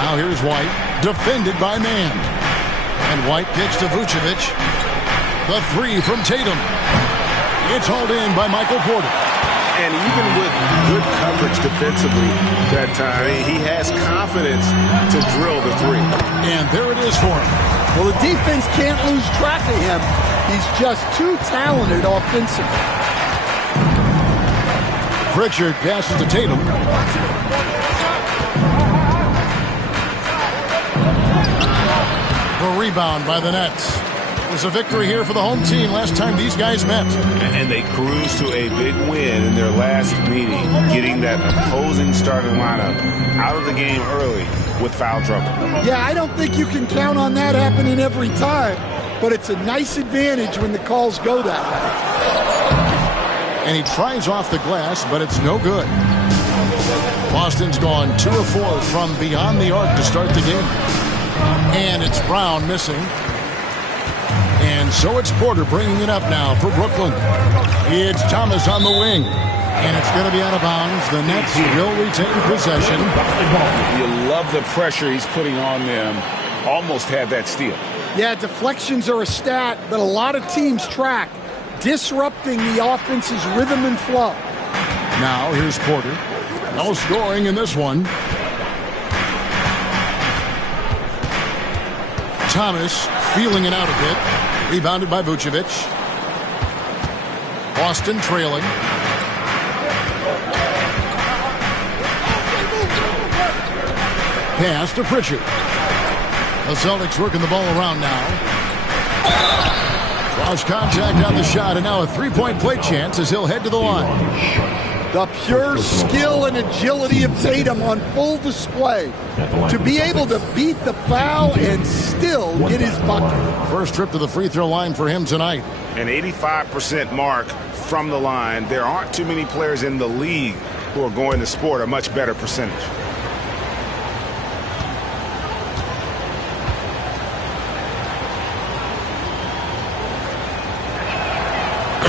Now here's White. Defended by man. And White kicks to Vucevic. The 3 from Tatum. It's hauled in by Michael Porter. And even with good coverage defensively that time, he has confidence to drill the 3. And there it is for him. Well, the defense can't lose track of him. He's just too talented offensively. Pritchard passes to Tatum. The rebound by the Nets. It was a victory here for the home team last time these guys met. And they cruised to a big win in their last meeting, getting that opposing starting lineup out of the game early with foul trouble. Yeah, I don't think you can count on that happening every time, but it's a nice advantage when the calls go that way. And he tries off the glass, but it's no good. Boston's gone 2 of 4 from beyond the arc to start the game. And it's Brown missing. And so it's Porter bringing it up now for Brooklyn. It's Thomas on the wing. And it's going to be out of bounds. The Nets will retain possession. You love the pressure he's putting on them. Almost had that steal. Yeah, deflections are a stat that a lot of teams track, disrupting the offense's rhythm and flow. Now here's Porter. No scoring in this one. Thomas feeling it out a bit. Rebounded by Vucevic. Boston trailing. Pass to Pritchard. The Celtics working the ball around now. Draws contact on the shot, and now a three-point play chance as he'll head to the line. The pure skill and agility of Tatum on full display. To be able to beat the foul and still get his bucket. First trip to the free throw line for him tonight. An 85% mark from the line. There aren't too many players in the league who are going to sport a much better percentage.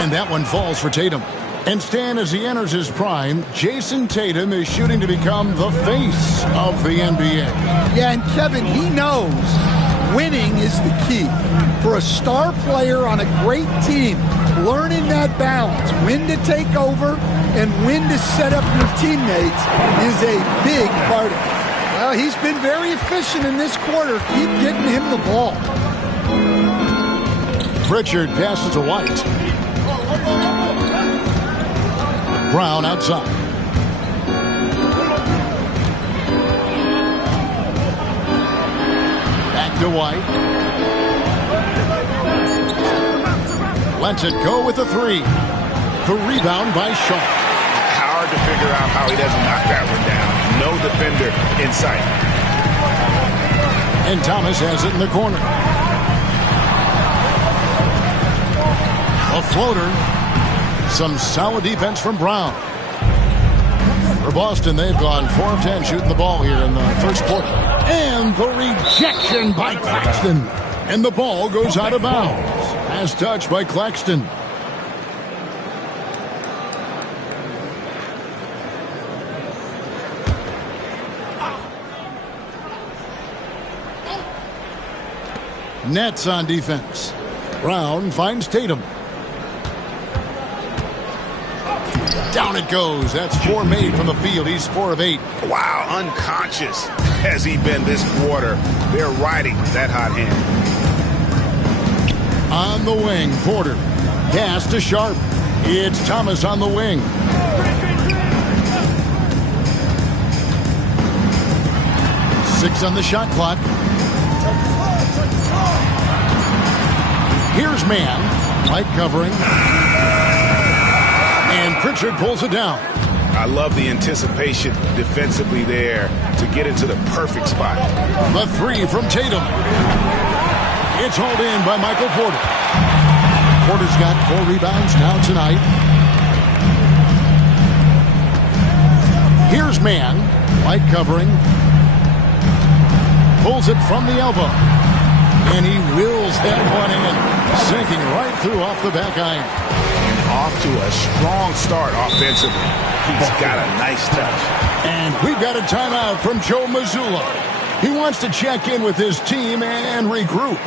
And that one falls for Tatum. And Stan, as he enters his prime, Jason Tatum is shooting to become the face of the NBA. Yeah, and Kevin, he knows winning is the key. For a star player on a great team, learning that balance, when to take over and when to set up your teammates is a big part of it. Well, he's been very efficient in this quarter. Keep getting him the ball. Pritchard passes to White. Brown outside. Back to White. Lets it go with a three. The rebound by Shaw. Hard to figure out how he doesn't knock that one down. No defender in sight. And Thomas has it in the corner. A floater. Some solid defense from Brown. For Boston, they've gone 4 of 10 shooting the ball here in the first quarter. And the rejection by Claxton. And the ball goes out of bounds. As touched by Claxton. Nets on defense. Brown finds Tatum. Down it goes. That's 4 made from the field. He's 4 of 8. Wow, unconscious has he been this quarter. They're riding that hot hand. On the wing, Porter. Pass to Sharp. It's Thomas on the wing. Six on the shot clock. Here's man. Light covering. And Pritchard pulls it down. I love the anticipation defensively there to get into the perfect spot. The three from Tatum. It's hauled in by Michael Porter. Porter's got 4 rebounds now tonight. Here's man. Light covering. Pulls it from the elbow. And he wills that one in. Sinking right through off the back iron. Off to a strong start offensively. He's got a nice touch. And we've got a timeout from Joe Mazzulla. He wants to check in with his team and regroup.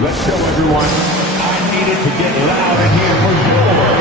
Let's tell everyone, I needed to get loud in here for your Brooklyn.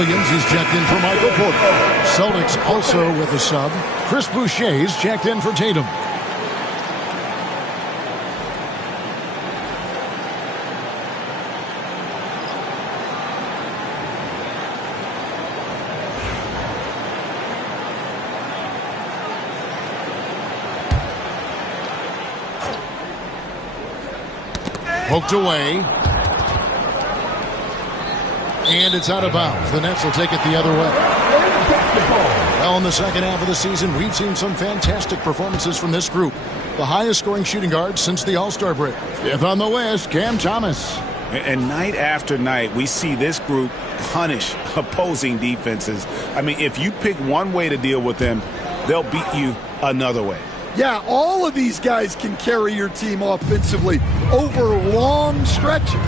Williams, he's checked in for Michael Porter. Celtics also with a sub. Chris Boucher's checked in for Tatum. Poked away. And it's out of bounds. The Nets will take it the other way. Well, in the second half of the season, we've seen some fantastic performances from this group. The highest scoring shooting guard since the All-Star break. Fifth on the list, Cam Thomas. And night after night, we see this group punish opposing defenses. I mean, if you pick one way to deal with them, they'll beat you another way. Yeah, all of these guys can carry your team offensively over long stretches.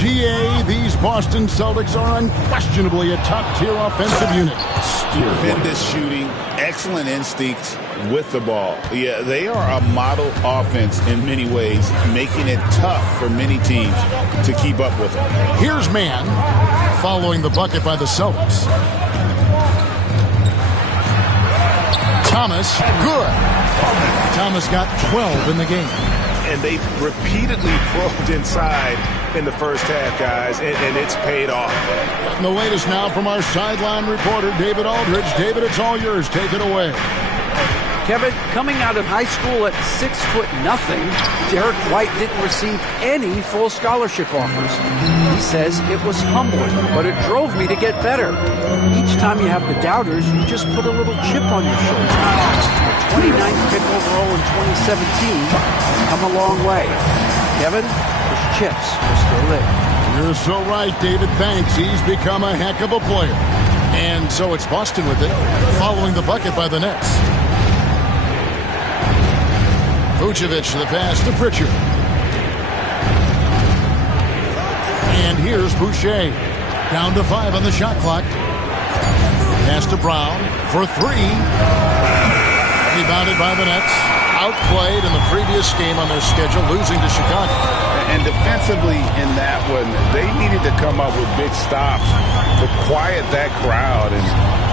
GA, these Boston Celtics are unquestionably a top-tier offensive unit. Stupendous shooting, excellent instincts with the ball. Yeah, they are a model offense in many ways, making it tough for many teams to keep up with them. Here's Mann following the bucket by the Celtics. Thomas, good. Thomas got 12 in the game. And they repeatedly probed inside in the first half, guys, and it's paid off. And the latest now from our sideline reporter, David Aldridge. David, it's all yours. Take it away. Kevin, coming out of high school at 6'0", Derek White didn't receive any full scholarship offers. He says it was humbling, but it drove me to get better. Each time you have the doubters, you just put a little chip on your shoulder. 29th pick overall in 2017 has come a long way. Kevin, those chips are still there. You're so right, David. Thanks. He's become a heck of a player. And so it's Boston with it, following the bucket by the Nets. Vucevic, the pass to Pritchard. And here's Boucher. Down to 5 on the shot clock. Pass to Brown for 3. Rebounded by the Nets. Outplayed in the previous game on their schedule, losing to Chicago. And defensively in that one, they needed to come up with big stops to quiet that crowd. And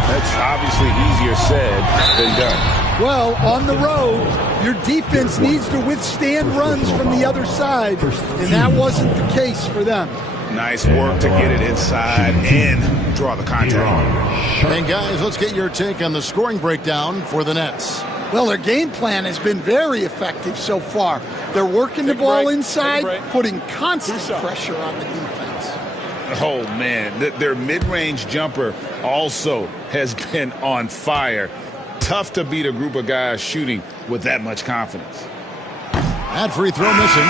that's obviously easier said than done. Well, on the road, your defense needs to withstand runs from the other side, and that wasn't the case for them. Nice work to get it inside and draw the contact. And guys, let's get your take on the scoring breakdown for the Nets. Well, their game plan has been very effective so far. They're working the ball inside, putting constant pressure on the defense. Oh, man, their mid-range jumper also has been on fire. Tough to beat a group of guys shooting with that much confidence. That free throw missing.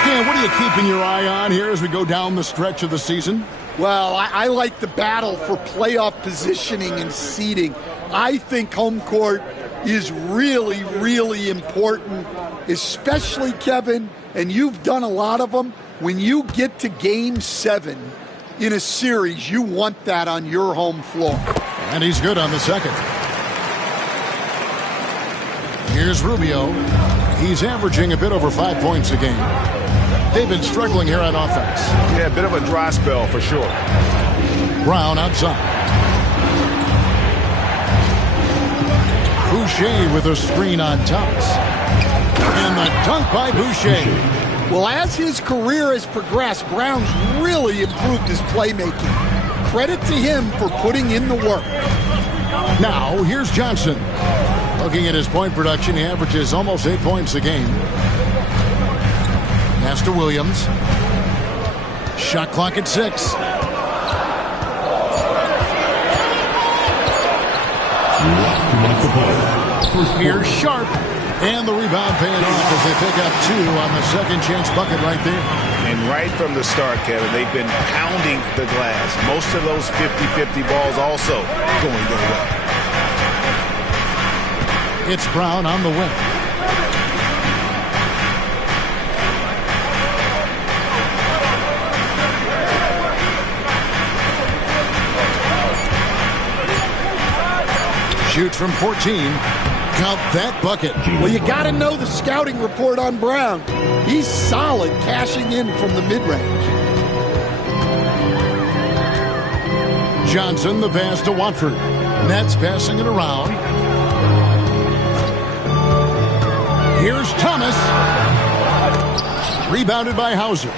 Stan, what are you keeping your eye on here as we go down the stretch of the season? Well, I like the battle for playoff positioning and seeding. I think home court is really, really important, especially, Kevin, and you've done a lot of them. When you get to Game 7 in a series, you want that on your home floor. And he's good on the second. Here's Rubio. He's averaging a bit over 5 points a game. They've been struggling here on offense. Yeah, a bit of a dry spell for sure. Brown outside. Boucher with a screen on Thomas. And the dunk by Boucher. Well, as his career has progressed, Brown's really improved his playmaking. Credit to him for putting in the work. Now, here's Johnson. Looking at his point production, he averages almost 8 points a game. Pass to Williams. Shot clock at 6. Here's Sharp. And the rebound paying off as they pick up 2 on the second chance bucket right there. And right from the start, Kevin, they've been pounding the glass. Most of those 50-50 balls also going their way. It's Brown on the wing. Shoots from 14. Count that bucket. Well, you got to know the scouting report on Brown. He's solid cashing in from the mid-range. Johnson, the pass to Watford. Nets passing it around. Here's Thomas. Rebounded by Hauser.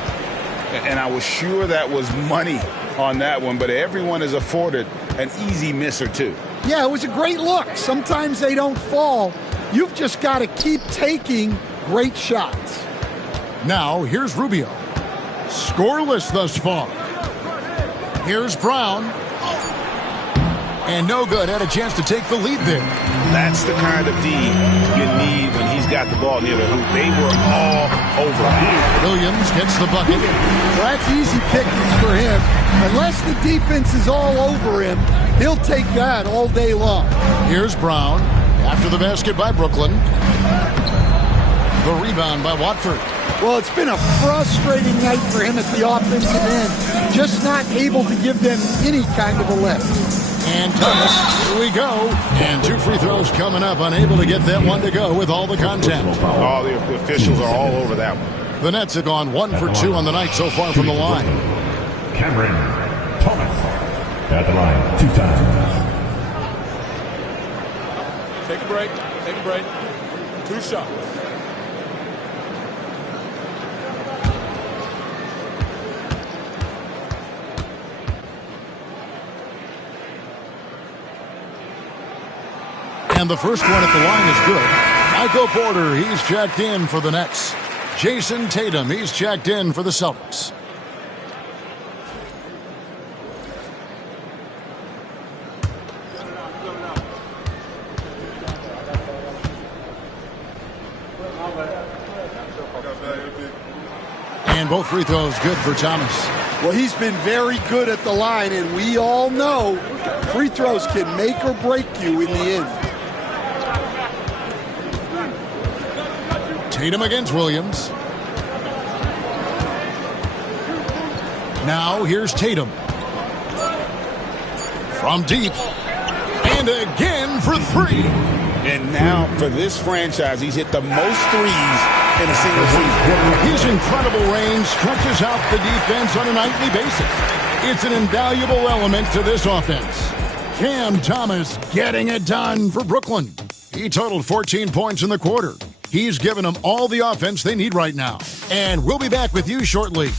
And I was sure that was money on that one, but everyone is afforded an easy miss or two. Yeah, it was a great look. Sometimes they don't fall. You've just got to keep taking great shots. Now, here's Rubio. Scoreless thus far. Here's Brown. And no good. Had a chance to take the lead there. That's the kind of D you need when he's got the ball near the hoop. They were all over him. Williams gets the bucket. Well, that's easy pickings for him. Unless the defense is all over him, he'll take that all day long. Here's Brown. After the basket by Brooklyn. The rebound by Watford. Well, it's been a frustrating night for him at the offensive end. Just not able to give them any kind of a lift. And Thomas, here we go. And 2 free throws coming up, unable to get that one to go with all the contact. All the officials are all over that one. The Nets have gone 1 for 2 on the night so far from the line. Cameron Thomas at the line 2 times. Take a break. Take a break. 2 shots. And the first one at the line is good. Michael Porter, he's checked in for the Nets. Jason Tatum, he's checked in for the Celtics. And both free throws good for Thomas. Well, he's been very good at the line, and we all know free throws can make or break you in the end. Tatum against Williams. Now here's Tatum. From deep. And again for 3. And now for this franchise, he's hit the most threes in a single season. His incredible range stretches out the defense on a nightly basis. It's an invaluable element to this offense. Cam Thomas getting it done for Brooklyn. He totaled 14 points in the quarter. He's given them all the offense they need right now. And we'll be back with you shortly.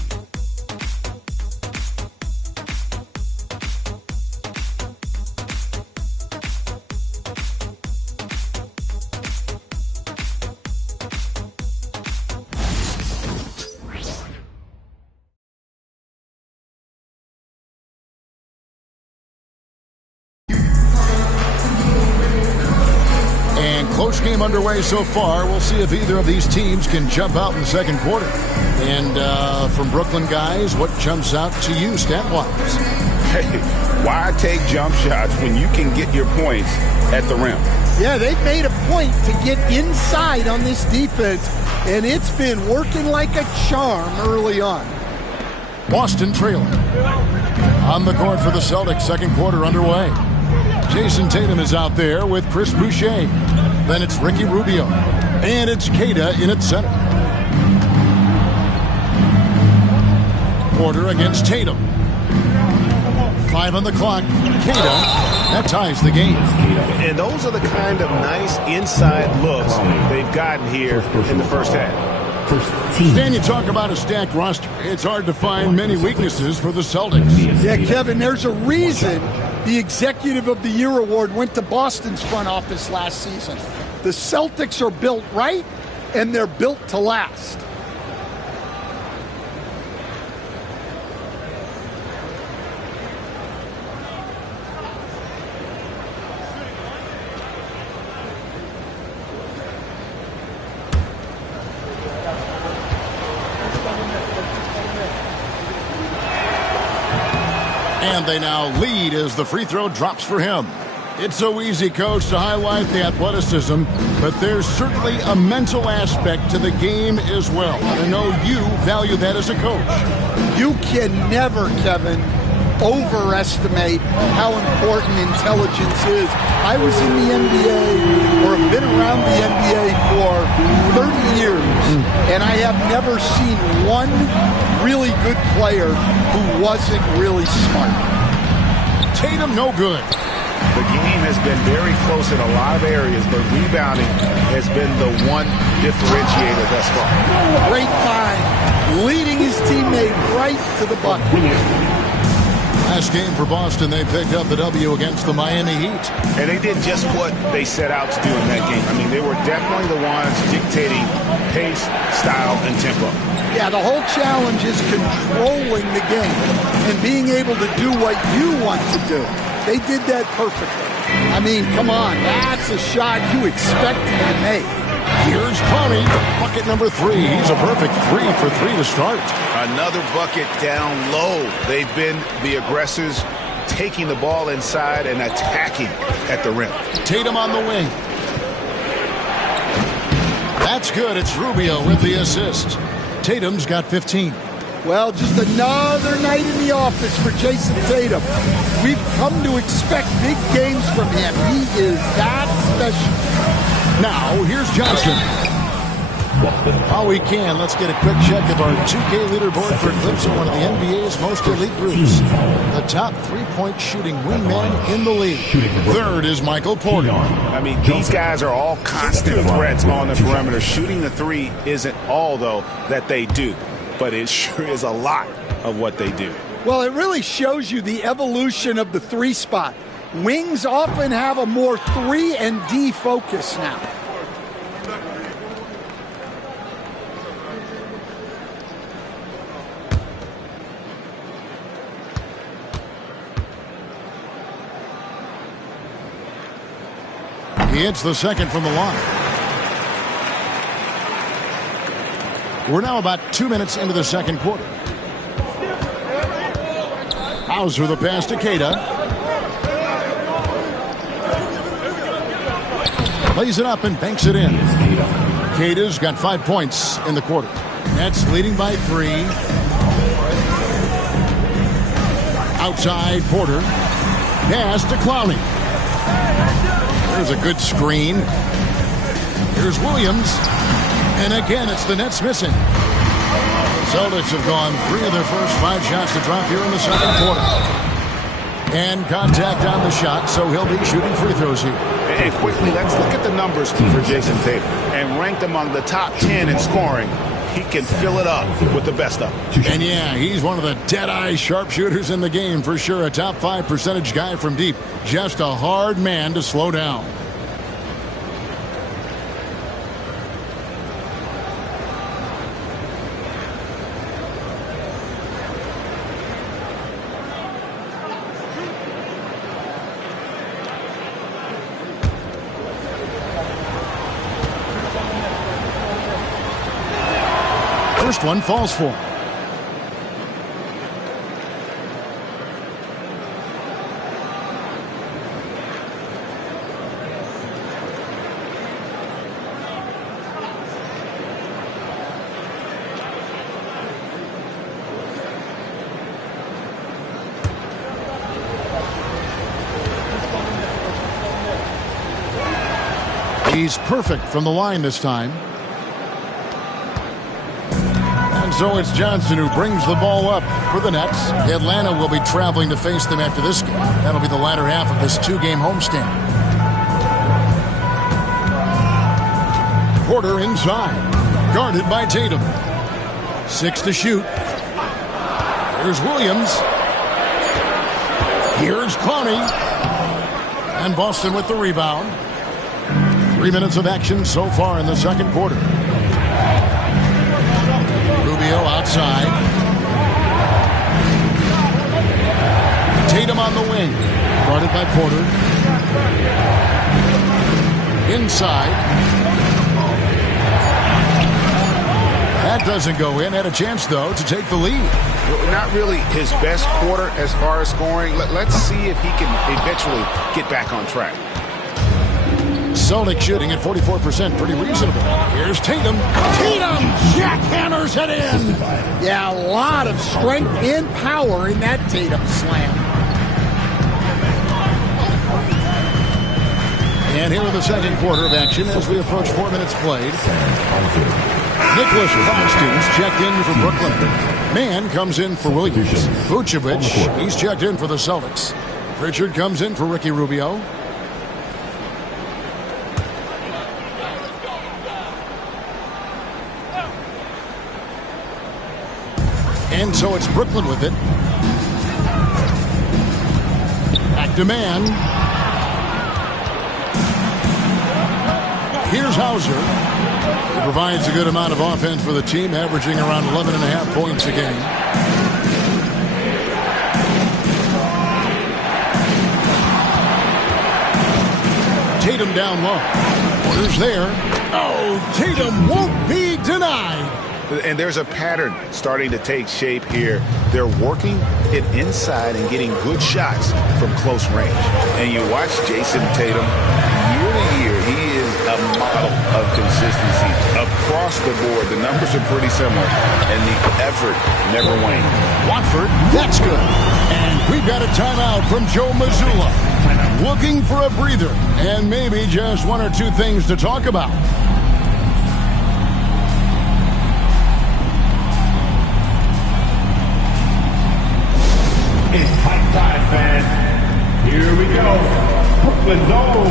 Close game underway so far. We'll see if either of these teams can jump out in the second quarter. And from Brooklyn guys, what jumps out to you stat-wise? Hey, why take jump shots when you can get your points at the rim? Yeah, they've made a point to get inside on this defense, and it's been working like a charm early on. Boston trailing. On the court for the Celtics, second quarter underway. Jason Tatum is out there with Chris Boucher. Then it's Ricky Rubio. And it's Queta in at center. Porter against Tatum. 5 on the clock. Queta, that ties the game. And those are the kind of nice inside looks they've gotten here in the first half. Dan, you talk about a stacked roster. It's hard to find many weaknesses for the Celtics. Yeah, Kevin, there's a reason the Executive of the Year award went to Boston's front office last season. The Celtics are built right, and they're built to last. And they now lead as the free throw drops for him. It's so easy, Coach, to highlight the athleticism, but there's certainly a mental aspect to the game as well. And I know you value that as a coach. You can never, Kevin, overestimate how important intelligence is. I was in the NBA, or have been around the NBA for 30 years, and I have never seen one really good player who wasn't really smart. Tatum, no good. The game has been very close in a lot of areas, but rebounding has been the one differentiator thus far. Great find, leading his teammate right to the bucket. Last game for Boston, they picked up the W against the Miami Heat. And they did just what they set out to do in that game. I mean, they were definitely the ones dictating pace, style, and tempo. Yeah, the whole challenge is controlling the game and being able to do what you want to do. They did that perfectly. I mean, come on, that's a shot you expect him to make. Here's Connie, bucket number 3. He's a perfect 3 for 3 to start. Another bucket down low. They've been the aggressors, taking the ball inside and attacking at the rim. Tatum on the wing. That's good. It's Rubio with the assist. Tatum's got 15. Well, just another night in the office for Jason Tatum. We've come to expect big games from him. He is that special. Now, here's Johnson. While we can, let's get a quick check of our 2K leaderboard for clips of one of the NBA's most elite groups. The top three-point shooting wingman in the league. Third is Michael Porter. I mean, these guys are all constant threats on the perimeter. Shooting the three isn't all, though, that they do. But it sure is a lot of what they do. Well, it really shows you the evolution of the 3 spot. Wings often have a more 3 and D focus now. He hits the second from the line. We're now about 2 minutes into the second quarter. Hauser the pass to Queta. Lays it up and banks it in. Queta's got 5 points in the quarter. Nets leading by 3. Outside Porter. Pass to Clowney. There's a good screen. Here's Williams. And again, it's the Nets missing. Celtics have gone 3 of their first 5 shots to drop here in the second quarter. And contact on the shot, so he'll be shooting free throws here. And quickly, let's look at the numbers for Jason Tatum. And ranked among the top 10 in scoring, he can fill it up with the best of them. And yeah, he's one of the dead-eye sharpshooters in the game for sure. A top 5 percentage guy from deep. Just a hard man to slow down. First one falls for him. He's perfect from the line this time. So it's Johnson who brings the ball up for the Nets. Atlanta will be traveling to face them after this game. That'll be the latter half of this 2-game homestand. Porter inside. Guarded by Tatum. 6 to shoot. Here's Williams. Here's Clowney. And Boston with the rebound. 3 minutes of action so far in the second quarter. Rubio outside. Tatum on the wing. Guarded by Porter. Inside. That doesn't go in. Had a chance, though, to take the lead. Not really his best quarter as far as scoring. Let's see if he can eventually get back on track. Celtics shooting at 44%, pretty reasonable. Here's Tatum. Tatum jackhammers it in. Yeah, a lot of strength and power in that Tatum slam. And here in the second quarter of action as we approach 4 minutes played. Nicholas Constance checked in for Brooklyn. Mann comes in for Williams. Vucevic, he's checked in for the Celtics. Pritchard comes in for Ricky Rubio. And so it's Brooklyn with it. Back to man. Here's Hauser. He provides a good amount of offense for the team, averaging around 11.5 points a game. Tatum down low. Porter's there. Oh, Tatum won't be denied. And there's a pattern starting to take shape here. They're working it inside and getting good shots from close range. And you watch Jason Tatum year to year. He is a model of consistency across the board. The numbers are pretty similar, and the effort never wanes. Watford, that's good. And we've got a timeout from Joe Mazzulla. Looking for a breather and maybe just one or two things to talk about. It's fight time, fans. Here we go. Brooklyn's own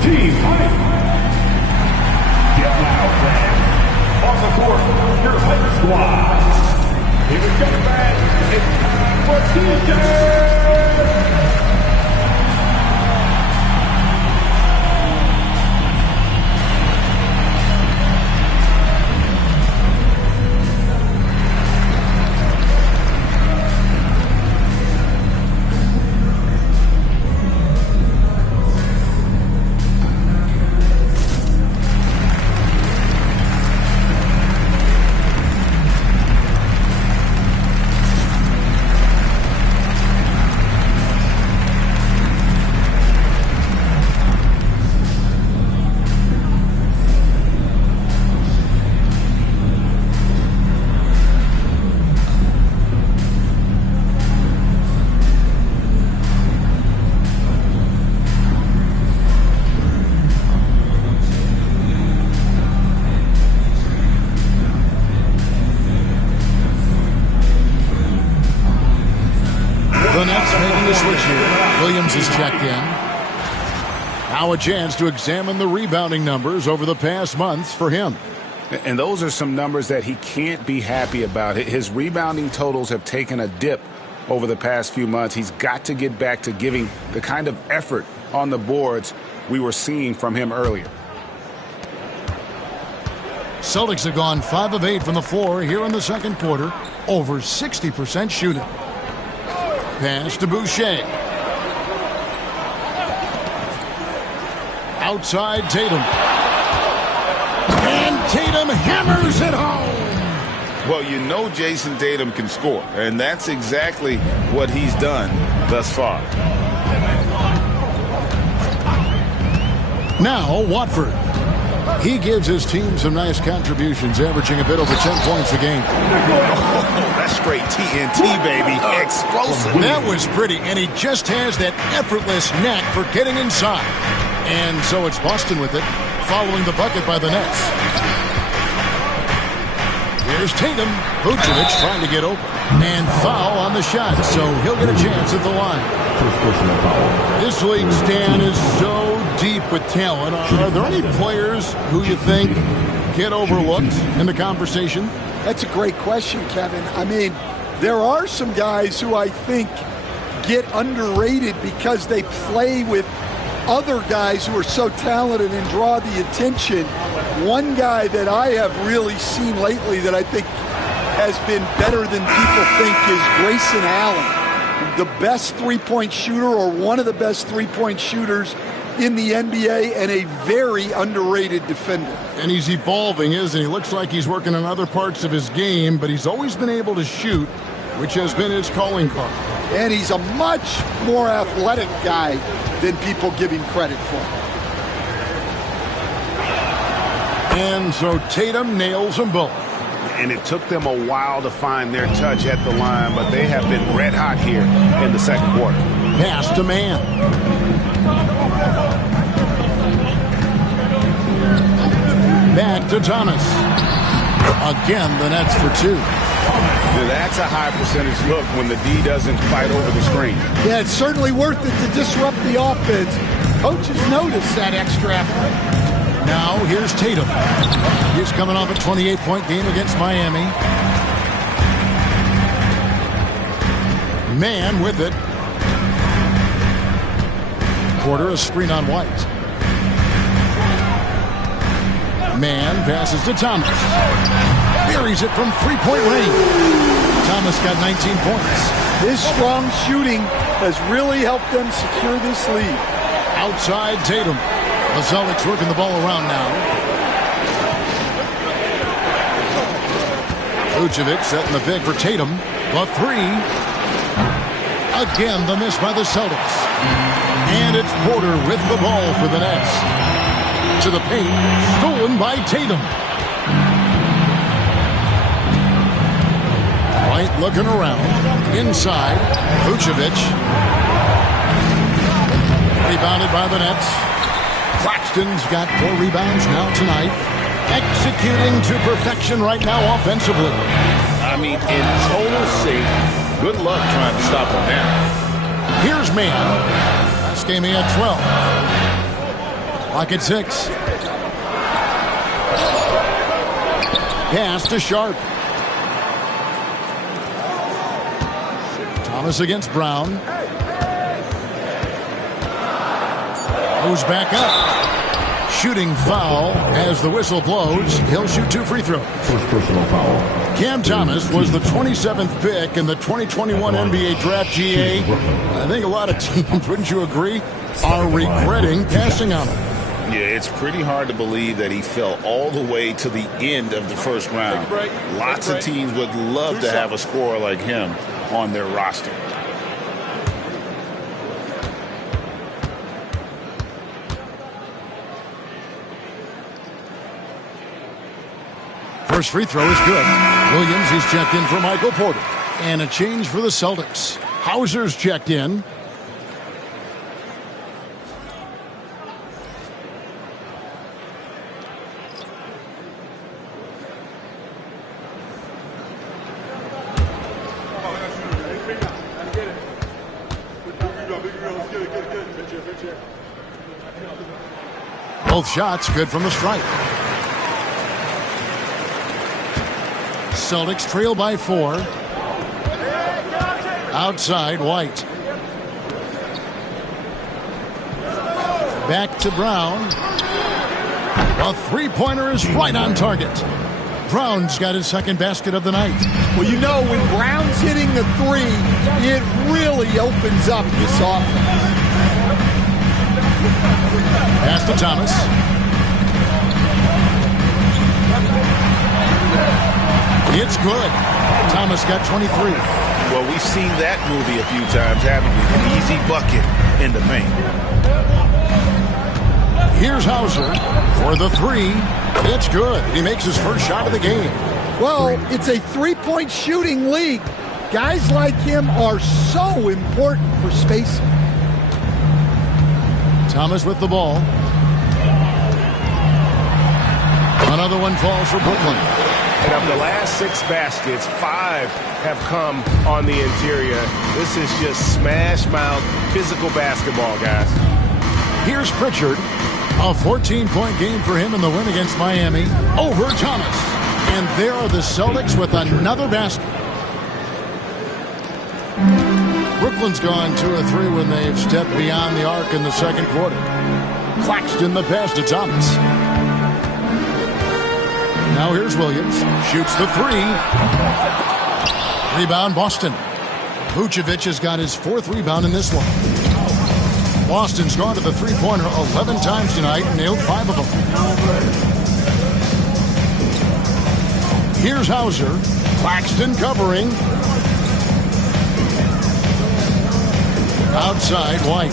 Team Hype. Get loud, fans. On the court, your Hype Squad. Here we go, fans. It's time for DJ. Is checked in. Now a chance to examine the rebounding numbers over the past months for him. And those are some numbers that he can't be happy about. His rebounding totals have taken a dip over the past few months. He's got to get back to giving the kind of effort on the boards we were seeing from him earlier. Celtics have gone 5 of 8 from the floor here in the second quarter. Over 60% shooting. Pass to Boucher. Outside Tatum. And Tatum hammers it home. Well, you know Jason Tatum can score, and that's exactly what he's done thus far. Now, Watford. He gives his team some nice contributions, averaging a bit over 10 points a game. Oh, that's straight TNT, baby. Explosive. That was pretty, and he just has that effortless knack for getting inside. And so it's Boston with it, following the bucket by the Nets. Here's Tatum. Vucevic trying to get open. And foul on the shot, so he'll get a chance at the line. This league, Stan, is so deep with talent. Are there any players who you think get overlooked in the conversation? That's a great question, Kevin. I mean, there are some guys who I think get underrated because they play with other guys who are so talented and draw the attention. One guy that I have really seen lately that I think has been better than people think is Grayson Allen, the best three-point shooter or one of the best three-point shooters in the NBA and a very underrated defender. And he's evolving, isn't he? Looks like he's working on other parts of his game, but he's always been able to shoot, which has been his calling card. And he's a much more athletic guy than people give him credit for. And so Tatum nails them both. And it took them a while to find their touch at the line, but they have been red hot here in the second quarter. Pass to man. Back to Thomas. Again, the Nets for two. that's a high percentage look when the D doesn't fight over the screen. Yeah, it's certainly worth it to disrupt the offense. Coaches notice that extra effort. Now here's Tatum. He's coming off a 28-point game against Miami. Man with it. Porter, a screen on White. Man passes to Thomas. Buries it from three-point range. Thomas got 19 points. His strong shooting has really helped them secure this lead. Outside Tatum. The Celtics working the ball around now. Vucevic setting the pick for Tatum. The three. Again, the miss by the Celtics. And it's Porter with the ball for the Nets. To the paint, stolen by Tatum. White looking around. Inside, Vucevic. Rebounded by the Nets. Claxton's got 4 rebounds now tonight. Executing to perfection right now offensively. I mean, in total sync. Good luck trying to stop him now. Here's Man. Last game he had 12. Clock at 6. Pass to Sharp. Thomas against Brown. Goes back up. Shooting foul as the whistle blows. He'll shoot 2 free throws. First personal foul. Cam Thomas was the 27th pick in the 2021 NBA Draft GA. I think a lot of teams, wouldn't you agree, are regretting passing on him. Yeah, it's pretty hard to believe that he fell all the way to the end of the first round. Lots of teams would love to have a scorer like him on their roster. First free throw is good. Williams, he's checked in for Michael Porter. And a change for the Celtics. Hauser's checked in. Both shots good from the stripe. Celtics trail by 4. Outside, White. Back to Brown. A three-pointer is right on target. Brown's got his second basket of the night. Well, you know, when Brown's hitting the 3, it really opens up this offense. Pass to Thomas. It's good. Thomas got 23. Well, we've seen that movie a few times, haven't we? An easy bucket in the paint. Here's Hauser for the 3. It's good. He makes his first shot of the game. Well, it's a three-point shooting league. Guys like him are so important for spacing. Thomas with the ball. Another one falls for Brooklyn. And of the last 6 baskets, 5 have come on the interior. This is just smash mouth physical basketball, guys. Here's Pritchard. A 14-point game for him in the win against Miami over Thomas. And there are the Celtics with another basket. Brooklyn's gone 2 of 3 when they've stepped beyond the arc in the second quarter. Claxton the pass to Thomas. Now here's Williams. Shoots the 3. Rebound Boston. Vucevic has got his 4th rebound in this one. Boston's gone to the three-pointer 11 times tonight and nailed 5 of them. Here's Hauser. Claxton covering. Outside, White.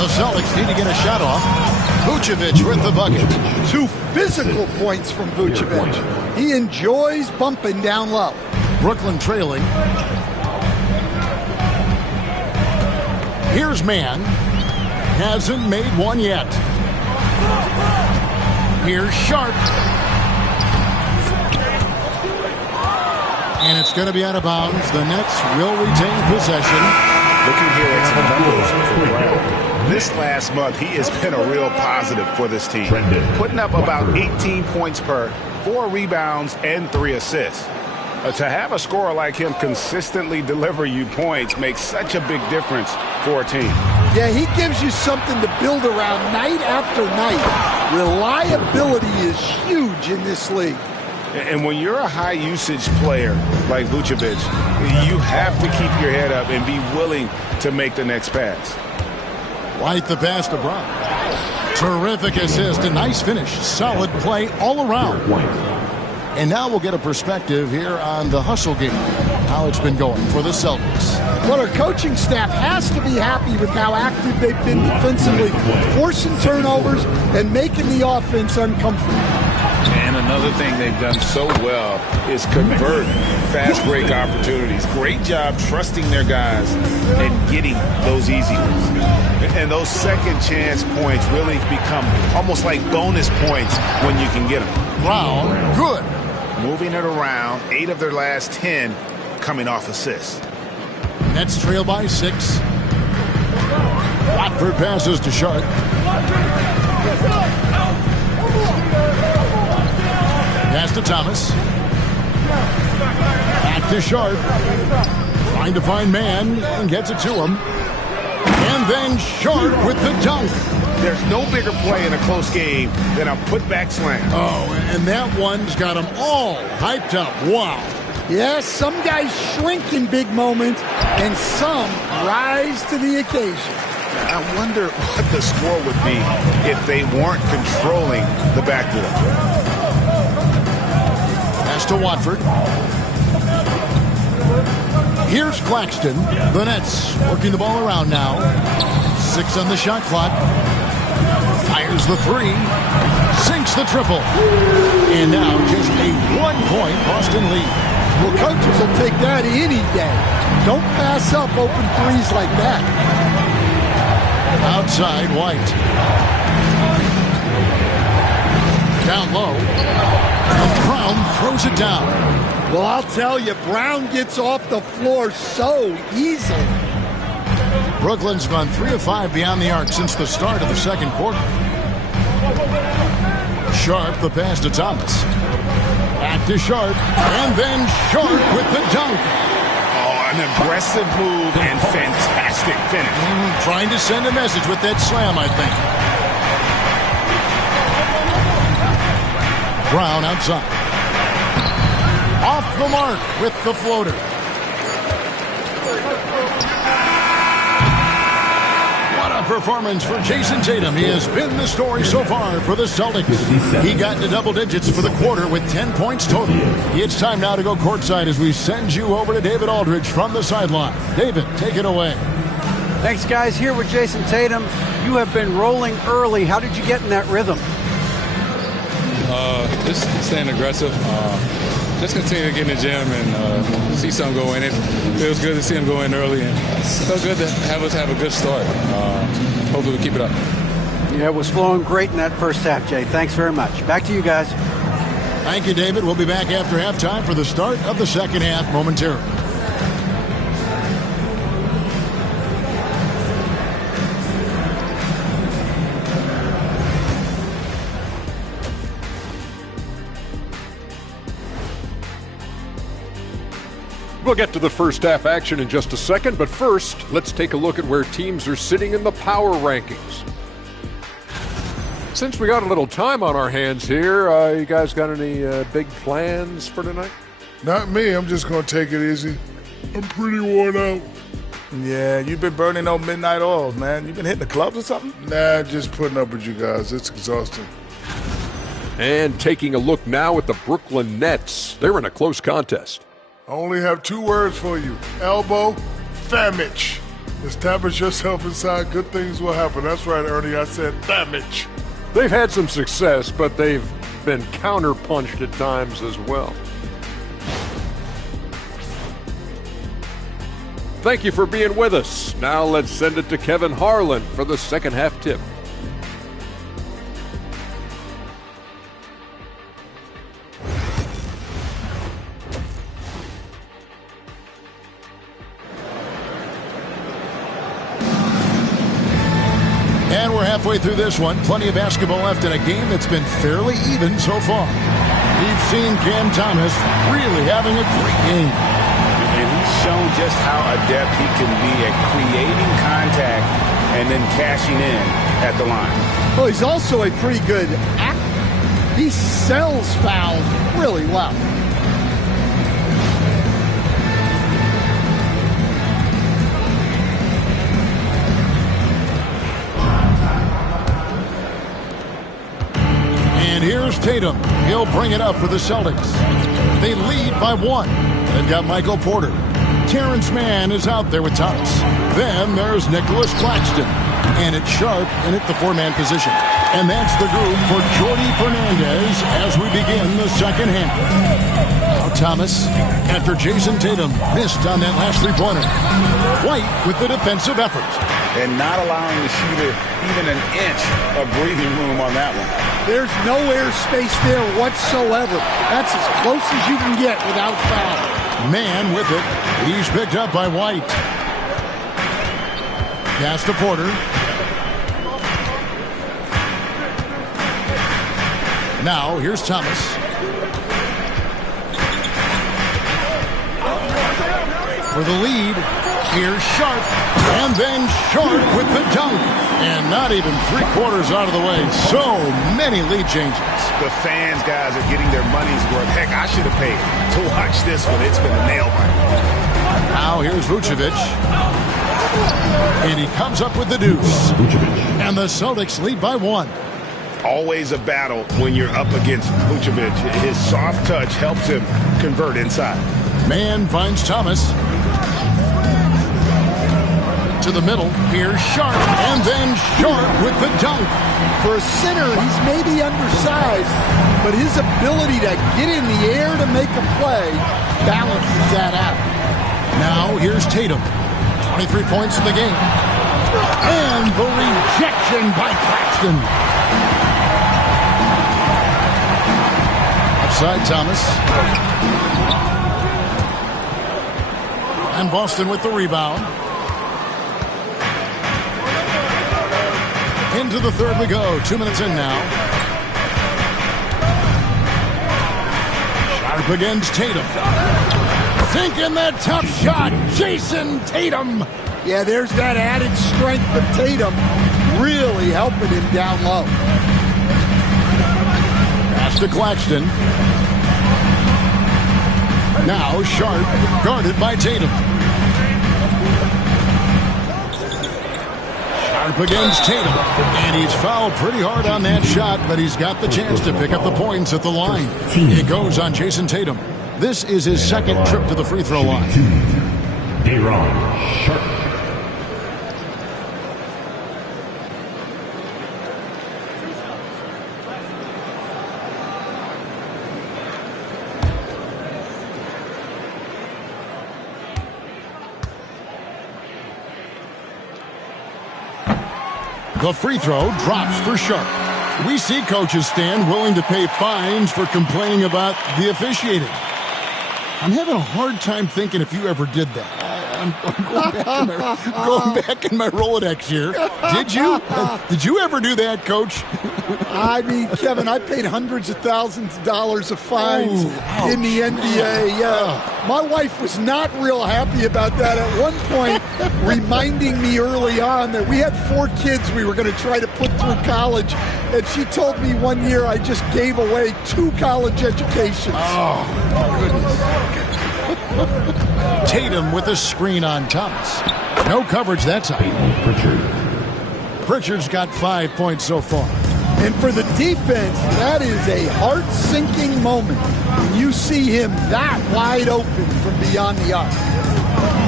The Celtics need to get a shot off. Vucevic with the bucket. 2 physical points from Vucevic. He enjoys bumping down low. Brooklyn trailing. Here's Man. Hasn't made one yet. Here's Sharp. And it's going to be out of bounds. The Nets will retain possession. Looking here at some numbers for Brown. This last month, he has been a real positive for this team. Putting up about 18 points per, 4 rebounds, and 3 assists. To have a scorer like him consistently deliver you points makes such a big difference for a team. Yeah, he gives you something to build around night after night. Reliability is huge in this league. And when you're a high-usage player like Vucevic, you have to keep your head up and be willing to make the next pass. White the pass to Brown. Terrific assist, a nice finish. Solid play all around. And now we'll get a perspective here on the hustle game, how it's been going for the Celtics. Well, our coaching staff has to be happy with how active they've been defensively, forcing turnovers and making the offense uncomfortable. And another thing they've done so well is convert fast break opportunities. Great job trusting their guys and getting those easy ones. And those second chance points really become almost like bonus points when you can get them. Brown, good. Moving it around, 8 of their last 10 coming off assists. Nets trail by 6. Watford passes to Sharp. Pass to Thomas. Back to Sharp. Trying to find man and gets it to him. And then Sharp with the dunk. There's no bigger play in a close game than a putback slam. Oh, and that one's got them all hyped up. Wow. Yes, some guys shrink in big moments, and some rise to the occasion. I wonder what the score would be if they weren't controlling the backboard. Pass to Watford. Here's Claxton. The Nets working the ball around now. 6 on the shot clock. Fires the 3. Sinks the triple. And now just a 1-point Boston lead. Well, coaches will take that any day. Don't pass up open threes like that. Outside White. Down low. And Brown throws it down. Well, I'll tell you, Brown gets off the floor so easily. Brooklyn's gone 3 of 5 beyond the arc since the start of the second quarter. Sharp the pass to Thomas. Back to Sharp. And then Sharp with the dunk. Oh, an aggressive move and fantastic finish. Trying to send a message with that slam, I think. Brown outside. Off the mark with the floater. What a performance for Jason Tatum. He has been the story so far for the Celtics. He got into double digits for the quarter with 10 points total. It's time now to go courtside as we send you over to David Aldridge from the sideline. David, take it away. Thanks, guys. Here with Jason Tatum. You have been rolling early. How did you get in that rhythm? Just staying aggressive. Just continue to get in the gym and see something go in. It feels good to see him go in early, and it's so good to have us have a good start. Hopefully we keep it up. Yeah, it was flowing great in that first half, Jay. Thanks very much. Back to you guys. Thank you, David. We'll be back after halftime for the start of the second half momentarily. We'll get to the first half action in just a second, but first, let's take a look at where teams are sitting in the power rankings. Since we got a little time on our hands here, you guys got any big plans for tonight? Not me. I'm just going to take it easy. I'm pretty worn out. Yeah, you've been burning those midnight oils, man. You been hitting the clubs or something? Nah, just putting up with you guys. It's exhausting. And taking a look now at the Brooklyn Nets. They're in a close contest. I only have 2 words for you. Elbow, famage. Establish yourself inside. Good things will happen. That's right, Ernie. I said famage. They've had some success, but they've been counterpunched at times as well. Thank you for being with us. Now let's send it to Kevin Harlan for the second half tip. halfway through this one. Plenty of basketball left in a game that's been fairly even so far. We've seen Cam Thomas really having a great game. And he's shown just how adept he can be at creating contact and then cashing in at the line. Well, he's also a pretty good actor. He sells fouls really well. And here's Tatum. He'll bring it up for the Celtics. They lead by 1. They've got Michael Porter. Terrence Mann is out there with Thomas. Then there's Nicholas Claxton. And it's Sharp in at the 4-man position. And that's the group for Jordi Fernandez as we begin the second half. Now Thomas, after Jason Tatum missed on that last three-pointer. White with the defensive effort. And not allowing the shooter even an inch of breathing room on that one. There's no air space there whatsoever. That's as close as you can get without foul. Man with it. He's picked up by White. Pass to Porter. Now, here's Thomas. For the lead, here's Sharp. And then Sharp with the dunk. And not even 3/4 out of the way. So many lead changes. The fans, guys, are getting their money's worth. Heck, I should have paid to watch this one. It's been a nail biter. Now here's Vucevic. And he comes up with the deuce. And the Celtics lead by 1. Always a battle when you're up against Vucevic. His soft touch helps him convert inside. Man finds Thomas. To the middle. Here's Sharp. And then Sharp with the dunk. For a center, he's maybe undersized, but his ability to get in the air to make a play balances that out. Now here's Tatum. 23 points in the game. And the rejection by Claxton. Upside Thomas. And Boston with the rebound. Into the third we go. 2 minutes in now. Sharp against Tatum. Sinking that tough shot. Jason Tatum. Yeah, there's that added strength of Tatum really helping him down low. Pass to Claxton. Now Sharp guarded by Tatum. Sharp against Tatum. And he's fouled pretty hard on that shot, but he's got the chance to pick up the points at the line. It goes on Jason Tatum. This is his second trip to the free throw line. Daron Sharp. The free throw drops for Sharp. We see coaches stand willing to pay fines for complaining about the officiating. I'm having a hard time thinking if you ever did that. I'm going back in my Rolodex here. Did you? Did you ever do that, Coach? I mean, Kevin, I paid hundreds of thousands of dollars of fines in the NBA. Yeah, my wife was not real happy about that at one point, reminding me early on that we had 4 kids we were going to try to put through college, and she told me one year I just gave away 2 college educations. Oh, goodness. Tatum with a screen on Thomas. No coverage that time. Pritchard's got 5 points so far. And for the defense, that is a heart-sinking moment when you see him that wide open from beyond the arc.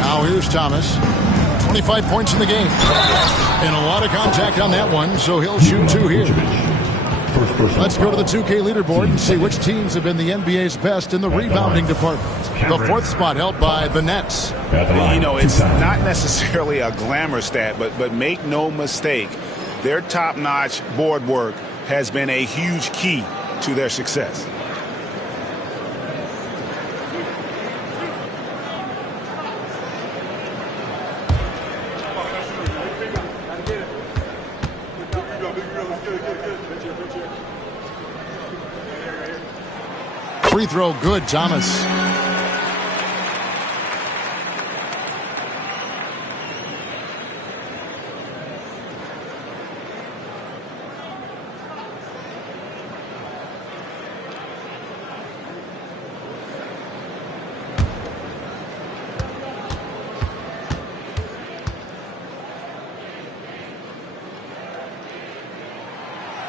Now here's Thomas. 25 points in the game. And a lot of contact on that one, so he'll shoot 2 here. Let's go to the 2K leaderboard and see which teams have been the NBA's best in the rebounding department. The 4th spot held by the Nets. You know, it's not necessarily a glamour stat, but make no mistake, their top-notch board work has been a huge key to their success. free throw good, Thomas.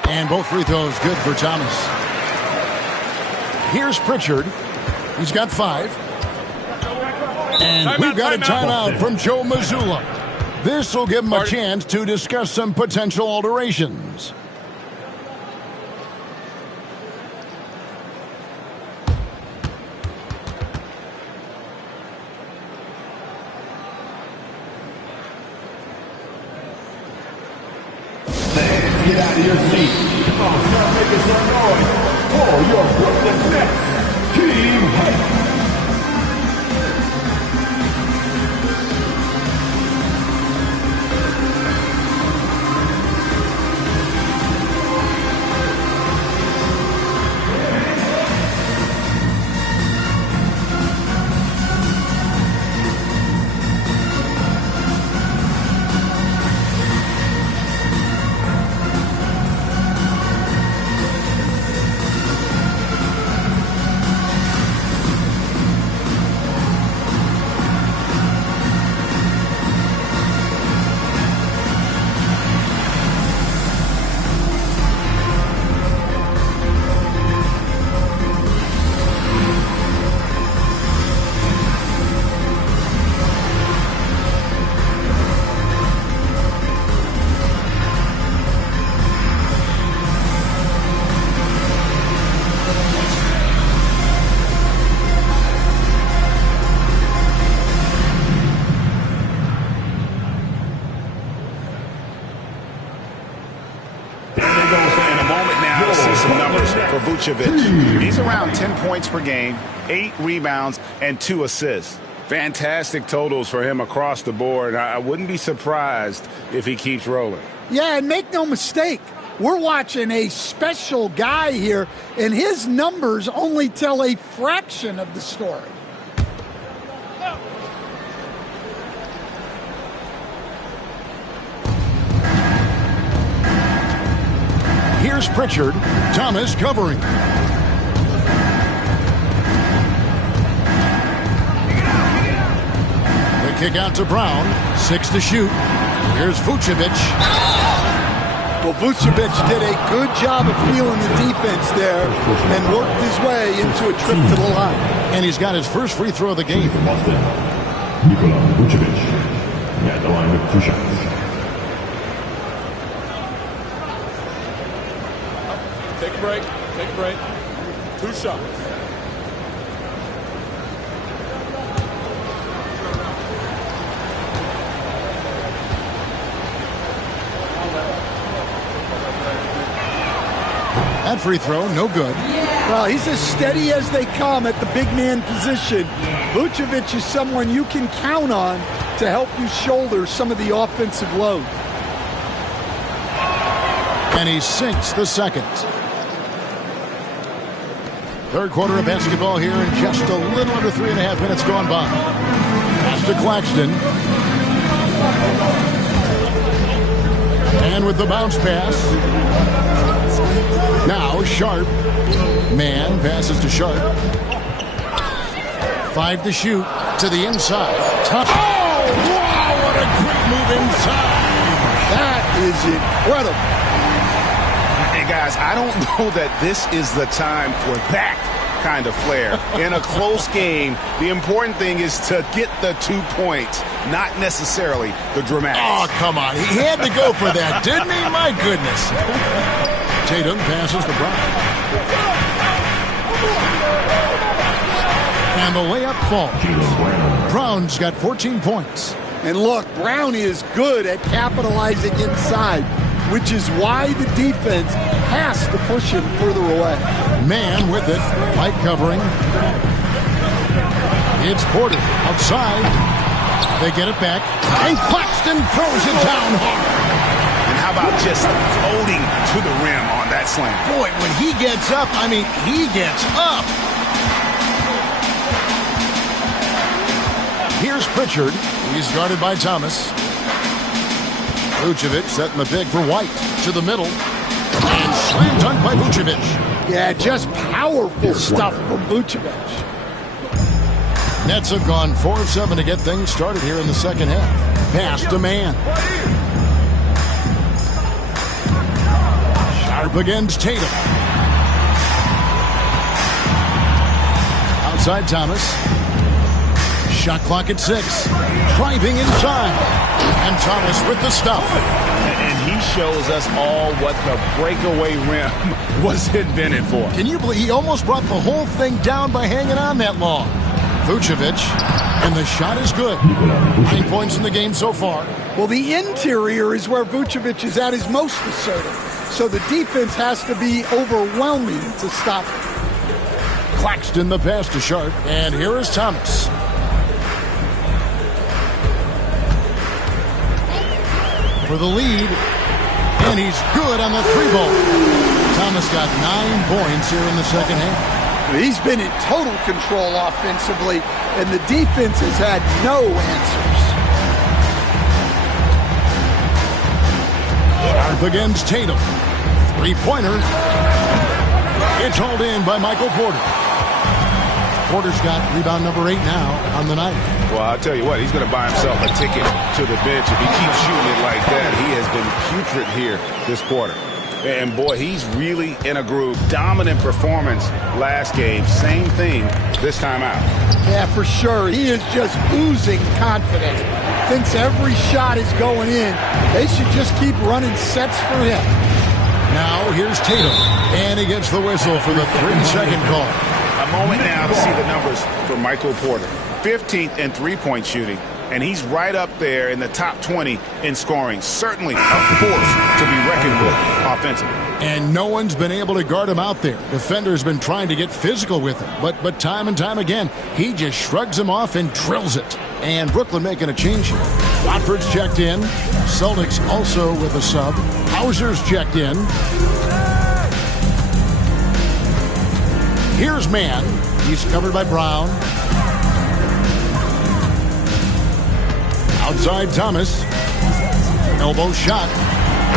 And both free throws good for Thomas. Here's Pritchard. He's got 5. And we've got a timeout from Joe Mazzulla. This will give him a chance to discuss some potential alterations. Get out of your seat. Come on, start making some noise for your Brooklyn Nets. Team Hype. He's around 10 points per game, 8 rebounds, and 2 assists. Fantastic totals for him across the board. I wouldn't be surprised if he keeps rolling. Yeah, and make no mistake, we're watching a special guy here, and his numbers only tell a fraction of the story. Here's Pritchard. Thomas covering. The kick out to Brown. 6 to shoot. Here's Vucevic. Well, Vucevic did a good job of feeling the defense there and worked his way into a trip to the line. And he's got his first free throw of the game. Nikola Vucevic at the line with 2 shots. Take a break. Take a break. 2 shots. That free throw, no good. Well, he's as steady as they come at the big man position. Vucevic is someone you can count on to help you shoulder some of the offensive load. And he sinks the second. Third quarter of basketball here in just a little under 3.5 minutes gone by. Pass to Claxton. And with the bounce pass. Now Sharp. Man passes to Sharp. 5 to shoot to the inside. Oh, wow, what a great move inside. That is incredible. Hey, guys, I don't know that this is the time for that kind of flair. In a close game, the important thing is to get the 2 points, not necessarily the dramatics. Oh, come on. He had to go for that, didn't he? My goodness. Tatum passes to Brown. And the layup falls. Brown's got 14 points. And look, Brown is good at capitalizing inside, which is why the defense has to push him further away. Man with it. Light covering. It's Porter outside. They get it back. And Claxton throws it down hard. And how about just floating to the rim on that slam? Boy, when he gets up, I mean, he gets up. Here's Pritchard. He's guarded by Thomas. Vucevic setting the pick for White to the middle. And slam dunk by Vucevic. Yeah, just powerful stuff from Vucevic. Nets have gone 4 of 7 to get things started here in the second half. Pass to man. Sharp against Tatum. Outside Thomas. Shot clock at 6. Driving inside. And Thomas with the stop. And he shows us all what the breakaway rim was invented for. Can you believe he almost brought the whole thing down by hanging on that long? Vucevic, and the shot is good. 9 points in the game so far. Well, the interior is where Vucevic is at his most assertive. So the defense has to be overwhelming to stop him. Claxton the pass to Sharp, and here is Thomas. For the lead, and he's good on the 3-ball. Thomas got 9 points here in the second half. He's been in total control offensively, and the defense has had no answers. Sharp against Tatum. 3-pointer. It's hauled in by Michael Porter. Porter's got rebound number 8 now on the night. Well, I'll tell you what, he's going to buy himself a ticket to the bench if he keeps shooting it like that. He has been putrid here this quarter. And, boy, he's really in a groove. Dominant performance last game. Same thing this time out. Yeah, for sure. He is just oozing confidence. Thinks every shot is going in. They should just keep running sets for him. Now, here's Tatum. And he gets the whistle for the 3-second call. A moment now to see the numbers for Michael Porter. 15th in three-point shooting. And he's right up there in the top 20 in scoring. Certainly a force to be reckoned with offensively. And no one's been able to guard him out there. Defender's been trying to get physical with him. But time and time again, he just shrugs him off and drills it. And Brooklyn making a change here. Watford's checked in. Celtics also with a sub. Hauser's checked in. Here's Mann. He's covered by Brown. Outside Thomas. Elbow shot.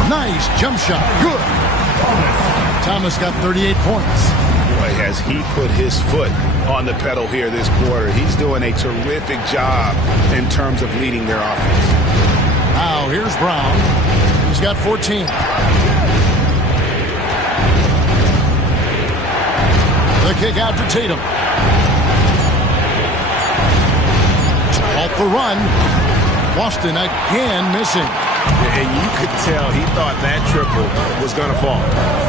Nice jump shot. Good. Thomas got 38 points. Boy, has he put his foot on the pedal here this quarter. He's doing a terrific job in terms of leading their offense. Now here's Brown. He's got 14. The kick out to Tatum. Off the run. Boston again missing. And you could tell he thought that triple was going to fall.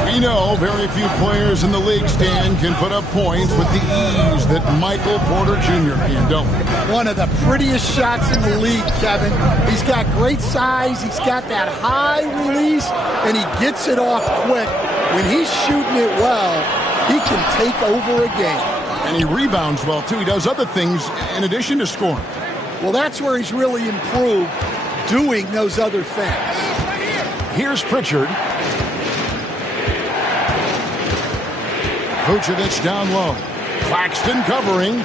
We know very few players in the league, Stan, can put up points with the ease that Michael Porter Jr. can, don't we? One of the prettiest shots in the league, Kevin. He's got great size. He's got that high release, and he gets it off quick. When he's shooting it well, he can take over a game. And he rebounds well, too. He does other things in addition to scoring. Well, that's where he's really improved, doing those other things. Here's Pritchard. Vucevic down low. Claxton covering.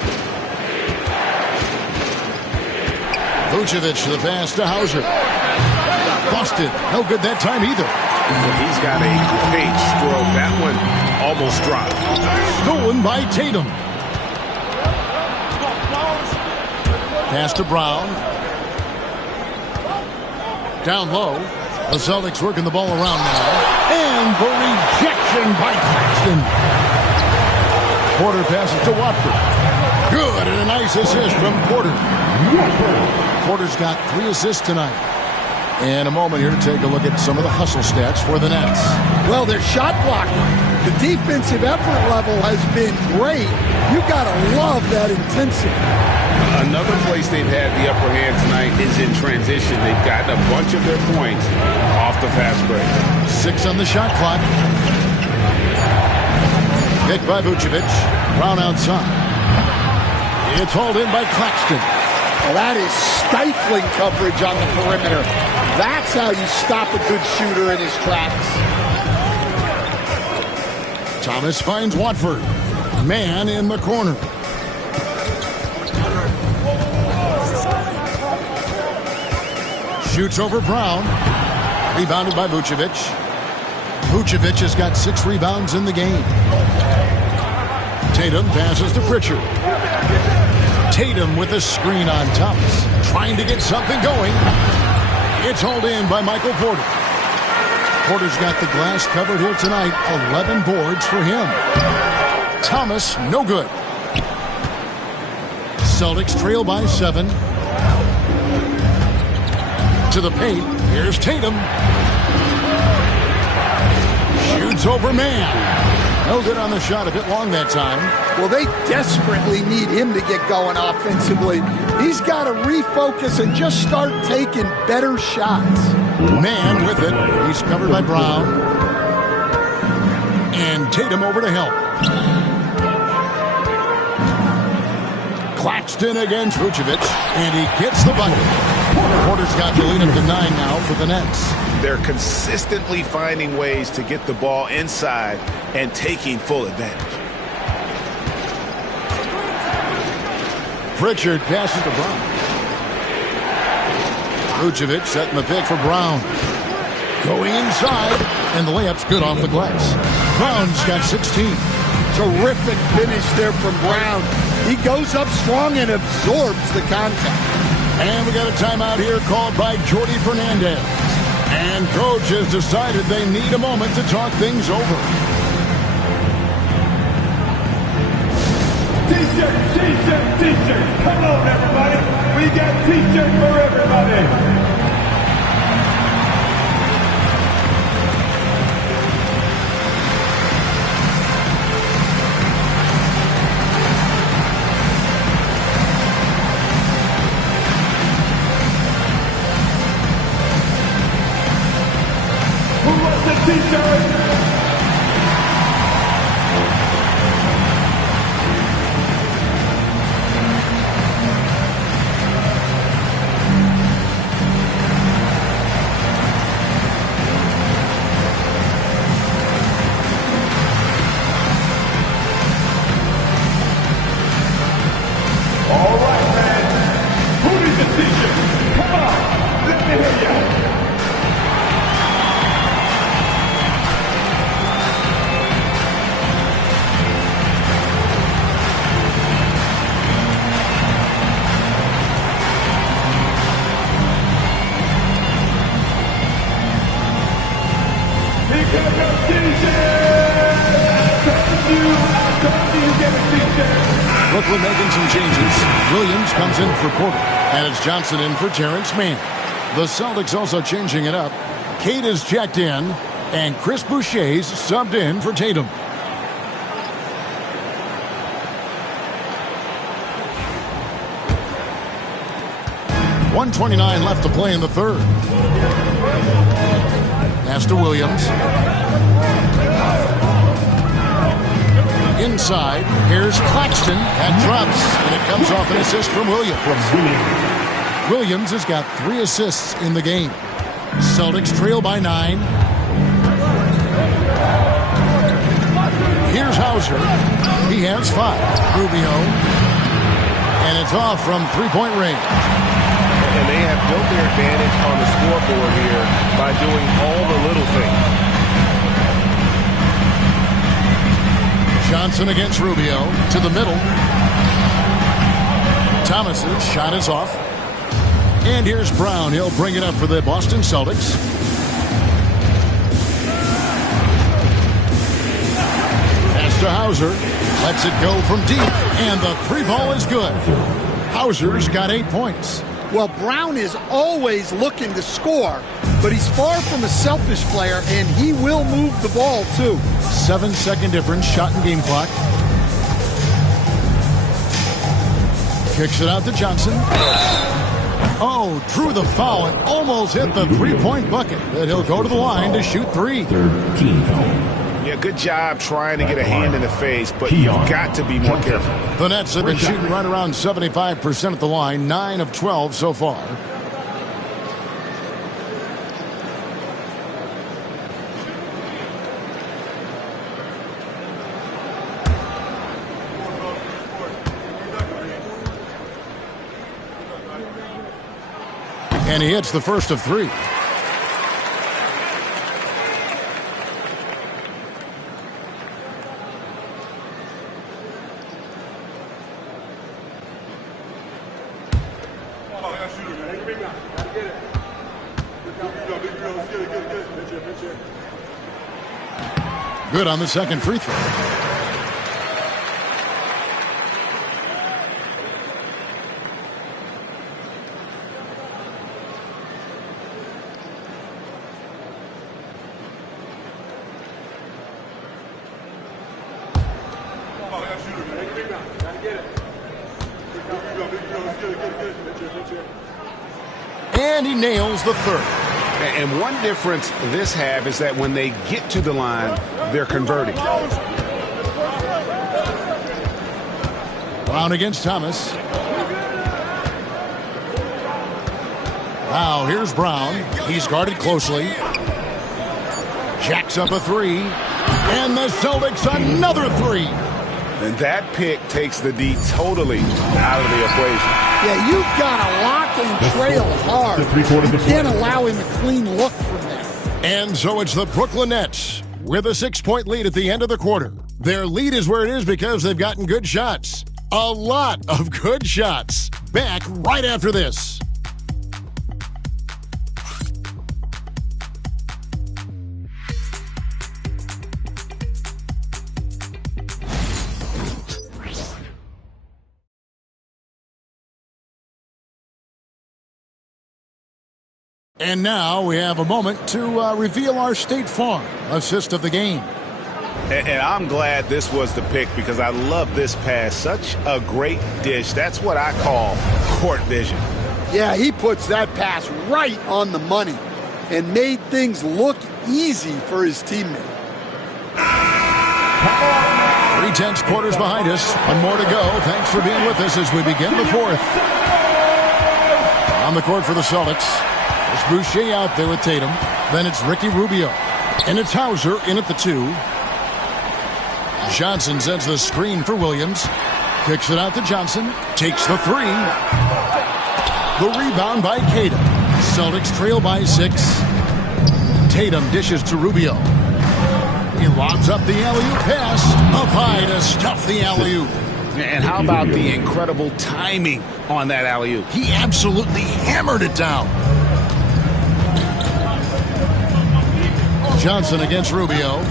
Vucevic the pass to Hauser. Busted. No good that time either. Well, he's got a great stroke. That one almost dropped. Stolen by Tatum. Pass to Brown. Down low. The Celtics working the ball around now. And the rejection by Claxton. Porter passes to Watford. Good, and a nice assist from Porter. Porter's got 3 assists tonight. And a moment here to take a look at some of the hustle stats for the Nets. Well, their shot blocking. The defensive effort level has been great. You got to love that intensity. Another place they've had the upper hand tonight is in transition. They've gotten a bunch of their points off the fast break. 6 on the shot clock. Picked by Vucevic. Brown outside. It's hauled in by Claxton. Well, that is stifling coverage on the perimeter. That's how you stop a good shooter in his tracks. Thomas finds Watford. Man in the corner. Shoots over Brown. Rebounded by Vucevic. Vucevic has got 6 rebounds in the game. Tatum passes to Pritchard. Tatum with a screen on Thomas. Trying to get something going. It's hauled in by Michael Porter. Porter's got the glass covered here tonight. 11 boards for him. Thomas, no good. Celtics trail by 7. To the paint. Here's Tatum. Shoots over man. No good on the shot. A bit long that time. Well, they desperately need him to get going offensively. He's got to refocus and just start taking better shots. Man with it. He's covered by Brown. And Tatum over to help. Claxton against Vucevic. And he gets the bucket. Porter's got the lead up to 9 now for the Nets. They're consistently finding ways to get the ball inside and taking full advantage. Pritchard passes to Brown. Vucevic setting the pick for Brown. Going inside, and the layup's good off the glass. Brown's got 16. Terrific finish there from Brown. He goes up strong and absorbs the contact. And we got a timeout here called by Jordi Fernandez. And coach has decided they need a moment to talk things over. T-shirt, T-shirt, T-shirt. Come on, everybody. We got T-shirt for everybody. Brooklyn making some changes. Williams comes in for Porter. And it's Johnson in for Terrence Mann. The Celtics also changing it up. Cade is checked in. And Chris Boucher's subbed in for Tatum. .129 left to play in the third. Pass to Williams. Inside, here's Claxton. That drops, and it comes off an assist from Williams. Williams has got 3 assists in the game. Celtics trail by 9. Here's Hauser. He has 5. Rubio. And it's off from 3-point range. And they have built their advantage on the scoreboard here by doing all the little things. Johnson against Rubio to the middle. Thomas's shot is off. And here's Brown. He'll bring it up for the Boston Celtics. Pass to Hauser. Lets it go from deep. And the 3-ball is good. Hauser's got 8 points. Well, Brown is always looking to score, but he's far from a selfish player, and he will move the ball, too. 7-second difference, shot and game clock. Kicks it out to Johnson. Oh, drew the foul and almost hit the 3-point bucket. But he'll go to the line to shoot 3. 13 foul. Yeah, good job trying to get a hand in the face, but you've got to be more careful. The Nets have been shooting right around 75% at the line, 9 of 12 so far. And he hits the first of 3. Good on the second free throw. And he nails the third. And one difference this half is that when they get to the line, they're converting. Brown against Thomas. Now here's Brown. He's guarded closely. Jacks up a 3. And the Celtics another 3. And that pick takes the D totally out of the equation. Yeah, you've got to lock and trail hard. You can't allow him a clean look from there. And so it's the Brooklyn Nets with a 6-point lead at the end of the quarter. Their lead is where it is because they've gotten good shots. A lot of good shots. Back right after this. And now we have a moment to reveal our State Farm assist of the game. And I'm glad this was the pick because I love this pass. Such a great dish. That's what I call court vision. Yeah, he puts that pass right on the money and made things look easy for his teammate. 3/10 quarters behind us. One more to go. Thanks for being with us as we begin the fourth. On the court for the Celtics. It's Boucher out there with Tatum. Then it's Ricky Rubio. And it's Hauser in at the 2. Johnson sends the screen for Williams. Kicks it out to Johnson. Takes the 3. The rebound by Tatum. Celtics trail by 6. Tatum dishes to Rubio. He lobs up the alley-oop pass. Up high to stuff the alley-oop. And how about the incredible timing on that alley-oop? He absolutely hammered it down. Johnson against Rubio.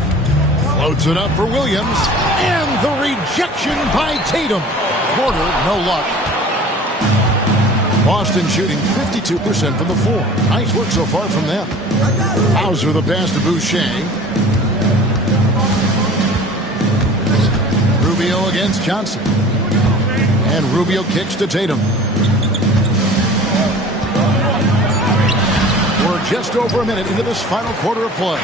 Floats it up for Williams. And the rejection by Tatum. Porter, no luck. Boston shooting 52% from the floor. Nice work so far from them. Hauser the pass to Boucher. Rubio against Johnson. And Rubio kicks to Tatum. We're just over a minute into this final quarter of play.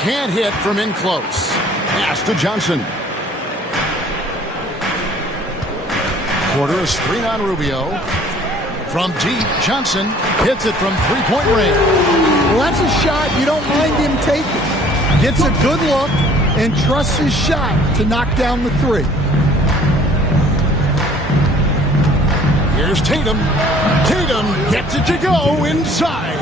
Can't hit from in close. Pass to Johnson. Porter is screen on Rubio. From deep, Johnson hits it from three-point range. Well, that's a shot you don't mind him taking. Gets a good look and trusts his shot to knock down the 3. Here's Tatum. Tatum gets it to go inside.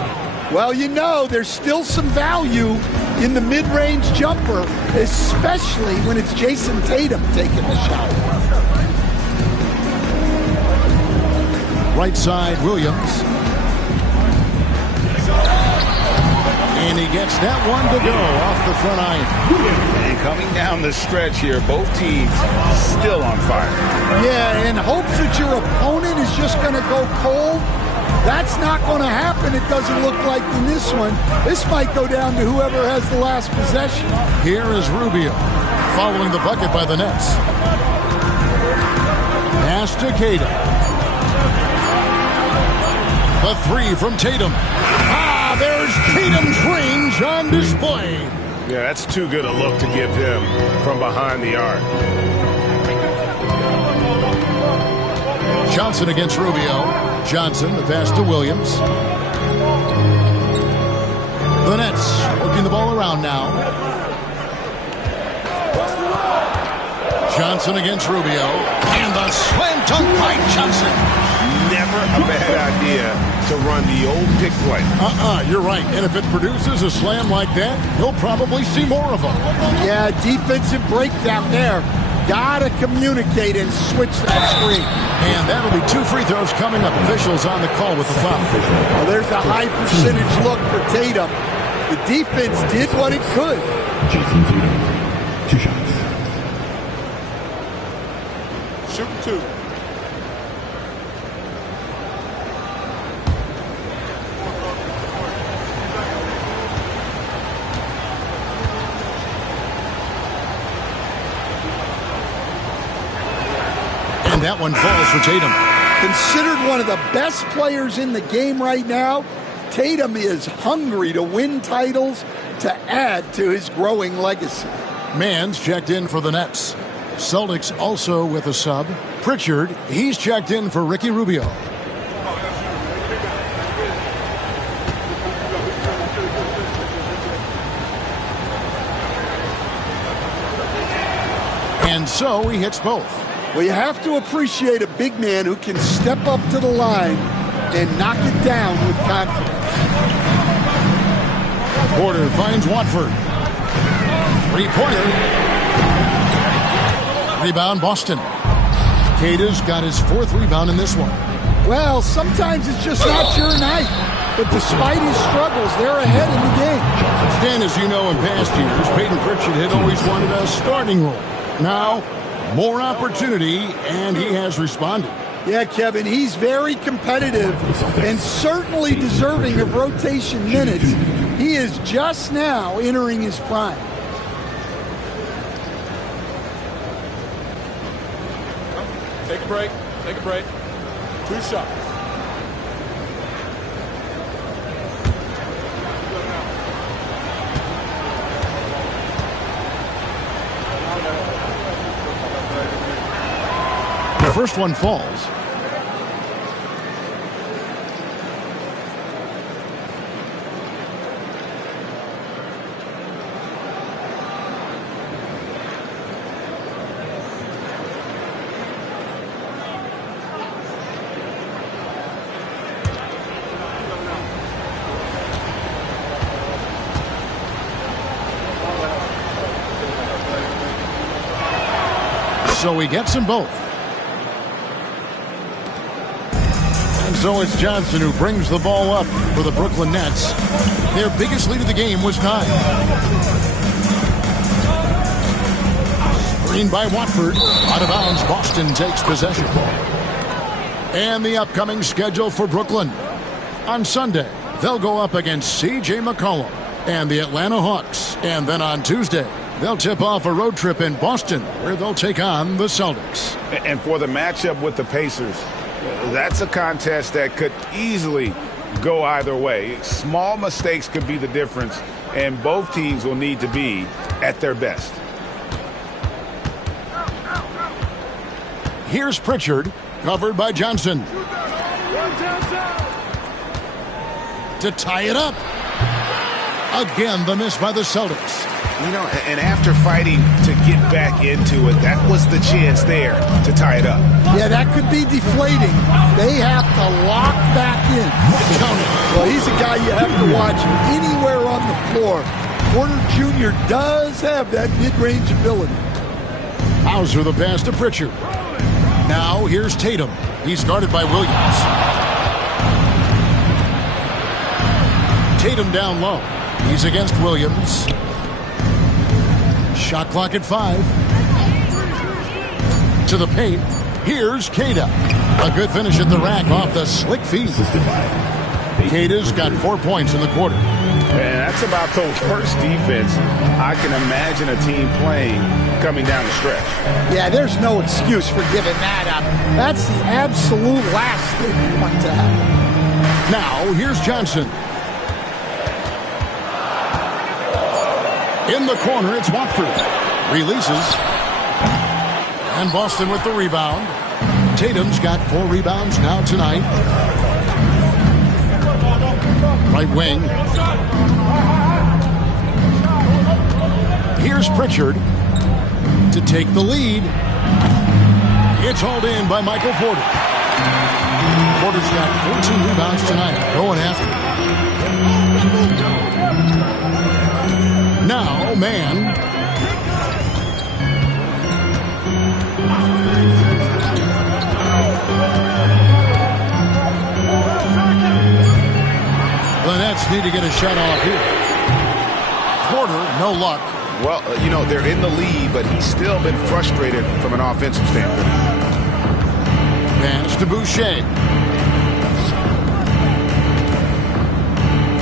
Well, you know, there's still some value in the mid-range jumper, especially when it's Jason Tatum taking the shot. Right side, Williams. And he gets that one to go off the front iron. And coming down the stretch here, both teams still on fire. Yeah, and hopes that your opponent is just going to go cold. That's not going to happen, it doesn't look like in this one. This might go down to whoever has the last possession. Here is Rubio, following the bucket by the Nets. Pass to Tatum. The 3 from Tatum. Ah, there's Tatum's range on display. Yeah, that's too good a look to give him from behind the arc. Johnson against Rubio. Johnson, the pass to Williams. The Nets working the ball around now. Johnson against Rubio. And the slam dunk by Johnson. never a bad idea to run the old pick play. You're right. And if it produces a slam like that, you'll probably see more of them. Yeah, defensive breakdown there. Gotta communicate and switch that screen. And that'll be 2 free throws coming up. Officials on the call with the foul. Well, there's a high percentage look for Tatum. The defense did what it could. Jason Tatum, 2 shots. Shoot 2. And that one falls for Tatum. Considered one of the best players in the game right now, Tatum is hungry to win titles to add to his growing legacy. Mann's checked in for the Nets. Celtics also with a sub. Pritchard, he's checked in for Ricky Rubio. And so he hits both. Well, you have to appreciate a big man who can step up to the line and knock it down with confidence. Porter finds Watford. 3-pointer. Rebound, Boston. Cada's got his 4th rebound in this one. Well, sometimes it's just not your night. But despite his struggles, they're ahead in the game. Stan, as you know, in past years, Peyton Pritchard had always wanted a starting role. Now, more opportunity, and he has responded. Yeah, Kevin, he's very competitive and certainly deserving of rotation minutes. He is just now entering his prime. Take a break. Take a break. 2 shots. The first one falls. So he gets them both. And so it's Johnson who brings the ball up for the Brooklyn Nets. Their biggest lead of the game was 9. Screen by Watford. Out of bounds, Boston takes possession. And the upcoming schedule for Brooklyn. On Sunday, they'll go up against C.J. McCollum and the Atlanta Hawks. And then on Tuesday, they'll tip off a road trip in Boston, where they'll take on the Celtics. And for the matchup with the Pacers, that's a contest that could easily go either way. Small mistakes could be the difference, and both teams will need to be at their best. Here's Pritchard, covered by Johnson. To tie it up. Again, the miss by the Celtics. You know, and after fighting to get back into it, that was the chance there to tie it up. Yeah, that could be deflating. They have to lock back in. Well, he's a guy you have to watch anywhere on the floor. Porter Jr. does have that mid-range ability. Hauser the pass to Pritchard. Now here's Tatum. He's guarded by Williams. Tatum down low. He's against Williams. Shot clock at 5. To the paint. Here's Cada. A good finish at the rack off the slick feed. Cada's got 4 points in the quarter. And that's about the worst defense I can imagine a team playing coming down the stretch. Yeah, there's no excuse for giving that up. That's the absolute last thing you want to happen. Now, here's Johnson. In the corner, it's Watford. Releases. And Boston with the rebound. Tatum's got 4 rebounds now tonight. Right wing. Here's Pritchard to take the lead. It's hauled in by Michael Porter. Porter's got 14 rebounds tonight. Going after it. Now, man. The Nets need to get a shot off here. Porter, no luck. Well, you know, they're in the lead, but he's still been frustrated from an offensive standpoint. Pass to Boucher.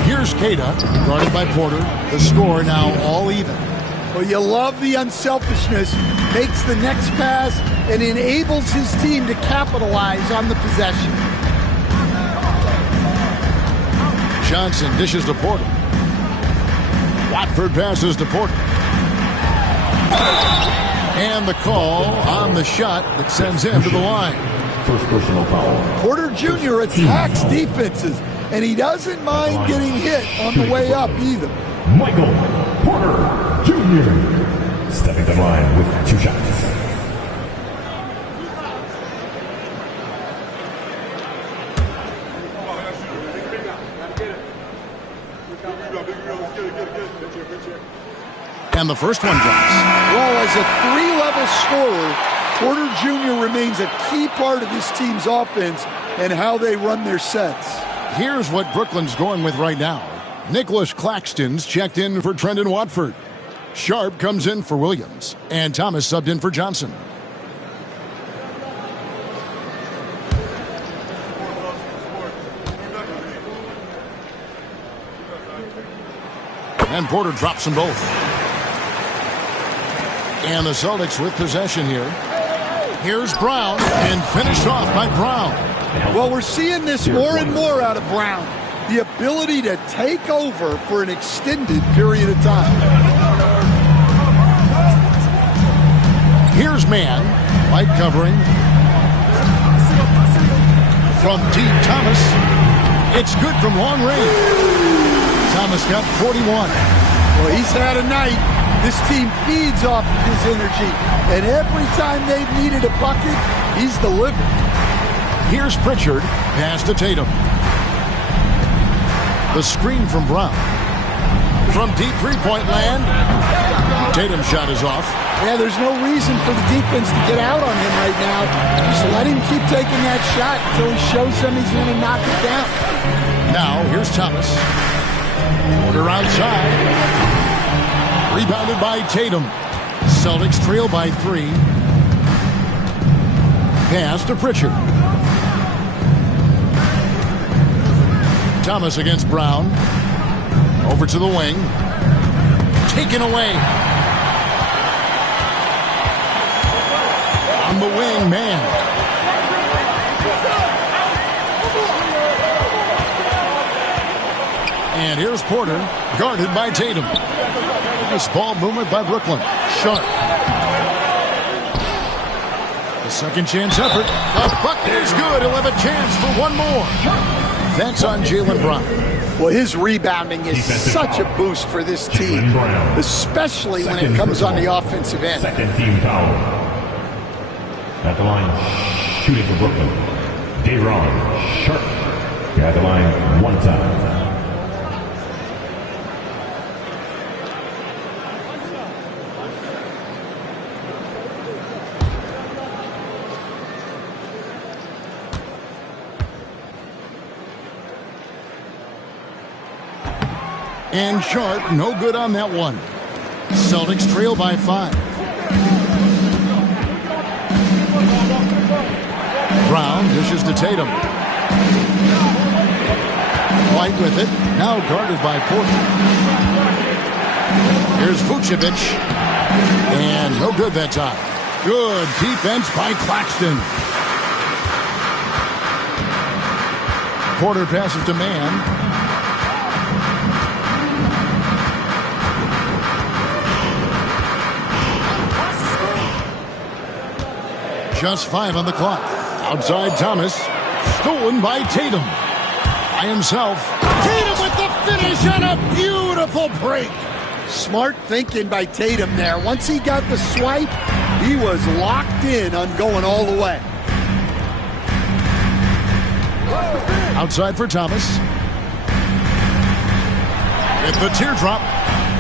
Here's Keita, guarded by Porter. The score now all even. Well, you love the unselfishness. Makes the next pass and enables his team to capitalize on the possession. Johnson dishes to Porter. Watford passes to Porter. And the call on the shot that sends him to the line. First personal foul. Porter Jr. attacks defenses, and he doesn't mind getting hit on the way up either. Michael Porter Jr. stepping to the line with 2 shots. And the first one drops. Well, as a 3-level scorer, Porter Jr. remains a key part of this team's offense and how they run their sets. Here's what Brooklyn's going with right now. Nicholas Claxton's checked in for Trendon Watford. Sharp comes in for Williams. And Thomas subbed in for Johnson. And Porter drops them both. And the Celtics with possession here. Here's Brown, and finished off by Brown. Well, we're seeing this more and more out of Brown. The ability to take over for an extended period of time. Here's man, light covering. From deep, Thomas. It's good from long range. Thomas got 41. Well, he's had a night. This team feeds off of his energy, and every time they've needed a bucket, he's delivered. Here's Pritchard, pass to Tatum. The screen from Brown. From deep three-point land, Tatum's shot is off. Yeah, there's no reason for the defense to get out on him right now. Just let him keep taking that shot until he shows them he's going to knock it down. Now, here's Thomas. Porter outside. Rebounded by Tatum. Celtics trail by 3. Pass to Pritchard. Thomas against Brown. Over to the wing. Taken away. On the wing, man. And here's Porter, guarded by Tatum. Nice ball movement by Brooklyn. Sharp. The second chance effort. A bucket is good. He'll have a chance for one more. That's on Jaylen Brown. Well, his rebounding is such a boost for this team, especially when it comes on the offensive end. Second team foul. At the line, shooting for Brooklyn. Day'Ron Sharp. At the line, 1 time. And Sharp, no good on that one. Celtics trail by 5. Brown dishes to Tatum. White with it, now guarded by Porter. Here's Vucevic. And no good that time. Good defense by Claxton. Porter passes to man. Just 5 on the clock. Outside Thomas. Stolen by Tatum. By himself. Tatum with the finish on a beautiful break. Smart thinking by Tatum there. Once he got the swipe, he was locked in on going all the way. Outside for Thomas. With the teardrop.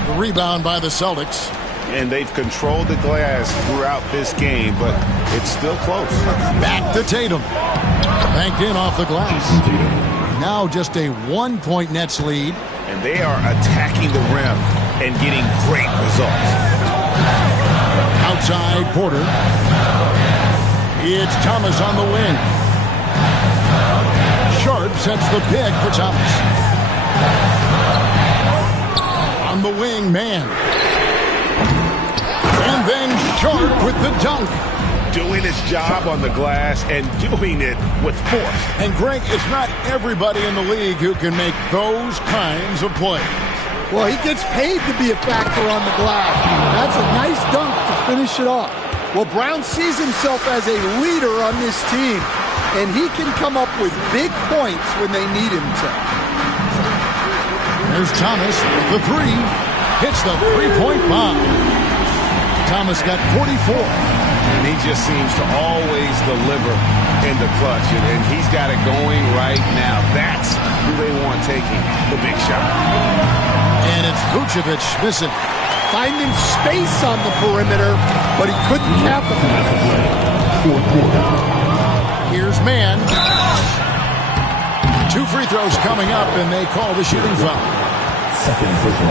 The rebound by the Celtics. And they've controlled the glass throughout this game, but it's still close. Back to Tatum. Banked in off the glass. Now just a 1-point Nets lead. And they are attacking the rim and getting great results. Outside Porter. It's Thomas on the wing. Sharp sets the pick for Thomas. On the wing, man. And then Sharp with the dunk. Doing his job on the glass and doing it with force. And Greg, it's not everybody in the league who can make those kinds of plays. Well, he gets paid to be a factor on the glass. That's a nice dunk to finish it off. Well, Brown sees himself as a leader on this team, and he can come up with big points when they need him to. There's Thomas with the three. Hits the three-point bomb. Thomas got 44. And he just seems to always deliver in the clutch. And he's got it going right now. That's who they want taking the big shot. And it's Vucevic missing. Finding space on the perimeter, but he couldn't capitalize. Here's Mann. 2 free throws coming up, and they call the shooting foul.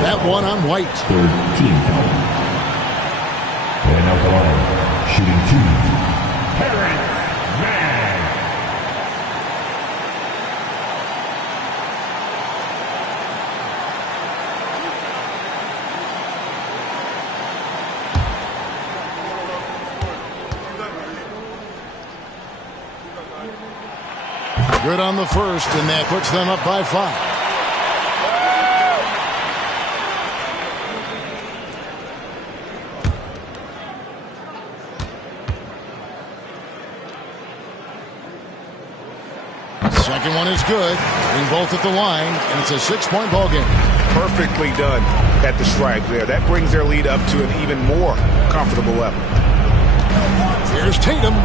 That one on White. Third team foul. And out the line, shooting 2. Terrence Mann. Good on the first, and that puts them up by 5. Second one is good. Being both at the line, and it's a 6-point ball game. Perfectly done at the stripe there. That brings their lead up to an even more comfortable level. Here's Tatum.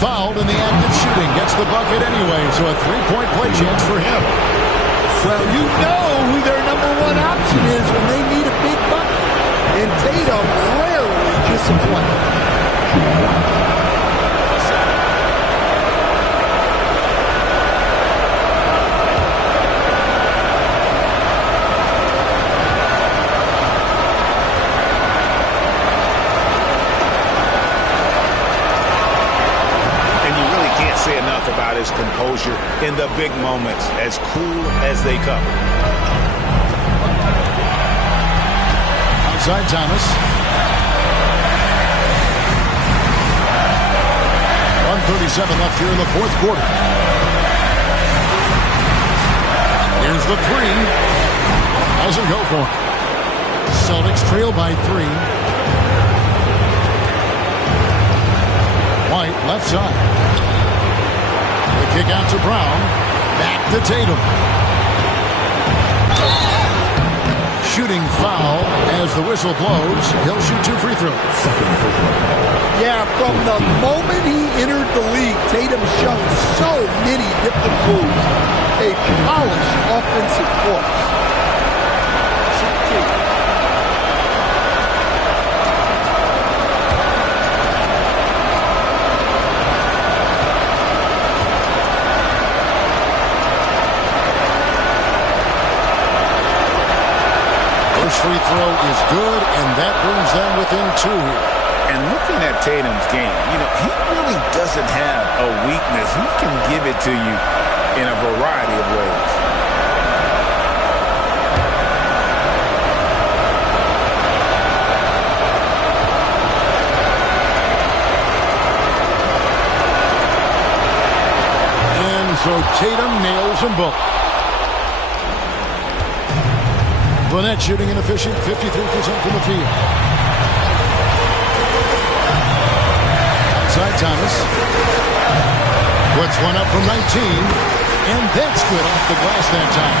Fouled in the act of shooting. Gets the bucket anyway, so a 3-point play chance for him. Well, you know who their number one option is when they need a big bucket. And Tatum rarely disappoints. About his composure in the big moments, as cool as they come. Outside Thomas. 1:37 left here in the fourth quarter. Here's the three. Doesn't go for it. Celtics trail by 3. White left side. Kick out to Brown. Back to Tatum. Shooting foul as the whistle blows. He'll shoot 2 free throws. Yeah, from the moment he entered the league, Tatum showed so many different moves. A polished offensive force. Free throw is good, and that brings them within 2 here. And looking at Tatum's game, he really doesn't have a weakness. He can give it to you in a variety of ways. And so Tatum nails them both. The Nets shooting an efficient 53% from the field. Outside Thomas. Puts one up from 19. And that's good off the glass that time.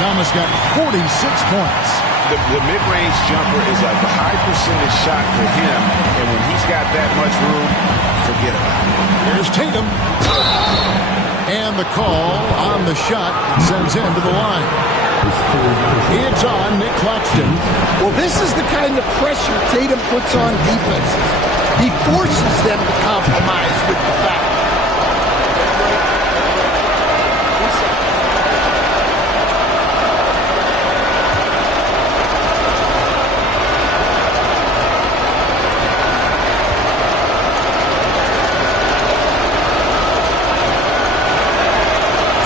Thomas got 46 points. The mid-range jumper is a high percentage shot for him. And when he's got that much room, forget about it. Here's Tatum. the call on the shot. Sends him to the line. It's on Nick Claxton. Well, this is the kind of pressure Tatum puts on defenses. He forces them to compromise with the foul.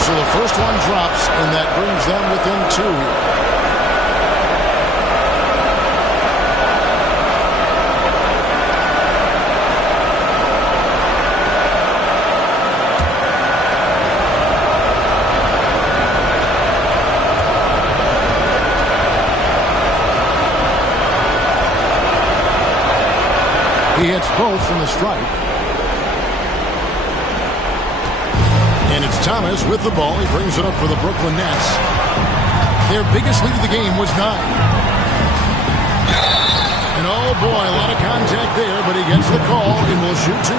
So the first one drops, and that brings them within 2. He hits both from the stripe. And it's Thomas with the ball. He brings it up for the Brooklyn Nets. Their biggest lead of the game was 9. And oh boy, a lot of contact there, but he gets the call and will shoot 2.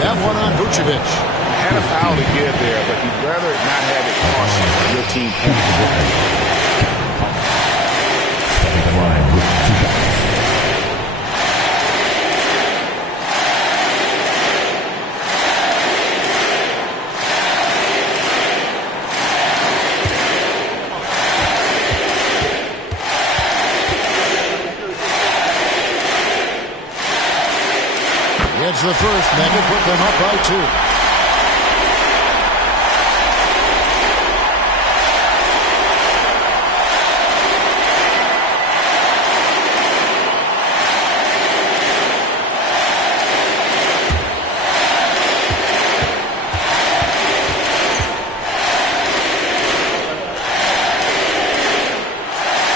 That one on Vucevic. Had a foul to give there, but you'd rather not have it cost your team points. Stepping the line with 2 fouls. Gets the first, and that will put them up by 2.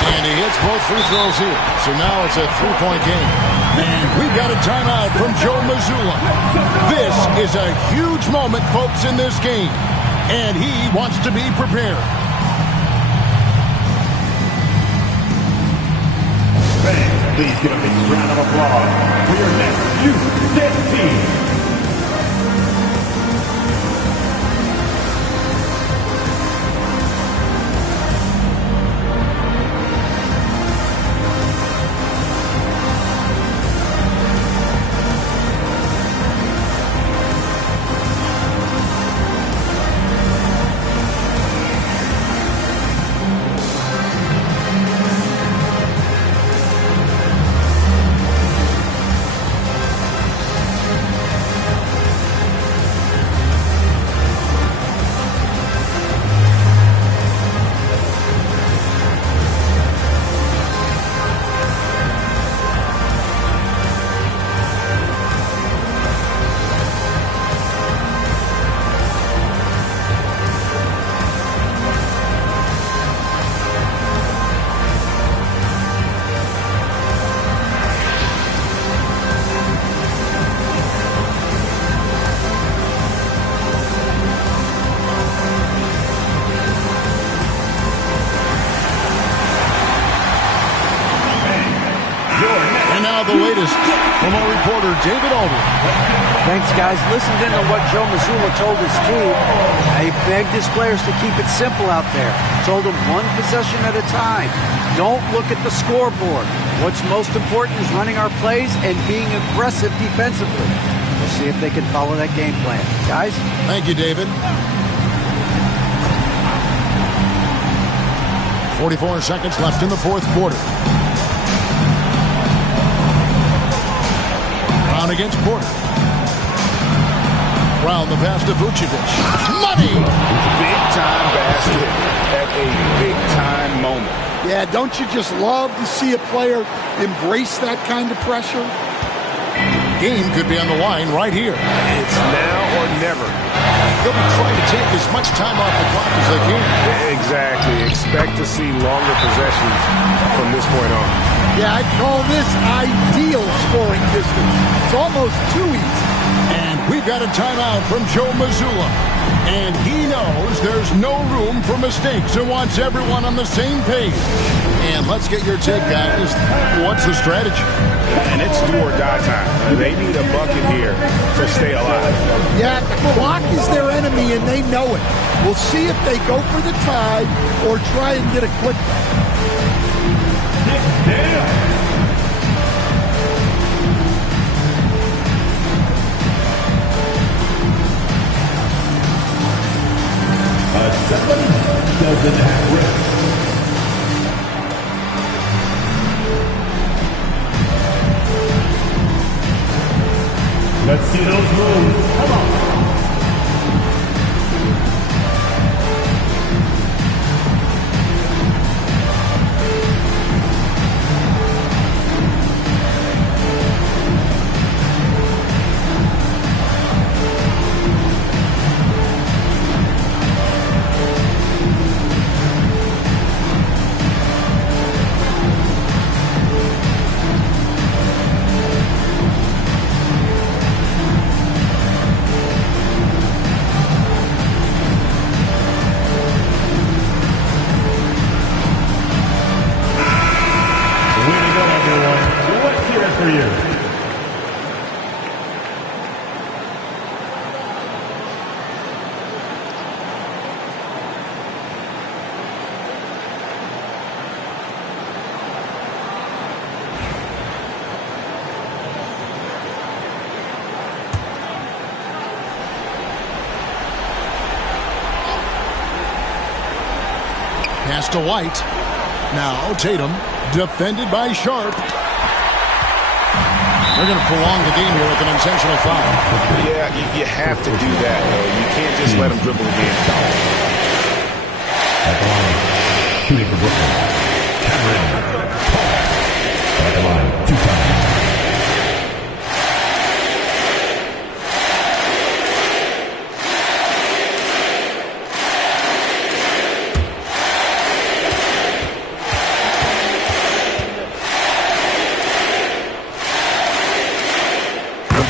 And he hits both free throws here. So now it's a 3-point game. And we've got a timeout from Joe Mazzulla. This is a huge moment, folks, in this game. And he wants to be prepared. Fans, please give a big round of applause for your next U10 team. The latest from our reporter, David Aldridge. Thanks, guys. Listened into what Joe Mazzulla told his team. He begged his players to keep it simple out there. Told them one possession at a time. Don't look at the scoreboard. What's most important is running our plays and being aggressive defensively. We'll see if they can follow that game plan. Guys? Thank you, David. 44 seconds left in the fourth quarter. Brown against Porter. Brown the pass to Vucevic. Money! Big-time basket at a big-time moment. Yeah, don't you just love to see a player embrace that kind of pressure? Game could be on the line right here. It's now or never. They'll be trying to take as much time off the clock as they can. Exactly. Expect to see longer possessions from this point on. Yeah, I'd call this ideal scoring distance. It's almost too easy. And we've got a timeout from Joe Mazzulla. And he knows there's no room for mistakes and wants everyone on the same page. And let's get your take, guys. What's the strategy? And it's do or die time. They need a bucket here to stay alive. Yeah, the clock is their enemy, and they know it. We'll see if they go for the tie or try and get a quick one. A 7 doesn't have risk. Let's see those moves. Come on. Pass to White. Now Tatum, defended by Sharp. They're going to prolong the game here with an intentional foul. Yeah, you have to do that, though. You can't just let them dribble again. At the line, shooting for Brooklyn. Cameron. At the line, 2 times.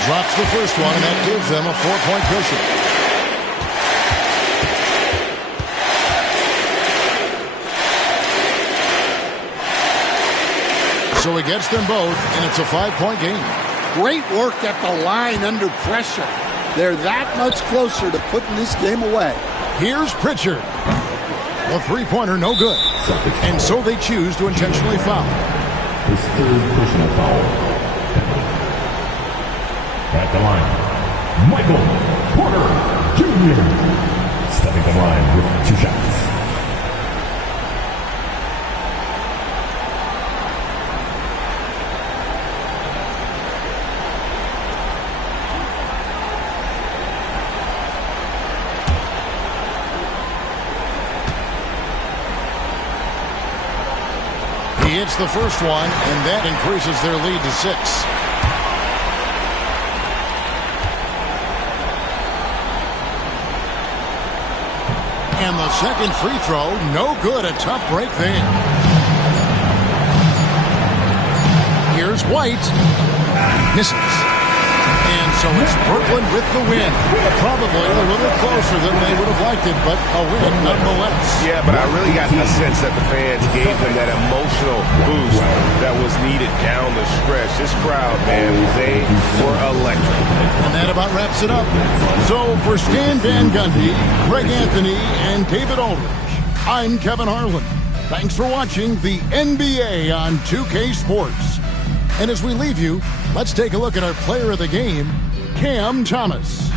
Drops the first one, and that gives them a 4-point cushion. So he gets them both, and it's a 5-point game. Great work at the line under pressure. They're that much closer to putting this game away. Here's Pritchard. The three-pointer, no good. And so they choose to intentionally foul. His third personal foul. At the line, Michael Porter Jr. stepping the line with 2 shots. He hits the first one, and that increases their lead to 6. And the second free throw, no good. A tough break there. Here's White. Misses. And so it's Brooklyn with the win. Probably a little closer than they would have liked it, but a win nonetheless. Yeah, but I really got the sense that the fans gave them that emotional boost that was needed down the stretch. This crowd, man, they were electric. And that about wraps it up. So for Stan Van Gundy, Greg Anthony, and David Aldridge, I'm Kevin Harlan. Thanks for watching the NBA on 2K Sports. And as we leave you, let's take a look at our player of the game, Cam Thomas.